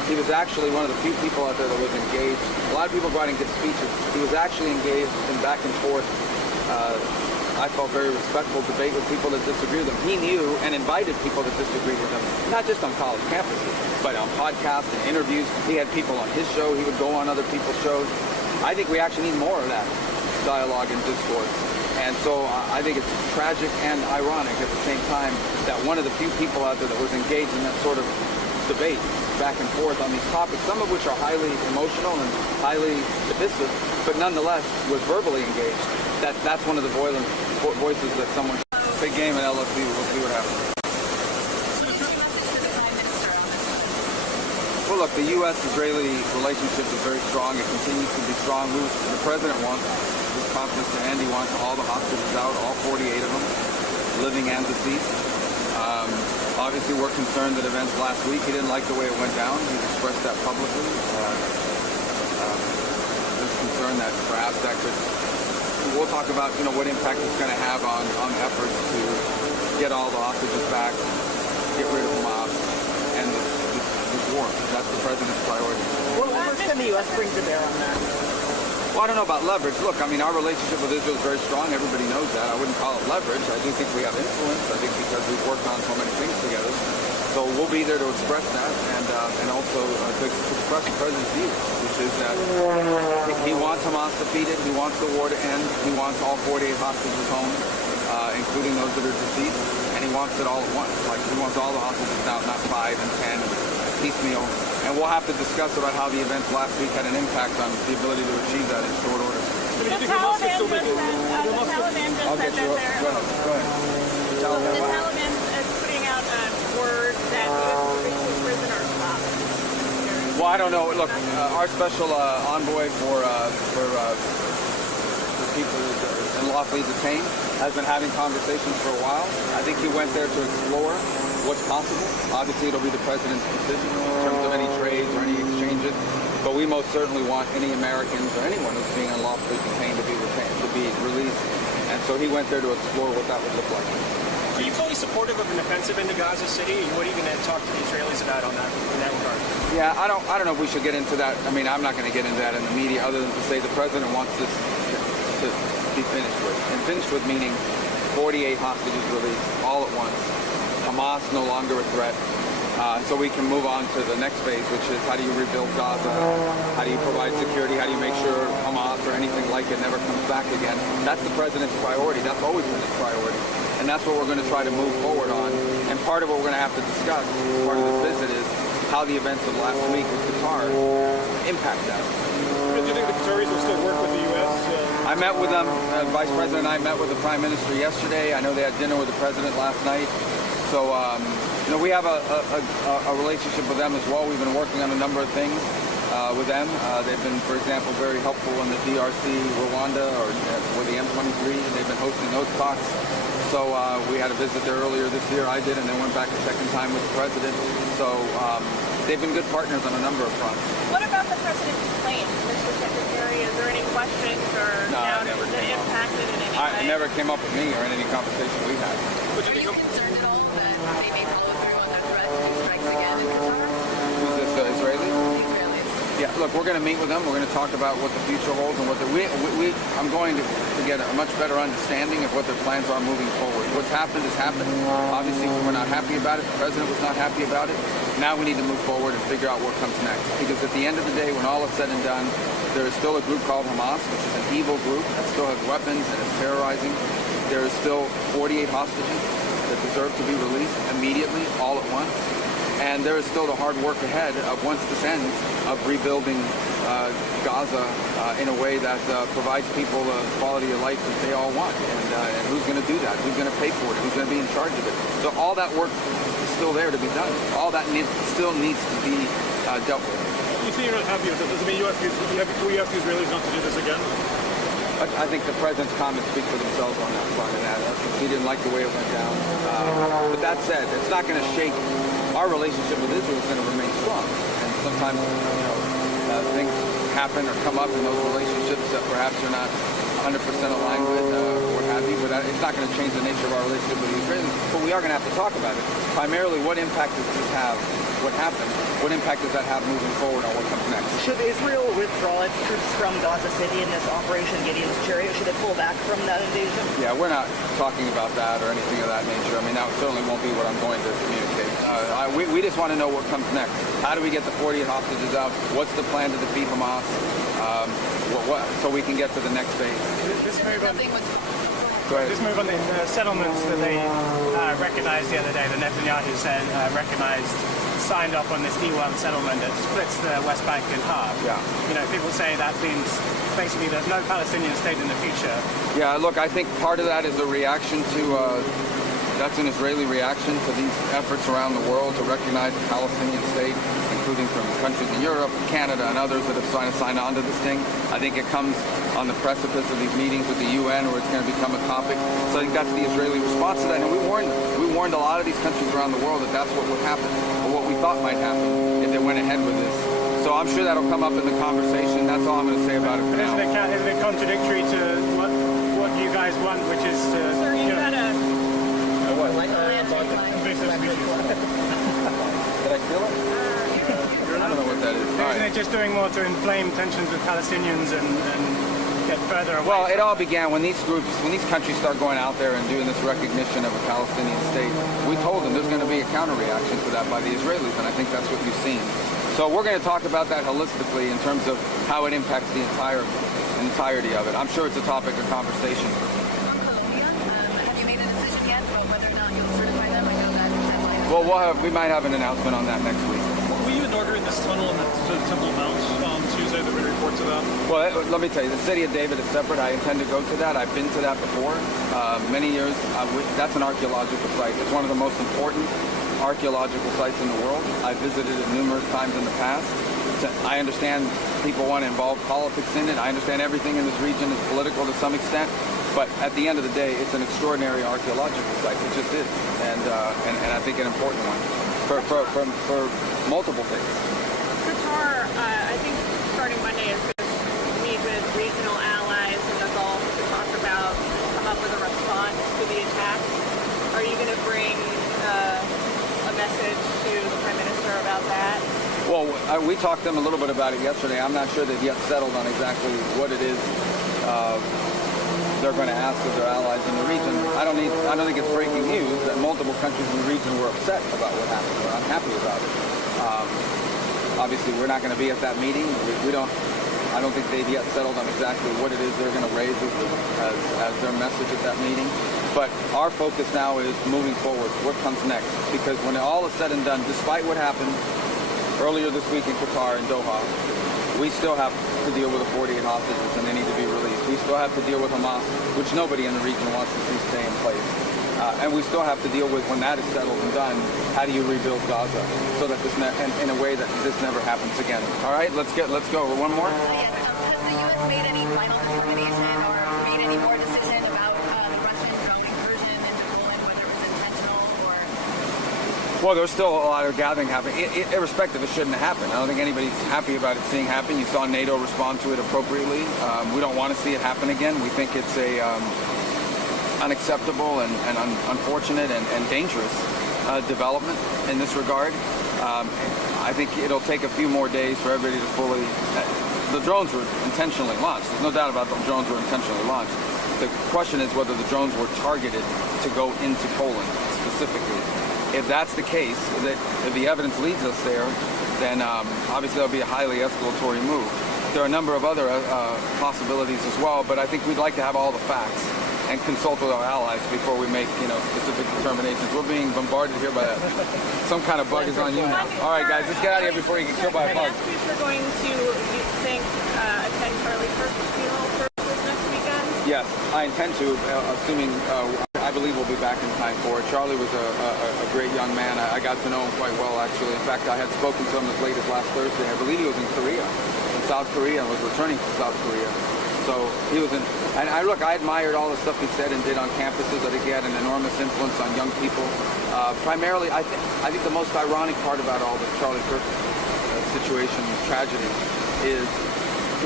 he was actually one of the few people out there that was engaged. A lot of people go out and give speeches. He was actually engaged in back and forth, I felt very respectful debate with people that disagree with him. He knew and invited people that disagreed with him, not just on college campuses, but on podcasts and interviews. He had people on his show. He would go on other people's shows. I think we actually need more of that dialogue and discourse. And so I think it's tragic and ironic at the same time that one of the few people out there that was engaged in that sort of debate back and forth on these topics, some of which are highly emotional and highly divisive, but nonetheless was verbally engaged. That's one of the voices that someone... Big game at LSU. We'll see what happens. Well, look, the U.S.-Israeli relationship is very strong. It continues to be strong. The president wants, his conference to end, he wants all the hostages out, all 48 of them, living and deceased. Obviously, we're concerned that events last week, he didn't like the way it went down. He's expressed that publicly. There's concern that perhaps that could... We'll talk about, what impact it's going to have on efforts to get all the hostages back, get rid of Hamas, and this war. That's the president's priority. What leverage can the U.S. bring to bear on that? Well, I don't know about leverage. Look, I mean, our relationship with Israel is very strong. Everybody knows that. I wouldn't call it leverage. I do think we have influence. I think because we've worked on so many things together. So we'll be there to express that and also to express the president's view, which is that he wants Hamas defeated. He wants the war to end. He wants all 48 hostages home, including those that are deceased. And he wants it all at once. Like, he wants all the hostages out, not 5 and 10, piecemeal. And we'll have to discuss about how the events last week had an impact on the ability to achieve that in short order. The Taliban just said that they're... Go ahead. The Taliban is putting out a word that U.S. prisoners stop. Well, I don't know. Look, our special envoy for people unlawfully detained has been having conversations for a while. I think he went there to explore what's possible. Obviously, it'll be the president's decision in terms of any trades or any exchanges. But we most certainly want any Americans or anyone who's being unlawfully detained to be released. And so he went there to explore what that would look like. Are you fully supportive of an offensive into Gaza City? And what are you going to talk to the Israelis about on that in that regard? Yeah, I don't know if we should get into that. I mean, I'm not going to get into that in the media other than to say the president wants this to be finished with. And finished with meaning 48 hostages released all at once. Hamas no longer a threat. So we can move on to the next phase, which is how do you rebuild Gaza? How do you provide security? How do you make sure Hamas or anything like it never comes back again? That's the president's priority. That's always been his priority. And that's what we're going to try to move forward on. And part of what we're going to have to discuss, part of this visit, is how the events of last week with Qatar impact that. Do you think the Qataris will still work with the U.S.? I met with them. Vice President and I met with the Prime Minister yesterday. I know they had dinner with the President last night. So, we have a relationship with them as well. We've been working on a number of things with them. They've been, for example, very helpful in the DRC, Rwanda, or with the M23. They've been hosting those talks. So we had a visit there earlier this year. I did, and then went back a second time with the President. So they've been good partners on a number of fronts. What about the president's plane, Mr. Secretary? Is there any questions or doubts that impacted in any way? It never came up with me or in any conversation we had. Are you concerned at all that they may follow through on that threat to do strikes again in Qatar? Who's this, Israeli? The Israelis. Yeah, look, we're going to meet with them. We're going to talk about what the future holds and what I'm going to get a much better understanding of what their plans are moving forward. What's happened has happened. Obviously, we're not happy about it. The president was not happy about it. Now we need to move forward and figure out what comes next. Because at the end of the day, when all is said and done, there is still a group called Hamas, which is an evil group that still has weapons and is terrorizing. There is still 48 hostages that deserve to be released immediately, all at once. And there is still the hard work ahead of, once this ends, of rebuilding Gaza in a way that provides people the quality of life that they all want. And who's going to do that? Who's going to pay for it? Who's going to be in charge of it? So all that work is still there to be done. All that still needs to be dealt with. You say you're not happy with this. Does it mean you ask the Israelis not to do this again? I think the president's comments speak for themselves on that front. And he didn't like the way it went down. But that said, it's not going to shake. Our relationship with Israel is going to remain strong. And sometimes, things happen or come up in those relationships that perhaps you're not 100% aligned with or what have be with that. It's not going to change the nature of our relationship with the Israelis, but we are going to have to talk about it. Primarily, what impact does this have? What happened? What impact does that have moving forward on what comes next? Should Israel withdraw its troops from Gaza City in this Operation Gideon's Chariot? Should it pull back from that invasion? Yeah, we're not talking about that or anything of that nature. I mean, that certainly won't be what I'm going to communicate. We just want to know what comes next. How do we get the 48 hostages out? What's the plan to defeat Hamas? So we can get to the next phase. This move on, Go ahead. this move on the settlements that they recognized the other day, the Netanyahu said signed off on this D1 settlement that splits the West Bank in half. Yeah. You know, people say that means basically there's no Palestinian state in the future. Yeah, look, I think part of that is a reaction to, that's an Israeli reaction to these efforts around the world to recognize the Palestinian state, including from countries in Europe, Canada, and others that have signed on to this thing. I think it comes on the precipice of these meetings with the UN where it's going to become a topic. So I think that's the Israeli response to that. And we warned a lot of these countries around the world that that's what would happen, or what we thought might happen if they went ahead with this. So I'm sure that'll come up in the conversation. That's all I'm going to say about it for now. Isn't it contradictory to what you guys want, which is to... Sir, you've got a... invasive species. Did I steal it? I don't know what that is. All Isn't right. it just doing more to inflame tensions with Palestinians and get further away? Well, it all began when these countries start going out there and doing this recognition of a Palestinian state. We told them there's going to be a counter-reaction to that by the Israelis, and I think that's what you've seen. So we're going to talk about that holistically in terms of how it impacts the entirety of it. I'm sure it's a topic of conversation. Have you made a decision yet about whether or not you'll certify them? I know that Well, we might have an announcement on that next week. Were you inaugurating this tunnel in the Temple Mount on Tuesday? There were reports of that. Well, let me tell you, the city of David is separate. I intend to go to that. I've been to that before, many years. That's an archaeological site. It's one of the most important archaeological sites in the world. I visited it numerous times in the past. I understand people want to involve politics in it. I understand everything in this region is political to some extent. But at the end of the day, it's an extraordinary archaeological site. It just is, and I think an important one for multiple things. Qatar, I think starting Monday is going to meet with regional allies in the Gulf to come up with a response to the attacks. Are you going to bring a message to the Prime Minister about that? Well, we talked to them a little bit about it yesterday. I'm not sure they've yet settled on exactly what it is they're going to ask of their allies in the region. I don't think it's breaking news that multiple countries in the region were upset about what happened. They're unhappy about it. Obviously, we're not going to be at that meeting. I don't think they've yet settled on exactly what it is they're going to raise as their message at that meeting. But our focus now is moving forward. What comes next? Because when all is said and done, despite what happened earlier this week in Qatar and Doha, we still have to deal with the 48 hostages and they need to be released. We still have to deal with Hamas, which nobody in the region wants to see stay in place. And we still have to deal with, when that is settled and done, how do you rebuild Gaza so that in a way that this never happens again. All right, let's go. One more. Yes, has the U.S. made any final determination or made any more decision about the Russian drone incursion into Poland, whether it was intentional or... Well, there's still a lot of gathering happening. Irrespective, it shouldn't happen. I don't think anybody's happy about it seeing happen. You saw NATO respond to it appropriately. We don't want to see it happen again. We think it's a unacceptable and unfortunate and dangerous development in this regard. I think it'll take a few more days for everybody to fully... The drones were intentionally launched. There's no doubt about the drones were intentionally launched. The question is whether the drones were targeted to go into Poland specifically. If that's the case, if the evidence leads us there, then obviously that'll be a highly escalatory move. There are a number of other possibilities as well, but I think we'd like to have all the facts and consult with our allies before we make, specific determinations. We're being bombarded here by some kind of bug is on you now. All right, guys, let's get out of here before you get killed by a bug. If you're going to, you think, attend Charlie Kirk's funeral services next weekend? Yes, I intend to, assuming I believe we'll be back in time for it. Charlie was a great young man. I got to know him quite well, actually. In fact, I had spoken to him as late as last Thursday. I believe he was in South Korea, and was returning to South Korea. So he was and I admired all the stuff he said and did on campuses. I think he had an enormous influence on young people. Primarily, I think the most ironic part about all the Charlie Kirk situation, tragedy, is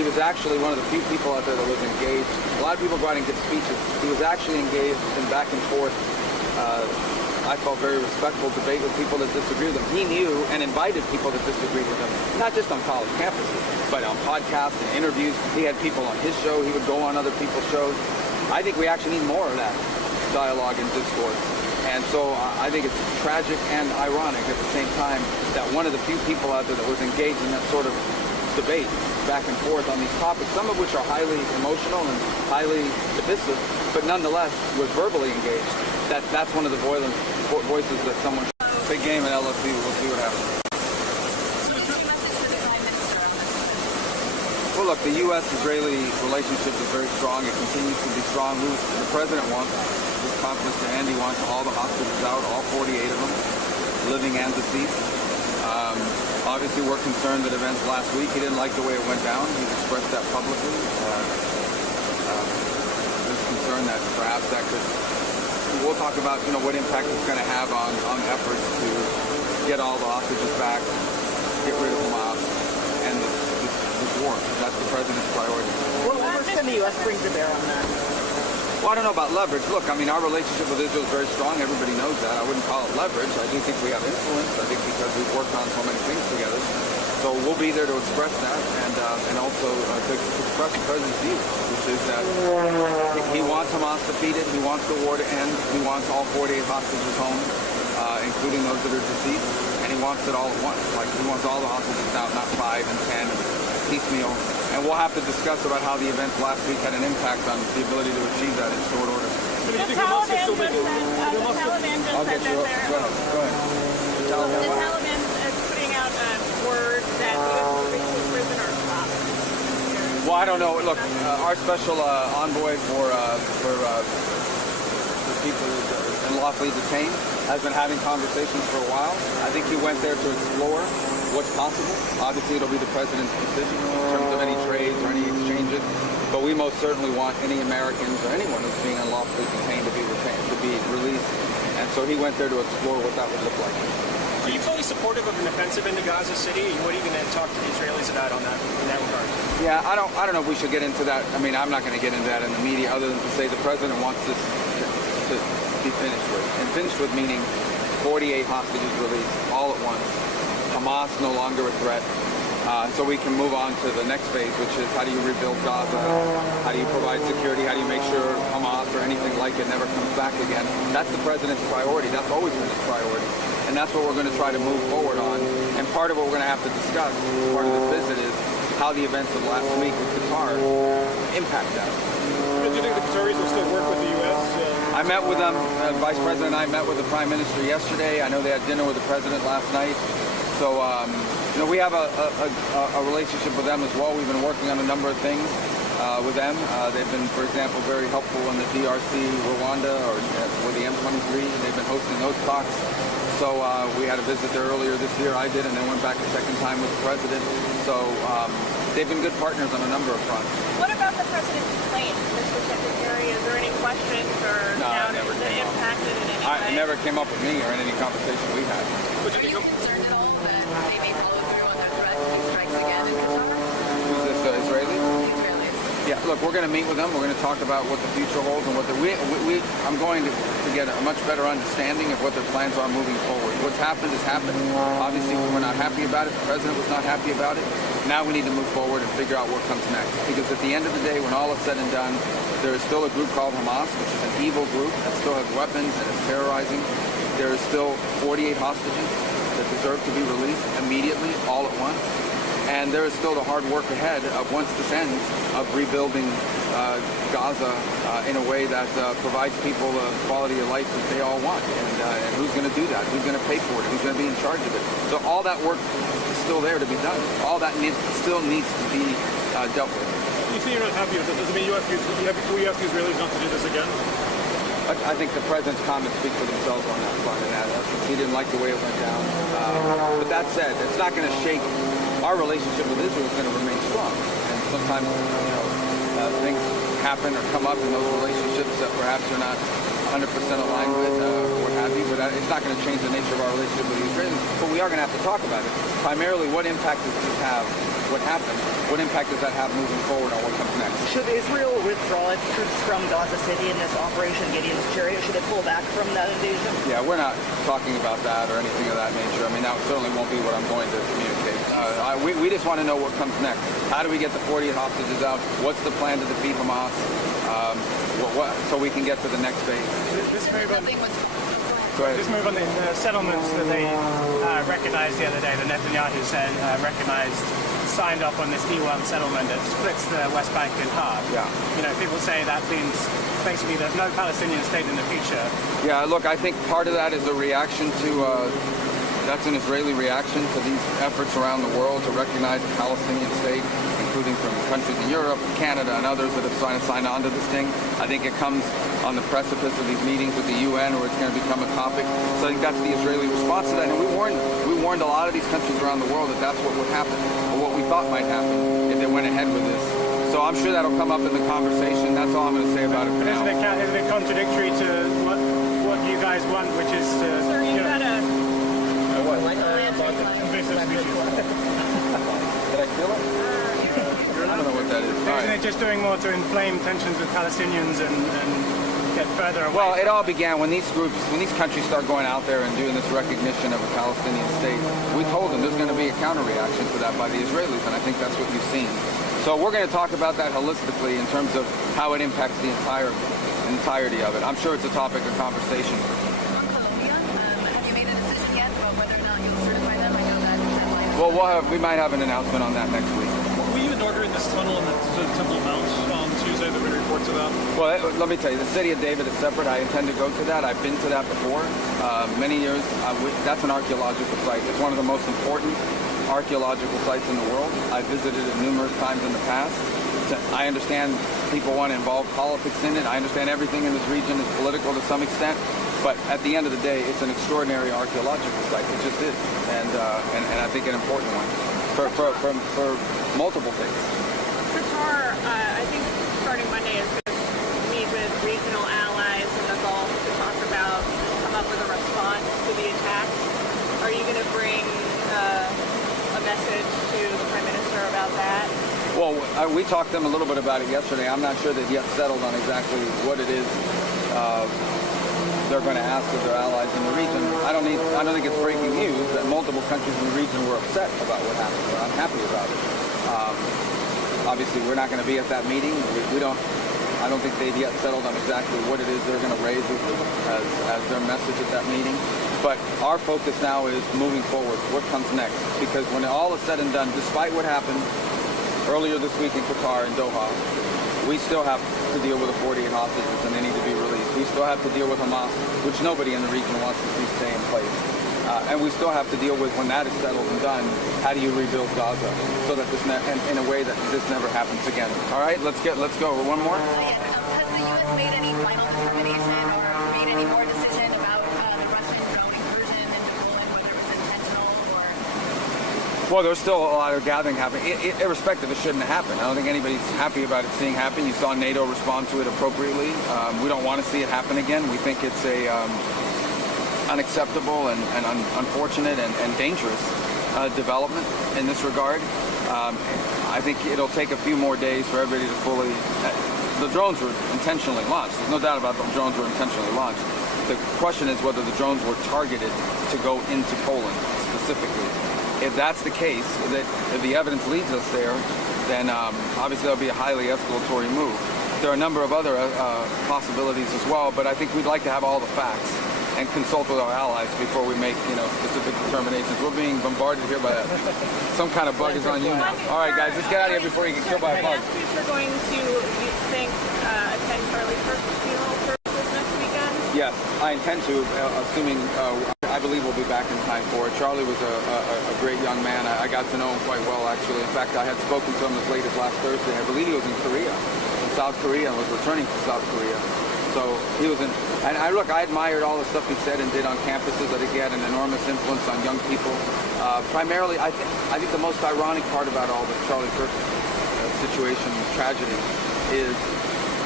he was actually one of the few people out there that was engaged. A lot of people go out and give speeches. He was actually engaged in back and forth, I felt very respectful debate with people that disagree with him. He knew and invited people that disagreed with him, not just on college campuses, but on podcasts and interviews. He had people on his show. He would go on other people's shows. I think we actually need more of that dialogue and discourse. And so I think it's tragic and ironic at the same time that one of the few people out there that was engaged in that sort of debate back and forth on these topics, some of which are highly emotional and highly divisive, but nonetheless was verbally engaged. That's one of the voices that someone big game in LSU. We'll see what happens. Well, look, the U.S.-Israeli relationship is very strong. It continues to be strong. The president wants, with confidence to end, he wants all the hostages out, all 48 of them, living and deceased. Obviously, we're concerned that events last week, he didn't like the way it went down. He's expressed that publicly. There's concern that perhaps that could... We'll talk about, what impact it's going to have on efforts to get all the hostages back, get rid of Hamas, and this war. That's the president's priority. What leverage can the U.S. bring to bear on that? Well, I don't know about leverage. Look, I mean, our relationship with Israel is very strong. Everybody knows that. I wouldn't call it leverage. I do think we have influence. I think because we've worked on so many things together. So we'll be there to express that and also to express the president's view, which is that he wants Hamas defeated. He wants the war to end. He wants all 48 hostages home, including those that are deceased. And he wants it all at once. Like, he wants all the hostages out, not 5 and 10 and piecemeal. And we'll have to discuss about how the events last week had an impact on the ability to achieve that in short order. The Taliban just said that they're... Go ahead. The Taliban is putting out word that the prisoners stopped. Well, I don't know. Look, our special envoy for people unlawfully detained has been having conversations for a while. I think he went there to explore what's possible. Obviously, it'll be the president's decision in terms of any trades or any exchanges. But we most certainly want any Americans or anyone who's being unlawfully detained to be released. And so he went there to explore what that would look like. Are you fully supportive of an offensive into Gaza City? What are you going to talk to the Israelis about in that regard? Yeah, I don't know if we should get into that. I mean, I'm not going to get into that in the media other than to say the president wants this to be finished with. And finished with meaning 48 hostages released all at once. Hamas no longer a threat. So we can move on to the next phase, which is how do you rebuild Gaza? How do you provide security? How do you make sure Hamas or anything like it never comes back again? That's the president's priority. That's always been his priority. And that's what we're going to try to move forward on. And part of what we're going to have to discuss, part of this visit, is how the events of last week with Qatar impact that. Do you think the Qataris will still work with the U.S.? I met with them. Vice President and I met with the Prime Minister yesterday. I know they had dinner with the President last night. So, we have a relationship with them as well. We've been working on a number of things with them. They've been, for example, very helpful in the DRC, Rwanda, or with the M23. They've been hosting those talks. So we had a visit there earlier this year. I did, and then went back a second time with the President. So they've been good partners on a number of fronts. What about the president's plane, Mr. Secretary? Is there any questions or doubt that impacted in any way? It never came up with me or in any conversation we had. Are you concerned at all that they may follow through on their threat to make strikes again in Qatar? Who's this, Israeli? The Israelis. Yeah, look, we're going to meet with them. We're going to talk about what the future holds and what I'm going to get a much better understanding of what their plans are moving forward. What's happened has happened. Obviously, we're not happy about it. The president was not happy about it. Now we need to move forward and figure out what comes next. Because at the end of the day, when all is said and done, there is still a group called Hamas, which is an evil group that still has weapons and is terrorizing. There is still 48 hostages that deserve to be released immediately, all at once. And there is still the hard work ahead of, once this ends, of rebuilding Gaza in a way that provides people the quality of life that they all want. And who's going to do that? Who's going to pay for it? Who's going to be in charge of it? So all that work is still there to be done. All that still needs to be dealt with. You say you're not happy with this. Does it mean we ask the Israelis not to do this again? I think the president's comments speak for themselves on that front. And he didn't like the way it went down. But that said, it's not going to shake. Our relationship with Israel is going to remain strong. And sometimes, things happen or come up in those relationships that perhaps you're not 100% aligned with, or what have you, but it's not going to change the nature of our relationship with the Israelis. But we are going to have to talk about it. Primarily, what impact does this have? What happened? What impact does that have moving forward on what comes next? Should Israel withdraw its troops from Gaza City in this Operation Gideon's Chariot? Should it pull back from that invasion? Yeah, we're not talking about that or anything of that nature. I mean, that certainly won't be what I'm going to communicate. We just want to know what comes next. How do we get the 40 hostages out? What's the plan to defeat Hamas? So we can get to the next phase. This move on, Go ahead. this move on the settlements that they recognized the other day, the Netanyahu said signed off on this E1 settlement that splits the West Bank in half. Yeah. You know, people say that means basically there's no Palestinian state in the future. Yeah, look, I think part of that is a reaction to, that's an Israeli reaction to these efforts around the world to recognize the Palestinian state, including from countries in Europe, Canada, and others that have signed on to this thing. I think it comes on the precipice of these meetings with the UN where it's going to become a topic. So I think that's the Israeli response to that. And we warned a lot of these countries around the world that that's what would happen, or what we thought might happen if they went ahead with this. So I'm sure that'll come up in the conversation. That's all I'm going to say about it for now. Isn't it contradictory to what you guys want, which is to... Sir, you got a... Did I feel it? I don't know what that is. All Isn't right. it just doing more to inflame tensions with Palestinians and get further away? Well, it all began when these countries start going out there and doing this recognition of a Palestinian state. We told them there's going to be a counter-reaction to that by the Israelis, and I think that's what you've seen. So we're going to talk about that holistically in terms of how it impacts the entirety of it. I'm sure it's a topic of conversation. Have you made a decision yet about whether or not you'll certify them? I know that deadline. Well, we might have an announcement on that next week. Were you inaugurating this tunnel in the Temple Mount on Tuesday? There were reports of that. Well, let me tell you, the city of David is separate. I intend to go to that. I've been to that before. Many years. That's an archaeological site. It's one of the most important archaeological sites in the world. I've visited it numerous times in the past. I understand people want to involve politics in it. I understand everything in this region is political to some extent. But at the end of the day, it's an extraordinary archaeological site. It just is. And I think an important one for multiple things. Qatar, I think starting Monday is going to meet with regional allies in the Gulf to talk about, come up with a response to the attacks. Are you going to bring a message to the Prime Minister about that? Well, we talked to them a little bit about it yesterday. I'm not sure they've yet settled on exactly what it is they're going to ask of their allies in the region. I don't think it's breaking news that multiple countries in the region were upset about what happened, or unhappy about it. Obviously, we're not going to be at that meeting. I don't think they've yet settled on exactly what it is they're going to raise as their message at that meeting. But our focus now is moving forward. What comes next? Because when all is said and done, despite what happened earlier this week in Qatar and Doha, we still have to deal with the 48 hostages and they need to be released. We still have to deal with Hamas, which nobody in the region wants to see stay in place. And we still have to deal with, when that is settled and done, how do you rebuild Gaza so that in a way that this never happens again. All right, let's go. One more. Has the U.S. made any final determination or made any more decision about the Russian incursion into Poland, whether it's intentional or... Well, there's still a lot of gathering happening. Irrespective, it shouldn't have happened. I don't think anybody's happy about it seeing happen. You saw NATO respond to it appropriately. We don't want to see it happen again. We think it's a unacceptable and unfortunate and dangerous development in this regard. I think it'll take a few more days for everybody to fully... The drones were intentionally launched. There's no doubt about them. Drones were intentionally launched. The question is whether the drones were targeted to go into Poland specifically. If that's the case, if the evidence leads us there, then obviously that'll be a highly escalatory move. There are a number of other possibilities as well, but I think we'd like to have all the facts and consult with our allies before we make, specific determinations. We're being bombarded here by some kind of bug is on you now. All right, guys, let's get out of here before you get killed by a bug. We're going to, you think, attend Charlie Kirk's funeral services next weekend? Yes, I intend to, assuming I believe we'll be back in time for it. Charlie was a great young man. I got to know him quite well, actually. In fact, I had spoken to him as late as last Thursday. I believe he was in South Korea, and was returning to South Korea. So he was in, and I admired all the stuff he said and did on campuses. I think he had an enormous influence on young people. Primarily, I think the most ironic part about all the Charlie Kirk situation, tragedy, is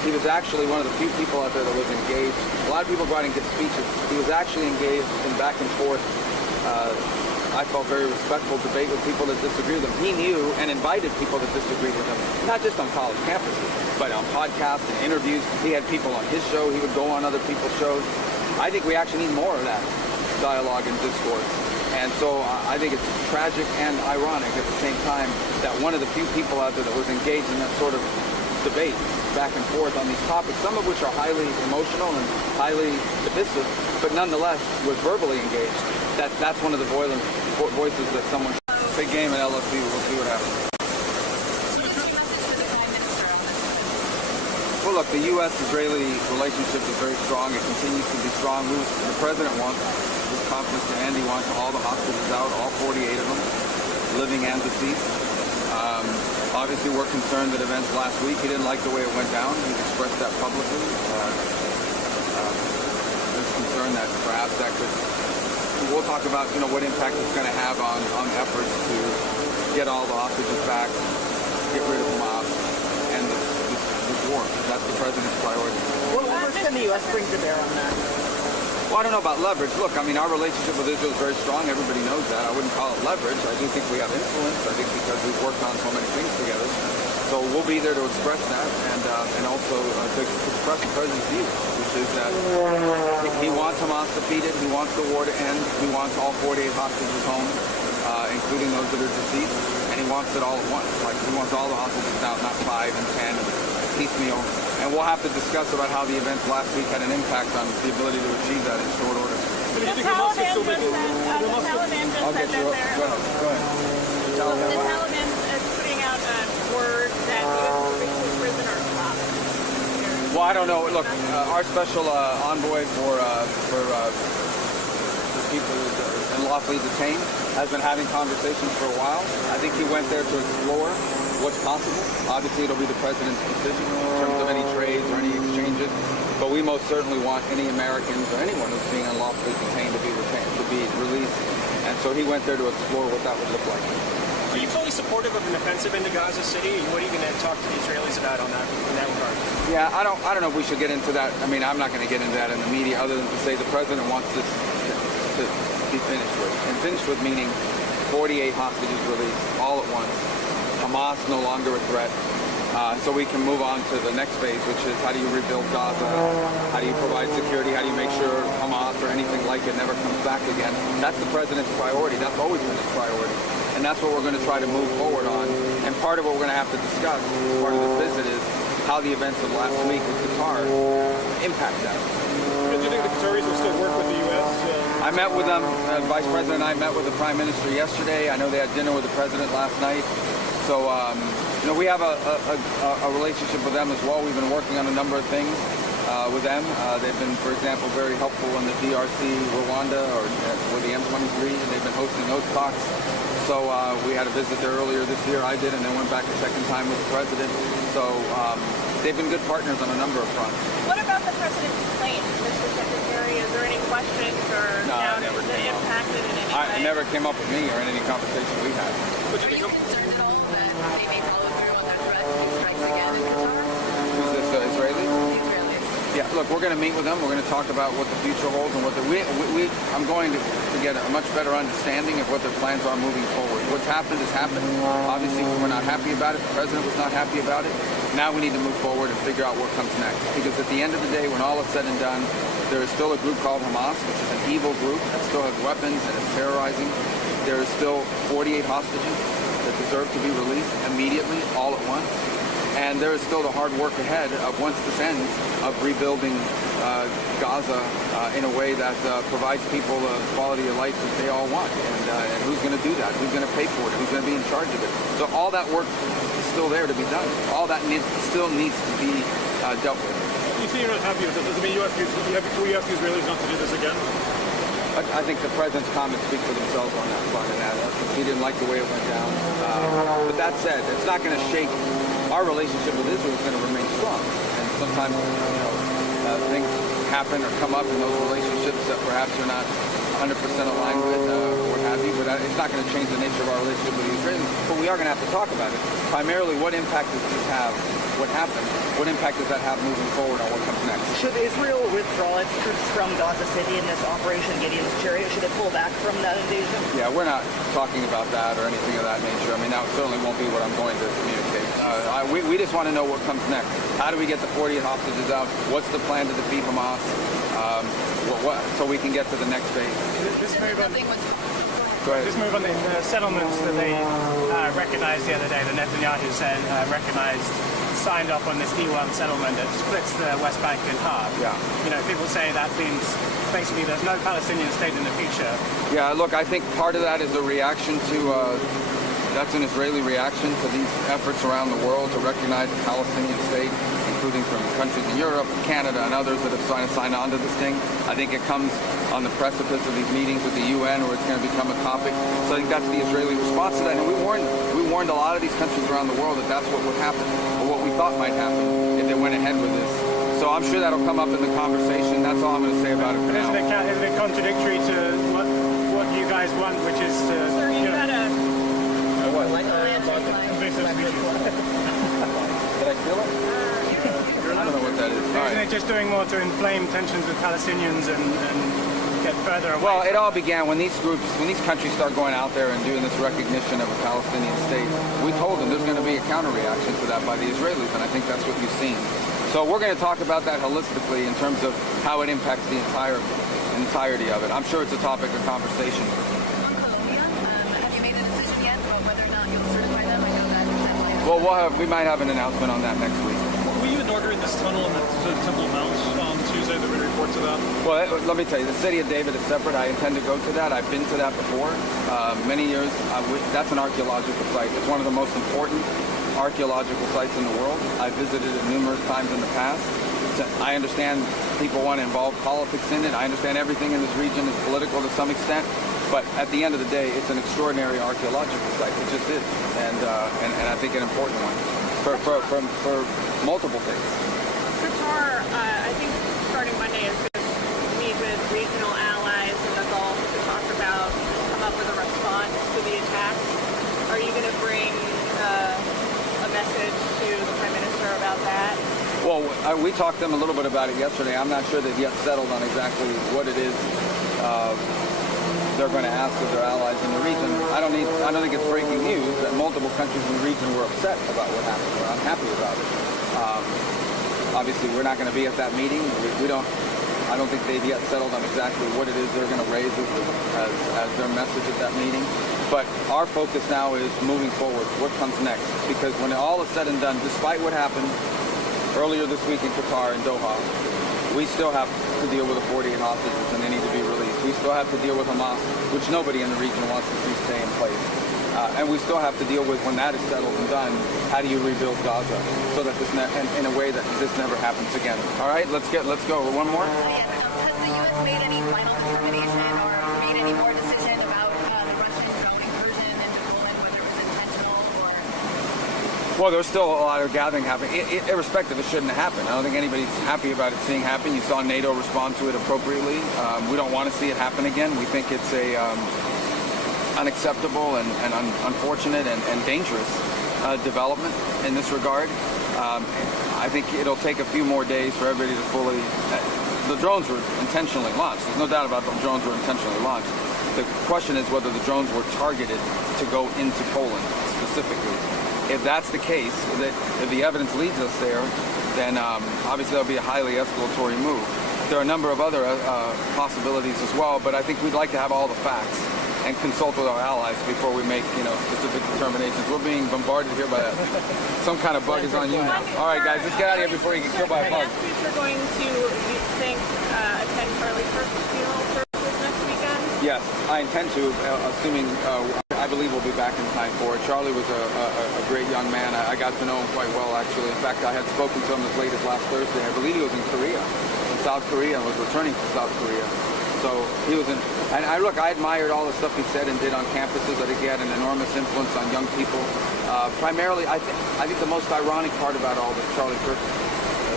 he was actually one of the few people out there that was engaged. A lot of people go out and give speeches. He was actually engaged in back and forth, I felt very respectful debate with people that disagree with him. He knew and invited people that disagreed with him, not just on college campuses, but on podcasts and interviews. He had people on his show. He would go on other people's shows. I think we actually need more of that dialogue and discourse. And so I think it's tragic and ironic at the same time that one of the few people out there that was engaged in that sort of debate back and forth on these topics, some of which are highly emotional and highly divisive, but nonetheless was verbally engaged. That's one of the voices that someone... Big game at LSU. We'll see what happens. Well, look, the U.S.-Israeli relationship is very strong. It continues to be strong. The president wants, his conference to end, he wants all the hostages out, all 48 of them, living and deceased. Obviously, we're concerned that events last week, he didn't like the way it went down. He expressed that publicly. There's concern that perhaps that could... We'll talk about, what impact it's going to have on efforts to get all the hostages back, get rid of Hamas, and this war. That's the president's priority. What leverage can the U.S. bring to bear on that? Well, I don't know about leverage. Look, our relationship with Israel is very strong. Everybody knows that. I wouldn't call it leverage. I do think we have influence. I think because we've worked on so many things together. So we'll be there to express that and also to express the president's view, which is that he wants Hamas defeated. He wants the war to end. He wants all 48 hostages home, including those that are deceased. And he wants it all at once. Like, he wants all the hostages out, not 5 and 10 piecemeal. And we'll have to discuss about how the events last week had an impact on the ability to achieve that in short order. The Taliban just said that they're... Go ahead. The Taliban is putting out a word that U.S. prisoners stop. Well, I don't know. Look, our special envoy for people unlawfully detained has been having conversations for a while. I think he went there to explore what's possible. Obviously, it'll be the president's decision in terms of any trades or any exchanges. But we most certainly want any Americans or anyone who's being unlawfully detained to be released. And so he went there to explore what that would look like. Are you fully supportive of an offensive into Gaza City? And what are you going to talk to the Israelis about in that regard? Yeah, I don't know if we should get into that. I'm not going to get into that in the media other than to say the president wants this to be finished with. And finished with meaning 48 hostages released all at once. Hamas no longer a threat. So we can move on to the next phase, which is how do you rebuild Gaza? How do you provide security? How do you make sure Hamas or anything like it never comes back again? That's the president's priority. That's always been his priority. And that's what we're going to try to move forward on. And part of what we're going to have to discuss as part of this visit is how the events of last week with Qatar impact that. Do you think the Qataris will still work with the U.S.? I met with them. Vice President and I met with the Prime Minister yesterday. I know they had dinner with the President last night. So, we have a relationship with them as well. We've been working on a number of things with them. They've been, for example, very helpful in the DRC, Rwanda, or with the M23. They've been hosting those talks. So we had a visit there earlier this year. I did, and then went back a second time with the President. So they've been good partners on a number of fronts. What about the president's plane, Mr. Secretary? Is there any questions or doubt that impacted in any way? It never came up with me or in any conversation we had. Are you concerned at all that they may follow through on that threat and strikes again in Qatar? Who's this, Israeli? The Israelis. Yeah, look, we're going to meet with them. We're going to talk about what the future holds and what I'm going to get a much better understanding of what their plans are moving forward. What's happened has happened. Obviously, we're not happy about it. The president was not happy about it. Now we need to move forward and figure out what comes next. Because at the end of the day, when all is said and done, there is still a group called Hamas, which is an evil group that still has weapons and is terrorizing. There is still 48 hostages that deserve to be released immediately, all at once. And there is still the hard work ahead of, once this ends, of rebuilding Gaza in a way that provides people the quality of life that they all want. And who's going to do that? Who's going to pay for it? Who's going to be in charge of it? So all that work is still there to be done. All that still needs to be dealt with. You say you're not happy with this. Does it mean will you ask the Israelis not to do this again? I think the president's comments speak for themselves on that front, and that he didn't like the way it went down. But that said, it's not going to shake. Our relationship with Israel is going to remain strong. And sometimes, things happen or come up in those relationships that perhaps you're not 100% aligned with, what have you. be, but it's not going to change the nature of our relationship with the Israelis. But we are going to have to talk about it. Primarily, what impact does this have? What happened? What impact does that have moving forward on what comes next? Should Israel withdraw its troops from Gaza City in this Operation Gideon's Chariot? Should it pull back from that invasion? Yeah, we're not talking about that or anything of that nature. I mean, that certainly won't be what I'm going to communicate. We just want to know what comes next. How do we get the 48 hostages out? What's the plan to defeat Hamas? So we can get to the next phase. This move on, Go ahead. this move on the settlements that they recognized the other day, the Netanyahu said signed off on this E1 settlement that splits the West Bank in half. Yeah. You know, people say that means basically there's no Palestinian state in the future. Yeah, look, I think part of that is a reaction to, that's an Israeli reaction to these efforts around the world to recognize the Palestinian state, including from countries in Europe and Canada and others that have signed on to this thing. I think it comes on the precipice of these meetings with the UN where it's going to become a topic. So I think that's the Israeli response to that. And we warned a lot of these countries around the world that that's what would happen, or what we thought might happen if they went ahead with this. So I'm sure that'll come up in the conversation. That's all I'm going to say about it for now. Isn't it contradictory to what you guys want, which is to... Sir, you've got a... What? invasive species? Did I feel it? I don't know what that is. All Isn't right. it just doing more to inflame tensions with Palestinians and get further away? Well, it all began when these countries start going out there and doing this recognition of a Palestinian state. We told them there's going to be a counter-reaction to that by the Israelis, and I think that's what you've seen. So we're going to talk about that holistically in terms of how it impacts the entirety of it. I'm sure it's a topic of conversation. Have you made a decision yet about whether or not you'll certify them? I know that. Well, we might have an announcement on that next week. Will you inaugurate this tunnel in the Temple Mount on Tuesday? There have been reports of that. Well, let me tell you, the city of David is separate. I intend to go to that. I've been to that before, many years. That's an archaeological site. It's one of the most important archaeological sites in the world. I visited it numerous times in the past. I understand people want to involve politics in it. I understand everything in this region is political to some extent. But at the end of the day, it's an extraordinary archaeological site. It just is, and I think an important one for multiple things. Qatar, I think starting Monday is going to meet with regional allies in the Gulf to come up with a response to the attacks. Are you going to bring a message to the Prime Minister about that? Well, we talked to them a little bit about it yesterday. I'm not sure they've yet settled on exactly what it is they're going to ask of their allies in the region. I don't think it's breaking news that multiple countries in the region were upset about what happened, or unhappy about it. Obviously, we're not going to be at that meeting. I don't think they've yet settled on exactly what it is they're going to raise as their message at that meeting. But our focus now is moving forward. What comes next? Because when all is said and done, despite what happened earlier this week in Qatar and Doha, we still have to deal with the 48 hostages and they need to be released. We still have to deal with Hamas, which nobody in the region wants to see stay in place. And we still have to deal with, when that is settled and done, how do you rebuild Gaza so that this in a way that this never happens again. All right, let's go. One more. Yes. Has the U.S. made any final determination or made any more decision about the Russian drone incursion into Poland, whether it was intentional or? Well, there's still a lot of gathering happening. Irrespective, it shouldn't have happened. I don't think anybody's happy about it seeing happen. You saw NATO respond to it appropriately. We don't want to see it happen again. We think it's a unacceptable and unfortunate and dangerous development in this regard. I think it'll take a few more days for everybody to fully... the drones were intentionally launched. There's no doubt about the drones were intentionally launched. The question is whether the drones were targeted to go into Poland specifically. If that's the case, if the evidence leads us there, then obviously that'll be a highly escalatory move. There are a number of other possibilities as well, but I think we'd like to have all the facts and consult with our allies before we make, specific determinations. We're being bombarded here by some kind of bug is on you now. All right, guys, let's get out of here before you get killed by a bug. You're going to, you think, attend Charlie Kirk's funeral services next weekend? Yes, I intend to, assuming I believe we'll be back in time for it. Charlie was a great young man. I got to know him quite well, actually. In fact, I had spoken to him as late as last Thursday. I believe he was in South Korea, and was returning to South Korea. So he was in, and I admired all the stuff he said and did on campuses. I think he had an enormous influence on young people. Primarily, I think the most ironic part about all the Charlie Kirk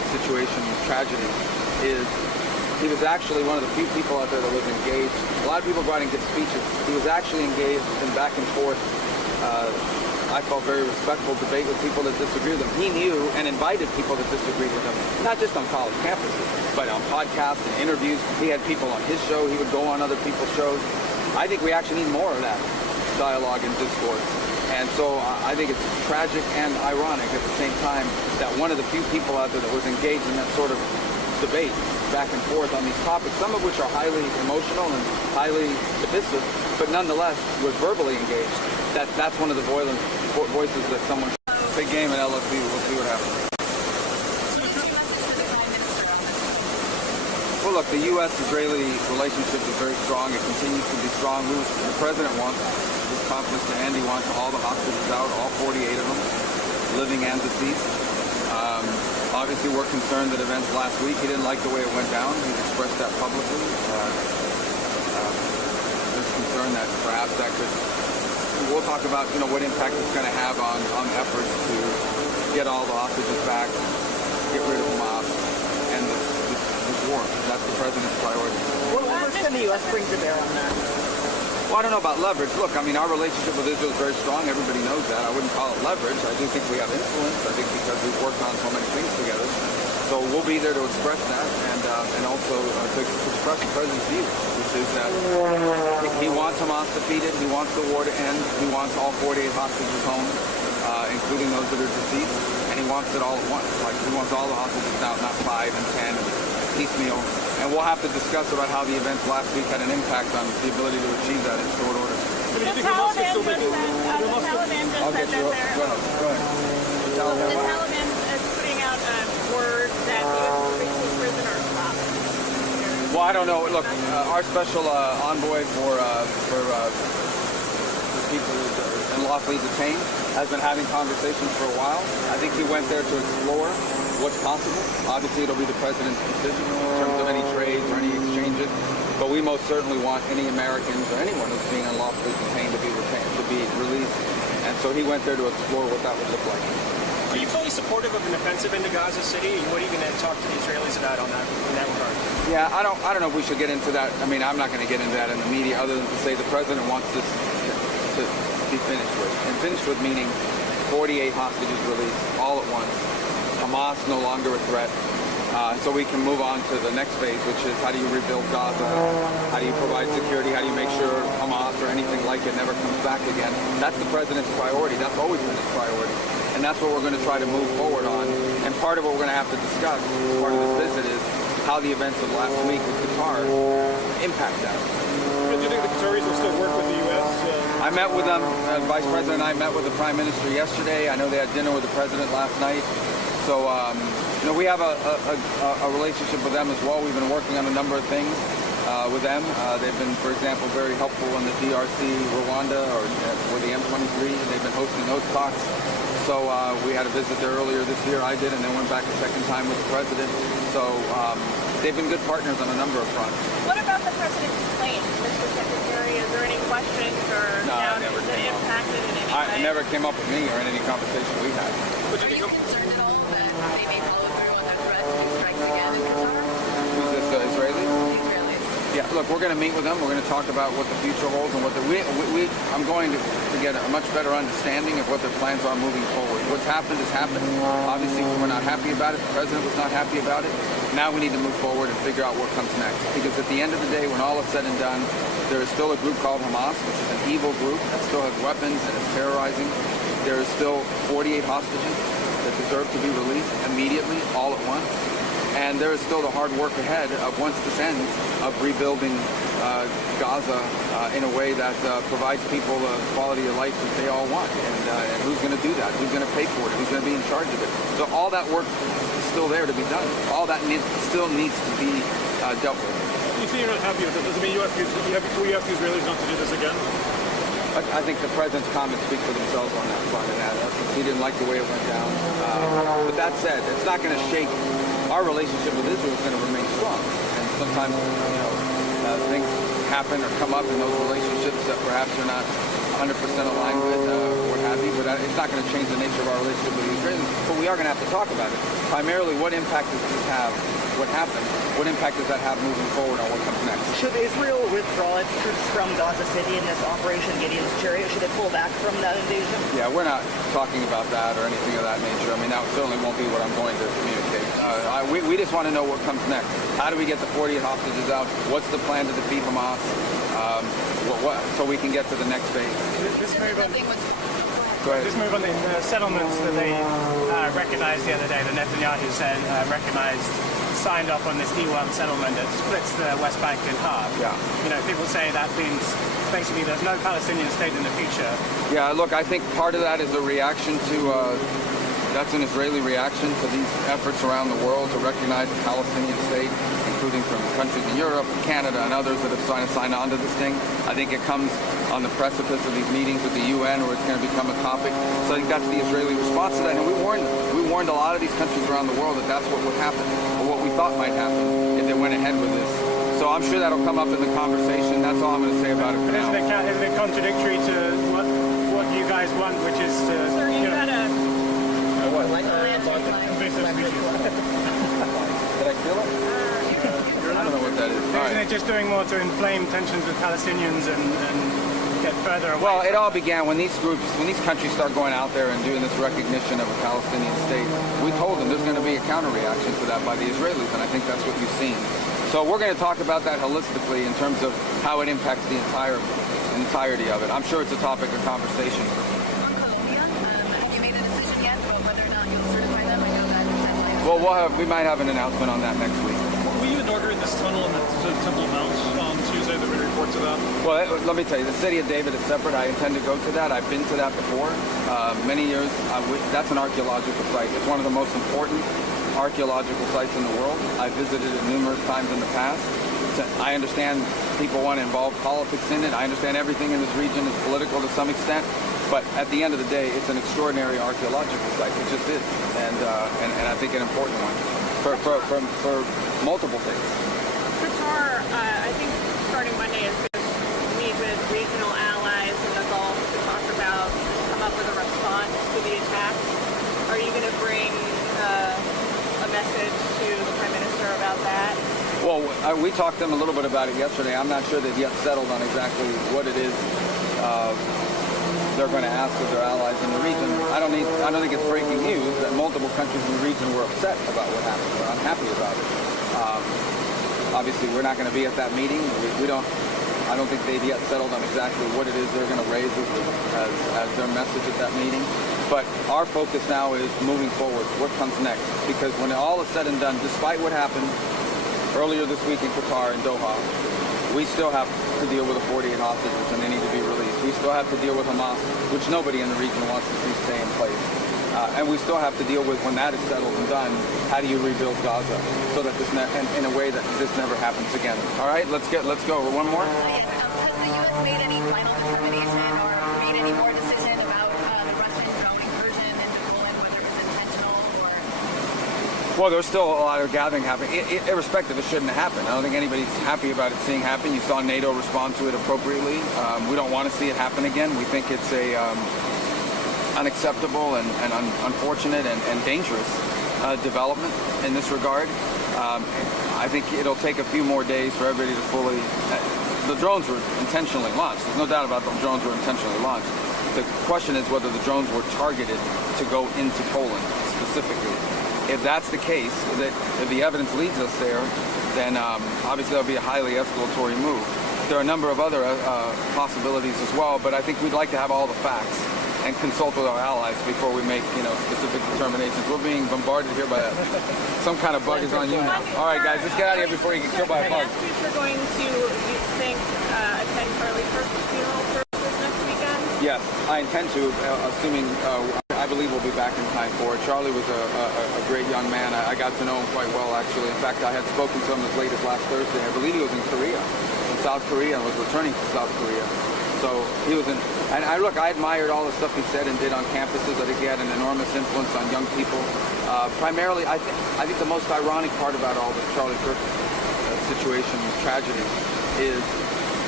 situation, tragedy, is he was actually one of the few people out there that was engaged. A lot of people go out and give speeches. He was actually engaged in back and forth, I felt very respectful debate with people that disagree with him. He knew and invited people that disagreed with him, not just on college campuses, but on podcasts and interviews. He had people on his show. He would go on other people's shows. I think we actually need more of that dialogue and discourse. And so I think it's tragic and ironic at the same time that one of the few people out there that was engaged in that sort of debate back and forth on these topics, some of which are highly emotional and highly divisive, but nonetheless was verbally engaged. That's one of the voices that someone. Big game at LSU. We'll see what happens. Well, look, the U.S.-Israeli relationship is very strong. It continues to be strong. The president wants, his confidence to end. He wants all the hostages out, all 48 of them, living and deceased. Obviously, we're concerned that events last week, he didn't like the way it went down. He's expressed that publicly. There's concern that perhaps that could. We'll talk about, what impact it's going to have on efforts to get all the hostages back, get rid of Hamas, and this war. That's the president's priority. What leverage can the U.S. bring to bear on that? Well, I don't know about leverage. Look, I mean, our relationship with Israel is very strong. Everybody knows that. I wouldn't call it leverage. I do think we have influence. I think because we've worked on so many things together. So we'll be there to express that and also to express the president's view, which is that he wants Hamas defeated. He wants the war to end. He wants all 48 hostages home, including those that are deceased. And he wants it all at once. Like, he wants all the hostages out, not 5 and 10 and piecemeal. And we'll have to discuss about how the events last week had an impact on the ability to achieve that in short order. The Taliban just said that they're... Go ahead. The Taliban is putting out word that U.S. releasing prisoners stopped. Well, I don't know. Look, our special envoy for people unlawfully detained has been having conversations for a while. I think he went there to explore what's possible. Obviously, it'll be the president's decision in terms of any trades or any exchanges. But we most certainly want any Americans or anyone who's being unlawfully detained to be released. And so he went there to explore what that would look like. Are you fully supportive of an offensive into Gaza City? And what are you going to talk to the Israelis about on that in that regard? Yeah, I don't know if we should get into that. I mean, I'm not going to get into that in the media, other than to say the president wants this to be finished with, and finished with meaning 48 hostages released all at once. Hamas no longer a threat. So we can move on to the next phase, which is how do you rebuild Gaza? How do you provide security? How do you make sure Hamas or anything like it never comes back again? That's the president's priority. That's always been his priority. And that's what we're going to try to move forward on. And part of what we're going to have to discuss, part of this visit, is how the events of last week with Qatar impact that. Do you think the Qataris will still work with the U.S.? I met with them. Vice President and I met with the Prime Minister yesterday. I know they had dinner with the President last night. So, we have a relationship with them as well. We've been working on a number of things with them. They've been, for example, very helpful in the DRC, Rwanda, or with the M23. They've been hosting those talks. So we had a visit there earlier this year. I did, and then went back a second time with the President. So they've been good partners on a number of fronts. What about the president's plane, Mr. Secretary? Is there any questions or doubts that impacted in any way? It never came up with me or in any conversation we had. Are you concerned at all that they may follow through on their threat to do strikes again in Qatar? Who's this, Israeli? The Israelis. Yeah, look, we're going to meet with them. We're going to talk about what the future holds and what I'm going to get a much better understanding of what their plans are moving forward. What's happened has happened. Obviously, we're not happy about it. The president was not happy about it. Now we need to move forward and figure out what comes next. Because at the end of the day, when all is said and done, there is still a group called Hamas, which is an evil group that still has weapons and is terrorizing. There is still 48 hostages that deserve to be released immediately, all at once. And there is still the hard work ahead of, once this ends, of rebuilding Gaza in a way that provides people the quality of life that they all want. And who's going to do that? Who's going to pay for it? Who's going to be in charge of it? So all that work is still there to be done. All that still needs to be dealt with. You say you're not happy with it. Does it mean you ask the Israelis not to do this again? I think the president's comments speak for themselves on that front. In that essence, he didn't like the way it went down. But that said, it's not going to shake. Our relationship with Israel is going to remain strong. And sometimes, things happen or come up in those relationships that perhaps you're not 100% aligned with, or what have you. to it. It's not going to change the nature of our relationship with the Israelis, but we are going to have to talk about it. Primarily, what impact does this have? What happened? What impact does that have moving forward on what comes next? Should Israel withdraw its troops from Gaza City in this Operation Gideon's Chariot? Should it pull back from that invasion? Yeah, we're not talking about that or anything of that nature. I mean, that certainly won't be what I'm going to communicate. We just want to know what comes next. How do we get the 48 hostages out? What's the plan to defeat Hamas? So we can get to the next phase. This move on, Go ahead. this move on the settlements that they recognized the other day, the Netanyahu said signed off on this E1 settlement that splits the West Bank in half. Yeah. You know, people say that means basically there's no Palestinian state in the future. Yeah, look, I think part of that is a reaction to, that's an Israeli reaction to these efforts around the world to recognize the Palestinian state, including from countries in Europe, Canada, and others that have signed on to this thing. I think it comes on the precipice of these meetings with the UN where it's going to become a topic. So I think that's the Israeli response to that. And we warned a lot of these countries around the world that that's what would happen, or what we thought might happen if they went ahead with this. So I'm sure that'll come up in the conversation. That's all I'm going to say about it for now. Isn't it contradictory to what you guys want, which is to... Sir, you had a... invasive species. Did I feel it? I don't know what that is. All Isn't right. it just doing more to inflame tensions with Palestinians and get further away? Well, it all began when these countries start going out there and doing this recognition of a Palestinian state. We told them there's going to be a counter-reaction to that by the Israelis, and I think that's what you've seen. So we're going to talk about that holistically in terms of how it impacts the entirety of it. I'm sure it's a topic of conversation. On Colombia, have you made a decision yet about whether or not you'll certify them? I know that Well, we might have an announcement on that next week. Will you inaugurate this tunnel in the Temple Mount on Tuesday? There were reports of that. Well, let me tell you, the city of David is separate. I intend to go to that. I've been to that before. Many years. That's an archaeological site. It's one of the most important archaeological sites in the world. I've visited it numerous times in the past. I understand people want to involve politics in it. I understand everything in this region is political to some extent. But at the end of the day, it's an extraordinary archaeological site. It just is. And I think an important one for multiple things. Qatar, I think starting Monday is going to meet with regional allies in the Gulf to come up with a response to the attacks. Are you going to bring a message to the Prime Minister about that? Well, we talked to them a little bit about it yesterday. I'm not sure they've yet settled on exactly what it is they're going to ask of their allies in the region. I don't think it's breaking news that multiple countries in the region were upset about what happened. They're unhappy about it. Obviously, we're not going to be at that meeting. I don't think they've yet settled on exactly what it is they're going to raise as their message at that meeting. But our focus now is moving forward. What comes next? Because when all is said and done, despite what happened earlier this week in Qatar and Doha, we still have to deal with the 48 hostages and they need to be released. We still have to deal with Hamas, which nobody in the region wants to see stay in place. And we still have to deal with, when that is settled and done, how do you rebuild Gaza so that in a way that this never happens again. All right, let's go. One more. Has the U.S. made any final determination or made any more decision about the Russian drone incursion into Poland, whether it's intentional or... Well, there's still a lot of gathering happening. Irrespective, it shouldn't have happened. I don't think anybody's happy about it seeing happen. You saw NATO respond to it appropriately. We don't want to see it happen again. We think it's a unacceptable and unfortunate and dangerous development in this regard. I think it'll take a few more days for everybody to fully... The drones were intentionally launched. There's no doubt about them. Drones were intentionally launched. The question is whether the drones were targeted to go into Poland specifically. If that's the case, if the evidence leads us there, then obviously that'll be a highly escalatory move. There are a number of other possibilities as well, but I think we'd like to have all the facts and consult with our allies before we make, specific determinations. We're being bombarded here by some kind of bug is on you now. All right, guys, let's get out of here before you get killed by a bug. Next week we're going to, you think, attend Charlie Kirk's funeral services next weekend? Yes, I intend to, assuming I believe we'll be back in time for it. Charlie was a great young man. I got to know him quite well, actually. In fact, I had spoken to him as late as last Thursday. I believe he was in South Korea, and was returning to South Korea. So he was and I admired all the stuff he said and did on campuses. I think he had an enormous influence on young people. Primarily, I think the most ironic part about all this Charlie Kirk situation, tragedy, is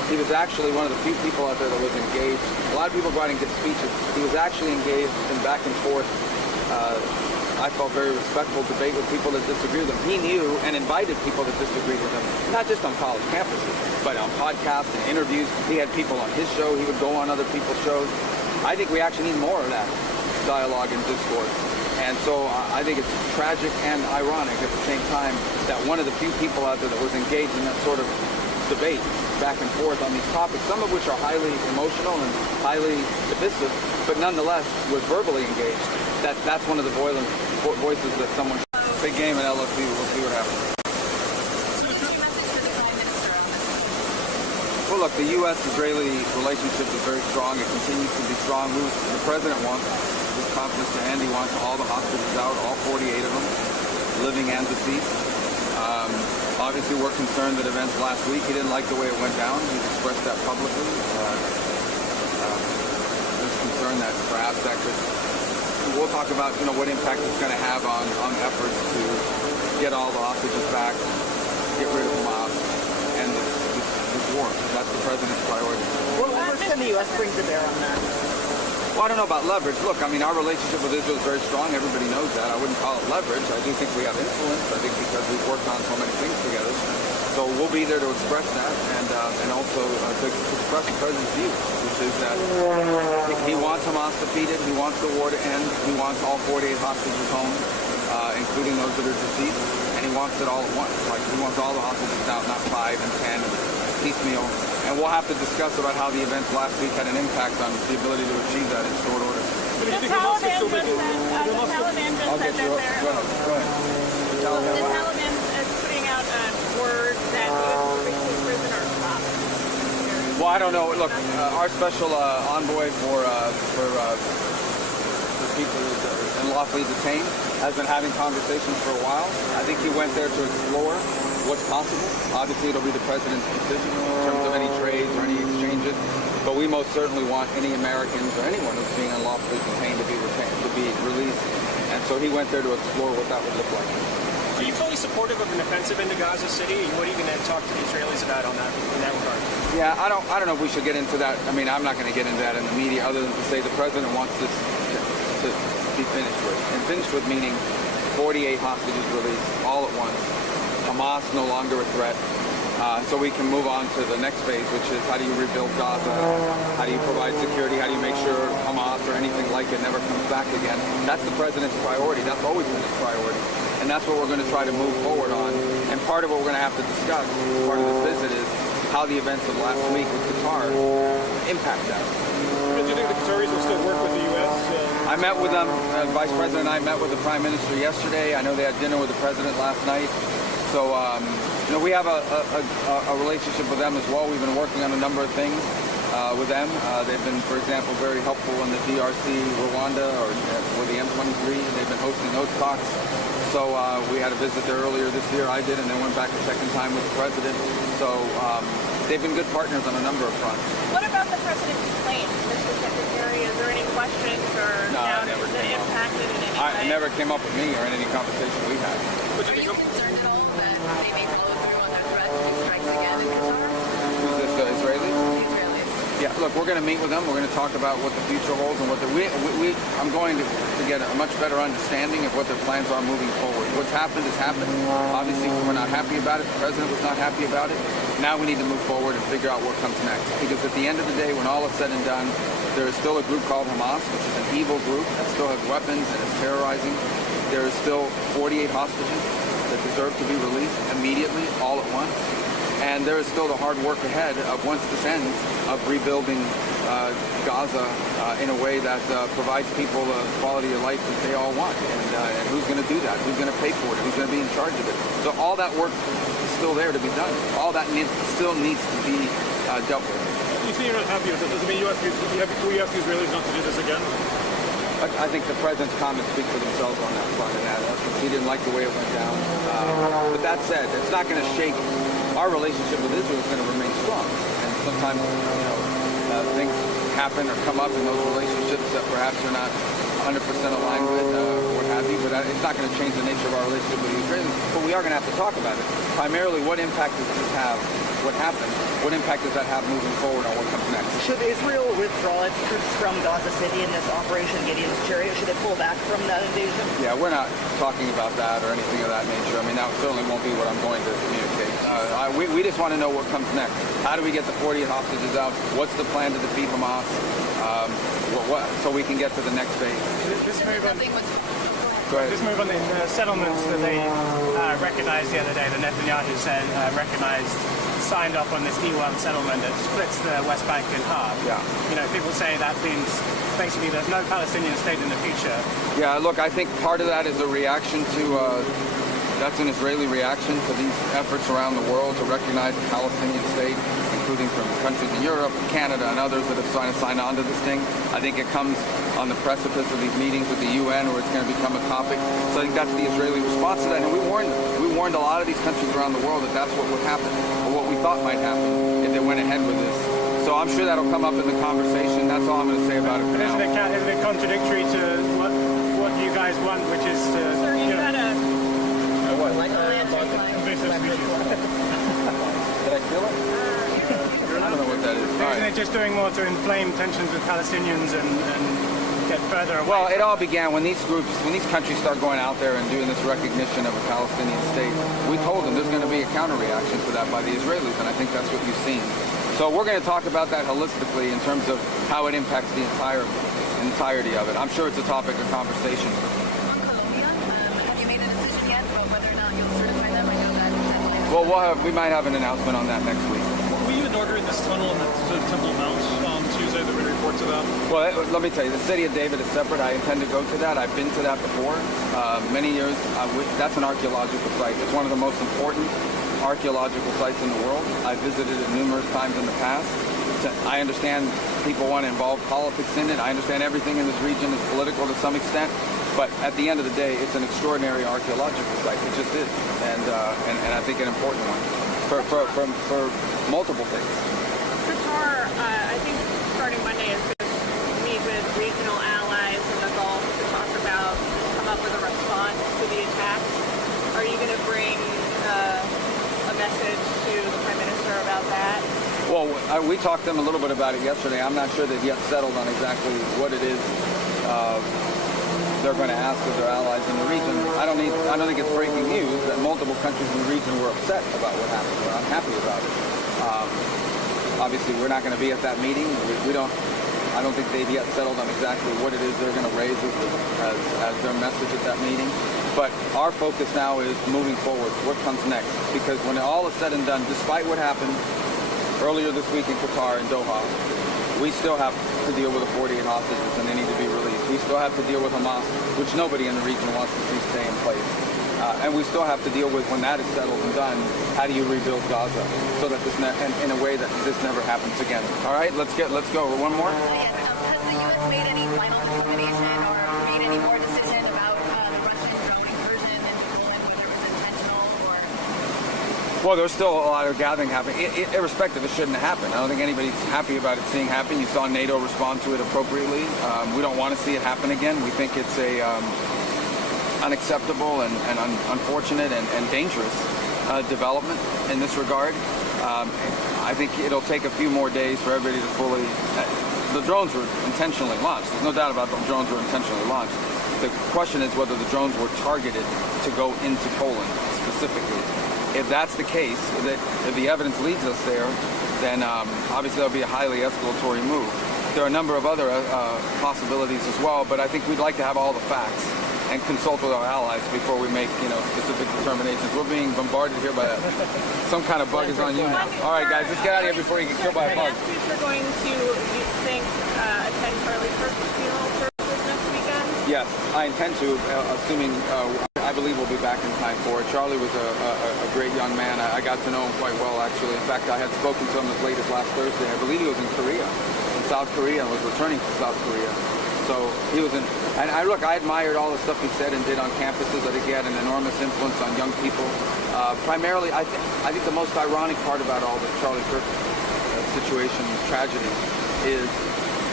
he was actually one of the few people out there that was engaged. A lot of people go out and give speeches. He was actually engaged in back and forth, I felt very respectful debate with people that disagree with him. He knew and invited people that disagreed with him, not just on college campuses, but on podcasts and interviews. He had people on his show. He would go on other people's shows. I think we actually need more of that dialogue and discourse. And so I think it's tragic and ironic at the same time that one of the few people out there that was engaged in that sort of debate back and forth on these topics, some of which are highly emotional and highly divisive, but nonetheless was verbally engaged. That's one of the voices that someone... Big game at LSU. We'll see what happens. Well, look, the U.S.-Israeli relationship is very strong. It continues to be strong. The president wants, his confidence to end, he wants all the hostages out, all 48 of them, living and deceased. Obviously, we're concerned that events last week, he didn't like the way it went down. He's expressed that publicly. There's concern that perhaps that could... We'll talk about, what impact it's going to have on efforts to get all the hostages back, get rid of Hamas, and this war. That's the president's priority. What leverage can the U.S. bring to bear on that? Well, I don't know about leverage. Look, I mean, our relationship with Israel is very strong. Everybody knows that. I wouldn't call it leverage. I do think we have influence. I think because we've worked on so many things together. So we'll be there to express that and also to express the president's view, which is that he wants Hamas defeated. He wants the war to end. He wants all 48 hostages home, including those that are deceased. And he wants it all at once. Like, he wants all the hostages out, not 5 and 10 piecemeal. And we'll have to discuss about how the events last week had an impact on the ability to achieve that in short order. The Taliban just said that they're... Go ahead. The Taliban is putting out a word that U.S. prisoners stop. Well, I don't know. Look, our special envoy for people unlawfully detained has been having conversations for a while. I think he went there to explore what's possible. Obviously, it'll be the president's decision in terms of any trades or any exchanges. But we most certainly want any Americans or anyone who's being unlawfully detained to be released. And so he went there to explore what that would look like. Are you fully supportive of an offensive into Gaza City? And what are you going to talk to the Israelis about on that in that regard? Yeah, I don't know if we should get into that. I mean, I'm not going to get into that in the media other than to say the president wants this to be finished with. And finished with meaning 48 hostages released all at once. Hamas no longer a threat. So we can move on to the next phase, which is how do you rebuild Gaza? How do you provide security? How do you make sure Hamas or anything like it never comes back again? That's the president's priority. That's always been his priority. And that's what we're going to try to move forward on. And part of what we're going to have to discuss, part of this visit, is how the events of last week with Qatar impact that. Do you think the Qataris will still work with the U.S.? I met with them. Vice President and I met with the Prime Minister yesterday. I know they had dinner with the President last night. So, we have a relationship with them as well. We've been working on a number of things with them. They've been, for example, very helpful in the DRC, Rwanda, or with the M23. They've been hosting those talks. So we had a visit there earlier this year. I did, and then went back a second time with the President. So they've been good partners on a number of fronts. What about the president's plane, Mr. Secretary? Is there any questions or doubts that impacted in any way? It never came up with me or in any conversation we had. Are you concerned at all that they may follow through on their threat to strikes again in Qatar? Who's this, the Israelis? The Israelis. Yeah, look, we're going to meet with them. We're going to talk about what the future holds and what I'm going to get a much better understanding of what their plans are moving forward. What's happened has happened. Obviously, we're not happy about it. The president was not happy about it. Now we need to move forward and figure out what comes next. Because at the end of the day, when all is said and done, there is still a group called Hamas, which is an evil group that still has weapons and is terrorizing. There is still 48 hostages that deserve to be released immediately, all at once. And there is still the hard work ahead of, once this ends, of rebuilding Gaza in a way that provides people the quality of life that they all want. And who's going to do that? Who's going to pay for it? Who's going to be in charge of it? So all that work is still there to be done. All that still needs to be dealt with. You say you're not happy with this. Does it mean we ask the Israelis not to do this again? I think the president's comments speak for themselves on that front, and that he didn't like the way it went down. But that said, it's not going to shake. Our relationship with Israel is going to remain strong. And sometimes, things happen or come up in those relationships that perhaps you're not 100% aligned with, what have happy, but it's not going to change the nature of our relationship with the Israelis. But we are going to have to talk about it. Primarily, what impact does this have? What happened? What impact does that have moving forward on what comes next? Should Israel withdraw its troops from Gaza City in this Operation Gideon's Chariot? Should it pull back from that invasion? Yeah, we're not talking about that or anything of that nature. I mean, that certainly won't be what I'm going to communicate. We just want to know what comes next. How do we get the 40 hostages out? What's the plan to defeat Hamas? So we can get to the next phase. This move on, Go ahead. this move on the settlements that they recognized the other day, the Netanyahu said signed off on this E1 settlement that splits the West Bank in half. Yeah. You know, people say that means basically there's no Palestinian state in the future. Yeah, look, I think part of that is a reaction to, that's an Israeli reaction to these efforts around the world to recognize the Palestinian state, including from countries in Europe and Canada and others that have signed on to this thing. I think it comes on the precipice of these meetings with the UN where it's going to become a topic. So I think that's the Israeli response to that. And we warned a lot of these countries around the world that that's what would happen, or what we thought might happen if they went ahead with this. So I'm sure that'll come up in the conversation. That's all I'm going to say about it for now. Isn't it contradictory to what you guys want, which is to... Sir, you've got a... What? invasive species? Did I feel it? I don't know what that is. All Isn't right. it just doing more to inflame tensions with Palestinians and get further away? Well, it all began when these countries start going out there and doing this recognition of a Palestinian state. We told them there's going to be a counter-reaction to that by the Israelis, and I think that's what you've seen. So we're going to talk about that holistically in terms of how it impacts the entirety of it. I'm sure it's a topic of conversation. On Colombia, have you made a decision yet about whether or not you'll certify them? I know that deadline. Well, we might have an announcement on that next week. Will you inaugurate this tunnel in the Temple Mount on Tuesday? There have been reports of that. Well, let me tell you, the city of David is separate. I intend to go to that. I've been to that before. Many years. That's an archaeological site. It's one of the most important archaeological sites in the world. I visited it numerous times in the past. I understand people want to involve politics in it. I understand everything in this region is political to some extent. But at the end of the day, it's an extraordinary archaeological site. It just is. And I think an important one for multiple things. Qatar, I think starting Monday is going to meet with regional allies in the Gulf to come up with a response to the attacks. Are you going to bring a message to the Prime Minister about that? Well, we talked to them a little bit about it yesterday. I'm not sure they've yet settled on exactly what it is they're going to ask of their allies in the region. I don't think it's breaking news that multiple countries in the region were upset about what happened. We're unhappy about it. Obviously, we're not going to be at that meeting. I don't think they've yet settled on exactly what it is they're going to raise as their message at that meeting. But our focus now is moving forward. What comes next? Because when all is said and done, despite what happened earlier this week in Qatar and Doha, we still have to deal with the 48 hostages and they need to be released. We still have to deal with Hamas, which nobody in the region wants to see stay in place. And we still have to deal with, when that is settled and done, how do you rebuild Gaza so that in a way that this never happens again. All right, let's go. One more. Yes, has the U.S. made any final determination or made any more decision about the Russian drone incursion into Poland, whether it was intentional or... Well, there's still a lot of gathering happening. Irrespective, it shouldn't have happened. I don't think anybody's happy about it seeing happen. You saw NATO respond to it appropriately. We don't want to see it happen again. We think it's a unacceptable and unfortunate and dangerous development in this regard. I think it'll take a few more days for everybody to fully... the drones were intentionally launched. There's no doubt about the drones were intentionally launched. The question is whether the drones were targeted to go into Poland specifically. If that's the case, if the evidence leads us there, then obviously that'll be a highly escalatory move. There are a number of other possibilities as well, but I think we'd like to have all the facts and consult with our allies before we make, specific determinations. We're being bombarded here by some kind of bug is on you now. All right, guys, let's get out of here before you get killed by a bug. You're going to, you think, attend Charlie Kirk's funeral services next weekend? Yes, I intend to, assuming I believe we'll be back in time for it. Charlie was a great young man. I got to know him quite well, actually. In fact, I had spoken to him as late as last Thursday. I believe he was in South Korea, and was returning to South Korea. So he was in, and I admired all the stuff he said and did on campuses. I think he had an enormous influence on young people. Primarily, I think the most ironic part about all the Charlie Kirk situation, tragedy, is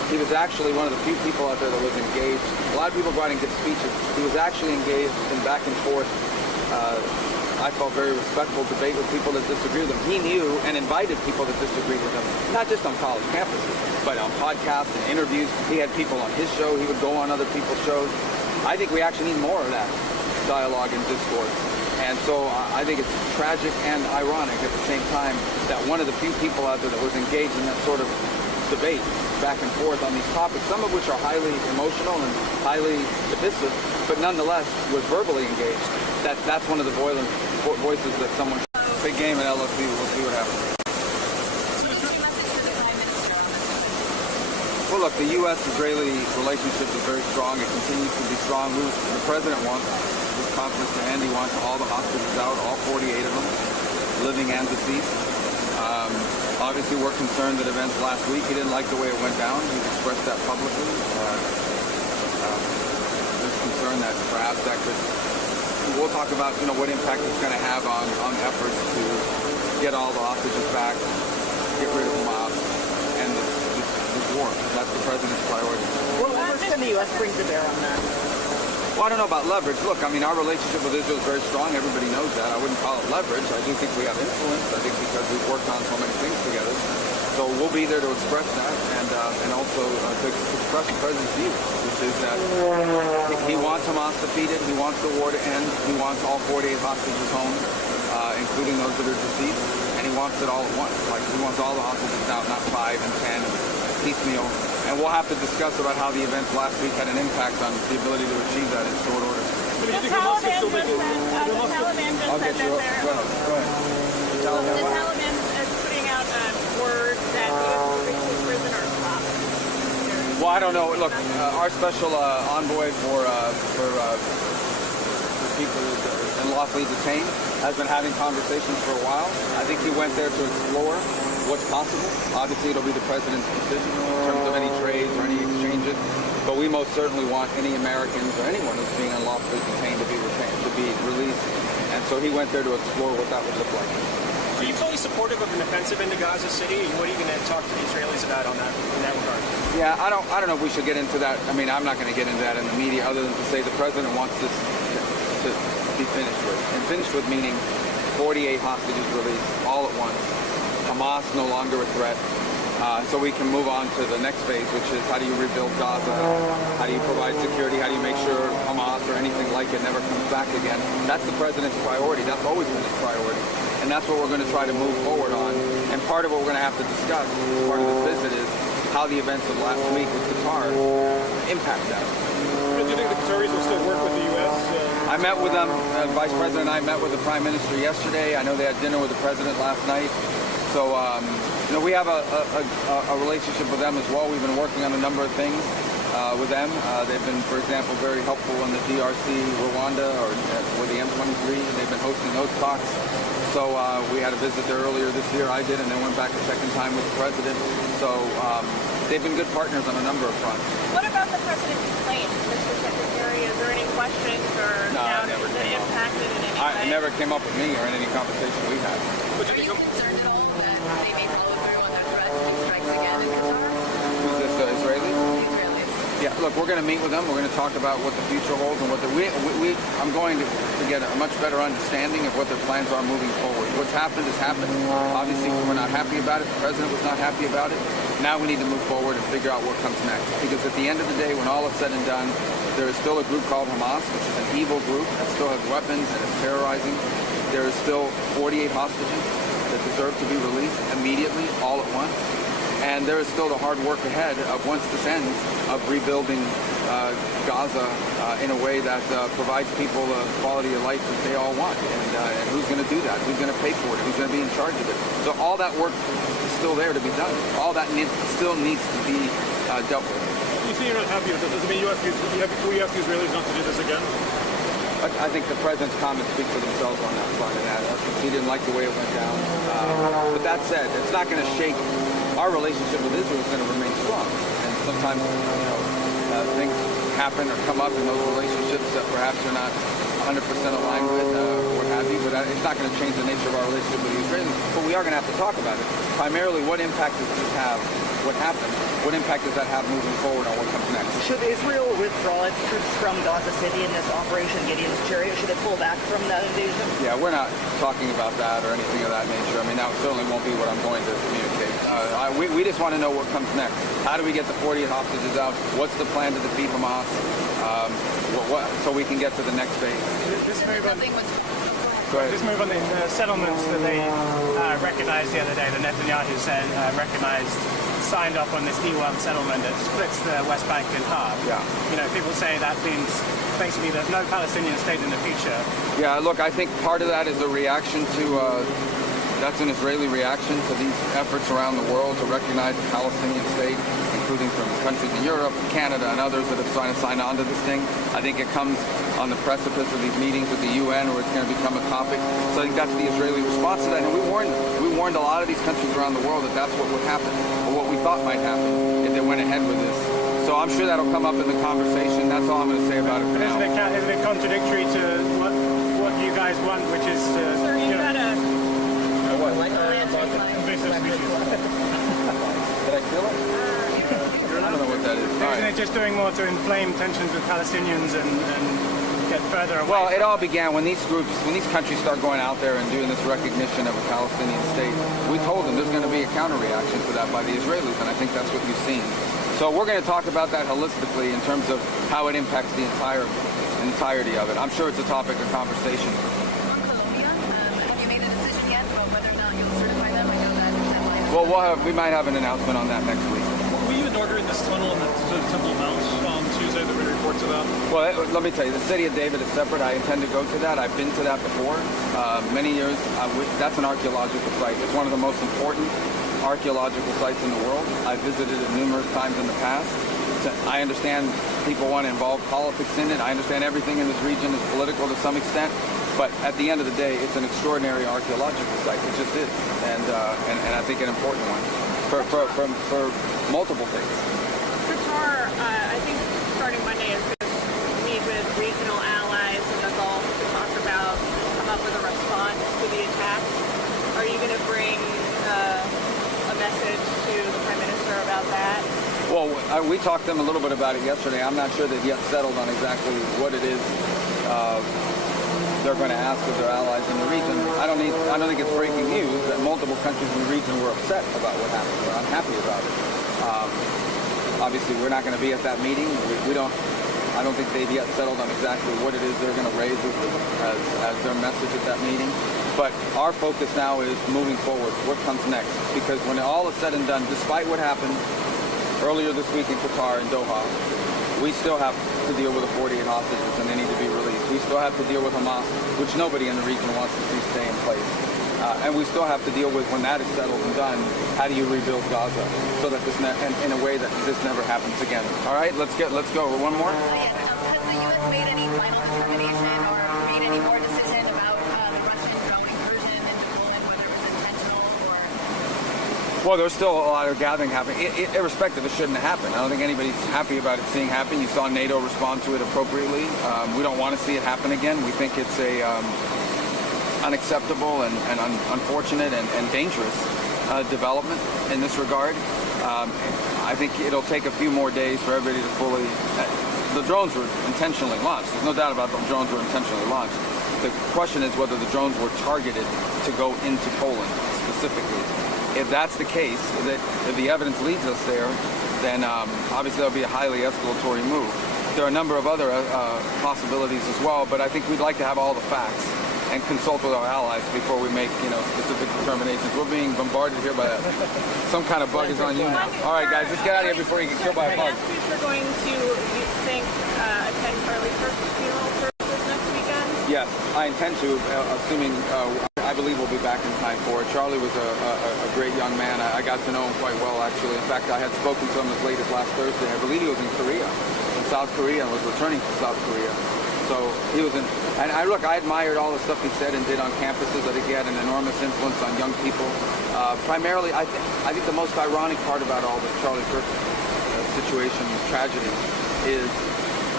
He was actually one of the few people out there that was engaged. A lot of people go out and give speeches. He was actually engaged in back and forth, I felt very respectful debate with people that disagree with him. He knew and invited people that disagreed with him, not just on college campuses, but on podcasts and interviews. He had people on his show. He would go on other people's shows. I think we actually need more of that dialogue and discourse. And so I think it's tragic and ironic at the same time that one of the few people out there that was engaged in that sort of debate back and forth on these topics, some of which are highly emotional and highly divisive, but nonetheless was verbally engaged. That's one of the voices that someone, big game at LSU, we'll see what happens. Well, look, the U.S.-Israeli relationship is very strong. It continues to be strong. The president wants, with confidence to hand, he wants all the hostages out, all 48 of them, living and deceased. Obviously, we're concerned that events last week, he didn't like the way it went down. He's expressed that publicly. There's concern that perhaps that could, we'll talk about, what impact it's going to have on efforts to get all the hostages back, get rid of Hamas, and this war. That's the president's priority. What leverage can the U.S. bring to bear on that? Well, I don't know about leverage. Look, I mean, our relationship with Israel is very strong. Everybody knows that. I wouldn't call it leverage. I do think we have influence. I think because we've worked on so many things together. So we'll be there to express that and also to express the president's view, which is that he wants Hamas defeated. He wants the war to end. He wants all 48 hostages home, including those that are deceased. And he wants it all at once. Like, he wants all the hostages out, not 5 and 10 and piecemeal. And we'll have to discuss about how the events last week had an impact on the ability to achieve that in short order. The Taliban just said that they're... Go ahead. The Taliban is putting out word that he was releasing prisoners off. Well, I don't know. Look, our special envoy for people unlawfully detained has been having conversations for a while. I think he went there to explore what's possible. Obviously, it'll be the president's decision in terms of any trades or any exchanges. But we most certainly want any Americans or anyone who's being unlawfully detained to be released. And so he went there to explore what that would look like. Are you fully supportive of an offensive into Gaza City? And what are you going to talk to the Israelis about on that in that regard? Yeah, I don't know if we should get into that. I mean, I'm not going to get into that in the media, other than to say the president wants this to be finished with. And finished with meaning 48 hostages released all at once. Hamas no longer a threat. So we can move on to the next phase, which is how do you rebuild Gaza? How do you provide security? How do you make sure Hamas or anything like it never comes back again? That's the president's priority. That's always been his priority. And that's what we're going to try to move forward on. And part of what we're going to have to discuss as part of this visit is how the events of last week with Qatar impact that. Do you think the Qataris will still work with the U.S.? I met with them. Vice President and I met with the Prime Minister yesterday. I know they had dinner with the President last night. So, we have a relationship with them as well. We've been working on a number of things with them. They've been, for example, very helpful in the DRC, Rwanda, or with the M23. They've been hosting those talks. So we had a visit there earlier this year. I did, and then went back a second time with the President. So they've been good partners on a number of fronts. What about the president's plane, Mr. Secretary? Is there any questions or doubts that impacted in any way? It never came up with me or in any conversation we had. Are you concerned at all that they may follow through on their threat to do strikes again in Qatar? Who's this, Israeli? The Israelis. Yeah, look, we're going to meet with them. We're going to talk about what the future holds and what I'm going to get a much better understanding of what their plans are moving forward. What's happened has happened. Obviously, we're not happy about it. The president was not happy about it. Now we need to move forward and figure out what comes next. Because at the end of the day, when all is said and done, there is still a group called Hamas, which is an evil group that still has weapons and is terrorizing. There is still 48 hostages that deserve to be released immediately, all at once. And there is still the hard work ahead of, once this ends, of rebuilding Gaza in a way that provides people the quality of life that they all want. And who's going to do that? Who's going to pay for it? Who's going to be in charge of it? So all that work is still there to be done. All that still needs to be dealt with. You say you're not happy with this. Does it mean we ask the Israelis not to do this again? I think the president's comments speak for themselves on that front. And he didn't like the way it went down. But that said, it's not going to shake. Our relationship with Israel is going to remain strong. And sometimes, things happen or come up in those relationships that perhaps you're not 100% aligned with, what happy, but it's not going to change the nature of our relationship with the Israelis. But we are going to have to talk about it. Primarily, what impact does this have? What happened? What impact does that have moving forward on what comes next? Should Israel withdraw its troops from Gaza City in this Operation Gideon's Chariot? Should it pull back from that invasion? Yeah, we're not talking about that or anything of that nature. I mean, that certainly won't be what I'm going to communicate. We just want to know what comes next. How do we get the 48 hostages out? What's the plan to defeat Hamas? So we can get to the next phase. This move on, Go ahead. this move on the settlements that they recognized the other day, the Netanyahu said signed off on this E1 settlement that splits the West Bank in half. Yeah. You know, people say that means basically there's no Palestinian state in the future. Yeah, look, I think part of that is a reaction to, that's an Israeli reaction to these efforts around the world to recognize the Palestinian state, including from countries in Europe, Canada, and others that have signed on to this thing. I think it comes on the precipice of these meetings with the UN where it's going to become a topic. So I think that's the Israeli response to that. And we warned them. We warned a lot of these countries around the world that that's what would happen, or what we thought might happen if they went ahead with this. So I'm sure that'll come up in the conversation. That's all I'm going to say about it for now. Isn't it contradictory to what you guys want, which is to... Sir, you had a... invasive species. Did I feel it? I don't know what that is. All Isn't right. it just doing more to inflame tensions with Palestinians and get further away? Well, it all began when these countries start going out there and doing this recognition of a Palestinian state. We told them there's going to be a counter-reaction to that by the Israelis, and I think that's what you've seen. So we're going to talk about that holistically in terms of how it impacts the entirety of it. I'm sure it's a topic of conversation. On Colombia, have you made a decision yet about whether or not you'll certify them? I know that deadline is... Well, we might have an announcement on that next week. Were you in order in this tunnel in the Temple Mount on Tuesday that we reports about? Well, let me tell you, the city of David is separate. I intend to go to that. I've been to that before. Many years. That's an archaeological site. It's one of the most important archaeological sites in the world. I've visited it numerous times in the past. I understand people want to involve politics in it. I understand everything in this region is political to some extent. But at the end of the day, it's an extraordinary archaeological site. It just is. And I think an important one for multiple things. Qatar, I think starting Monday is going to meet with regional allies in the Gulf to talk about, come up with a response to the attacks. Are you going to bring a message to the Prime Minister about that? Well, we talked to them a little bit about it yesterday. I'm not sure they've yet settled on exactly what it is they're going to ask of their allies in the region. I don't think it's breaking news that multiple countries in the region were upset about what happened. They're unhappy about it. Obviously, we're not going to be at that meeting. I don't think they've yet settled on exactly what it is they're going to raise as their message at that meeting. But our focus now is moving forward. What comes next? Because when all is said and done, despite what happened earlier this week in Qatar and Doha, we still have to deal with the 48 hostages and they need to be released. We still have to deal with Hamas, which nobody in the region wants to see stay in place. And we still have to deal with, when that is settled and done, how do you rebuild Gaza so that in a way that this never happens again. All right, let's go. One more. Yes, has the U.S. made any final determination or made any more decision about the Russian drone incursion into Poland, whether it was intentional or... Well, there's still a lot of gathering happening. Irrespective, it shouldn't have happened. I don't think anybody's happy about it seeing happen. You saw NATO respond to it appropriately. We don't want to see it happen again. We think it's a unacceptable and unfortunate and dangerous development in this regard. I think it'll take a few more days for everybody to fully... The drones were intentionally launched. There's no doubt about the drones were intentionally launched. The question is whether the drones were targeted to go into Poland specifically. If that's the case, if the evidence leads us there, then obviously that'll be a highly escalatory move. There are a number of other possibilities as well, but I think we'd like to have all the facts and consult with our allies before we make, specific determinations. We're being bombarded here by some kind of bug is on you now. All right, guys, let's get out of here before you get killed by a bug. We're going to, you think, attend Charlie Kirk's funeral services next weekend? Yes, I intend to, assuming I believe we'll be back in time for it. Charlie was a great young man. I got to know him quite well, actually. In fact, I had spoken to him as late as last Thursday. I believe he was in South Korea, and was returning to South Korea. So he was in, and I admired all the stuff he said and did on campuses. I think he had an enormous influence on young people. Primarily, I think the most ironic part about all the Charlie Kirk situation, tragedy, is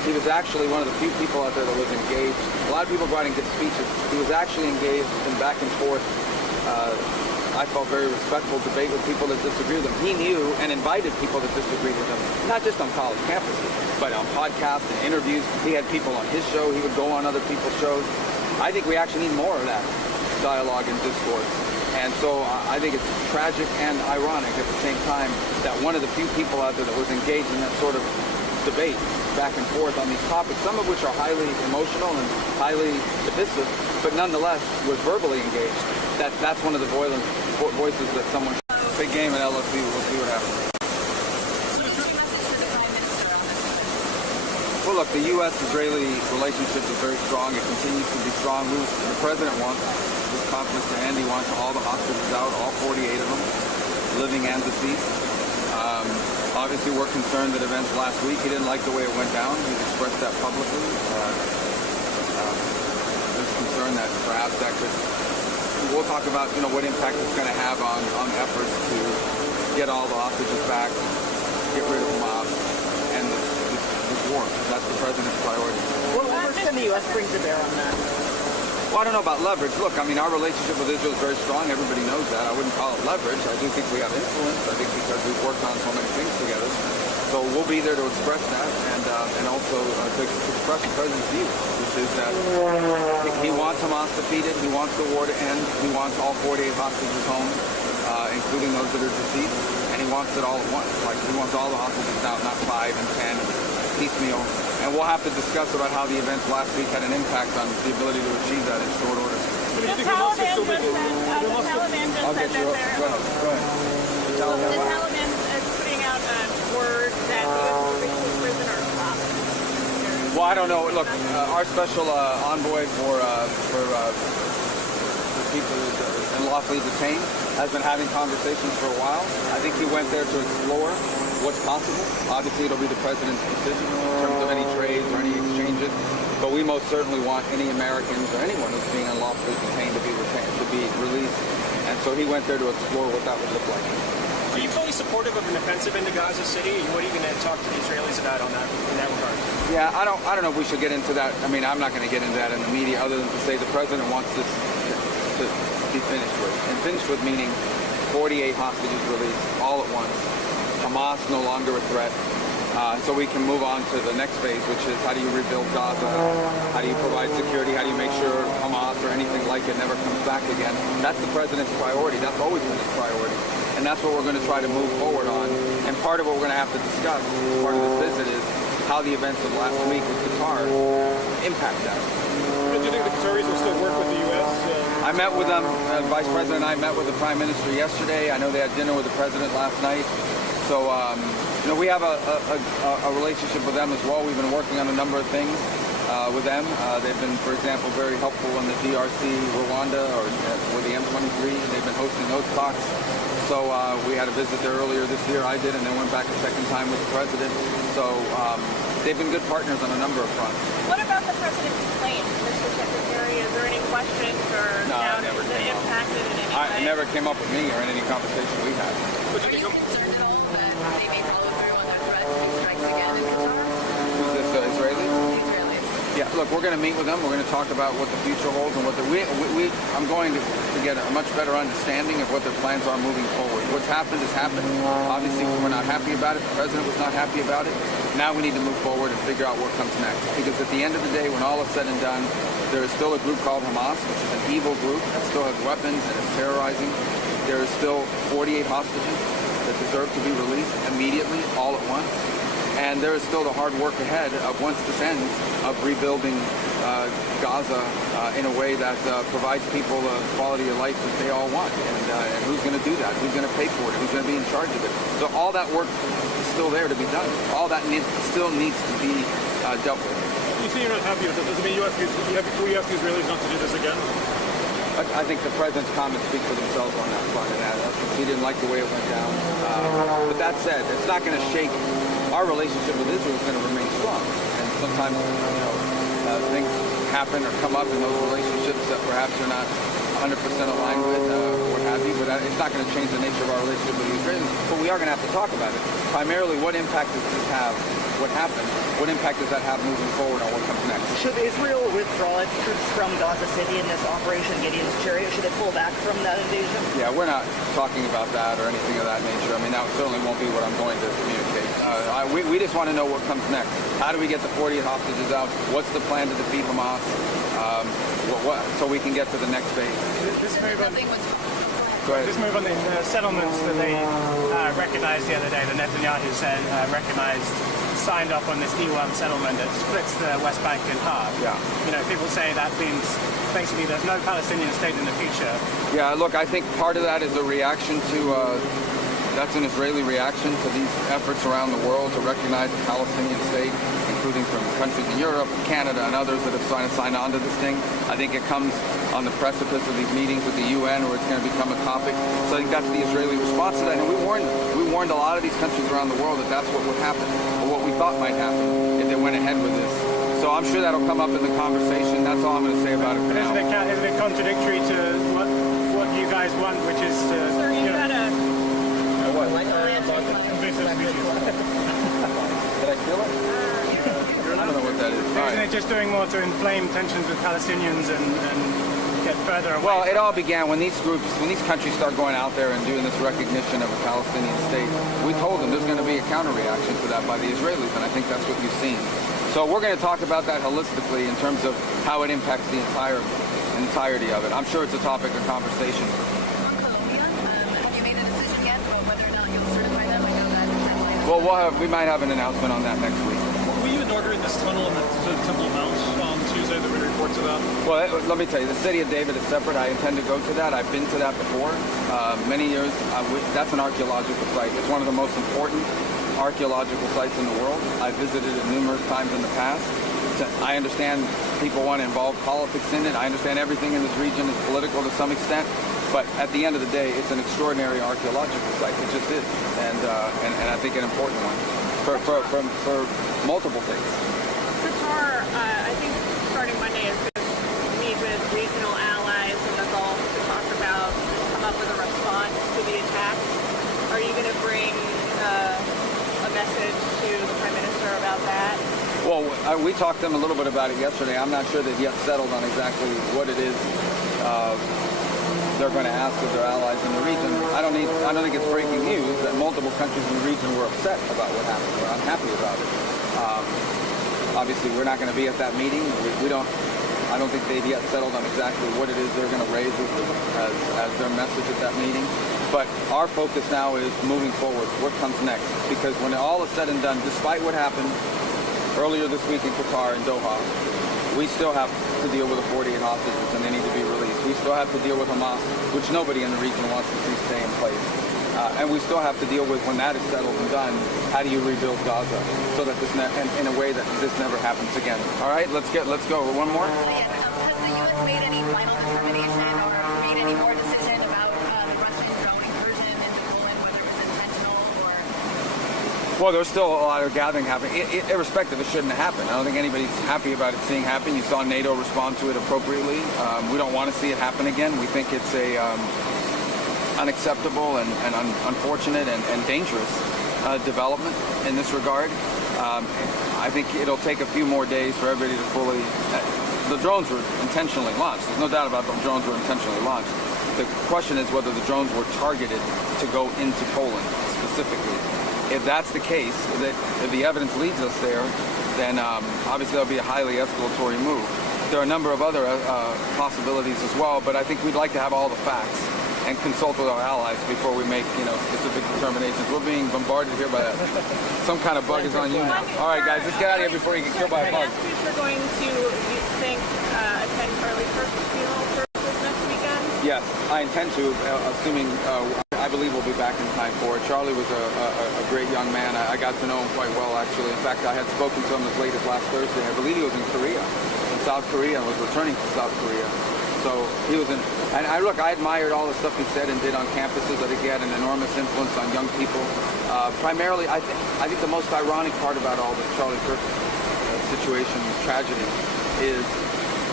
he was actually one of the few people out there that was engaged. A lot of people writing good speeches. He was actually engaged in back and forth, I felt very respectful debate with people that disagree with him. He knew and invited people that disagreed with him, not just on college campuses, but on podcasts and interviews. He had people on his show. He would go on other people's shows. I think we actually need more of that dialogue and discourse. And so I think it's tragic and ironic at the same time that one of the few people out there that was engaged in that sort of debate back and forth on these topics, some of which are highly emotional and highly divisive, but nonetheless was verbally engaged. That's one of the voices that someone... Big game at LSU. We'll see what happens. Well, look, the U.S.-Israeli relationship is very strong. It continues to be strong. The president wants, this conference to end. He wants all the hostages out, all 48 of them, living and deceased. Obviously, we're concerned that events last week, he didn't like the way it went down. He's expressed that publicly. There's concern that perhaps that could... We'll talk about, what impact it's going to have on efforts to get all the hostages back, get rid of Hamas, and this war. That's the president's priority. What leverage can the U.S. bring to bear on that? Well, I don't know about leverage. Look, I mean, our relationship with Israel is very strong. Everybody knows that. I wouldn't call it leverage. I do think we have influence. I think because we've worked on so many things together. So we'll be there to express that and also to express the president's view, which is that he wants Hamas defeated. He wants the war to end. He wants all 48 hostages home, including those that are deceased. And he wants it all at once. Like, he wants all the hostages out, not 5 and 10, piecemeal. And we'll have to discuss about how the events last week had an impact on the ability to achieve that in short order. The Taliban just said that they're... Go ahead. The Taliban is putting out a word that U.S. prisoners stop. Well, I don't know. Look, our special envoy for people unlawfully detained has been having conversations for a while. I think he went there to explore what's possible. Obviously, it'll be the president's decision in terms of any trades or any exchanges. But we most certainly want any Americans or anyone who's being unlawfully detained to be released. And so he went there to explore what that would look like. Are you fully supportive of an offensive into Gaza City? What are you going to talk to the Israelis about on that in that regard? Yeah, I don't know if we should get into that. I mean, I'm not going to get into that in the media other than to say the president wants this to be finished with. And finished with meaning 48 hostages released all at once. Hamas no longer a threat. So we can move on to the next phase, which is how do you rebuild Gaza? How do you provide security? How do you make sure Hamas or anything like it never comes back again? That's the president's priority. That's always been his priority. And that's what we're going to try to move forward on. And part of what we're going to have to discuss, part of this visit, is how the events of last week with Qatar impact that. Do you think the Qataris will still work with the U.S.? I met with them. Vice President and I met with the Prime Minister yesterday. I know they had dinner with the President last night. So, we have a relationship with them as well. We've been working on a number of things with them. They've been, for example, very helpful in the DRC, Rwanda, or with the M23. They've been hosting those talks. So we had a visit there earlier this year. I did, and then went back a second time with the President. So they've been good partners on a number of fronts. What about the president's plane, Mr. Secretary? Is there any questions or doubt that impacted in any way? It never came up with me or in any conversation we had. Are you concerned at all that they may follow through on their threat to make strikes again in Qatar? Who's this, Israeli? The Israelis. Yeah, look, we're going to meet with them. We're going to talk about what the future holds and what I'm going to get a much better understanding of what their plans are moving forward. What's happened has happened. Obviously, we're not happy about it. The president was not happy about it. Now we need to move forward and figure out what comes next. Because at the end of the day, when all is said and done, there is still a group called Hamas, which is an evil group that still has weapons and is terrorizing. There is still 48 hostages that deserve to be released immediately, all at once. And there is still the hard work ahead of, once this ends, of rebuilding Gaza in a way that provides people the quality of life that they all want. And who's going to do that? Who's going to pay for it? Who's going to be in charge of it? So all that work is still there to be done. All that still needs to be dealt with. You say you're not happy with this. Does it mean you ask the Israelis not to do this again? I think the president's comments speak for themselves on that front, and he didn't like the way it went down. But that said, it's not going to shake. Our relationship with Israel is going to remain strong. And sometimes, things happen or come up in those relationships that perhaps you're not 100% aligned with, what have you. But it's not going to change the nature of our relationship with the Israelis, but we are going to have to talk about it. Primarily, what impact does this have? What happened? What impact does that have moving forward on what comes next? Should Israel withdraw its troops from Gaza City in this Operation Gideon's Chariot? Should it pull back from that invasion? Yeah, we're not talking about that or anything of that nature. I mean, that certainly won't be what I'm going to communicate. We just want to know what comes next. How do we get the 48 hostages out? What's the plan to defeat Hamas? So we can get to the next phase. This move on, Nothing was. Go ahead. this move on the settlements that they recognized the other day, the Netanyahu said signed off on this E1 settlement that splits the West Bank in half. Yeah. You know, people say that means basically there's no Palestinian state in the future. Yeah, look, I think part of that is a reaction to, that's an Israeli reaction to these efforts around the world to recognize the Palestinian state, including from countries in Europe, Canada, and others that have signed on to this thing. I think it comes on the precipice of these meetings with the UN where it's going to become a topic. So I think that's the Israeli response to that. And we warned a lot of these countries around the world that that's what would happen, or what we thought might happen if they went ahead with this. So I'm sure that'll come up in the conversation. That's all I'm going to say about it for now. Isn't it contradictory to what you guys want, which is to... Sir, you got a... What? Did I feel it? I don't know what that is. All Isn't right. it just doing more to inflame tensions with Palestinians and get further away? Well, it all began when these countries start going out there and doing this recognition of a Palestinian state. We told them there's going to be a counter-reaction to that by the Israelis, and I think that's what you've seen. So we're going to talk about that holistically in terms of how it impacts the entirety of it. I'm sure it's a topic of conversation. Have you made a decision yet about whether or not you'll certify them? I know that. Well, we might have an announcement on that next week. Were you inaugurating this tunnel in the Temple Mount on Tuesday that we reports about? Well, let me tell you, the city of David is separate. I intend to go to that. I've been to that before, many years. That's an archaeological site. It's one of the most important archaeological sites in the world. I've visited it numerous times in the past. I understand people want to involve politics in it. I understand everything in this region is political to some extent. But at the end of the day, it's an extraordinary archaeological site. It just is, and I think an important one for multiple things. Qatar, I think starting Monday is going to meet with regional allies in the Gulf to talk about, come up with a response to the attacks. Are you going to bring a message to the Prime Minister about that? Well, we talked to them a little bit about it yesterday. I'm not sure they've yet settled on exactly what it is they're going to ask of their allies in the region. I don't think it's breaking news that multiple countries in the region were upset about what happened. We're unhappy about it. Obviously, we're not going to be at that meeting. I don't think they've yet settled on exactly what it is they're going to raise as their message at that meeting. But our focus now is moving forward. What comes next? Because when all is said and done, despite what happened earlier this week in Qatar and Doha, we still have to deal with the 48 hostages and they need to be released. We still have to deal with Hamas, which nobody in the region wants to see stay in place. And we still have to deal with, when that is settled and done, how do you rebuild Gaza so that this in a way that this never happens again. All right, let's go. One more. Yes, has the U.S. made any final determination or made any more decision about the Russian drone incursion into Poland, whether it was intentional or... Well, there's still a lot of gathering happening. Irrespective, it shouldn't have happened. I don't think anybody's happy about it seeing happen. You saw NATO respond to it appropriately. We don't want to see it happen again. We think it's a unacceptable and unfortunate and dangerous development in this regard. I think it'll take a few more days for everybody to fully... the drones were intentionally launched. There's no doubt about the drones were intentionally launched. The question is whether the drones were targeted to go into Poland specifically. If that's the case, if the evidence leads us there, then obviously that'll be a highly escalatory move. There are a number of other possibilities as well, but I think we'd like to have all the facts and consult with our allies before we make, specific determinations. We're being bombarded here by some kind of bug is on you now. All right, guys, let's get out of here before you get killed by a bug. You're going to, you think, attend Charlie Kirk's funeral services next weekend? Yes, I intend to, assuming I believe we'll be back in time for it. Charlie was a great young man. I got to know him quite well, actually. In fact, I had spoken to him as late as last Thursday. I believe he was in South Korea, and was returning to South Korea. So he was and I admired all the stuff he said and did on campuses. I think he had an enormous influence on young people. Primarily, I think the most ironic part about all the Charlie Kirk situation, tragedy, is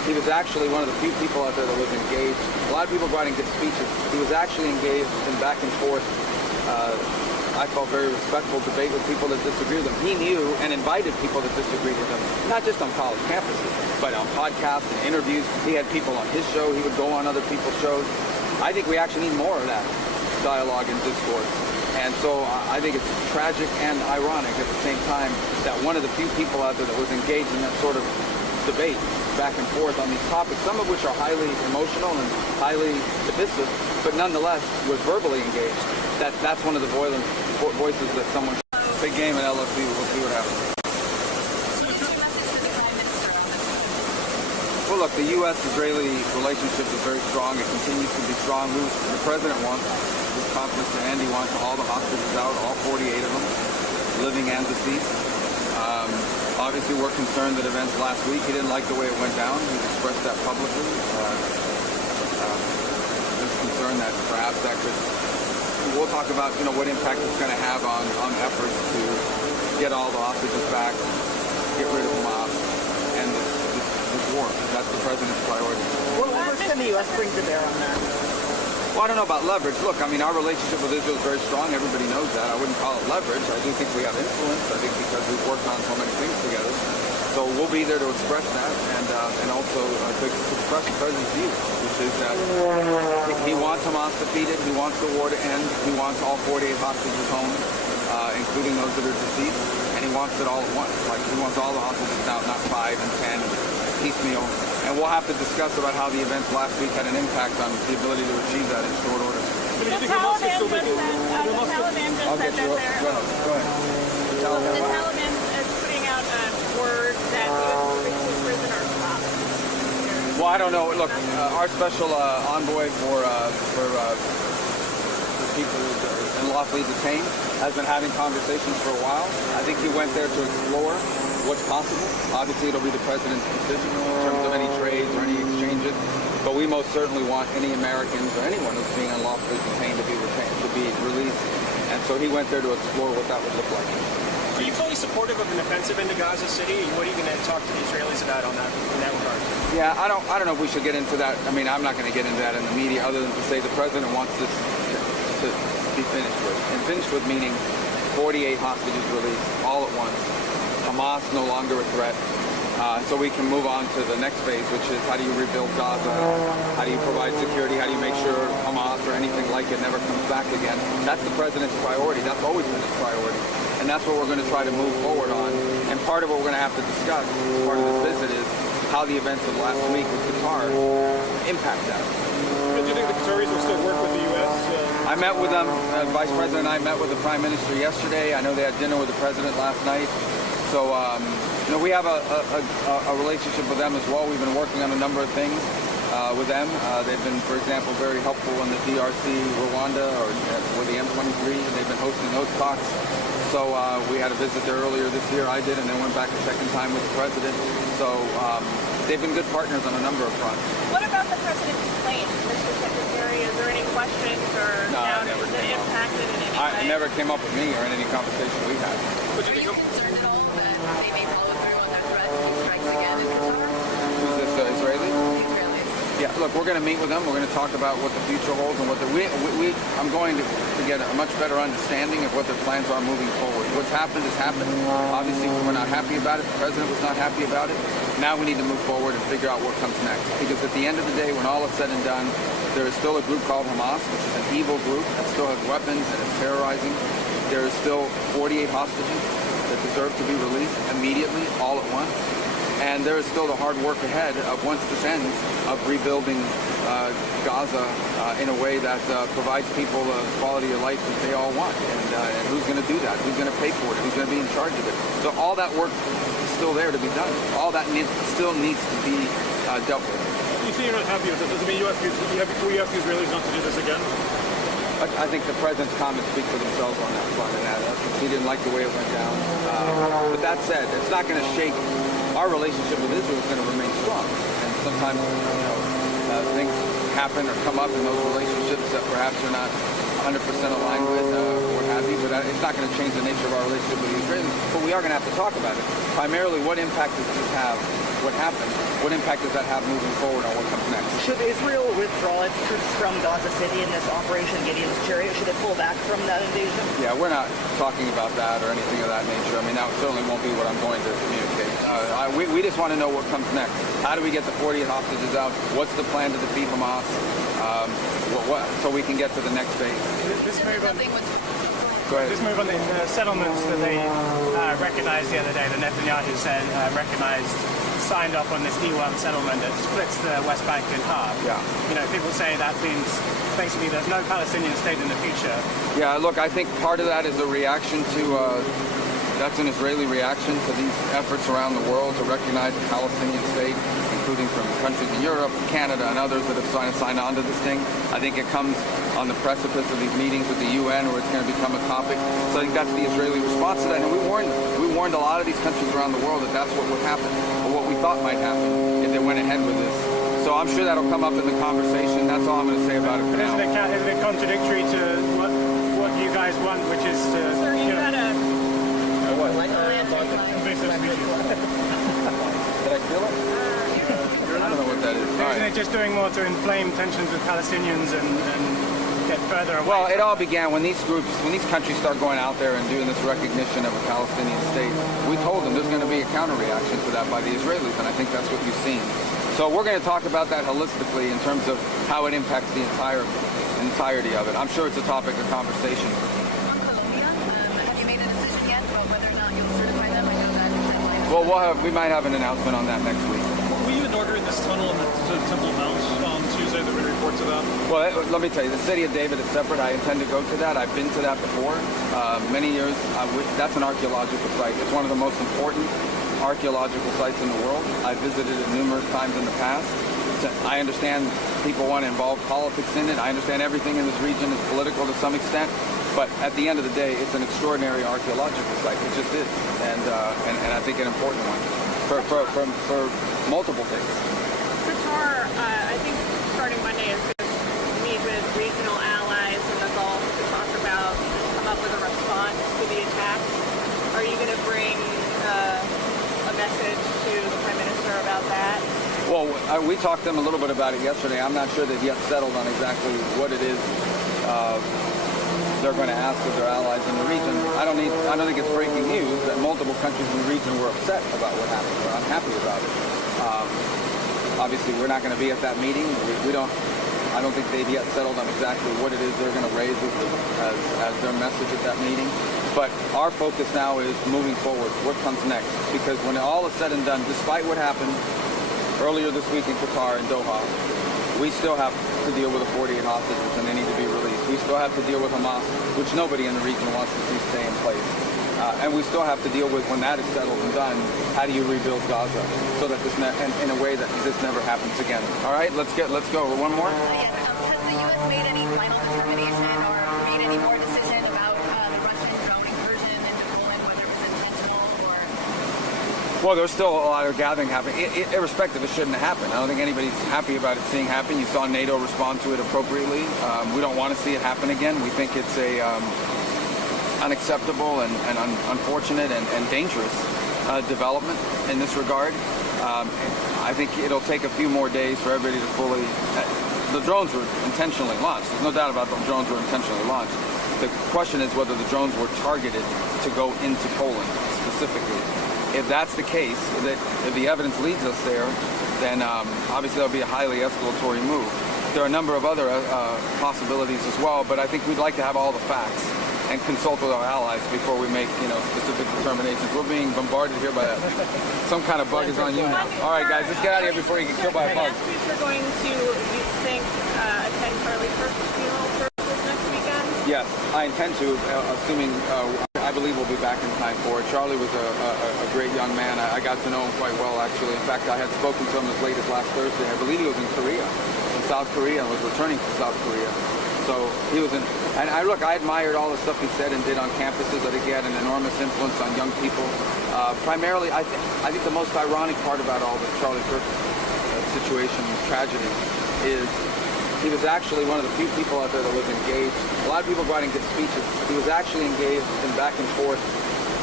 He was actually one of the few people out there that was engaged. A lot of people go out and give speeches. He was actually engaged in back and forth, I felt very respectful debate with people that disagree with him. He knew and invited people that disagreed with him, not just on college campuses, but on podcasts and interviews. He had people on his show. He would go on other people's shows. I think we actually need more of that dialogue and discourse. And so I think it's tragic and ironic at the same time that one of the few people out there that was engaged in that sort of debate back and forth on these topics, some of which are highly emotional and highly divisive, but nonetheless was verbally engaged. That's one of the voices that someone... Big game at LSU. We'll see what happens. Well, look, the U.S.-Israeli relationship is very strong. It continues to be strong. The president wants, with confidence to end, he wants all the hostages out, all 48 of them, living and deceased. Obviously, we're concerned that events last week, he didn't like the way it went down. He's expressed that publicly. There's concern that perhaps that could... We'll talk about, what impact it's going to have on efforts to get all the hostages back, get rid of Hamas, and this war. That's the president's priority. What leverage can the U.S. bring to bear on that? Well, I don't know about leverage. Look, I mean, our relationship with Israel is very strong. Everybody knows that. I wouldn't call it leverage. I do think we have influence. I think because we've worked on so many things together. So we'll be there to express that and also to express the president's view, which is that he wants Hamas defeated. He wants the war to end. He wants all 48 hostages home, including those that are deceased. And he wants it all at once. Like, he wants all the hostages out, not 5 and 10 piecemeal. And we'll have to discuss about how the events last week had an impact on the ability to achieve that in short order. The Taliban just said that they're... Go ahead. The Taliban is putting out a word that U.S. prisoners stopped. Well, I don't know. Look, our special envoy for people unlawfully detained has been having conversations for a while. I think he went there to explore what's possible. Obviously, it'll be the president's decision in terms of any trades or any exchanges. But we most certainly want any Americans or anyone who's being unlawfully detained to be released. And so he went there to explore what that would look like. Are you fully supportive of an offensive into Gaza City? And what are you going to talk to the Israelis about on that in that regard? Yeah, I don't know if we should get into that. I mean, I'm not going to get into that in the media, other than to say the president wants this to be finished with. And finished with meaning 48 hostages released all at once. Hamas no longer a threat. So we can move on to the next phase, which is how do you rebuild Gaza? How do you provide security? How do you make sure Hamas or anything like it never comes back again? That's the president's priority. That's always been his priority. And that's what we're going to try to move forward on. And part of what we're going to have to discuss, part of this visit, is how the events of last week with Qatar impact that. Do you think the Qataris will still work with the U.S.? I met with them. Vice President and I met with the Prime Minister yesterday. I know they had dinner with the President last night. So, we have a relationship with them as well. We've been working on a number of things with them. They've been, for example, very helpful in the DRC, Rwanda, or with the M23. They've been hosting those talks. So we had a visit there earlier this year. I did, and then went back a second time with the President. So they've been good partners on a number of fronts. What about the president's plane, Mr. Secretary? Is there any questions or doubts that impacted in any way? It never came up with me or in any conversation we had. Are you concerned at all that they may follow through on that threat if he strikes again in Qatar? Who's this, Israeli? The Israelis. Yeah, look, we're going to meet with them. We're going to talk about what the future holds and what I'm going to get a much better understanding of what their plans are moving forward. What's happened has happened. Obviously, we're not happy about it. The president was not happy about it. Now we need to move forward and figure out what comes next. Because at the end of the day, when all is said and done, there is still a group called Hamas, which is an evil group that still has weapons and is terrorizing. There is still 48 hostages that deserve to be released immediately, all at once. And there is still the hard work ahead of, once this ends, of rebuilding Gaza in a way that provides people the quality of life that they all want. And who's going to do that? Who's going to pay for it? Who's going to be in charge of it? So all that work is still there to be done. All that still needs to be dealt with. You say you're not happy with this. Does it mean you ask the Israelis not to do this again? I think the president's comments speak for themselves on that front, and he didn't like the way it went down. But that said, it's not going to shake. Our relationship with Israel is going to remain strong. And sometimes, things happen or come up in those relationships that perhaps you're not 100% aligned with, or what have you. But it's not going to change the nature of our relationship with the Israelis. But we are going to have to talk about it. Primarily, what impact does this have what happened, what impact does that have moving forward on what comes next? Should Israel withdraw its troops from Gaza City in this Operation Gideon's Chariot? Should it pull back from that invasion? Yeah, we're not talking about that or anything of that nature. I mean, that certainly won't be what I'm going to communicate. We just want to know what comes next. How do we get the 48 hostages out? What's the plan to defeat Hamas? So we can get to the next phase. This move on, Nothing was. Go ahead. this move on the settlements that they recognized the other day, the Netanyahu said signed off on this E1 settlement that splits the West Bank in half. Yeah. You know, people say that means basically there's no Palestinian state in the future. Yeah, look, I think part of that is a reaction to, that's an Israeli reaction to these efforts around the world to recognize a Palestinian state, including from countries in Europe, Canada, and others that have signed on to this thing. I think it comes on the precipice of these meetings with the UN where it's going to become a topic. So I think that's the Israeli response to that. And we warned them. We warned a lot of these countries around the world that that's what would happen, or what we thought might happen if they went ahead with this. So I'm sure that'll come up in the conversation. That's all I'm going to say about it for now. Isn't it contradictory to what you guys want, which is to... Sir, you had a... invasive species. Did I feel it? I don't know what that is. All Isn't right. it just doing more to inflame tensions with Palestinians and get further away? Well, it all began when these countries start going out there and doing this recognition of a Palestinian state. We told them there's going to be a counter-reaction to that by the Israelis, and I think that's what you've seen. So we're going to talk about that holistically in terms of how it impacts the entirety of it. I'm sure it's a topic of conversation. On Colombia, have you made a decision yet about whether or not you'll certify them? I know that timeline. Well, we might have an announcement on that next week. Were you in order in this tunnel in the Temple Mount on Tuesday? There were reports of that. Well, let me tell you, the city of David is separate. I intend to go to that. I've been to that before. Many years. That's an archaeological site. It's one of the most important archaeological sites in the world. I've visited it numerous times in the past. I understand people want to involve politics in it. I understand everything in this region is political to some extent. But at the end of the day, it's an extraordinary archaeological site. It just is. And I think an important one for multiple things. Qatar, I think starting Monday is going to meet with regional allies in the Gulf to talk about, come up with a response to the attacks. Are you going to bring a message to the Prime Minister about that? Well, we talked to them a little bit about it yesterday. I'm not sure they've yet settled on exactly what it is they're going to ask of their allies in the region. I don't think it's breaking news that multiple countries in the region were upset about what happened. We're unhappy about it. Obviously, we're not going to be at that meeting. I don't think they've yet settled on exactly what it is they're going to raise as their message at that meeting. But our focus now is moving forward. What comes next? Because when all is said and done, despite what happened earlier this week in Qatar and Doha, we still have to deal with the 48 hostages and they need to be released. We still have to deal with Hamas, which nobody in the region wants to see stay in place. And we still have to deal with, when that is settled and done, how do you rebuild Gaza so that in a way that this never happens again. All right, let's go. One more. Yes, has the U.S. made any final determination or made any more decision about the Russian drone incursion into Poland, whether it was intentional or... Well, there's still a lot of gathering happening. Irrespective, it shouldn't have happened. I don't think anybody's happy about it seeing happen. You saw NATO respond to it appropriately. We don't want to see it happen again. We think it's a unacceptable and unfortunate and dangerous development in this regard. I think it'll take a few more days for everybody to fully... The drones were intentionally launched. There's no doubt about the drones were intentionally launched. The question is whether the drones were targeted to go into Poland specifically. If that's the case, if the evidence leads us there, then obviously that'll be a highly escalatory move. There are a number of other possibilities as well, but I think we'd like to have all the facts and consult with our allies before we make, specific determinations. We're being bombarded here by some kind of bug is on you now. All right, guys, let's get out of here before you get killed by a bug. We're going to, you think, attend Charlie Kirk's funeral services next weekend? Yes, I intend to, assuming I believe we'll be back in time for it. Charlie was a great young man. I got to know him quite well, actually. In fact, I had spoken to him as late as last Thursday. I believe he was in South Korea, and was returning to South Korea. So he was in, and I admired all the stuff he said and did on campuses. I think he had an enormous influence on young people. Primarily, I think the most ironic part about all the Charlie Kirk situation, tragedy, is he was actually one of the few people out there that was engaged. A lot of people go out and give speeches. He was actually engaged in back and forth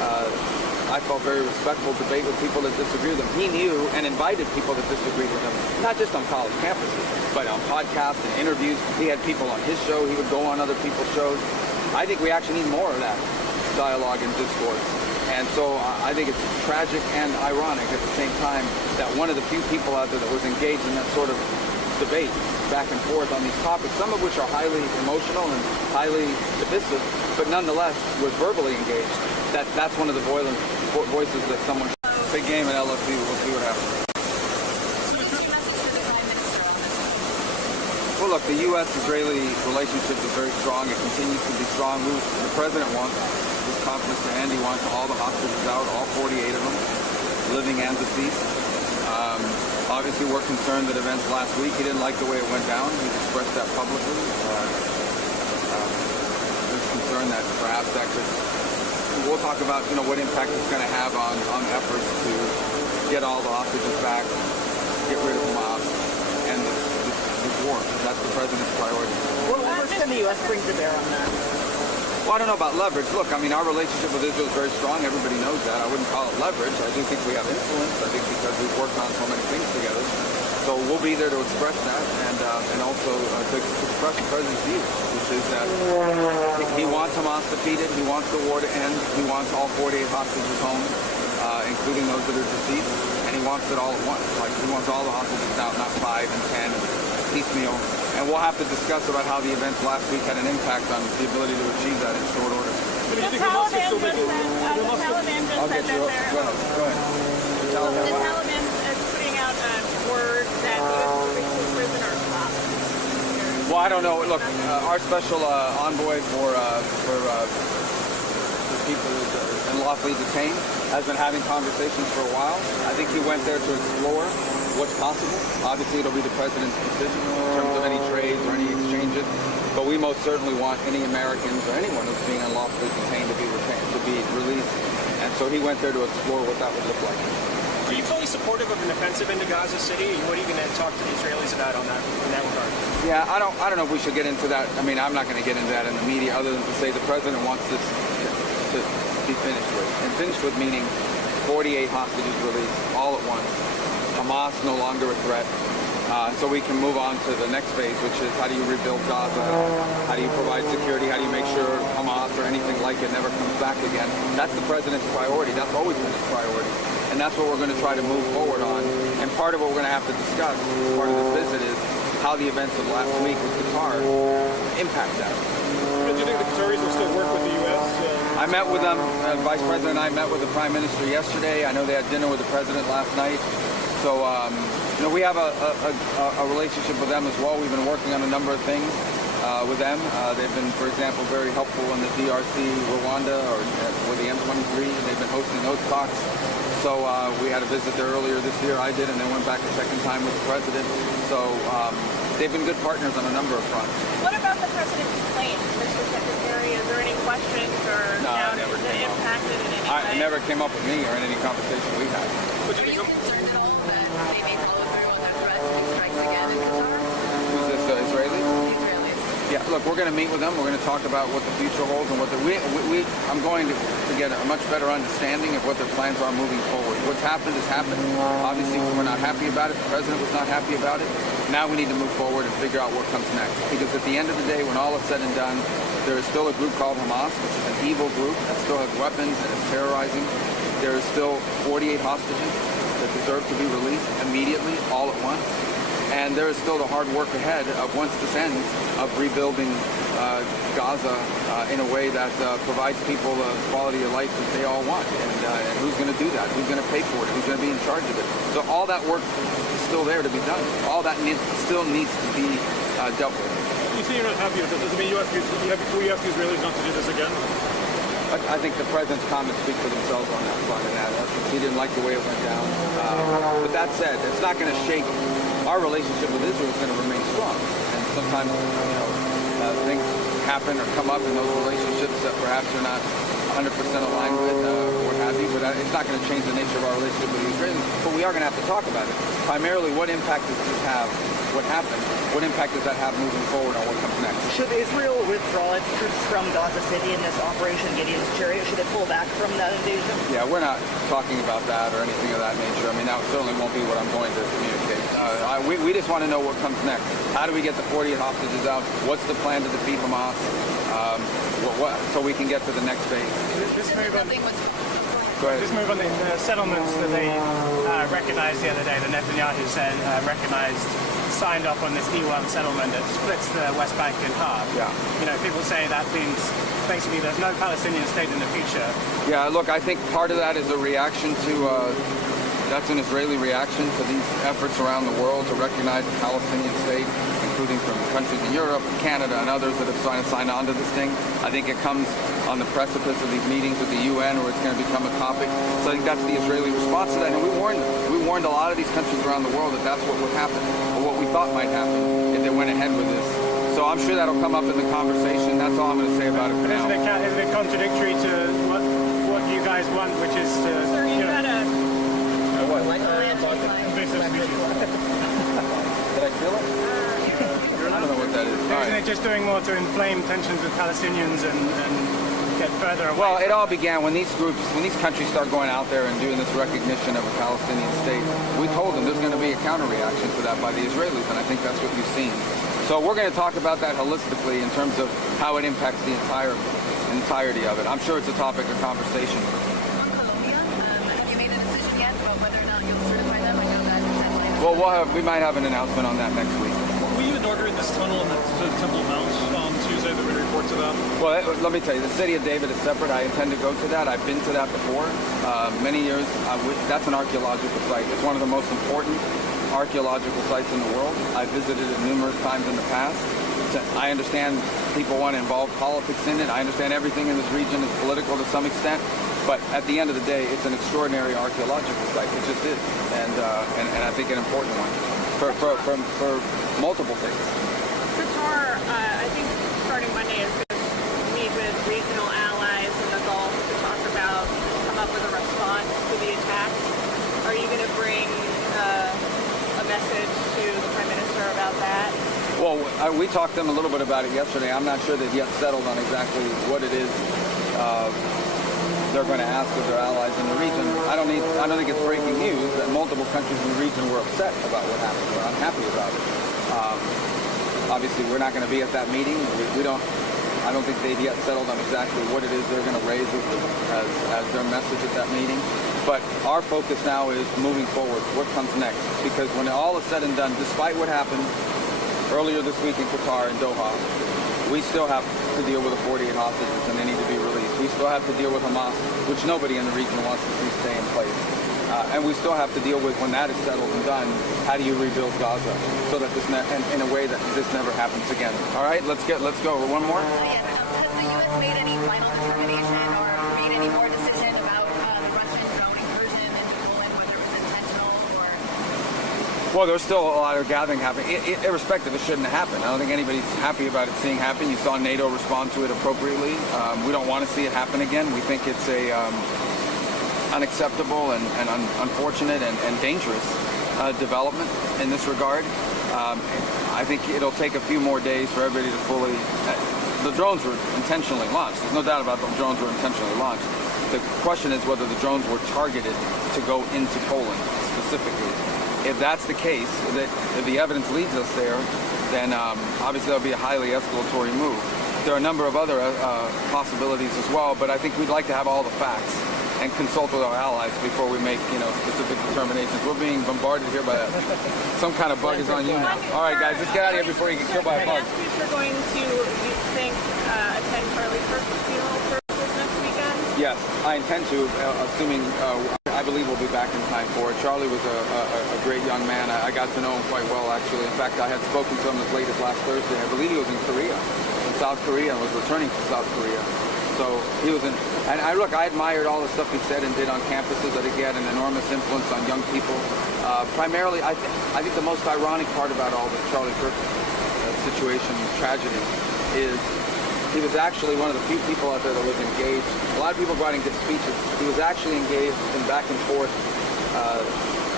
I felt very respectful debate with people that disagree with him. He knew and invited people that disagreed with him, not just on college campuses, but on podcasts and interviews. He had people on his show. He would go on other people's shows. I think we actually need more of that dialogue and discourse. And so I think it's tragic and ironic at the same time that one of the few people out there that was engaged in that sort of debate back and forth on these topics, some of which are highly emotional and highly divisive, but nonetheless was verbally engaged. That's one of the voices that someone... Big game at LSU. We'll see what happens. Well, look, the U.S.-Israeli relationship is very strong. It continues to be strong. The president wants, his confidence to end. He wants all the hostages out, all 48 of them, living and deceased. Obviously, we're concerned that events last week, he didn't like the way it went down. He expressed that publicly. There's concern that perhaps that could... We'll talk about, what impact it's going to have on efforts to get all the hostages back, get rid of Hamas, and this war. That's the president's priority. What leverage can the U.S. bring to bear on that? Well, I don't know about leverage. Look, I mean, our relationship with Israel is very strong. Everybody knows that. I wouldn't call it leverage. I do think we have influence. I think because we've worked on so many things together. So we'll be there to express that and also to express the president's view, which is that he wants Hamas defeated. He wants the war to end. He wants all 48 hostages home, including those that are deceased. And he wants it all at once. Like, he wants all the hostages out, not 5 and 10 piecemeal. And we'll have to discuss about how the events last week had an impact on the ability to achieve that in short order. The Taliban just said that they're... Go ahead. The Taliban is putting out a word that U.S. prisoners stop. Well, I don't know. Look, our special envoy for people unlawfully detained has been having conversations for a while. I think he went there to explore what's possible. Obviously, it'll be the president's decision in terms of any trades or any exchanges. But we most certainly want any Americans or anyone who's being unlawfully detained to be released. And so he went there to explore what that would look like. Are you fully supportive of an offensive into Gaza City? What are you going to talk to the Israelis about in that regard? Yeah, I don't know if we should get into that. I mean, I'm not going to get into that in the media other than to say the president wants this to be finished with. And finished with meaning 48 hostages released all at once. Hamas no longer a threat. So we can move on to the next phase, which is how do you rebuild Gaza? How do you provide security? How do you make sure Hamas or anything like it never comes back again? That's the president's priority. That's always been his priority. And that's what we're going to try to move forward on. And part of what we're going to have to discuss as part of this visit is how the events of last week with Qatar impact that. Do you think the Qataris will still work with the U.S.? I met with them. Vice President and I met with the Prime Minister yesterday. I know they had dinner with the President last night. So, we have a relationship with them as well. We've been working on a number of things with them. They've been, for example, very helpful in the DRC, Rwanda, or with the M23. They've been hosting those talks. So we had a visit there earlier this year. I did, and then went back a second time with the President. So they've been good partners on a number of fronts. What about the president's plane, Mr. Secretary? Is there any questions or doubt that impacted in any way? It never came up with me or in any conversation we had. Are you concerned at all that they may follow through on their threat to make strikes again in Qatar? Who's this, Israeli? The Israelis. Yeah, look, we're going to meet with them. We're going to talk about what the future holds and what I'm going to get a much better understanding of what their plans are moving forward. What's happened has happened. Obviously, we're not happy about it. The president was not happy about it. Now we need to move forward and figure out what comes next. Because at the end of the day, when all is said and done, there is still a group called Hamas, which is an evil group that still has weapons and is terrorizing. There is still 48 hostages that deserve to be released immediately, all at once. And there is still the hard work ahead of, once this ends, of rebuilding Gaza in a way that provides people the quality of life that they all want. And who's going to do that? Who's going to pay for it? Who's going to be in charge of it? So all that work is still there to be done. All that still needs to be dealt with. You say you're not happy with this. Does it mean you ask the Israelis not to do this again? I think the president's comments speak for themselves on that front, and he didn't like the way it went down. But that said, it's not going to shake. Our relationship with Israel is going to remain strong. And sometimes, things happen or come up in those relationships that perhaps you're not 100% aligned with, or what have you. But it's not going to change the nature of our relationship with the Israelis. But we are going to have to talk about it. Primarily, what impact does this have? What happened? What impact does that have moving forward on what comes next? Should Israel withdraw its its troops from Gaza City in this Operation Gideon's Chariot? Should it pull back from that invasion? Yeah, we're not talking about that or anything of that nature. I mean, that certainly won't be what I'm going to communicate. We just want to know what comes next. How do we get the 48 hostages out? What's the plan to defeat Hamas? So we can get to the next phase. This move on, Go ahead. this move on the settlements that they recognized the other day, the Netanyahu said signed off on this E1 settlement that splits the West Bank in half. Yeah. You know, people say that means basically there's no Palestinian state in the future. Yeah, look, I think part of that is a reaction to, that's an Israeli reaction to these efforts around the world to recognize the Palestinian state, including from countries in Europe, Canada, and others that have signed on to this thing. I think it comes on the precipice of these meetings with the UN where it's going to become a topic. So I think that's the Israeli response to that. And we warned a lot of these countries around the world that that's what would happen, or what we thought might happen if they went ahead with this. So I'm sure that'll come up in the conversation. That's all I'm going to say about it for now. Isn't it contradictory to what you guys want, which is to... Sir, you've got a... invasive species. Did I feel it? I don't know what that is. All Isn't right. it just doing more to inflame tensions with Palestinians and get further away? Well, it all began when these countries start going out there and doing this recognition of a Palestinian state. We told them there's going to be a counter-reaction to that by the Israelis, and I think that's what you've seen. So we're going to talk about that holistically in terms of how it impacts the entirety of it. I'm sure it's a topic of conversation. Have you made a decision yet about whether or not you'll certify them? I know that deadline. Well, we might have an announcement on that next week. Were you inaugurating this tunnel in the Temple Mount on Tuesday that we reports about? Well, let me tell you, the city of David is separate. I intend to go to that. I've been to that before, many years. That's an archaeological site. It's one of the most important archaeological sites in the world. I've visited it numerous times in the past. I understand people want to involve politics in it. I understand everything in this region is political to some extent. But at the end of the day, it's an extraordinary archaeological site. It just is, and I think an important one for multiple things. Qatar, I think starting Monday is going to meet with regional allies in the Gulf to talk about, come up with a response to the attacks. Are you going to bring a message to the Prime Minister about that? Well, we talked to them a little bit about it yesterday. I'm not sure they've yet settled on exactly what it is they're going to ask of their allies in the region. I don't think it's breaking news that multiple countries in the region were upset about what happened. We're unhappy about it. Obviously, we're not going to be at that meeting. I don't think they've yet settled on exactly what it is they're going to raise as their message at that meeting. But our focus now is moving forward. What comes next? Because when all is said and done, despite what happened earlier this week in Qatar and Doha, we still have to deal with the 48 hostages and they need to be released. We still have to deal with Hamas, which nobody in the region wants to see stay in place. And we still have to deal with, when that is settled and done, how do you rebuild Gaza so that this in a way that this never happens again. All right, let's go. One more. Yes. Has the U.S. made any final determination or made any more decision about the Russian drone incursion into Poland, whether it was intentional or... Well, there's still a lot of gathering happening. Irrespective, it shouldn't have happened. I don't think anybody's happy about it seeing happen. You saw NATO respond to it appropriately. We don't want to see it happen again. We think it's a unacceptable and unfortunate and dangerous development in this regard. I think it'll take a few more days for everybody to fully... the drones were intentionally launched. There's no doubt about the drones were intentionally launched. The question is whether the drones were targeted to go into Poland specifically. If that's the case, if the evidence leads us there, then obviously that'll be a highly escalatory move. There are a number of other possibilities as well, but I think we'd like to have all the facts and consult with our allies before we make, specific determinations. We're being bombarded here by some kind of bug is on you now. All right, guys, let's get out of here before you get killed by a bug. You're going to, you think, attend Charlie Kirk's funeral services next weekend? Yes, I intend to, assuming I believe we'll be back in time for it. Charlie was a great young man. I got to know him quite well, actually. In fact, I had spoken to him as late as last Thursday. I believe he was in South Korea, and was returning to South Korea. So he was in, and I admired all the stuff he said and did on campuses. I think he had an enormous influence on young people. Primarily, I think the most ironic part about all the Charlie Kirk situation, tragedy, is he was actually one of the few people out there that was engaged. A lot of people go out and give speeches. He was actually engaged in back and forth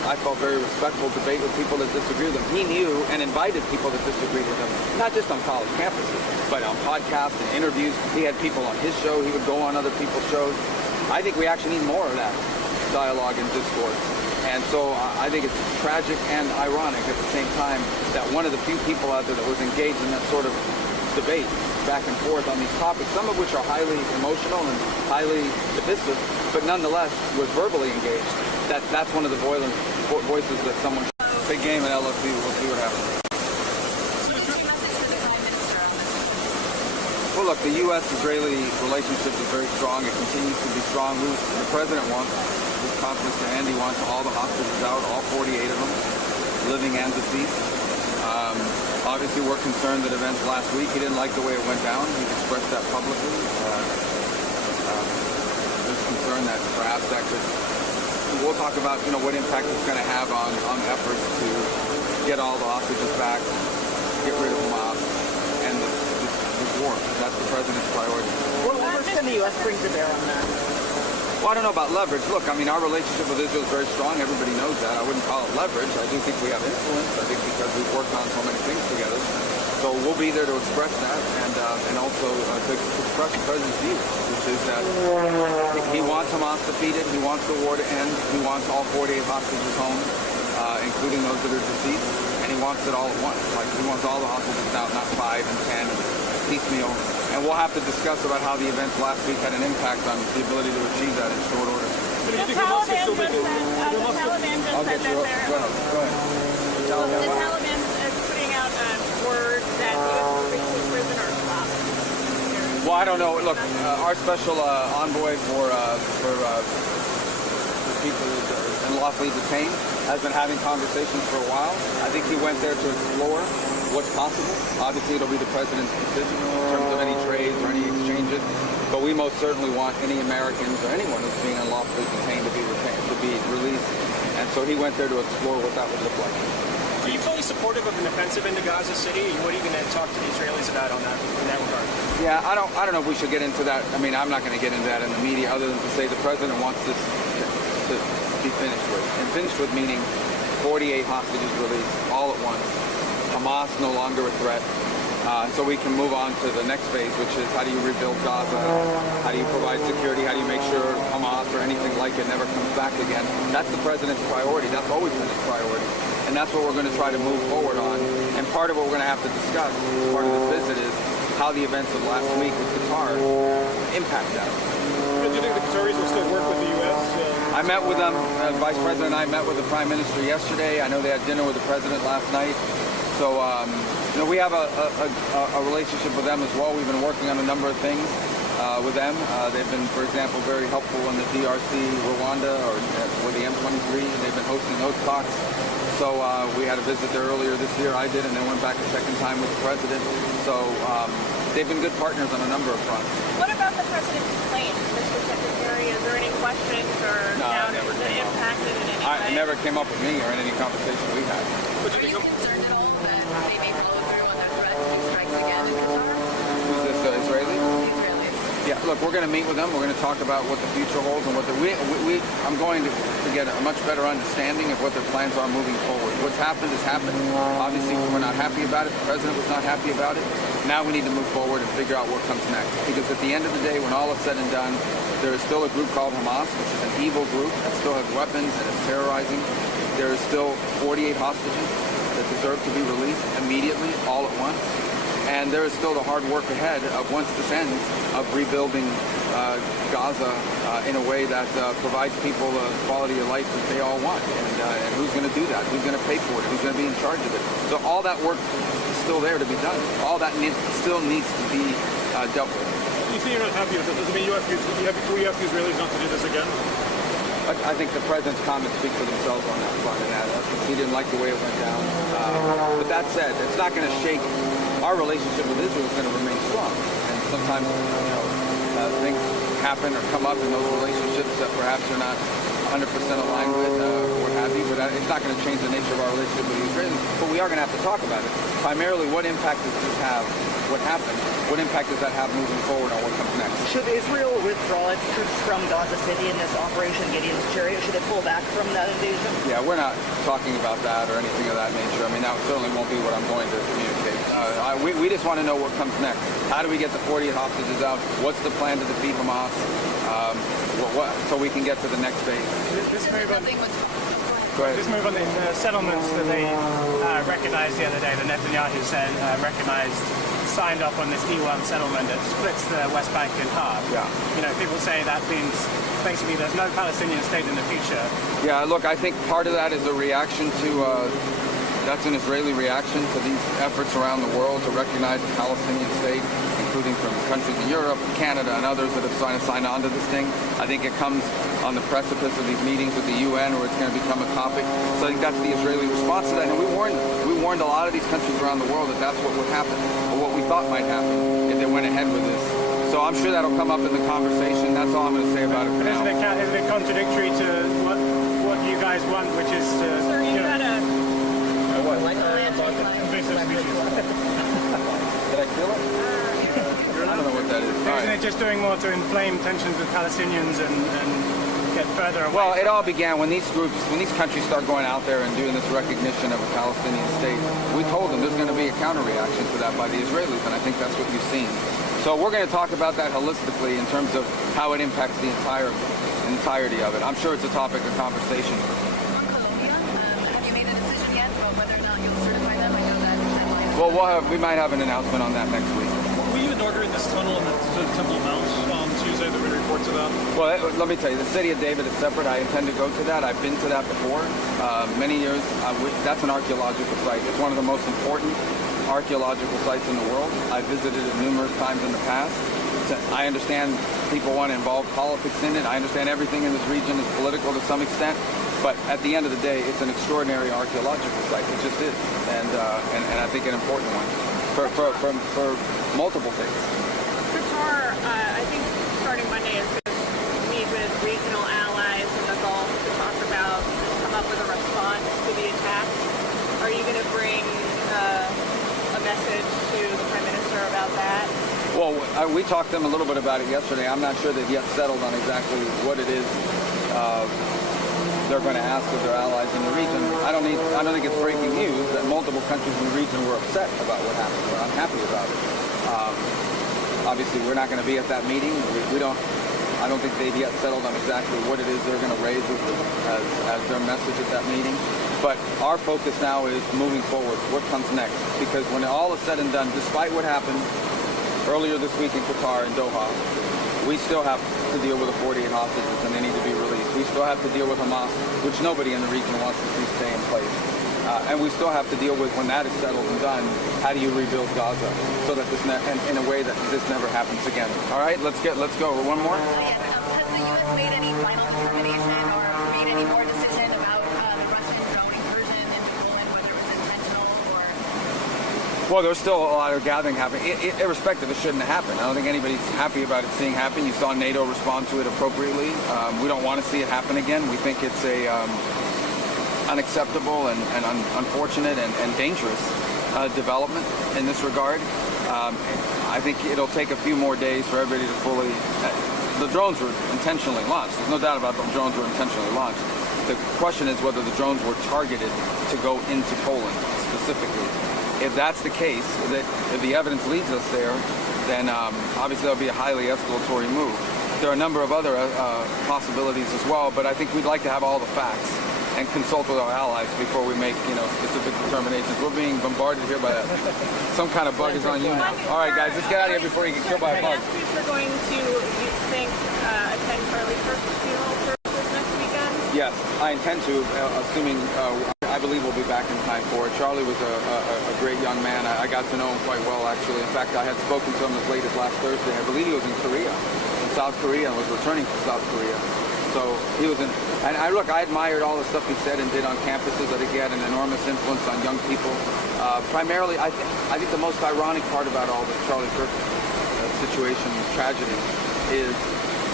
I felt, very respectful debate with people that disagree with him. He knew and invited people that disagreed with him, not just on college campuses, but on podcasts and interviews. He had people on his show. He would go on other people's shows. I think we actually need more of that dialogue and discourse. And so I think it's tragic and ironic at the same time that one of the few people out there that was engaged in that sort of debate back and forth on these topics, some of which are highly emotional and highly divisive, but nonetheless was verbally engaged. That's one of the voices that someone... Big game at LSU. We'll see what happens. Well, look, the U.S.-Israeli relationship is very strong. It continues to be strong. The president wants, his conference to end, he wants all the hostages out, all 48 of them, living and deceased. Obviously, we're concerned that events last week, he didn't like the way it went down. He's expressed that publicly. There's concern that perhaps that could... We'll talk about, what impact it's going to have on efforts to get all the hostages back, get rid of Hamas, and this war. That's the president's priority. What leverage can the U.S. bring to bear on that? Well, I don't know about leverage. Look, I mean, our relationship with Israel is very strong. Everybody knows that. I wouldn't call it leverage. I do think we have influence. I think because we've worked on so many things together. So we'll be there to express that and also to express the president's view, which is that he wants Hamas defeated. He wants the war to end. He wants all 48 hostages home, including those that are deceased. And he wants it all at once. Like, he wants all the hostages out, not 5 and 10 piecemeal. And we'll have to discuss about how the events last week had an impact on the ability to achieve that in short order. The Taliban just said that they're... Go ahead. The Taliban is putting out word that U.S. prisoners are stopped. Well, I don't know. Look, our special envoy for people unlawfully detained has been having conversations for a while. I think he went there to explore what's possible. Obviously, it'll be the president's decision in terms of any trades or any exchanges. But we most certainly want any Americans or anyone who's being unlawfully detained to be released. And so he went there to explore what that would look like. Are you fully supportive of an offensive into Gaza City? And what are you going to talk to the Israelis about in that regard? Yeah, I don't know if we should get into that. I mean, I'm not going to get into that in the media other than to say the president wants this to be finished with. And finished with meaning 48 hostages released all at once. Hamas no longer a threat. So we can move on to the next phase, which is how do you rebuild Gaza? How do you provide security? How do you make sure Hamas or anything like it never comes back again? That's the president's priority. That's always been his priority. And that's what we're going to try to move forward on. And part of what we're going to have to discuss, part of this visit, is how the events of last week with Qatar impact that. Do you think the Qataris will still work with the U.S.? I met with them. Vice President and I met with the Prime Minister yesterday. I know they had dinner with the President last night. So, we have a relationship with them as well. We've been working on a number of things with them. They've been, for example, very helpful in the DRC, Rwanda, or with the M23. They've been hosting those talks. So we had a visit there earlier this year. I did, and then went back a second time with the President. So they've been good partners on a number of fronts. What about the president's plane, Mr. Secretary? Is there any questions or doubts that impacted in any way? It never came up with me or in any conversation we had. Are you concerned at all that they may follow through on that threat to strikes again in Qatar? Who's this, Israeli? The Israelis. Yeah, look, we're going to meet with them. We're going to talk about what the future holds and what I'm going to get a much better understanding of what their plans are moving forward. What's happened has happened. Obviously, we're not happy about it. The president was not happy about it. Now we need to move forward and figure out what comes next. Because at the end of the day, when all is said and done, there is still a group called Hamas, which is an evil group that still has weapons and is terrorizing. There is still 48 hostages that deserve to be released immediately, all at once. And there is still the hard work ahead of, once this ends, of rebuilding Gaza in a way that provides people the quality of life that they all want. And who's going to do that? Who's going to pay for it? Who's going to be in charge of it? So all that work is still there to be done. All that still needs to be dealt with. You say you're not happy with this. Does it mean you have the Israelis not to do this again? I think the president's comments speak for themselves on that front, and that he didn't like the way it went down. But that said, it's not going to shake. Our relationship with Israel is going to remain strong. And sometimes, things happen or come up in those relationships that perhaps you're not 100% aligned with, or what have easy, but it's not going to change the nature of our relationship with the Israelis. But we are going to have to talk about it. Primarily, what impact does this have? What happened? What impact does that have moving forward on what comes next? Should Israel withdraw its troops from Gaza City in this Operation Gideon's Chariot? Should it pull back from that invasion? Yeah, we're not talking about that or anything of that nature. I mean, that certainly won't be what I'm going to communicate. We just want to know what comes next. How do we get the 48 hostages out? What's the plan to defeat Hamas? So we can get to the next phase. This move on, Go ahead. this move on the settlements that they recognized the other day, the Netanyahu said signed off on this E1 settlement that splits the West Bank in half. Yeah. You know, people say that means basically there's no Palestinian state in the future. Yeah, look, I think part of that is a reaction to, that's an Israeli reaction to these efforts around the world to recognize a Palestinian state, including from countries in Europe, Canada, and others that have signed on to this thing. I think it comes on the precipice of these meetings with the UN where it's going to become a topic. So I think that's the Israeli response to that. And we warned a lot of these countries around the world that that's what would happen, or what we thought might happen if they went ahead with this. So I'm sure that'll come up in the conversation. That's all I'm going to say about it for now. Isn't it contradictory to what you guys want, which is to... Sir, you had a... invasive species. Did I feel it? I don't know what that is. All Isn't right. it just doing more to inflame tensions with Palestinians and get further away? Well, it all began when these countries start going out there and doing this recognition of a Palestinian state. We told them there's going to be a counter-reaction to that by the Israelis, and I think that's what you've seen. So we're going to talk about that holistically in terms of how it impacts the entirety of it. I'm sure it's a topic of conversation. On Colombia, have you made a decision yet about whether or not you'll certify them? I know that deadline is... Well, we might have an announcement on that next week. Were you inaugurating this tunnel in the Temple Mount on Tuesday? There were reports of that. Well, let me tell you, the city of David is separate. I intend to go to that. I've been to that before, many years. That's an archaeological site. It's one of the most important archaeological sites in the world. I've visited it numerous times in the past. I understand people want to involve politics in it. I understand everything in this region is political to some extent. But at the end of the day, it's an extraordinary archaeological site. It just is, and I think an important one for multiple things. Qatar, I think starting Monday is going to meet with regional allies in the Gulf to come up with a response to the attacks. Are you going to bring a message to the Prime Minister about that? Well, we talked to them a little bit about it yesterday. I'm not sure they've yet settled on exactly what it is they're going to ask of their allies in the region. I don't think it's breaking news that multiple countries in the region were upset about what happened. We're unhappy about it. Obviously, we're not going to be at that meeting. I don't think they've yet settled on exactly what it is they're going to raise as their message at that meeting. But our focus now is moving forward. What comes next? Because when all is said and done, despite what happened earlier this week in Qatar and Doha, we still have to deal with the 48 hostages and they need to be released. We still have to deal with Hamas, which nobody in the region wants to see stay in place. And we still have to deal with, when that is settled and done, how do you rebuild Gaza so that in a way that this never happens again. All right, let's go. One more. Yes, has the U.S. made any final determination or made any more decision about the Russian drone incursion into Poland, whether it was intentional or... Well, there's still a lot of gathering happening. Irrespective, it shouldn't have happened. I don't think anybody's happy about it seeing happen. You saw NATO respond to it appropriately. We don't want to see it happen again. We think it's a unacceptable and unfortunate and dangerous development in this regard. I think it'll take a few more days for everybody to fully... The drones were intentionally launched. There's no doubt about the drones were intentionally launched. The question is whether the drones were targeted to go into Poland specifically. If that's the case, if the evidence leads us there, then obviously that'll be a highly escalatory move. There are a number of other possibilities as well, but I think we'd like to have all the facts and consult with our allies before we make, specific determinations. We're being bombarded here by some kind of bug is on you now. All right, guys, let's get out of here before you get killed by a bug. If we're going to, you think, attend Charlie Kirk's funeral services next weekend? Yes, I intend to, assuming I believe we'll be back in time for it. Charlie was a great young man. I got to know him quite well, actually. In fact, I had spoken to him as late as last Thursday. I believe he was in South Korea, and was returning to South Korea. So he was and I admired all the stuff he said and did on campuses. I think he had an enormous influence on young people. Primarily, I think the most ironic part about all the Charlie Kirk situation, tragedy, is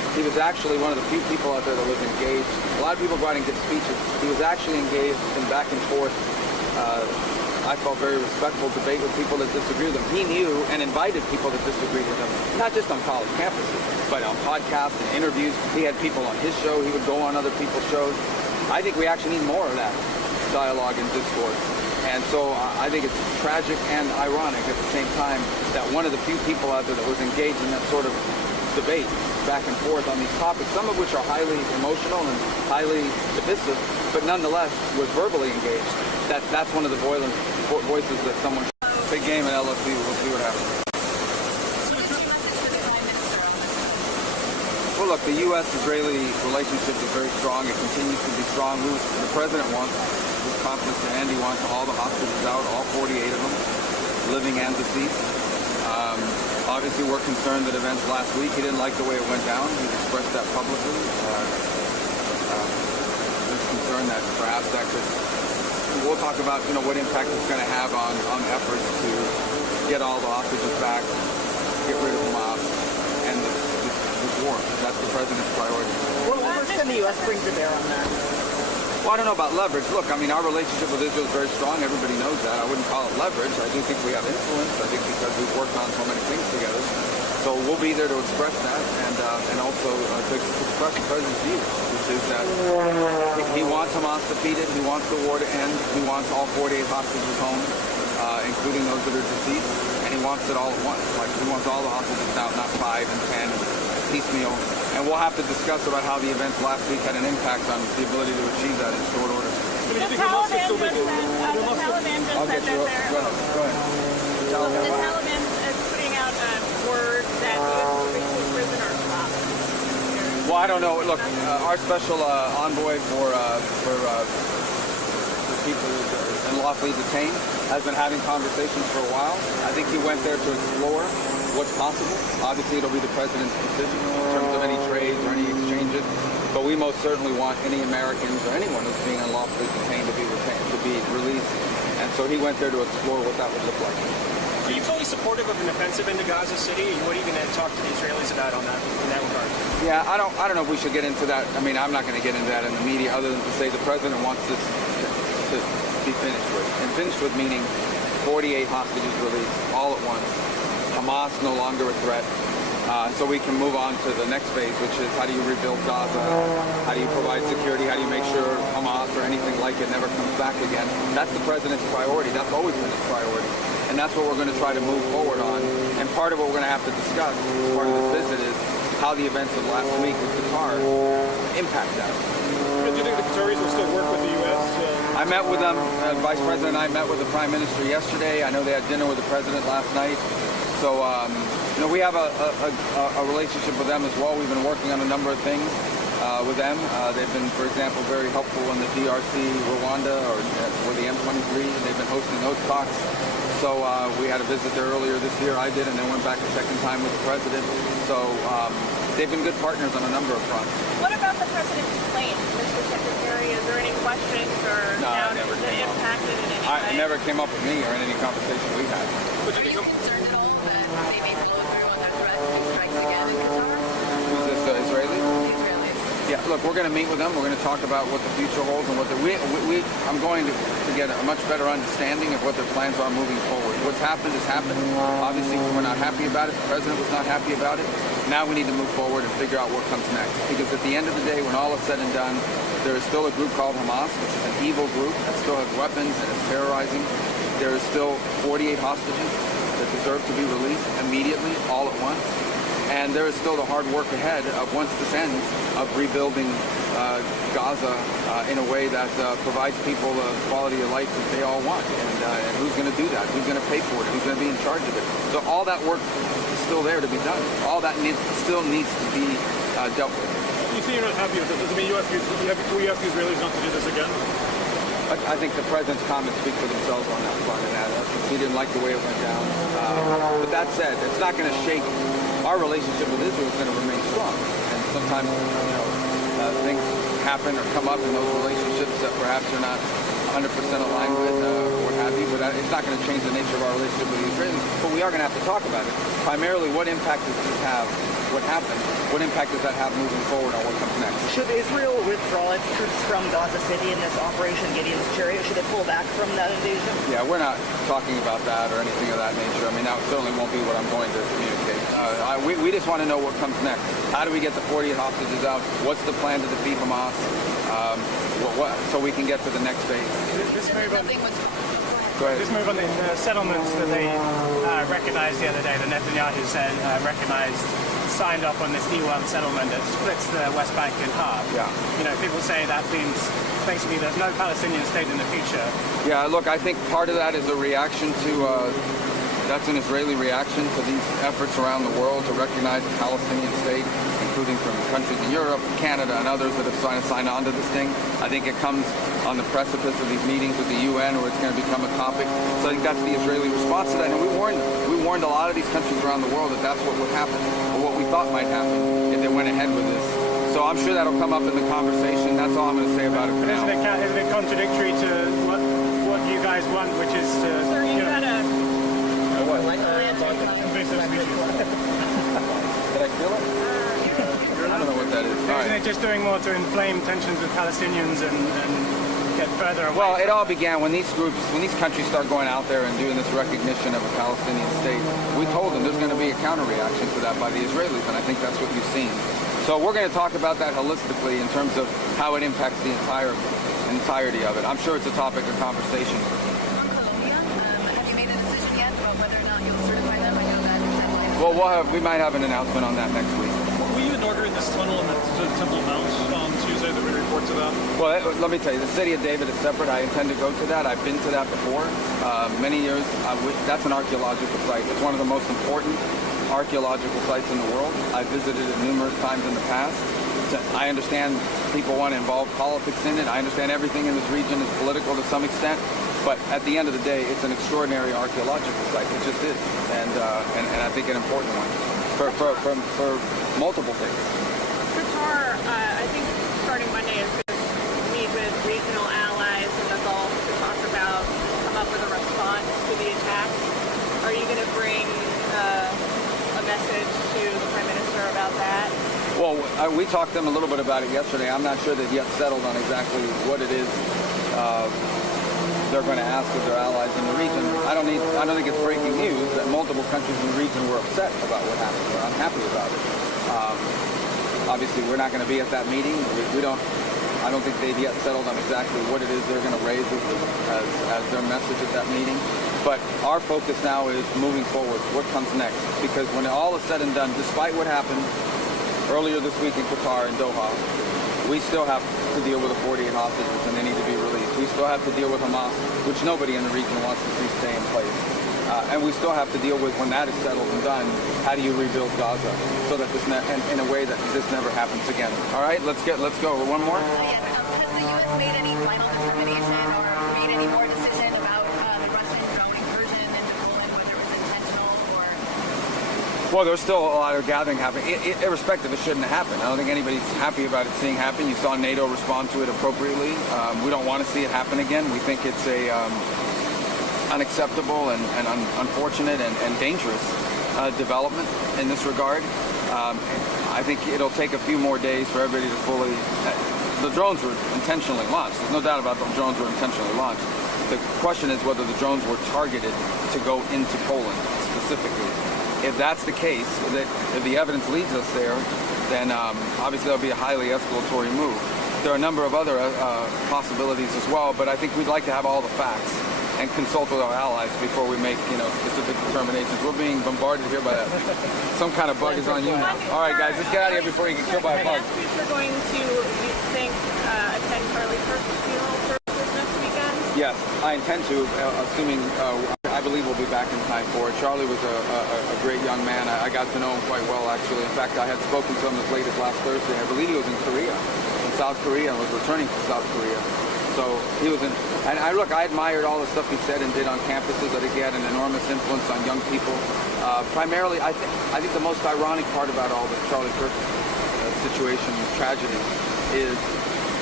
he was actually one of the few people out there that was engaged. A lot of people go out and give speeches. He was actually engaged in back and forth, I felt very respectful debate with people that disagree with him. He knew and invited people that disagreed with him, not just on college campuses, but on podcasts and interviews. He had people on his show. He would go on other people's shows. I think we actually need more of that dialogue and discourse. And so I think it's tragic and ironic at the same time that one of the few people out there that was engaged in that sort of debate back and forth on these topics, some of which are highly emotional and highly divisive, but nonetheless was verbally engaged. That's one of the voices that someone... Big game at LSU. We'll see what happens. Well, look, the U.S.-Israeli relationship is very strong. It continues to be strong. The president wants, with confidence to end, he wants all the hostages out, all 48 of them, living and deceased. Obviously, we're concerned that events last week, he didn't like the way it went down. He expressed that publicly. There's concern that perhaps that could... We'll talk about, what impact it's going to have on efforts to get all the hostages back, get rid of Hamas, and this war. That's the president's priority. What leverage can the U.S. bring to bear on that? Well, I don't know about leverage. Look, I mean, our relationship with Israel is very strong. Everybody knows that. I wouldn't call it leverage. I do think we have influence. I think because we've worked on so many things together. So we'll be there to express that and also to express the president's views, which is that he wants Hamas defeated. He wants the war to end. He wants all 48 hostages home, including those that are deceased. And he wants it all at once. Like, he wants all the hostages out, not 5 and 10, piecemeal. And we'll have to discuss about how the events last week had an impact on the ability to achieve that in short order. The Taliban just said that they're... Go ahead. The Taliban is putting out word that U.S. prisoners stopped. Well, I don't know. Look, our special envoy for people unlawfully detained has been having conversations for a while. I think he went there to explore what's possible. Obviously, it'll be the president's decision in terms of any trades or any exchanges. But we most certainly want any Americans or anyone who's being unlawfully detained to be released. And so he went there to explore what that would look like. Are you fully supportive of an offensive into Gaza City? What are you going to talk to the Israelis about on that in that regard? Yeah, I don't know if we should get into that. I mean, I'm not going to get into that in the media other than to say the president wants this to be finished with. And finished with meaning 48 hostages released all at once. Hamas no longer a threat. So we can move on to the next phase, which is how do you rebuild Gaza? How do you provide security? How do you make sure Hamas or anything like it never comes back again? That's the president's priority. That's always been his priority. And that's what we're going to try to move forward on. And part of what we're going to have to discuss as part of this visit is how the events of last week with Qatar impact that. Do you think the Qataris will still work with the U.S.? I met with them. Vice President and I met with the Prime Minister yesterday. I know they had dinner with the President last night. So, we have a relationship with them as well. We've been working on a number of things with them. They've been, for example, very helpful in the DRC, Rwanda, or the M23. They've been hosting those talks. So we had a visit there earlier this year. I did, and then went back a second time with the President. So they've been good partners on a number of fronts. What about the president's plane, Mr. Secretary? Is there any questions or doubt that impacted in any way? It never came up with me or in any conversation we had. Are you concerned at all that they may follow through on their threat to strikes again in Qatar? Who's this, the Israelis? The Israelis. Yeah, look, we're going to meet with them. We're going to talk about what the future holds and what I'm going to get a much better understanding of what their plans are moving forward. What's happened has happened. Obviously, we're not happy about it. The president was not happy about it. Now we need to move forward and figure out what comes next. Because at the end of the day, when all is said and done, there is still a group called Hamas, which is an evil group that still has weapons and is terrorizing. There is still 48 hostages that deserve to be released immediately, all at once. And there is still the hard work ahead of, once this ends, of rebuilding Gaza in a way that provides people the quality of life that they all want. And who's going to do that? Who's going to pay for it? Who's going to be in charge of it? So all that work is still there to be done. All that still needs to be dealt with. You say you're not happy with this. Does it mean you ask the Israelis not to do this again? I think the president's comments speak for themselves on that front, and he didn't like the way it went down. But that said, it's not going to shake. Our relationship with Israel is going to remain strong. And sometimes, things happen or come up in those relationships that perhaps you're not 100% aligned with, or what have happy, but it's not going to change the nature of our relationship with the Israelis. But we are going to have to talk about it. Primarily, what impact does this have? What happened? What impact does that have moving forward on what comes next? Should Israel withdraw its troops from Gaza City in this Operation Gideon's Chariot? Should it pull back from that invasion? Yeah, we're not talking about that or anything of that nature. I mean, that certainly won't be what I'm going to communicate. We just want to know what comes next. How do we get the 48 hostages out? What's the plan to defeat Hamas? So we can get to the next phase. This move on, Nothing was. Go ahead. this move on the settlements that they recognized the other day, the Netanyahu said signed off on this E1 settlement that splits the West Bank in half. Yeah. You know, people say that means basically there's no Palestinian state in the future. Yeah, look, I think part of that is a reaction to, that's an Israeli reaction to these efforts around the world to recognize the Palestinian state, including from countries in Europe, Canada, and others that have signed on to this thing. I think it comes on the precipice of these meetings with the UN where it's going to become a topic. So I think that's the Israeli response to that. And we warned a lot of these countries around the world that that's what would happen, or what we thought might happen if they went ahead with this. So I'm sure that'll come up in the conversation. That's all I'm going to say about it for now. Isn't it contradictory to what you guys want, which is to... Sir, you've got a... What? invasive species? Did I feel it? I don't know what that is. All Isn't right. it just doing more to inflame tensions with Palestinians and get further away? Well, it all began when these countries start going out there and doing this recognition of a Palestinian state. We told them there's going to be a counter-reaction to that by the Israelis, and I think that's what you've seen. So we're going to talk about that holistically in terms of how it impacts the entirety of it. I'm sure it's a topic of conversation. Have you made a decision yet about whether or not you'll certify them? I know that deadline is. Well, we might have an announcement on that next week. Will you inaugurate this tunnel in the Temple Mount on Tuesday that we report to that? Well, let me tell you, the city of David is separate. I intend to go to that. I've been to that before, many years. That's an archaeological site. It's one of the most important archaeological sites in the world. I've visited it numerous times in the past. I understand people want to involve politics in it. I understand everything in this region is political to some extent. But at the end of the day, it's an extraordinary archaeological site. It just is. And I think an important one for multiple things. Qatar, I think starting Monday is going to meet with regional allies in the Gulf to come up with a response to the attacks. Are you going to bring a message to the Prime Minister about that? Well, we talked to them a little bit about it yesterday. I'm not sure they've yet settled on exactly what it is they're going to ask of their allies in the region. I don't think it's breaking news that multiple countries in the region were upset about what happened. They're unhappy about it. Obviously, we're not going to be at that meeting. I don't think they've yet settled on exactly what it is they're going to raise as their message at that meeting. But our focus now is moving forward. What comes next? Because when all is said and done, despite what happened earlier this week in Qatar and Doha, we still have to deal with the 48 hostages and they need to be released. We still have to deal with Hamas, which nobody in the region wants to see stay in place. And we still have to deal with, when that is settled and done, how do you rebuild Gaza so that in a way that this never happens again. All right, let's go. One more? Yes, has the U.S. made any final determination or made any more decision about the Russian drone incursion into Poland, whether it was intentional or... Well, there's still a lot of gathering happening. Irrespective, it shouldn't have happened. I don't think anybody's happy about it seeing happen. You saw NATO respond to it appropriately. We don't want to see it happen again. We think it's a unacceptable and unfortunate and dangerous development in this regard. I think it'll take a few more days for everybody to fully... the drones were intentionally launched. There's no doubt about the drones were intentionally launched. The question is whether the drones were targeted to go into Poland specifically. If that's the case, if the evidence leads us there, then obviously that'll be a highly escalatory move. There are a number of other possibilities as well, but I think we'd like to have all the facts and consult with our allies before we make, specific determinations. We're being bombarded here by some kind of bug is on you now. All right, guys, let's get out of here before you get killed by a bug. Next week we're going to, you think, attend Charlie Kirk's funeral services next weekend? Yes, I intend to, assuming I believe we'll be back in time for it. Charlie was a great young man. I got to know him quite well, actually. In fact, I had spoken to him as late as last Thursday. I believe he was in South Korea, and was returning to South Korea. So he was in, and I admired all the stuff he said and did on campuses. I think he had an enormous influence on young people. Primarily, I think the most ironic part about all the Charlie Kirk situation, tragedy, is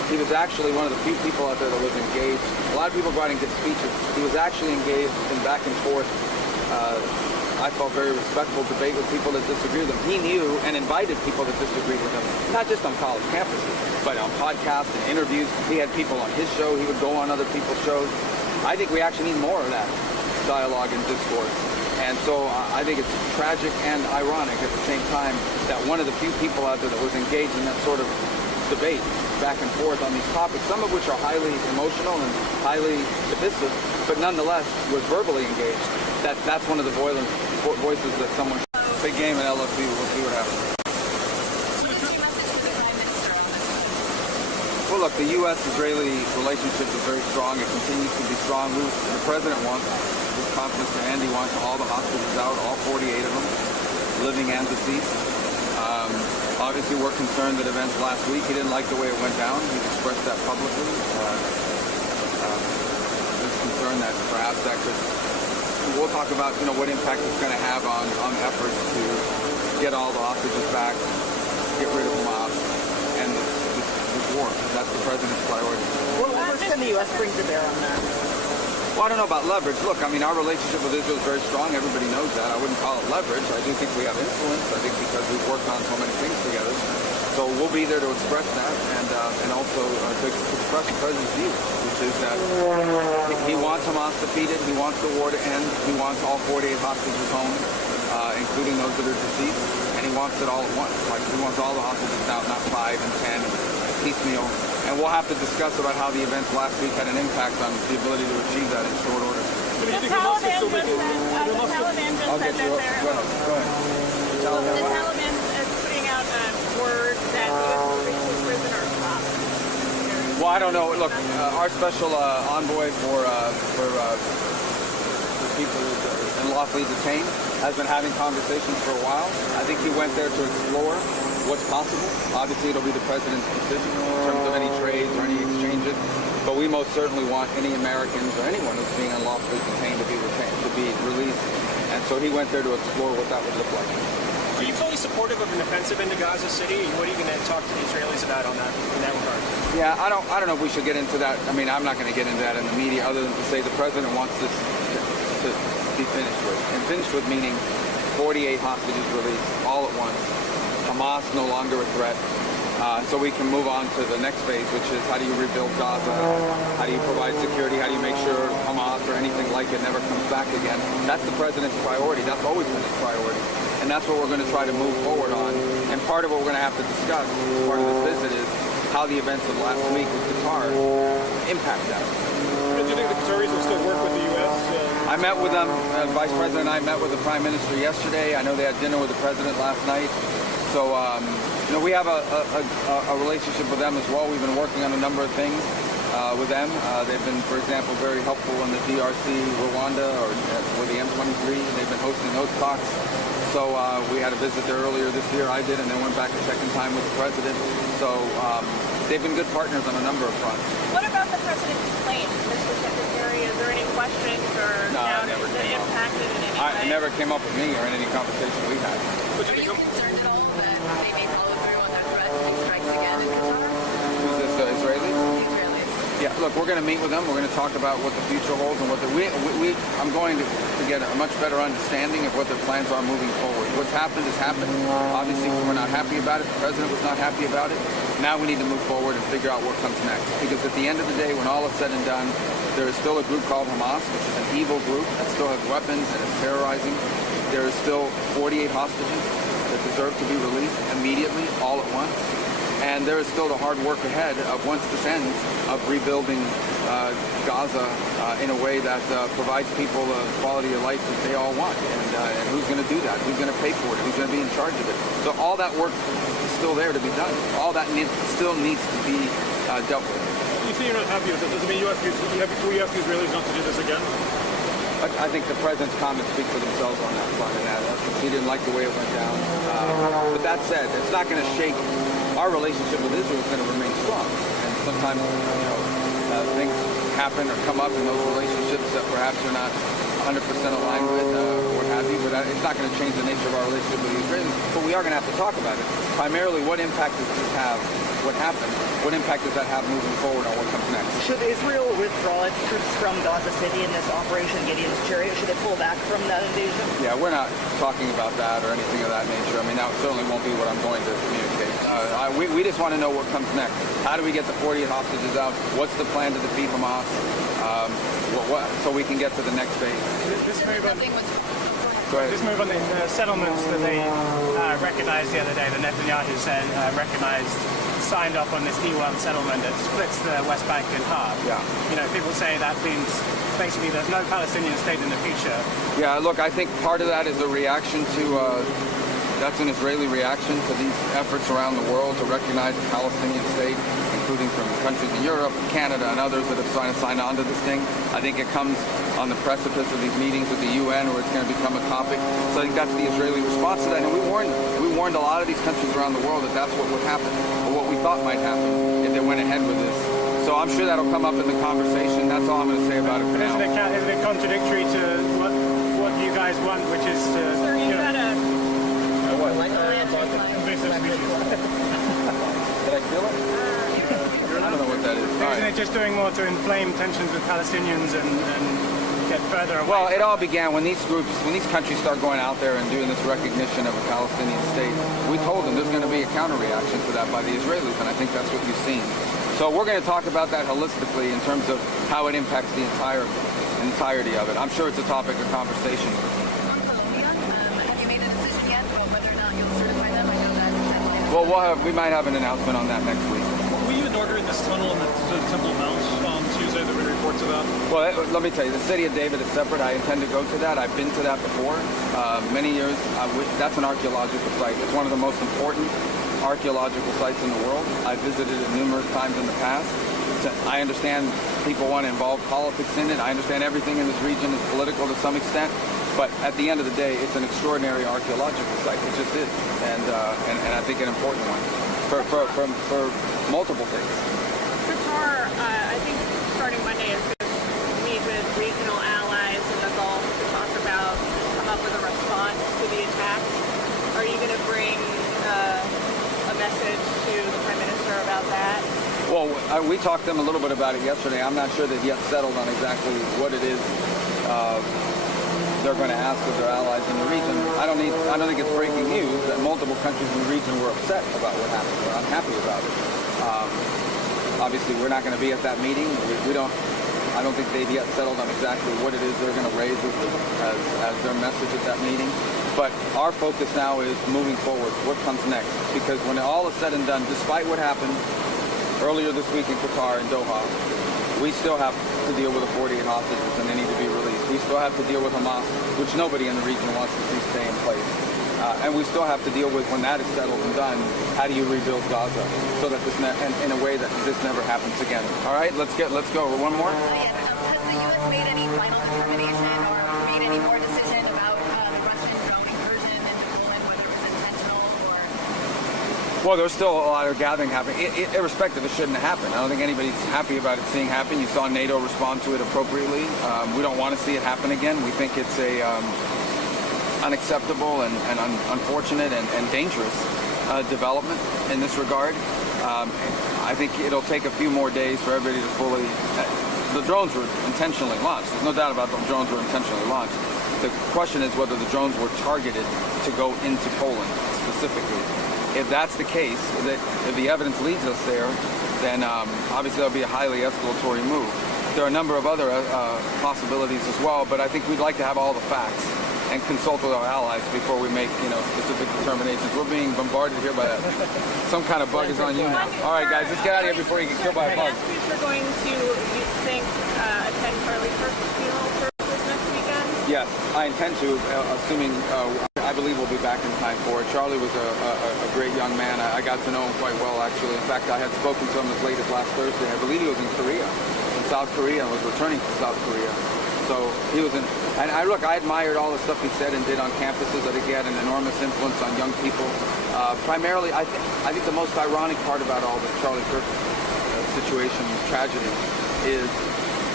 he was actually one of the few people out there that was engaged. A lot of people go out and give speeches. He was actually engaged in back and forth, I felt very respectful debate with people that disagree with him. He knew and invited people that disagreed with him, not just on college campuses, but on podcasts and interviews. He had people on his show. He would go on other people's shows. I think we actually need more of that dialogue and discourse. And so I think it's tragic and ironic at the same time that one of the few people out there that was engaged in that sort of debate back and forth on these topics, some of which are highly emotional and highly divisive, but nonetheless was verbally engaged. That's one of the voices that someone... Big game in LFU. We'll see what happens. Well, look, the U.S.-Israeli relationship is very strong. It continues to be strong. The president wants, his confidence to end. He wants all the hostages out, all 48 of them, living and deceased. Obviously, we're concerned that events last week, he didn't like the way it went down. He's expressed that publicly. There's concern that perhaps that could... We'll talk about, what impact it's going to have on efforts to get all the hostages back, get rid of Hamas, and this war. That's the president's priority. What leverage can the U.S. bring to bear on that? Well, I don't know about leverage. Look, I mean, our relationship with Israel is very strong. Everybody knows that. I wouldn't call it leverage. I do think we have influence. I think because we've worked on so many things together. So we'll be there to express that and also to express the president's view, which is that he wants Hamas defeated. He wants the war to end. He wants all 48 hostages home, including those that are deceased. And he wants it all at once. Like, he wants all the hostages out, not 5 and 10, piecemeal. And we'll have to discuss about how the events last week had an impact on the ability to achieve that in short order. The Taliban just said that they're... Go ahead. The Taliban is putting out a word that U.S. releases prisoners up. Well, I don't know. Look, our special envoy for people unlawfully detained has been having conversations for a while. I think he went there to explore what's possible. Obviously, it'll be the president's decision in terms of any trades or any exchanges. But we most certainly want any Americans or anyone who's being unlawfully detained to be released. And so he went there to explore what that would look like. Are you fully supportive of an offensive into Gaza City? And what are you going to talk to the Israelis about in that regard? Yeah, I don't know if we should get into that. I mean, I'm not going to get into that in the media other than to say the president wants this to be finished with. And finished with meaning 48 hostages released all at once. Hamas no longer a threat. So we can move on to the next phase, which is how do you rebuild Gaza? How do you provide security? How do you make sure Hamas or anything like it never comes back again? That's the president's priority. That's always been his priority. And that's what we're going to try to move forward on. And part of what we're going to have to discuss as part of this visit is how the events of last week with Qatar impact that. Do you think the Qataris will still work with the U.S.? I met with them. Vice President and I met with the Prime Minister yesterday. I know they had dinner with the President last night. So, we have a relationship with them as well. We've been working on a number of things with them. They've been, for example, very helpful in the DRC, Rwanda, or with the M23. They've been hosting those talks. So we had a visit there earlier this year. I did, and then went back a second time with the President. So they've been good partners on a number of fronts. What about the president's plane, Mr. Secretary? Is there any questions or doubts that impacted in any way? It never came up with me or in any conversation we had. Are you concerned at all that they may follow through on that threat to make strikes again in Qatar? Who's this, Israeli? The Israelis. Yeah, look, we're going to meet with them. We're going to talk about what the future holds and what I'm going to get a much better understanding of what their plans are moving forward. What's happened has happened. Obviously, we're not happy about it. The president was not happy about it. Now we need to move forward and figure out what comes next. Because at the end of the day, when all is said and done, there is still a group called Hamas, which is an evil group that still has weapons and is terrorizing. There is still 48 hostages that deserve to be released immediately, all at once. And there is still the hard work ahead of, once this ends, of rebuilding Gaza in a way that provides people the quality of life that they all want. And who's going to do that? Who's going to pay for it? Who's going to be in charge of it? So all that work is still there to be done. All that still needs to be dealt with. You say you're not happy with this. Does it mean you ask the Israelis not to do this again? I think the president's comments speak for themselves on that front, and that he didn't like the way it went down. But that said, it's not going to shake. Our relationship with Israel is going to remain strong, and sometimes things happen or come up in those relationships that perhaps you're not 100% aligned with or what have you, but it's not going to change the nature of our relationship with the Israelis. But we are going to have to talk about it. Primarily, what impact does this have? What happened? What impact does that have moving forward on what comes next? Should Israel withdraw its troops from Gaza City in this Operation Gideon's Chariot? Should it pull back from that invasion? Yeah, we're not talking about that or anything of that nature. I mean, that certainly won't be what I'm going to communicate. We just want to know what comes next. How do we get the 48 hostages out? What's the plan to defeat Hamas? So we can get to the next phase. This move on, Go ahead. this move on the settlements that they recognized the other day, the Netanyahu said signed off on this E1 settlement that splits the West Bank in half. Yeah. You know, people say that means basically there's no Palestinian state in the future. Yeah, look, I think part of that is a reaction to, that's an Israeli reaction to these efforts around the world to recognize a Palestinian state, including from countries in Europe, Canada, and others that have signed on to this thing. I think it comes on the precipice of these meetings with the UN where it's going to become a topic. So I think that's the Israeli response to that. And we warned a lot of these countries around the world that that's what would happen, or what we thought might happen if they went ahead with this. So I'm sure that'll come up in the conversation. That's all I'm going to say about it for now. Isn't it contradictory to what you guys want, which is to... Sir, you got a... invasive species. Did I feel it? I don't know what that is. All Isn't right. it just doing more to inflame tensions with Palestinians and get further away? Well, it all began when these countries start going out there and doing this recognition of a Palestinian state. We told them there's going to be a counter-reaction to that by the Israelis, and I think that's what you've seen. So we're going to talk about that holistically in terms of how it impacts the entirety of it. I'm sure it's a topic of conversation. Have you made a decision yet about whether or not you'll certify them? I know that. Well, we might have an announcement on that next week. Were you in order in this tunnel in the Temple Mount on Tuesday? There were reports of that. Well, let me tell you, the city of David is separate. I intend to go to that. I've been to that before, many years. That's an archaeological site. It's one of the most important archaeological sites in the world. I've visited it numerous times in the past. I understand people want to involve politics in it. I understand everything in this region is political to some extent. But at the end of the day, it's an extraordinary archaeological site. It just is, and I think an important one for multiple things. Qatar, I think starting Monday is going to meet with regional allies in the Gulf to come up with a response to the attack. Are you going to bring a message to the Prime Minister about that? Well, we talked to them a little bit about it yesterday. I'm not sure they've yet settled on exactly what it is they're going to ask of their allies in the region. I don't think it's breaking news that multiple countries in the region were upset about what happened. We're unhappy about it. Obviously, we're not going to be at that meeting. I don't think they've yet settled on exactly what it is they're going to raise as their message at that meeting. But our focus now is moving forward. What comes next? Because when all is said and done, despite what happened earlier this week in Qatar and Doha, we still have to deal with the 48 hostages and they need to be released. We still have to deal with Hamas, which nobody in the region wants to see stay in place. And we still have to deal with, when that is settled and done, how do you rebuild Gaza so that in a way that this never happens again. All right, let's go. One more. Yes, has the U.S. made any final determination or made any more decision about the Russian drone incursion into Poland, whether it was intentional or... Well, there's still a lot of gathering happening. Irrespective, it shouldn't have happened. I don't think anybody's happy about it seeing happen. You saw NATO respond to it appropriately. We don't want to see it happen again. We think it's a unacceptable and unfortunate and dangerous development in this regard. I think it'll take a few more days for everybody to fully... The drones were intentionally launched. There's no doubt about the drones were intentionally launched. The question is whether the drones were targeted to go into Poland specifically. If that's the case, if the evidence leads us there, then obviously that'll be a highly escalatory move. There are a number of other possibilities as well, but I think we'd like to have all the facts and consult with our allies before we make, specific determinations. We're being bombarded here by some kind of bug is on you now. All right, guys, let's get out of here before you get killed by a bug. You're going to, you think, attend Charlie Kirk's funeral services next weekend? Yes, I intend to, assuming I believe we'll be back in time for it. Charlie was a great young man. I got to know him quite well, actually. In fact, I had spoken to him as late as last Thursday. I believe he was in South Korea, and was returning to South Korea. So he was and I admired all the stuff he said and did on campuses. I think he had an enormous influence on young people. Primarily, I think the most ironic part about all the Charlie Kirk situation, tragedy, is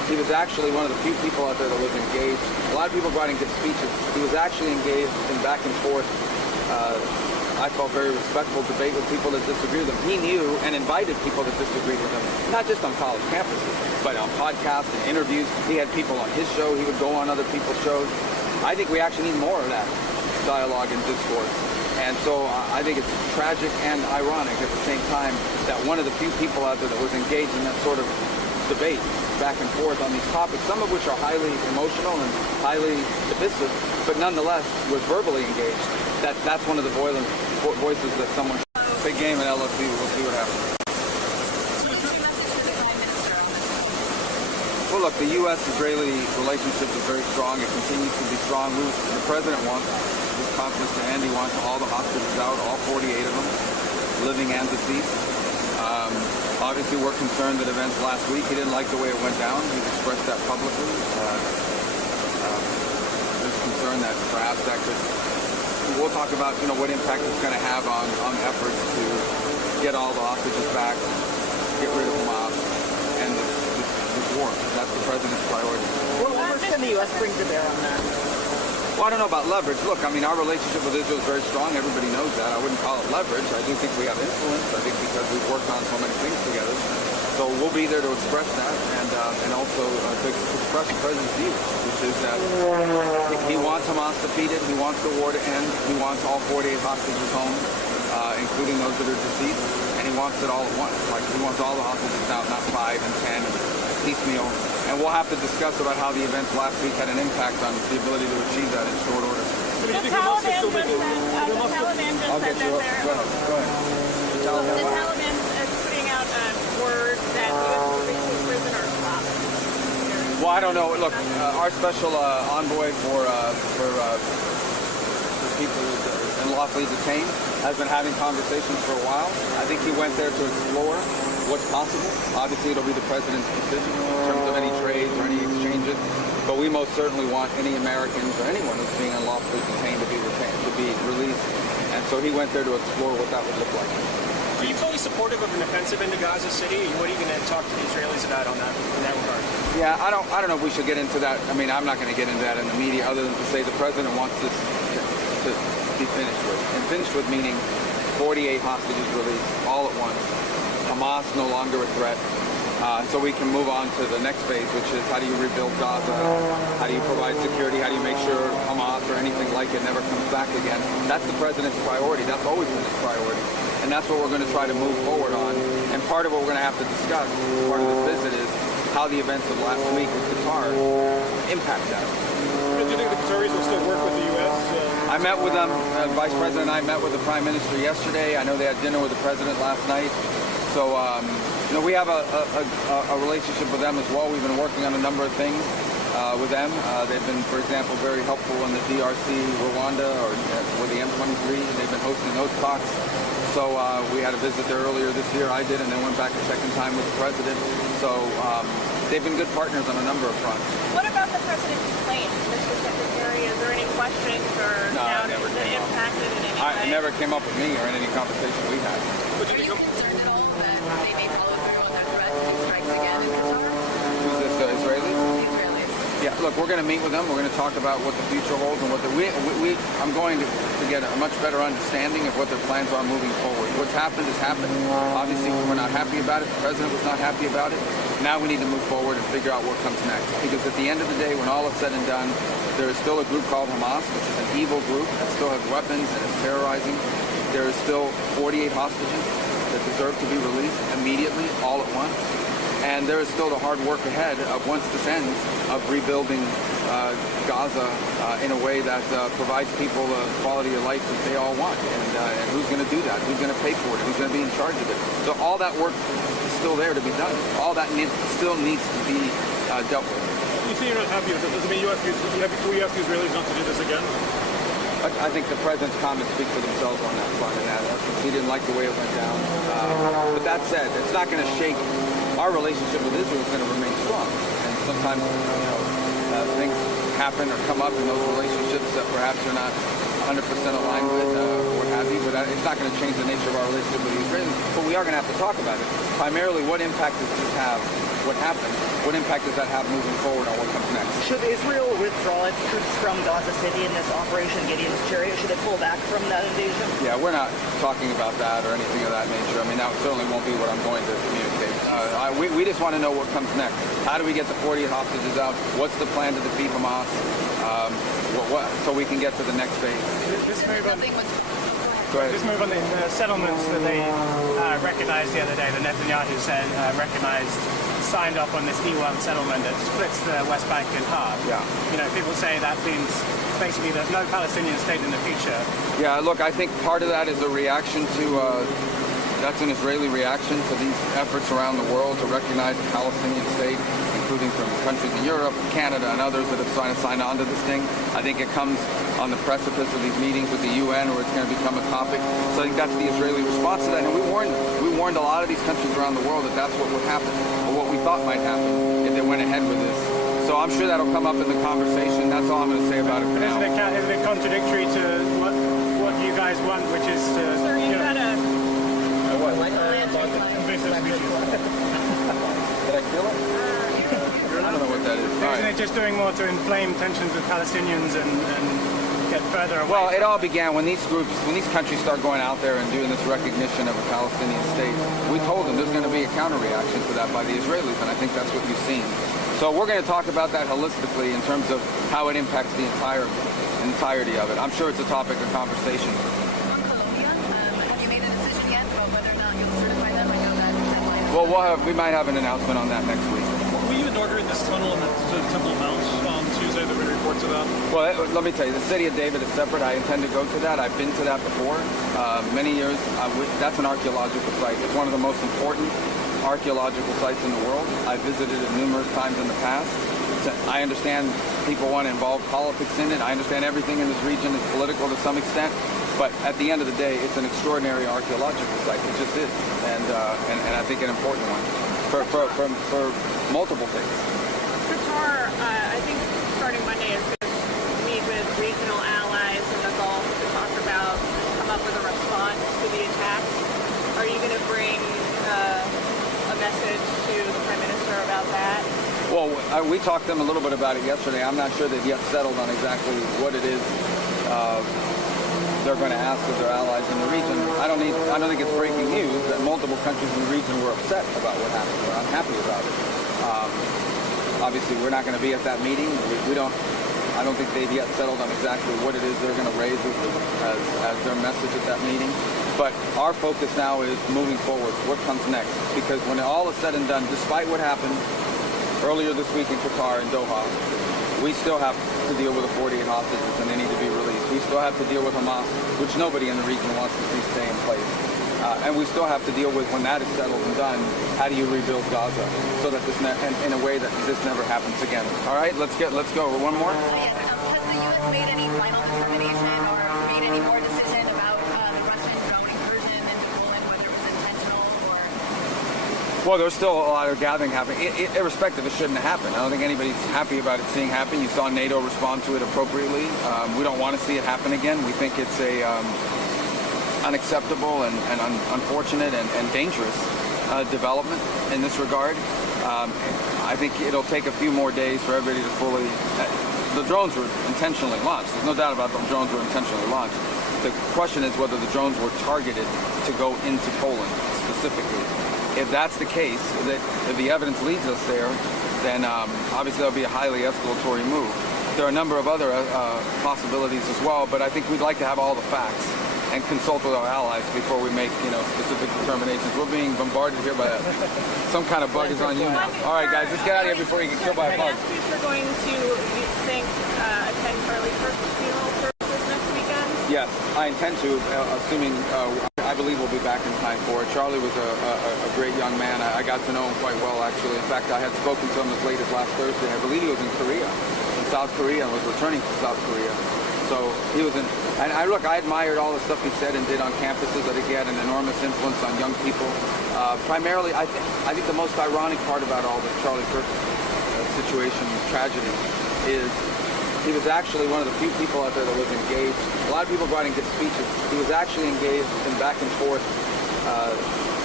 He was actually one of the few people out there that was engaged. A lot of people brought in good speeches. He was actually engaged in back and forth, I felt very respectful debate with people that disagree with him. He knew and invited people that disagreed with him, not just on college campuses, but on podcasts and interviews. He had people on his show. He would go on other people's shows. I think we actually need more of that dialogue and discourse. And so I think it's tragic and ironic at the same time that one of the few people out there that was engaged in that sort of debate back and forth on these topics, some of which are highly emotional and highly divisive, but nonetheless was verbally engaged. That's one of the voices that someone... Big game at LSU. We'll see what happens. Well, look, the U.S.-Israeli relationship is very strong. It continues to be strong. The president wants, his conference to end, he wants all the hostages out, all 48 of them, living and deceased. Obviously, we're concerned that events last week, he didn't like the way it went down. He expressed that publicly. There's concern that perhaps that could... We'll talk about, what impact it's going to have on efforts to get all the hostages back, get rid of Hamas, and this war. That's the president's priority. What leverage can the U.S. bring to bear on that? Well, I don't know about leverage. Look, I mean, our relationship with Israel is very strong. Everybody knows that. I wouldn't call it leverage. I do think we have influence. I think because we've worked on so many things together. So we'll be there to express that and also to express the president's view, which is that he wants Hamas defeated. He wants the war to end. He wants all 48 hostages home, including those that are deceased. And he wants it all at once. Like, he wants all the hostages out, not 5 and 10, piecemeal. And we'll have to discuss about how the events last week had an impact on the ability to achieve that in short order. The Taliban just said that they're... Go ahead. The Taliban is putting out a word that U.S. prisoners stopped. Well, I don't know. Look, our special envoy for people unlawfully detained has been having conversations for a while. I think he went there to explore what's possible. Obviously, it'll be the president's decision in terms of any trades or any exchanges. But we most certainly want any Americans or anyone who's being unlawfully detained to be released. And so he went there to explore what that would look like. Are you fully supportive of an offensive into Gaza City? What are you going to talk to the Israelis about in that regard? Yeah, I don't know if we should get into that. I mean, I'm not going to get into that in the media other than to say the president wants this to be finished with. And finished with meaning 48 hostages released all at once. Hamas no longer a threat. So we can move on to the next phase, which is how do you rebuild Gaza? How do you provide security? How do you make sure Hamas or anything like it never comes back again? That's the president's priority. That's always been his priority. And that's what we're going to try to move forward on. And part of what we're going to have to discuss as part of this visit is how the events of last week with Qatar impact that. Do you think the Qataris will still work with the U.S.? I met with them. Vice President and I met with the Prime Minister yesterday. I know they had dinner with the President last night. So, we have a relationship with them as well. We've been working on a number of things with them. They've been, for example, very helpful in the DRC, Rwanda, or with the M23. They've been hosting those talks. So we had a visit there earlier this year. I did, and then went back a second time with the President. So they've been good partners on a number of fronts. What about the president's plane, Mr. Secretary? Is there any questions or doubts that impacted in any way? It never came up with me or in any conversation we had. Are you concerned at all that they may follow through on that threat and strikes again in Qatar? Who's this, the Israelis? The Israelis. Yeah, look, we're going to meet with them. We're going to talk about what the future holds and what I'm going to get a much better understanding of what their plans are moving forward. What's happened has happened. Obviously, we're not happy about it. The president was not happy about it. Now we need to move forward and figure out what comes next. Because at the end of the day, when all is said and done, there is still a group called Hamas, which is an evil group that still has weapons and is terrorizing. There is still 48 hostages that deserve to be released immediately, all at once. And there is still the hard work ahead of, once this ends, of rebuilding Gaza in a way that provides people the quality of life that they all want. And who's going to do that? Who's going to pay for it? Who's going to be in charge of it? So all that work is still there to be done. All that still needs to be dealt with. You say you're not happy with this. Does it mean we ask the Israelis not to do this again? I think the president's comments speak for themselves on that front, and that he didn't like the way it went down. But that said, it's not going to shake. Our relationship with Israel is going to remain strong. And sometimes, things happen or come up in those relationships that perhaps you're not 100% aligned with, or what have you. But it's not going to change the nature of our relationship with the Israelis. But we are going to have to talk about it. Primarily, what impact does this have what happened, what impact does that have moving forward on what comes next? Should Israel withdraw its troops from Gaza City in this Operation Gideon's Chariot? Should it pull back from that invasion? Yeah, we're not talking about that or anything of that nature. I mean, that certainly won't be what I'm going to communicate. We just want to know what comes next. How do we get the 40 hostages out? What's the plan to defeat Hamas? So we can get to the next phase. This move on, Go ahead. this move on the settlements that they recognized the other day, the Netanyahu said signed off on this E1 settlement that splits the West Bank in half. Yeah. You know, people say that means basically there's no Palestinian state in the future. Yeah, look, I think part of that is a reaction to, that's an Israeli reaction to these efforts around the world to recognize the Palestinian state, including from countries in Europe, Canada, and others that have signed on to this thing. I think it comes on the precipice of these meetings with the UN where it's going to become a topic. So I think that's the Israeli response to that. And we warned a lot of these countries around the world that that's what would happen, or what we thought might happen if they went ahead with this. So I'm sure that'll come up in the conversation. That's all I'm going to say about it for now. Isn't it contradictory to what you guys want, which is to... Sir, you've got a... invasive species. Did I feel it? I don't know what that is. All Isn't right. it just doing more to inflame tensions with Palestinians and get further away? Well, it all began when these countries start going out there and doing this recognition of a Palestinian state. We told them there's going to be a counter-reaction to that by the Israelis, and I think that's what you've seen. So we're going to talk about that holistically in terms of how it impacts the entirety of it. I'm sure it's a topic of conversation. Have you made a decision yet about whether or not you'll certify them? I know that deadline. Well, we might have an announcement on that next week. Will you inaugurate this tunnel in the Temple Mount on Tuesday that we reports about? Well, let me tell you, the city of David is separate. I intend to go to that. I've been to that before, many years. That's an archaeological site. It's one of the most important archaeological sites in the world. I visited it numerous times in the past. I understand people want to involve politics in it. I understand everything in this region is political to some extent. But at the end of the day, it's an extraordinary archaeological site. It just is, and I think an important one for multiple things. Qatar, I think starting Monday is going to meet with regional allies in the Gulf to come up with a response to the attacks. Are you going to bring a message to the Prime Minister about that? Well, we talked to them a little bit about it yesterday. I'm not sure they've yet settled on exactly what it is they're going to ask of their allies in the region. I don't think it's breaking news that multiple countries in the region were upset about what happened. We're unhappy about it. Obviously, we're not going to be at that meeting. I don't think they've yet settled on exactly what it is they're going to raise as their message at that meeting. But our focus now is moving forward. What comes next? Because when all is said and done, despite what happened earlier this week in Qatar and Doha, we still have to deal with the 48 hostages and they need to be released. We still have to deal with Hamas, which nobody in the region wants to see stay in place. And we still have to deal with, when that is settled and done, how do you rebuild Gaza so that in a way that this never happens again. All right, let's go. One more? Yes, has the U.S. made any final determination or made any more decision about the Russian drone incursion into Poland, whether it was intentional or... Well, there's still a lot of gathering happening. Irrespective, it shouldn't have happened. I don't think anybody's happy about it seeing happen. You saw NATO respond to it appropriately. We don't want to see it happen again. We think it's a unacceptable and unfortunate and dangerous development in this regard. I think it'll take a few more days for everybody to fully... the drones were intentionally launched. There's no doubt about the drones were intentionally launched. The question is whether the drones were targeted to go into Poland specifically. If that's the case, if the evidence leads us there, then obviously that'll be a highly escalatory move. There are a number of other possibilities as well, but I think we'd like to have all the facts and consult with our allies before we make, specific determinations. We're being bombarded here by some kind of bug is on you now. All right, guys, let's get out of here before you get killed by a bug. You're going to, you think, attend Charlie Kirk's funeral services next weekend? Yes, I intend to, assuming I believe we'll be back in time for it. Charlie was a great young man. I got to know him quite well, actually. In fact, I had spoken to him as late as last Thursday. I believe he was in South Korea, and was returning to South Korea. So he was in, and I admired all the stuff he said and did on campuses. I think he had an enormous influence on young people. Primarily, I think the most ironic part about all the Charlie Kirk situation, tragedy, is he was actually one of the few people out there that was engaged. A lot of people go out and give speeches. He was actually engaged in back and forth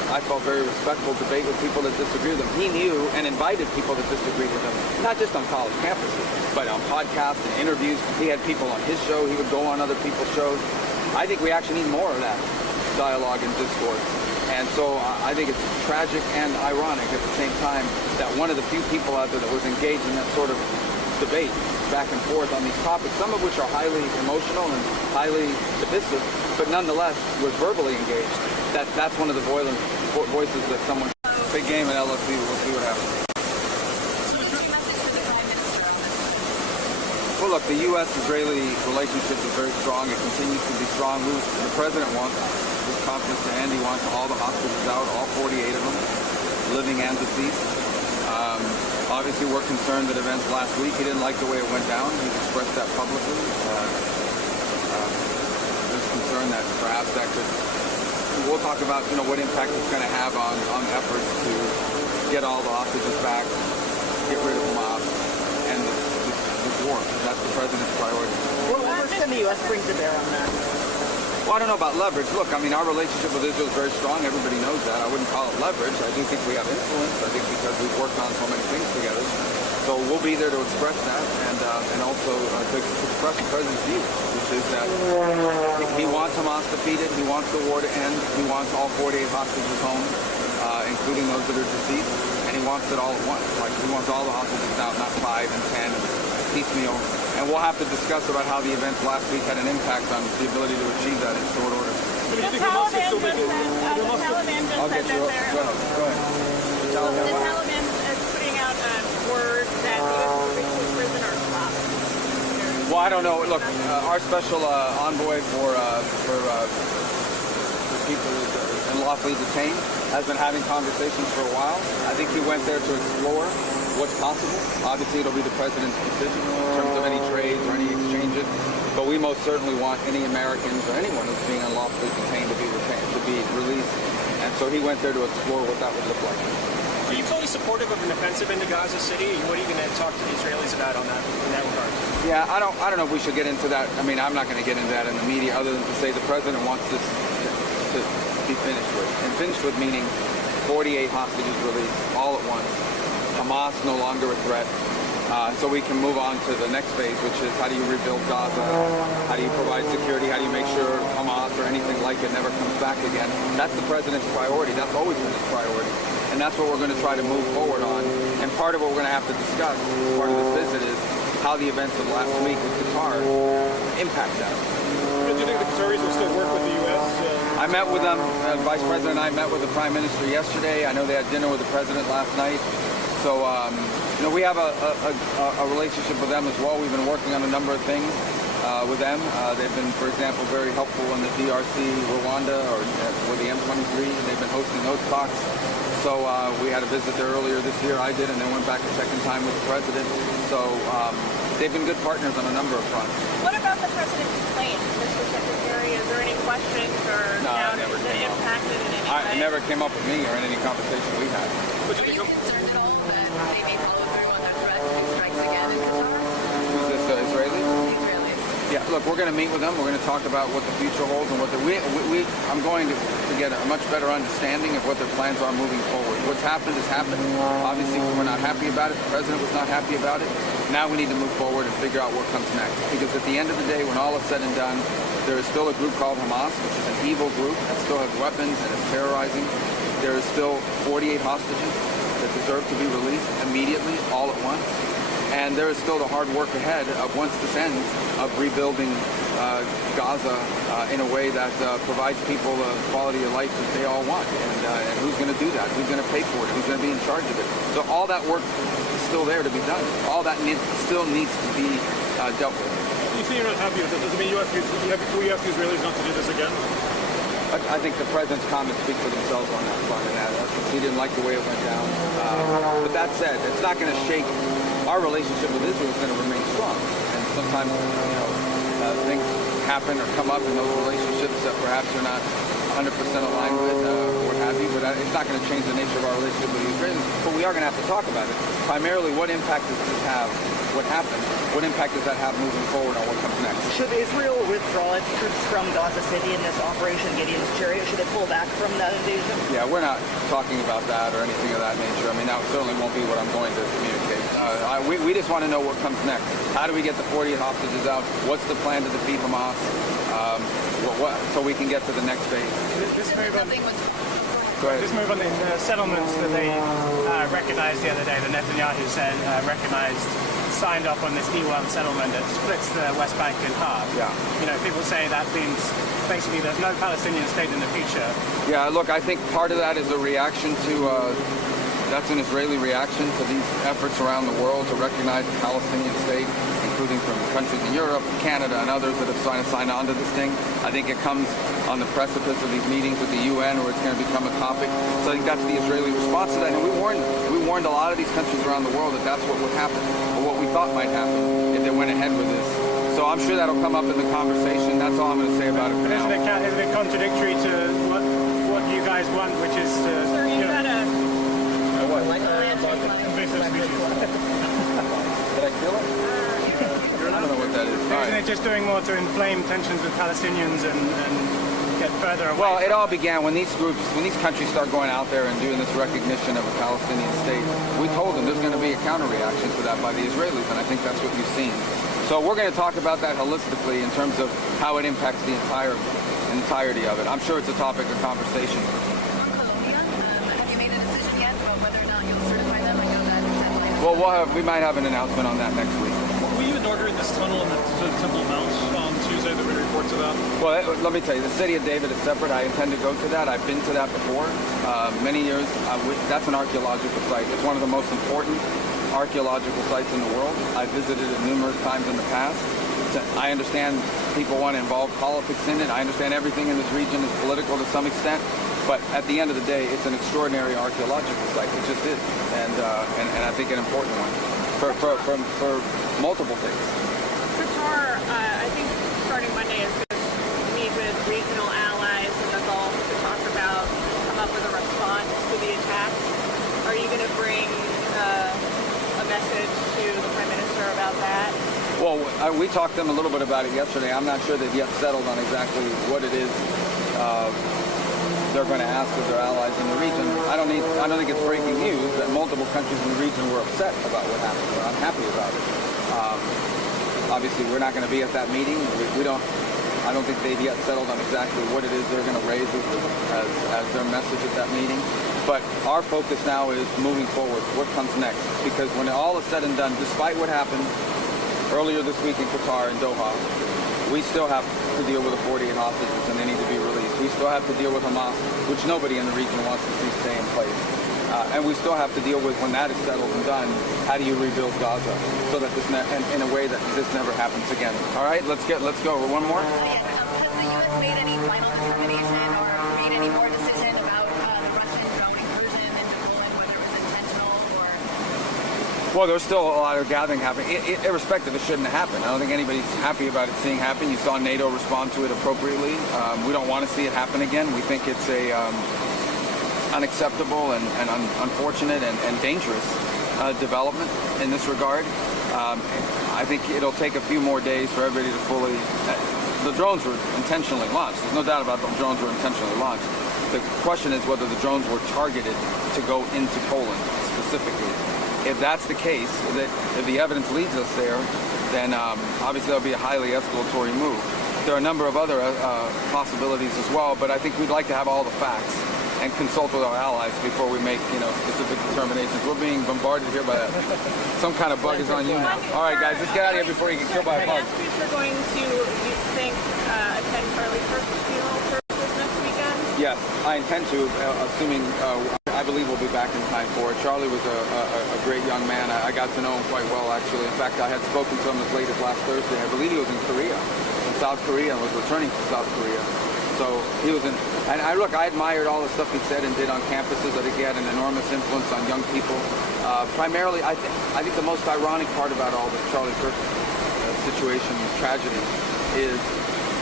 I felt, very respectful debate with people that disagree with him. He knew and invited people that disagreed with him, not just on college campuses, but on podcasts and interviews. He had people on his show. He would go on other people's shows. I think we actually need more of that dialogue and discourse. And so I think it's tragic and ironic at the same time that one of the few people out there that was engaged in that sort of debate back and forth on these topics, some of which are highly emotional and highly divisive, but nonetheless was verbally engaged. That's one of the voices that someone... Big game at LSU. We'll see what happens. Well, look, the U.S.-Israeli relationship is very strong. It continues to be strong. The president wants, his conference to end. He wants all the hostages out, all 48 of them, living and deceased. Obviously, we're concerned that events last week, he didn't like the way it went down. He's expressed that publicly. There's concern that perhaps that could... We'll talk about, what impact it's going to have on efforts to get all the hostages back, get rid of Hamas, and this war. That's the president's priority. What leverage can the U.S. bring to bear on that? Well, I don't know about leverage. Look, I mean, our relationship with Israel is very strong. Everybody knows that. I wouldn't call it leverage. I do think we have influence. I think because we've worked on so many things together. So we'll be there to express that and also to express the president's view, which is that he wants Hamas defeated. He wants the war to end. He wants all 48 hostages home, including those that are deceased. And he wants it all at once. Like, he wants all the hostages out, not 5 and 10 piecemeal. And we'll have to discuss about how the events last week had an impact on the ability to achieve that in short order. The Taliban just said that they're... Go ahead. The Taliban is putting out word that the U.S. moving to prison or stop. Well, I don't know. Look, our special envoy for people unlawfully detained has been having conversations for a while. I think he went there to explore what's possible. Obviously, it'll be the president's decision in terms of any trades or any exchanges. But we most certainly want any Americans or anyone who's being unlawfully detained to be released. And so he went there to explore what that would look like. Are you fully supportive of an offensive into Gaza City? What are you going to talk to the Israelis about in that regard? Yeah, I don't know if we should get into that. I mean, I'm not going to get into that in the media, other than to say the president wants this to be finished with. And finished with meaning 48 hostages released all at once. Hamas no longer a threat. So we can move on to the next phase, which is how do you rebuild Gaza? How do you provide security? How do you make sure Hamas or anything like it never comes back again? That's the president's priority. That's always been his priority. And that's what we're going to try to move forward on. And part of what we're going to have to discuss as part of this visit is how the events of last week in Qatar impact that. Do you think the Qataris will still work with the U.S.? I met with them. Vice President and I met with the Prime Minister yesterday. I know they had dinner with the President last night. So, we have a relationship with them as well. We've been working on a number of things with them. They've been, for example, very helpful in the DRC, Rwanda, or with the M23. They've been hosting those talks. So we had a visit there earlier this year. I did, and then went back a second time with the President. So they've been good partners on a number of fronts. What about the president's plane, Mr. Secretary? Is there any questions or doubt that it impacted in any way? It never came up with me or in any conversation we had. Are you concerned at all that they may follow through on that threat to strikes again in Qatar? Who's this, Israeli? The Israelis. Yeah, look, we're going to meet with them. We're going to talk about what the future holds and what I'm going to get a much better understanding of what their plans are moving forward. What's happened has happened. Obviously, we're not happy about it. The president was not happy about it. Now we need to move forward and figure out what comes next. Because at the end of the day, when all is said and done, there is still a group called Hamas, which is an evil group that still has weapons and is terrorizing. There is still 48 hostages that deserve to be released immediately, all at once. And there is still the hard work ahead of, once this ends, of rebuilding Gaza in a way that provides people the quality of life that they all want. And who's going to do that? Who's going to pay for it? Who's going to be in charge of it? So all that work is still there to be done. All that still needs to be dealt with. You say you're not happy with this. Does it mean we ask the Israelis not to do this again? I think the president's comments speak for themselves on that front, and he didn't like the way it went down. But that said, it's not going to shake. Our relationship with Israel is going to remain strong. And sometimes, things happen or come up in those relationships that perhaps you're not 100% aligned with, or what have you. But it It's not going to change the nature of our relationship with the Israelis, but we are going to have to talk about it. Primarily, what impact does this have? What happened? What impact does that have moving forward on what comes next? Should Israel withdraw its troops from Gaza City in this Operation Gideon's Chariot? Should it pull back from that invasion? Yeah, we're not talking about that or anything of that nature. I mean, that certainly won't be what I'm going to communicate. We just want to know what comes next. How do we get the 40 hostages out? What's the plan to defeat Hamas? So we can get to the next phase. This move on, Go ahead. this move on the settlements that they recognized the other day, the Netanyahu said signed off on this E1 settlement that splits the West Bank in half. Yeah. You know, people say that means basically there's no Palestinian state in the future. Yeah, look, I think part of that is a reaction to, that's an Israeli reaction to these efforts around the world to recognize the Palestinian state, including from countries in Europe, Canada, and others that have signed on to this thing. I think it comes on the precipice of these meetings with the UN where it's going to become a topic. So I think that's the Israeli response to that. And we warned a lot of these countries around the world that that's what would happen, or what we thought might happen if they went ahead with this. So I'm sure that'll come up in the conversation. That's all I'm going to say about it for now. Isn't it contradictory to what you guys want, which is to... Sir, you got a... invasive species. Did I kill it? I don't know what that is. All Isn't right. it just doing more to inflame tensions with Palestinians and get further away? Well, it all began when these countries start going out there and doing this recognition of a Palestinian state. We told them there's going to be a counter-reaction to that by the Israelis, and I think that's what you've seen. So we're going to talk about that holistically in terms of how it impacts the entirety of it. I'm sure it's a topic of conversation. Have you made a decision yet about whether or not you'll certify them? I know that. Well, we might have an announcement on that next week. Were you an order in this tunnel in the Temple Mount on Tuesday that we reports about? Well, let me tell you, the city of David is separate. I intend to go to that. I've been to that before, many years. That's an archaeological site. It's one of the most important archaeological sites in the world. I've visited it numerous times in the past. I understand people want to involve politics in it. I understand everything in this region is political to some extent. But at the end of the day, it's an extraordinary archaeological site. It just is, and I think an important one for multiple things. Qatar, I think starting Monday is going to meet with regional allies in the Gulf to come up with a response to the attacks. Are you going to bring a message to the Prime Minister about that? Well, we talked to them a little bit about it yesterday. I'm not sure they've yet settled on exactly what it is they're going to ask of their allies in the region. I don't think it's breaking news that multiple countries in the region were upset about what happened. We're unhappy about it. Obviously, we're not going to be at that meeting. I don't think they've yet settled on exactly what it is they're going to raise as their message at that meeting. But our focus now is moving forward. What comes next? Because when all is said and done, despite what happened earlier this week in Qatar and Doha, we still have to deal with the 48 hostages and they need to be released. We still have to deal with Hamas, which nobody in the region wants to see stay in place. And we still have to deal with, when that is settled and done, how do you rebuild Gaza so that in a way that this never happens again. All right, let's go. One more. Yes, has the U.S. made any final determination or made any more decision about the Russian drone incursion into Poland, whether it was intentional or... Well, there's still a lot of gathering happening. Irrespective, it shouldn't happen. I don't think anybody's happy about it seeing happen. You saw NATO respond to it appropriately. We don't want to see it happen again. We think it's a unacceptable and unfortunate and dangerous development in this regard. I think it'll take a few more days for everybody to fully... The drones were intentionally launched. There's no doubt about the drones were intentionally launched. The question is whether the drones were targeted to go into Poland specifically. If that's the case, if the evidence leads us there, then obviously that'll be a highly escalatory move. There are a number of other possibilities as well, but I think we'd like to have all the facts and consult with our allies before we make, specific determinations. We're being bombarded here by some kind of bug is on you now. All right, guys, let's get out of here before you get killed by a bug. You're going to, you think, attend Charlie Kirk's funeral services next weekend? Yes, I intend to, assuming I believe we'll be back in time for it. Charlie was a great young man. I got to know him quite well, actually. In fact, I had spoken to him as late as last Thursday. I believe he was in South Korea, and was returning to South Korea. So he was and I admired all the stuff he said and did on campuses. I think he had an enormous influence on young people. Primarily, I think the most ironic part about all the Charlie Kirk situation, tragedy, is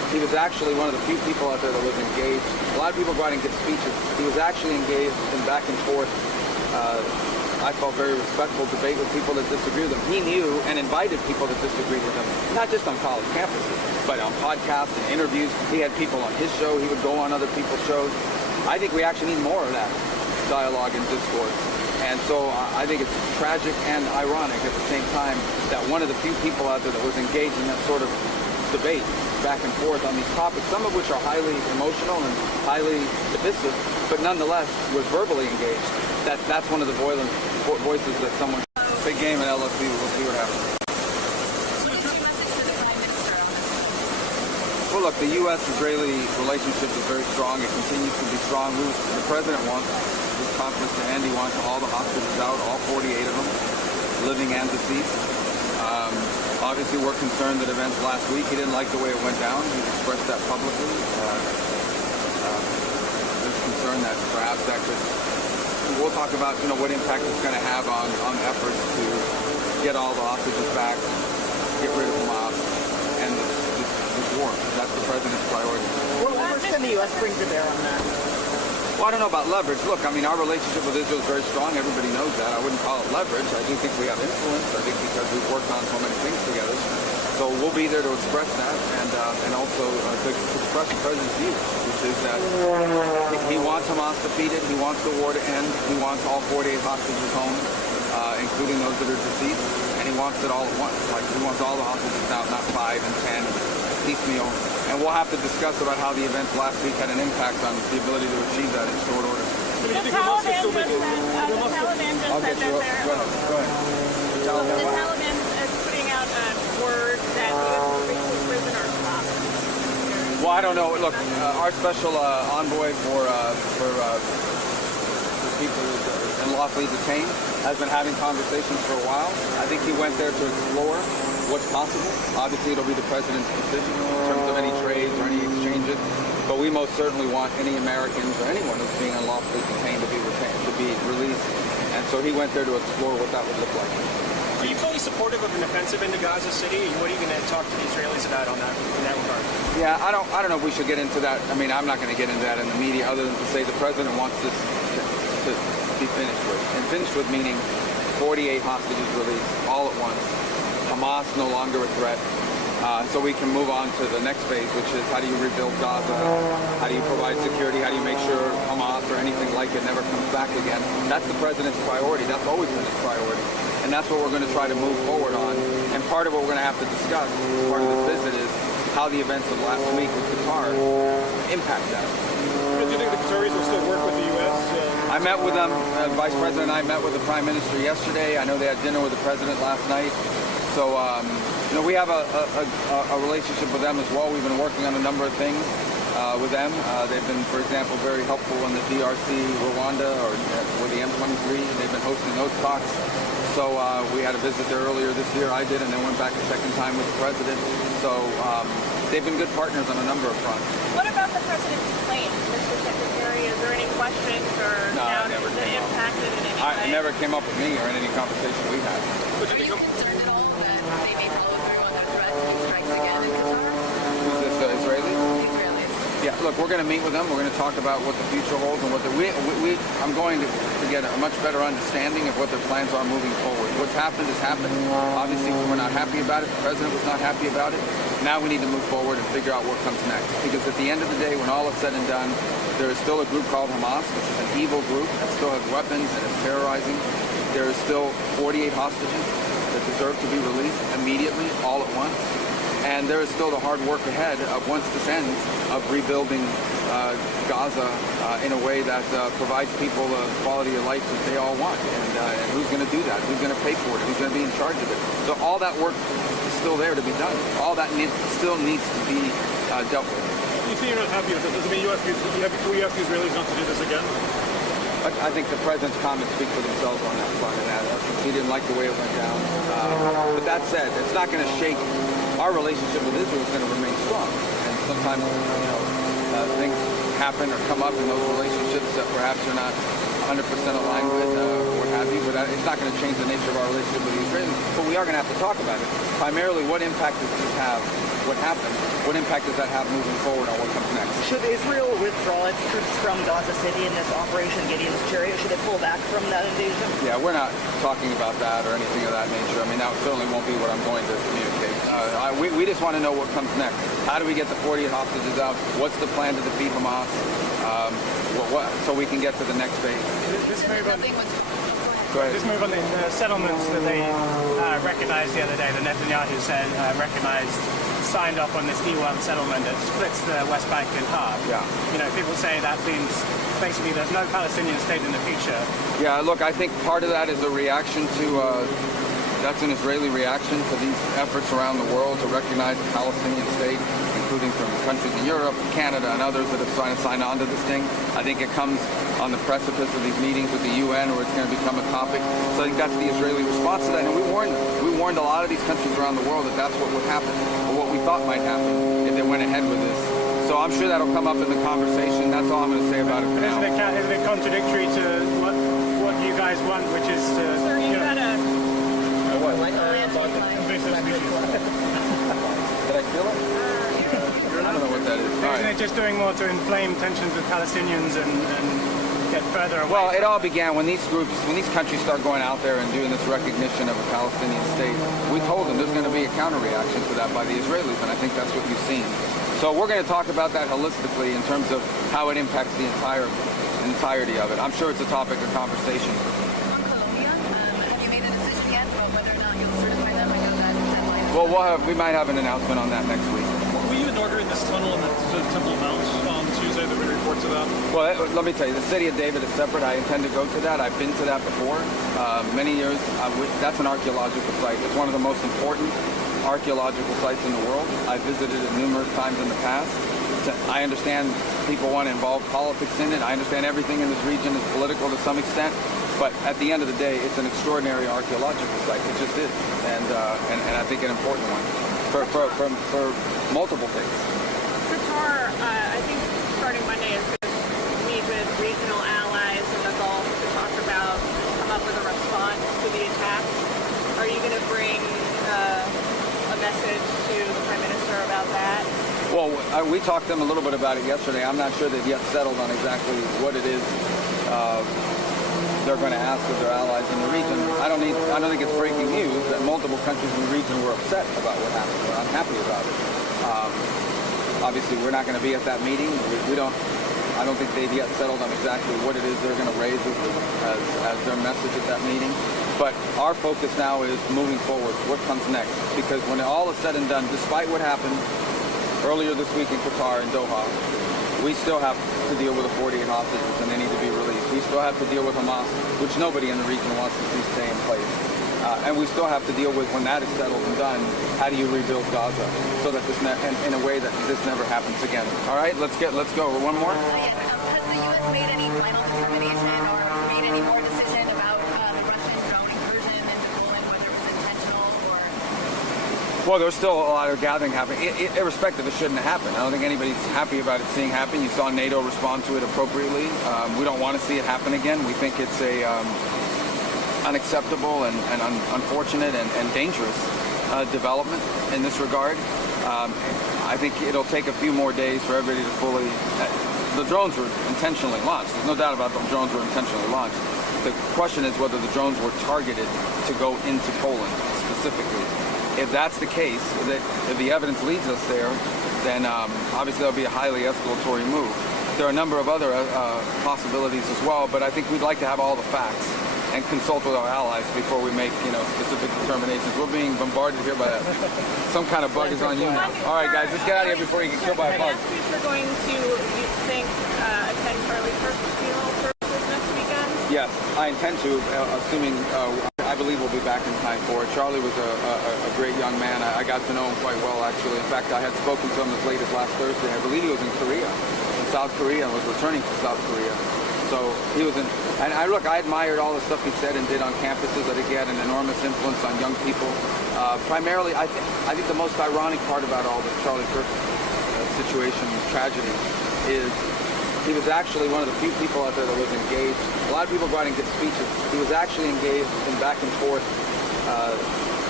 He was actually one of the few people out there that was engaged. A lot of people go out and give speeches. He was actually engaged in back and forth, I felt very respectful debate with people that disagree with him. He knew and invited people that disagreed with him, not just on college campuses, but on podcasts and interviews. He had people on his show. He would go on other people's shows. I think we actually need more of that dialogue and discourse. And so I think it's tragic and ironic at the same time that one of the few people out there that was engaged in that sort of debate back and forth on these topics, some of which are highly emotional and highly divisive, but nonetheless was verbally engaged. That's one of the voices that someone... Big game in LSU. We'll see what happens. Well, look, the U.S.-Israeli relationship is very strong. It continues to be strong. The president wants, his confidence to end, he wants all the hostages out, all 48 of them, living and deceased. Obviously, we're concerned that events last week, he didn't like the way it went down. He expressed that publicly. There's concern that perhaps that could... We'll talk about, what impact it's going to have on efforts to get all the hostages back, get rid of Hamas, and this war. That's the president's priority. What leverage can the U.S. bring to bear on that? Well, I don't know about leverage. Look, I mean, our relationship with Israel is very strong. Everybody knows that. I wouldn't call it leverage. I do think we have influence. I think because we've worked on so many things together. So we'll be there to express that and also to express the president's view, which is that he wants Hamas defeated. He wants the war to end. He wants all 48 hostages home, including those that are deceased. And he wants it all at once. Like, he wants all the hostages out, not 5 and 10, piecemeal. And we'll have to discuss about how the events last week had an impact on the ability to achieve that in short order. The Taliban just said that they're... Go ahead. The Taliban is putting out a word that releases prisoners hostage. Well, I don't know. Look, our special envoy for people unlawfully detained has been having conversations for a while. I think he went there to explore what's possible. Obviously, it'll be the president's decision in terms of any trades or any exchanges. But we most certainly want any Americans or anyone who's being unlawfully detained to be released. And so he went there to explore what that would look like. Are you fully supportive of an offensive into Gaza City? What are you going to talk to the Israelis about in that regard? Yeah, I don't know if we should get into that. I mean, I'm not going to get into that in the media other than to say the president wants this to be finished with. And finished with meaning 48 hostages released all at once. Hamas no longer a threat. So we can move on to the next phase, which is how do you rebuild Gaza? How do you provide security? How do you make sure Hamas or anything like it never comes back again? That's the president's priority. That's always been his priority. And that's what we're going to try to move forward on. And part of what we're going to have to discuss, part of this visit, is how the events of last week with Qatar impact that. Do you think the Qataris will still work with the U.S.? I met with them. Vice President and I met with the Prime Minister yesterday. I know they had dinner with the President last night. So, we have a relationship with them as well. We've been working on a number of things with them. They've been, for example, very helpful in the DRC, Rwanda, or with the M23. They've been hosting those talks. So we had a visit there earlier this year. I did, and then went back a second time with the President. So they've been good partners on a number of fronts. What about the president's plane, Mr. Secretary? Is there any questions or doubt that impacted in any way? It never came up with me or in any conversation we had. Are you concerned at all that they may follow through on their threats and strikes again in Qatar? Who's this, Israeli? The Israelis. Yeah, look, we're going to meet with them. We're going to talk about what the future holds and what I'm going to get a much better understanding of what their plans are moving forward. What's happened has happened. Obviously, we're not happy about it. The president was not happy about it. Now we need to move forward and figure out what comes next. Because at the end of the day, when all is said and done, there is still a group called Hamas, which is an evil group that still has weapons and is terrorizing. There is still 48 hostages that deserve to be released immediately, all at once. And there is still the hard work ahead of, once this ends, of rebuilding Gaza in a way that provides people the quality of life that they all want. And who's going to do that? Who's going to pay for it? Who's going to be in charge of it? So all that work is still there to be done. All that still needs to be dealt with. You say you're not happy with this. Does it mean you ask the Israelis not to do this again? I think the president's comments speak for themselves on that front. And he didn't like the way it went down. But that said, it's not going to shake. Our relationship with Israel is going to remain strong. And sometimes, things happen or come up in those relationships that perhaps you're not 100% aligned with, or what have you. But it's not going to change the nature of our relationship with the Israelis. But we are going to have to talk about it. Primarily, what impact does this have what happened, what impact does that have moving forward on what comes next? Should Israel withdraw its troops from Gaza City in this Operation Gideon's Chariot? Should it pull back from that invasion? Yeah, we're not talking about that or anything of that nature. I mean, that certainly won't be what I'm going to communicate. We just want to know what comes next. How do we get the 40 hostages out? What's the plan to defeat Hamas? So we can get to the next phase. This move on, Go ahead. this move on the settlements that they recognized the other day, the Netanyahu said signed off on this E1 settlement that splits the West Bank in half. Yeah. You know, people say that means basically there's no Palestinian state in the future. Yeah, look, I think part of that is a reaction to, that's an Israeli reaction to these efforts around the world to recognize the Palestinian state, including from countries in Europe, Canada, and others that have trying to sign on to this thing. I think it comes on the precipice of these meetings with the UN where it's going to become a topic. So I think that's the Israeli response to that. And we warned them. We warned a lot of these countries around the world that that's what would happen, or what we thought might happen if they went ahead with this. So I'm sure that'll come up in the conversation. That's all I'm going to say about it for now. Isn't it contradictory to what you guys want, which is to... Sir, you got a... Did I feel it? I don't know what that is. All Isn't right. it just doing more to inflame tensions with Palestinians and get further away? Well, it all began when these countries start going out there and doing this recognition of a Palestinian state. We told them there's going to be a counter-reaction to that by the Israelis, and I think that's what you've seen. So we're going to talk about that holistically in terms of how it impacts the entirety of it. I'm sure it's a topic of conversation. On Colombia, have you made a decision yet about whether or not you'll certify them? I know that deadline. Well, we might have an announcement on that next week. Were you inaugurating this tunnel in the Temple Mount on Tuesday? There were reports of that. Well, let me tell you, the city of David is separate. I intend to go to that. I've been to that before, many years. That's an archaeological site. It's one of the most important archaeological sites in the world. I've visited it numerous times in the past. I understand people want to involve politics in it. I understand everything in this region is political to some extent. But at the end of the day, it's an extraordinary archaeological site. It just is, and I think an important one for multiple things. Qatar, I think starting Monday is going to meet with regional allies in the Gulf to talk about, come up with a response to the attacks. Are you going to bring a message to the Prime Minister about that? Well, we talked to them a little bit about it yesterday. I'm not sure they've yet settled on exactly what it is they're going to ask of their allies in the region. I don't think it's breaking news that multiple countries in the region were upset about what happened. We're unhappy about it. Obviously, we're not going to be at that meeting. I don't think they've yet settled on exactly what it is they're going to raise as their message at that meeting. But our focus now is moving forward. What comes next? Because when all is said and done, despite what happened earlier this week in Qatar and Doha, we still have to deal with the 48 hostages and they need to be released. We still have to deal with Hamas, which nobody in the region wants to see stay in place. And we still have to deal with, when that is settled and done, how do you rebuild Gaza so that this in a way that this never happens again. All right, let's go. One more. Has the U.S. made any final determination or made any more decision about the Russian drone incursion into Poland, whether it was intentional or... Well, there's still a lot of gathering happening. Irrespective, it shouldn't have happened. I don't think anybody's happy about it seeing happen. You saw NATO respond to it appropriately. We don't want to see it happen again. We think it's a unacceptable and unfortunate and dangerous development in this regard. I think it'll take a few more days for everybody to fully... The drones were intentionally launched. There's no doubt about them. Drones were intentionally launched. The question is whether the drones were targeted to go into Poland specifically. If that's the case, if the evidence leads us there, then obviously that'll be a highly escalatory move. There are a number of other possibilities as well, but I think we'd like to have all the facts and consult with our allies before we make, specific determinations. We're being bombarded here by some kind of bug is on you now. All right, guys, let's get out of here before you get killed by a bug. You're going to, you think, attend Charlie Kirk's funeral services next weekend? Yes, I intend to, assuming I believe we'll be back in time for it. Charlie was a great young man. I got to know him quite well, actually. In fact, I had spoken to him as late as last Thursday. I believe he was in South Korea, and was returning to South Korea. So he was in, and I admired all the stuff he said and did on campuses. I think he had an enormous influence on young people. Primarily, I think the most ironic part about all the Charlie Kirk situation, tragedy, is he was actually one of the few people out there that was engaged. A lot of people go out and give speeches. He was actually engaged in back and forth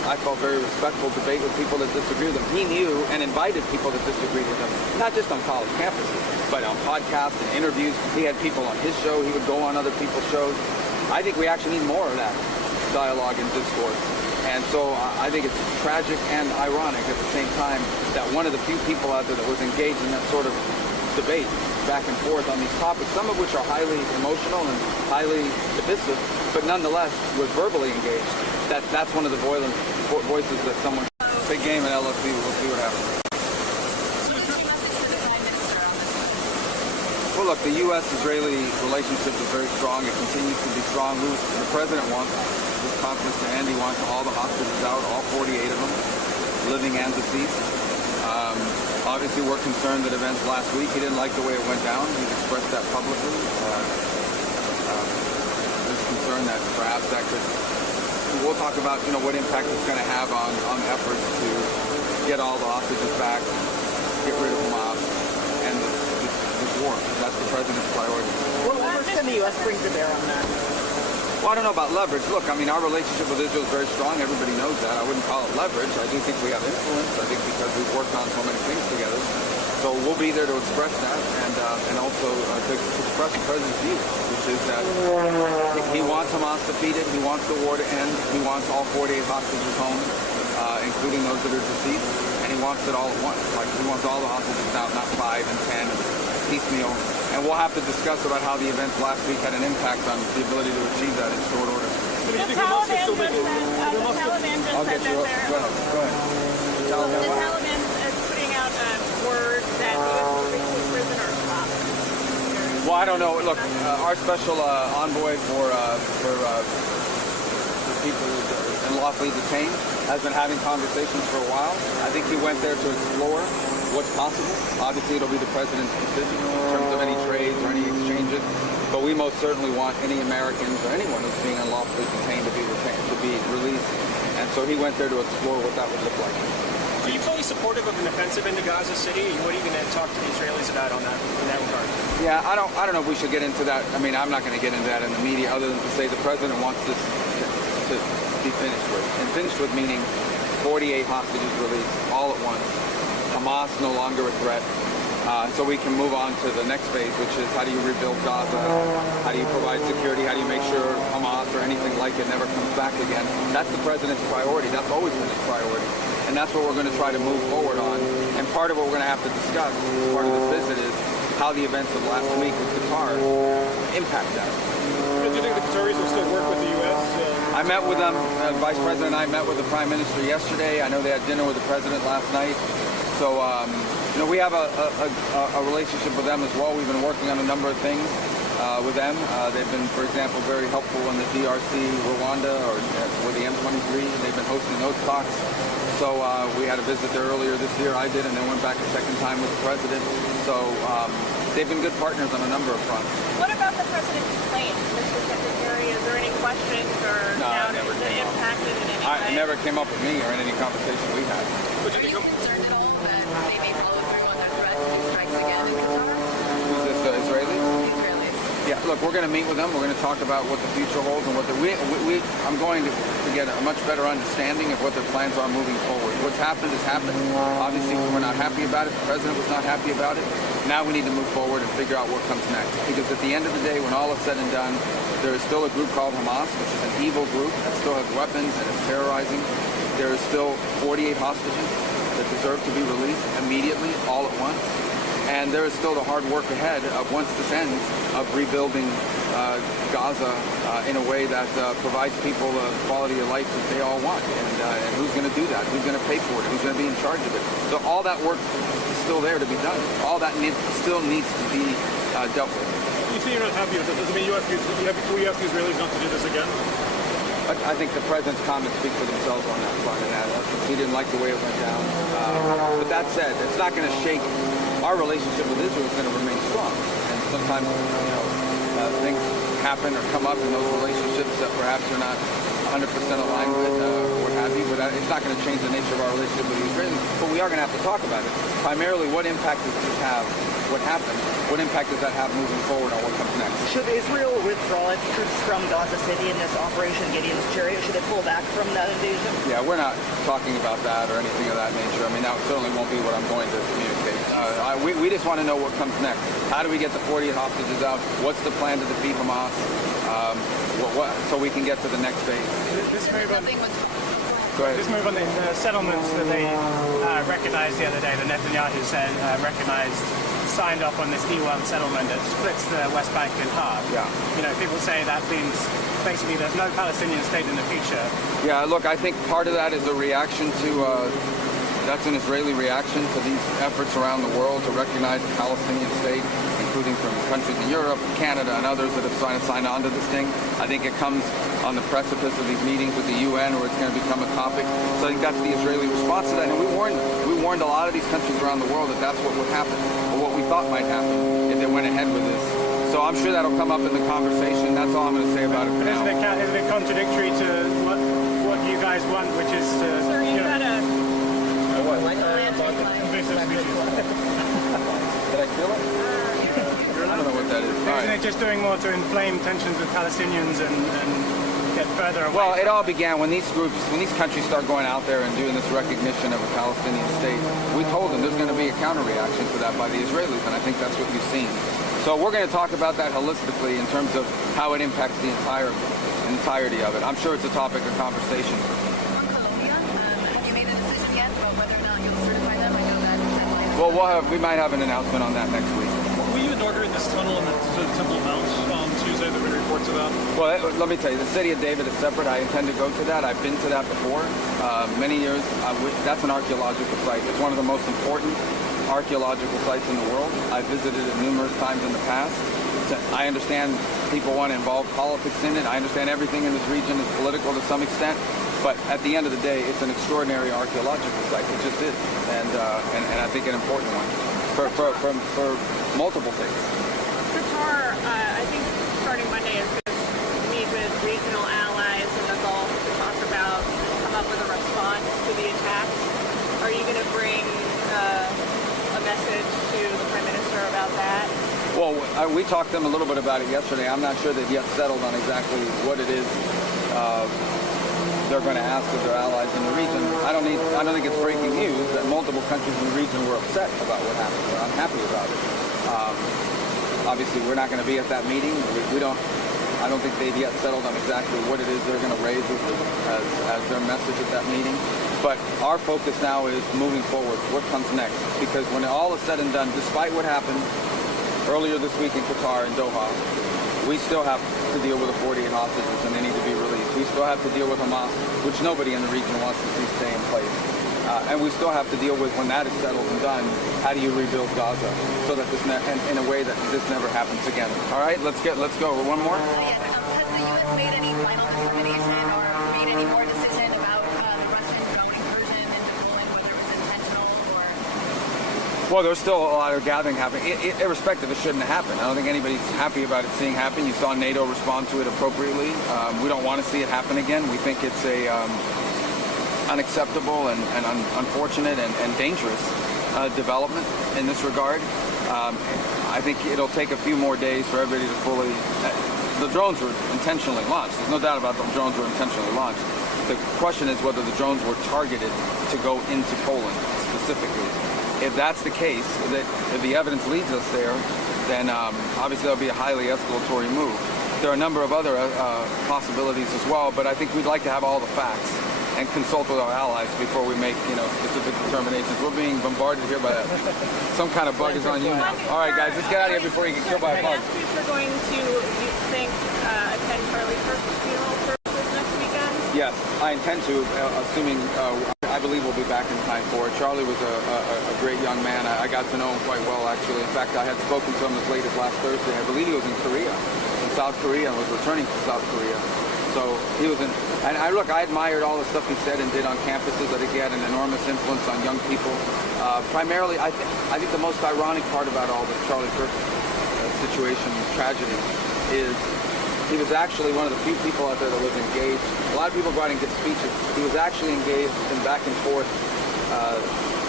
I felt, very respectful debate with people that disagree with him. He knew and invited people that disagreed with him, not just on college campuses, but on podcasts and interviews. He had people on his show. He would go on other people's shows. I think we actually need more of that dialogue and discourse. And so I think it's tragic and ironic at the same time that one of the few people out there that was engaged in that sort of debate back and forth on these topics, some of which are highly emotional and highly divisive, but nonetheless was verbally engaged. That's one of the voices that someone... Big game in LSU. We'll see what happens. Well, look, the U.S.-Israeli relationship is very strong. It continues to be strong. The president wants, his conference to end, he wants all the hostages out, all 48 of them, living and deceased. Obviously, we're concerned that events last week, he didn't like the way it went down. He's expressed that publicly. There's concern that perhaps that could... We'll talk about, what impact it's going to have on efforts to get all the hostages back, get rid of Hamas, and this war. That's the president's priority. What leverage can the U.S. bring to bear on that? Well, I don't know about leverage. Look, I mean, our relationship with Israel is very strong. Everybody knows that. I wouldn't call it leverage. I do think we have influence. I think because we've worked on so many things together. So we'll be there to express that and also to express the president's view, which is that he wants Hamas defeated. He wants the war to end. He wants all 48 hostages home, including those that are deceased. And he wants it all at once. Like, he wants all the hostages out, not 5 and 10 piecemeal. And we'll have to discuss about how the events last week had an impact on the ability to achieve that in short order. The Taliban just said that they're... Go ahead. The Taliban is putting out word that the U.S. will release prisoners from. Well, I don't know. Look, our special envoy for people unlawfully detained has been having conversations for a while. I think he went there to explore what's possible. Obviously, it'll be the president's decision in terms of any trades or any exchanges. But we most certainly want any Americans or anyone who's being unlawfully detained to be released. And so he went there to explore what that would look like. Are you fully supportive of an offensive into Gaza City? What are you going to talk to the Israelis about in that regard? Yeah, I don't know if we should get into that. I mean, I'm not going to get into that in the media other than to say the president wants this to be finished with. And finished with meaning 48 hostages released all at once. Hamas no longer a threat. So we can move on to the next phase, which is how do you rebuild Gaza? How do you provide security? How do you make sure Hamas or anything like it never comes back again? That's the president's priority. That's always been his priority. And that's what we're going to try to move forward on. And part of what we're going to have to discuss as part of this visit is how the events of last week with Qatar impact that. Do you think the Qataris will still work with the U.S.? I met with them. Vice President and I met with the Prime Minister yesterday. I know they had dinner with the President last night. So, we have a relationship with them as well. We've been working on a number of things with them. They've been, for example, very helpful in the DRC, Rwanda, or with the M23. They've been hosting those talks. So we had a visit there earlier this year. I did, and then went back a second time with the President. So they've been good partners on a number of fronts. What about the president's plane, Mr. Secretary? Is there any questions or doubt that impacted in any way? It never came up with me or in any conversation we had. Are you concerned at all that they may follow through on their threat and strikes again in Qatar? Who's this, Israeli? Israelis. Yeah, look, we're going to meet with them. We're going to talk about what the future holds and what I'm going to get a much better understanding of what their plans are moving forward. What's happened has happened. Obviously, we're not happy about it. The president was not happy about it. Now we need to move forward and figure out what comes next. Because at the end of the day, when all is said and done, there is still a group called Hamas, which is an evil group that still has weapons and is terrorizing. There is still 48 hostages that deserve to be released immediately, all at once. And there is still the hard work ahead of, once this ends, of rebuilding Gaza in a way that provides people the quality of life that they all want. And who's going to do that? Who's going to pay for it? Who's going to be in charge of it? So all that work is still there to be done. All that still needs to be dealt with. You say you're not happy with it. Does it mean will you ask the Israelis not to do this again? I think the president's comments speak for themselves on that front. And he didn't like the way it went down. But that said, it's not going to shake. Our relationship with Israel is going to remain strong. And sometimes, things happen or come up in those relationships that perhaps you're not 100% aligned with, what have you. But it's not going to change the nature of our relationship with the Israelis. But we are going to have to talk about it. Primarily, what impact does this have what happened, what impact does that have moving forward on what comes next? Should Israel withdraw its troops from Gaza City in this Operation Gideon's Chariot? Should it pull back from that invasion? Yeah, we're not talking about that or anything of that nature. I mean, that certainly won't be what I'm going to communicate. We just want to know what comes next. How do we get the 48 hostages out? What's the plan to defeat Hamas? So we can get to the next phase. This move on, Go ahead. this move on the settlements that they recognized the other day, the Netanyahu said signed off on this E1 settlement that splits the West Bank in half. Yeah. You know, people say that means basically there's no Palestinian state in the future. Yeah, look, I think part of that is a reaction to, that's an Israeli reaction to these efforts around the world to recognize the Palestinian state, including from countries in Europe, Canada, and others that have signed on to this thing. I think it comes on the precipice of these meetings with the UN where it's going to become a topic. So I think that's the Israeli response to that. And we warned a lot of these countries around the world that that's what would happen, or what we thought might happen if they went ahead with this. So I'm sure that'll come up in the conversation. That's all I'm going to say about it for now. Isn't it contradictory to what you guys want, which is to... Sir, you've got a... Did I feel it? I don't know what that is. All Isn't right. it just doing more to inflame tensions with Palestinians and get further away? Well, it all began when these countries start going out there and doing this recognition of a Palestinian state. We told them there's going to be a counter-reaction to that by the Israelis, and I think that's what you've seen. So we're going to talk about that holistically in terms of how it impacts the entirety of it. I'm sure it's a topic of conversation. On Colombia, have you made a decision yet about whether or not you'll certify them? I know that deadline is... Well, we might have an announcement on that next week. Will you inaugurate this tunnel in the Temple Mount on Tuesday? There have been reports about. Well, let me tell you, the city of David is separate. I intend to go to that. I've been to that before, many years. That's an archaeological site. It's one of the most important archaeological sites in the world. I've visited it numerous times in the past. I understand people want to involve politics in it. I understand everything in this region is political to some extent. But at the end of the day, it's an extraordinary archaeological site. It just is, and I think an important one for multiple things. Qatar, I think starting Monday is going to meet with regional allies in the Gulf to come up with a response to the attacks. Are you going to bring a message to the Prime Minister about that? Well, we talked to them a little bit about it yesterday. I'm not sure they've yet settled on exactly what it is they're going to ask of their allies in the region. I don't think it's breaking news that multiple countries in the region were upset about what happened. They're unhappy about it. Obviously, we're not going to be at that meeting. I don't think they've yet settled on exactly what it is they're going to raise as their message at that meeting. But our focus now is moving forward. What comes next? Because when all is said and done, despite what happened earlier this week in Qatar, in Doha, we still have to deal with the 48 hostages and they need to be released. We still have to deal with Hamas, which nobody in the region wants to see stay in place. And we still have to deal with, when that is settled and done, how do you rebuild Gaza so that in a way that this never happens again. All right, let's go. One more? Yes, has the U.S. made any final determination or made any more decision about the Russian drone incursion into Poland, whether it was intentional or... Well, there's still a lot of gathering happening. Irrespective, it shouldn't have happened. I don't think anybody's happy about it seeing happen. You saw NATO respond to it appropriately. We don't want to see it happen again. We think it's a unacceptable and unfortunate and dangerous development in this regard. I think it'll take a few more days for everybody to fully... the drones were intentionally launched. There's no doubt about the drones were intentionally launched. The question is whether the drones were targeted to go into Poland specifically. If that's the case, if the evidence leads us there, then obviously that'll be a highly escalatory move. There are a number of other possibilities as well, but I think we'd like to have all the facts and consult with our allies before we make, specific determinations. We're being bombarded here by some kind of bug is on you now. All right, guys, let's get out of here before you get killed by a bug. You're going to, you think, attend Charlie Kirk's funeral services next weekend? Yes, I intend to, assuming I believe we'll be back in time for it. Charlie was a great young man. I got to know him quite well, actually. In fact, I had spoken to him as late as last Thursday. I believe he was in South Korea, and was returning to South Korea. So he was and I admired all the stuff he said and did on campuses. I think he had an enormous influence on young people. Primarily, I think the most ironic part about all the Charlie Kirk situation, tragedy, is he was actually one of the few people out there that was engaged. A lot of people go out and give speeches. He was actually engaged in back and forth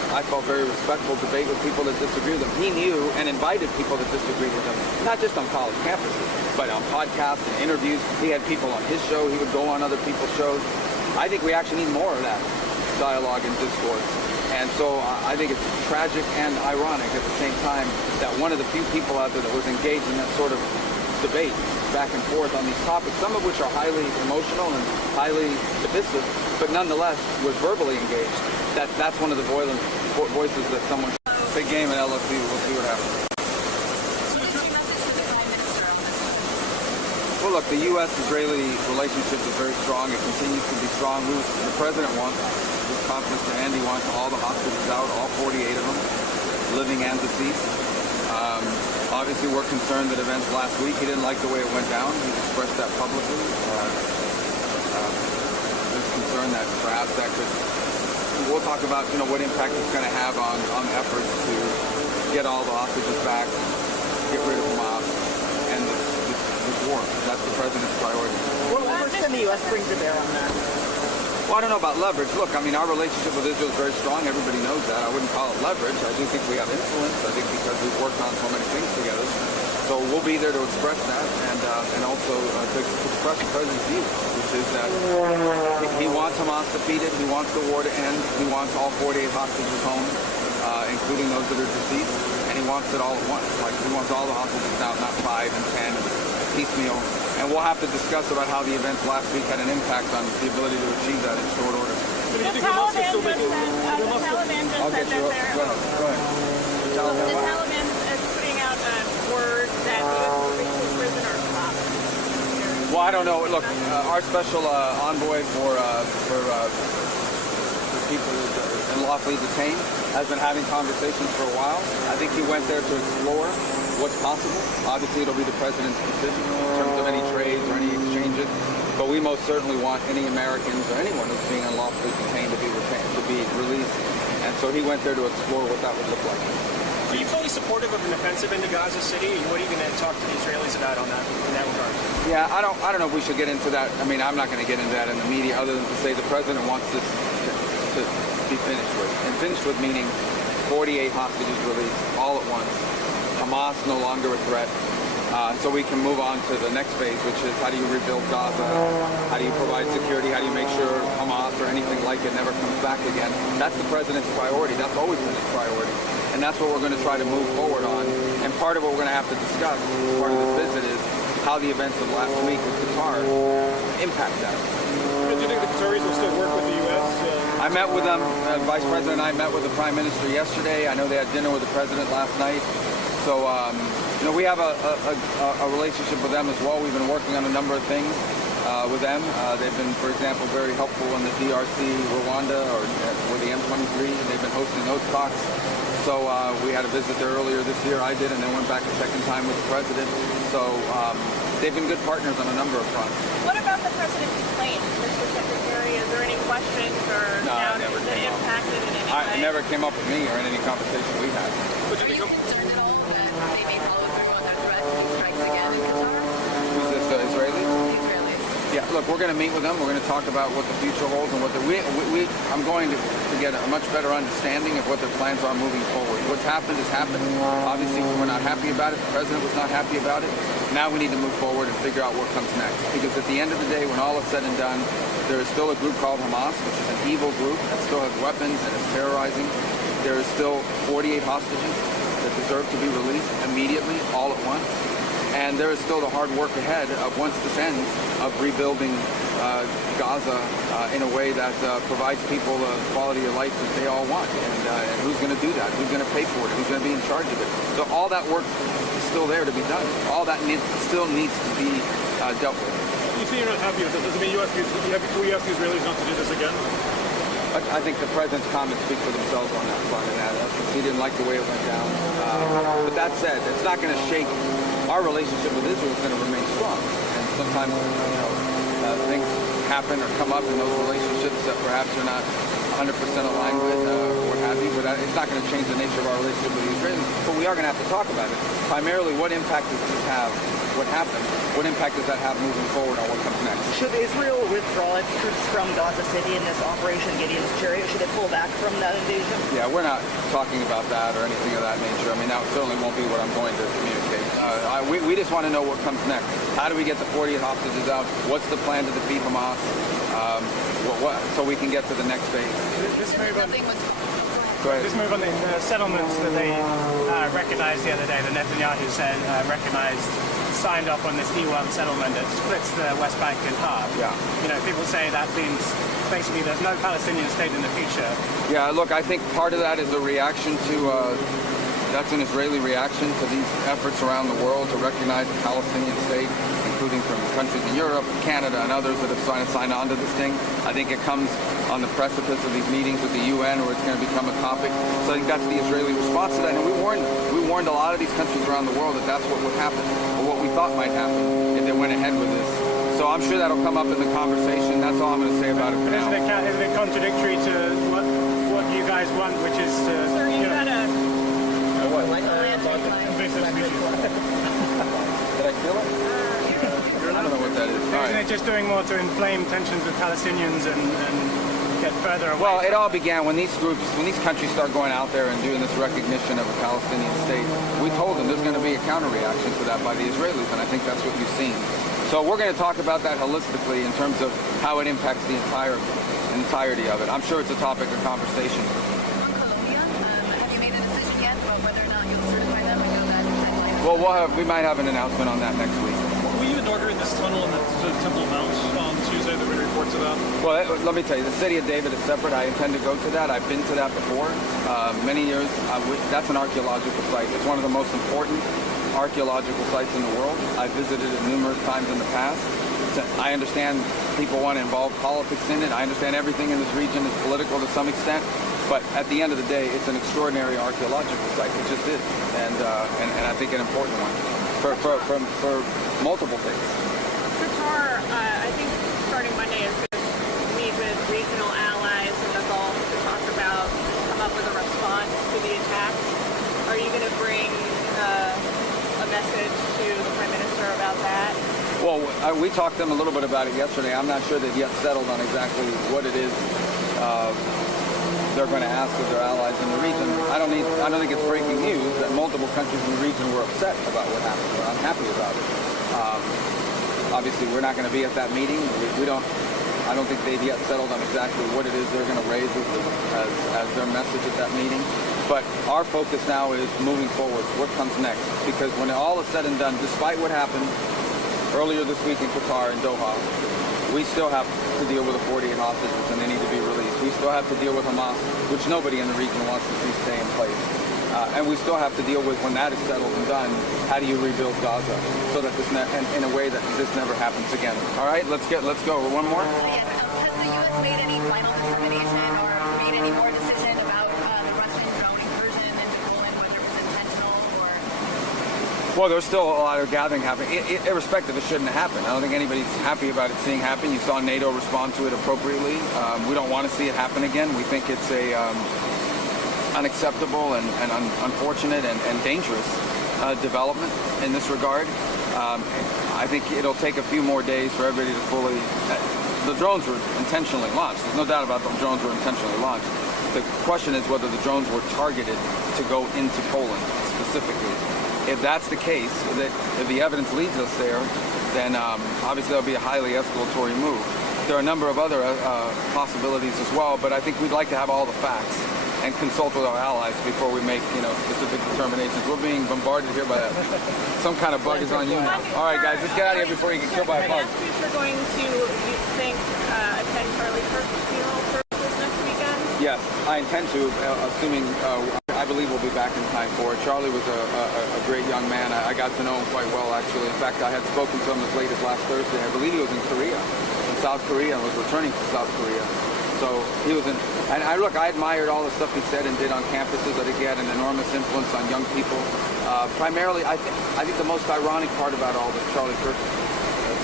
I felt very respectful debate with people that disagree with him. He knew and invited people that disagreed with him, not just on college campuses, but on podcasts and interviews. He had people on his show. He would go on other people's shows. I think we actually need more of that dialogue and discourse. And so I think it's tragic and ironic at the same time that one of the few people out there that was engaged in that sort of debate back and forth on these topics, some of which are highly emotional and highly divisive, but nonetheless was verbally engaged. That's one of the voices that someone... Big game at LSU. We'll see what happens. Well, look, the U.S.-Israeli relationship is very strong. It continues to be strong. The president wants, with confidence to end, he wants all the hostages out, all 48 of them, living and deceased. Obviously, we're concerned that events last week, he didn't like the way it went down. He expressed that publicly. There's concern that perhaps that could... We'll talk about, what impact it's going to have on efforts to get all the hostages back, get rid of Hamas, and this war. That's the president's priority. What leverage can the U.S. bring to bear on that? Well, I don't know about leverage. Look, I mean, our relationship with Israel is very strong. Everybody knows that. I wouldn't call it leverage. I do think we have influence. I think because we've worked on so many things together. So we'll be there to express that and also to express the president's view, which is that he wants Hamas defeated. He wants the war to end. He wants all 48 hostages home, including those that are deceased. And he wants it all at once. Like, he wants all the hostages out, not 5 and 10 and piecemeal. And we'll have to discuss about how the events last week had an impact on the ability to achieve that in short order. The Taliban just said I'll get you. Go ahead. The Taliban is putting out a word that U.S. prisoners stopped. Well, I don't know. Look, our special envoy for people unlawfully detained has been having conversations for a while. I think he went there to explore what's possible. Obviously, it'll be the president's decision in terms of any trades or any exchanges. But we most certainly want any Americans or anyone who's being unlawfully detained to be released. And so he went there to explore what that would look like. Are you fully supportive of an offensive into Gaza City? And what are you going to talk to the Israelis about on that in that regard? Yeah, I don't know if we should get into that. I mean, I'm not going to get into that in the media other than to say the president wants this to be finished with. And finished with meaning 48 hostages released all at once. Hamas no longer a threat. So we can move on to the next phase, which is how do you rebuild Gaza? How do you provide security? How do you make sure Hamas or anything like it never comes back again? That's the president's priority. That's always been his priority. And that's what we're going to try to move forward on. And part of what we're going to have to discuss, part of this visit, is how the events of last week with Qatar impact that. Do you think the Qataris will still work with the U.S.? I met with them. Vice President and I met with the Prime Minister yesterday. I know they had dinner with the President last night. So, we have a relationship with them as well. We've been working on a number of things with them. They've been, for example, very helpful in the DRC, Rwanda, or the M23. They've been hosting those talks. So we had a visit there earlier this year. I did, and then went back a second time with the President. So they've been good partners on a number of fronts. What about the president's plane, Mr. Secretary? Is there any questions or doubt that impacted in any way? It never came up with me or in any conversation we had. Are you concerned at all that they may follow through on their threat to strikes again in Qatar? Who's this, Israeli? The Israelis. Yeah, look, we're going to meet with them. We're going to talk about what the future holds and what I'm going to get a much better understanding of what their plans are moving forward. What's happened has happened. Obviously, we're not happy about it. The president was not happy about it. Now we need to move forward and figure out what comes next. Because at the end of the day, when all is said and done, there is still a group called Hamas, which is an evil group that still has weapons and is terrorizing. There is still 48 hostages that deserve to be released immediately, all at once. And there is still the hard work ahead of, once this ends, of rebuilding Gaza in a way that provides people the quality of life that they all want. And who's going to do that? Who's going to pay for it? Who's going to be in charge of it? So all that work is still there to be done. All that still needs to be dealt with. You say you're not happy with this. Does it mean we ask the Israelis not to do this again? I think the president's comments speak for themselves on that front. And he didn't like the way it went down. But that said, it's not going to shake. Our relationship with Israel is going to remain strong. And sometimes, things happen or come up in those relationships that perhaps you're not 100% aligned with, or what have you, but it's not going to change the nature of our relationship with the Israelis. But we are going to have to talk about it. Primarily, what impact does this have? What happened? What impact does that have moving forward on what comes next? Should Israel withdraw its troops from Gaza City in this Operation Gideon's Chariot? Should it pull back from that invasion? Yeah, we're not talking about that or anything of that nature. I mean, that certainly won't be what I'm going to communicate. We just want to know what comes next. How do we get the 40 hostages out? What's the plan to defeat Hamas? So we can get to the next phase. This move on, Nothing was. Go ahead. this move on the settlements that they recognized the other day, the Netanyahu said signed off on this E1 settlement that splits the West Bank in half. Yeah. You know, people say that means basically there's no Palestinian state in the future. Yeah, look, I think part of that is a reaction to, that's an Israeli reaction to these efforts around the world to recognize the Palestinian state, including from countries in Europe, Canada, and others that have signed on to this thing. I think it comes on the precipice of these meetings with the UN where it's going to become a topic. So I think that's the Israeli response to that. And we warned a lot of these countries around the world that that's what would happen, or what we thought might happen if they went ahead with this. So I'm sure that'll come up in the conversation. That's all I'm going to say about it for now. Isn't it contradictory to what you guys want, which is to... Sir, you got a... invasive species. Did I feel it? I don't know what that is. All Isn't right. it just doing more to inflame tensions with Palestinians and get further away? Well, it all began when these countries start going out there and doing this recognition of a Palestinian state. We told them there's going to be a counter-reaction to that by the Israelis, and I think that's what you've seen. So we're going to talk about that holistically in terms of how it impacts the entirety of it. I'm sure it's a topic of conversation. On Colombia, have you made a decision yet about whether or not you'll certify them? I know that timeline. Well, we might have an announcement on that next week. Were you inaugurating this tunnel in the Temple Mount on Tuesday? There were reports of that. Well, let me tell you, the city of David is separate. I intend to go to that. I've been to that before, many years. That's an archaeological site. It's one of the most important archaeological sites in the world. I've visited it numerous times in the past. I understand people want to involve politics in it. I understand everything in this region is political to some extent. But at the end of the day, it's an extraordinary archaeological site. It just is. And I think an important one for multiple things. Qatar, I think starting Monday is going to meet with regional allies in the Gulf to talk about, come up with a response to the attacks. Are you going to bring a message to the Prime Minister about that? Well, we talked to them a little bit about it yesterday. I'm not sure they've yet settled on exactly what it is they're going to ask of their allies in the region. I don't think it's breaking news that multiple countries in the region were upset about what happened, or unhappy about it. Obviously, we're not going to be at that meeting. I don't think they've yet settled on exactly what it is they're going to raise as their message at that meeting. But our focus now is moving forward. What comes next? Because when all is said and done, despite what happened earlier this week in Qatar and Doha, we still have to deal with the 48 hostages and they need to be released. We still have to deal with Hamas, which nobody in the region wants to see stay in place. And we still have to deal with, when that is settled and done, how do you rebuild Gaza so that in a way that this never happens again. All right, let's go. One more. Yes, has the U.S. made any final determination or made any more decision about the Russian drone incursion into Poland, whether it was intentional or... Well, there's still a lot of gathering happening. Irrespective, it shouldn't have happened. I don't think anybody's happy about it seeing happen. You saw NATO respond to it appropriately. We don't want to see it happen again. We think it's a unacceptable and unfortunate and dangerous development in this regard. I think it'll take a few more days for everybody to fully... the drones were intentionally launched. There's no doubt about them. Drones were intentionally launched. The question is whether the drones were targeted to go into Poland specifically. If that's the case, if the evidence leads us there, then obviously that'll be a highly escalatory move. There are a number of other possibilities as well, but I think we'd like to have all the facts and consult with our allies before we make, specific determinations. We're being bombarded here by some kind of bug is on you now. All right, guys, let's get out of here before you get killed by a bug. We're going to, you think, attend Charlie Kirk's funeral services next weekend? Yes, I intend to, assuming I believe we'll be back in time for it. Charlie was a great young man. I got to know him quite well, actually. In fact, I had spoken to him as late as last Thursday. I believe he was in South Korea, and was returning to South Korea. So he was and I admired all the stuff he said and did on campuses. I think he had an enormous influence on young people. Primarily, I think the most ironic part about all the Charlie Kirk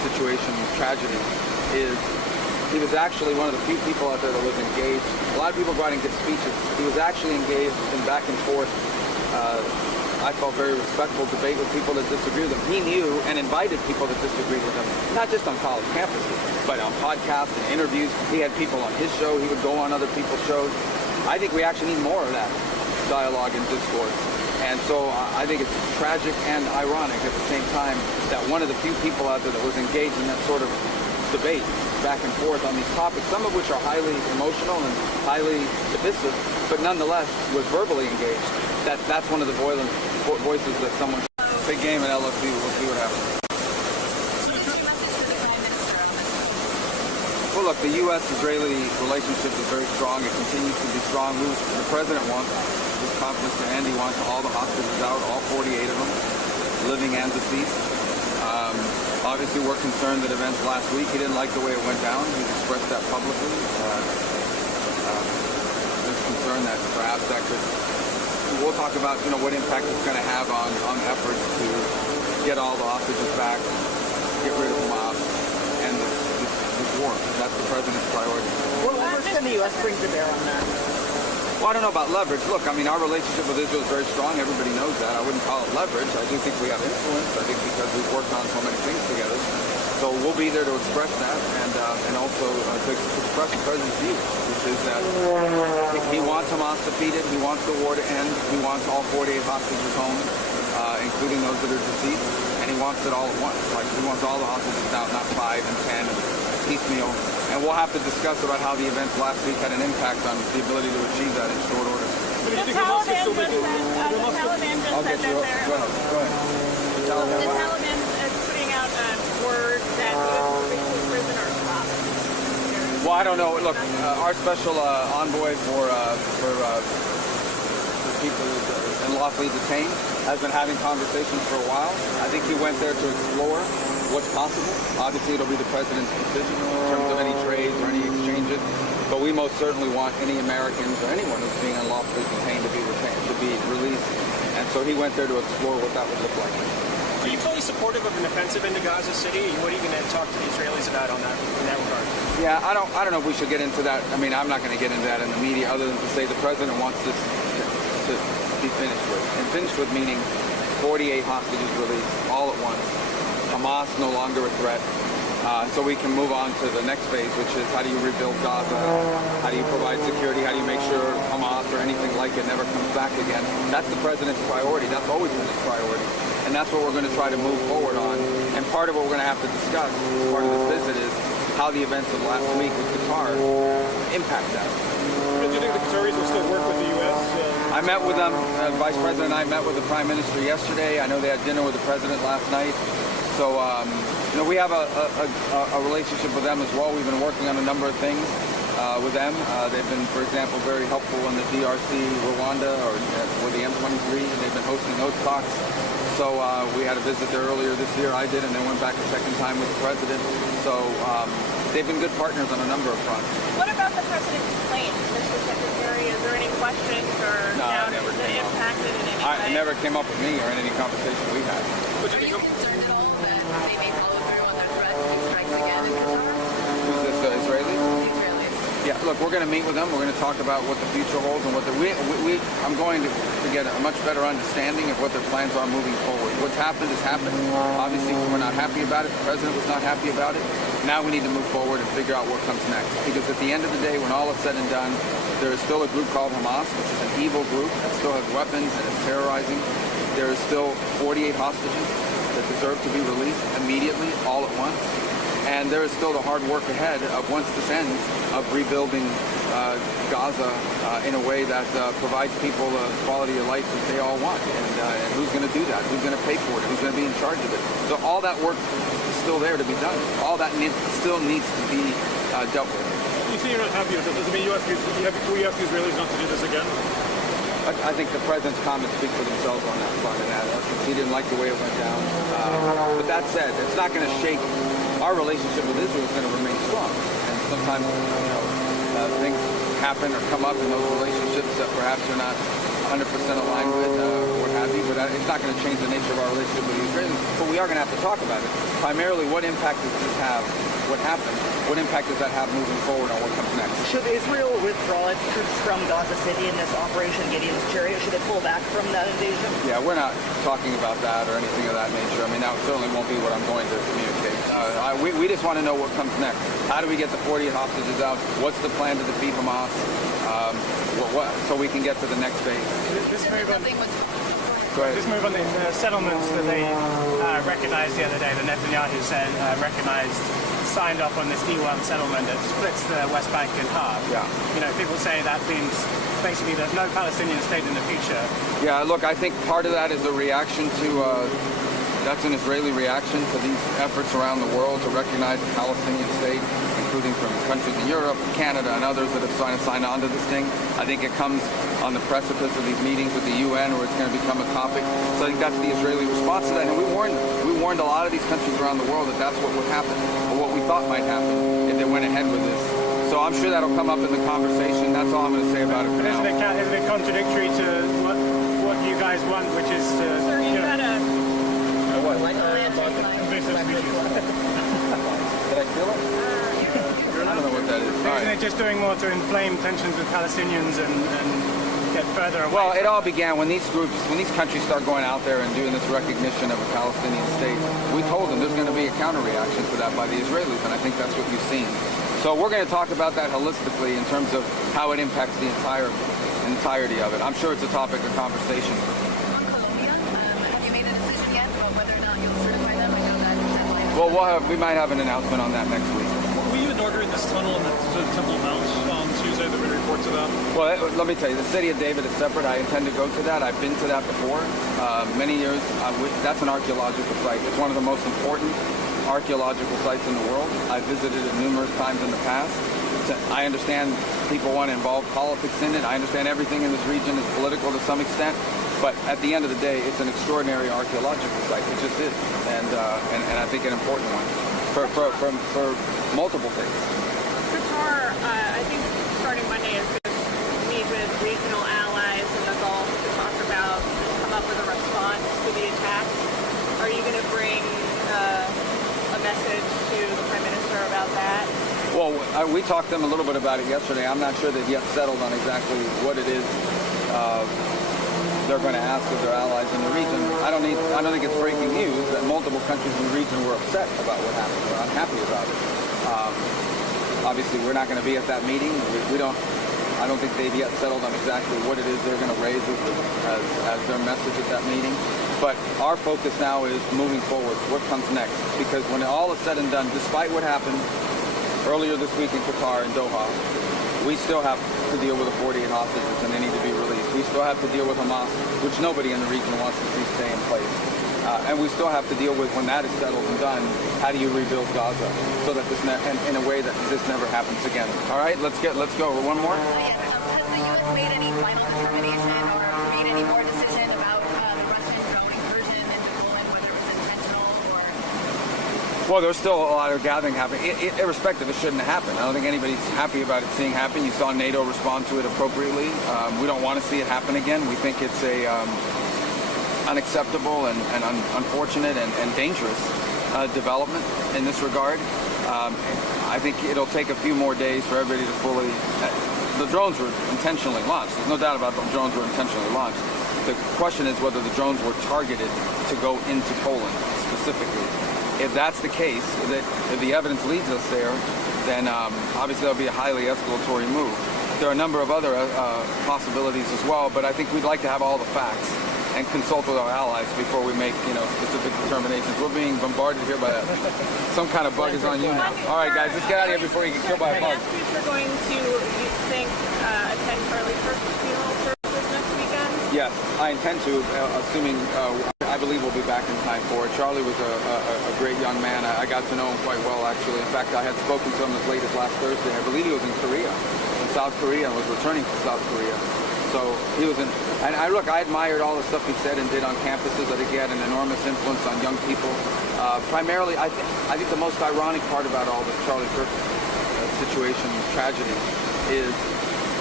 situation, tragedy, is he was actually one of the few people out there that was engaged. A lot of people writing good speeches. He was actually engaged in back and forth, I felt very respectful debate with people that disagree with him. He knew and invited people that disagreed with him, not just on college campuses, but on podcasts and interviews. He had people on his show. He would go on other people's shows. I think we actually need more of that dialogue and discourse. And so I think it's tragic and ironic at the same time that one of the few people out there that was engaged in that sort of debate back and forth on these topics, some of which are highly emotional and highly divisive, but nonetheless was verbally engaged. That's one of the voices that someone... Big game at LSU. We'll see what happens. Well, look, the U.S.-Israeli relationship is very strong. It continues to be strong. The president wants, his conference to end, he wants all the hostages out, all 48 of them, living and deceased. Obviously, we're concerned that events last week, he didn't like the way it went down. He's expressed that publicly. There's concern that perhaps that could... We'll talk about, what impact it's going to have on efforts to get all the hostages back, get rid of Hamas, and this war. That's the president's priority. What leverage can the U.S. bring to bear on that? Well, I don't know about leverage. Look, our relationship with Israel is very strong. Everybody knows that. I wouldn't call it leverage. I do think we have influence. I think because we've worked on so many things together. So we'll be there to express that and also to express the president's view, which is that he wants Hamas defeated. He wants the war to end. He wants all 48 hostages home, including those that are deceased. And he wants it all at once. Like, he wants all the hostages out, not 5 and 10 and piecemeal. And we'll have to discuss about how the events last week had an impact on the ability to achieve that in short order. The Taliban just said that they're... Go ahead. The Taliban is putting out word that the prisoners dropped. Well, I don't know. Look, our special envoy for people unlawfully detained has been having conversations for a while. I think he went there to explore what's possible. Obviously, it'll be the president's decision in terms of any trades or any exchanges. But we most certainly want any Americans or anyone who's being unlawfully detained to be released. And so he went there to explore what that would look like. Are you fully supportive of an offensive into Gaza City? What are you going to talk to the Israelis about in that regard? Yeah, I don't know if we should get into that. I'm not going to get into that in the media, other than to say the president wants this to be finished with. And finished with meaning 48 hostages released all at once. Hamas no longer a threat. So we can move on to the next phase, which is how do you rebuild Gaza? How do you provide security? How do you make sure Hamas or anything like it never comes back again? That's the president's priority. That's always been his priority. And that's what we're going to try to move forward on. And part of what we're going to have to discuss as part of this visit is how the events of last week with Qatar impact that. Do you think the Qataris will still work with the U.S.? I met with them. Vice President and I met with the Prime Minister yesterday. I know they had dinner with the President last night. So, we have a relationship with them as well. We've been working on a number of things with them. They've been, for example, very helpful in the DRC, Rwanda, or with the M23. They've been hosting those talks. So we had a visit there earlier this year. I did, and then went back a second time with the president. So they've been good partners on a number of fronts. What about the president's plane, Mr. Secretary? Is there any questions or doubts that impacted in any way? It never came up with me or in any conversation we had. Are you concerned at all that they may follow through on their threat to strikes again in Qatar? Who's this, Israeli? The Israelis. Yeah, look, we're going to meet with them. We're going to talk about what the future holds and what I'm going to get a much better understanding of what their plans are moving forward. What's happened has happened. Obviously, we're not happy about it. The president was not happy about it. Now we need to move forward and figure out what comes next. Because at the end of the day, when all is said and done, there is still a group called Hamas, which is an evil group that still has weapons and is terrorizing. There is still 48 hostages that deserve to be released immediately, all at once. And there is still the hard work ahead of, once this ends, of rebuilding Gaza in a way that provides people the quality of life that they all want. And who's going to do that? Who's going to pay for it? Who's going to be in charge of it? So all that work is still there to be done. All that still needs to be dealt with. You say you're not happy with this. Does it mean can we ask the Israelis not to do this again? I think the president's comments speak for themselves on that front, and that he didn't like the way it went down. But that said, it's not going to shake. Our relationship with Israel is going to remain strong. And sometimes, things happen or come up in those relationships that perhaps are not 100% aligned with, what have you, but it's not going to change the nature of our relationship with the Israelis. But we are going to have to talk about it. Primarily, what impact does this have? What happened? What impact does that have moving forward on what comes next? Should Israel withdraw its troops from Gaza City in this Operation Gideon's Chariot? Should it pull back from that invasion? Yeah, we're not talking about that or anything of that nature. I mean, that certainly won't be what I'm going to communicate. We just want to know what comes next. How do we get the 48 hostages out? What's the plan to defeat Hamas? So we can get to the next phase. This move on, Go ahead. this move on the settlements that they recognized the other day, the Netanyahu said signed off on this E1 settlement that splits the West Bank in half. Yeah. You know, people say that means basically there's no Palestinian state in the future. Yeah, look, I think part of that is a reaction to, that's an Israeli reaction to these efforts around the world to recognize a Palestinian state, including from countries in Europe, Canada, and others that have signed on to this thing. I think it comes on the precipice of these meetings with the UN where it's going to become a topic. So I think that's the Israeli response to that. And we warned a lot of these countries around the world that that's what would happen, or what we thought might happen if they went ahead with this. So I'm sure that'll come up in the conversation. That's all I'm going to say about it for now. Isn't it contradictory to what you guys want, which is to... Sir, you got a... What? Invasive species. Did I feel it? I don't know what that is. All Isn't right. it just doing more to inflame tensions with Palestinians and get further away? Well, it all began when these countries start going out there and doing this recognition of a Palestinian state. We told them there's going to be a counter-reaction to that by the Israelis, and I think that's what you've seen. So we're going to talk about that holistically in terms of how it impacts the entirety of it. I'm sure it's a topic of conversation. On Colombia, have you made a decision yet about whether or not you'll certify them? I know that deadline is... Well, we might have an announcement on that next week. Will you inaugurate this tunnel in the Temple Mount on Tuesday? There have been reports of that. Well, let me tell you, the city of David is separate. I intend to go to that. I've been to that before, many years. That's an archaeological site. It's one of the most important archaeological sites in the world. I've visited it numerous times in the past. I understand people want to involve politics in it. I understand everything in this region is political to some extent. But at the end of the day, it's an extraordinary archaeological site. It just is, and I think an important one for multiple things. Qatar, I think starting Monday is going to meet with regional allies in the Gulf to come up with a response to the attacks. Are you going to bring a message to the Prime Minister about that? Well, we talked to them a little bit about it yesterday. I'm not sure they've yet settled on exactly what it is they're going to ask of their allies in the region. I don't think it's breaking news that multiple countries in the region were upset about what happened. They're unhappy about it. Obviously, we're not going to be at that meeting. I don't think they've yet settled on exactly what it is they're going to raise as their message at that meeting. But our focus now is moving forward. What comes next? Because when all is said and done, despite what happened earlier this week in Qatar and Doha, we still have to deal with the 48 hostages and they need to be released. We still have to deal with Hamas, which nobody in the region wants to see stay in place. And we still have to deal with, when that is settled and done, how do you rebuild Gaza so that in a way that this never happens again. All right, let's go. One more. Yes, has the U.S. made any final determination or made any more decision about the Russian incursion into Poland, whether it was intentional or... Well, there's still a lot of gathering happening. Irrespective, it shouldn't have happened. I don't think anybody's happy about it seeing happen. You saw NATO respond to it appropriately. We don't want to see it happen again. We think it's a unacceptable and unfortunate and dangerous development in this regard. I think it'll take a few more days for everybody to fully... The drones were intentionally launched. There's no doubt about the drones were intentionally launched. The question is whether the drones were targeted to go into Poland specifically. If that's the case, if the evidence leads us there, then obviously that'll be a highly escalatory move. There are a number of other possibilities as well, but I think we'd like to have all the facts and consult with our allies before we make, specific determinations. We're being bombarded here by some kind of bug is on you now. All right, guys, let's get out of here before you get killed by a bug. You're going to, you think, attend Charlie Kirk's funeral services next weekend? Yes, I intend to, assuming I believe we'll be back in time for it. Charlie was a great young man. I got to know him quite well, actually. In fact, I had spoken to him as late as last Thursday. I believe he was in South Korea, and was returning to South Korea. So he was and I admired all the stuff he said and did on campuses. I think he had an enormous influence on young people. Primarily, I think the most ironic part about all the Charlie Kirk situation, tragedy, is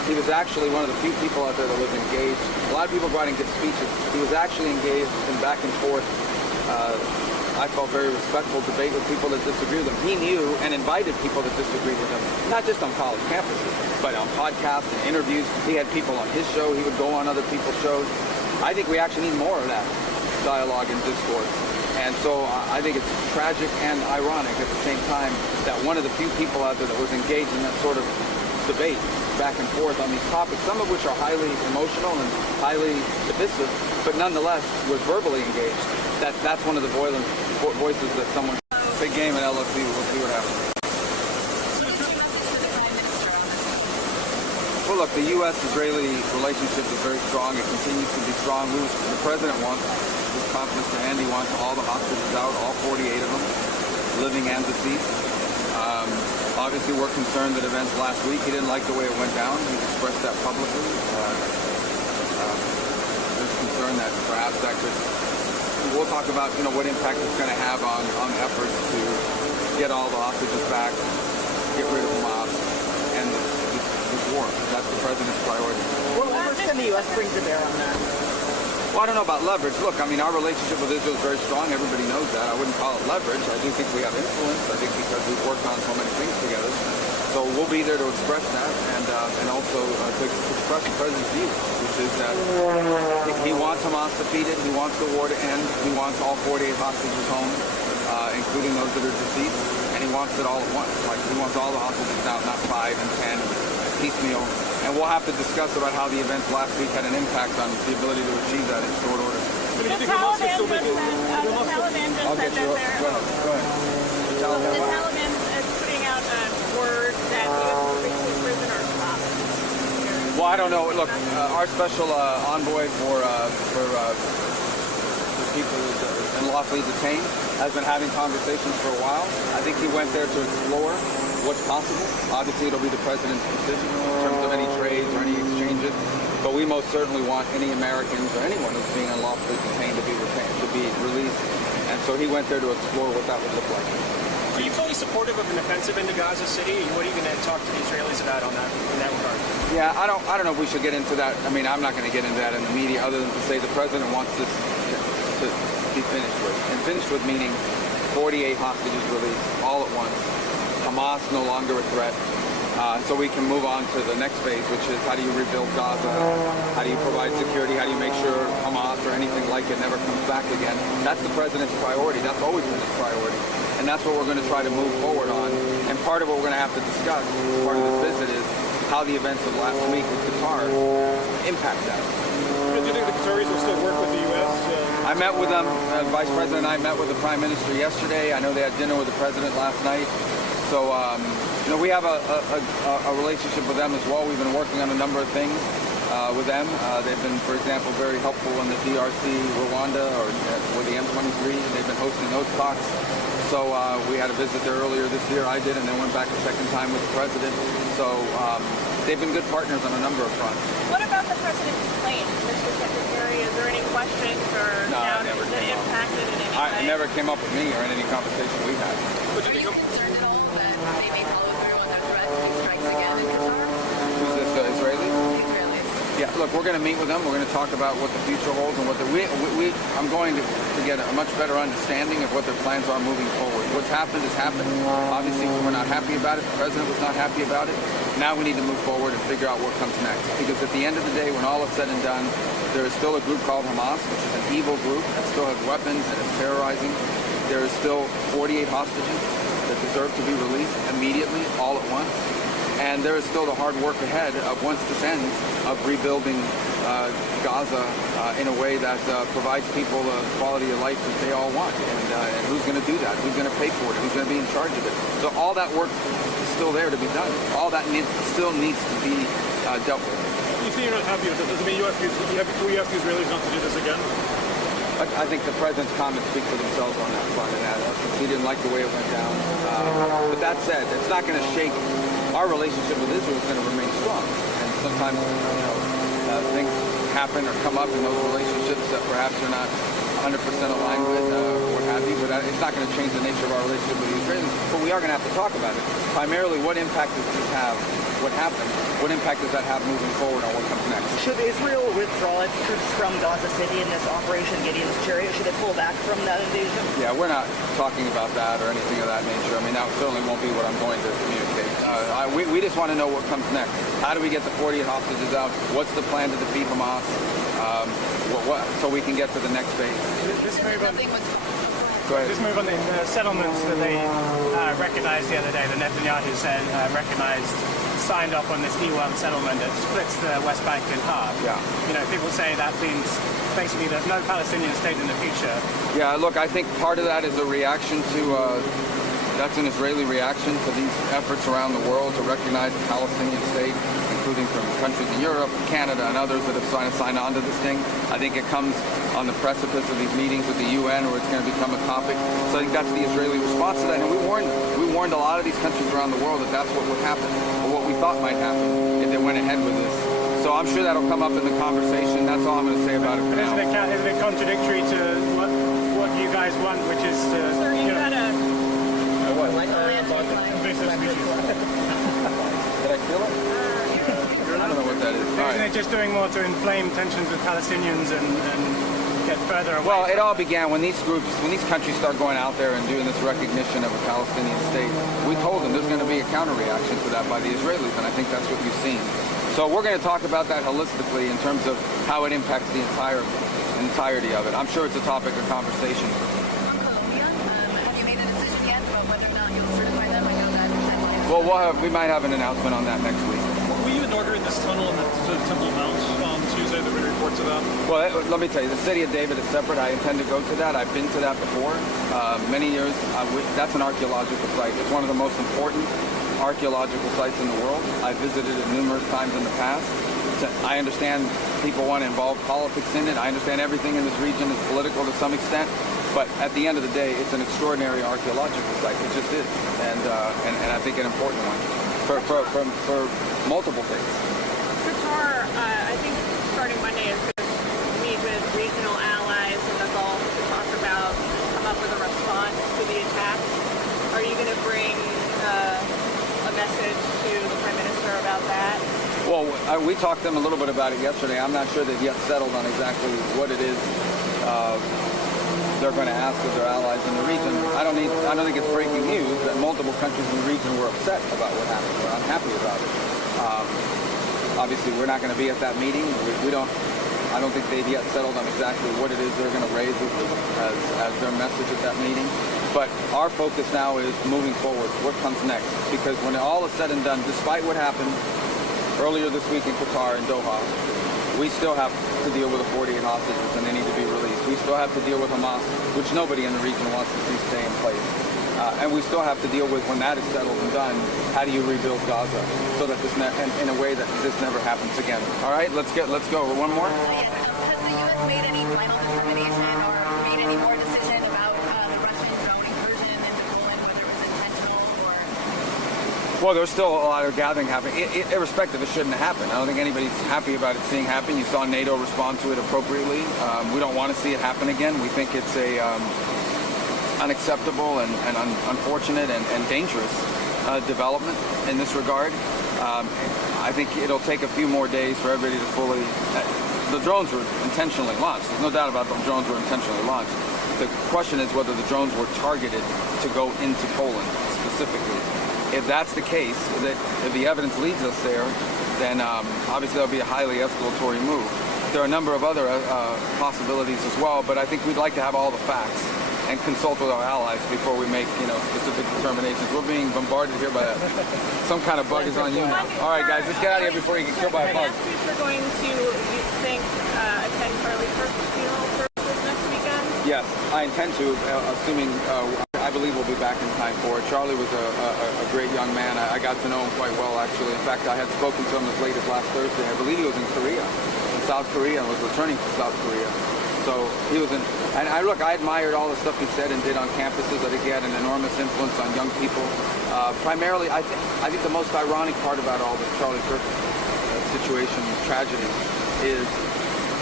He was actually one of the few people out there that was engaged. A lot of people go out and give speeches. He was actually engaged in back and forth, I felt very respectful debate with people that disagree with him. He knew and invited people that disagreed with him, not just on college campuses, but on podcasts and interviews. He had people on his show. He would go on other people's shows. I think we actually need more of that dialogue and discourse. And so I think it's tragic and ironic at the same time that one of the few people out there that was engaged in that sort of debate back and forth on these topics, some of which are highly emotional and highly divisive, but nonetheless was verbally engaged. That's one of the voices that someone... Big game at LSU. We'll see what happens. Well, look, the U.S.-Israeli relationship is very strong. It continues to be strong. The president wants, his confidence to Andy wants all the hostages out, all 48 of them, living and deceased. Obviously, we're concerned that events last week, he didn't like the way it went down. He expressed that publicly. There's concern that perhaps that could... We'll talk about, what impact it's going to have on efforts to get all the hostages back, get rid of Hamas, and this war. That's the president's priority. What leverage can the U.S. bring to bear on that? Well, I don't know about leverage. Look, I mean, our relationship with Israel is very strong. Everybody knows that. I wouldn't call it leverage. I do think we have influence. I think because we've worked on so many things together. So we'll be there to express that and also to express the president's view, which is that he wants Hamas defeated. He wants the war to end. He wants all 48 hostages home, including those that are deceased. And he wants it all at once. Like, he wants all the hostages out, not 5 and 10, piecemeal. And we'll have to discuss about how the events last week had an impact on the ability to achieve that in short order. The Taliban just said that they're... Go ahead. The Taliban is putting out a word that he was moving to prisoners hostage. Well, I don't know. Look, our special envoy for people unlawfully detained has been having conversations for a while. I think he went there to explore what's possible. Obviously, it'll be the president's decision in terms of any trades or any exchanges. But we most certainly want any Americans or anyone who's being unlawfully detained to be released. And so he went there to explore what that would look like. Are you fully supportive of an offensive into Gaza City? What are you going to talk to the Israelis about in that regard? Yeah, I don't know if we should get into that. I mean, I'm not going to get into that in the media other than to say the president wants this to be finished with. And finished with meaning 48 hostages released all at once. Hamas no longer a threat. So we can move on to the next phase, which is how do you rebuild Gaza? How do you provide security? How do you make sure Hamas or anything like it never comes back again? That's the president's priority. That's always been his priority. And that's what we're going to try to move forward on. And part of what we're going to have to discuss, part of this visit, is how the events of last week with Qatar impact that. Do you think the Qataris will still work with the U.S.? I met with them. Vice President and I met with the Prime Minister yesterday. I know they had dinner with the President last night. So, we have a relationship with them as well. We've been working on a number of things with them. They've been, for example, very helpful in the DRC, Rwanda, or with the M23. They've been hosting those talks. So we had a visit there earlier this year. I did, and then went back a second time with the President. So they've been good partners on a number of fronts. What about the president's plane, Mr. Secretary? Is there any questions or doubts that impacted in any way? It never came up with me or in any conversation we had. Are you concerned at all that they may follow through on their threat to make strikes again in Qatar? Who's this, Israeli? The Israelis. Yeah, look, we're going to meet with them. We're going to talk about what the future holds and what I'm going to get a much better understanding of what their plans are moving forward. What's happened has happened. Obviously, we're not happy about it. The president was not happy about it. Now we need to move forward and figure out what comes next. Because at the end of the day, when all is said and done, there is still a group called Hamas, which is an evil group that still has weapons and is terrorizing. There is still 48 hostages that deserve to be released immediately, all at once. And there is still the hard work ahead of, once this ends, of rebuilding Gaza in a way that provides people the quality of life that they all want. And who's going to do that? Who's going to pay for it? Who's going to be in charge of it? So all that work is still there to be done. All that still needs to be dealt with. You say you're not happy with it. Does it mean you ask the Israelis not to do this again? I think the president's comments speak for themselves on that front. And he didn't like the way it went down. But that said, it's not going to shake. Our relationship with Israel is going to remain strong. And sometimes, things happen or come up in those relationships that perhaps are not 100% aligned with or what have you, but it's not going to change the nature of our relationship with the Israelis. But we are going to have to talk about it. Primarily, what impact does this have? What happened? What impact does that have moving forward on what comes next? Should Israel withdraw its troops from Gaza City in this Operation Gideon's Chariot? Should it pull back from that invasion? Yeah, we're not talking about that or anything of that nature. I mean, that certainly won't be what I'm going to communicate. We just want to know what comes next. How do we get the 40 hostages out? What's the plan to defeat Hamas? So we can get to the next phase. This move on, Go ahead. this move on the settlements that they recognized the other day, the Netanyahu said signed off on this E1 settlement that splits the West Bank in half. Yeah. You know, people say that means basically there's no Palestinian state in the future. Yeah, look, I think part of that is a reaction to, that's an Israeli reaction to these efforts around the world to recognize the Palestinian state, including from countries in Europe, Canada, and others that have signed on to this thing. I think it comes on the precipice of these meetings with the UN where it's going to become a topic. So I think that's the Israeli response to that. And we warned them. We warned a lot of these countries around the world that that's what would happen, or what we thought might happen if they went ahead with this. So I'm sure that'll come up in the conversation. That's all I'm going to say about it for now. Isn't it contradictory to what you guys want, which is to... Sir, you had a... invasive species. Did I feel it? I don't know what that is. All Isn't right. it just doing more to inflame tensions with Palestinians and get further away? Well, it all began when these countries start going out there and doing this recognition of a Palestinian state. We told them there's going to be a counter-reaction to that by the Israelis, and I think that's what you've seen. So we're going to talk about that holistically in terms of how it impacts the entirety of it. I'm sure it's a topic of conversation. Have you made a decision yet about whether or not you'll certify them? I know that. Well, we might have an announcement on that next week. Were you inaugurating this tunnel in the Temple Mount on Tuesday? There were reports of that. Well, let me tell you, the city of David is separate. I intend to go to that. I've been to that before. Many years. That's an archaeological site. It's one of the most important archaeological sites in the world. I've visited it numerous times in the past. I understand people want to involve politics in it. I understand everything in this region is political to some extent. But at the end of the day, it's an extraordinary archaeological site. It just is. And I think an important one for multiple things. Qatar, I think starting Monday is going to meet with regional allies in the Gulf to talk about, come up with a response to the attacks. Are you going to bring a message to the Prime Minister about that? Well, we talked to them a little bit about it yesterday. I'm not sure they've yet settled on exactly what it is they're going to ask of their allies in the region. I don't think it's breaking news that multiple countries in the region were upset about what happened. We're unhappy about it. Obviously, we're not going to be at that meeting. I don't think they've yet settled on exactly what it is they're going to raise as their message at that meeting. But our focus now is moving forward. What comes next? Because when all is said and done, despite what happened earlier this week in Qatar and Doha, we still have to deal with the 48 hostages and they need to be released. We still have to deal with Hamas, which nobody in the region wants to see stay in place. And we still have to deal with, when that is settled and done, how do you rebuild Gaza so that in a way that this never happens again. All right, let's go. One more. Has the U.S. made any final determination or made any more decision about the Russian drone incursion into Poland, whether it was intentional or... Well, there's still a lot of gathering happening. Irrespective, it shouldn't have happened. I don't think anybody's happy about it seeing happen. You saw NATO respond to it appropriately. We don't want to see it happen again. We think it's a unacceptable and unfortunate and dangerous development in this regard. I think it'll take a few more days for everybody to fully... the drones were intentionally launched. There's no doubt about them. Drones were intentionally launched. The question is whether the drones were targeted to go into Poland specifically. If that's the case, if the evidence leads us there, then obviously that'll be a highly escalatory move. There are a number of other possibilities as well, but I think we'd like to have all the facts and consult with our allies before we make, specific determinations. We're being bombarded here by some kind of bug is on you now. All right, guys, let's get out of here before you get killed by a bug. We're going to, you think, attend Charlie Kirk's funeral services next weekend? Yes, I intend to, assuming I believe we'll be back in time for it. Charlie was a great young man. I got to know him quite well, actually. In fact, I had spoken to him as late as last Thursday. I believe he was in South Korea, and was returning to South Korea. So he was and I admired all the stuff he said and did on campuses. I think he had an enormous influence on young people. Primarily, I think the most ironic part about all the Charlie Kirk situation, tragedy, is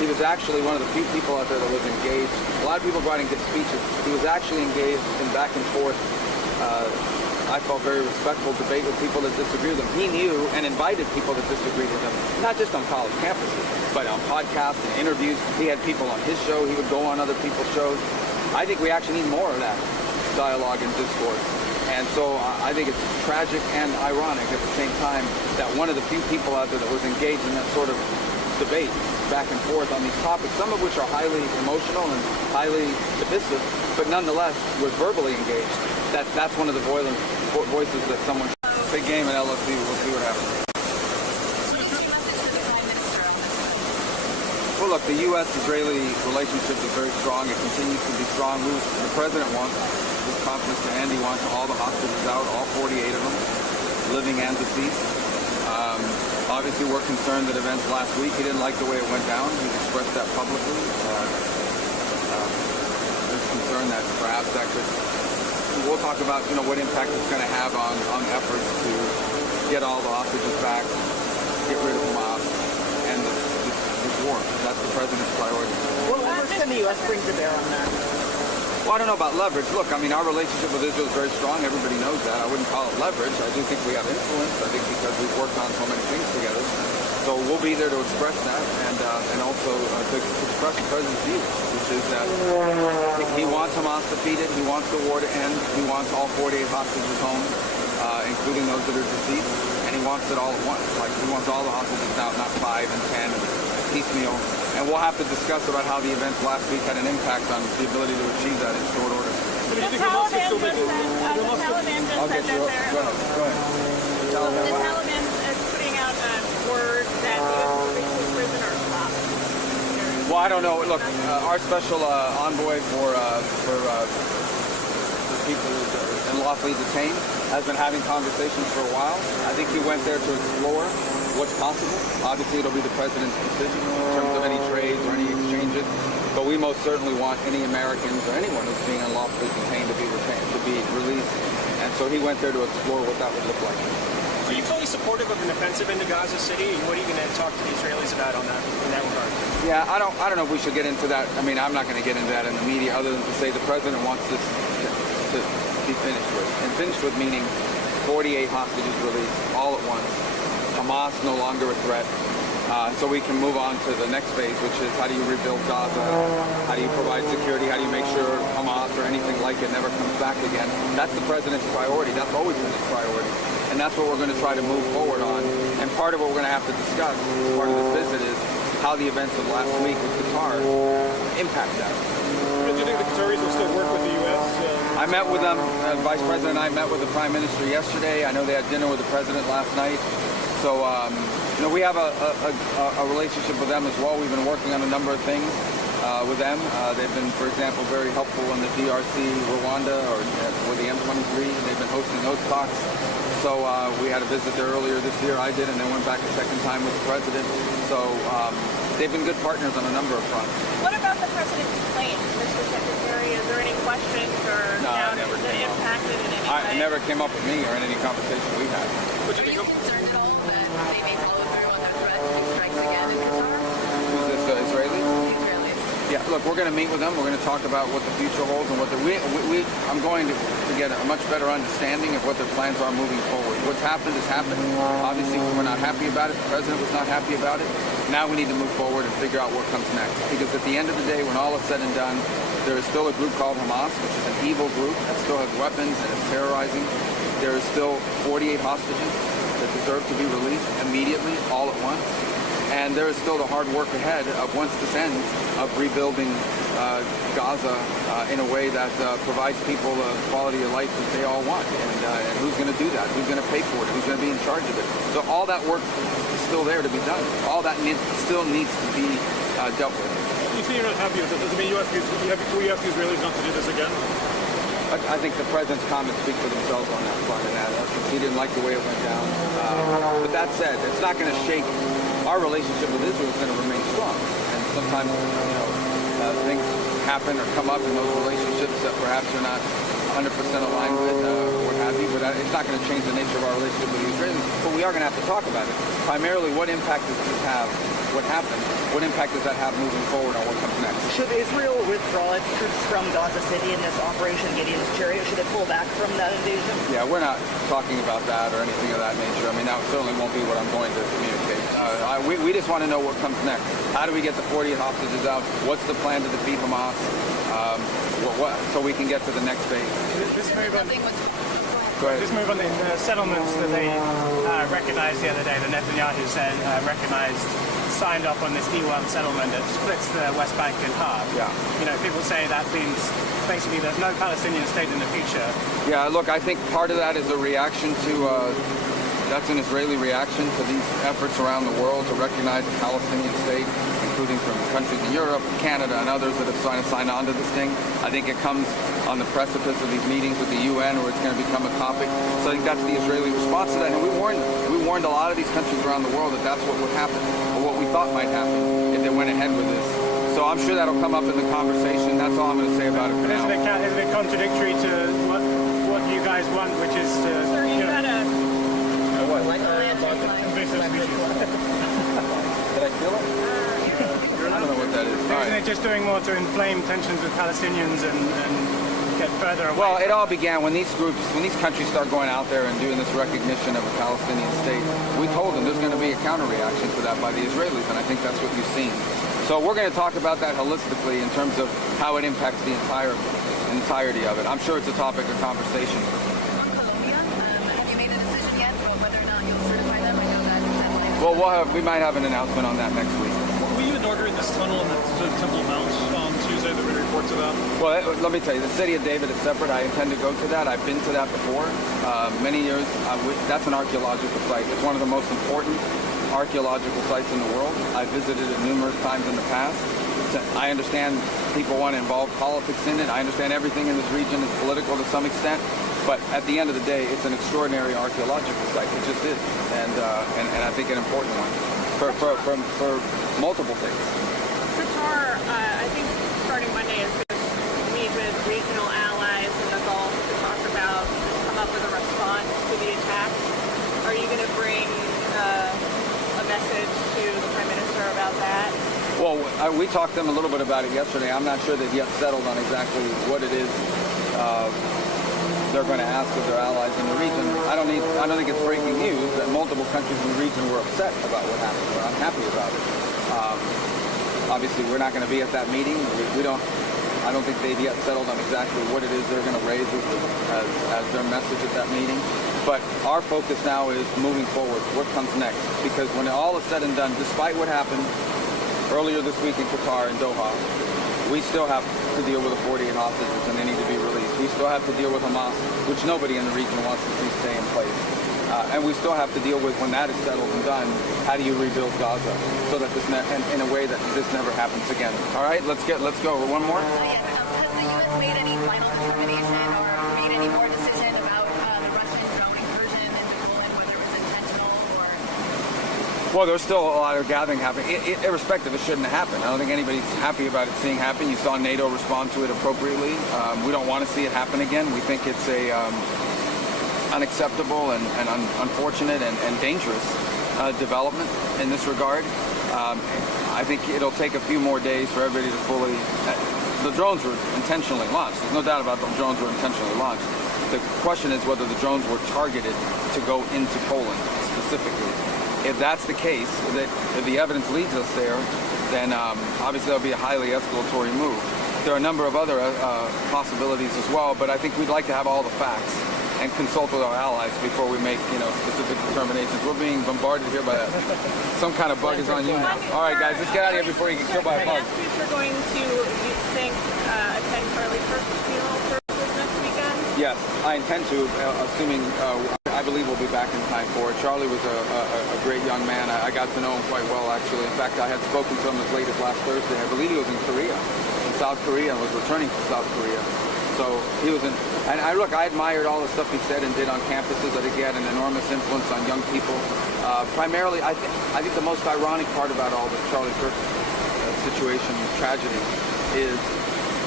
he was actually one of the few people out there that was engaged. A lot of people go out and give speeches. He was actually engaged in back and forth, I felt very respectful debate with people that disagree with him. He knew and invited people that disagreed with him, not just on college campuses, but on podcasts and interviews. He had people on his show. He would go on other people's shows. I think we actually need more of that dialogue and discourse. And so I think it's tragic and ironic at the same time that one of the few people out there that was engaged in that sort of debate back and forth on these topics, some of which are highly emotional and highly divisive, but nonetheless was verbally engaged. That's one of the voices that someone... Big game at LSU. We'll see what happens. Well, look, the U.S.-Israeli relationship is very strong. It continues to be strong. The president wants, his confidence to Andy wants all the hostages out, all 48 of them, living and deceased. Obviously, we're concerned that events last week, he didn't like the way it went down. He expressed that publicly. There's concern that perhaps that could... We'll talk about, what impact it's going to have on efforts to get all the hostages back, get rid of Hamas, and this war. That's the president's priority. What leverage can the U.S. bring to bear on that? Well, I don't know about leverage. Look, I mean, our relationship with Israel is very strong. Everybody knows that. I wouldn't call it leverage. I do think we have influence. I think because we've worked on so many things together. So we'll be there to express that and also to express the president's view, which is that he wants Hamas defeated. He wants the war to end. He wants all 48 hostages home, including those that are deceased. And he wants it all at once. Like, he wants all the hostages out, not 5 and 10 and piecemeal. And we'll have to discuss about how the events last week had an impact on the ability to achieve that in short order. The Taliban just said that they're... Go ahead. The Taliban is putting out a word that the prisoners stopped. Well, I don't know. Look, our special envoy for people unlawfully detained has been having conversations for a while. I think he went there to explore what's possible. Obviously, it'll be the president's decision in terms of any trades or any exchanges. But we most certainly want any Americans or anyone who's being unlawfully detained to be released. And so he went there to explore what that would look like. Are you fully supportive of an offensive into Gaza City? And what are you going to talk to the Israelis about in that regard? Yeah, I don't know if we should get into that. I mean, I'm not going to get into that in the media other than to say the president wants this to be finished with. And finished with meaning 48 hostages released all at once. Hamas no longer a threat. So we can move on to the next phase, which is how do you rebuild Gaza? How do you provide security? How do you make sure Hamas or anything like it never comes back again? That's the president's priority. That's always been his priority. And that's what we're going to try to move forward on. And part of what we're going to have to discuss, part of this visit, is how the events of last week with Qatar impact that. Do you think the Qataris will still work with the U.S.? I met with them. Vice President and I met with the Prime Minister yesterday. I know they had dinner with the President last night. So, we have a relationship with them as well. We've been working on a number of things with them. They've been, for example, very helpful in the DRC, Rwanda, or with the M23. They've been hosting those talks. So we had a visit there earlier this year. I did, and then went back a second time with the President. So they've been good partners on a number of fronts. What about the president's plane, Mr. Secretary? Is there any questions or doubts that impacted in any way? It never came up with me or in any conversation we had. Are you concerned at all that they may follow through on that threat and strikes again in Qatar? Who's this, Israeli? The Israelis. Yeah, look, we're going to meet with them. We're going to talk about what the future holds and what I'm going to get a much better understanding of what their plans are moving forward. What's happened has happened. Obviously, we're not happy about it. The president was not happy about it. Now we need to move forward and figure out what comes next. Because at the end of the day, when all is said and done, there is still a group called Hamas, which is an evil group that still has weapons and is terrorizing. There is still 48 hostages that deserve to be released immediately, all at once. And there is still the hard work ahead of, once this ends, of rebuilding Gaza in a way that provides people the quality of life that they all want. And who's going to do that? Who's going to pay for it? Who's going to be in charge of it? So all that work is still there to be done. All that still needs to be dealt with. You say you're not happy with this. Does it mean you ask the Israelis not to do this again? I think the president's comments speak for themselves on that front, and that he didn't like the way it went down. But that said, it's not going to shake. Our relationship with Israel is going to remain strong. And sometimes, things happen or come up in those relationships that perhaps are not 100% aligned with or what have you, but it's not going to change the nature of our relationship with the Israelis. But we are going to have to talk about it. Primarily, what impact does this have? What happened? What impact does that have moving forward on what comes next? Should Israel withdraw its troops from Gaza City in this Operation Gideon's Chariot? Should it pull back from that invasion? Yeah, we're not talking about that or anything of that nature. I mean, that certainly won't be what I'm going to communicate. We just want to know what comes next. How do we get the 48 hostages out? What's the plan to defeat Hamas? So we can get to the next phase. This move on, Go ahead. this move on the settlements that they recognized the other day, the Netanyahu said signed off on this E1 settlement that splits the West Bank in half. Yeah. You know, people say that means basically there's no Palestinian state in the future. Yeah, look, I think part of that is a reaction to, that's an Israeli reaction to these efforts around the world to recognize the Palestinian state, including from countries in Europe, Canada, and others that have signed on to this thing. I think it comes on the precipice of these meetings with the UN where it's going to become a topic. So I think that's the Israeli response to that. And we warned a lot of these countries around the world that that's what would happen, or what we thought might happen if they went ahead with this. So I'm sure that'll come up in the conversation. That's all I'm going to say about it for now. Isn't it contradictory to what you guys want, which is to... Sir, you've got a... invasive species. Did I feel it? I don't know what that is. All Isn't right. it just doing more to inflame tensions with Palestinians and get further away? Well, it all began when these countries start going out there and doing this recognition of a Palestinian state. We told them there's going to be a counter-reaction to that by the Israelis, and I think that's what you've seen. So we're going to talk about that holistically in terms of how it impacts the entirety of it. I'm sure it's a topic of conversation. Have you made a decision yet about whether or not you'll certify them? I know that. Well, we might have an announcement on that next week. Will you inaugurate this tunnel in the Temple Mount on Tuesday? There were reports of that. Well, let me tell you, the city of David is separate. I intend to go to that. I've been to that before, many years. That's an archaeological site. It's one of the most important archaeological sites in the world. I visited it numerous times in the past. I understand people want to involve politics in it. I understand everything in this region is political to some extent. But at the end of the day, it's an extraordinary archaeological site. It just is, and I think an important one for multiple things. Qatar, I think starting Monday is going to meet with regional allies in the Gulf to come up with a response to the attacks. Are you going to bring a message to the Prime Minister about that? Well, we talked to them a little bit about it yesterday. I'm not sure they've yet settled on exactly what it is they're going to ask of their allies in the region. I don't think it's breaking news that multiple countries in the region were upset about what happened, or unhappy about it. Obviously, we're not going to be at that meeting. I don't think they've yet settled on exactly what it is they're going to raise as their message at that meeting. But our focus now is moving forward. What comes next? Because when all is said and done, despite what happened earlier this week in Qatar and Doha, we still have to deal with the 48 hostages and they need to be released. We still have to deal with Hamas, which nobody in the region wants to see stay in place. And we still have to deal with, when that is settled and done, how do you rebuild Gaza so that in a way that this never happens again. All right, let's go. One more? Yes, has the U.S. made any final determination or made any more decision about the Russian drone incursion into Poland, whether it was intentional or... Well, there's still a lot of gathering happening. Irrespective, it shouldn't have happened. I don't think anybody's happy about it seeing happen. You saw NATO respond to it appropriately. We don't want to see it happen again. We think it's a unacceptable and unfortunate and dangerous development in this regard. I think it'll take a few more days for everybody to fully... the drones were intentionally launched. There's no doubt about the drones were intentionally launched. The question is whether the drones were targeted to go into Poland specifically. If that's the case, if the evidence leads us there, then obviously that'll be a highly escalatory move. There are a number of other possibilities as well, but I think we'd like to have all the facts and consult with our allies before we make, specific determinations. We're being bombarded here by some kind of bug is on you now. All right, guys, let's get out of here before you get killed by a bug. You're going to, you think, attend Charlie Kirk's funeral services next weekend? Yes, I intend to, assuming I believe we'll be back in time for it. Charlie was a great young man. I got to know him quite well, actually. In fact, I had spoken to him as late as last Thursday. I believe he was in South Korea, and was returning to South Korea. So he was and I admired all the stuff he said and did on campuses. I think he had an enormous influence on young people. Primarily, I think the most ironic part about all the Charlie Kirk situation, tragedy, is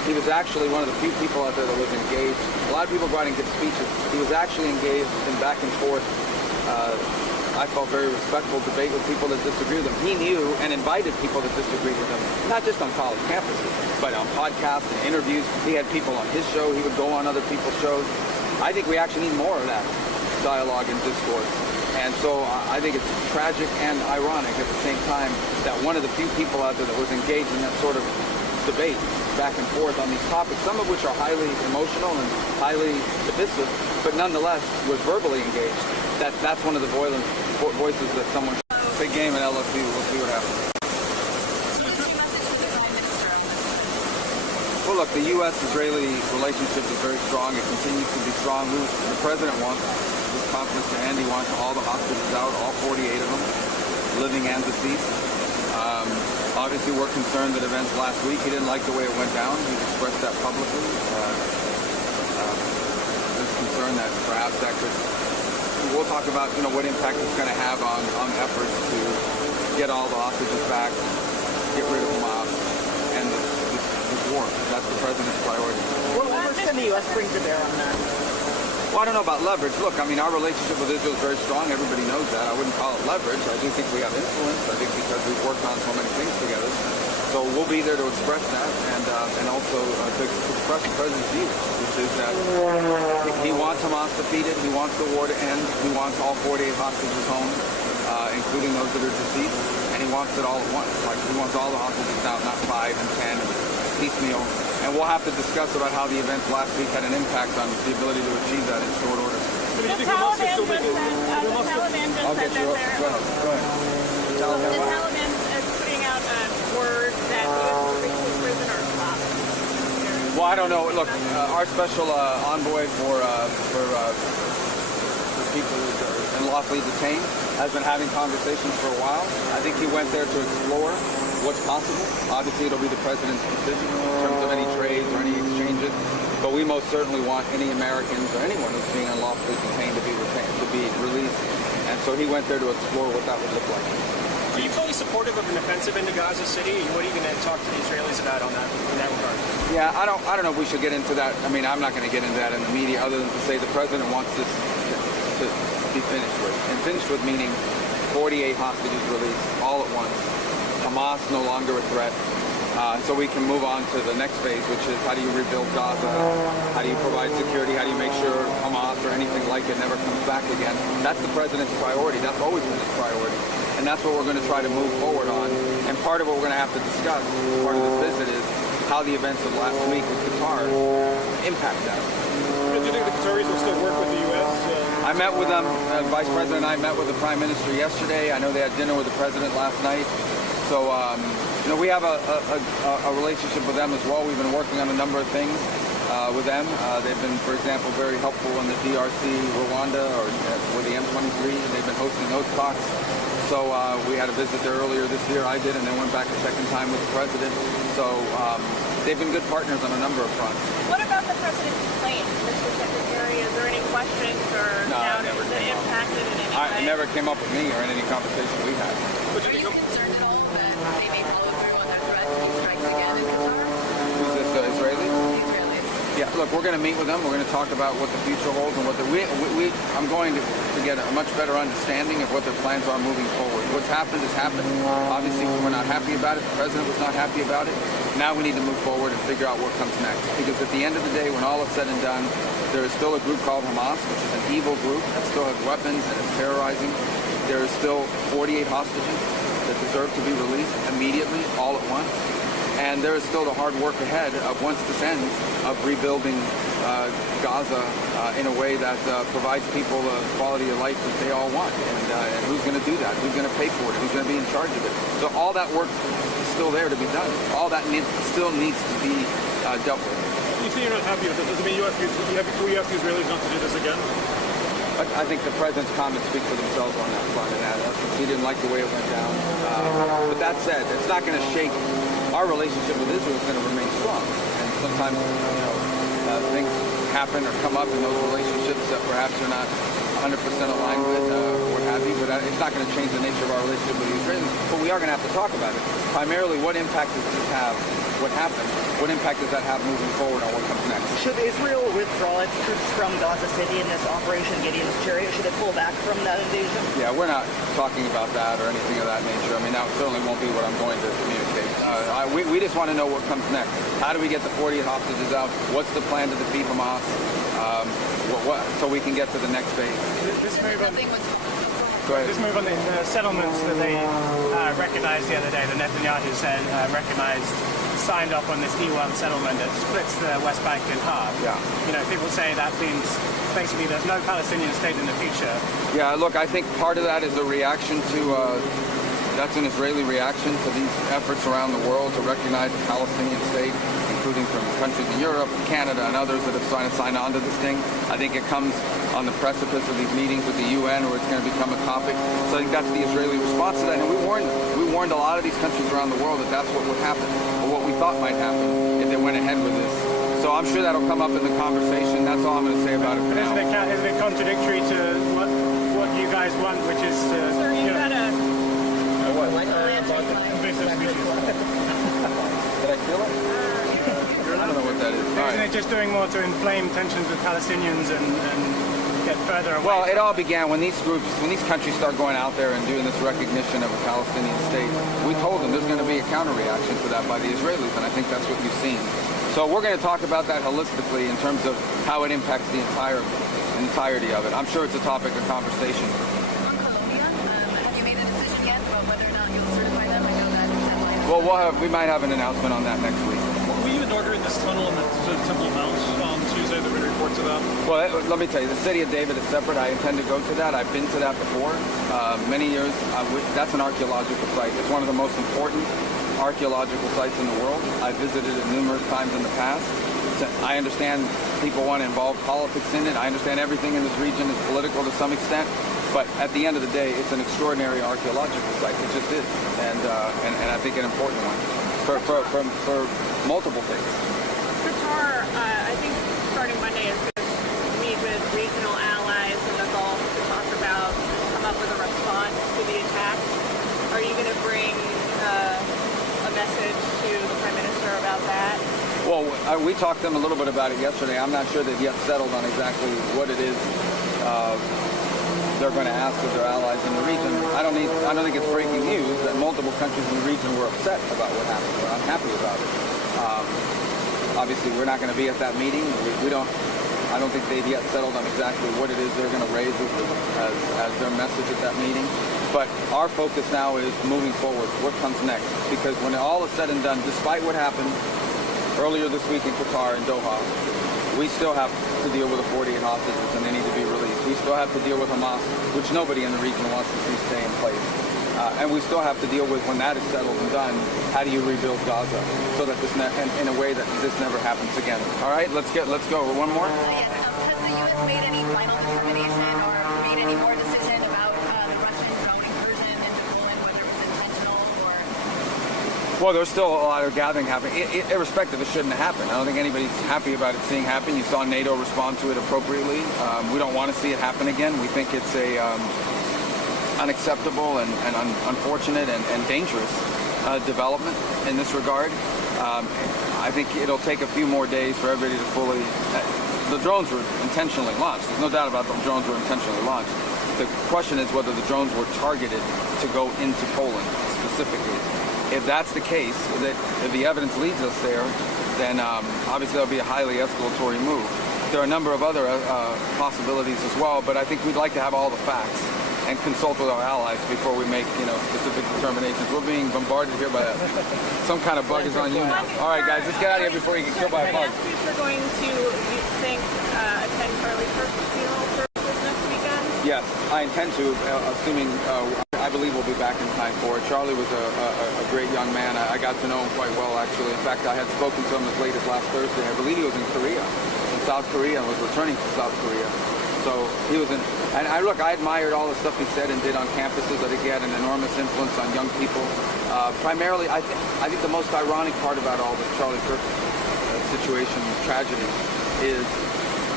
he was actually one of the few people out there that was engaged. A lot of people go out and give speeches. He was actually engaged in back and forth, I felt very respectful debate with people that disagree with him. He knew and invited people that disagreed with him, not just on college campuses, but on podcasts and interviews. He had people on his show. He would go on other people's shows. I think we actually need more of that dialogue and discourse. And so I think it's tragic and ironic at the same time that one of the few people out there that was engaged in that sort of debate back and forth on these topics, some of which are highly emotional and highly divisive, but nonetheless was verbally engaged. That's one of the voices that someone... Big game in LSU. We'll see what happens. Well, look, the U.S.-Israeli relationship is very strong. It continues to be strong. The president wants, with confidence to end, he wants all the hostages out, all 48 of them, living and deceased. Obviously, we're concerned that events last week, he didn't like the way it went down. He's expressed that publicly. There's concern that perhaps that could... We'll talk about, what impact it's going to have on efforts to get all the hostages back, get rid of Hamas, and this war. That's the president's priority. What leverage can the U.S. bring to bear on that? Well, I don't know about leverage. Look, I mean, our relationship with Israel is very strong. Everybody knows that. I wouldn't call it leverage. I do think we have influence. I think because we've worked on so many things together. So we'll be there to express that and also to express the president's view, which is that he wants Hamas defeated. He wants the war to end. He wants all 48 hostages home, including those that are deceased. And he wants it all at once. Like, he wants all the hostages out, not 5 and 10 and piecemeal. And we'll have to discuss about how the events last week had an impact on the ability to achieve that in short order. The Taliban just said that they're... Go ahead. The Taliban is putting out a word that the U.S. will release prisoners off. Well, I don't know. Look, our special envoy for people who are unlawfully detained has been having conversations for a while. I think he went there to explore what's possible. Obviously, it'll be the president's decision in terms of any trades or any exchanges. But we most certainly want any Americans or anyone who's being unlawfully detained to be released. And so he went there to explore what that would look like. Are you fully supportive of an offensive into Gaza City? What are you going to talk to the Israelis about in that regard? Yeah, I don't know if we should get into that. I mean, I'm not going to get into that in the media other than to say the president wants this to be finished with. And finished with meaning 48 hostages released all at once. Hamas no longer a threat. So we can move on to the next phase, which is how do you rebuild Gaza? How do you provide security? How do you make sure Hamas or anything like it never comes back again? That's the president's priority. That's always been his priority. And that's what we're going to try to move forward on. And part of what we're going to have to discuss, part of this visit, is how the events of last week in Qatar impact that. Do you think the Qataris will still work with the U.S.? I met with them. Vice President and I met with the Prime Minister yesterday. I know they had dinner with the President last night. So, we have a relationship with them as well. We've been working on a number of things with them. They've been, for example, very helpful in the DRC, Rwanda, or with the M23. They've been hosting those talks. So we had a visit there earlier this year. I did, and then went back a second time with the President. So they've been good partners on a number of fronts. What about the president's plane, Mr. Secretary? Is there any questions or doubts that impacted in any way? It never came up with me or in any conversation we had. Are you concerned at all that they may follow through on their threat to strikes again in Qatar? Who's this, Israeli? The Israelis. Yeah, look, we're going to meet with them. We're going to talk about what the future holds and what I'm going to get a much better understanding of what their plans are moving forward. What's happened has happened. Obviously, we're not happy about it. The president was not happy about it. Now we need to move forward and figure out what comes next. Because at the end of the day, when all is said and done, there is still a group called Hamas, which is an evil group that still has weapons and is terrorizing. There is still 48 hostages that deserve to be released immediately, all at once. And there is still the hard work ahead of, once this ends, of rebuilding Gaza in a way that provides people the quality of life that they all want. And who's going to do that? Who's going to pay for it? Who's going to be in charge of it? So all that work is still there to be done. All that still needs to be dealt with. You say you're not happy with this. Does it mean we ask the Israelis not to do this again? I think the president's comments speak for themselves on that front, and that he didn't like the way it went down. But that said, it's not going to shake. Our relationship with Israel is going to remain strong. And sometimes, things happen or come up in those relationships that perhaps you're not 100% aligned with, or what have you. But it It's not going to change the nature of our relationship with the Israelis, but we are going to have to talk about it. Primarily, what impact does this have? What happened? What impact does that have moving forward on what comes next? Should Israel withdraw its troops from Gaza City in this Operation Gideon's Chariot? Should it pull back from that invasion? Yeah, we're not talking about that or anything of that nature. I mean, that certainly won't be what I'm going to communicate. We just want to know what comes next. How do we get the 40 hostages out? What's the plan to defeat Hamas? So we can get to the next phase. This move on, Go ahead. this move on the settlements that they recognized the other day, the Netanyahu said signed off on this E1 settlement that splits the West Bank in half. Yeah. You know, people say that means basically there's no Palestinian state in the future. Yeah, look, I think part of that is a reaction to, that's an Israeli reaction to these efforts around the world to recognize a Palestinian state, including from countries in Europe, Canada, and others that have signed on to this thing. I think it comes on the precipice of these meetings with the UN where it's going to become a topic. So I think that's the Israeli response to that. And we warned a lot of these countries around the world that that's what would happen, or what we thought might happen if they went ahead with this. So I'm sure that'll come up in the conversation. That's all I'm going to say about it for now. Isn't it contradictory to what you guys want, which is to... Sir, you had a... invasive species. Did I feel it? I don't know what that is. All Isn't right. it just doing more to inflame tensions with Palestinians and get further away? Well, it all began when these countries start going out there and doing this recognition of a Palestinian state. We told them there's going to be a counter-reaction to that by the Israelis, and I think that's what you've seen. So we're going to talk about that holistically in terms of how it impacts the entirety of it. I'm sure it's a topic of conversation. On Colombia, have you made a decision yet about whether or not you'll certify them? I know that Well, we might have an announcement on that next week. Were you inaugurating this tunnel in the Temple Mount on Tuesday? There were reports of that. Well, let me tell you, the city of David is separate. I intend to go to that. I've been to that before. Many years. That's an archaeological site. It's one of the most important archaeological sites in the world. I've visited it numerous times in the past. I understand people want to involve politics in it. I understand everything in this region is political to some extent. But at the end of the day, it's an extraordinary archaeological site. It just is. And I think an important one for multiple things. Qatar, I think starting Monday is going to meet with regional allies in the Gulf to come up with a response to the attacks. Are you going to bring a message to the Prime Minister about that? Well, we talked to them a little bit about it yesterday. I'm not sure they've yet settled on exactly what it is they're going to ask of their allies in the region. I don't think it's breaking news that multiple countries in the region were upset about what happened. We're unhappy about it. Obviously, we're not going to be at that meeting. I don't think they've yet settled on exactly what it is they're going to raise as their message at that meeting. But our focus now is moving forward. What comes next? Because when all is said and done, despite what happened earlier this week in Qatar and Doha, we still have to deal with the 48 hostages and they need to be released. We still have to deal with Hamas, which nobody in the region wants to see stay in place. And we still have to deal with, when that is settled and done, how do you rebuild Gaza so that in a way that this never happens again. All right, let's go. One more. Yes, has the U.S. made any final determination or made any more decision about the Russian drone incursion into Poland, whether it was intentional or... Well, there's still a lot of gathering happening. Irrespective, it shouldn't happen. I don't think anybody's happy about it seeing happen. You saw NATO respond to it appropriately. We don't want to see it happen again. We think it's a unacceptable and unfortunate and dangerous development in this regard. I think it'll take a few more days for everybody to fully... The drones were intentionally launched. There's no doubt about the drones were intentionally launched. The question is whether the drones were targeted to go into Poland specifically. If that's the case, if the evidence leads us there, then obviously that'll be a highly escalatory move. There are a number of other possibilities as well, but I think we'd like to have all the facts and consult with our allies before we make, specific determinations. We're being bombarded here by some kind of bug is on you now. All right, guys, let's get out of here before you get killed by a bug. We're going to, you think, attend Charlie Kirk's funeral services next weekend? Yes, I intend to, assuming I believe we'll be back in time for it. Charlie was a great young man. I got to know him quite well, actually. In fact, I had spoken to him as late as last Thursday. I believe he was in South Korea, and was returning to South Korea. So he was and I admired all the stuff he said and did on campuses. I think he had an enormous influence on young people. Primarily, I think the most ironic part about all the Charlie Kirk situation, tragedy, is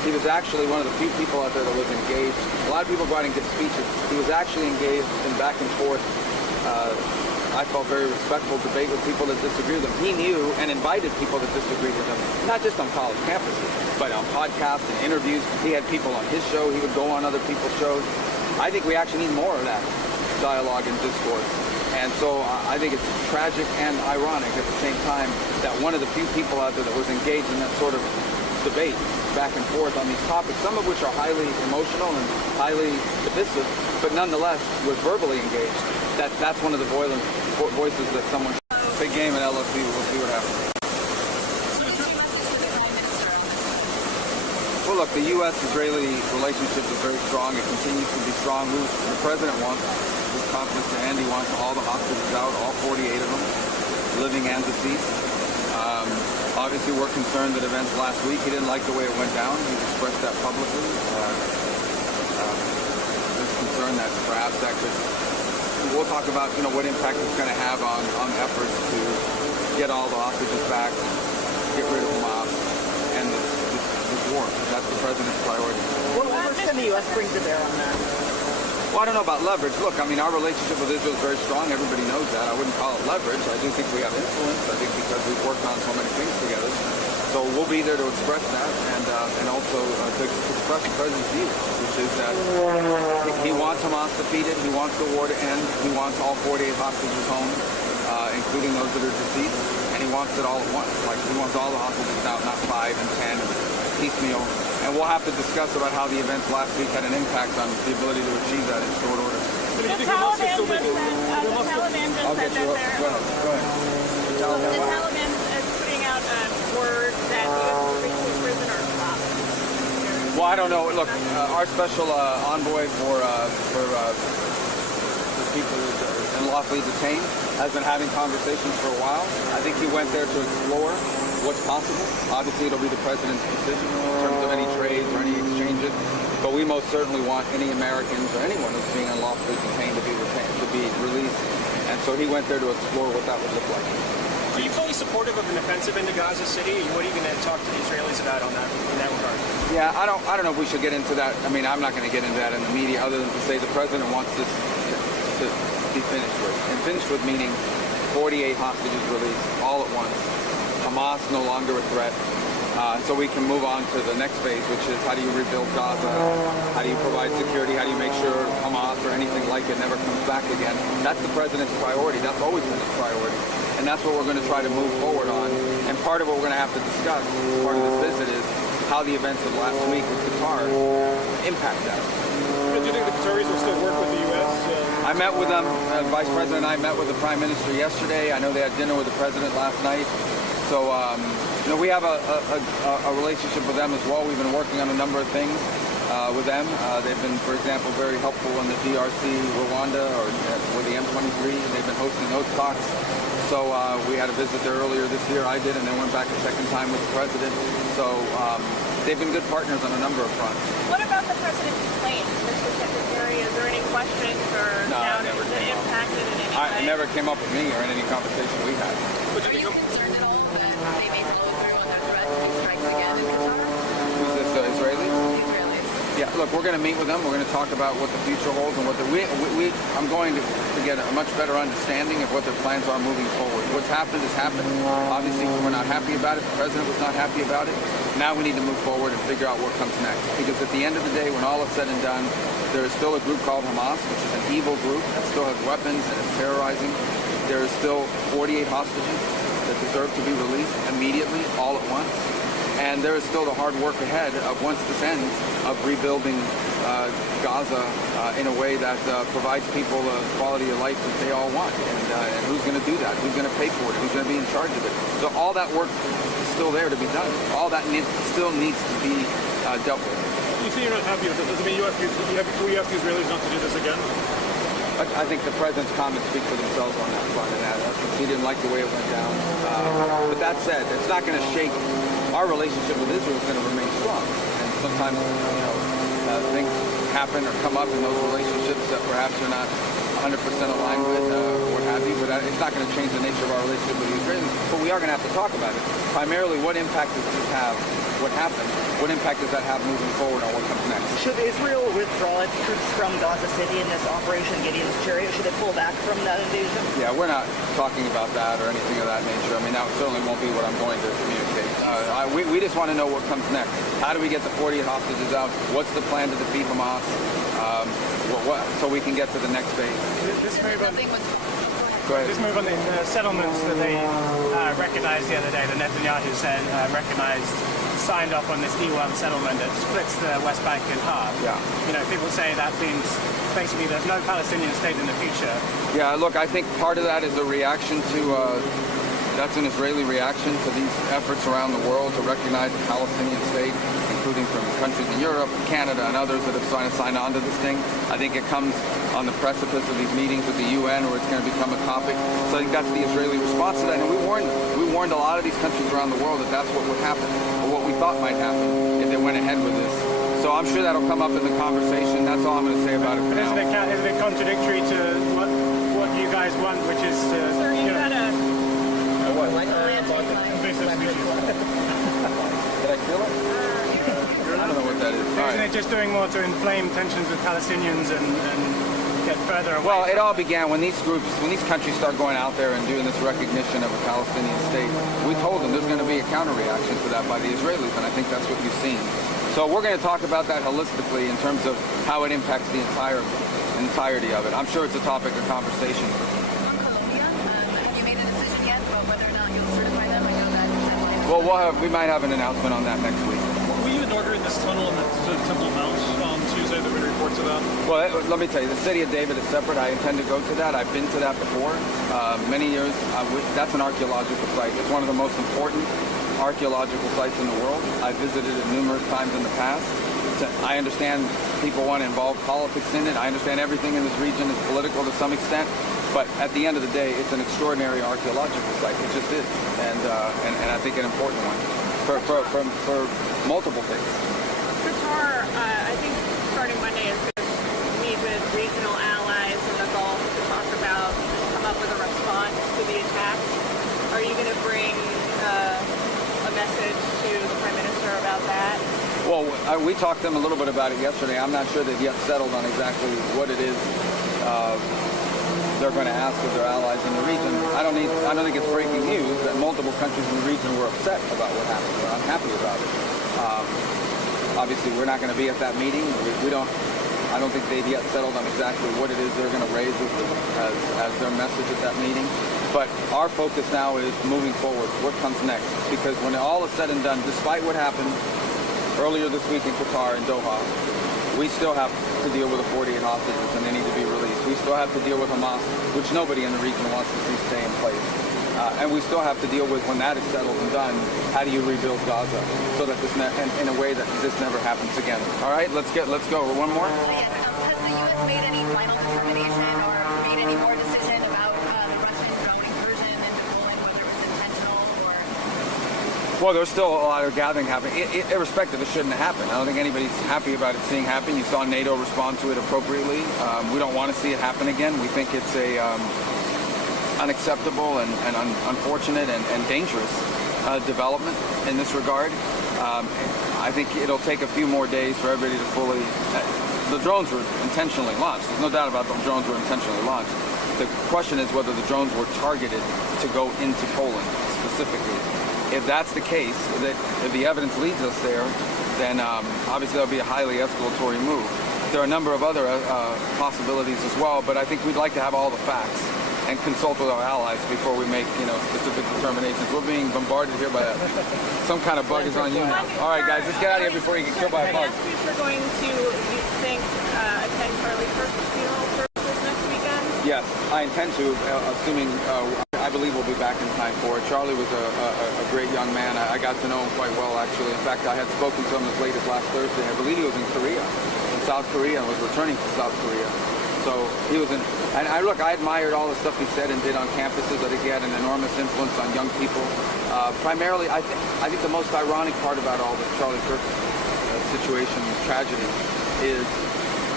he was actually one of the few people out there that was engaged. A lot of people go out and give speeches. He was actually engaged in back and forth, I felt very respectful debate with people that disagree with him. He knew and invited people that disagreed with him, not just on college campuses, but on podcasts and interviews. He had people on his show. He would go on other people's shows. I think we actually need more of that dialogue and discourse. And so I think it's tragic and ironic at the same time that one of the few people out there that was engaged in that sort of debate back and forth on these topics, some of which are highly emotional and highly divisive, but nonetheless was verbally engaged. That's one of the voices that someone... Big game at LSU. We'll see what happens. Well, look, the U.S.-Israeli relationship is very strong. It continues to be strong. The president wants, with confidence to end, he wants all the hostages out, all 48 of them, living and deceased. Obviously, we're concerned that events last week, he didn't like the way it went down. He expressed that publicly. There's concern that perhaps that could... We'll talk about, what impact it's going to have on efforts to get all the hostages back, get rid of Hamas, and this war. That's the president's priority. What leverage can the U.S. bring to bear on that? Well, I don't know about leverage. Look, I mean, our relationship with Israel is very strong. Everybody knows that. I wouldn't call it leverage. I do think we have influence. I think because we've worked on so many things together. So we'll be there to express that and also to express the president's view, which is that he wants Hamas defeated. He wants the war to end. He wants all 48 hostages home, including those that are deceased. And he wants it all at once. Like, he wants all the hostages out, not 5 and 10, piecemeal. And we'll have to discuss about how the events last week had an impact on the ability to achieve that in short order. The Taliban just said that they're... Go ahead. The Taliban is putting out a word that U.S. prisoners stop. Well, I don't know. Look, our special envoy for people unlawfully detained has been having conversations for a while. I think he went there to explore what's possible. Obviously, it'll be the president's decision in terms of any trades or any exchanges. But we most certainly want any Americans or anyone who's being unlawfully detained to be released. And so he went there to explore what that would look like. Are you fully supportive of an offensive into Gaza City? What are you going to talk to the Israelis about in that regard? Yeah, I don't know if we should get into that. I mean, I'm not going to get into that in the media other than to say the president wants this to be finished with. And finished with meaning 48 hostages released all at once. Hamas no longer a threat. So we can move on to the next phase, which is how do you rebuild Gaza? How do you provide security? How do you make sure Hamas or anything like it never comes back again? That's the president's priority. That's always been his priority. And that's what we're going to try to move forward on. And part of what we're going to have to discuss, part of this visit, is how the events of last week with Qatar impact that. Do you think the Qataris will still work with the U.S.? I met with them. Vice President and I met with the Prime Minister yesterday. I know they had dinner with the President last night. So, we have a relationship with them as well. We've been working on a number of things with them. They've been, for example, very helpful in the DRC, Rwanda, or with the M23. They've been hosting those talks. So we had a visit there earlier this year. I did, and then went back a second time with the President. So they've been good partners on a number of fronts. What about the president's plane, Mr. Secretary? Is there any questions or doubt that impacted in any way? It never came up with me or in any conversation we had. Are you concerned at all that they may follow through on their threat to strikes again in Qatar? Who's this, the Israelis? The Israelis. Yeah, look, we're going to meet with them. We're going to talk about what the future holds and what I'm going to get a much better understanding of what their plans are moving forward. What's happened has happened. Obviously, we're not happy about it. The president was not happy about it. Now we need to move forward and figure out what comes next. Because at the end of the day, when all is said and done, there is still a group called Hamas, which is an evil group that still has weapons and is terrorizing. There is still 48 hostages that deserve to be released immediately, all at once. And there is still the hard work ahead of, once this ends, of rebuilding Gaza in a way that provides people the quality of life that they all want. And who's going to do that? Who's going to pay for it? Who's going to be in charge of it? So all that work is still there to be done. All that still needs to be dealt with. You say you're not happy with this. Does it mean you have the Israelis not to do this again? I think the president's comments speak for themselves on that front, and that he didn't like the way it went down. But that said, it's not going to shake. Our relationship with Israel is going to remain strong, and sometimes things happen or come up in those relationships that perhaps you're not 100% aligned with or what have you, but it's not going to change the nature of our relationship with the Israelis. But we are going to have to talk about it. Primarily, what impact does this have? What happened? What impact does that have moving forward on what comes next? Should Israel withdraw its troops from Gaza City in this Operation Gideon's Chariot? Should it pull back from that invasion? Yeah, we're not talking about that or anything of that nature. I mean, that certainly won't be what I'm going to communicate. We just want to know what comes next. How do we get the 48 hostages out? What's the plan to defeat Hamas? So we can get to the next phase. This move on, Go ahead. this move on the settlements that they recognized the other day, the Netanyahu said signed off on this E1 settlement that splits the West Bank in half. Yeah. You know, people say that means basically there's no Palestinian state in the future. Yeah, look, I think part of that is a reaction to, that's an Israeli reaction to these efforts around the world to recognize the Palestinian state, including from countries in Europe and Canada and others that have signed on to this thing. I think it comes on the precipice of these meetings with the UN where it's going to become a topic. So I think that's the Israeli response to that. And we warned them. We warned a lot of these countries around the world that that's what would happen, or what we thought might happen if they went ahead with this. So I'm sure that'll come up in the conversation. That's all I'm going to say about it for now. Isn't it contradictory to what you guys want, which is to... Sir, you've got a... What? Invasive species. Did I feel it? I don't know what that is. All Isn't right. it just doing more to inflame tensions with Palestinians and get further away? Well, it all began when these countries start going out there and doing this recognition of a Palestinian state. We told them there's going to be a counter-reaction to that by the Israelis, and I think that's what you've seen. So we're going to talk about that holistically in terms of how it impacts the entirety of it. I'm sure it's a topic of conversation. On Colombia, have you made a decision yet about whether or not you'll certify them? I know that Well, we might have an announcement on that next week. Will you inaugurate this tunnel in the Temple Mount on Tuesday that we reports about? Well, let me tell you, the city of David is separate. I intend to go to that. I've been to that before, many years. That's an archaeological site. It's one of the most important archaeological sites in the world. I visited it numerous times in the past. I understand people want to involve politics in it. I understand everything in this region is political to some extent. But at the end of the day, it's an extraordinary archaeological site. It just is, and I think an important one for multiple things. Qatar, I think starting Monday is going to meet with regional allies in the Gulf to come up with a response to the attacks. Are you going to bring a message to the Prime Minister about that? Well, we talked to them a little bit about it yesterday. I'm not sure they've yet settled on exactly what it is they're going to ask of their allies in the region. I don't think it's breaking news that multiple countries in the region were upset about what happened, or unhappy about it. Obviously, we're not going to be at that meeting. I don't think they've yet settled on exactly what it is they're going to raise as their message at that meeting. But our focus now is moving forward. What comes next? Because when all is said and done, despite what happened earlier this week in Qatar, in Doha, we still have to deal with the 48 hostages, and they need to be released. We still have to deal with Hamas, which nobody in the region wants to see stay in place. And we still have to deal with, when that is settled and done, how do you rebuild Gaza so that in a way that this never happens again. All right, let's go. One more. Yes, has the U.S. made any final determination or made any more decision about the Russian drone incursion into Poland, whether it was intentional or... Well, there's still a lot of gathering happening. Irrespective, it shouldn't have happened. I don't think anybody's happy about it seeing happen. You saw NATO respond to it appropriately. We don't want to see it happen again. We think it's a unacceptable and unfortunate and dangerous development in this regard. I think it'll take a few more days for everybody to fully... the drones were intentionally launched. There's no doubt about the drones were intentionally launched. The question is whether the drones were targeted to go into Poland specifically. If that's the case, if the evidence leads us there, then obviously that'll be a highly escalatory move. There are a number of other possibilities as well, but I think we'd like to have all the facts and consult with our allies before we make, specific determinations. We're being bombarded here by some kind of bug is on you now. All right, guys, let's get out of here before you get killed by a bug. You're going to, you think, attend Charlie Kirk's funeral services next weekend? Yes, I intend to, assuming I believe we'll be back in time for it. Charlie was a great young man. I got to know him quite well, actually. In fact, I had spoken to him as late as last Thursday. I believe he was in South Korea, and was returning to South Korea. So he was and I admired all the stuff he said and did on campuses. I think he had an enormous influence on young people. Primarily, I think the most ironic part about all the Charlie Kirk situation, tragedy, is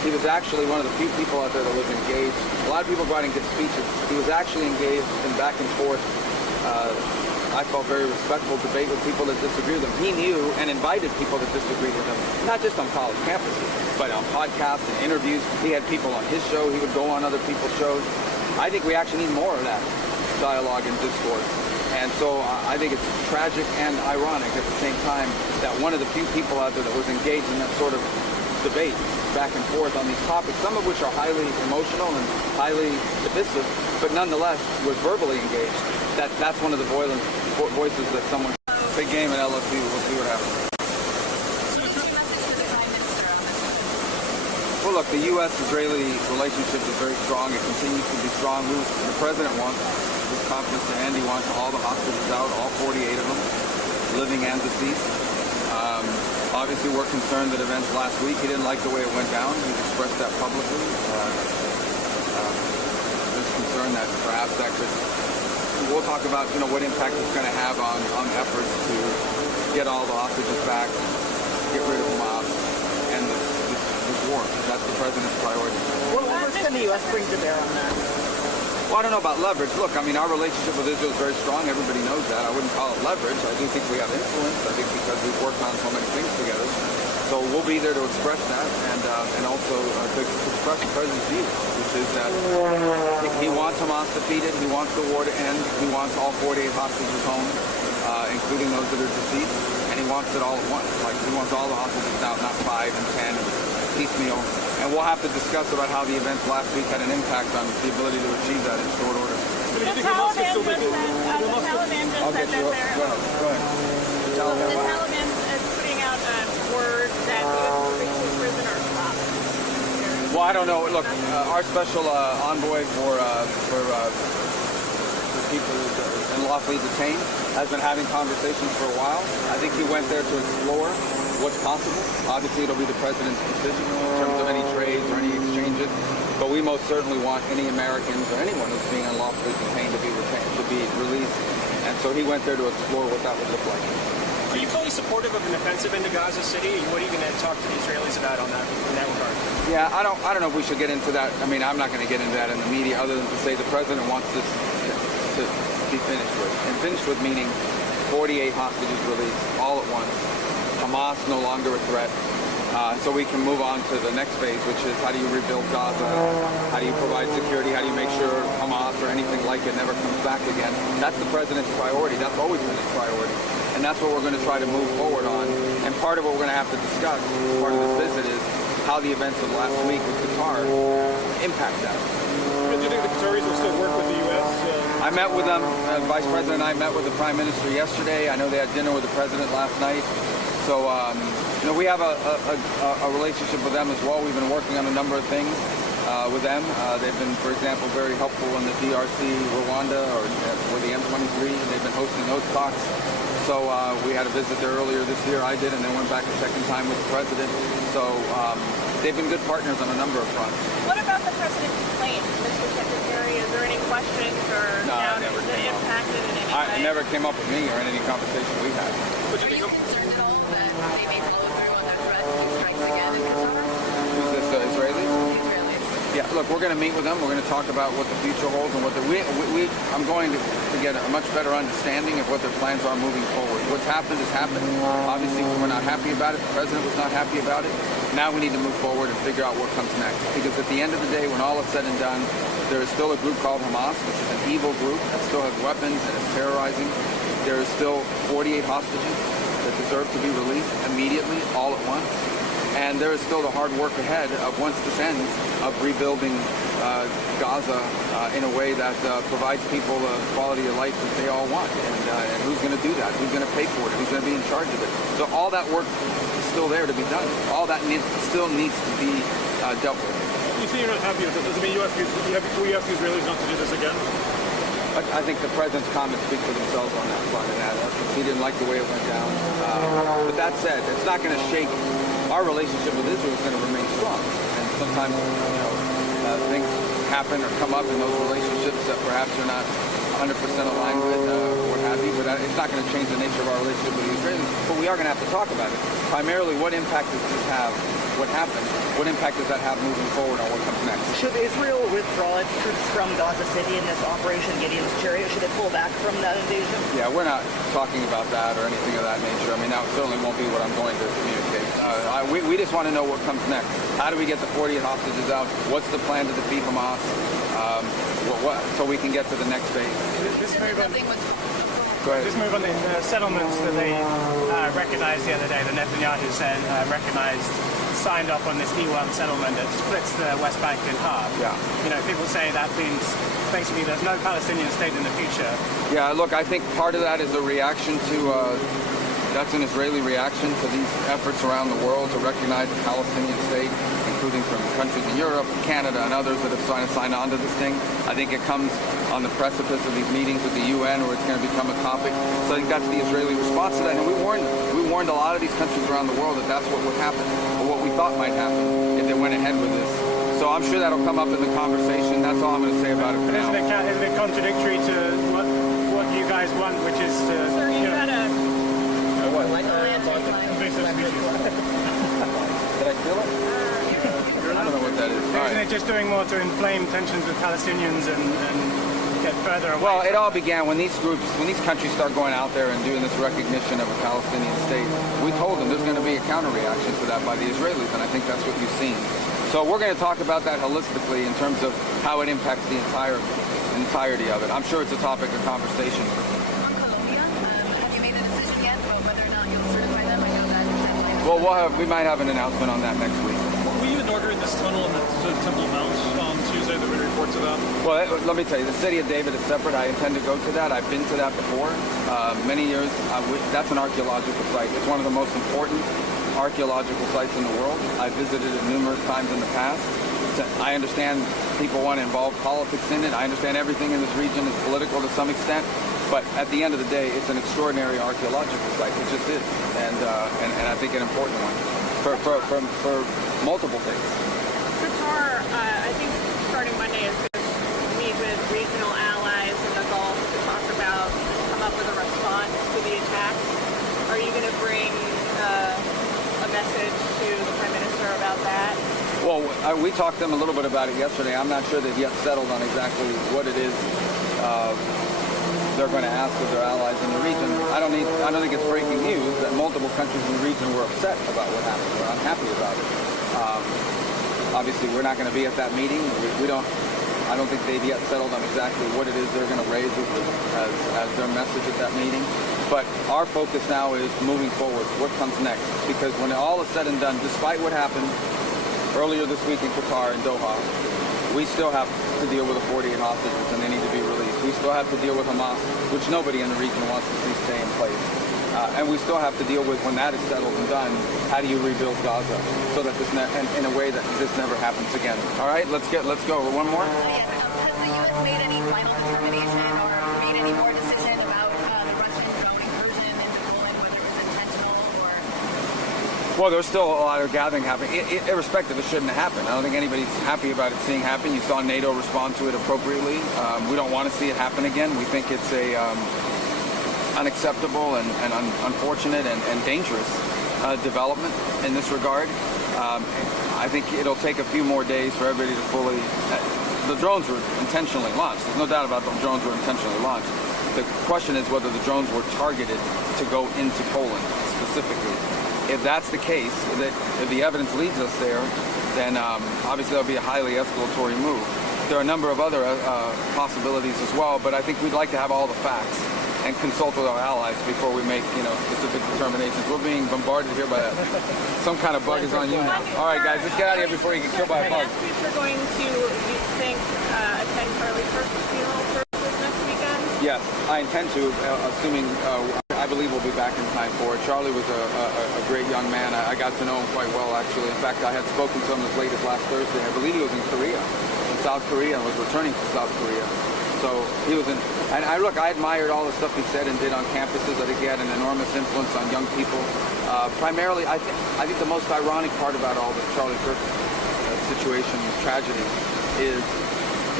he was actually one of the few people out there that was engaged. A lot of people go out and give speeches. He was actually engaged in back and forth, I felt very respectful debate with people that disagree with him. He knew and invited people that disagreed with him, not just on college campuses, but on podcasts and interviews. He had people on his show. He would go on other people's shows. I think we actually need more of that dialogue and discourse. And so I think it's tragic and ironic at the same time that one of the few people out there that was engaged in that sort of debate back and forth on these topics, some of which are highly emotional and highly divisive, but nonetheless was verbally engaged. That's one of the voices that someone... Big game at LSU. We'll see what happens. Well, look, the U.S.-Israeli relationship is very strong. It continues to be strong. The president wants, with confidence to end, he wants all the hostages out, all 48 of them, living and deceased. Obviously, we're concerned that events last week, he didn't like the way it went down. He's expressed that publicly. There's concern that perhaps that could... We'll talk about, what impact it's going to have on efforts to get all the hostages back, get rid of Hamas, and this war. That's the president's priority. What leverage can the U.S. bring to bear on that? Well, I don't know about leverage. Look, I mean, our relationship with Israel is very strong. Everybody knows that. I wouldn't call it leverage. I do think we have influence. I think because we've worked on so many things together. So we'll be there to express that and also to express the president's view, which is that he wants Hamas defeated. He wants the war to end. He wants all 48 hostages home, including those that are deceased. And he wants it all at once. Like, he wants all the hostages out, not 5 and 10 and piecemeal. And we'll have to discuss about how the events last week had an impact on the ability to achieve that in short order. The Taliban just said that they're... Go ahead. The Taliban is putting out word that the U.S. will release prisoners up. Well, I don't know. Look, our special envoy for people unlawfully detained has been having conversations for a while. I think he went there to explore what's possible. Obviously, it'll be the president's decision in terms of any trades or any exchanges. But we most certainly want any Americans or anyone who's being unlawfully detained to be released. And so he went there to explore what that would look like. Are you fully supportive of an offensive into Gaza City? And what are you going to talk to the Israelis about in that regard? Yeah, I don't know if we should get into that. I mean, I'm not going to get into that in the media other than to say the president wants this to be finished with. And finished with meaning 48 hostages released all at once. Hamas no longer a threat. So we can move on to the next phase, which is how do you rebuild Gaza? How do you provide security? How do you make sure Hamas or anything like it never comes back again? That's the president's priority. That's always been his priority. And that's what we're going to try to move forward on. And part of what we're going to have to discuss as part of this visit is how the events of last week with Qatar impact that. Do you think the Qataris will still work with the U.S.? I met with them. Vice President and I met with the Prime Minister yesterday. I know they had dinner with the President last night. So, we have a relationship with them as well. We've been working on a number of things with them. They've been, for example, very helpful in the DRC, Rwanda, or the M23. They've been hosting those talks. So we had a visit there earlier this year. I did, and then went back a second time with the President. So they've been good partners on a number of fronts. What about the president's plane, Mr. Secretary? Is there any questions or doubt that it impacted in any way? It never came up with me or in any conversation we had. Are you concerned at all that they may follow through on their threat to strikes again in Qatar? Who's this, Israeli? Israelis. Yeah, look, we're going to meet with them. We're going to talk about what the future holds and what I'm going to get a much better understanding of what their plans are moving forward. What's happened has happened. Obviously, we're not happy about it. The president was not happy about it. Now we need to move forward and figure out what comes next. Because at the end of the day, when all is said and done, there is still a group called Hamas, which is an evil group that still has weapons and is terrorizing. There is still 48 hostages that deserve to be released immediately, all at once. And there is still the hard work ahead of, once this ends, of rebuilding Gaza in a way that provides people the quality of life that they all want. And who's going to do that? Who's going to pay for it? Who's going to be in charge of it? So all that work is still there to be done. All that still needs to be dealt with. You say you're not happy with this. Does it mean we ask the Israelis not to do this again? I think the president's comments speak for themselves on that front. He didn't like the way it went down. But that said, it's not going to shake. Our relationship with Israel is going to remain strong. And sometimes, things happen or come up in those relationships that perhaps are not 100% aligned with, what have you, but it's not going to change the nature of our relationship with the Israelis. But we are going to have to talk about it. Primarily, what impact does this have? What happened? What impact does that have moving forward on what comes next? Should Israel withdraw its troops from Gaza City in this Operation Gideon's Chariot? Should it pull back from that invasion? Yeah, we're not talking about that or anything of that nature. I mean, that certainly won't be what I'm going to communicate. We just want to know what comes next. How do we get the 40 hostages out? What's the plan to defeat Hamas? So we can get to the next phase. This move on, Go ahead. this move on the settlements that they recognized the other day, the Netanyahu said signed off on this E1 settlement that splits the West Bank in half. Yeah. You know, people say that means basically there's no Palestinian state in the future. Yeah, look, I think part of that is a reaction to, that's an Israeli reaction to these efforts around the world to recognize a Palestinian state, including from countries in Europe, Canada, and others that have signed on to this thing. I think it comes on the precipice of these meetings with the UN where it's going to become a topic. So I think that's the Israeli response to that. And we warned a lot of these countries around the world that that's what would happen, or what we thought might happen if they went ahead with this. So I'm sure that'll come up in the conversation. That's all I'm going to say about it for now. Isn't it contradictory to what you guys want, which is to... Sir, you had a... invasive species. Did I feel it? I don't know what that is. All Isn't right. it just doing more to inflame tensions with Palestinians and get further away? Well, it all began when these countries start going out there and doing this recognition of a Palestinian state. We told them there's going to be a counter-reaction to that by the Israelis, and I think that's what you've seen. So we're going to talk about that holistically in terms of how it impacts the entirety of it. I'm sure it's a topic of conversation. On Colombia, have you made a decision yet about whether or not you'll certify them? I know that Well, we might have an announcement on that next week. Were you inaugurating this tunnel in the Temple Mount on Tuesday that we reports about? Well, let me tell you, the city of David is separate. I intend to go to that. I've been to that before. Many years. That's an archaeological site. It's one of the most important archaeological sites in the world. I've visited it numerous times in the past. I understand people want to involve politics in it. I understand everything in this region is political to some extent. But at the end of the day, it's an extraordinary archaeological site. It just is. And I think an important one for multiple things. Qatar, I think starting Monday is going to meet with regional allies in the Gulf to talk about, come up with a response to the attacks. Are you going to bring a message to the Prime Minister about that? Well, we talked to them a little bit about it yesterday. I'm not sure they've yet settled on exactly what it is they're going to ask of their allies in the region. I don't think it's breaking news that multiple countries in the region were upset about what happened. We're unhappy about it. Obviously, we're not going to be at that meeting. I don't think they've yet settled on exactly what it is they're going to raise as their message at that meeting. But our focus now is moving forward. What comes next? Because when all is said and done, despite what happened earlier this week in Qatar and Doha, we still have to deal with the 48 hostages and they need to be released. We still have to deal with Hamas, which nobody in the region wants to see stay in place. And we still have to deal with, when that is settled and done, how do you rebuild Gaza so that in a way that this never happens again. All right, let's go. One more. Yes, has the U.S. made any final determination or made any more decision about the Russian drone incursion into Poland, whether it was intentional or... Well, there's still a lot of gathering happening. Irrespective, it shouldn't have happened. I don't think anybody's happy about it seeing happen. You saw NATO respond to it appropriately. We don't want to see it happen again. We think it's a unacceptable and unfortunate and dangerous development in this regard. I think it'll take a few more days for everybody to fully... The drones were intentionally launched. There's no doubt about the drones were intentionally launched. The question is whether the drones were targeted to go into Poland specifically. If that's the case, if the evidence leads us there, then obviously that'll be a highly escalatory move. There are a number of other possibilities as well, but I think we'd like to have all the facts and consult with our allies before we make, specific determinations. We're being bombarded here by some kind of bug is on you now. All right, guys, let's get out of here before you get killed by a bug. If you're going to, you think, attend Charlie Kirk's funeral services next weekend? Yes, I intend to, assuming I believe we'll be back in time for it. Charlie was a great young man. I got to know him quite well, actually. In fact, I had spoken to him as late as last Thursday. I believe he was in South Korea, and was returning to South Korea. So he was and I admired all the stuff he said and did on campuses. I think he had an enormous influence on young people. Primarily, I think the most ironic part about all the Charlie Kirk situation, tragedy, is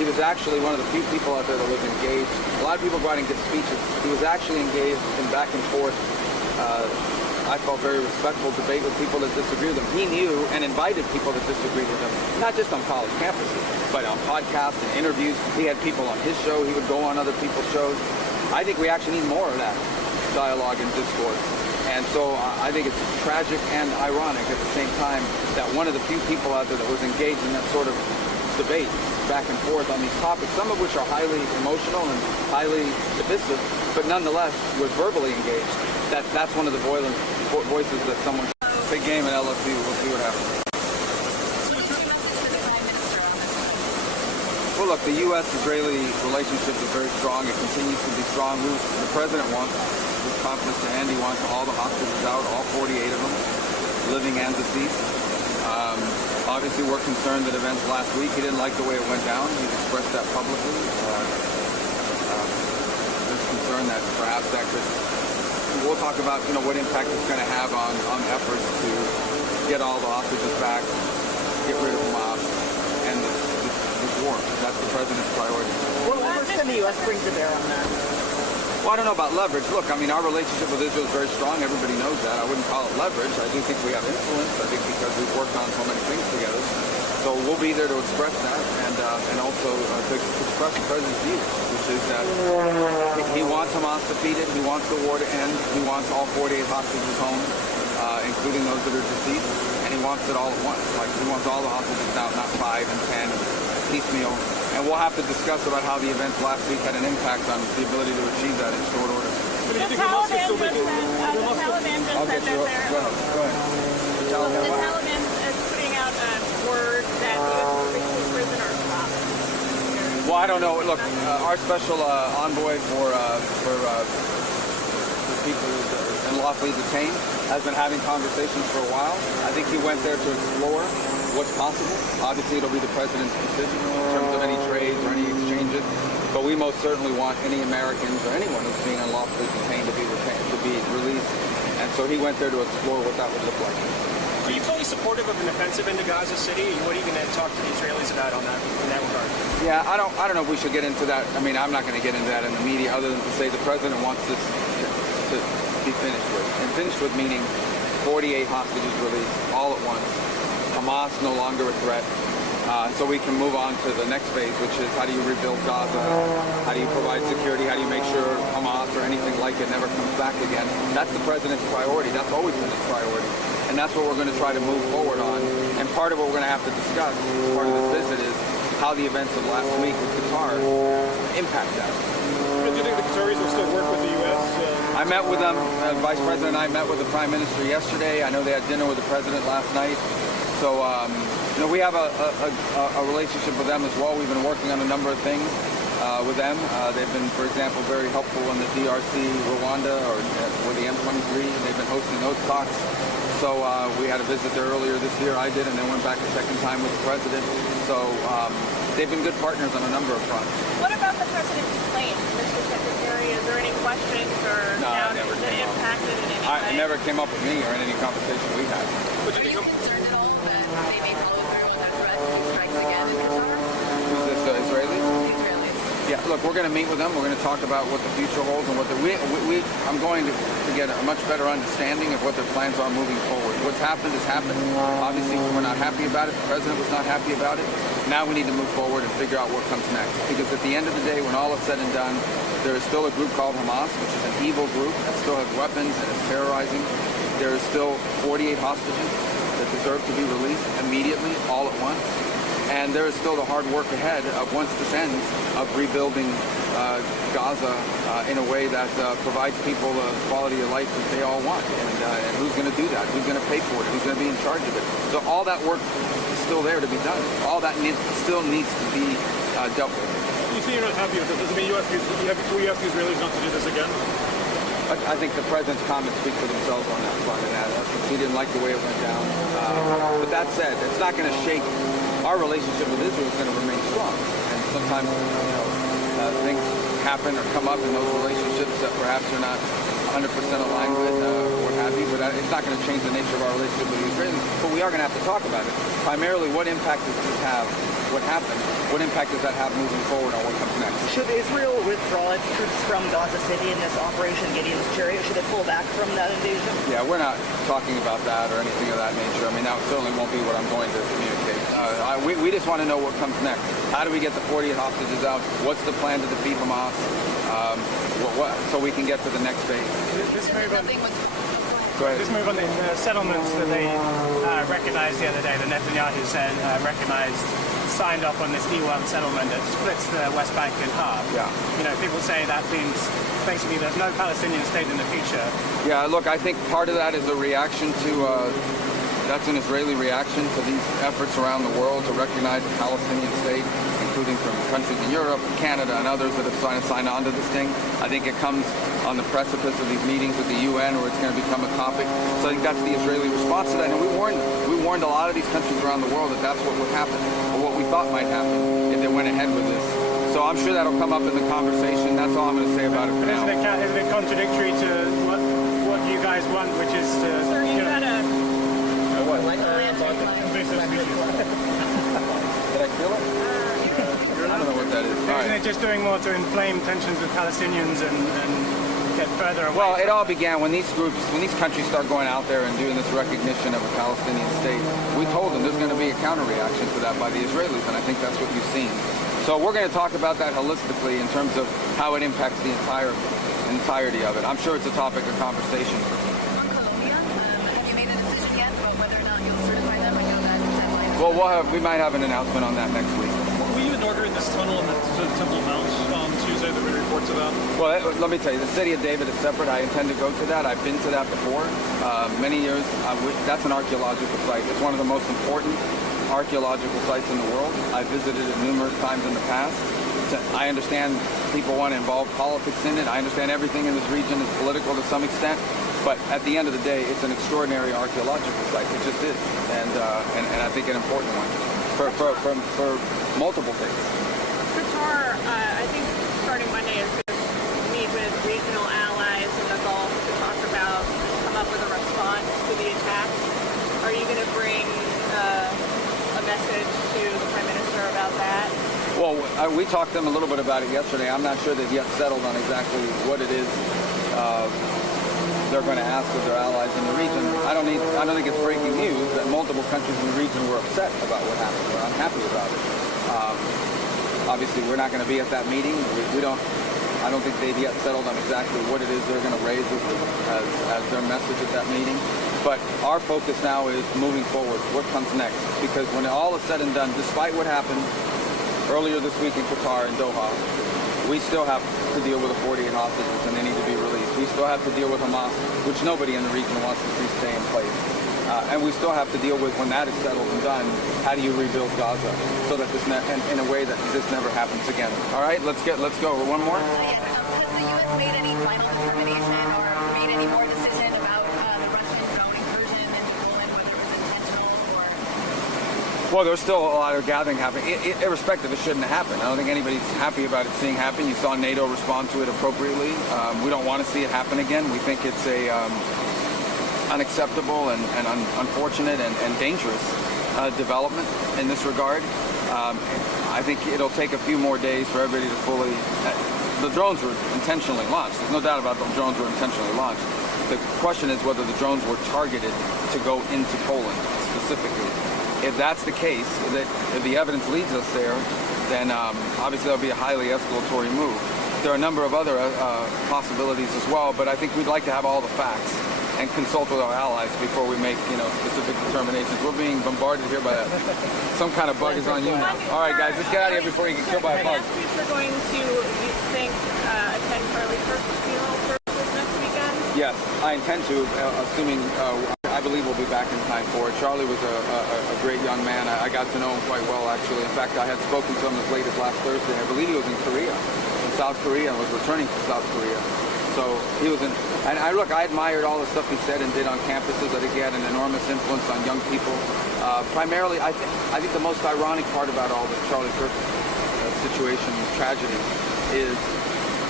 he was actually one of the few people out there that was engaged. A lot of people go out and give speeches. He was actually engaged in back and forth, I felt very respectful debate with people that disagree with him. He knew and invited people that disagreed with him, not just on college campuses, but on podcasts and interviews. He had people on his show. He would go on other people's shows. I think we actually need more of that dialogue and discourse. And so I think it's tragic and ironic at the same time that one of the few people out there that was engaged in that sort of debate back and forth on these topics, some of which are highly emotional and highly divisive, but nonetheless was verbally engaged. That's one of the voices that someone... Big game at LSU. We'll see what happens. Well, look, the U.S.-Israeli relationship is very strong. It continues to be strong. The president wants, with confidence to end, he wants all the hostages out, all 48 of them, living and deceased. Obviously, we're concerned that events last week, he didn't like the way it went down. He's expressed that publicly. There's concern that perhaps that could... We'll talk about, what impact it's going to have on efforts to get all the hostages back, get rid of Hamas, and this war. That's the president's priority. What leverage can the U.S. bring to bear on that? Well, I don't know about leverage. Look, I mean, our relationship with Israel is very strong. Everybody knows that. I wouldn't call it leverage. I do think we have influence. I think because we've worked on so many things together. So we'll be there to express that and also to express the president's views, which is that he wants Hamas defeated. He wants the war to end. He wants all 48 hostages home, including those that are deceased. And he wants it all at once. Like, he wants all the hostages out, not 5 and 10 piecemeal. And we'll have to discuss about how the events last week had an impact on the ability to achieve that in short order. The Taliban just said that they're... Go ahead. The Taliban is putting out a word that U.S. prisoners dropped. Well, I don't know. Look, our special envoy for people unlawfully detained has been having conversations for a while. I think he went there to explore what's possible. Obviously, it'll be the president's decision in terms of any trades or any exchanges. But we most certainly want any Americans or anyone who's being unlawfully detained to be released. And so he went there to explore what that would look like. Are you fully supportive of an offensive into Gaza City? What are you going to talk to the Israelis about in that regard? Yeah, I don't know if we should get into that. I mean, I'm not going to get into that in the media other than to say the president wants this to be finished with. And finished with meaning 48 hostages released all at once. Hamas no longer a threat. So we can move on to the next phase, which is how do you rebuild Gaza? How do you provide security? How do you make sure Hamas or anything like it never comes back again? That's the president's priority. That's always been his priority. And that's what we're going to try to move forward on. And part of what we're going to have to discuss, part of this visit, is how the events of last week with Qatar impact that. Do you think the Qataris will still work with the U.S.? I met with them. Vice President and I met with the Prime Minister yesterday. I know they had dinner with the President last night. So, we have a relationship with them as well. We've been working on a number of things with them. They've been, for example, very helpful in the DRC, Rwanda, or the M23. They've been hosting those talks. So we had a visit there earlier this year. I did, and then went back a second time with the President. So they've been good partners on a number of fronts. What about the president's plane, Mr. Secretary? Is there any questions or doubts that impacted in any way? It never came up with me or in any conversation we had. Are you concerned at all that they may follow through on that threat and strikes again in Qatar? Who's this, the Israelis? The Israelis. Yeah, look, we're going to meet with them. We're going to talk about what the future holds and what I'm going to get a much better understanding of what their plans are moving forward. What's happened has happened. Obviously, we're not happy about it. The president was not happy about it. Now we need to move forward and figure out what comes next. Because at the end of the day, when all is said and done, there is still a group called Hamas, which is an evil group that still has weapons and is terrorizing. There is still 48 hostages that deserve to be released immediately, all at once. And there is still the hard work ahead of, once this ends, of rebuilding Gaza in a way that provides people the quality of life that they all want. And who's going to do that? Who's going to pay for it? Who's going to be in charge of it? So all that work is still there to be done. All that still needs to be dealt with. You say you're not happy with this. Does it mean you ask the Israelis not to do this again? I think the president's comments speak for themselves on that front. In that essence, he didn't like the way it went down. But that said, it's not going to shake. Our relationship with Israel is going to remain strong. And sometimes, things happen or come up in those relationships that perhaps you're not 100% aligned with or what have you. happy, but it's not going to change the nature of our relationship with the Israelis. But we are going to have to talk about it. Primarily, what impact does this have? What happened? What impact does that have moving forward on what comes next? Should Israel withdraw its troops from Gaza City in this Operation Gideon's Chariot? Should it pull back from that invasion? Yeah, we're not talking about that or anything of that nature. I mean, that certainly won't be what I'm going to communicate. We just want to know what comes next. How do we get the 48 hostages out? What's the plan to defeat Hamas? So we can get to the next phase. This move on, Go ahead. this move on the settlements that they recognized the other day, the Netanyahu said signed off on this E1 settlement that splits the West Bank in half. Yeah. You know, people say that means basically there's no Palestinian state in the future. Yeah, look, I think part of that is a reaction to, that's an Israeli reaction to these efforts around the world to recognize a Palestinian state, including from countries in Europe and Canada and others that have signed on to this thing. I think it comes on the precipice of these meetings with the UN where it's going to become a topic. So I think that's the Israeli response to that. And we warned a lot of these countries around the world that that's what would happen, or what we thought might happen if they went ahead with this. So I'm sure that'll come up in the conversation. That's all I'm going to say about it for now. Isn't it contradictory to what you guys want, which is to... Sir, you got a... What? Like Did I feel it? I don't know what that is. All Isn't right. it just doing more to inflame tensions with Palestinians and get further away? Well, it all began when these countries start going out there and doing this recognition of a Palestinian state. We told them there's going to be a counter-reaction to that by the Israelis, and I think that's what you've seen. So we're going to talk about that holistically in terms of how it impacts the entirety of it. I'm sure it's a topic of conversation. Have you made a decision yet about whether or not you'll certify them? I know that deadline. Well, we might have an announcement on that next week. Will you inaugurate this tunnel in the Temple Mount on Tuesday that we reports about? Well, let me tell you, the city of David is separate. I intend to go to that. I've been to that before, many years. That's an archaeological site. It's one of the most important archaeological sites in the world. I've visited it numerous times in the past. I understand people want to involve politics in it. I understand everything in this region is political to some extent. But at the end of the day, it's an extraordinary archaeological site. It just is, and I think an important one for multiple things. Qatar, I think starting Monday is going to meet with regional allies in the Gulf to talk about, come up with a response to the attacks. Are you going to bring a message to the Prime Minister about that? Well, we talked to them a little bit about it yesterday. I'm not sure they've yet settled on exactly what it is they're going to ask of their allies in the region. I don't think it's breaking news that multiple countries in the region were upset about what happened. We're unhappy about it. Obviously, we're not going to be at that meeting. I don't think they've yet settled on exactly what it is they're going to raise as their message at that meeting. But our focus now is moving forward. What comes next? Because when all is said and done, despite what happened earlier this week in Qatar and Doha, we still have to deal with the 48 hostages and they need to be released. We still have to deal with Hamas, which nobody in the region wants to see stay in place. And we still have to deal with, when that is settled and done, how do you rebuild Gaza so that this in a way that this never happens again. All right, let's go. One more. Yes, has the U.S. made any final determination or made any more decision about the Russian incursion into Poland, whether it was intentional or... Well, there's still a lot of gathering happening. Irrespective, it shouldn't have happened. I don't think anybody's happy about it seeing happen. You saw NATO respond to it appropriately. We don't want to see it happen again. We think it's a unacceptable and unfortunate and dangerous development in this regard. I think it'll take a few more days for everybody to fully... the drones were intentionally launched. There's no doubt about the drones were intentionally launched. The question is whether the drones were targeted to go into Poland specifically. If that's the case, if the evidence leads us there, then obviously that'll be a highly escalatory move. There are a number of other possibilities as well, but I think we'd like to have all the facts and consult with our allies before we make, specific determinations. We're being bombarded here by some kind of bug is on you now. All right, guys, let's get out of here before you get killed by a bug. Next week we're going to, you think, attend Charlie Kirk's funeral services next weekend? Yes, I intend to, assuming I believe we'll be back in time for it. Charlie was a great young man. I got to know him quite well, actually. In fact, I had spoken to him as late as last Thursday. I believe he was in South Korea, and was returning from South Korea. So he was in, and I admired all the stuff he said and did on campuses. I think he had an enormous influence on young people. Primarily, I think the most ironic part about all the Charlie Kirk situation, tragedy, is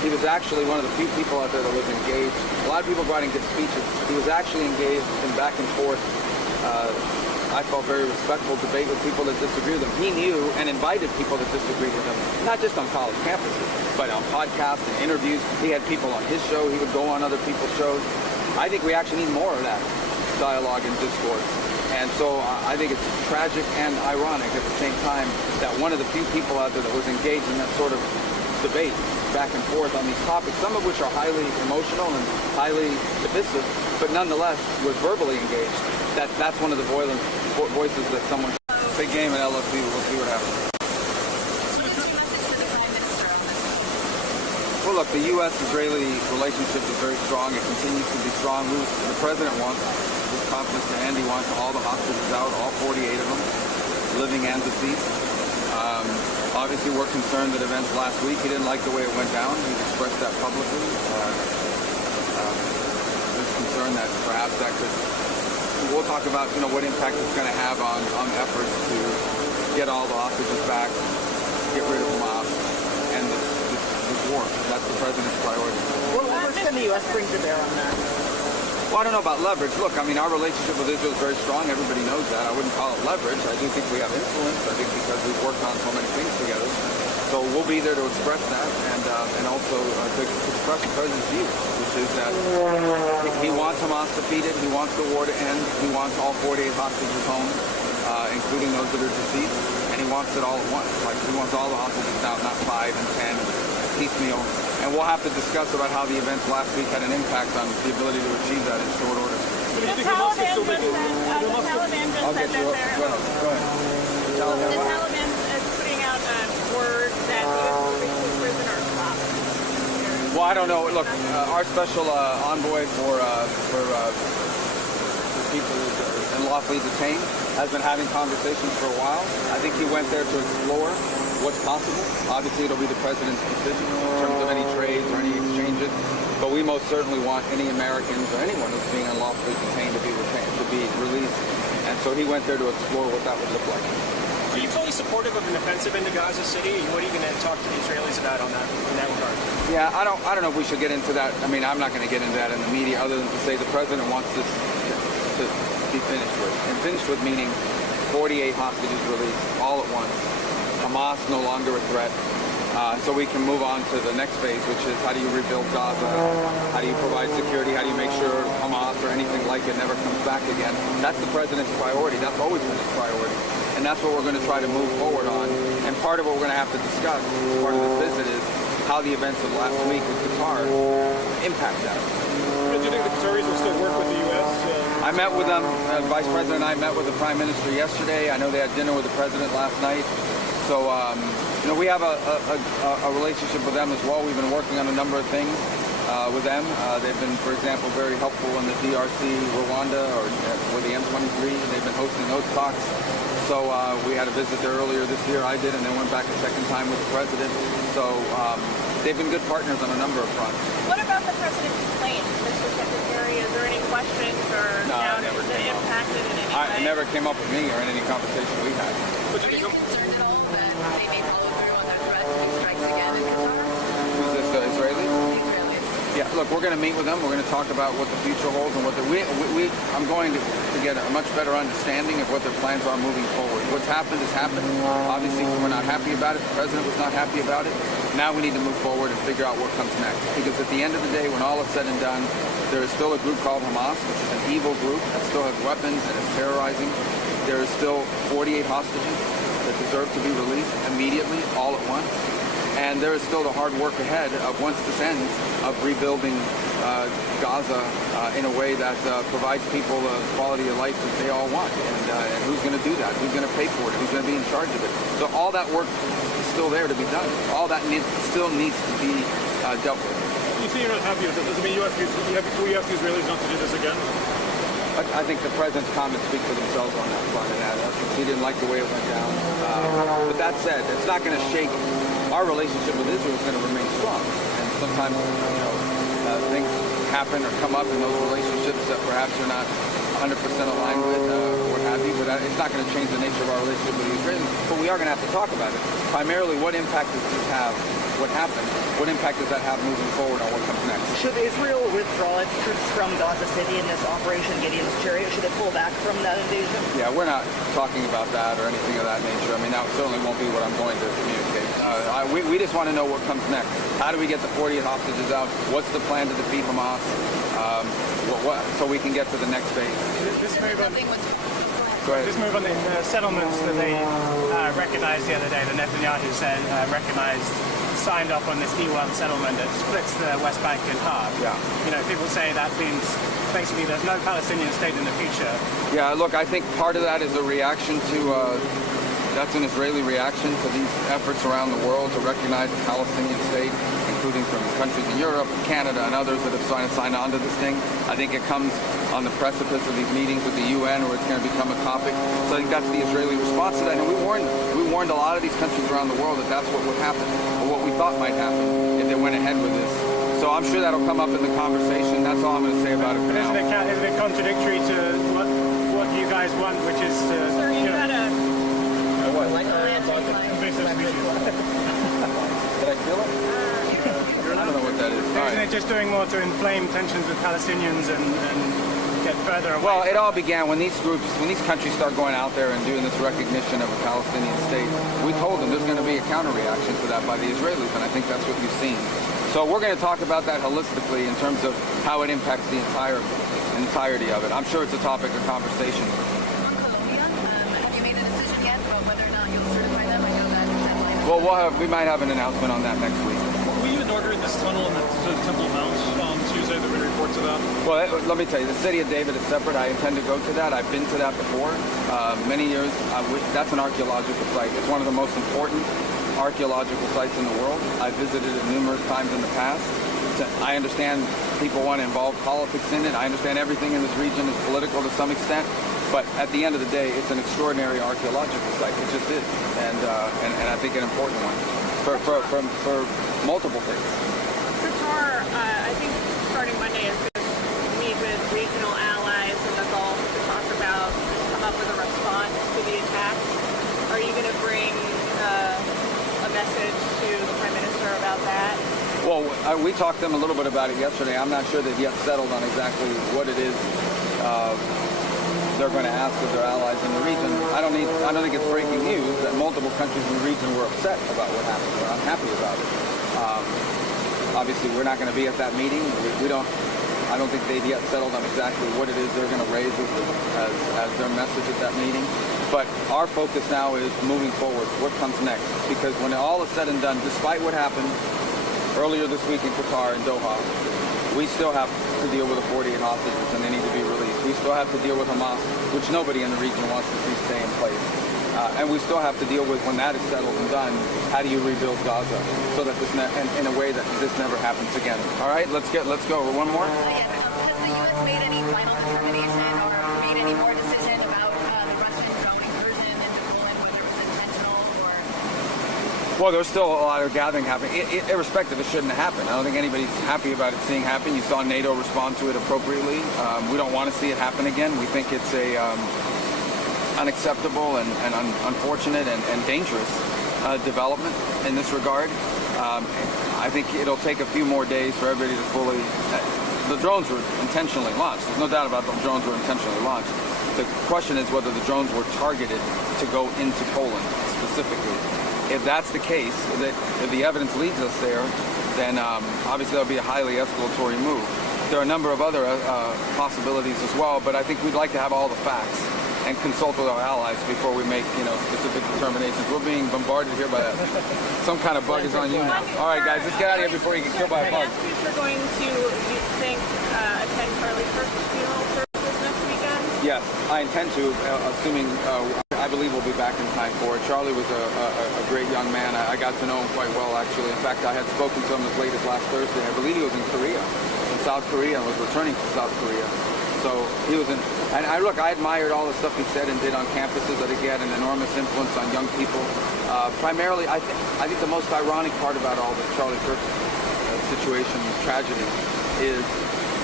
he was actually one of the few people out there that was engaged. A lot of people go out and give speeches. He was actually engaged in back and forth, I felt very respectful debate with people that disagree with him. He knew and invited people that disagreed with him, not just on college campuses, but on podcasts and interviews. He had people on his show. He would go on other people's shows. I think we actually need more of that dialogue and discourse. And so I think it's tragic and ironic at the same time that one of the few people out there that was engaged in that sort of debate back and forth on these topics, some of which are highly emotional and highly divisive, but nonetheless was verbally engaged. That's one of the voices that someone... Big game at LSU. We'll see what happens. Well, look, the U.S.-Israeli relationship is very strong. It continues to be strong. The president wants, with confidence to end, he wants all the hostages out, all 48 of them, living and deceased. Obviously, we're concerned that events last week, he didn't like the way it went down. He's expressed that publicly. There's concern that perhaps that could... We'll talk about, what impact it's going to have on efforts to get all the hostages back, get rid of Hamas, and this war. That's the president's priority. What leverage can the U.S. bring to bear on that? Well, I don't know about leverage. Look, I mean, our relationship with Israel is very strong. Everybody knows that. I wouldn't call it leverage. I do think we have influence. I think because we've worked on so many things together. So we'll be there to express that and also to express the president's view, which is that he wants Hamas defeated. He wants the war to end. He wants all 48 hostages home, including those that are deceased. And he wants it all at once. Like, he wants all the hostages out, not 5 and 10 piecemeal. And we'll have to discuss about how the events last week had an impact on the ability to achieve that in short order. The Taliban just said that they're... Go ahead. The Taliban is putting out a word that the U.S. will release prisoners off. Well, I don't know. Look, our special envoy for people unlawfully detained has been having conversations for a while. I think he went there to explore what's possible. Obviously, it'll be the president's decision in terms of any trades or any exchanges. But we most certainly want any Americans or anyone who's being unlawfully detained to be released. And so he went there to explore what that would look like. Are you fully supportive of an offensive into Gaza City? What are you going to talk to the Israelis about in that regard? Yeah, I don't know if we should get into that. I mean, I'm not going to get into that in the media other than to say the president wants this to be finished with. And finished with meaning 48 hostages released all at once. Hamas no longer a threat. So we can move on to the next phase, which is how do you rebuild Gaza? How do you provide security? How do you make sure Hamas or anything like it never comes back again? That's the president's priority. That's always been his priority. And that's what we're going to try to move forward on. And part of what we're going to have to discuss, part of this visit, is how the events of last week with Qatar impact that. Do you think the Qataris will still work with the U.S.? I met with them. Vice President and I met with the Prime Minister yesterday. I know they had dinner with the President last night. So, we have a relationship with them as well. We've been working on a number of things with them. They've been, for example, very helpful in the DRC, Rwanda, or with the M23. They've been hosting those talks. So we had a visit there earlier this year. I did, and then went back a second time with the President. So they've been good partners on a number of fronts. What about the president's plane, Mr. Secretary? Is there any questions or doubt that it impacted in any way? It never came up with me or in any conversation we had. Are you concerned at all that they may follow through on their threat to strikes again in Qatar? Who's this, Israeli? The Israelis. Yeah, look, we're going to meet with them. We're going to talk about what the future holds and what I'm going to get a much better understanding of what their plans are moving forward. What's happened has happened. Obviously, we're not happy about it. The president was not happy about it. Now we need to move forward and figure out what comes next. Because at the end of the day, when all is said and done, there is still a group called Hamas, which is an evil group that still has weapons and is terrorizing. There is still 48 hostages that deserve to be released immediately, all at once. And there is still the hard work ahead of, once this ends, of rebuilding Gaza in a way that provides people the quality of life that they all want. And who's going to do that? Who's going to pay for it? Who's going to be in charge of it? So all that work is still there to be done. All that still needs to be dealt with. You say you're not happy with it. Does it mean you have the Israelis not to do this again? I think the president's comments speak for themselves on that front. And he didn't like the way it went down. But that said, it's not going to shake. Our relationship with Israel is going to remain strong. And sometimes, things happen or come up in those relationships that perhaps are not 100% aligned with, what have you, but it's not going to change the nature of our relationship with the Israelis. But we are going to have to talk about it. Primarily, what impact does this have? What happened? What impact does that have moving forward on what comes next? Should Israel withdraw its troops from Gaza City in this Operation Gideon's Chariot? Should it pull back from that invasion? Yeah, we're not talking about that or anything of that nature. I mean, that certainly won't be what I'm going to communicate. We just want to know what comes next. How do we get the 48 hostages out? What's the plan to defeat Hamas? So we can get to the next phase. This move on, Go ahead. this move on the settlements that they recognized the other day, the Netanyahu said signed off on this E1 settlement that splits the West Bank in half. Yeah. You know, people say that means basically there's no Palestinian state in the future. Yeah, look, I think part of that is a reaction to, that's an Israeli reaction to these efforts around the world to recognize a Palestinian state, including from countries in Europe, Canada, and others that have signed on to this thing. I think it comes on the precipice of these meetings with the UN where it's going to become a topic. So I think that's the Israeli response to that. And we warned a lot of these countries around the world that that's what would happen, or what we thought might happen if they went ahead with this. So I'm sure that'll come up in the conversation. That's all I'm going to say about it for now. Isn't it contradictory to what you guys want, which is to... Sir, you had a... invasive species. Did I feel it? I don't know what that is. All Isn't right. it just doing more to inflame tensions with Palestinians and get further away? Well, it all began when these countries start going out there and doing this recognition of a Palestinian state. We told them there's going to be a counter-reaction to that by the Israelis, and I think that's what you've seen. So we're going to talk about that holistically in terms of how it impacts the entirety of it. I'm sure it's a topic of conversation. On Colombia, have you made a decision yet about whether or not you'll certify them? I know that deadline. Well, we might have an announcement on that next week. Were you in order in this tunnel in the Temple Mount on Tuesday that we report to that? Well, let me tell you, the city of David is separate. I intend to go to that. I've been to that before. Many years. That's an archaeological site. It's one of the most important archaeological sites in the world. I've visited it numerous times in the past. I understand people want to involve politics in it. I understand everything in this region is political to some extent. But at the end of the day, it's an extraordinary archaeological site. It just is. And I think an important one for multiple things. Qatar, I think starting Monday is going to meet with regional allies in the Gulf to talk about, come up with a response to the attacks. Are you going to bring a message to the Prime Minister about that? Well, we talked to them a little bit about it yesterday. I'm not sure they've yet settled on exactly what it is they're going to ask of their allies in the region. I don't think it's breaking news that multiple countries in the region were upset about what happened. We're unhappy about it. Obviously, we're not going to be at that meeting. I don't think they've yet settled on exactly what it is they're going to raise as their message at that meeting. But our focus now is moving forward. What comes next? Because when all is said and done, despite what happened earlier this week in Qatar and Doha, we still have to deal with the 48 hostages and they need to be released. We still have to deal with Hamas, which nobody in the region wants to see stay in place. And we still have to deal with, when that is settled and done, how do you rebuild Gaza so that in a way that this never happens again. All right, let's go. One more. Yes, has the U.S. made any final determination or made any more decision about the Russian drone incursion into Poland, whether it was intentional or... Well, there's still a lot of gathering happening. Irrespective, it shouldn't have happened. I don't think anybody's happy about it seeing happen. You saw NATO respond to it appropriately. We don't want to see it happen again. We think it's a unacceptable and unfortunate and dangerous development in this regard. I think it'll take a few more days for everybody to fully... The drones were intentionally launched. There's no doubt about the drones were intentionally launched. The question is whether the drones were targeted to go into Poland specifically. If that's the case, if the evidence leads us there, then obviously that'll be a highly escalatory move. There are a number of other possibilities as well, but I think we'd like to have all the facts and consult with our allies before we make, specific determinations. We're being bombarded here by some kind of bug is on you now. All right, guys, let's get out of here before you get killed by a bug. You're going to, you think, attend Charlie Kirk's funeral services next weekend? Yes, I intend to, assuming I believe we'll be back in time for it. Charlie was a great young man. I got to know him quite well, actually. In fact, I had spoken to him as late as last Thursday. I believe he was in South Korea, and was returning to South Korea. So he was and I admired all the stuff he said and did on campuses. I think he had an enormous influence on young people. Primarily, I think the most ironic part about all the Charlie Kirk situation, tragedy, is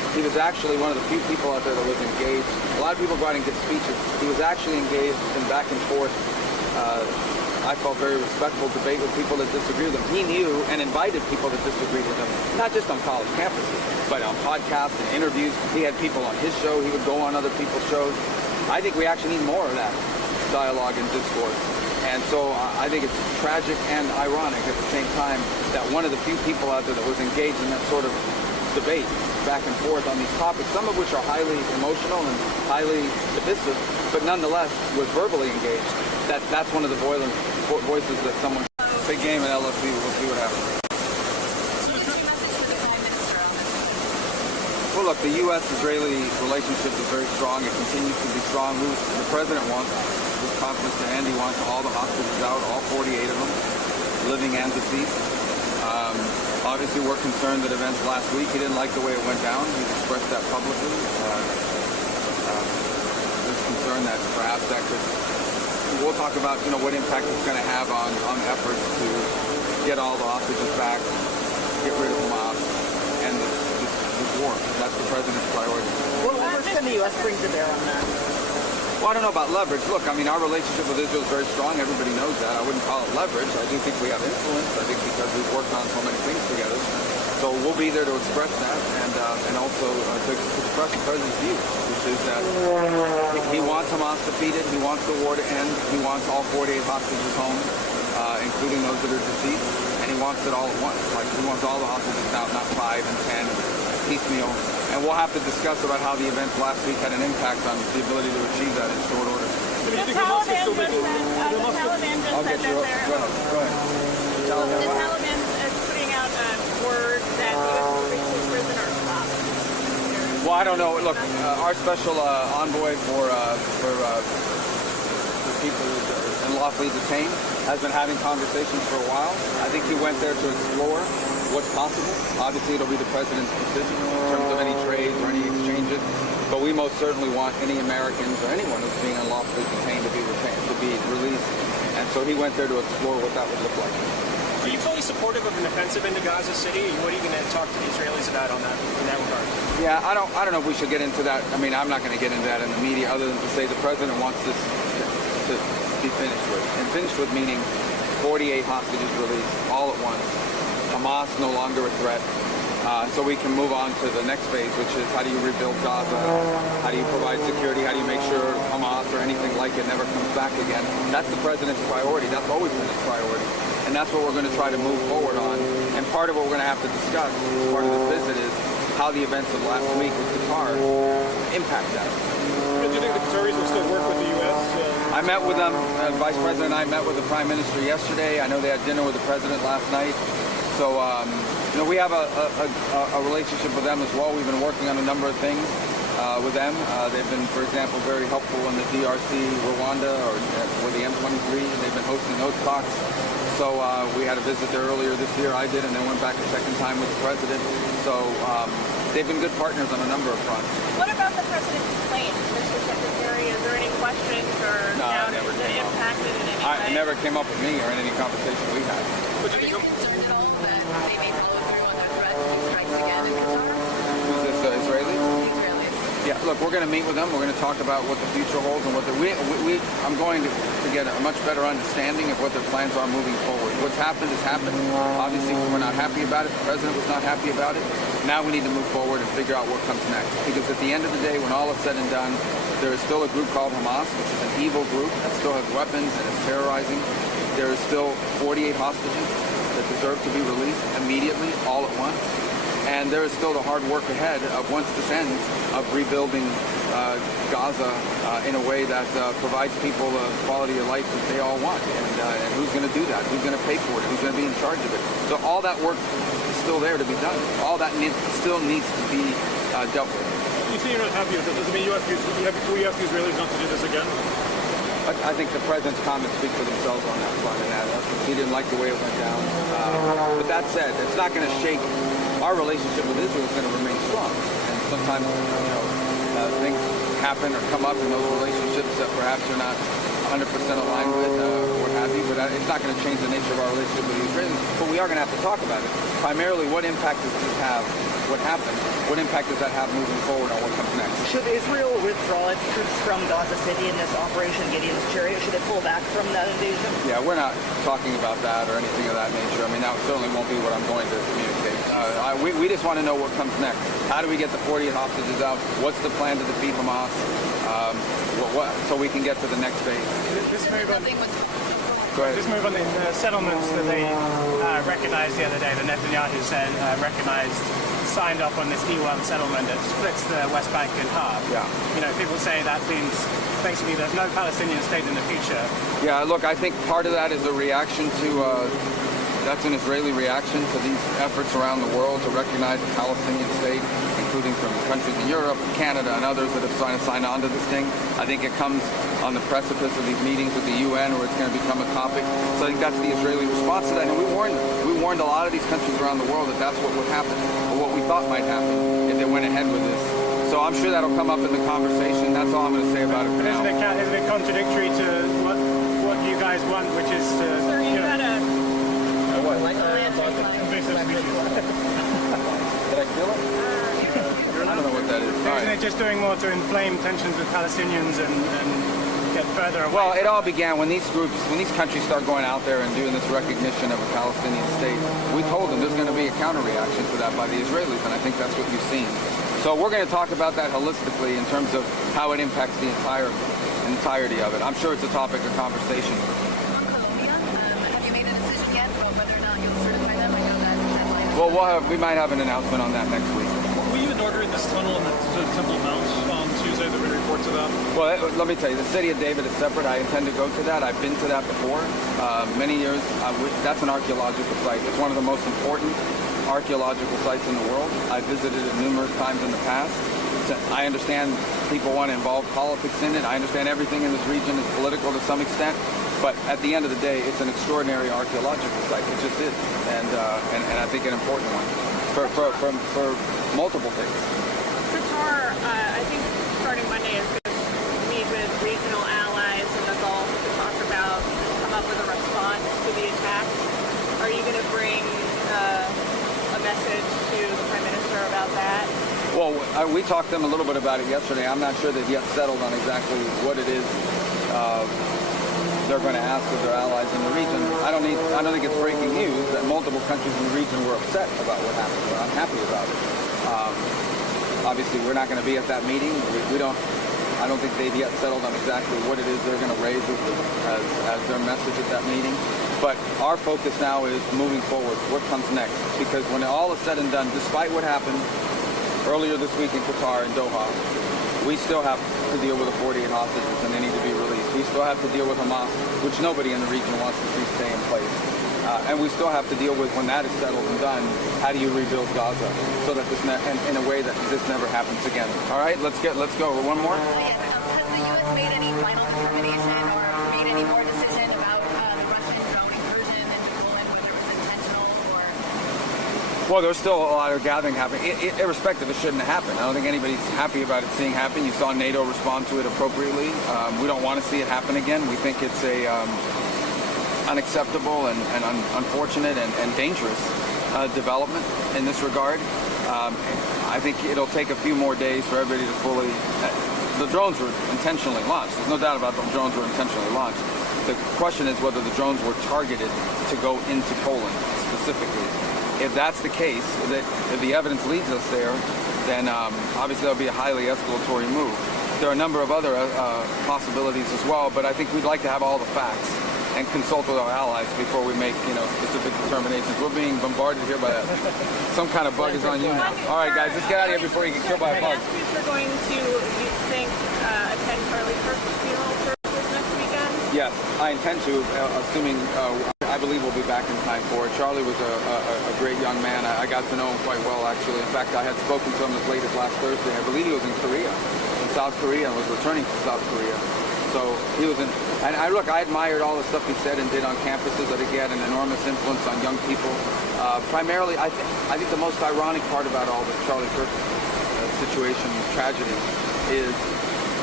he was actually one of the few people out there that was engaged. A lot of people go out and give speeches. He was actually engaged in back and forth, I felt very respectful debate with people that disagree with him. He knew and invited people that disagreed with him, not just on college campuses, but on podcasts and interviews. He had people on his show. He would go on other people's shows. I think we actually need more of that dialogue and discourse. And so I think it's tragic and ironic at the same time that one of the few people out there that was engaged in that sort of debate back and forth on these topics, some of which are highly emotional and highly divisive, but nonetheless was verbally engaged. That's one of the voices that someone... Big game at LSU. We'll see what happens. Well, look, the U.S.-Israeli relationship is very strong. It continues to be strong. The president wants, with confidence to end, he wants all the hostages out, all 48 of them, living and deceased. Obviously, we're concerned that events last week, he didn't like the way it went down. He expressed that publicly. There's concern that perhaps that could... We'll talk about, what impact it's going to have on efforts to get all the hostages back, get rid of Hamas, and this war. That's the president's priority. What leverage can the U.S. bring to bear on that? Well, I don't know about leverage. Look, I mean, our relationship with Israel is very strong. Everybody knows that. I wouldn't call it leverage. I do think we have influence. I think because we've worked on so many things together. So we'll be there to express that and also to express the president's view, which is that he wants Hamas defeated. He wants the war to end. He wants all 48 hostages home, including those that are deceased. And he wants it all at once. Like, he wants all the hostages out, not 5 and 10, piecemeal. And we'll have to discuss about how the events last week had an impact on the ability to achieve that in short order. The Taliban just said that they're... Go ahead. The Taliban is putting out a word that U.S. prisoners stopped. Well, I don't know. Look, our special envoy for people unlawfully detained has been having conversations for a while. I think he went there to explore what's possible. Obviously, it'll be the president's decision in terms of any trades or any exchanges. But we most certainly want any Americans or anyone who's being unlawfully detained to be released. And so he went there to explore what that would look like. Are you fully supportive of an offensive into Gaza City? What are you going to talk to the Israelis about in that regard? Yeah, I don't know if we should get into that. I mean, I'm not going to get into that in the media other than to say the president wants this to be finished with. And finished with meaning 48 hostages released all at once. Hamas no longer a threat. So we can move on to the next phase, which is how do you rebuild Gaza? How do you provide security? How do you make sure Hamas or anything like it never comes back again? That's the president's priority. That's always been his priority. And that's what we're going to try to move forward on. And part of what we're going to have to discuss as part of this visit is how the events of last week with Qatar impact that. Do you think the Qataris will still work with the U.S.? I met with them. Vice President and I met with the Prime Minister yesterday. I know they had dinner with the President last night. So, we have a relationship with them as well. We've been working on a number of things with them. They've been, for example, very helpful in the DRC, Rwanda, or with the M23. They've been hosting those talks. So we had a visit there earlier this year. I did, and then went back a second time with the President. So they've been good partners on a number of fronts. What about the president's plane, Mr. Secretary? Is there any questions or doubt that impacted in any way? It never came up with me or in any conversation we had. Are you concerned at all that they may follow through on their threat to strikes again in Qatar? Who's this, Israeli? The Israelis. Yeah, look, we're going to meet with them. We're going to talk about what the future holds and what I'm going to get a much better understanding of what their plans are moving forward. What's happened has happened. Obviously, we're not happy about it. The president was not happy about it. Now we need to move forward and figure out what comes next. Because at the end of the day, when all is said and done, there is still a group called Hamas, which is an evil group that still has weapons and is terrorizing. There is still 48 hostages that deserve to be released immediately, all at once. And there is still the hard work ahead of, once this ends, of rebuilding Gaza in a way that provides people the quality of life that they all want. And who's going to do that? Who's going to pay for it? Who's going to be in charge of it? So all that work is still there to be done. All that still needs to be dealt with. You say you're not happy with this. Does it mean you ask the Israelis not to do this again? I think the president's comments speak for themselves on that front. And he didn't like the way it went down. But that said, it's not going to shake. Our relationship with Israel is going to remain strong. And sometimes, things happen or come up in those relationships that perhaps you're not 100% aligned with or what have you. party, but it's not going to change the nature of our relationship with the Israelis. But we are going to have to talk about it. Primarily, what impact does this have? What happened? What impact does that have moving forward on what comes next? Should Israel withdraw its troops from Gaza City in this Operation Gideon's Chariot? Should it pull back from that invasion? Yeah, we're not talking about that or anything of that nature. I mean, that certainly won't be what I'm going to communicate. We just want to know what comes next. How do we get the 48 hostages out? What's the plan to defeat Hamas? So we can get to the next phase. This move on, Go ahead. this move on the settlements that they recognized the other day, the Netanyahu said signed off on this E1 settlement that splits the West Bank in half. Yeah. You know, people say that means basically there's no Palestinian state in the future. Yeah, look, I think part of that is a reaction to, that's an Israeli reaction to these efforts around the world to recognize the Palestinian state, including from countries in Europe, Canada, and others that have signed on to this thing. I think it comes on the precipice of these meetings with the UN where it's going to become a topic. So I think that's the Israeli response to that. And we warned them. We warned a lot of these countries around the world that that's what would happen, or what we thought might happen if they went ahead with this. So I'm sure that'll come up in the conversation. That's all I'm going to say about it for now. Isn't it contradictory to what you guys want, which is to... Sir, you got a... invasive species? Did I kill it? I don't know what that is. All Isn't right. it just doing more to inflame tensions with Palestinians and get further away? Well, it all began when these countries start going out there and doing this recognition of a Palestinian state. We told them there's going to be a counter-reaction to that by the Israelis, and I think that's what you've seen. So we're going to talk about that holistically in terms of how it impacts the entirety of it. I'm sure it's a topic of conversation. On Colombia, have you made a decision yet about whether or not you'll certify them? I know that deadline. Well, we might have an announcement on that next week. Were you inaugurating this tunnel in the Temple Mount on Tuesday? There were reports of that. Well, let me tell you, the city of David is separate. I intend to go to that. I've been to that before, many years. That's an archaeological site. It's one of the most important archaeological sites in the world. I visited it numerous times in the past. I understand people want to involve politics in it. I understand everything in this region is political to some extent. But at the end of the day, it's an extraordinary archaeological site. It just is, and I think an important one for multiple things. Qatar, I think starting Monday is going to meet with regional allies in the Gulf to talk about, come up with a response to the attacks. Are you going to bring a message to the Prime Minister about that? Well, we talked to them a little bit about it yesterday. I'm not sure they've yet settled on exactly what it is they're going to ask of their allies in the region. I don't think it's breaking news that multiple countries in the region were upset about what happened, or unhappy about it. Obviously, we're not going to be at that meeting. I don't think they've yet settled on exactly what it is they're going to raise as their message at that meeting. But our focus now is moving forward. What comes next? Because when all is said and done, despite what happened earlier this week in Qatar and Doha, we still have to deal with the 48 hostages, and they need to be released. We still have to deal with Hamas, which nobody in the region wants to see stay in place. And we still have to deal with, when that is settled and done, how do you rebuild Gaza so that in a way that this never happens again. All right, let's go. One more. Has the U.S. made any final determination or made any more decision about the Russian drone incursion into Poland, whether it was intentional or... Well, there's still a lot of gathering happening. Irrespective, it shouldn't have happened. I don't think anybody's happy about it seeing happen. You saw NATO respond to it appropriately. We don't want to see it happen again. We think it's a unacceptable and unfortunate and dangerous development in this regard. I think it'll take a few more days for everybody to fully... the drones were intentionally launched. There's no doubt about the drones were intentionally launched. The question is whether the drones were targeted to go into Poland specifically. If that's the case, if the evidence leads us there, then obviously that'll be a highly escalatory move. There are a number of other possibilities as well, but I think we'd like to have all the facts and consult with our allies before we make, specific determinations. We're being bombarded here by some kind of bug is on you now. All right, guys, let's get out of here before you get killed by a bug. Next week we're going to, you think, attend Charlie Kirk's funeral services next weekend? Yes, I intend to, assuming I believe we'll be back in time for it. Charlie was a great young man. I got to know him quite well, actually. In fact, I had spoken to him as late as last Thursday. I believe he was in South Korea, and was returning to South Korea. So he was in, and I admired all the stuff he said and did on campuses. I think he had an enormous influence on young people. Primarily, I think the most ironic part about all the Charlie Kirk situation, tragedy, is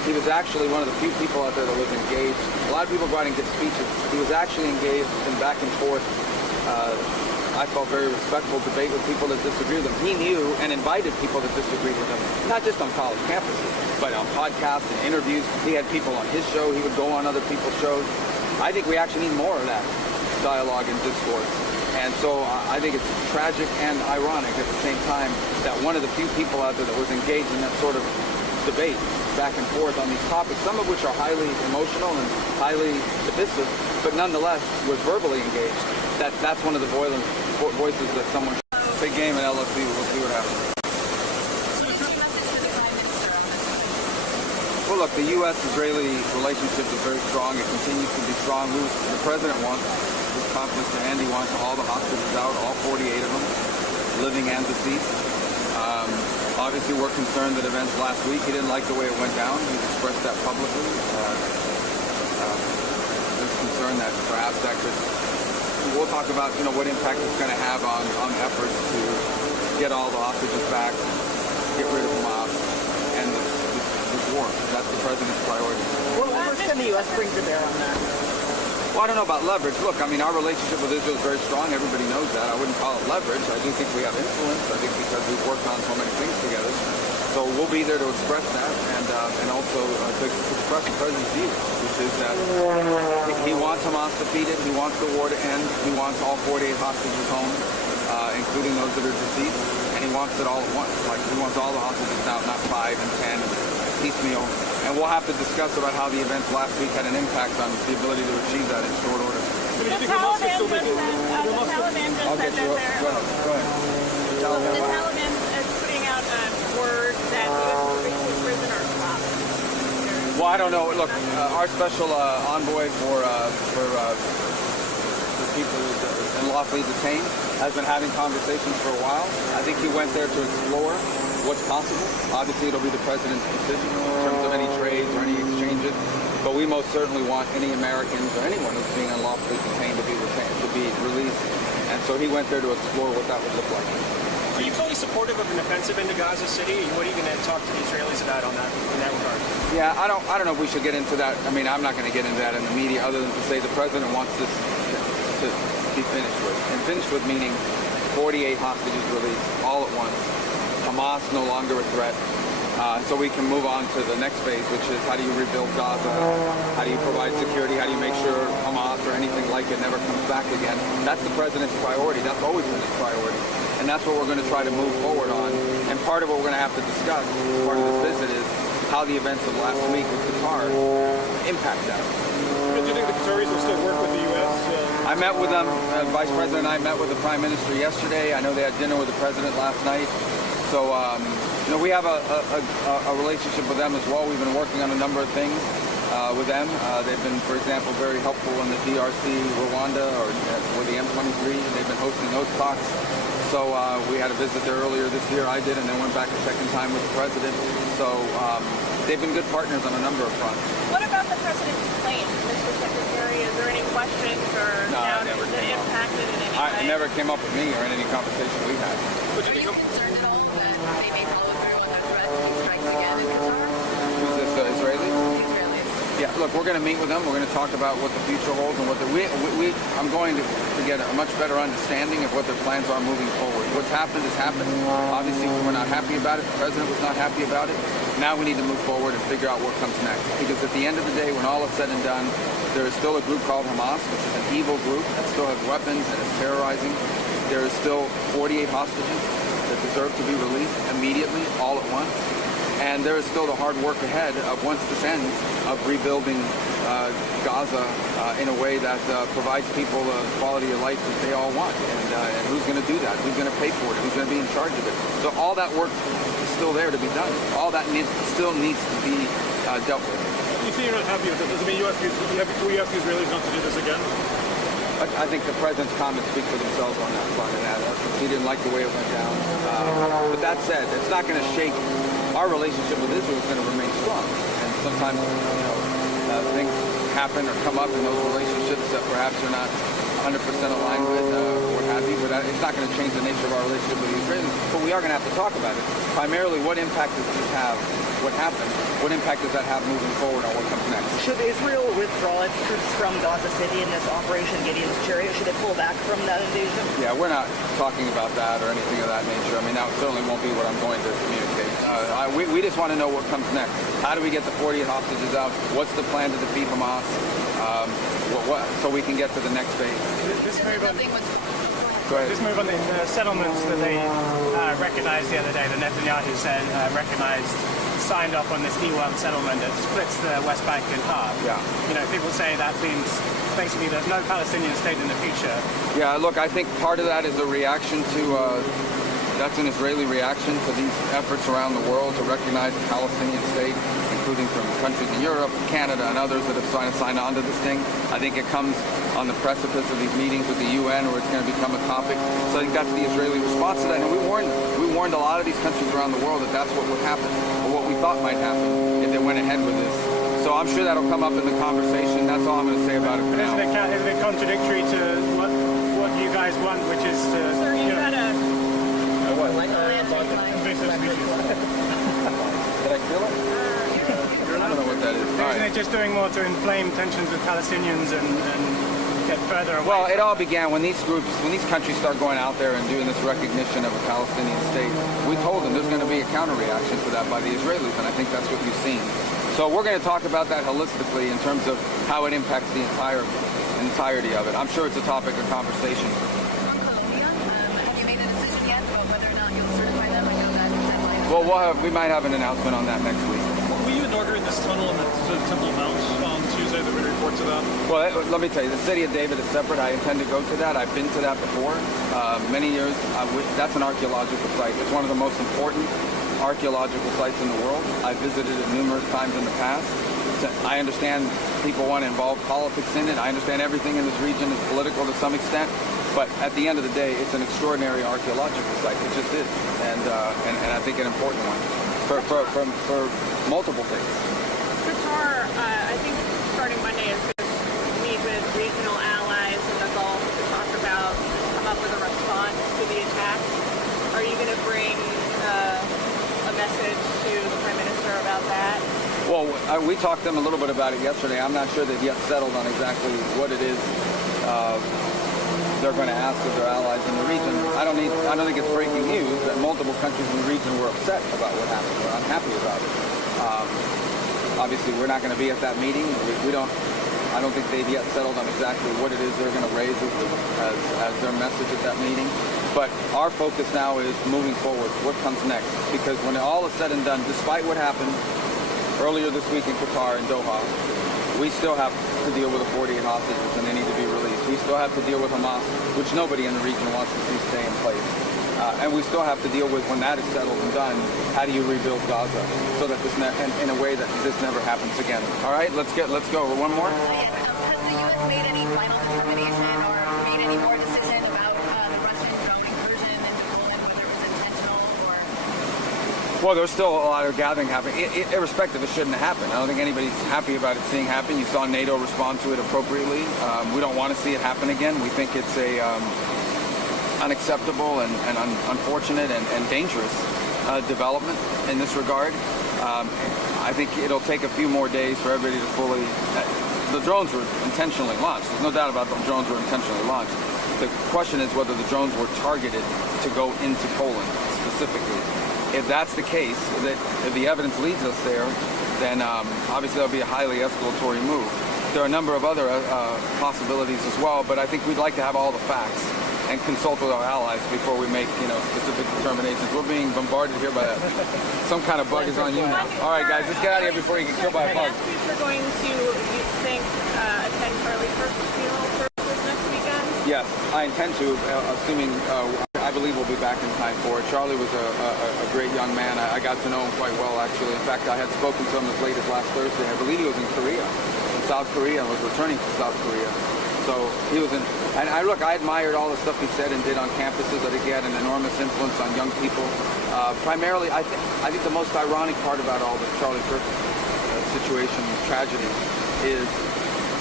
he was actually one of the few people out there that was engaged. A lot of people go out and give speeches. He was actually engaged in back and forth, I felt very respectful debate with people that disagree with him. He knew and invited people that disagreed with him, not just on college campuses, but on podcasts and interviews. He had people on his show. He would go on other people's shows. I think we actually need more of that dialogue and discourse. And so I think it's tragic and ironic at the same time that one of the few people out there that was engaged in that sort of debate back and forth on these topics, some of which are highly emotional and highly divisive, but nonetheless was verbally engaged. That's one of the voices that someone... Big game at LSU. We'll see what happens. Well, look, the U.S.-Israeli relationship is very strong. It continues to be strong. The president wants, his confidence demand, he wants all the hostages out, all 48 of them, living and deceased. Obviously, we're concerned that events last week, he didn't like the way it went down. He's expressed that publicly. There's concern that perhaps that could... We'll talk about, what impact it's going to have on efforts to get all the hostages back, get rid of Hamas, and this war. That's the president's priority. What leverage can the U.S. bring to bear on that? Well, I don't know about leverage. Look, our relationship with Israel is very strong. Everybody knows that. I wouldn't call it leverage. I do think we have influence. I think because we've worked on so many things together. So we'll be there to express that and also to express the president's view, which is that he wants Hamas defeated. He wants the war to end. He wants all 48 hostages home, including those that are deceased. And he wants it all at once. Like, he wants all the hostages out, not 5 and 10 and piecemeal. And we'll have to discuss about how the events last week had an impact on the ability to achieve that in short order. The Taliban just said I'll get you up. Go ahead. The Taliban is putting out word that the U.S. will release prisoners off. Well, I don't know. Look, our special envoy for people unlawfully detained has been having conversations for a while. I think he went there to explore what's possible. Obviously, it'll be the president's decision in terms of any trades or any exchanges. But we most certainly want any Americans or anyone who's being unlawfully detained to be released. And so he went there to explore what that would look like. Are you fully supportive of an offensive into Gaza City? What are you going to talk to the Israelis about in that regard? Yeah, I don't know if we should get into that. I mean, I'm not going to get into that in the media other than to say the president wants this to be finished with. And finished with meaning 48 hostages released all at once. Hamas no longer a threat. So we can move on to the next phase, which is how do you rebuild Gaza? How do you provide security? How do you make sure Hamas or anything like it never comes back again? That's the president's priority. That's always been his priority. And that's what we're going to try to move forward on. And part of what we're going to have to discuss as part of this visit is how the events of last week with Qatar impact that. Do you think the Qataris will still work with the U.S.? I met with them. Vice President and I met with the Prime Minister yesterday. I know they had dinner with the President last night. So, we have a relationship with them as well. We've been working on a number of things with them. They've been, for example, very helpful in the DRC, Rwanda, or with the M23. They've been hosting those talks. So we had a visit there earlier this year. I did, and then went back a second time with the President. So they've been good partners on a number of fronts. What about the president's plane, Mr. Secretary? Is there any questions or doubt that impacted in any way? It never came up with me or in any conversation we had. Are you concerned at all that they may follow through on their threat to strikes again in Qatar? Who's this, Israeli? The Israelis. Yeah, look, we're going to meet with them. We're going to talk about what the future holds and what I'm going to get a much better understanding of what their plans are moving forward. What's happened has happened. Obviously, we're not happy about it. The president was not happy about it. Now we need to move forward and figure out what comes next. Because at the end of the day, when all is said and done, there is still a group called Hamas, which is an evil group that still has weapons and is terrorizing. There is still 48 hostages that deserve to be released immediately, all at once. And there is still the hard work ahead of, once this ends, of rebuilding Gaza in a way that provides people the quality of life that they all want. And who's going to do that? Who's going to pay for it? Who's going to be in charge of it? So all that work is still there to be done. All that still needs to be dealt with. You say you're not happy with it. Does it mean you ask the Israelis not to do this again? I think the president's comments speak for themselves on that front. And he didn't like the way it went down. But that said, it's not going to shake. Our relationship with Israel is going to remain strong. And sometimes, things happen or come up in those relationships that perhaps are not 100% aligned with, what have you, but it's not going to change the nature of our relationship with the Israelis. But we are going to have to talk about it. Primarily, what impact does this have? What happened? What impact does that have moving forward on what comes next? Should Israel withdraw its troops from Gaza City in this Operation Gideon's Chariot? Should it pull back from that invasion? Yeah, we're not talking about that or anything of that nature. I mean, that certainly won't be what I'm going to communicate. We just want to know what comes next. How do we get the 40 hostages out? What's the plan to defeat Hamas? So we can get to the next phase. This move on, Go ahead. this move on the settlements that they recognized the other day, the Netanyahu said signed off on this E1 settlement that splits the West Bank in half. Yeah. You know, people say that means basically there's no Palestinian state in the future. Yeah, look, I think part of that is a reaction to, that's an Israeli reaction to these efforts around the world to recognize the Palestinian state, including from countries in Europe, Canada, and others that have signed on to this thing. I think it comes on the precipice of these meetings with the UN where it's going to become a topic. So I think that's the Israeli response to that. And we warned a lot of these countries around the world that that's what would happen, or what we thought might happen if they went ahead with this. So I'm sure that'll come up in the conversation. That's all I'm going to say about it for now. Isn't it contradictory to what you guys want, which is to... Sir, you had a... invasive species. Did I feel it? I don't know what that is. All Isn't right. it just doing more to inflame tensions with Palestinians and get further away? Well, it all began when these countries start going out there and doing this recognition of a Palestinian state. We told them there's going to be a counter-reaction to that by the Israelis, and I think that's what you've seen. So we're going to talk about that holistically in terms of how it impacts the entirety of it. I'm sure it's a topic of conversation. On Colombia, have you made a decision yet about whether or not you'll certify them? I know that deadline is... Well, we might have an announcement on that next week. Were you inaugurating this tunnel in the Temple Mount on Tuesday? There were reports of that. Well, let me tell you, the city of David is separate. I intend to go to that. I've been to that before. Many years. That's an archaeological site. It's one of the most important archaeological sites in the world. I've visited it numerous times in the past. I understand people want to involve politics in it. I understand everything in this region is political to some extent. But at the end of the day, it's an extraordinary archaeological site. It just is. And I think an important one for multiple things. Qatar, I think starting Monday is going to meet with regional allies in the Gulf to come up with a response to the attacks. Are you going to bring a message to the Prime Minister about that? Well, we talked to them a little bit about it yesterday. I'm not sure they've yet settled on exactly what it is they're going to ask of their allies in the region. I don't think it's breaking news that multiple countries in the region were upset about what happened, or unhappy about it. Obviously, we're not going to be at that meeting. I don't think they've yet settled on exactly what it is they're going to raise as their message at that meeting. But our focus now is moving forward. What comes next? Because when all is said and done, despite what happened earlier this week in Qatar and Doha, we still have to deal with the 48 hostages and they need to be released. We still have to deal with Hamas, which nobody in the region wants to see stay in place. And we still have to deal with, when that is settled and done, how do you rebuild Gaza so that in a way that this never happens again. All right, let's go. One more. Has the U.S. made any final determination or made any more decision about the Russian drone incursion into Poland, whether it was intentional or... Well, there's still a lot of gathering happening. Irrespective, it shouldn't have happened. I don't think anybody's happy about it seeing happen. You saw NATO respond to it appropriately. We don't want to see it happen again. We think it's a unacceptable and unfortunate and dangerous development in this regard. I think it'll take a few more days for everybody to fully... The drones were intentionally launched. There's no doubt about them. Drones were intentionally launched. The question is whether the drones were targeted to go into Poland specifically. If that's the case, if the evidence leads us there, then obviously that'll be a highly escalatory move. There are a number of other possibilities as well, but I think we'd like to have all the facts and consult with our allies before we make, specific determinations. We're being bombarded here by some kind of bug is on you now. All right, guys, let's get out of here before you get killed by a bug. We're going to, you think, attend Charlie Kirk's funeral services next weekend? Yes, I intend to, assuming I believe we'll be back in time for it. Charlie was a great young man. I got to know him quite well, actually. In fact, I had spoken to him as late as last Thursday. I believe he was in South Korea, and was returning to South Korea. So he was in, and I admired all the stuff he said and did on campuses. I think he had an enormous influence on young people. Primarily, I think the most ironic part about all the Charlie Kirk situation, tragedy, is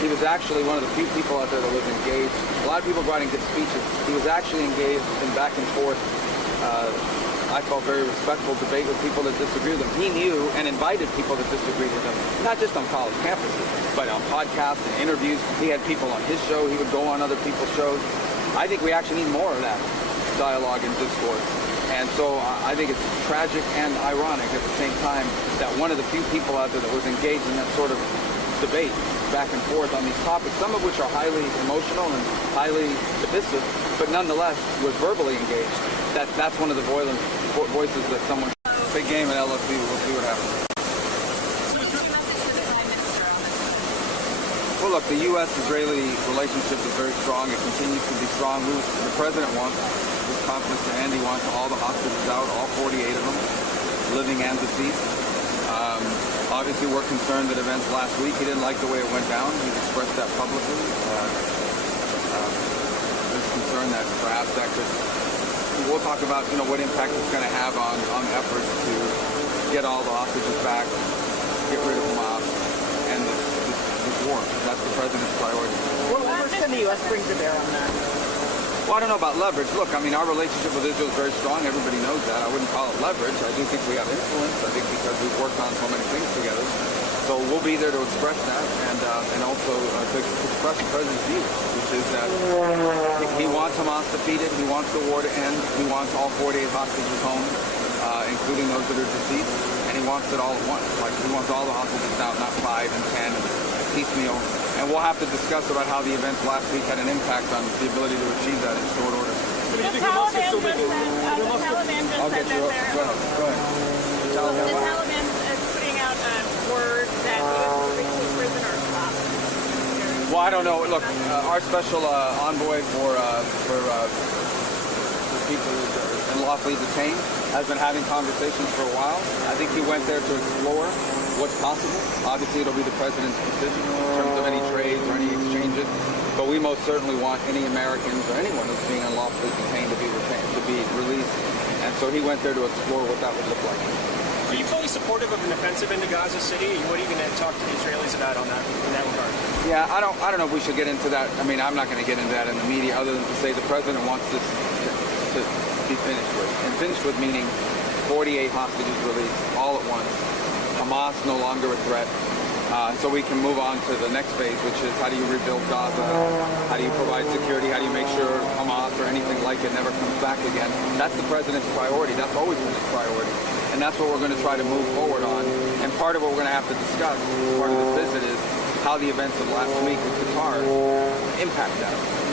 he was actually one of the few people out there that was engaged. A lot of people writing good speeches. He was actually engaged in back and forth, I felt very respectful debate with people that disagree with him. He knew and invited people that disagreed with him, not just on college campuses, but on podcasts and interviews. He had people on his show. He would go on other people's shows. I think we actually need more of that dialogue and discourse. And so I think it's tragic and ironic at the same time that one of the few people out there that was engaged in that sort of debate back and forth on these topics, some of which are highly emotional and highly divisive, but nonetheless was verbally engaged. That's one of the voices that someone... Big game at LSU. We'll see what happens. Well, look, the U.S.-Israeli relationship is very strong. It continues to be strong. The president wants, with confidence to end, he wants all the hostages out, all 48 of them, living and deceased. Obviously, we're concerned that events last week, he didn't like the way it went down. He's expressed that publicly. There's concern that perhaps that could... We'll talk about, what impact it's going to have on efforts to get all the hostages back, get rid of Hamas, and this war. That's the president's priority. What leverage can the U.S. bring to bear on that? Well, I don't know about leverage. Look, I mean, our relationship with Israel is very strong. Everybody knows that. I wouldn't call it leverage. I do think we have influence. I think because we've worked on so many things together. So we'll be there to express that and also to express the president's view, which is that he wants Hamas defeated. He wants the war to end. He wants all 48 hostages home, including those that are deceased. And he wants it all at once. Like, he wants all the hostages out, not 5 and 10 and piecemeal. And we'll have to discuss about how the events last week had an impact on the ability to achieve that in short order. The Taliban just said that they're... Go ahead. The Taliban is putting out a word that the prisoners stop. Well, I don't know. Look, our special envoy for people who are unlawfully detained has been having conversations for a while. I think he went there to explore what's possible. Obviously, it'll be the president's decision in terms of any trades or any exchanges. But we most certainly want any Americans or anyone who's being unlawfully detained to be released. And so he went there to explore what that would look like. Are you fully supportive of an offensive into Gaza City? What are you going to talk to the Israelis about in that regard? Yeah, I don't know if we should get into that. I mean, I'm not going to get into that in the media other than to say the president wants this to be finished with. And finished with meaning 48 hostages released all at once. Hamas no longer a threat. So we can move on to the next phase, which is how do you rebuild Gaza? How do you provide security? How do you make sure Hamas or anything like it never comes back again? That's the president's priority. That's always been his priority. And that's what we're going to try to move forward on. And part of what we're going to have to discuss, part of this visit, is how the events of last week with Qatar impact that.